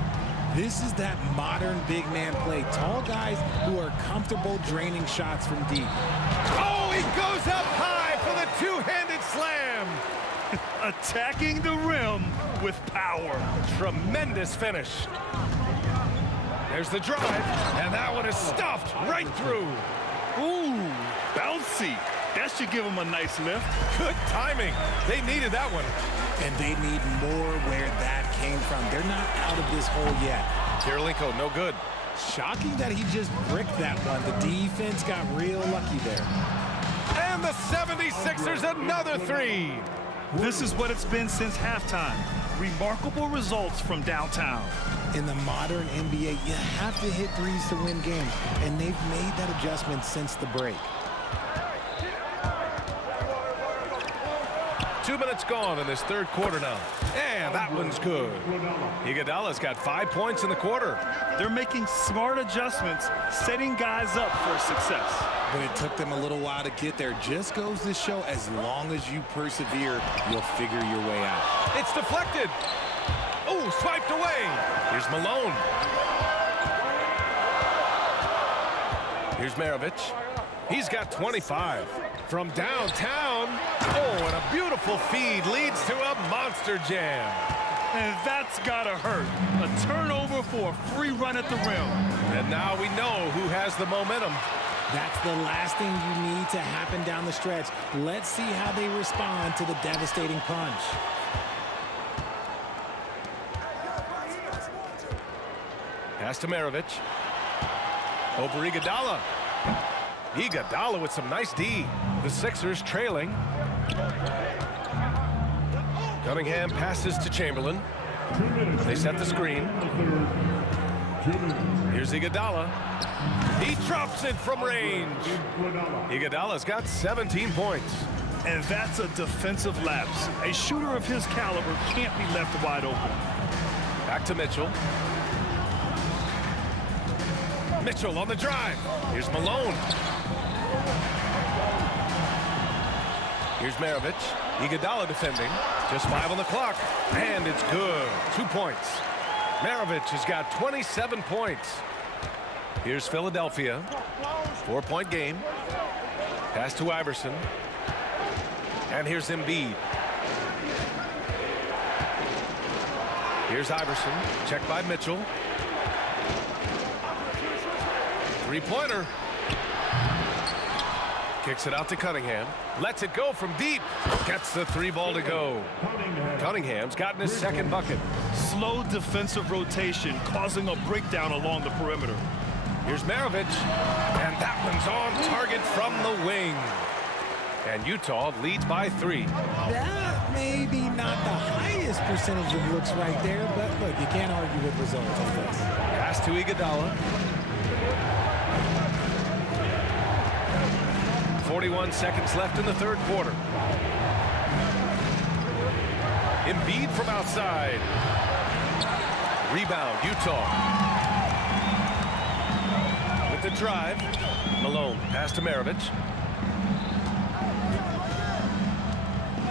This is that modern big man play. Tall guys who are comfortable draining shots from deep. Oh, he goes up high for the two-handed slam. Attacking the rim with power. Tremendous finish. There's the drive, and that one is stuffed right through. Ooh, bouncy. That should give him a nice lift. Good timing. They needed that one. And they need more where that came from. They're not out of this hole yet. Kirilenko, no good. Shocking that he just bricked that one. The defense got real lucky there. And the 76ers another 3. This is what it's been since halftime. Remarkable results from downtown. In the modern NBA, you have to hit threes to win games, and they've made that adjustment since the break. 2 minutes gone in this third quarter now. And that one's good. Iguodala's got 5 points in the quarter. They're making smart adjustments, setting guys up for success. But it took them a little while to get there. Just goes to show, as long as you persevere, you'll figure your way out. It's deflected. Oh, Oh, swiped away. Here's Malone. Here's Maravich. He's got 25. From downtown. Oh, and a beautiful feed leads to a monster jam. And that's gotta hurt. A turnover for a free run at the rim. And now we know who has the momentum. That's the last thing you need to happen down the stretch. Let's see how they respond to the devastating punch. Pass to Maravich. Over Iguodala. Iguodala with some nice D. The Sixers trailing. Cunningham passes to Chamberlain. They set the screen. Here's Iguodala. He drops it from range. Iguodala's got 17 points. And that's a defensive lapse. A shooter of his caliber can't be left wide open. Back to Mitchell. Mitchell on the drive. Here's Malone. Here's Maravich. Iguodala defending. Just 5 on the clock. And it's good. 2 points. Maravich has got 27 points. Here's Philadelphia. 4-point game. Pass to Iverson. And here's Embiid. Here's Iverson. Checked by Mitchell. Three-pointer. Kicks it out to Cunningham. Lets it go from deep. Gets the 3-ball to go. Cunningham's gotten his second bucket. Slow defensive rotation causing a breakdown along the perimeter. Here's Maravich. And that one's on target from the wing. And Utah leads by 3. That may be not the highest percentage of looks right there, but look, you can't argue with results, I guess. Pass to Iguodala. 41 seconds left in the third quarter. Embiid from outside. Rebound, Utah. With the drive. Malone, pass to Maravich.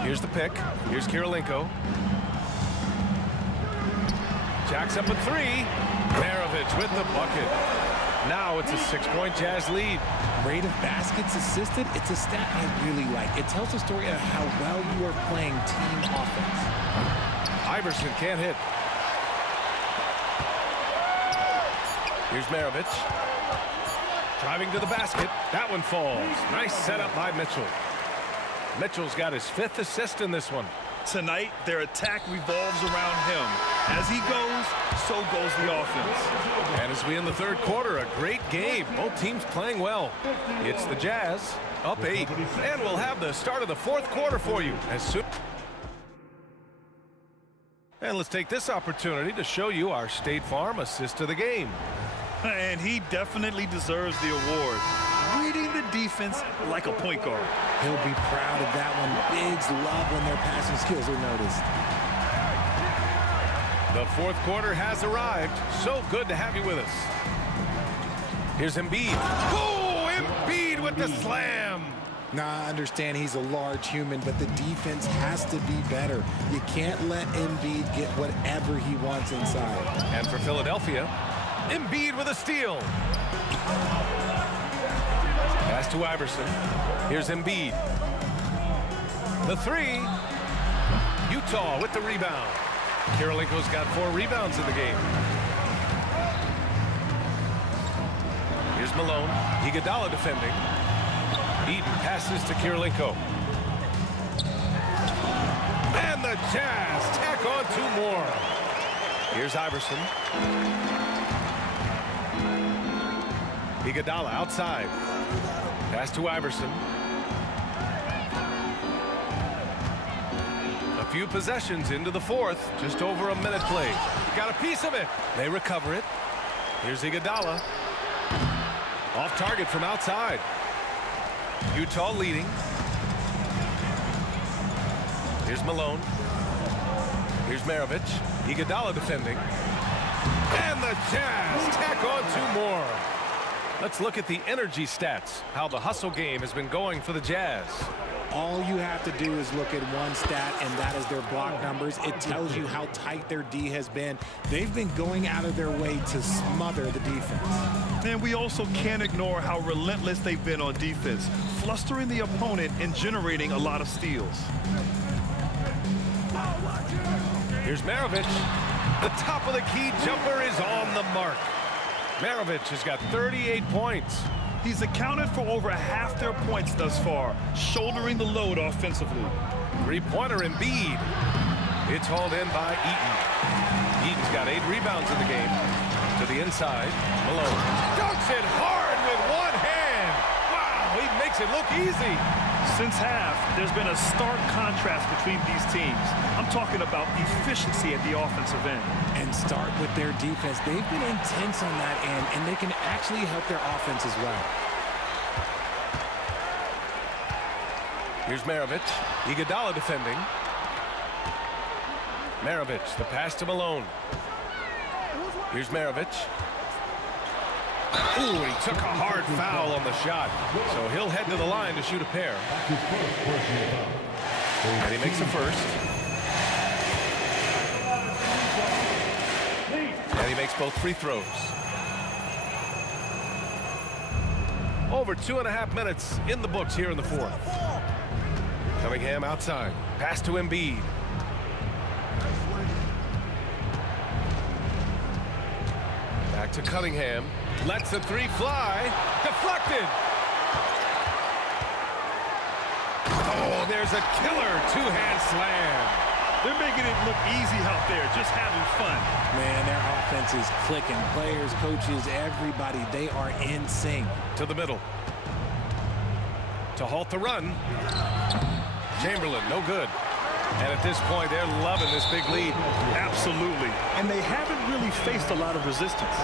Here's the pick. Here's Kirilenko. Jacks up a 3. Maravich with the bucket. Now it's a 6-point Jazz lead. Rate of baskets assisted, it's a stat I really like. It tells a story of how well you are playing team offense. Iverson can't hit. Here's Maravich. Driving to the basket. That one falls. Nice setup by Mitchell. Mitchell's got his 5th assist in this one. Tonight, their attack revolves around him. As he goes, so goes the offense. And as we end the third quarter, a great game. Both teams playing well. It's the Jazz up 8. And we'll have the start of the fourth quarter for you as soon. And let's take this opportunity to show you our State Farm assist of the game. And he definitely deserves the award. Reading the defense like a point guard. He'll be proud of that one. Bigs love when their passing skills are noticed. The fourth quarter has arrived. So good to have you with us. Here's Embiid. Oh, Embiid with the slam. Now, I understand he's a large human, but the defense has to be better. You can't let Embiid get whatever he wants inside. And for Philadelphia, Embiid with a steal. Pass to Iverson. Here's Embiid. The 3. Utah with the rebound. Kirilenko's got 4 rebounds in the game. Here's Malone. Iguodala defending. Eden passes to Kirilenko. And the Jazz tack on 2 more. Here's Iverson. Iguodala outside. Pass to Iverson. A few possessions into the fourth. Just over a minute played. Got a piece of it. They recover it. Here's Iguodala. Off target from outside. Utah leading. Here's Malone. Here's Maravich. Iguodala defending. And the Jazz tack on 2 more. Let's look at the energy stats, how the hustle game has been going for the Jazz. All you have to do is look at one stat, and that is their block numbers. It tells you how tight their D has been. They've been going out of their way to smother the defense. And we also can't ignore how relentless they've been on defense, flustering the opponent and generating a lot of steals. Here's Maravich. The top of the key jumper is on the mark. Maravich has got 38 points. He's accounted for over half their points thus far, shouldering the load offensively. Three-pointer Embiid. It's hauled in by Eaton. Eaton's got 8 rebounds in the game. To the inside, Malone dunks it hard with one hand. Wow, he makes it look easy. Since half, there's been a stark contrast between these teams. I'm talking about efficiency at the offensive end. And start with their defense. They've been intense on that end, and they can actually help their offense as well. Here's Maravich. Iguodala defending. Maravich, the pass to Malone. Here's Maravich. Ooh, he took a hard foul on the shot. So he'll head to the line to shoot a pair. And he makes the first. And he makes both free throws. Over 2.5 minutes in the books here in the fourth. Cunningham outside. Pass to Embiid. Back to Cunningham. Lets the three fly. Deflected. Oh, there's a killer two-hand slam. They're making it look easy out there, just having fun. Man, their offense is clicking. Players, coaches, everybody, they are in sync. To the middle. To halt the run. Chamberlain, no good. And at this point, they're loving this big lead. Absolutely. And they haven't really faced a lot of resistance.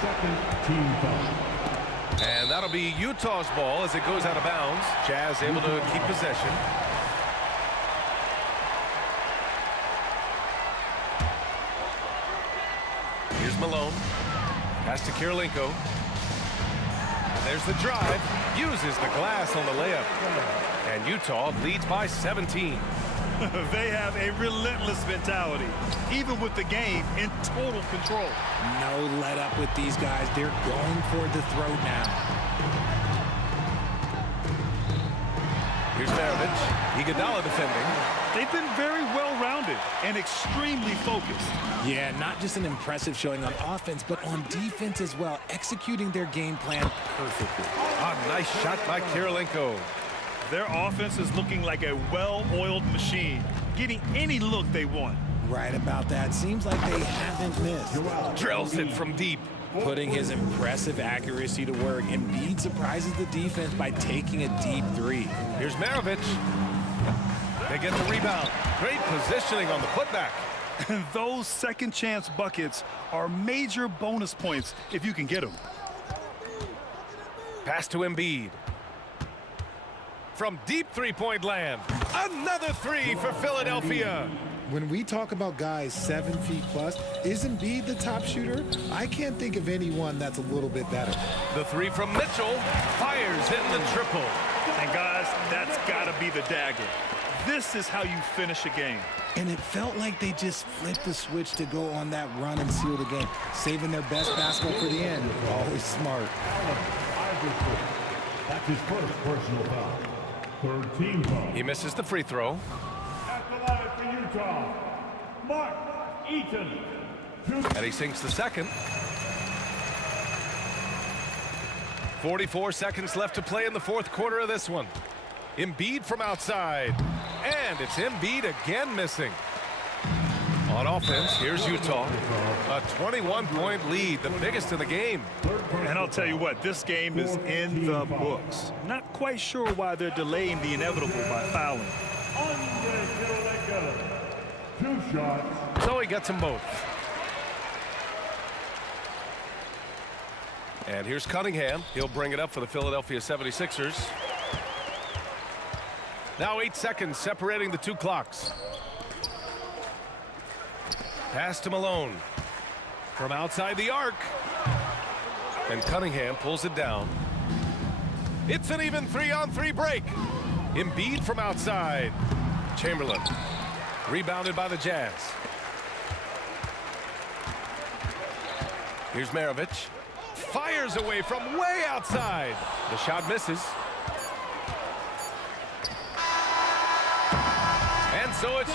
Second team foul. And that'll be Utah's ball as it goes out of bounds. Jazz able to keep possession. Here's Malone. Pass to Kirilenko. And there's the drive. Uses the glass on the layup. And Utah leads by 17. They have a relentless mentality, even with the game in total control. No let up with these guys. They're going for the throat now. Here's Maravich. Iguodala defending. They've been very well-rounded and extremely focused. Yeah, not just an impressive showing on offense, but on defense as well, executing their game plan perfectly. A nice shot by Kirilenko. Their offense is looking like a well-oiled machine, getting any look they want. Right about that. Seems like they haven't missed. Drills it from deep. Putting his impressive accuracy to work. Embiid surprises the defense by taking a deep three. Here's Maravich. They get the rebound. Great positioning on the putback. And those second chance buckets are major bonus points if you can get them. Pass to Embiid. From deep three-point land. Another three for Philadelphia. When we talk about guys 7 feet plus, is Embiid the top shooter? I can't think of anyone that's a little bit better. The three from Mitchell fires in the triple. And guys, that's got to be the dagger. This is how you finish a game. And it felt like they just flipped the switch to go on that run and seal the game, saving their best basketball for the end. Always smart. That's his first personal foul. Third team foul. He misses the free throw. At the line for Utah, Mark Eaton. And he sinks the second. 44 seconds left to play in the fourth quarter of this one. Embiid from outside. And it's Embiid again missing. On offense, here's Utah. A 21-point lead, the biggest in the game. And I'll tell you what, this game is in the books. Not quite sure why they're delaying the inevitable by fouling. 2 shots. So he gets them both. And here's Cunningham. He'll bring it up for the Philadelphia 76ers. Now 8 seconds separating the two clocks. Pass to Malone. From outside the arc. And Cunningham pulls it down. It's an even 3-on-3 break. Embiid from outside. Chamberlain. Rebounded by the Jazz. Here's Maravich. Fires away from way outside. The shot misses. And so it's...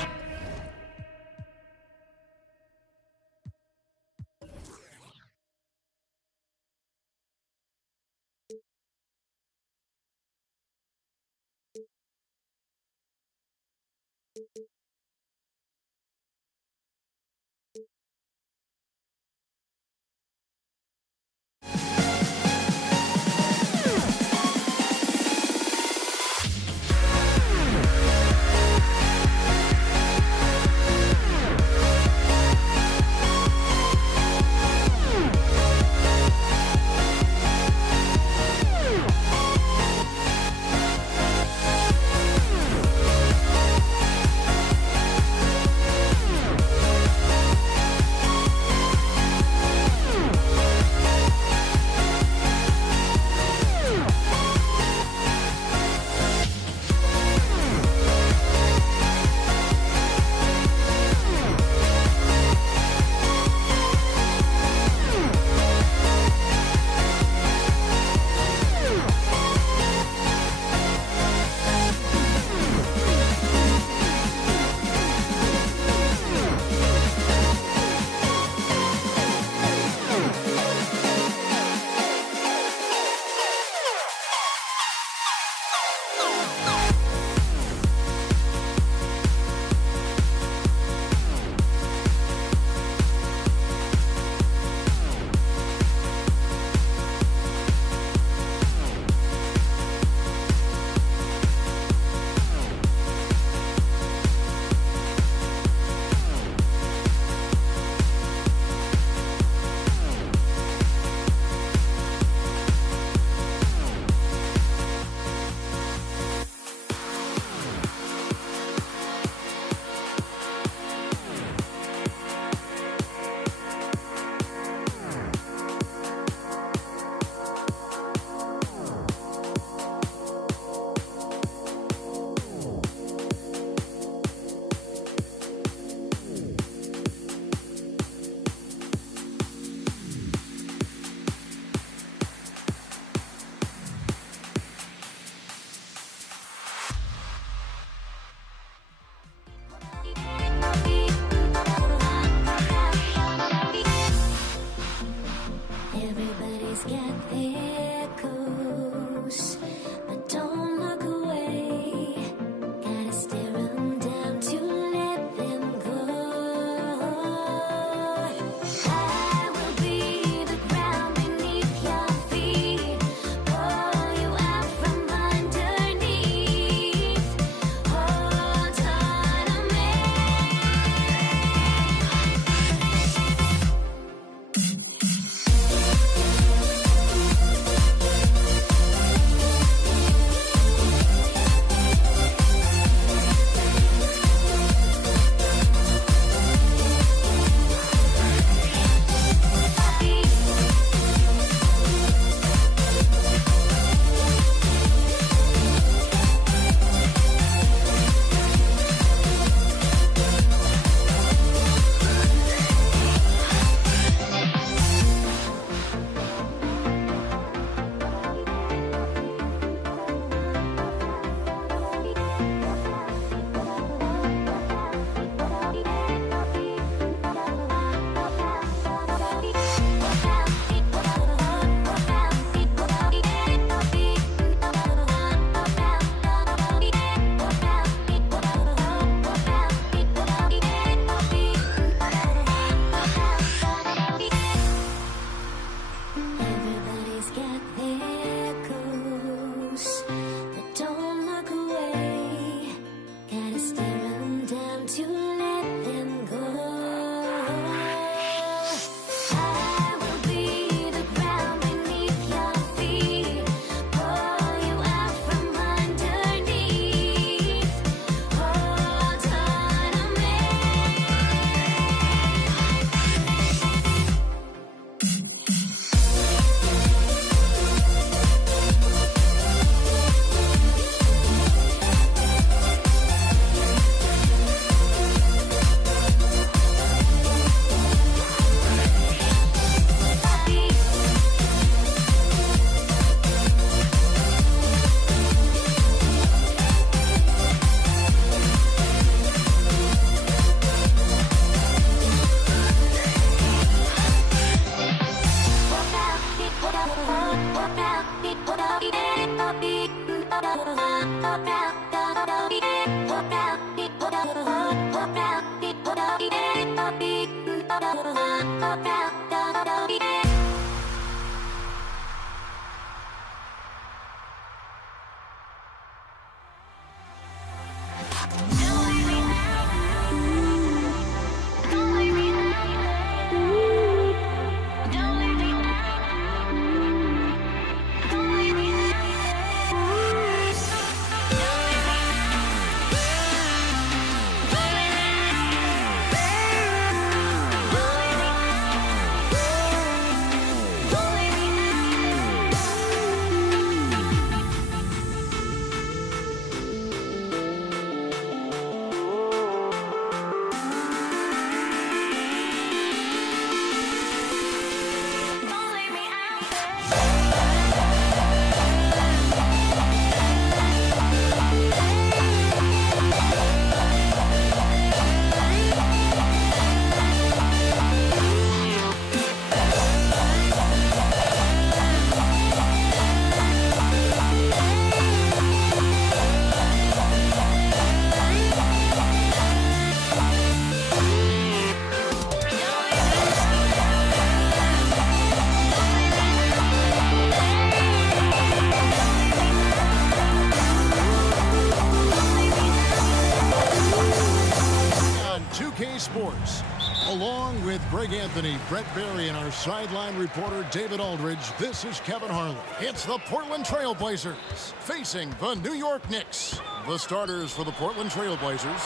Sports. Along with Greg Anthony, Brett Barry, and our sideline reporter David Aldridge, this is Kevin Harlan. It's the Portland Trail Blazers facing the New York Knicks. The starters for the Portland Trail Blazers.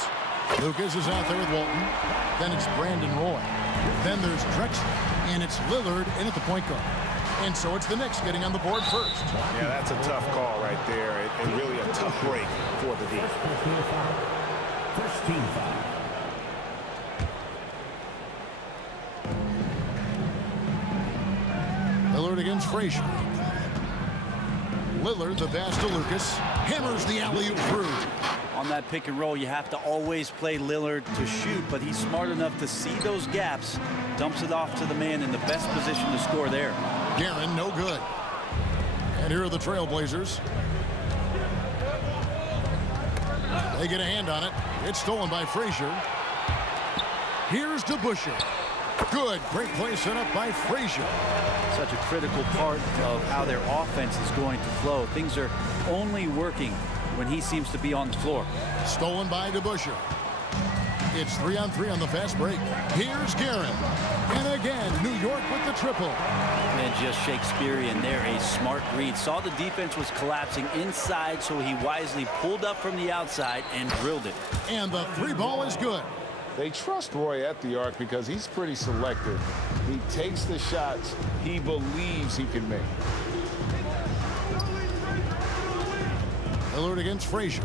Lucas is out there with Walton. Then it's Brandon Roy. Then there's Drexler. And it's Lillard in at the point guard. And so it's the Knicks getting on the board first. Yeah, that's a tough call right there, and really a tough break for the team. First team foul. Lillard against Frazier. Lillard, the pass to Lucas. Hammers the alley-oop through. On that pick and roll, you have to always play Lillard to shoot, but he's smart enough to see those gaps, dumps it off to the man in the best position to score there. Guerin, no good. And here are the Trailblazers. They get a hand on it. It's stolen by Frazier. Here's DeBusschere. Good. Great play set up by Frazier. Such a critical part of how their offense is going to flow. Things are only working when he seems to be on the floor. Stolen by DeBusschere. It's 3-on-3 on the fast break. Here's Guerin. And again, New York with the triple. And just Shakespearean there. A smart read. Saw the defense was collapsing inside, so he wisely pulled up from the outside and drilled it. And the three ball is good. They trust Roy at the arc because he's pretty selective. He takes the shots he believes he can make. Lillard against Frazier.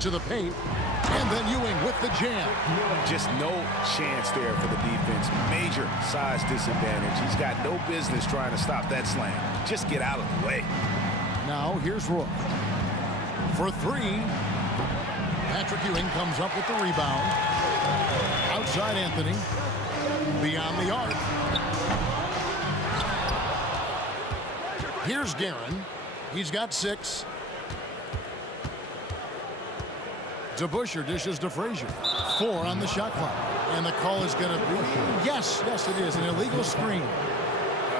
To the paint. And then Ewing with the jam. Just no chance there for the defense. Major size disadvantage. He's got no business trying to stop that slam. Just get out of the way. Now here's Roy. For three. Patrick Ewing comes up with the rebound. Outside Anthony. Beyond the arc. Here's Guerin. He's got 6. DeBusschere dishes to Frazier. 4 on the shot clock. And the call is going to be, yes, it is, an illegal screen.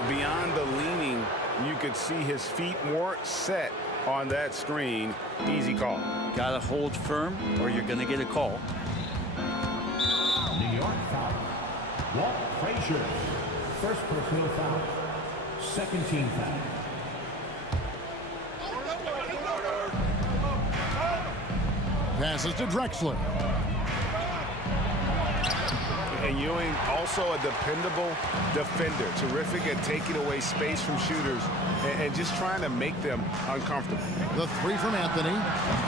Beyond the leaning, you could see his feet more set on that screen. Easy call. Got to hold firm or you're going to get a call. New York foul. Walt Frazier. First personal foul. Second team foul. Passes to Drexler. And Ewing, also a dependable defender. Terrific at taking away space from shooters and just trying to make them uncomfortable. The 3 from Anthony.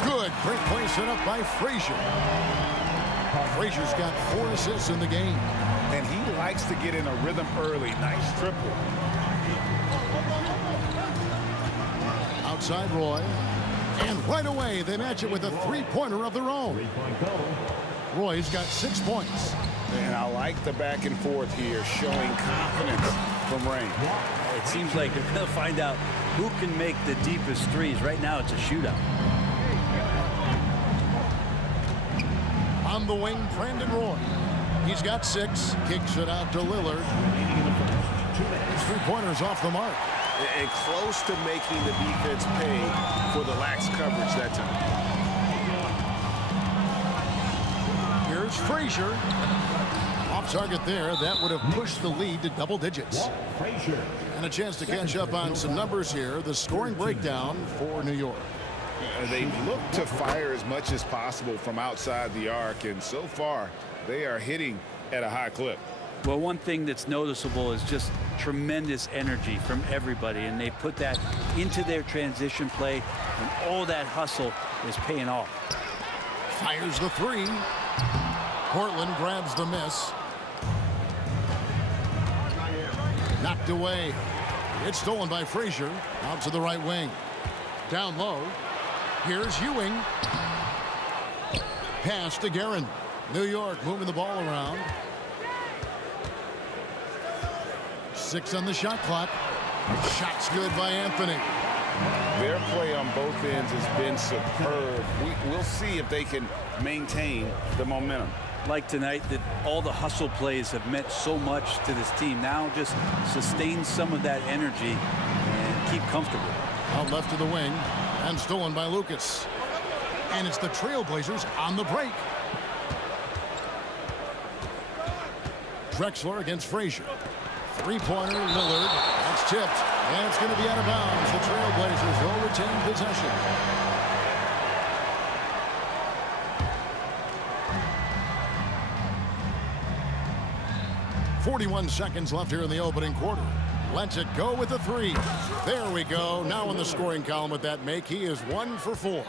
Good. Great play set up by Frazier. Frazier's got 4 assists in the game. And he likes to get in a rhythm early. Nice triple. Outside Roy. And right away, they match it with a 3-pointer of their own. Roy's got 6 points. And I like the back and forth here, showing confidence from Rain. It seems like they're going to find out who can make the deepest threes. Right now, it's a shootout. On the wing, Brandon Roy. He's got 6. Kicks it out to Lillard. His three-pointers off the mark. And close to making the defense pay for the lax coverage that time. Here's Frazier. Off target there. That would have pushed the lead to double digits. And a chance to catch up on some numbers here. The scoring breakdown for New York. They've looked to fire as much as possible from outside the arc, and so far they are hitting at a high clip. Well, one thing that's noticeable is just tremendous energy from everybody, and they put that into their transition play, and all that hustle is paying off. Fires the 3. Portland grabs the miss. Knocked away. It's stolen by Frazier. Out to the right wing. Down low. Here's Ewing. Pass to Guerin. New York moving the ball around. 6 on the shot clock. Shot's good by Anthony. Their play on both ends has been superb. We'll see if they can maintain the momentum. Like tonight, that all the hustle plays have meant so much to this team. Now just sustain some of that energy and keep comfortable. Out left to the wing and stolen by Lucas. And it's the Trailblazers on the break. Drexler against Frazier. Three-pointer, Lillard. That's tipped. And it's going to be out of bounds. The Trailblazers will retain possession. .41 seconds left here in the opening quarter. Lets it go with a 3. There we go. Now in the scoring column with that make, he is 1 for 4.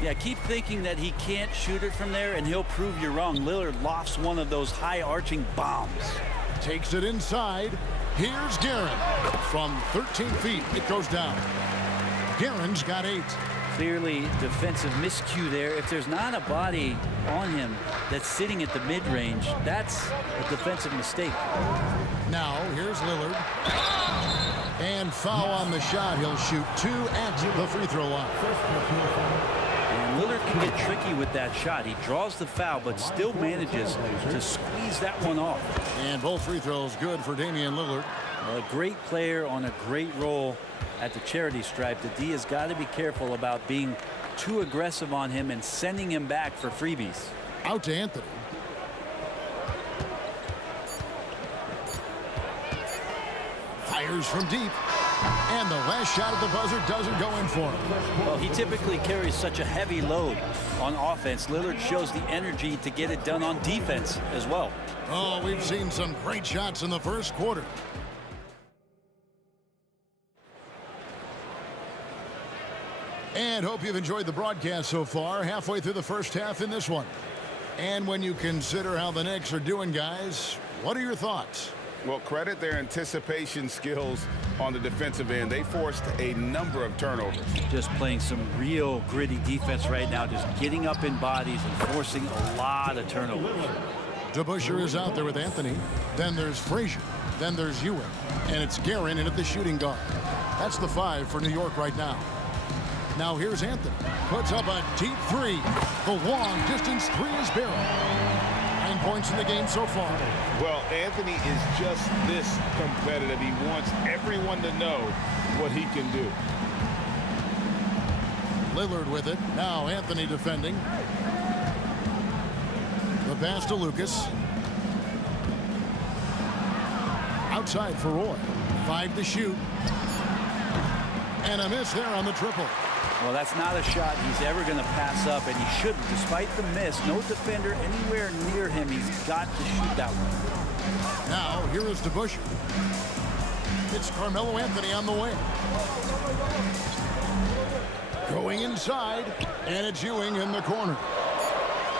Yeah, keep thinking that he can't shoot it from there, and he'll prove you wrong. Lillard lofts one of those high-arching bombs. Takes it inside. Here's Guerin. From 13 feet, it goes down. Guerin's got 8. Clearly defensive miscue there. If there's not a body on him that's sitting at the mid-range, that's a defensive mistake. Now, here's Lillard. And foul on the shot. He'll shoot 2 at the free throw line. And Lillard can get tricky with that shot. He draws the foul, but still manages to squeeze that one off. And both free throws good for Damian Lillard. A great player on a great role at the charity stripe. The D has got to be careful about being too aggressive on him and sending him back for freebies. Out to Anthony. Fires from deep. And the last shot at the buzzer doesn't go in for him. Well, he typically carries such a heavy load on offense. Lillard shows the energy to get it done on defense as well. Oh, we've seen some great shots in the first quarter. And hope you've enjoyed the broadcast so far. Halfway through the first half in this one. And when you consider how the Knicks are doing, guys, what are your thoughts? Well, credit their anticipation skills on the defensive end. They forced a number of turnovers. Just playing some real gritty defense right now, just getting up in bodies and forcing a lot of turnovers. DeBusschere is out there with Anthony. Then there's Frazier. Then there's Ewing. And it's Guerin in at the shooting guard. That's the 5 for New York right now. Now here's Anthony. Puts up a deep 3. The long distance 3 is barrel. 9 points in the game so far. Well, Anthony is just this competitive. He wants everyone to know what he can do. Lillard with it. Now Anthony defending. The pass to Lucas. Outside for Roy. 5 to shoot. And a miss there on the triple. Well, that's not a shot he's ever going to pass up, and he shouldn't. Despite the miss, no defender anywhere near him. He's got to shoot that one. Now, here is DeBusschere. It's Carmelo Anthony on the wing. Going inside, and it's Ewing in the corner.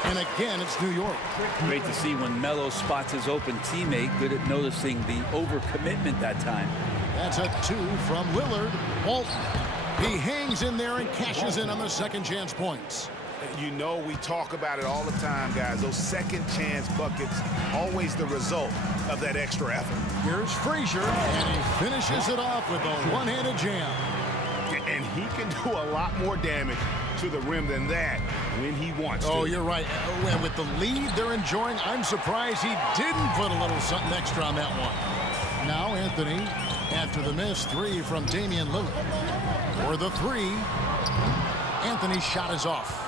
And again, it's New York. Great to see when Melo spots his open teammate. Good at noticing the overcommitment that time. That's a 2 from Lillard. Walton. He hangs in there and cashes in on the second chance points. You know, we talk about it all the time, guys. Those second chance buckets, always the result of that extra effort. Here's Frazier, and he finishes it off with a one-handed jam. And he can do a lot more damage to the rim than that when he wants to. Oh, you're right. And with the lead they're enjoying, I'm surprised he didn't put a little something extra on that one. Now Anthony, after the miss three from Damian Lillard. For the three, Anthony's shot is off.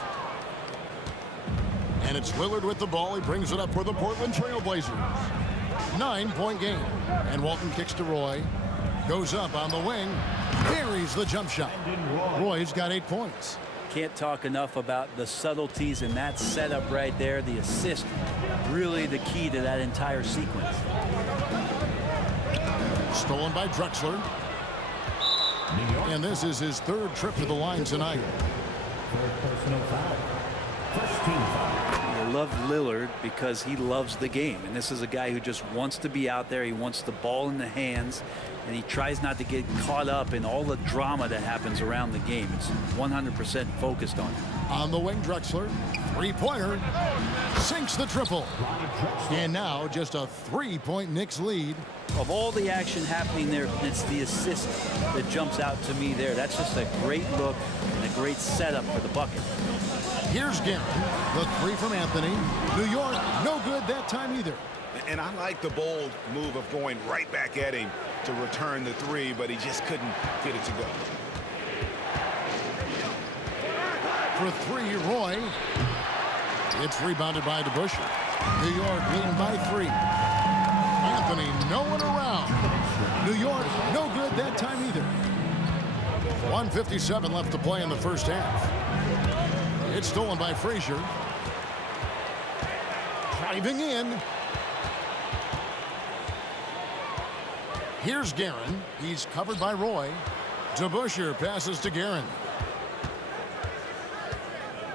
And it's Lillard with the ball. He brings it up for the Portland Trailblazers. 9-point game. And Walton kicks to Roy. Goes up on the wing. Buries the jump shot. Roy's got 8 points. Can't talk enough about the subtleties in that setup right there. The assist, really the key to that entire sequence. Stolen by Drexler. And this is his third trip to the line tonight. Personal foul. First team foul. I love Lillard because he loves the game. And this is a guy who just wants to be out there. He wants the ball in the hands. And he tries not to get caught up in all the drama that happens around the game. It's 100% focused on it. On the wing, Drexler. Three-pointer. Sinks the triple. And now just a 3-point Knicks lead. Of all the action happening there, it's the assist that jumps out to me there. That's just a great look and a great setup for the bucket. Here's Guerin. The three from Anthony. New York, no good that time either. And I like the bold move of going right back at him to return the three, but he just couldn't get it to go. For three, Roy. It's rebounded by DeBusschere. New York leading by 3. Anthony, no one around. New York, no good that time either. 1:57 left to play in the first half. It's stolen by Frazier. Driving in. Here's Guerin. He's covered by Roy. DeBusschere passes to Guerin.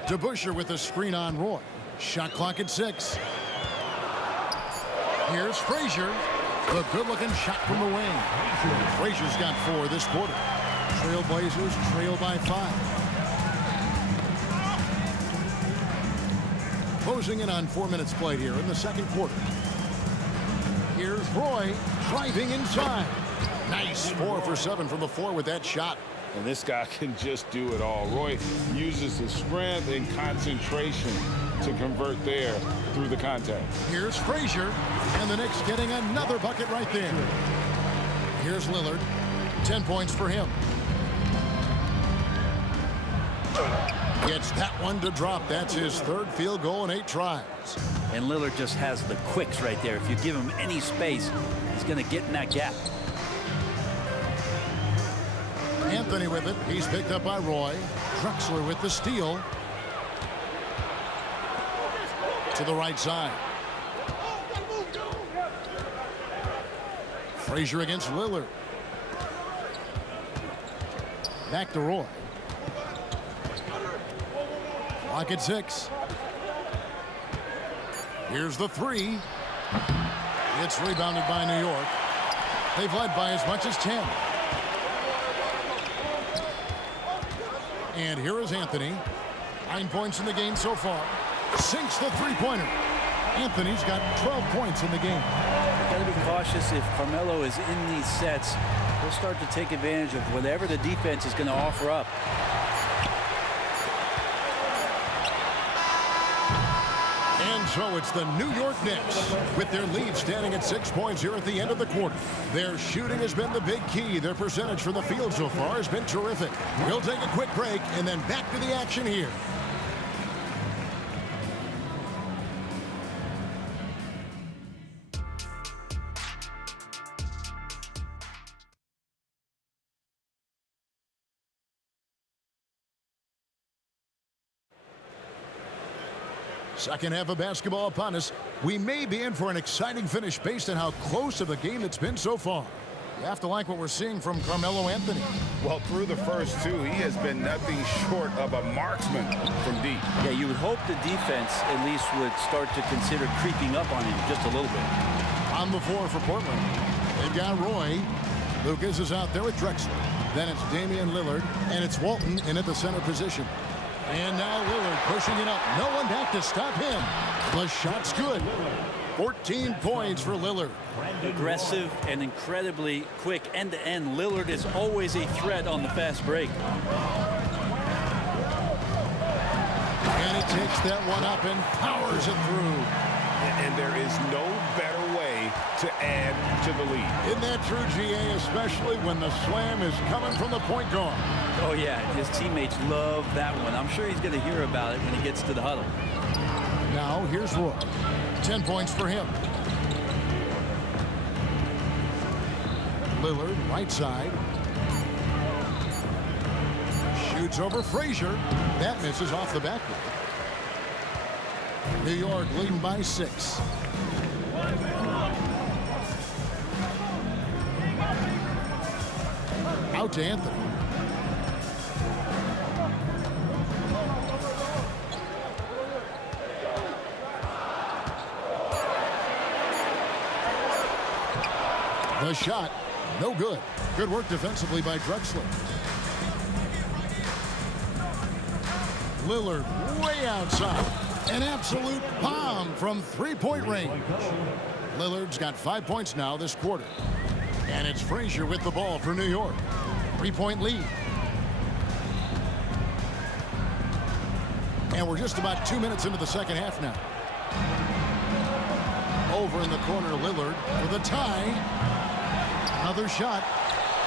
DeBusschere with a screen on Roy. Shot clock at 6. Here's Frazier. The good-looking shot from the wing. Frazier's got 4 this quarter. Trailblazers trail by 5. Closing in on 4 minutes played here in the second quarter. Here's Roy driving inside. Nice 4 for 7 from the floor with that shot. And this guy can just do it all. Roy uses his strength and concentration to convert there through the contact. Here's Frazier, and the Knicks getting another bucket right there. Here's Lillard, 10 points for him. Gets that one to drop. That's his third field goal in 8 tries. And Lillard just has the quicks right there. If you give him any space, he's going to get in that gap. Anthony with it. He's picked up by Roy. Drexler with the steal. To the right side. Frazier against Lillard. Back to Roy. Clock at 6. Here's the 3. It's rebounded by New York. They've led by as much as 10. And here is Anthony. 9 points in the game so far. Sinks the three-pointer. Anthony's got 12 points in the game. Got to be cautious if Carmelo is in these sets. He'll start to take advantage of whatever the defense is going to offer up. And so it's the New York Knicks with their lead standing at 6 points here at the end of the quarter. Their shooting has been the big key. Their percentage from the field so far has been terrific. We'll take a quick break and then back to the action here. Second half of basketball upon us. We may be in for an exciting finish based on how close of a game it's been so far. You have to like what we're seeing from Carmelo Anthony. Well, through the first 2, he has been nothing short of a marksman from deep. Yeah, you would hope the defense at least would start to consider creeping up on him just a little bit. On the floor for Portland, they've got Roy. Lucas is out there with Drexler. Then it's Damian Lillard, and it's Walton in at the center position. And now Lillard pushing it up. No one back to stop him. The shot's good. 14 points for Lillard. Aggressive and incredibly quick end-to-end. Lillard is always a threat on the fast break. And he takes that one up and powers it through. And there is no better way to add to the lead. Isn't that true, GA, especially when the slam is coming from the point guard? Oh, yeah, his teammates love that one. I'm sure he's going to hear about it when he gets to the huddle. Now, here's Roy. 10 points for him. Lillard, right side. Shoots over Frazier. That misses off the backboard. New York leading by 6. Out to Anthony. The shot, no good. Good work defensively by Drexler. Lillard way outside. An absolute bomb from three-point range. Lillard's got 5 points now this quarter. And it's Frazier with the ball for New York. 3-point lead. And we're just about 2 minutes into the second half now. Over in the corner, Lillard for the tie. Another shot.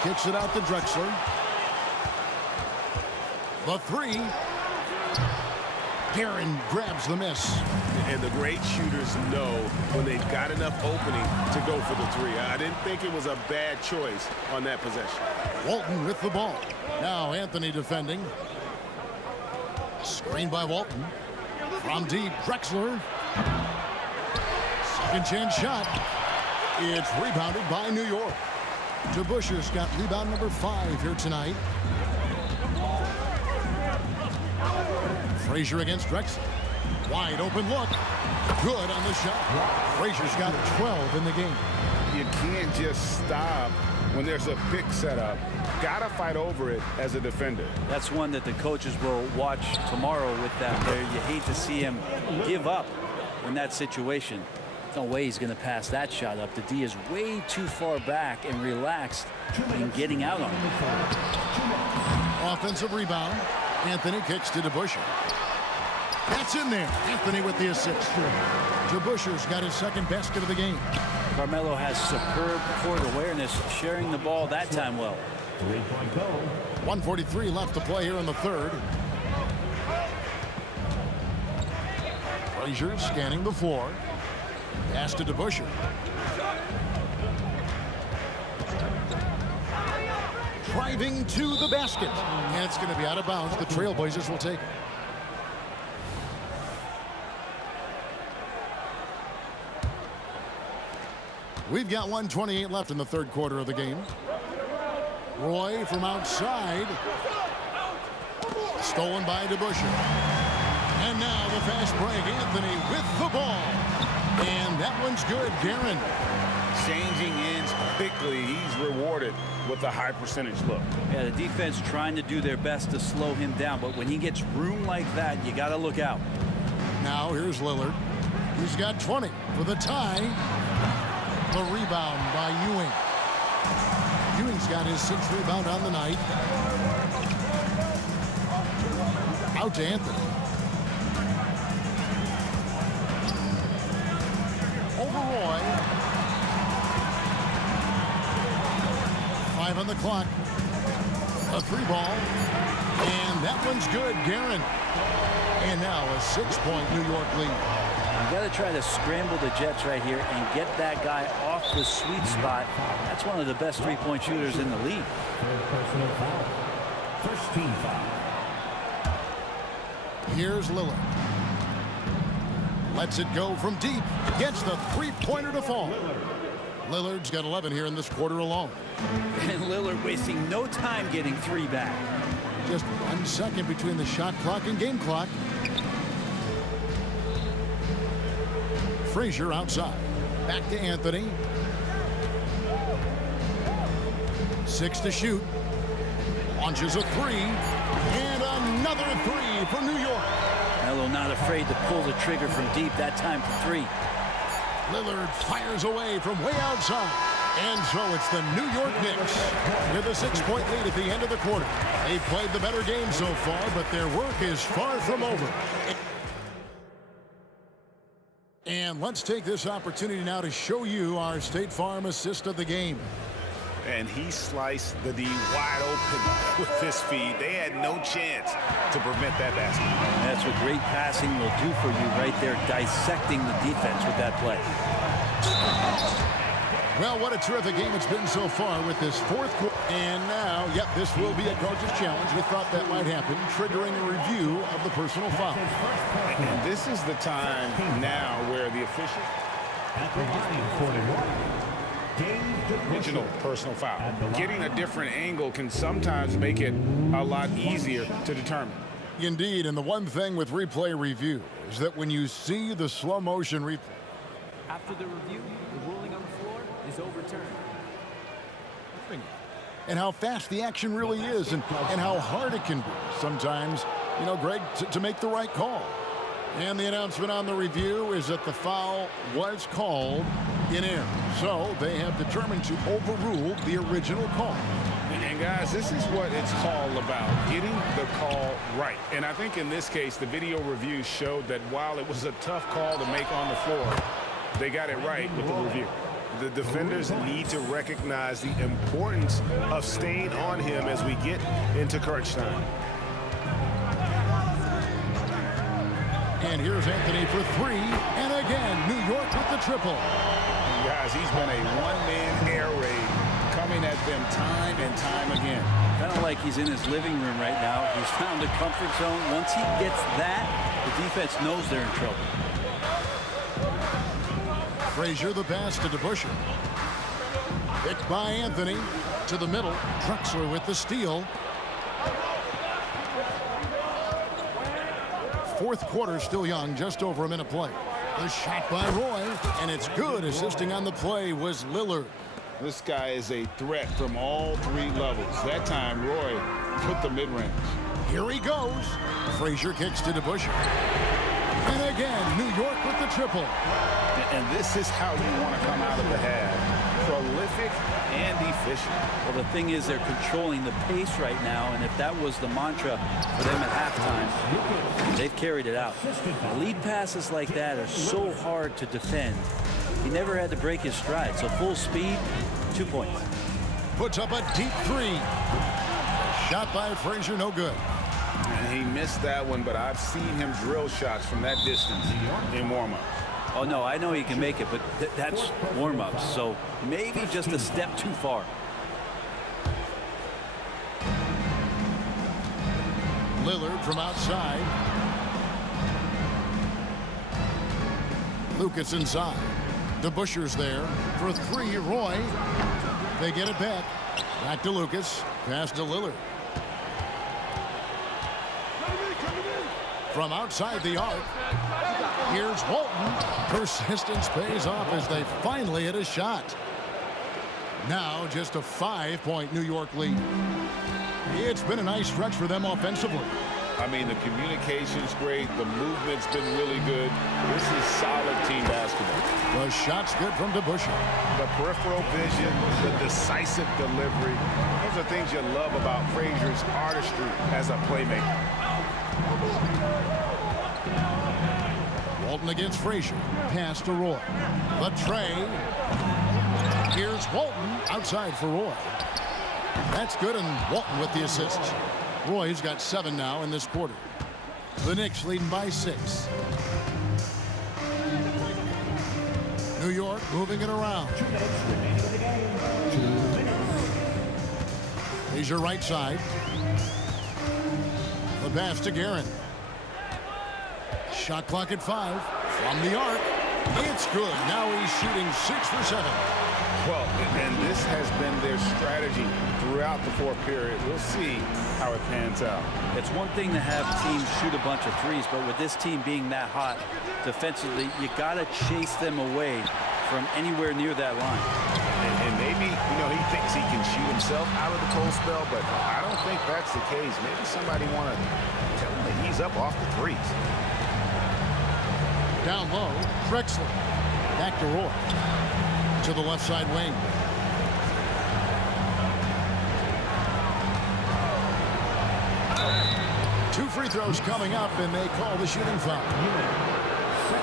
Kicks it out to Drexler. The three. Guerin grabs the miss. And the great shooters know when they've got enough opening to go for the three. I didn't think it was a bad choice on that possession. Walton with the ball. Now Anthony defending. Screen by Walton. From deep, Drexler. Second chance shot. It's rebounded by New York. DeBusschere's got rebound number 5 here tonight. Frazier against Drexler. Wide open look. Good on the shot. Frazier's got 12 in the game. You can't just stop when there's a pick set up. Gotta fight over it as a defender. That's one that the coaches will watch tomorrow with that player. You hate to see him give up in that situation. No way he's going to pass that shot up. The D is way too far back and relaxed in getting out on him. Offensive rebound. Anthony kicks to DeBusschere. That's in there. Anthony with the assist. DeBusschere's got his second basket of the game. Carmelo has superb court awareness, sharing the ball that time well. 1:43 left to play here in the third. Frazier scanning the floor. Pass to DeBusschere. Driving to the basket. And it's going to be out of bounds. The Trailblazers will take it. We've got 1:28 left in the third quarter of the game. Roy from outside. Stolen by DeBusschere. And now the fast break. Anthony with the ball. And that one's good. Guerin. Changing ends quickly. He's rewarded with a high percentage look. Yeah, the defense trying to do their best to slow him down, but when he gets room like that, you got to look out. Now here's Lillard. He's got 20 for the tie. The rebound by Ewing. Ewing's got his 6th rebound on the night. Out to Anthony. Over Roy. 5 on the clock. A 3 ball. And that one's good. Guerin. And now a 6-point New York lead. You got to try to scramble the Jets right here and get that guy off the sweet spot. That's one of the best 3-point shooters in the league. First team foul. Here's Lillard. Lets it go from deep. Gets the 3-pointer to fall. Lillard's got 11 here in this quarter alone. And Lillard wasting no time getting 3 back. Just 1 second between the shot clock and game clock. Frazier outside. Back to Anthony. 6 to shoot. Launches a 3. And another 3 for New York. Melo not afraid to pull the trigger from deep, that time for 3. Lillard fires away from way outside. And so it's the New York Knicks with a 6-point lead at the end of the quarter. They've played the better game so far, but their work is far from over. And let's take this opportunity now to show you our State Farm assist of the game. And he sliced the D wide open with his feed. They had no chance to prevent that basket. That's what great passing will do for you right there, dissecting the defense with that play. Well, what a terrific game it's been so far with this fourth quarter. And now, yep, this will be a coach's challenge. We thought that might happen, triggering a review of the personal foul. And this is the time now where the official original personal foul. Getting a different angle can sometimes make it a lot easier to determine. Indeed, and the one thing with replay review is that when you see the slow motion replay. After the review, the ruling on the floor is overturned. And how fast the action really is and how hard it can be sometimes, you know, Greg, to make the right call. And the announcement on the review is that the foul was called in air. So they have determined to overrule the original call. And guys, this is what it's all about, getting the call right. And I think in this case, the video review showed that while it was a tough call to make on the floor, they got it right with the review. The defenders need to recognize the importance of staying on him as we get into crunch time. And here's Anthony for three. And again, New York with the triple. Guys, he's been a one-man air raid coming at them time and time again. Kind of like he's in his living room right now. He's found a comfort zone. Once he gets that, the defense knows they're in trouble. Frazier the pass to DeBusschere. Picked by Anthony to the middle. Drexler with the steal. Fourth quarter still young, just over a minute play. The shot by Roy, and it's good. Assisting on the play was Lillard. This guy is a threat from all three levels. That time, Roy put the mid-range. Here he goes. Frazier kicks to DeBusschere. And again, New York with the triple. And this is how you want to come out of the half. Prolific and efficient. Well, the thing is, they're controlling the pace right now, and if that was the mantra for them at halftime, they've carried it out. Lead passes like that are so hard to defend. He never had to break his stride, so full speed, 2 points. Puts up a deep three. Shot by Frazier, no good. And he missed that one, but I've seen him drill shots from that distance in warm-up. Oh, no, I know he can make it, but that's warm-ups, so maybe just a step too far. Lillard from outside. Lucas inside. DeBusschere's there for three. Roy. They get it back. Back to Lucas. Pass to Lillard. From outside the arc. Here's Walton. Persistence pays off as they finally hit a shot. Now just a 5-point New York lead. It's been a nice stretch for them offensively. I mean, the communication's great. The movement's been really good. This is solid team basketball. The shot's good from DeBusschere. The peripheral vision, the decisive delivery. Those are things you love about Frazier's artistry as a playmaker. Walton against Frazier. Pass to Roy. The tray. Here's Walton outside for Roy. That's good, and Walton with the assist. Roy's got 7 now in this quarter. The Knicks leading by 6. New York moving it around. Here's your right side. The pass to Guerin. Shot clock at 5. From the arc. It's good. Now he's shooting 6 for 7. Well, and this has been their strategy throughout the fourth period. We'll see how it pans out. It's one thing to have teams shoot a bunch of threes, but with this team being that hot defensively, you got to chase them away from anywhere near that line. And maybe, you know, he thinks he can shoot himself out of the cold spell, but I don't think that's the case. Maybe somebody want to tell him to ease up off the threes. Down low, Drexler. Back to Roy. To the left side wing. 2 free throws coming up, and they call the shooting foul.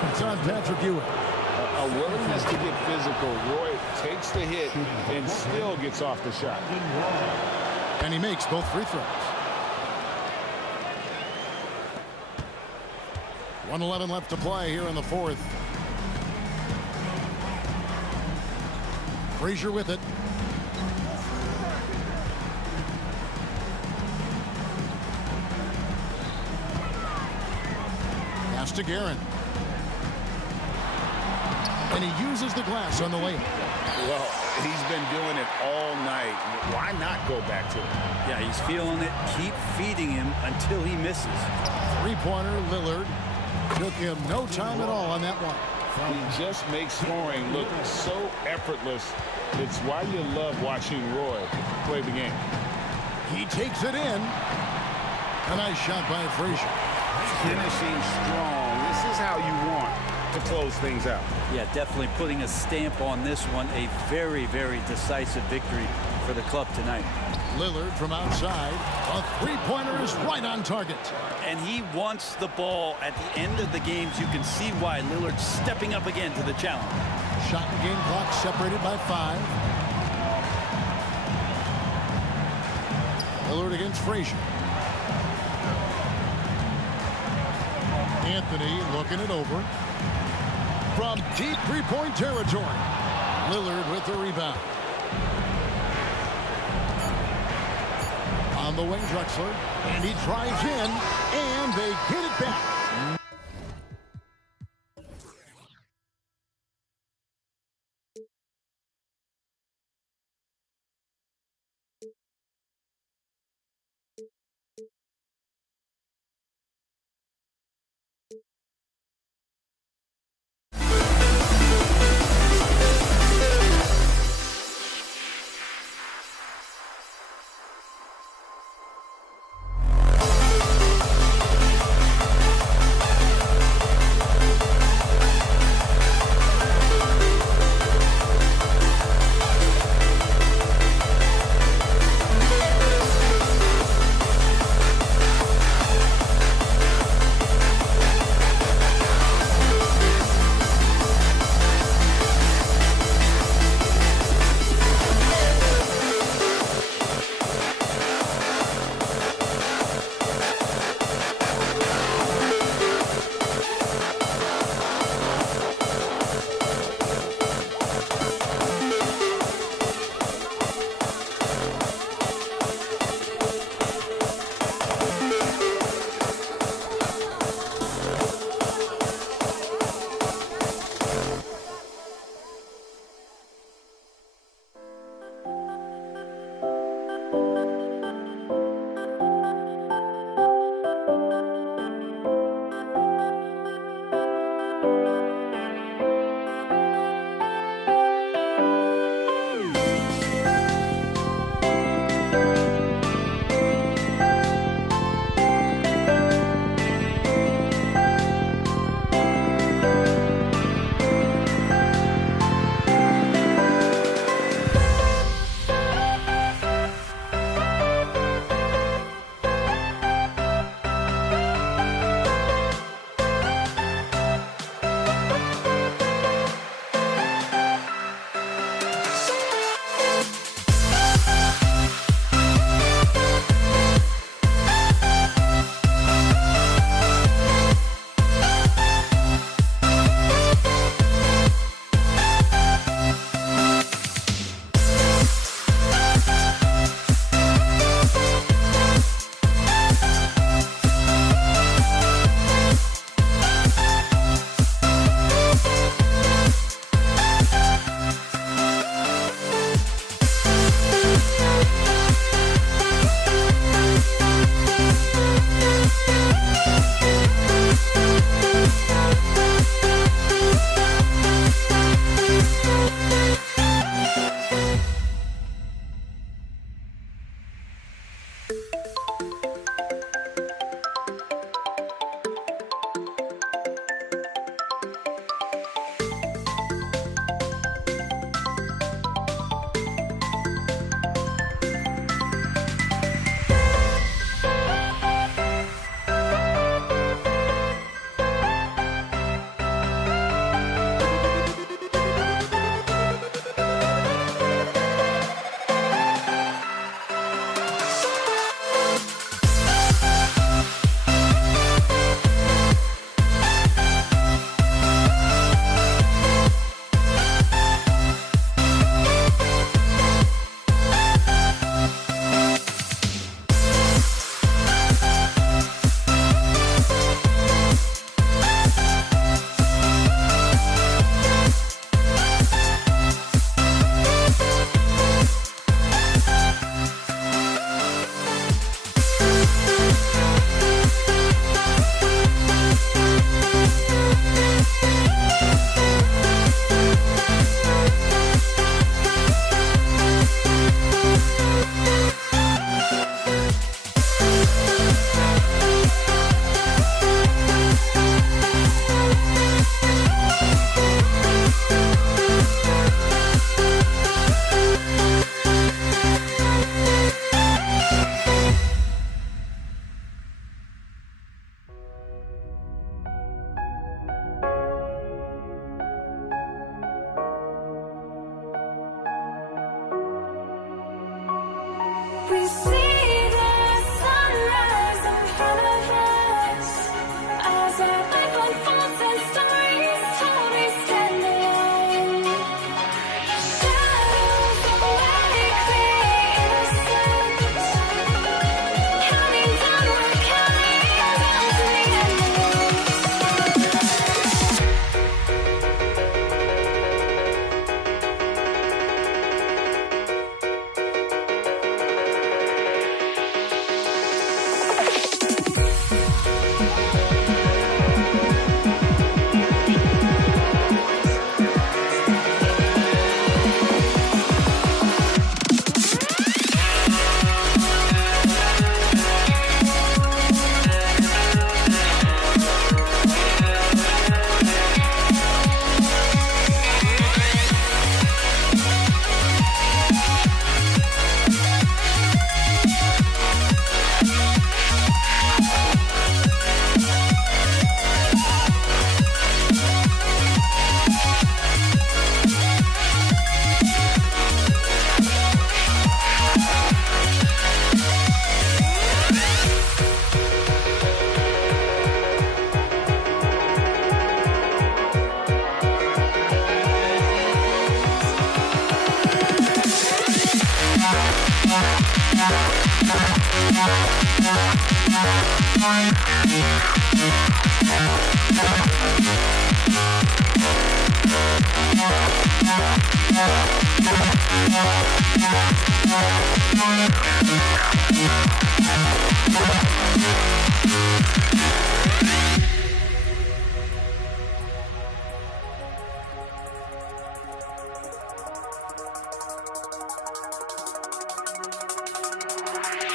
It's on Patrick Ewing. A willingness to get physical. Roy takes the hit and still gets off the shot. And he makes both free throws. 1:11 left to play here in the fourth. Frazier with it. Pass to Guerin. And he uses the glass on the layup. Well, he's been doing it all night. Why not go back to it? Yeah, he's feeling it. Keep feeding him until he misses. Three-pointer, Lillard. Took him no time at all on that one. He just makes scoring look so effortless. It's why you love watching Roy play the game. He takes it in. A nice shot by Frazier. Finishing strong. This is how you want to close things out. Yeah, definitely putting a stamp on this one. A very, very decisive victory for the club tonight. Lillard from outside. A three-pointer is right on target. And he wants the ball at the end of the games. You can see why Lillard's stepping up again to the challenge. Shot and game clock separated by 5. Lillard against Frazier. Anthony looking it over. From deep three-point territory. Lillard with the rebound. On the wing, Drexler. And he drives in. And they get it back.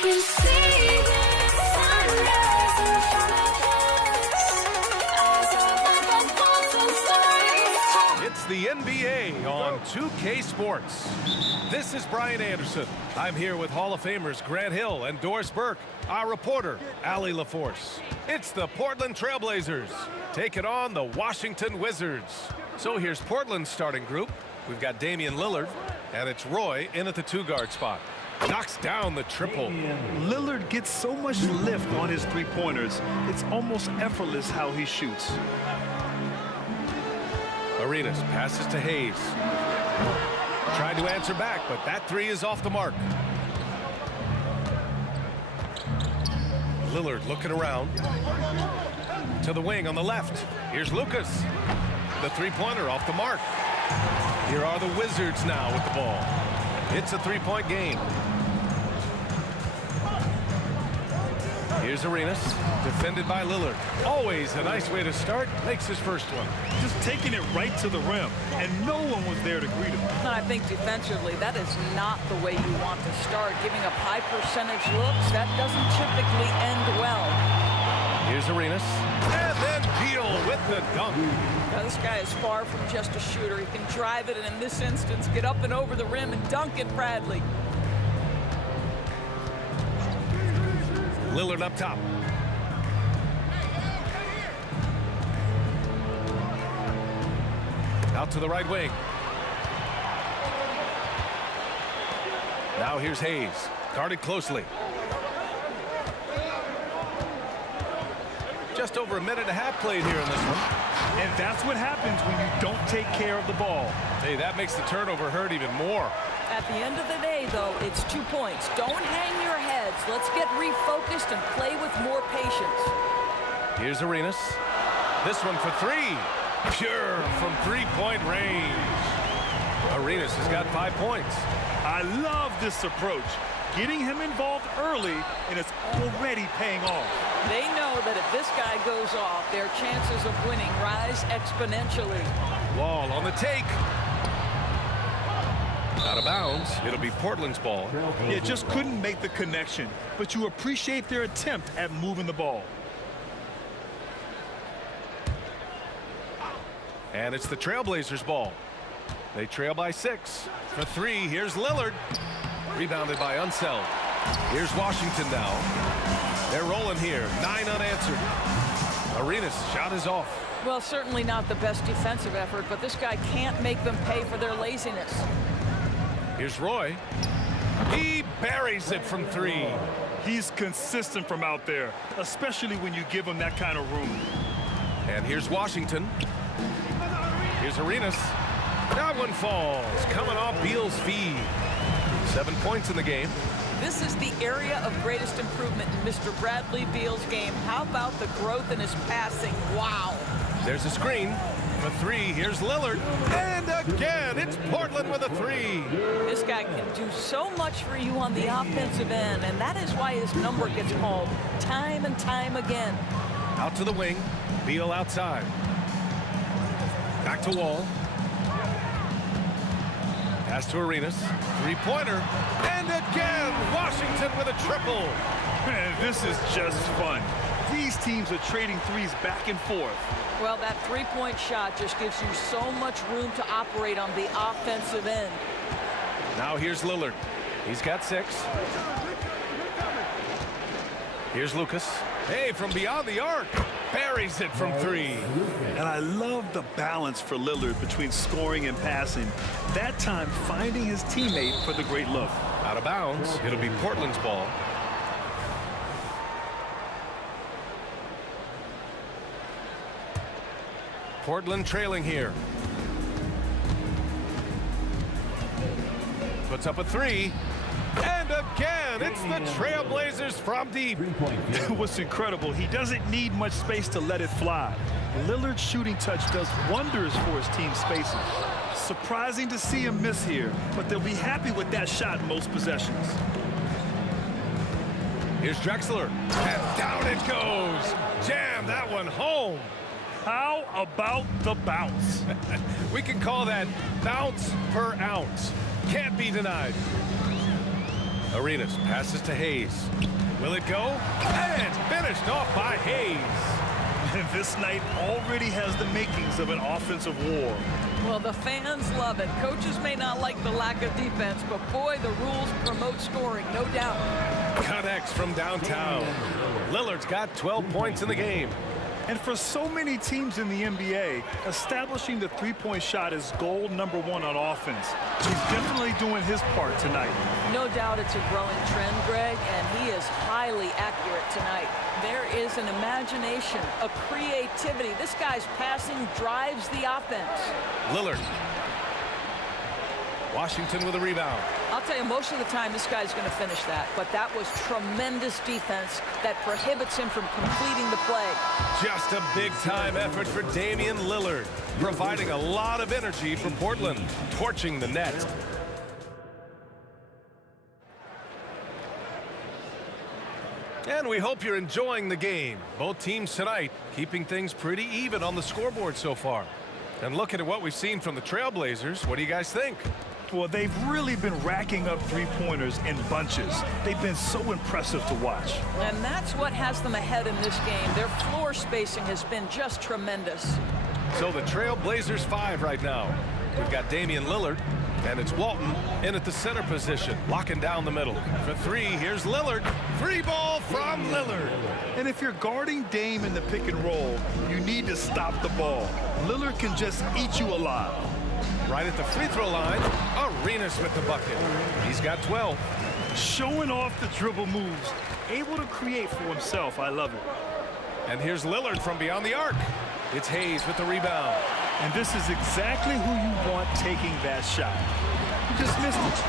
You see the sunrise in front of us. Eyes are like a thousand stars. It's the NBA on 2K Sports. This is Brian Anderson. I'm here with Hall of Famers Grant Hill and Doris Burke, our reporter, Allie LaForce. It's the Portland Trailblazers taking on the Washington Wizards. So here's Portland's starting group. We've got Damian Lillard, and it's Roy in at the two-guard spot. Knocks down the triple. Lillard gets so much lift on his three-pointers, it's almost effortless how he shoots. Arenas passes to Hayes. Trying to answer back, but that three is off the mark. Lillard looking around. To the wing on the left. Here's Lucas. The three-pointer off the mark. Here are the Wizards now with the ball. It's a three-point game. Here's Arenas, defended by Lillard. Always a nice way to start. Makes his first one. Just taking it right to the rim, and no one was there to greet him. And I think defensively, that is not the way you want to start. Giving up high percentage looks, that doesn't typically end well. Here's Arenas, and then Beal with the dunk. Now, this guy is far from just a shooter. He can drive it, and in this instance, get up and over the rim and dunk it, Bradley. Lillard up top. Out to the right wing. Now here's Hayes, guarded closely. Just over a minute and a half played here in this one. And that's what happens when you don't take care of the ball. Hey, that makes the turnover hurt even more. At the end of the day, though, it's 2 points. Don't hang your heads. Let's get refocused and play with more patience. Here's Arenas. This one for three. Pure from three-point range. Arenas has got 5 points. I love this approach. Getting him involved early, and it's already paying off. They know that if this guy goes off, their chances of winning rise exponentially. Wall on the take. Out of bounds. It'll be Portland's ball. Yeah, just couldn't make the connection, but you appreciate their attempt at moving the ball. And it's the Trailblazers' ball. They trail by 6. For three, here's Lillard. Rebounded by Unseld. Here's Washington now. They're rolling here. 9 unanswered. Arenas' shot is off. Well, certainly not the best defensive effort, but this guy can't make them pay for their laziness. Here's Roy. He buries it from 3. He's consistent from out there, especially when you give him that kind of room. And here's Washington. Here's Arenas. That one falls. Coming off Beal's feed. 7 points in the game. This is the area of greatest improvement in Mr. Bradley Beal's game. How about the growth in his passing? Wow. There's a screen. For 3, here's Lillard. And again, it's Portland with a 3. This guy can do so much for you on the offensive end, and that is why his number gets called time and time again. Out to the wing. Beal outside. Back to Wall. Pass to Arenas. Three-pointer. And again, Washington with a triple. Man, this is just fun. These teams are trading threes back and forth. Well, that three-point shot just gives you so much room to operate on the offensive end. Now here's Lillard. He's got 6. Here's Lucas. Hey, from beyond the arc. Buries it from 3. And I love the balance for Lillard between scoring and passing. That time finding his teammate for the great look. Out of bounds. It'll be Portland's ball. Portland trailing here. Puts up a 3. And again, again. It's the Trailblazers from deep. What's incredible, he doesn't need much space to let it fly. Lillard's shooting touch does wonders for his team's spacing. Surprising to see him miss here, but they'll be happy with that shot in most possessions. Here's Drexler, and down it goes. Jam that one home. How about the bounce? We can call that bounce per ounce. Can't be denied. Arenas passes to Hayes. Will it go? And finished off by Hayes. And this night already has the makings of an offensive war. Well, the fans love it. Coaches may not like the lack of defense, but boy, the rules promote scoring, no doubt. Connects from downtown. Lillard's got 12 points in the game. And for so many teams in the NBA, establishing the three-point shot is goal number one on offense. He's definitely doing his part tonight. No doubt it's a growing trend, Greg, and he is highly accurate tonight. There is an imagination, a creativity. This guy's passing drives the offense. Lillard. Washington with a rebound. I'll tell you, most of the time this guy's going to finish that, but that was tremendous defense that prohibits him from completing the play. Just a big-time effort for Damian Lillard, providing a lot of energy for Portland, torching the net. And we hope you're enjoying the game. Both teams tonight keeping things pretty even on the scoreboard so far. And looking at what we've seen from the Trailblazers, what do you guys think? Well, they've really been racking up three-pointers in bunches. They've been so impressive to watch. And that's what has them ahead in this game. Their floor spacing has been just tremendous. So the Trailblazers 5 right now. We've got Damian Lillard, and it's Walton in at the center position, locking down the middle. For three, here's Lillard. Free ball from Lillard. And if you're guarding Dame in the pick and roll, you need to stop the ball. Lillard can just eat you alive. Right at the free throw line, Arenas with the bucket. He's got 12. Showing off the dribble moves, able to create for himself. I love it. And here's Lillard from beyond the arc. It's Hayes with the rebound. And this is exactly who you want taking that shot. He just missed it.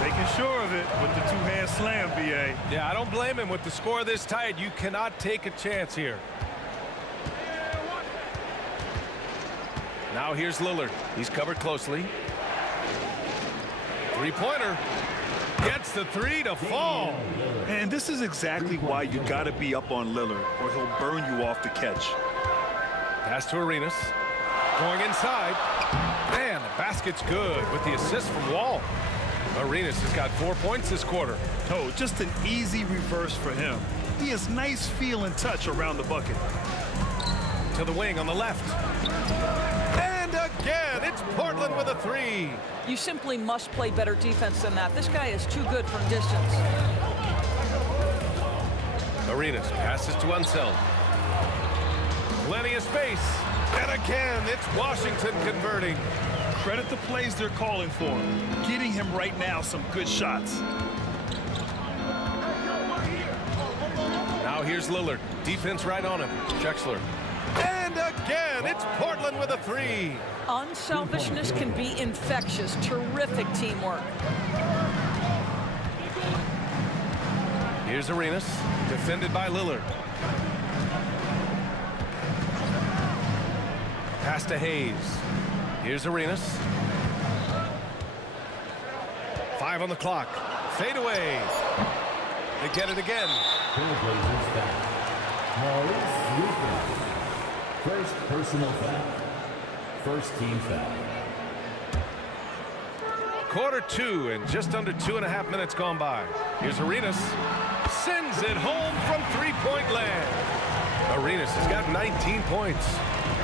Making sure of it with the two-hand slam, B.A. Yeah, I don't blame him. With the score this tight, you cannot take a chance here. Now here's Lillard. He's covered closely. Three-pointer. Gets the three to fall. And this is exactly why you got to be up on Lillard, or he'll burn you off the catch. Pass to Arenas. Going inside. And the basket's good with the assist from Wall. Arenas has got 4 points this quarter. Oh, just an easy reverse for him. He has nice feel and touch around the bucket. To the wing on the left. And again, it's Portland with a three. You simply must play better defense than that. This guy is too good from distance. Arenas passes to Unseld. Plenty of space. And again, it's Washington converting. Credit the plays they're calling for him. Getting him right now some good shots. Now here's Lillard. Defense right on him. Drexler. And again, it's Portland with a three. Unselfishness can be infectious. Terrific teamwork. Here's Arenas, defended by Lillard. Pass to Hayes. Here's Arenas. 5 on the clock. Fade away. They get it again. Trailblazers foul. Maurice First personal foul. First team foul. Quarter two and just under 2.5 minutes gone by. Here's Arenas. Sends it home from three-point land. Arenas has got 19 points.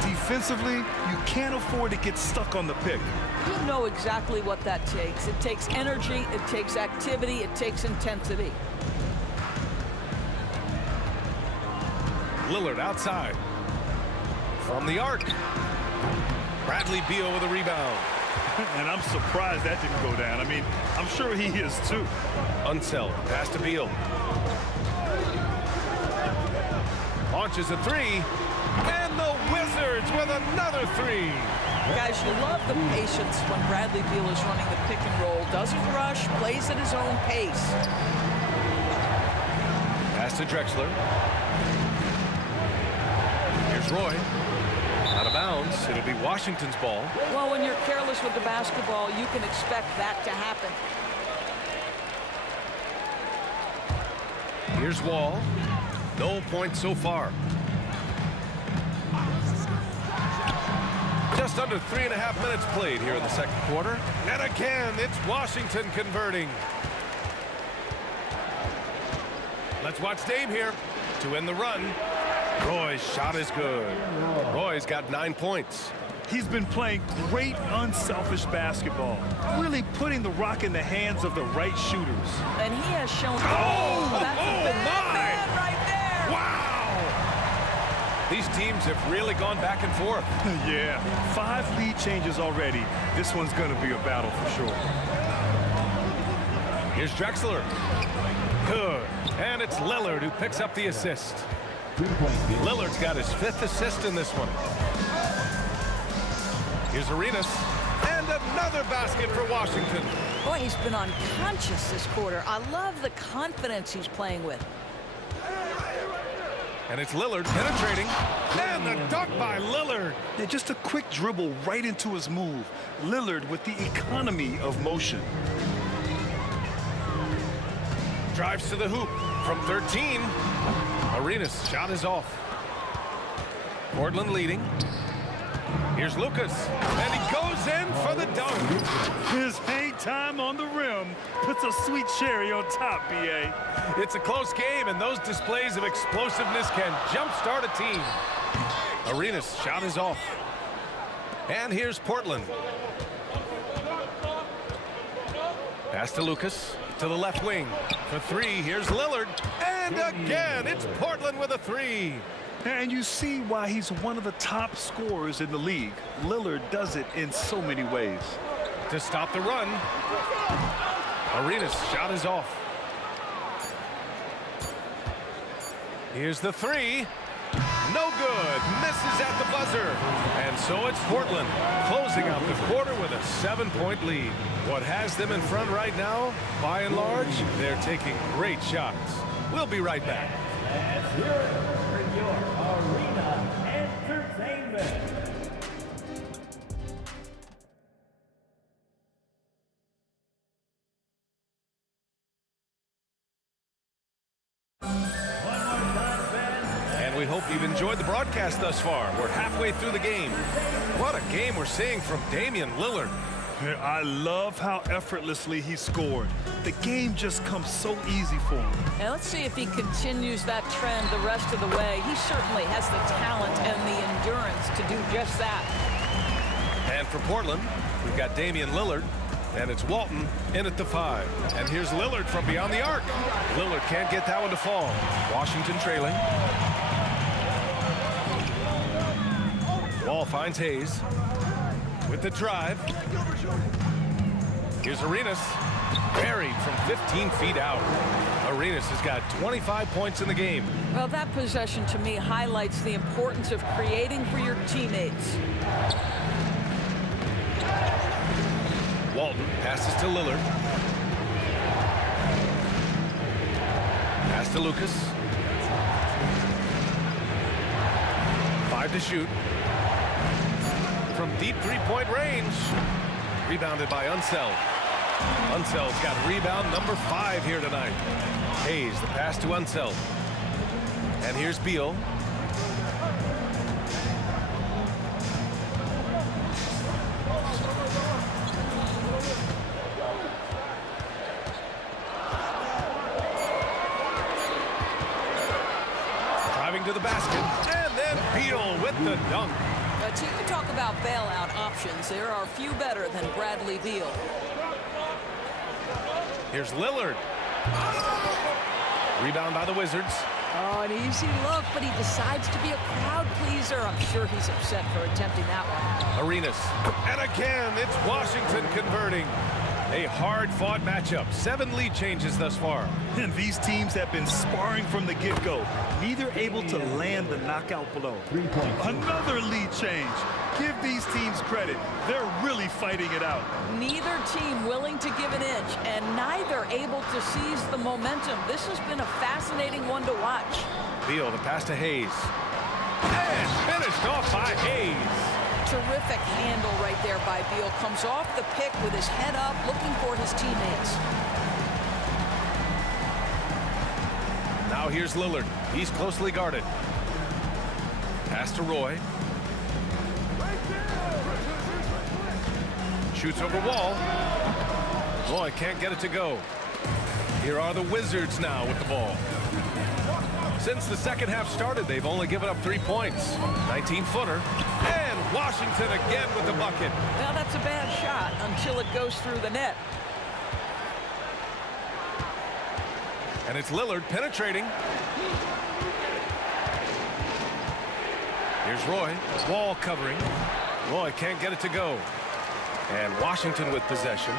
Defensively, you can't afford to get stuck on the pick. You know exactly what that takes. It takes energy, it takes activity, it takes intensity. Lillard outside. From the arc. Bradley Beal with a rebound. And I'm surprised that didn't go down. I mean, I'm sure he is too. Unseld. Pass to Beal. Launches a three. And the Wizards with another three. Guys, you love the patience when Bradley Beal is running the pick and roll. Doesn't rush, plays at his own pace. to Drexler. Here's Roy. Out of bounds. It'll be Washington's ball. Well, when you're careless with the basketball, you can expect that to happen. Here's Wall. No points so far. Just under 3.5 minutes played here in the second quarter. And again, it's Washington converting. Let's watch Dame here to end the run. Roy's shot is good. Roy's got 9 points. He's been playing great unselfish basketball, really putting the rock in the hands of the right shooters. And he has shown... that's a bad man right there! Wow! These teams have really gone back and forth. Yeah, 5 lead changes already. This one's going to be a battle for sure. Here's Drexler. Good. And it's Lillard who picks up the assist. Lillard's got his 5th assist in this one. Here's Arenas. And another basket for Washington. Boy, he's been unconscious this quarter. I love the confidence he's playing with. And it's Lillard penetrating. And the dunk by Lillard. Yeah, just a quick dribble right into his move. Lillard with the economy of motion. Drives to the hoop from 13. Arenas' shot is off. Portland leading. Here's Lucas. And he goes in for the dunk. His hang time on the rim puts a sweet cherry on top, B.A. It's a close game, and those displays of explosiveness can jumpstart a team. Arenas' shot is off. And here's Portland. Pass to Lucas. To the left wing. For 3, here's Lillard. And again, it's Portland with a 3. And you see why he's one of the top scorers in the league. Lillard does it in so many ways. To stop the run. Arenas' shot is off. Here's the 3. No good. Misses at the buzzer. And so it's Portland closing out the quarter with a 7-point lead. What has them in front right now, by and large, they're taking great shots. We'll be right back. Let's hear it for your Arena Entertainment. And we hope you've enjoyed the broadcast thus far. We're halfway through the game. What a game we're seeing from Damian Lillard. I love how effortlessly he scored. The game just comes so easy for him. Now let's see if he continues that trend the rest of the way. He certainly has the talent and the endurance to do just that. And for Portland, we've got Damian Lillard, and it's Walton in at the 5. And here's Lillard from beyond the arc. Lillard can't get that one to fall. Washington trailing. Wall finds Hayes with the drive. Here's Arenas. Buried from 15 feet out. Arenas has got 25 points in the game. Well, that possession to me highlights the importance of creating for your teammates. Walton passes to Lillard. Pass to Lucas. 5 to shoot. From deep 3-point range. Rebounded by Unseld. Unseld's got rebound number 5 here tonight. Hayes, the pass to Unseld. And here's Beal. Driving to the basket. And then Beal with the dunk. But you can talk about bailout options. There are few better than Bradley Beal. Here's Lillard. Rebound by the Wizards. Oh, an easy look, but he decides to be a crowd pleaser. I'm sure he's upset for attempting that one. Arenas. And again, it's Washington converting. A hard-fought matchup. 7 lead changes thus far. And these teams have been sparring from the get-go. Neither able to land the knockout blow. Another lead change. Give these teams credit. They're really fighting it out. Neither team willing to give an inch, and neither able to seize the momentum. This has been a fascinating one to watch. Beal, the pass to Hayes. And finished off by Hayes. Terrific handle right there by Beal. Comes off the pick with his head up, looking for his teammates. Now here's Lillard. He's closely guarded. Pass to Roy. Shoots over Wall. Roy can't get it to go. Here are the Wizards now with the ball. Since the second half started, they've only given up 3 points. 19-footer. And Washington again with the bucket. Well, that's a bad shot until it goes through the net. And it's Lillard penetrating. Here's Roy. Wall covering. Roy can't get it to go. And Washington with possession.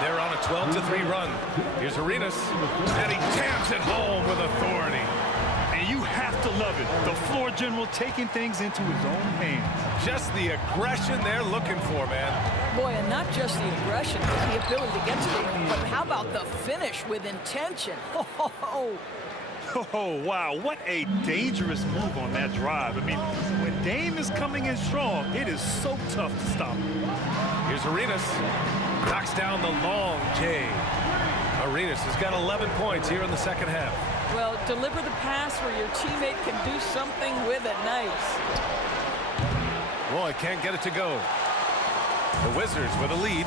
They're on a 12-3 run. Here's Arenas. And he jams it home with authority. And you have to love it. The floor general taking things into his own hands. Just the aggression they're looking for, man. Boy, and not just the aggression, but the ability to get to the rim, but how about the finish with intention? Oh, wow. What a dangerous move on that drive. I mean, when Dame is coming in strong, it is so tough to stop him. Here's Arenas. Knocks down the long J. Arenas has got 11 points here in the second half. Well, deliver the pass where your teammate can do something with it. Nice. Roy can't get it to go. The Wizards with a lead.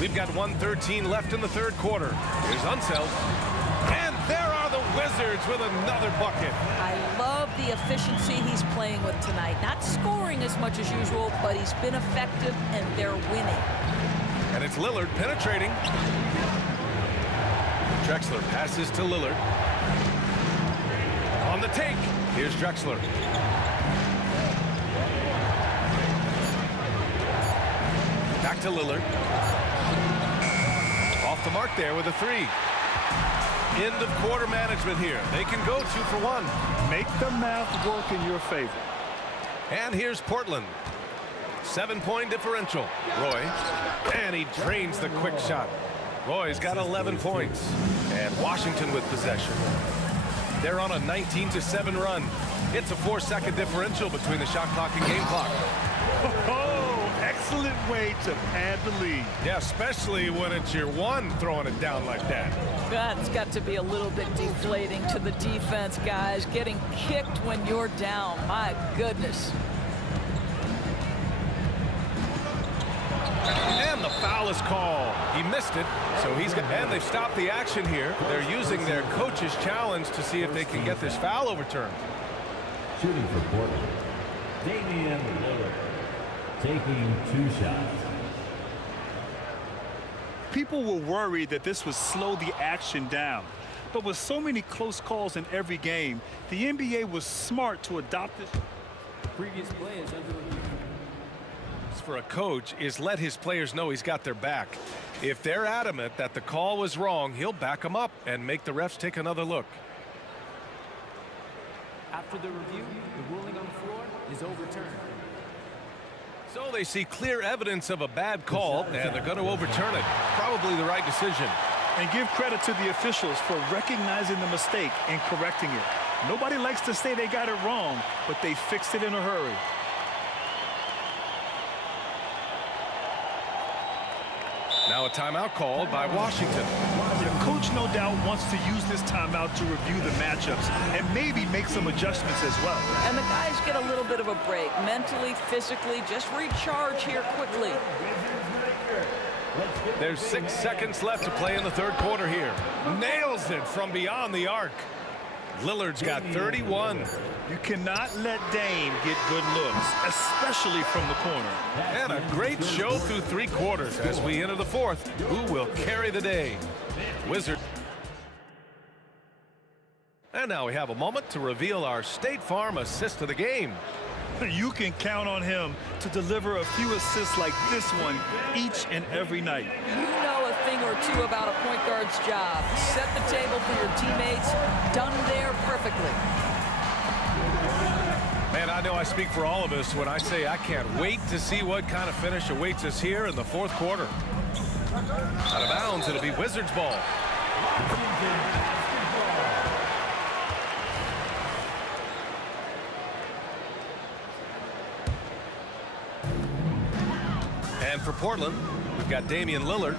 We've got 1:13 left in the third quarter. Here's Unseld. And there are the Wizards with another bucket. I love the efficiency he's playing with tonight. Not scoring as much as usual, but he's been effective, and they're winning. And it's Lillard penetrating. Drexler passes to Lillard. On the take, here's Drexler. Back to Lillard. Off the mark there with a three. End of quarter management here. They can go 2 for 1. Make the math work in your favor. And here's Portland. 7-point differential. Roy. And he drains the quick shot. Roy's got 11 points. And Washington with possession. They're on a 19-7 run. It's a 4-second differential between the shot clock and game clock. Oh, excellent way to pad the lead. Yeah, especially when it's your one throwing it down like that. That's got to be a little bit deflating to the defense, guys. Getting kicked when you're down. My goodness. And the foul is called. He missed it, so he's got, and they've stopped the action here. They're using their coach's challenge to see if they can get this foul overturned. Shooting for Portland, Damian Lillard, taking 2 shots. People were worried that this would slow the action down. But with so many close calls in every game, the NBA was smart to adopt this. Previous play is under review. For a coach is let his players know he's got their back. If they're adamant that the call was wrong, he'll back them up and make the refs take another look. After the review, the ruling on the floor is overturned. So they see clear evidence of a bad call, and they're going to overturn it. Probably the right decision. And give credit to the officials for recognizing the mistake and correcting it. Nobody likes to say they got it wrong, but they fixed it in a hurry. Now a timeout called by Washington. The coach no doubt wants to use this timeout to review the matchups and maybe make some adjustments as well. And the guys get a little bit of a break. Mentally, physically, just recharge here quickly. There's 6 seconds left to play in the third quarter here. Nails it from beyond the arc. Lillard's got 31. You cannot let Dame get good looks, especially from the corner. And a great show through 3 quarters as we enter the fourth. Who will carry the day? Wizard. And now we have a moment to reveal our State Farm assist of the game. You can count on him to deliver a few assists like this one each and every night. You know a thing or two about a point guard's job. Set the table for your teammates. Done there perfectly. I know I speak for all of us when I say I can't wait to see what kind of finish awaits us here in the fourth quarter. Out of bounds, it'll be Wizards ball. And for Portland, we've got Damian Lillard,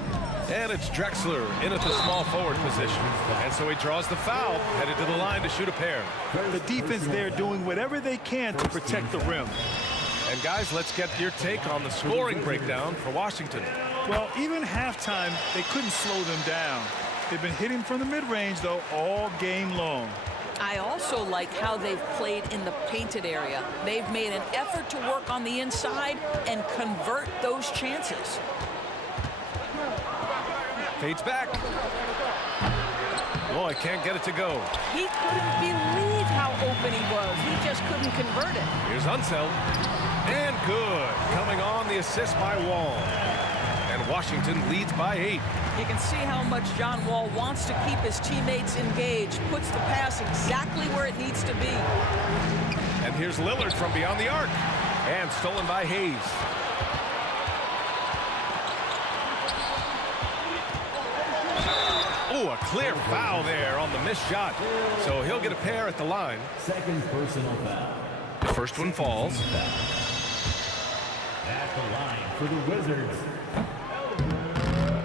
and it's Drexler in at the small forward position. And so he draws the foul, headed to the line to shoot a pair. The defense there doing whatever they can to protect the rim. And guys, let's get your take on the scoring breakdown for Washington. Well, even halftime, they couldn't slow them down. They've been hitting from the mid-range, though, all game long. I also like how they've played in the painted area. They've made an effort to work on the inside and convert those chances. Fades back. Boy, can't get it to go. He couldn't believe how open he was. He just couldn't convert it. Here's Unseld. And good. Coming on the assist by Wall. And Washington leads by 8. You can see how much John Wall wants to keep his teammates engaged. Puts the pass exactly where it needs to be. And here's Lillard from beyond the arc. And stolen by Hayes. Oh, a clear foul there on the missed shot. So he'll get a pair at the line. Second personal foul. The first one falls. At the line for the Wizards.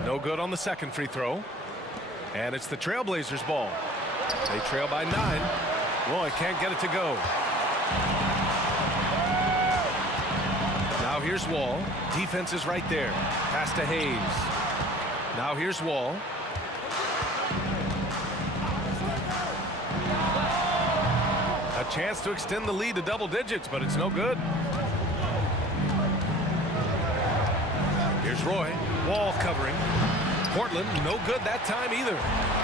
No good on the second free throw. And it's the Trailblazers ball. They trail by 9. Boy, can't get it to go. Now here's Wall. Defense is right there. Pass to Hayes. Now here's Wall. A chance to extend the lead to double digits, but it's no good. Here's Roy. Wall covering. Portland, no good that time either.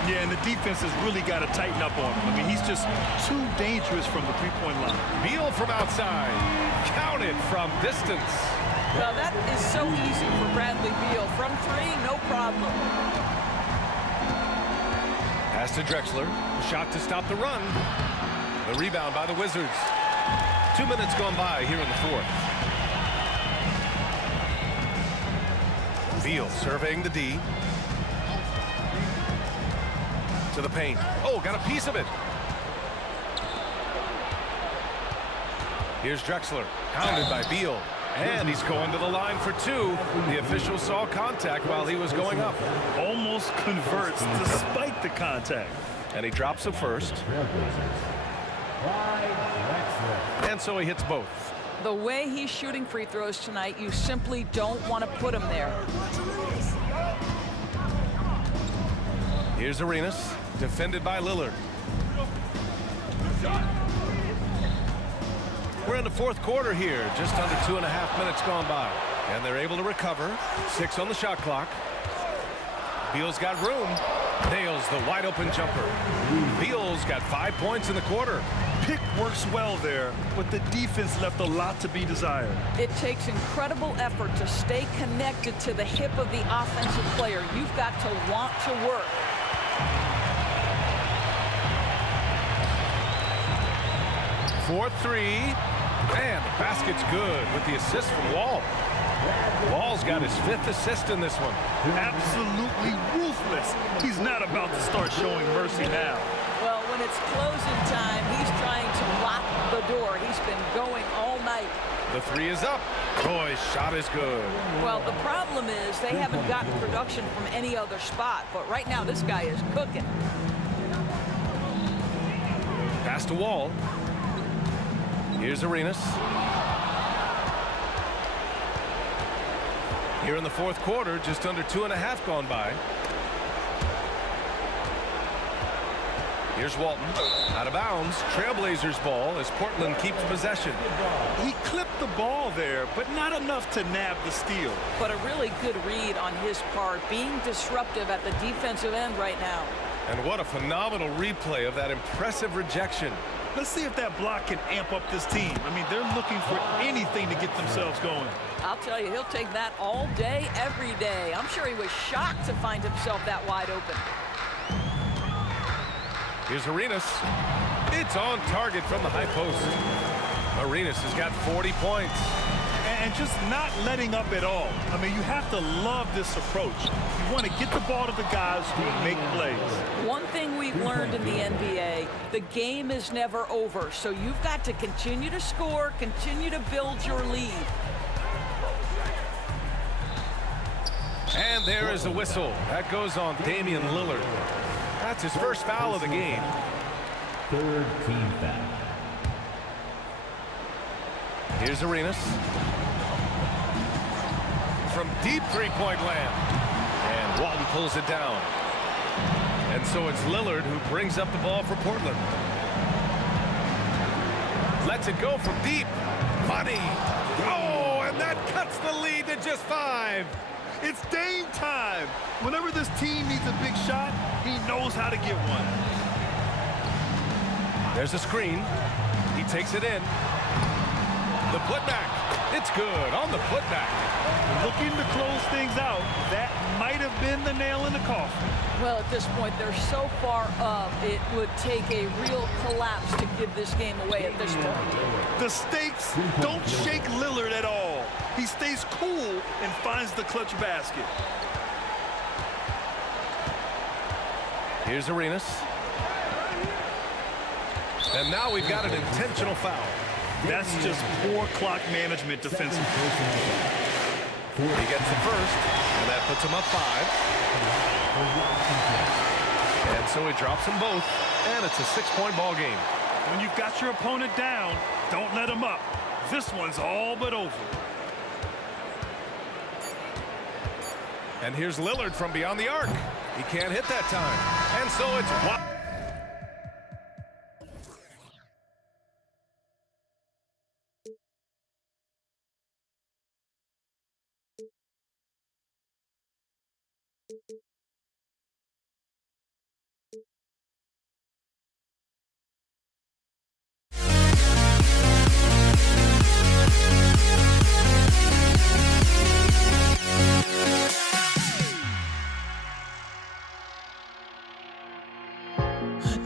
Yeah, and the defense has really got to tighten up on him. I mean, he's just too dangerous from the three-point line. Beal from outside. Counted from distance. Well, that is so easy for Bradley Beal. From 3, no problem. Pass to Drexler. Shot to stop the run. The rebound by the Wizards. 2 minutes gone by here in the fourth. Beal surveying the D. To the paint. Oh, got a piece of it. Here's Drexler. Pounded by Beal. And he's going to the line for 2. The official saw contact while he was going up. Almost converts despite the contact. And he drops the first. And so he hits both. The way he's shooting free throws tonight, you simply don't want to put him there. Here's Arenas, defended by Lillard. We're in the fourth quarter here, just under 2.5 minutes gone by. And they're able to recover. 6 on the shot clock. Beal's got room. Nails the wide open jumper. Beal's got 5 points in the quarter. Pick works well there, but the defense left a lot to be desired. It takes incredible effort to stay connected to the hip of the offensive player. You've got to want to work. 4-3. And the basket's good with the assist from Wall. Wall's got his 5th assist in this one. Absolutely ruthless. He's not about to start showing mercy now. Well, when it's closing time, he's trying to lock the door. He's been going all night. The 3 is up. Roy's shot is good. Well, the problem is they haven't gotten production from any other spot. But right now, this guy is cooking. Pass to Wall. Here's Arenas. Here in the fourth quarter, just under 2.5 gone by. Here's Walton. Out of bounds. Trailblazers ball as Portland keeps possession. He clipped the ball there, but not enough to nab the steal. But a really good read on his part, being disruptive at the defensive end right now. And what a phenomenal replay of that impressive rejection. Let's see if that block can amp up this team. I mean, they're looking for anything to get themselves going. I'll tell you, he'll take that all day, every day. I'm sure he was shocked to find himself that wide open. Here's Arenas. It's on target from the high post. Arenas has got 40 points. And just not letting up at all. I mean, you have to love this approach. You want to get the ball to the guys who make plays. One thing we've learned in the NBA, the game is never over. So you've got to continue to score, continue to build your lead. And there is a whistle. That goes on Damian Lillard. That's his first foul of the game. Third team foul. Here's Arenas. From deep three-point land. And Walton pulls it down. And so it's Lillard who brings up the ball for Portland. Lets it go from deep. Money. Oh, and that cuts the lead to just 5. It's Dame time. Whenever this team needs a big shot, he knows how to get one. There's a screen. He takes it in. The putback. It's good on the putback. Looking to close things out. That might have been the nail in the coffin. Well, at this point, they're so far up, it would take a real collapse to give this game away at this point. The stakes don't shake Lillard at all. He stays cool and finds the clutch basket. Here's Arenas. And now we've got an intentional foul. That's just poor clock management defensively. He gets the first, and that puts him up 5. And so he drops them both, and it's a 6-point ball game. When you've got your opponent down, don't let him up. This one's all but over. And here's Lillard from beyond the arc. He can't hit that time. And so it's one.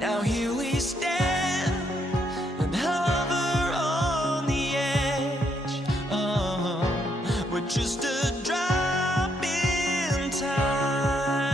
Now here we stand and hover on the edge. We're just a drop in time.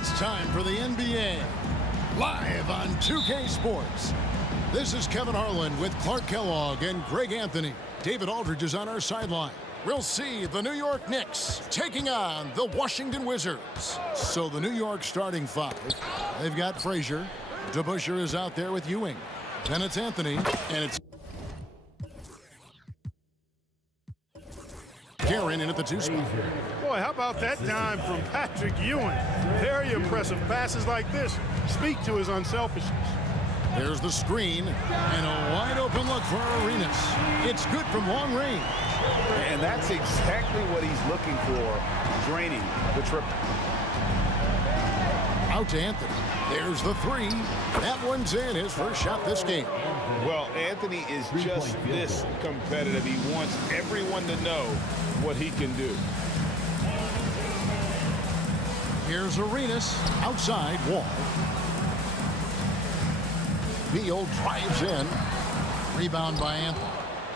It's time for the NBA, live on 2K Sports. This is Kevin Harlan with Clark Kellogg and Greg Anthony. David Aldridge is on our sideline. We'll see the New York Knicks taking on the Washington Wizards. So the New York starting five, they've got Frazier. DeBusschere is out there with Ewing. Then it's Anthony, and it's Karen in at the two spot. Boy, how about that dime from Patrick Ewing? Very impressive passes like this speak to his unselfishness. There's the screen and a wide open look for Arenas. It's good from long range. And that's exactly what he's looking for, draining the triple. Out to Anthony. There's the three. That one's in, his first shot this game. Well, Anthony is just this competitive. He wants everyone to know what he can do. Here's Arenas outside Wall. Beal drives in. Rebound by Anthony.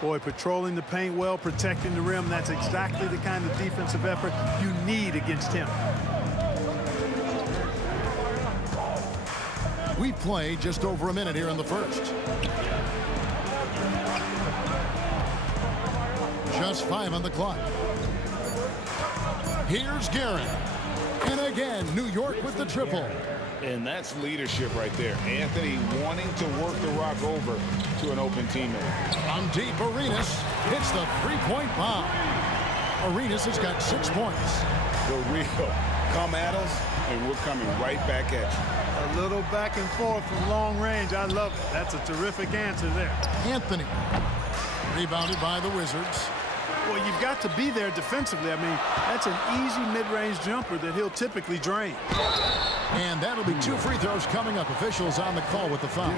Boy, patrolling the paint well, protecting the rim. That's exactly the kind of defensive effort you need against him. We play just over a minute here in the first. Just 5 on the clock. Here's Guerin. And again, New York with the triple. And that's leadership right there. Anthony wanting to work the rock over to an open teammate. On deep, Arenas hits the three-point bomb. Arenas has got 6 points. The real come at us, and we're coming right back at you. A little back and forth from long range. I love it. That's a terrific answer there. Anthony. Rebounded by the Wizards. Well, you've got to be there defensively. I mean, that's an easy mid-range jumper that he'll typically drain. And that'll be 2 free throws coming up. Officials on the call with the foul.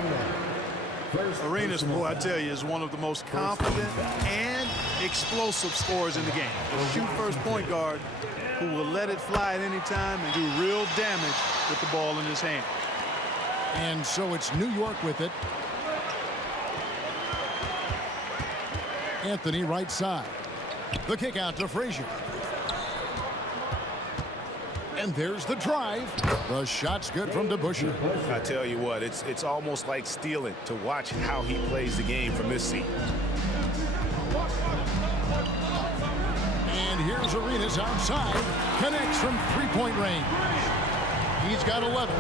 Arenas, boy, I tell you, is one of the most confident and explosive scorers in the game. A shoot-first point guard who will let it fly at any time and do real damage with the ball in his hand. And so it's New York with it. Anthony right side. The kick out to Frazier. And there's the drive. The shot's good from DeBusschere. I tell you what, it's almost like stealing to watch how he plays the game from this seat. And here's Arenas outside. Connects from three-point range. He's got 11.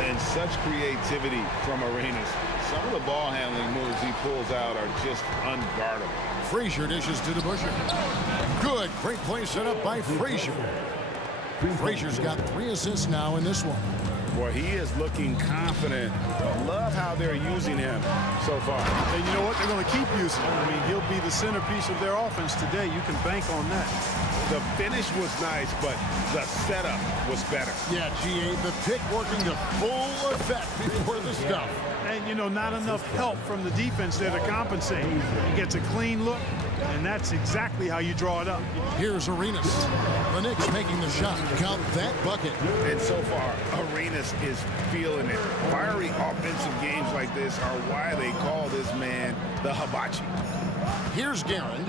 And such creativity from Arenas. Some of the ball handling moves he pulls out are just unguardable. Frazier dishes to DeBusschere. Good. Great play set up by Frazier. Frazier's got 3 assists now in this one. Boy, he is looking confident. Love how they're using him so far. And you know what? They're going to keep using him. I mean, he'll be the centerpiece of their offense today. You can bank on that. The finish was nice, but the setup was better. Yeah, G.A., the pick working to full effect before the stuff. And, you know, not enough help from the defense there to compensate. He gets a clean look, and that's exactly how you draw it up. Here's Arenas. The Knicks making the shot. Count that bucket. And so far, Arenas is feeling it. Fiery offensive games like this are why they call this man the hibachi. Here's Guerin.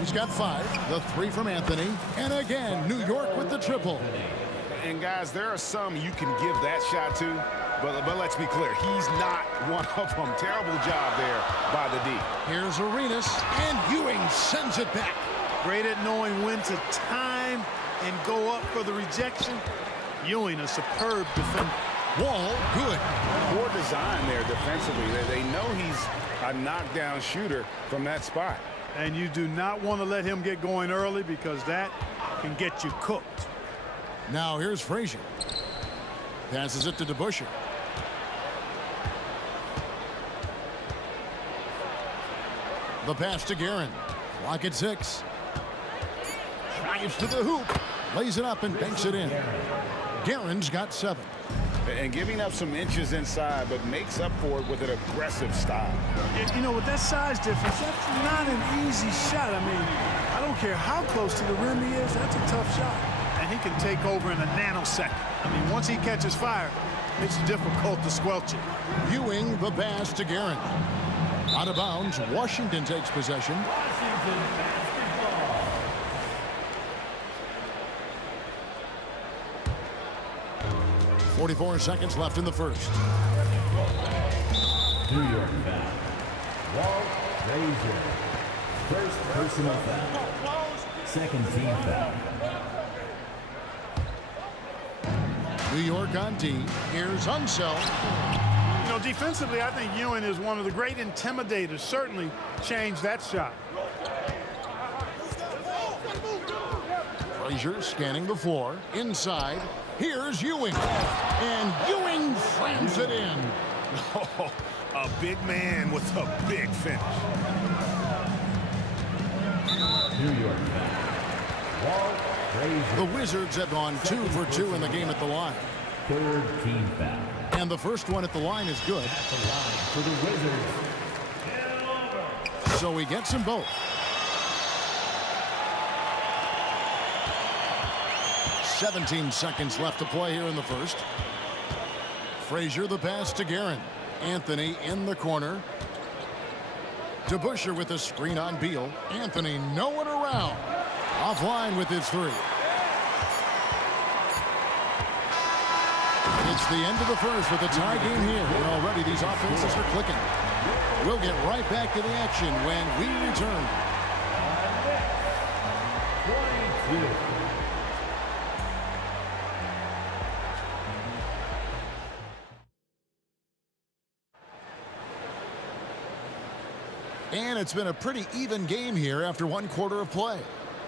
He's got 5. The 3 from Anthony. And again, New York with the triple. And guys, there are some you can give that shot to, but let's be clear, he's not one of them. Terrible job there by the D. Here's Arenas, and Ewing sends it back. Great at knowing when to time and go up for the rejection. Ewing, a superb defender. Wall, good. Poor design there defensively. They know he's a knockdown shooter from that spot. And you do not want to let him get going early because that can get you cooked. Now here's Frazier. Passes it to DeBusschere. The pass to Guerin. Clock at 6. Drives to the hoop. Lays it up and banks it in. Guerin's got 7. And giving up some inches inside, but makes up for it with an aggressive style. You know, with that size difference, that's not an easy shot. I mean, I don't care how close to the rim he is, that's a tough shot. And he can take over in a nanosecond. I mean, once he catches fire, it's difficult to squelch it. Ewing the pass to Guerin. Out of bounds, Washington takes possession. 44 seconds left in the first. New York foul. Walt Frazier. First personal foul. Second team foul. New York on D. Here's Unseld. You know, defensively, I think Ewing is one of the great intimidators. Certainly changed that shot. Frazier scanning the floor. Inside. Here's Ewing. And Ewing slams it in. Oh, a big man with a big finish. New York foul. Walt Frazier. The Wizards have gone 2 for 2 in the game at the line. Third team foul. And the first one at the line is good. At the line for the Wizards. So he gets them both. 17 seconds left to play here in the first. Frazier the pass to Guerin. Anthony in the corner. DeBusschere with a screen on Beal. Anthony no one around. Offline with his 3. It's the end of the first with a tie game here. And already these offenses are clicking. We'll get right back to the action when we return. 22. And it's been a pretty even game here after 1 quarter of play.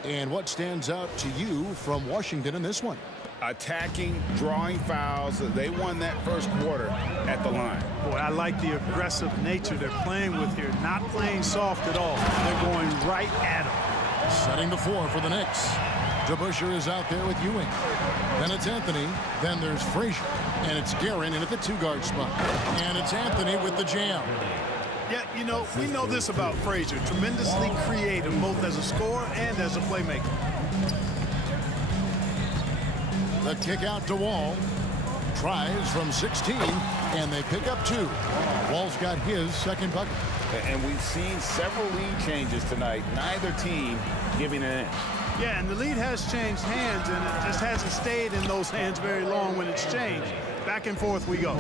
And what stands out to you from Washington in this one? Attacking, drawing fouls. They won that first quarter at the line. Boy, I like the aggressive nature they're playing with here. Not playing soft at all. They're going right at them. Setting the floor for the Knicks. DeBusschere is out there with Ewing. Then it's Anthony. Then there's Frazier. And it's Guerin in at the 2-guard spot. And it's Anthony with the jam. Yeah, you know, we know this about Frazier. Tremendously creative, both as a scorer and as a playmaker. The kick out to Wall. Tries from 16, and they pick up 2. Wall's got his second bucket. And we've seen several lead changes tonight. Neither team giving an inch. Yeah, and the lead has changed hands, and it just hasn't stayed in those hands very long when it's changed. Back and forth we go.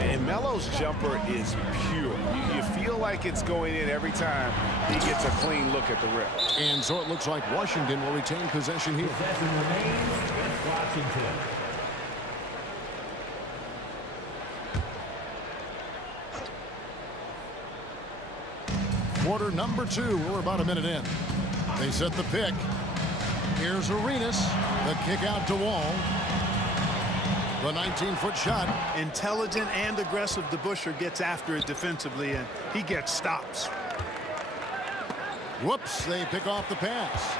And Melo's jumper is pure. You feel like it's going in every time he gets a clean look at the rim. And so it looks like Washington will retain possession here. Possession remains with Washington. Quarter number 2. We're about a minute in. They set the pick. Here's Arenas. The kick out to Wall. The 19-foot shot. Intelligent and aggressive. DeBusschere gets after it defensively, and he gets stops. Whoops, they pick off the pass.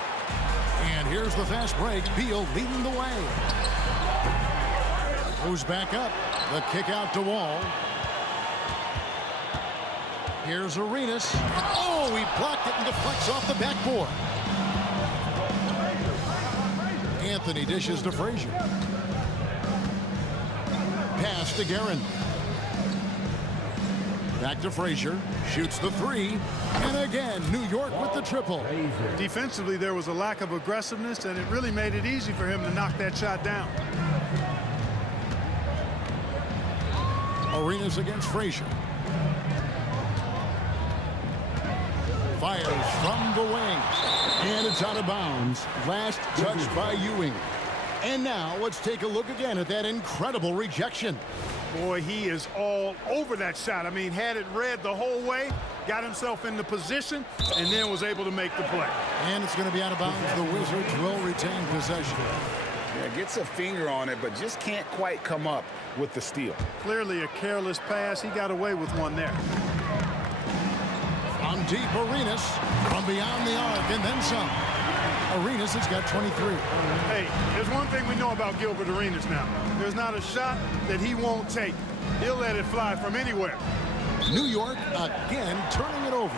And here's the fast break. Beal leading the way. Goes back up. The kick out to Wall. Here's Arenas. Oh, he blocked it and deflects off the backboard. Anthony dishes to Frazier. Pass to Guerin. Back to Frazier. Shoots the 3. And again, New York with the triple. Defensively, there was a lack of aggressiveness, and it really made it easy for him to knock that shot down. Arenas against Frazier. Fires from the wing. And it's out of bounds. Last touch by Ewing. And now let's take a look again at that incredible rejection. Boy, he is all over that shot. I mean, had it read the whole way, got himself in the position, and then was able to make the play. And it's going to be out of bounds. The Wizards will retain possession. Yeah, gets a finger on it, but just can't quite come up with the steal. Clearly a careless pass. He got away with one there. From deep, Arenas. From beyond the arc, and then some. Arenas has got 23. Hey, there's one thing we know about Gilbert Arenas now. There's not a shot that he won't take. He'll let it fly from anywhere. New York again turning it over.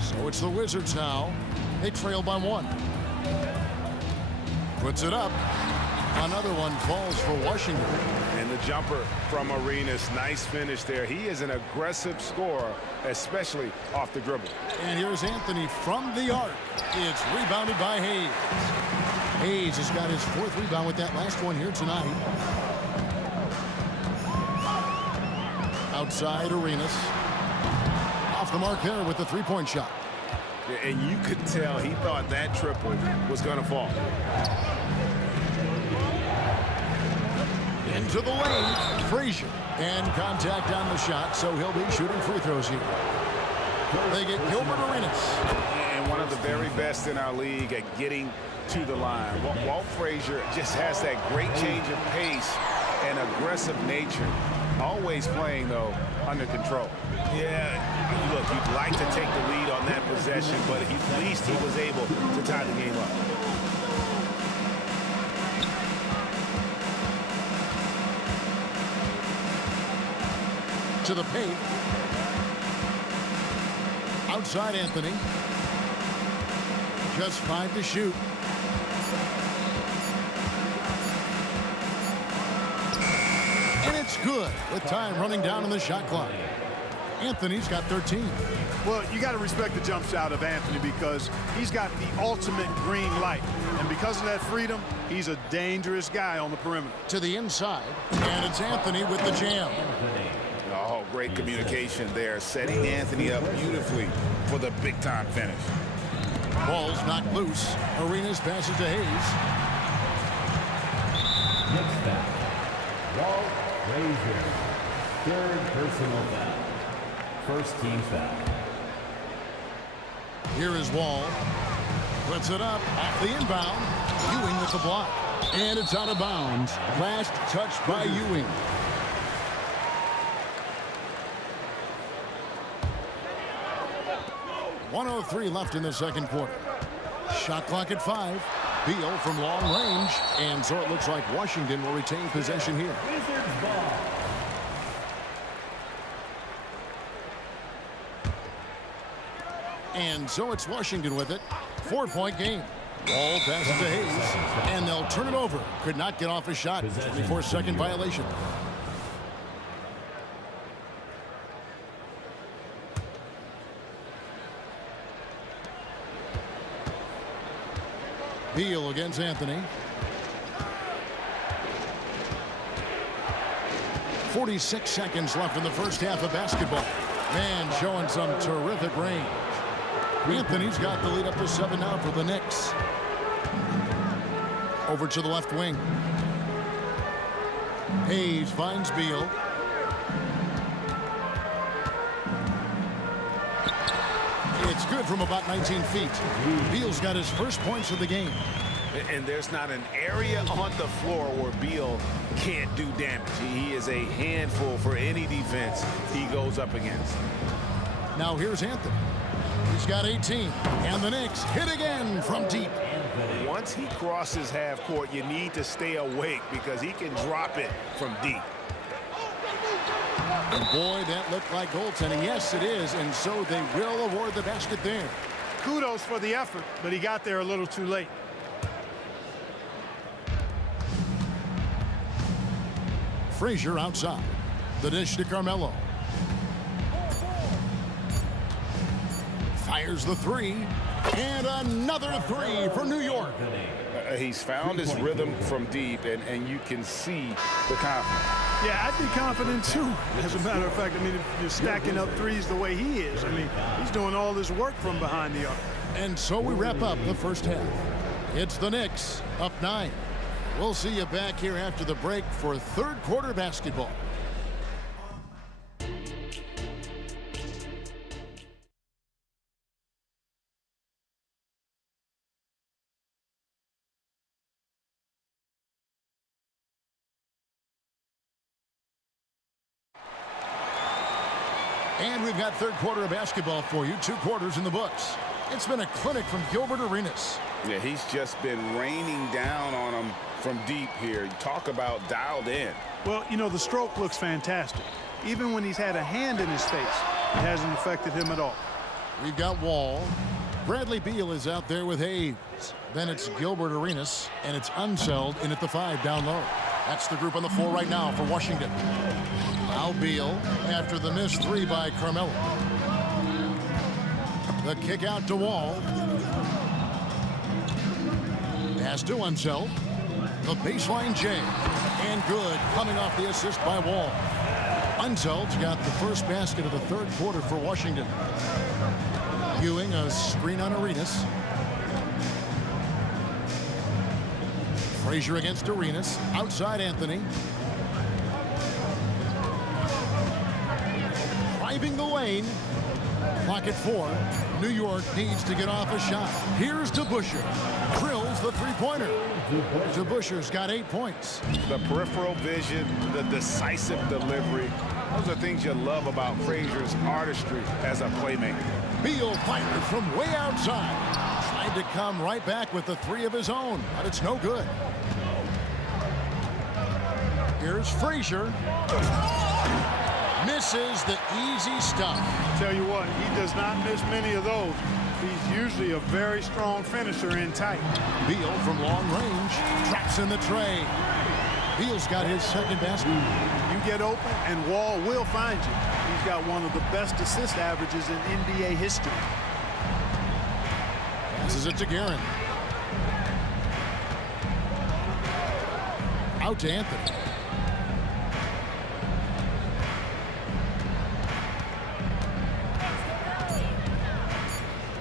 So it's the Wizards now. They trail by 1. Puts it up. Another one falls for Washington. And the jumper from Arenas. Nice finish there. He is an aggressive scorer, especially off the dribble. And here's Anthony from the arc. It's rebounded by Hayes. Hayes has got his 4th rebound with that last one here tonight. Outside Arenas. Off the mark there with the 3-point shot. And you could tell he thought that triple was going to fall. Into the lane, Frazier. And contact on the shot, so he'll be shooting free throws here. They get Gilbert Arenas. And one of the very best in our league at getting to the line. Walt Frazier just has that great change of pace and aggressive nature. Always playing, though, under control. Yeah, look, you'd like to take the lead on that possession, but at least he was able to tie the game up. To the paint. Outside Anthony. Just 5 to shoot. And it's good with time running down on the shot clock. Anthony's got 13. Well, you got to respect the jump shot of Anthony because he's got the ultimate green light. And because of that freedom, he's a dangerous guy on the perimeter. To the inside. And it's Anthony with the jam. Oh, great communication there, setting Anthony up beautifully for the big-time finish. Ball's knocked loose. Arenas passes to Hayes. Next back, Walt Frazier. 3rd personal foul. 1st team foul. Here is Wall. Puts it up off the inbound. Ewing with the block. And it's out of bounds. Last touch by Ewing. .103 left in the second quarter. Shot clock at 5. Beal from long range. And so it looks like Washington will retain possession here. Wizards ball. And so it's Washington with it. 4-point game. Ball passes to Hayes. And they'll turn it over. Could not get off a shot. 24-second violation. Beal against Anthony. 46 seconds left in the first half of basketball. Man, showing some terrific range. Anthony's got the lead up to 7 now for the Knicks. Over to the left wing. Hayes finds Beal. It's good from about 19 feet. Beal's got his first points of the game. And there's not an area on the floor where Beal can't do damage. He is a handful for any defense he goes up against. Now here's Anthony. He's got 18. And the Knicks hit again from deep. Once he crosses half court, you need to stay awake because he can drop it from deep. And boy, that looked like goaltending. Yes, it is. And so they will award the basket there. Kudos for the effort, but he got there a little too late. Frazier outside. The dish to Carmelo. Fires the three. And another three for New York. He's found his rhythm from deep, and you can see the confidence. Yeah, I'd be confident too. As a matter of fact, I mean, if you're stacking up threes the way he is, I mean, he's doing all this work from behind the arc. And so we wrap up the first half. It's the Knicks up 9. We'll see you back here after the break for third quarter basketball. And we've got third quarter of basketball for you. 2 quarters in the books. It's been a clinic from Gilbert Arenas. Yeah, he's just been raining down on him from deep here. Talk about dialed in. Well, you know, the stroke looks fantastic. Even when he's had a hand in his face, it hasn't affected him at all. We've got Wall. Bradley Beal is out there with Hayes. Then it's Gilbert Arenas, and it's Unseld in at the 5 down low. That's the group on the floor right now for Washington. Now Beal after the missed 3 by Carmelo. The kick out to Wall. Pass to Unseld. The baseline J. And good, coming off the assist by Wall. Unseld's got the first basket of the third quarter for Washington. Ewing a screen on Arenas. Frazier against Arenas. Outside Anthony. Driving the lane. Clock at 4. New York needs to get off a shot. Here's DeBusschere. Drills the three-pointer. DeBusschere's got 8 points. The peripheral vision, the decisive delivery. Those are things you love about Frazier's artistry as a playmaker. Beal fired from way outside. Tried to come right back with the 3 of his own, but it's no good. Here's Frazier. Misses the easy stuff. Tell you what, he does not miss many of those. He's usually a very strong finisher in tight. Beal from long range traps in the tray. Beal's got his second basket. You get open and Wall will find you. He's got one of the best assist averages in NBA history. Passes it to Guerin. Out to Anthony.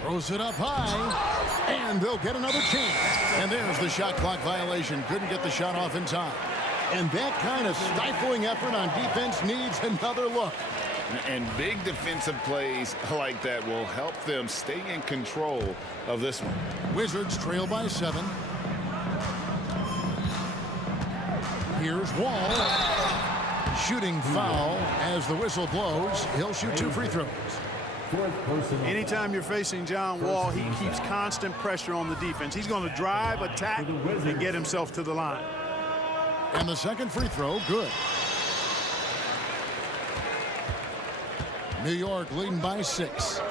Throws it up high, and they'll get another chance. And there's the shot clock violation. Couldn't get the shot off in time. And that kind of stifling effort on defense needs another look. And big defensive plays like that will help them stay in control of this one. Wizards trail by 7. Here's Wall. Shooting foul as the whistle blows. He'll shoot 2 free throws. Anytime you're facing John Wall, he keeps constant pressure on the defense. He's going to drive, attack, and get himself to the line. And the second free throw, good. New York leading by 6.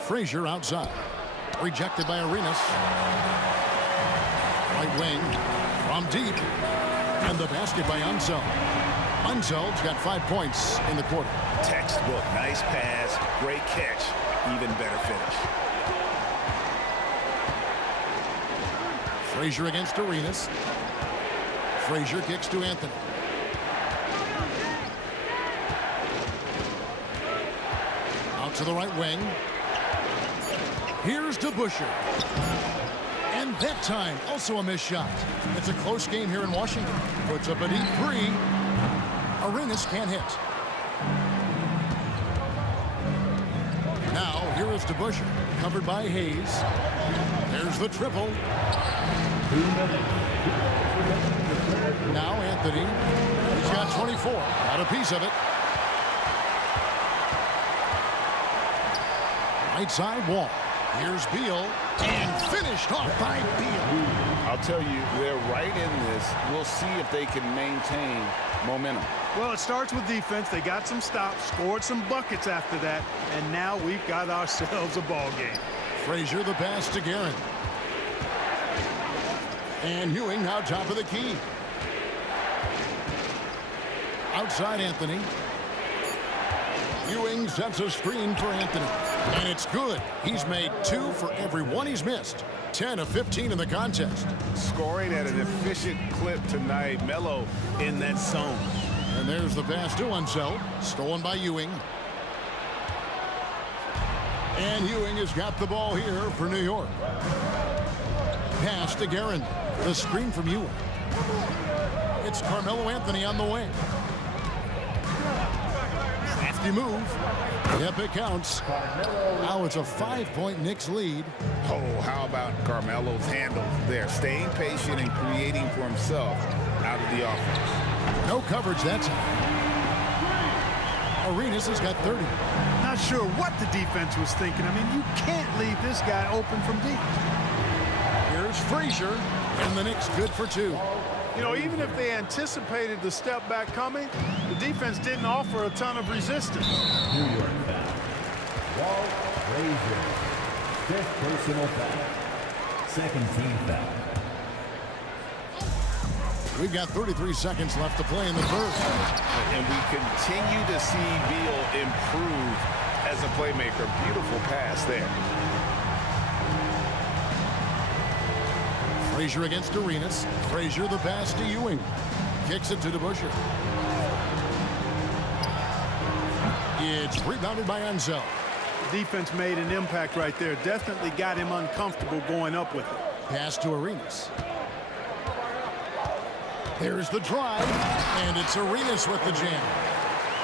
Frazier outside. Rejected by Arenas. Right wing from deep. And the basket by Unseld. Unseld's got 5 points in the quarter. Textbook, nice pass, great catch, even better finish. Frazier against Arenas. Frazier kicks to Anthony. Out to the right wing. Here's DeBusschere. And that time, also a missed shot. It's a close game here in Washington. Puts up a deep three. Arenas can't hit. Now, here is DeBusschere, covered by Hayes. There's the triple. Now Anthony. He's got 24. Got a piece of it. Right side wall. Here's Beal. And finished off by Beal. I'll tell you, they're right in this. We'll see if they can maintain momentum. Well, it starts with defense. They got some stops, scored some buckets after that, and now we've got ourselves a ball game. Frazier the pass to Guerin. And Ewing now top of the key. Outside Anthony. Ewing sets a screen for Anthony. And it's good. He's made 2 for every one he's missed. 10 of 15 in the contest. Scoring at an efficient clip tonight. Melo in that zone. And there's the pass to Unseld. Stolen by Ewing. And Ewing has got the ball here for New York. Pass to Guerin. The screen from Ewing. It's Carmelo Anthony on the wing. Crafty move. Yep, it counts. Now it's a 5-point Knicks lead. Oh, how about Carmelo's handle there? Staying patient and creating for himself out of the offense. No coverage that time. Arenas has got 30. Not sure what the defense was thinking. I mean, you can't leave this guy open from deep. Here's Frazier, and the Knicks good for 2. You know, even if they anticipated the step back coming, the defense didn't offer a ton of resistance. New York foul. Walt Frazier. 5th personal foul. 2nd team foul. We've got 33 seconds left to play in the third. And we continue to see Beal improve as a playmaker. Beautiful pass there. Frazier against Arenas. Frazier the pass to Ewing. Kicks it to DeBusschere. It's rebounded by Unseld. Defense made an impact right there. Definitely got him uncomfortable going up with it. Pass to Arenas. There's the drive, and it's Arenas with the jam.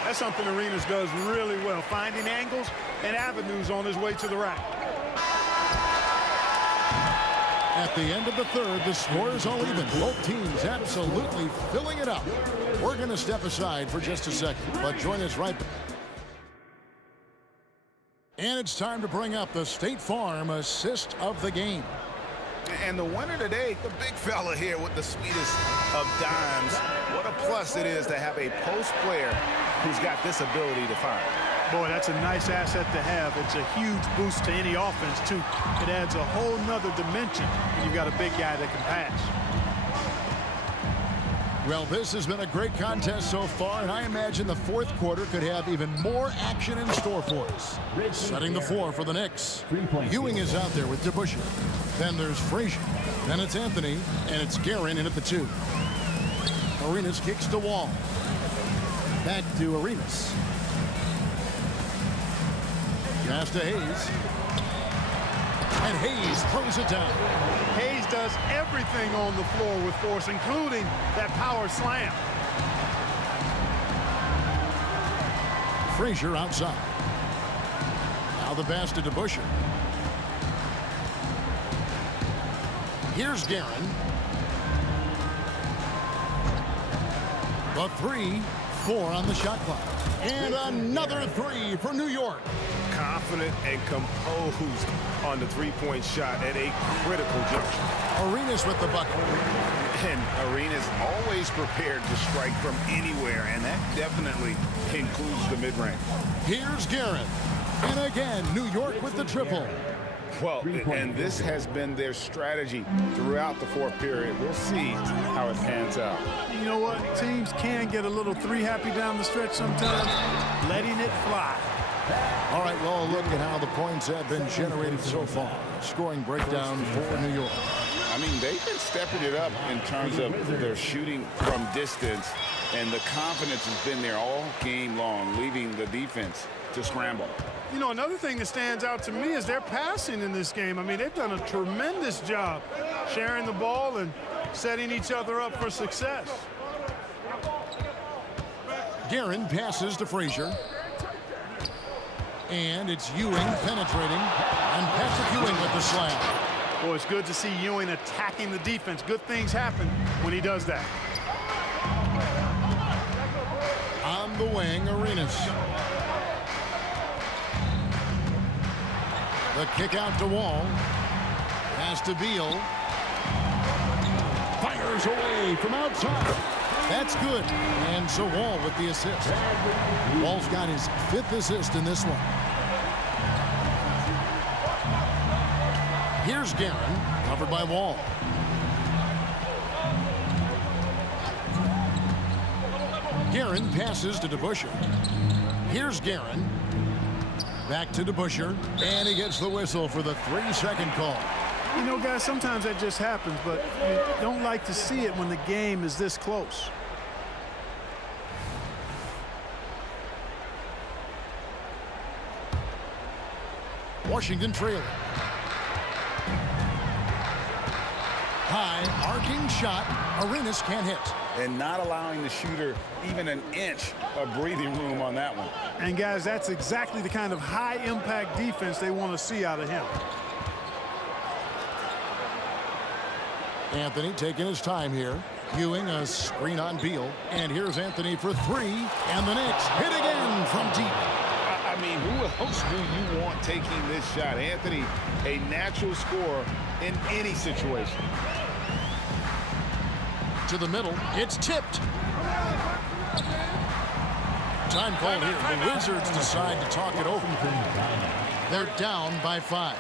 That's something Arenas does really well, finding angles and avenues on his way to the rack. At the end of the third, the score is all even. Both teams absolutely filling it up. We're going to step aside for just a second, but join us right back. And it's time to bring up the State Farm assist of the game. And the winner today, the big fella here with the sweetest of dimes. What a plus it is to have a post player who's got this ability to fire. Boy, that's a nice asset to have. It's a huge boost to any offense, too. It adds a whole nother dimension when you've got a big guy that can pass. Well, this has been a great contest so far, and I imagine the fourth quarter could have even more action in store for us. Setting the floor for the Knicks. Ewing is out there with DeBusschere. Then there's Frazier. Then it's Anthony, and it's Guerin in at the 2. Arenas kicks to Wall. Back to Arenas. Pass to Hayes. And Hayes throws it down. Hayes does everything on the floor with force, including that power slam. Frazier outside. Now the pass to DeBusschere. Here's Guerin. The 3-4 on the shot clock. And another 3 for New York. Confident and composed on the three-point shot at a critical juncture. Arenas with the bucket. And Arenas always prepared to strike from anywhere, and that definitely includes the mid-range. Here's Guerin. And again, New York with the triple. Well, and this has been their strategy throughout the fourth period. We'll see how it pans out. You know what? Teams can get a little three happy down the stretch sometimes. Letting it fly. All right, well, look at how the points have been generated so far. Scoring breakdown for New York. I mean, they've been stepping it up in terms of their shooting from distance, and the confidence has been there all game long, leaving the defense to scramble. You know, another thing that stands out to me is their passing in this game. I mean, they've done a tremendous job sharing the ball and setting each other up for success. Guerin passes to Frazier. And it's Ewing penetrating. And Patrick Ewing with the slam. Boy, it's good to see Ewing attacking the defense. Good things happen when he does that. On the wing, Arenas. The kick out to Wall. Pass to Beal. Fires away from outside. That's good. And so Wall with the assist. Wall's got his 5th assist in this one. Here's Guerin, covered by Wall. Guerin passes to DeBusschere. Here's Guerin. Back to DeBusschere. And he gets the whistle for the 3-second call. You know, guys, sometimes that just happens, but you don't like to see it when the game is this close. Washington trailing. High, arcing shot. Arenas can't hit. And not allowing the shooter even an inch of breathing room on that one. And, guys, that's exactly the kind of high-impact defense they want to see out of him. Anthony taking his time here. Ewing a screen on Beal. And here's Anthony for 3. And the Knicks hit again from deep. I mean, who else do you want taking this shot? Anthony, a natural scorer in any situation. To the middle. It's tipped. Time called here. The Wizards decide to talk it over. They're down by 5.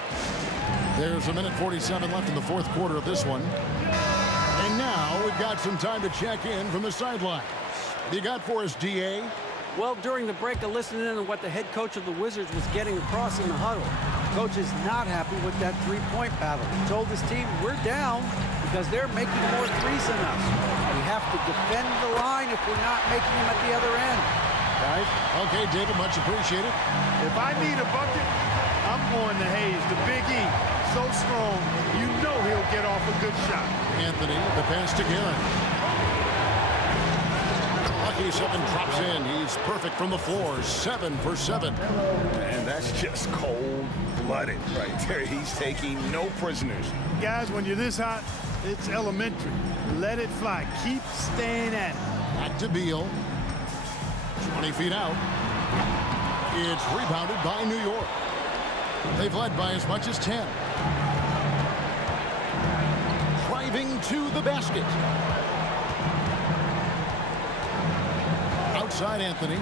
There's a minute 47 left in the 4th quarter of this one. And now we've got some time to check in from the sidelines. What do you got for us, D.A.? Well, during the break, I listened in on what the head coach of the Wizards was getting across in the huddle. The coach is not happy with that three-point battle. He told his team, we're down because they're making more threes than us. We have to defend the line if we're not making them at the other end. Guys? Okay, David, much appreciated. If I need a bucket, I'm going to Hayes, the Big E. So strong, you know he'll get off a good shot. Anthony, the pass to Guerin. Lucky 7 drops in. He's perfect from the floor. 7 for 7. And that's just cold-blooded right there. He's taking no prisoners. Guys, when you're this hot, it's elementary. Let it fly. Keep staying at it. Back to Beal. 20 feet out. It's rebounded by New York. They've led by as much as 10. Driving to the basket. Outside Anthony.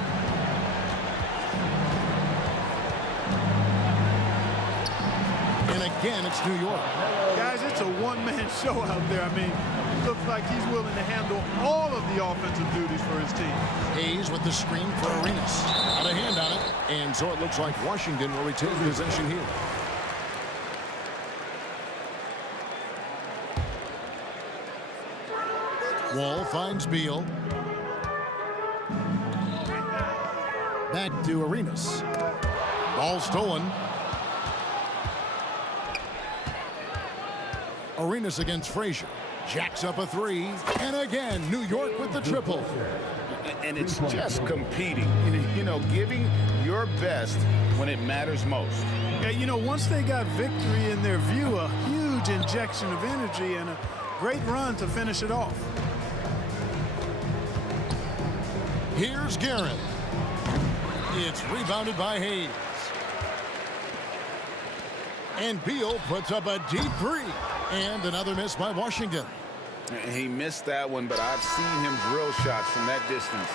And again, it's New York. Guys, it's a one-man show out there. I mean, it looks like he's willing to handle all of the offensive duties for his team. Hayes with the screen for Arenas. Got a hand on it. And so it looks like Washington will retain possession here. Wall finds Beal. Back to Arenas. Ball stolen. Arenas against Frazier. Jacks up a 3. And again, New York with the triple. And it's just competing. You know, giving your best when it matters most. Yeah, you know, once they got victory in their view, a huge injection of energy and a great run to finish it off. Here's Guerin. It's rebounded by Hayes. And Beal puts up a deep 3. And another miss by Washington. He missed that one, but I've seen him drill shots from that distance.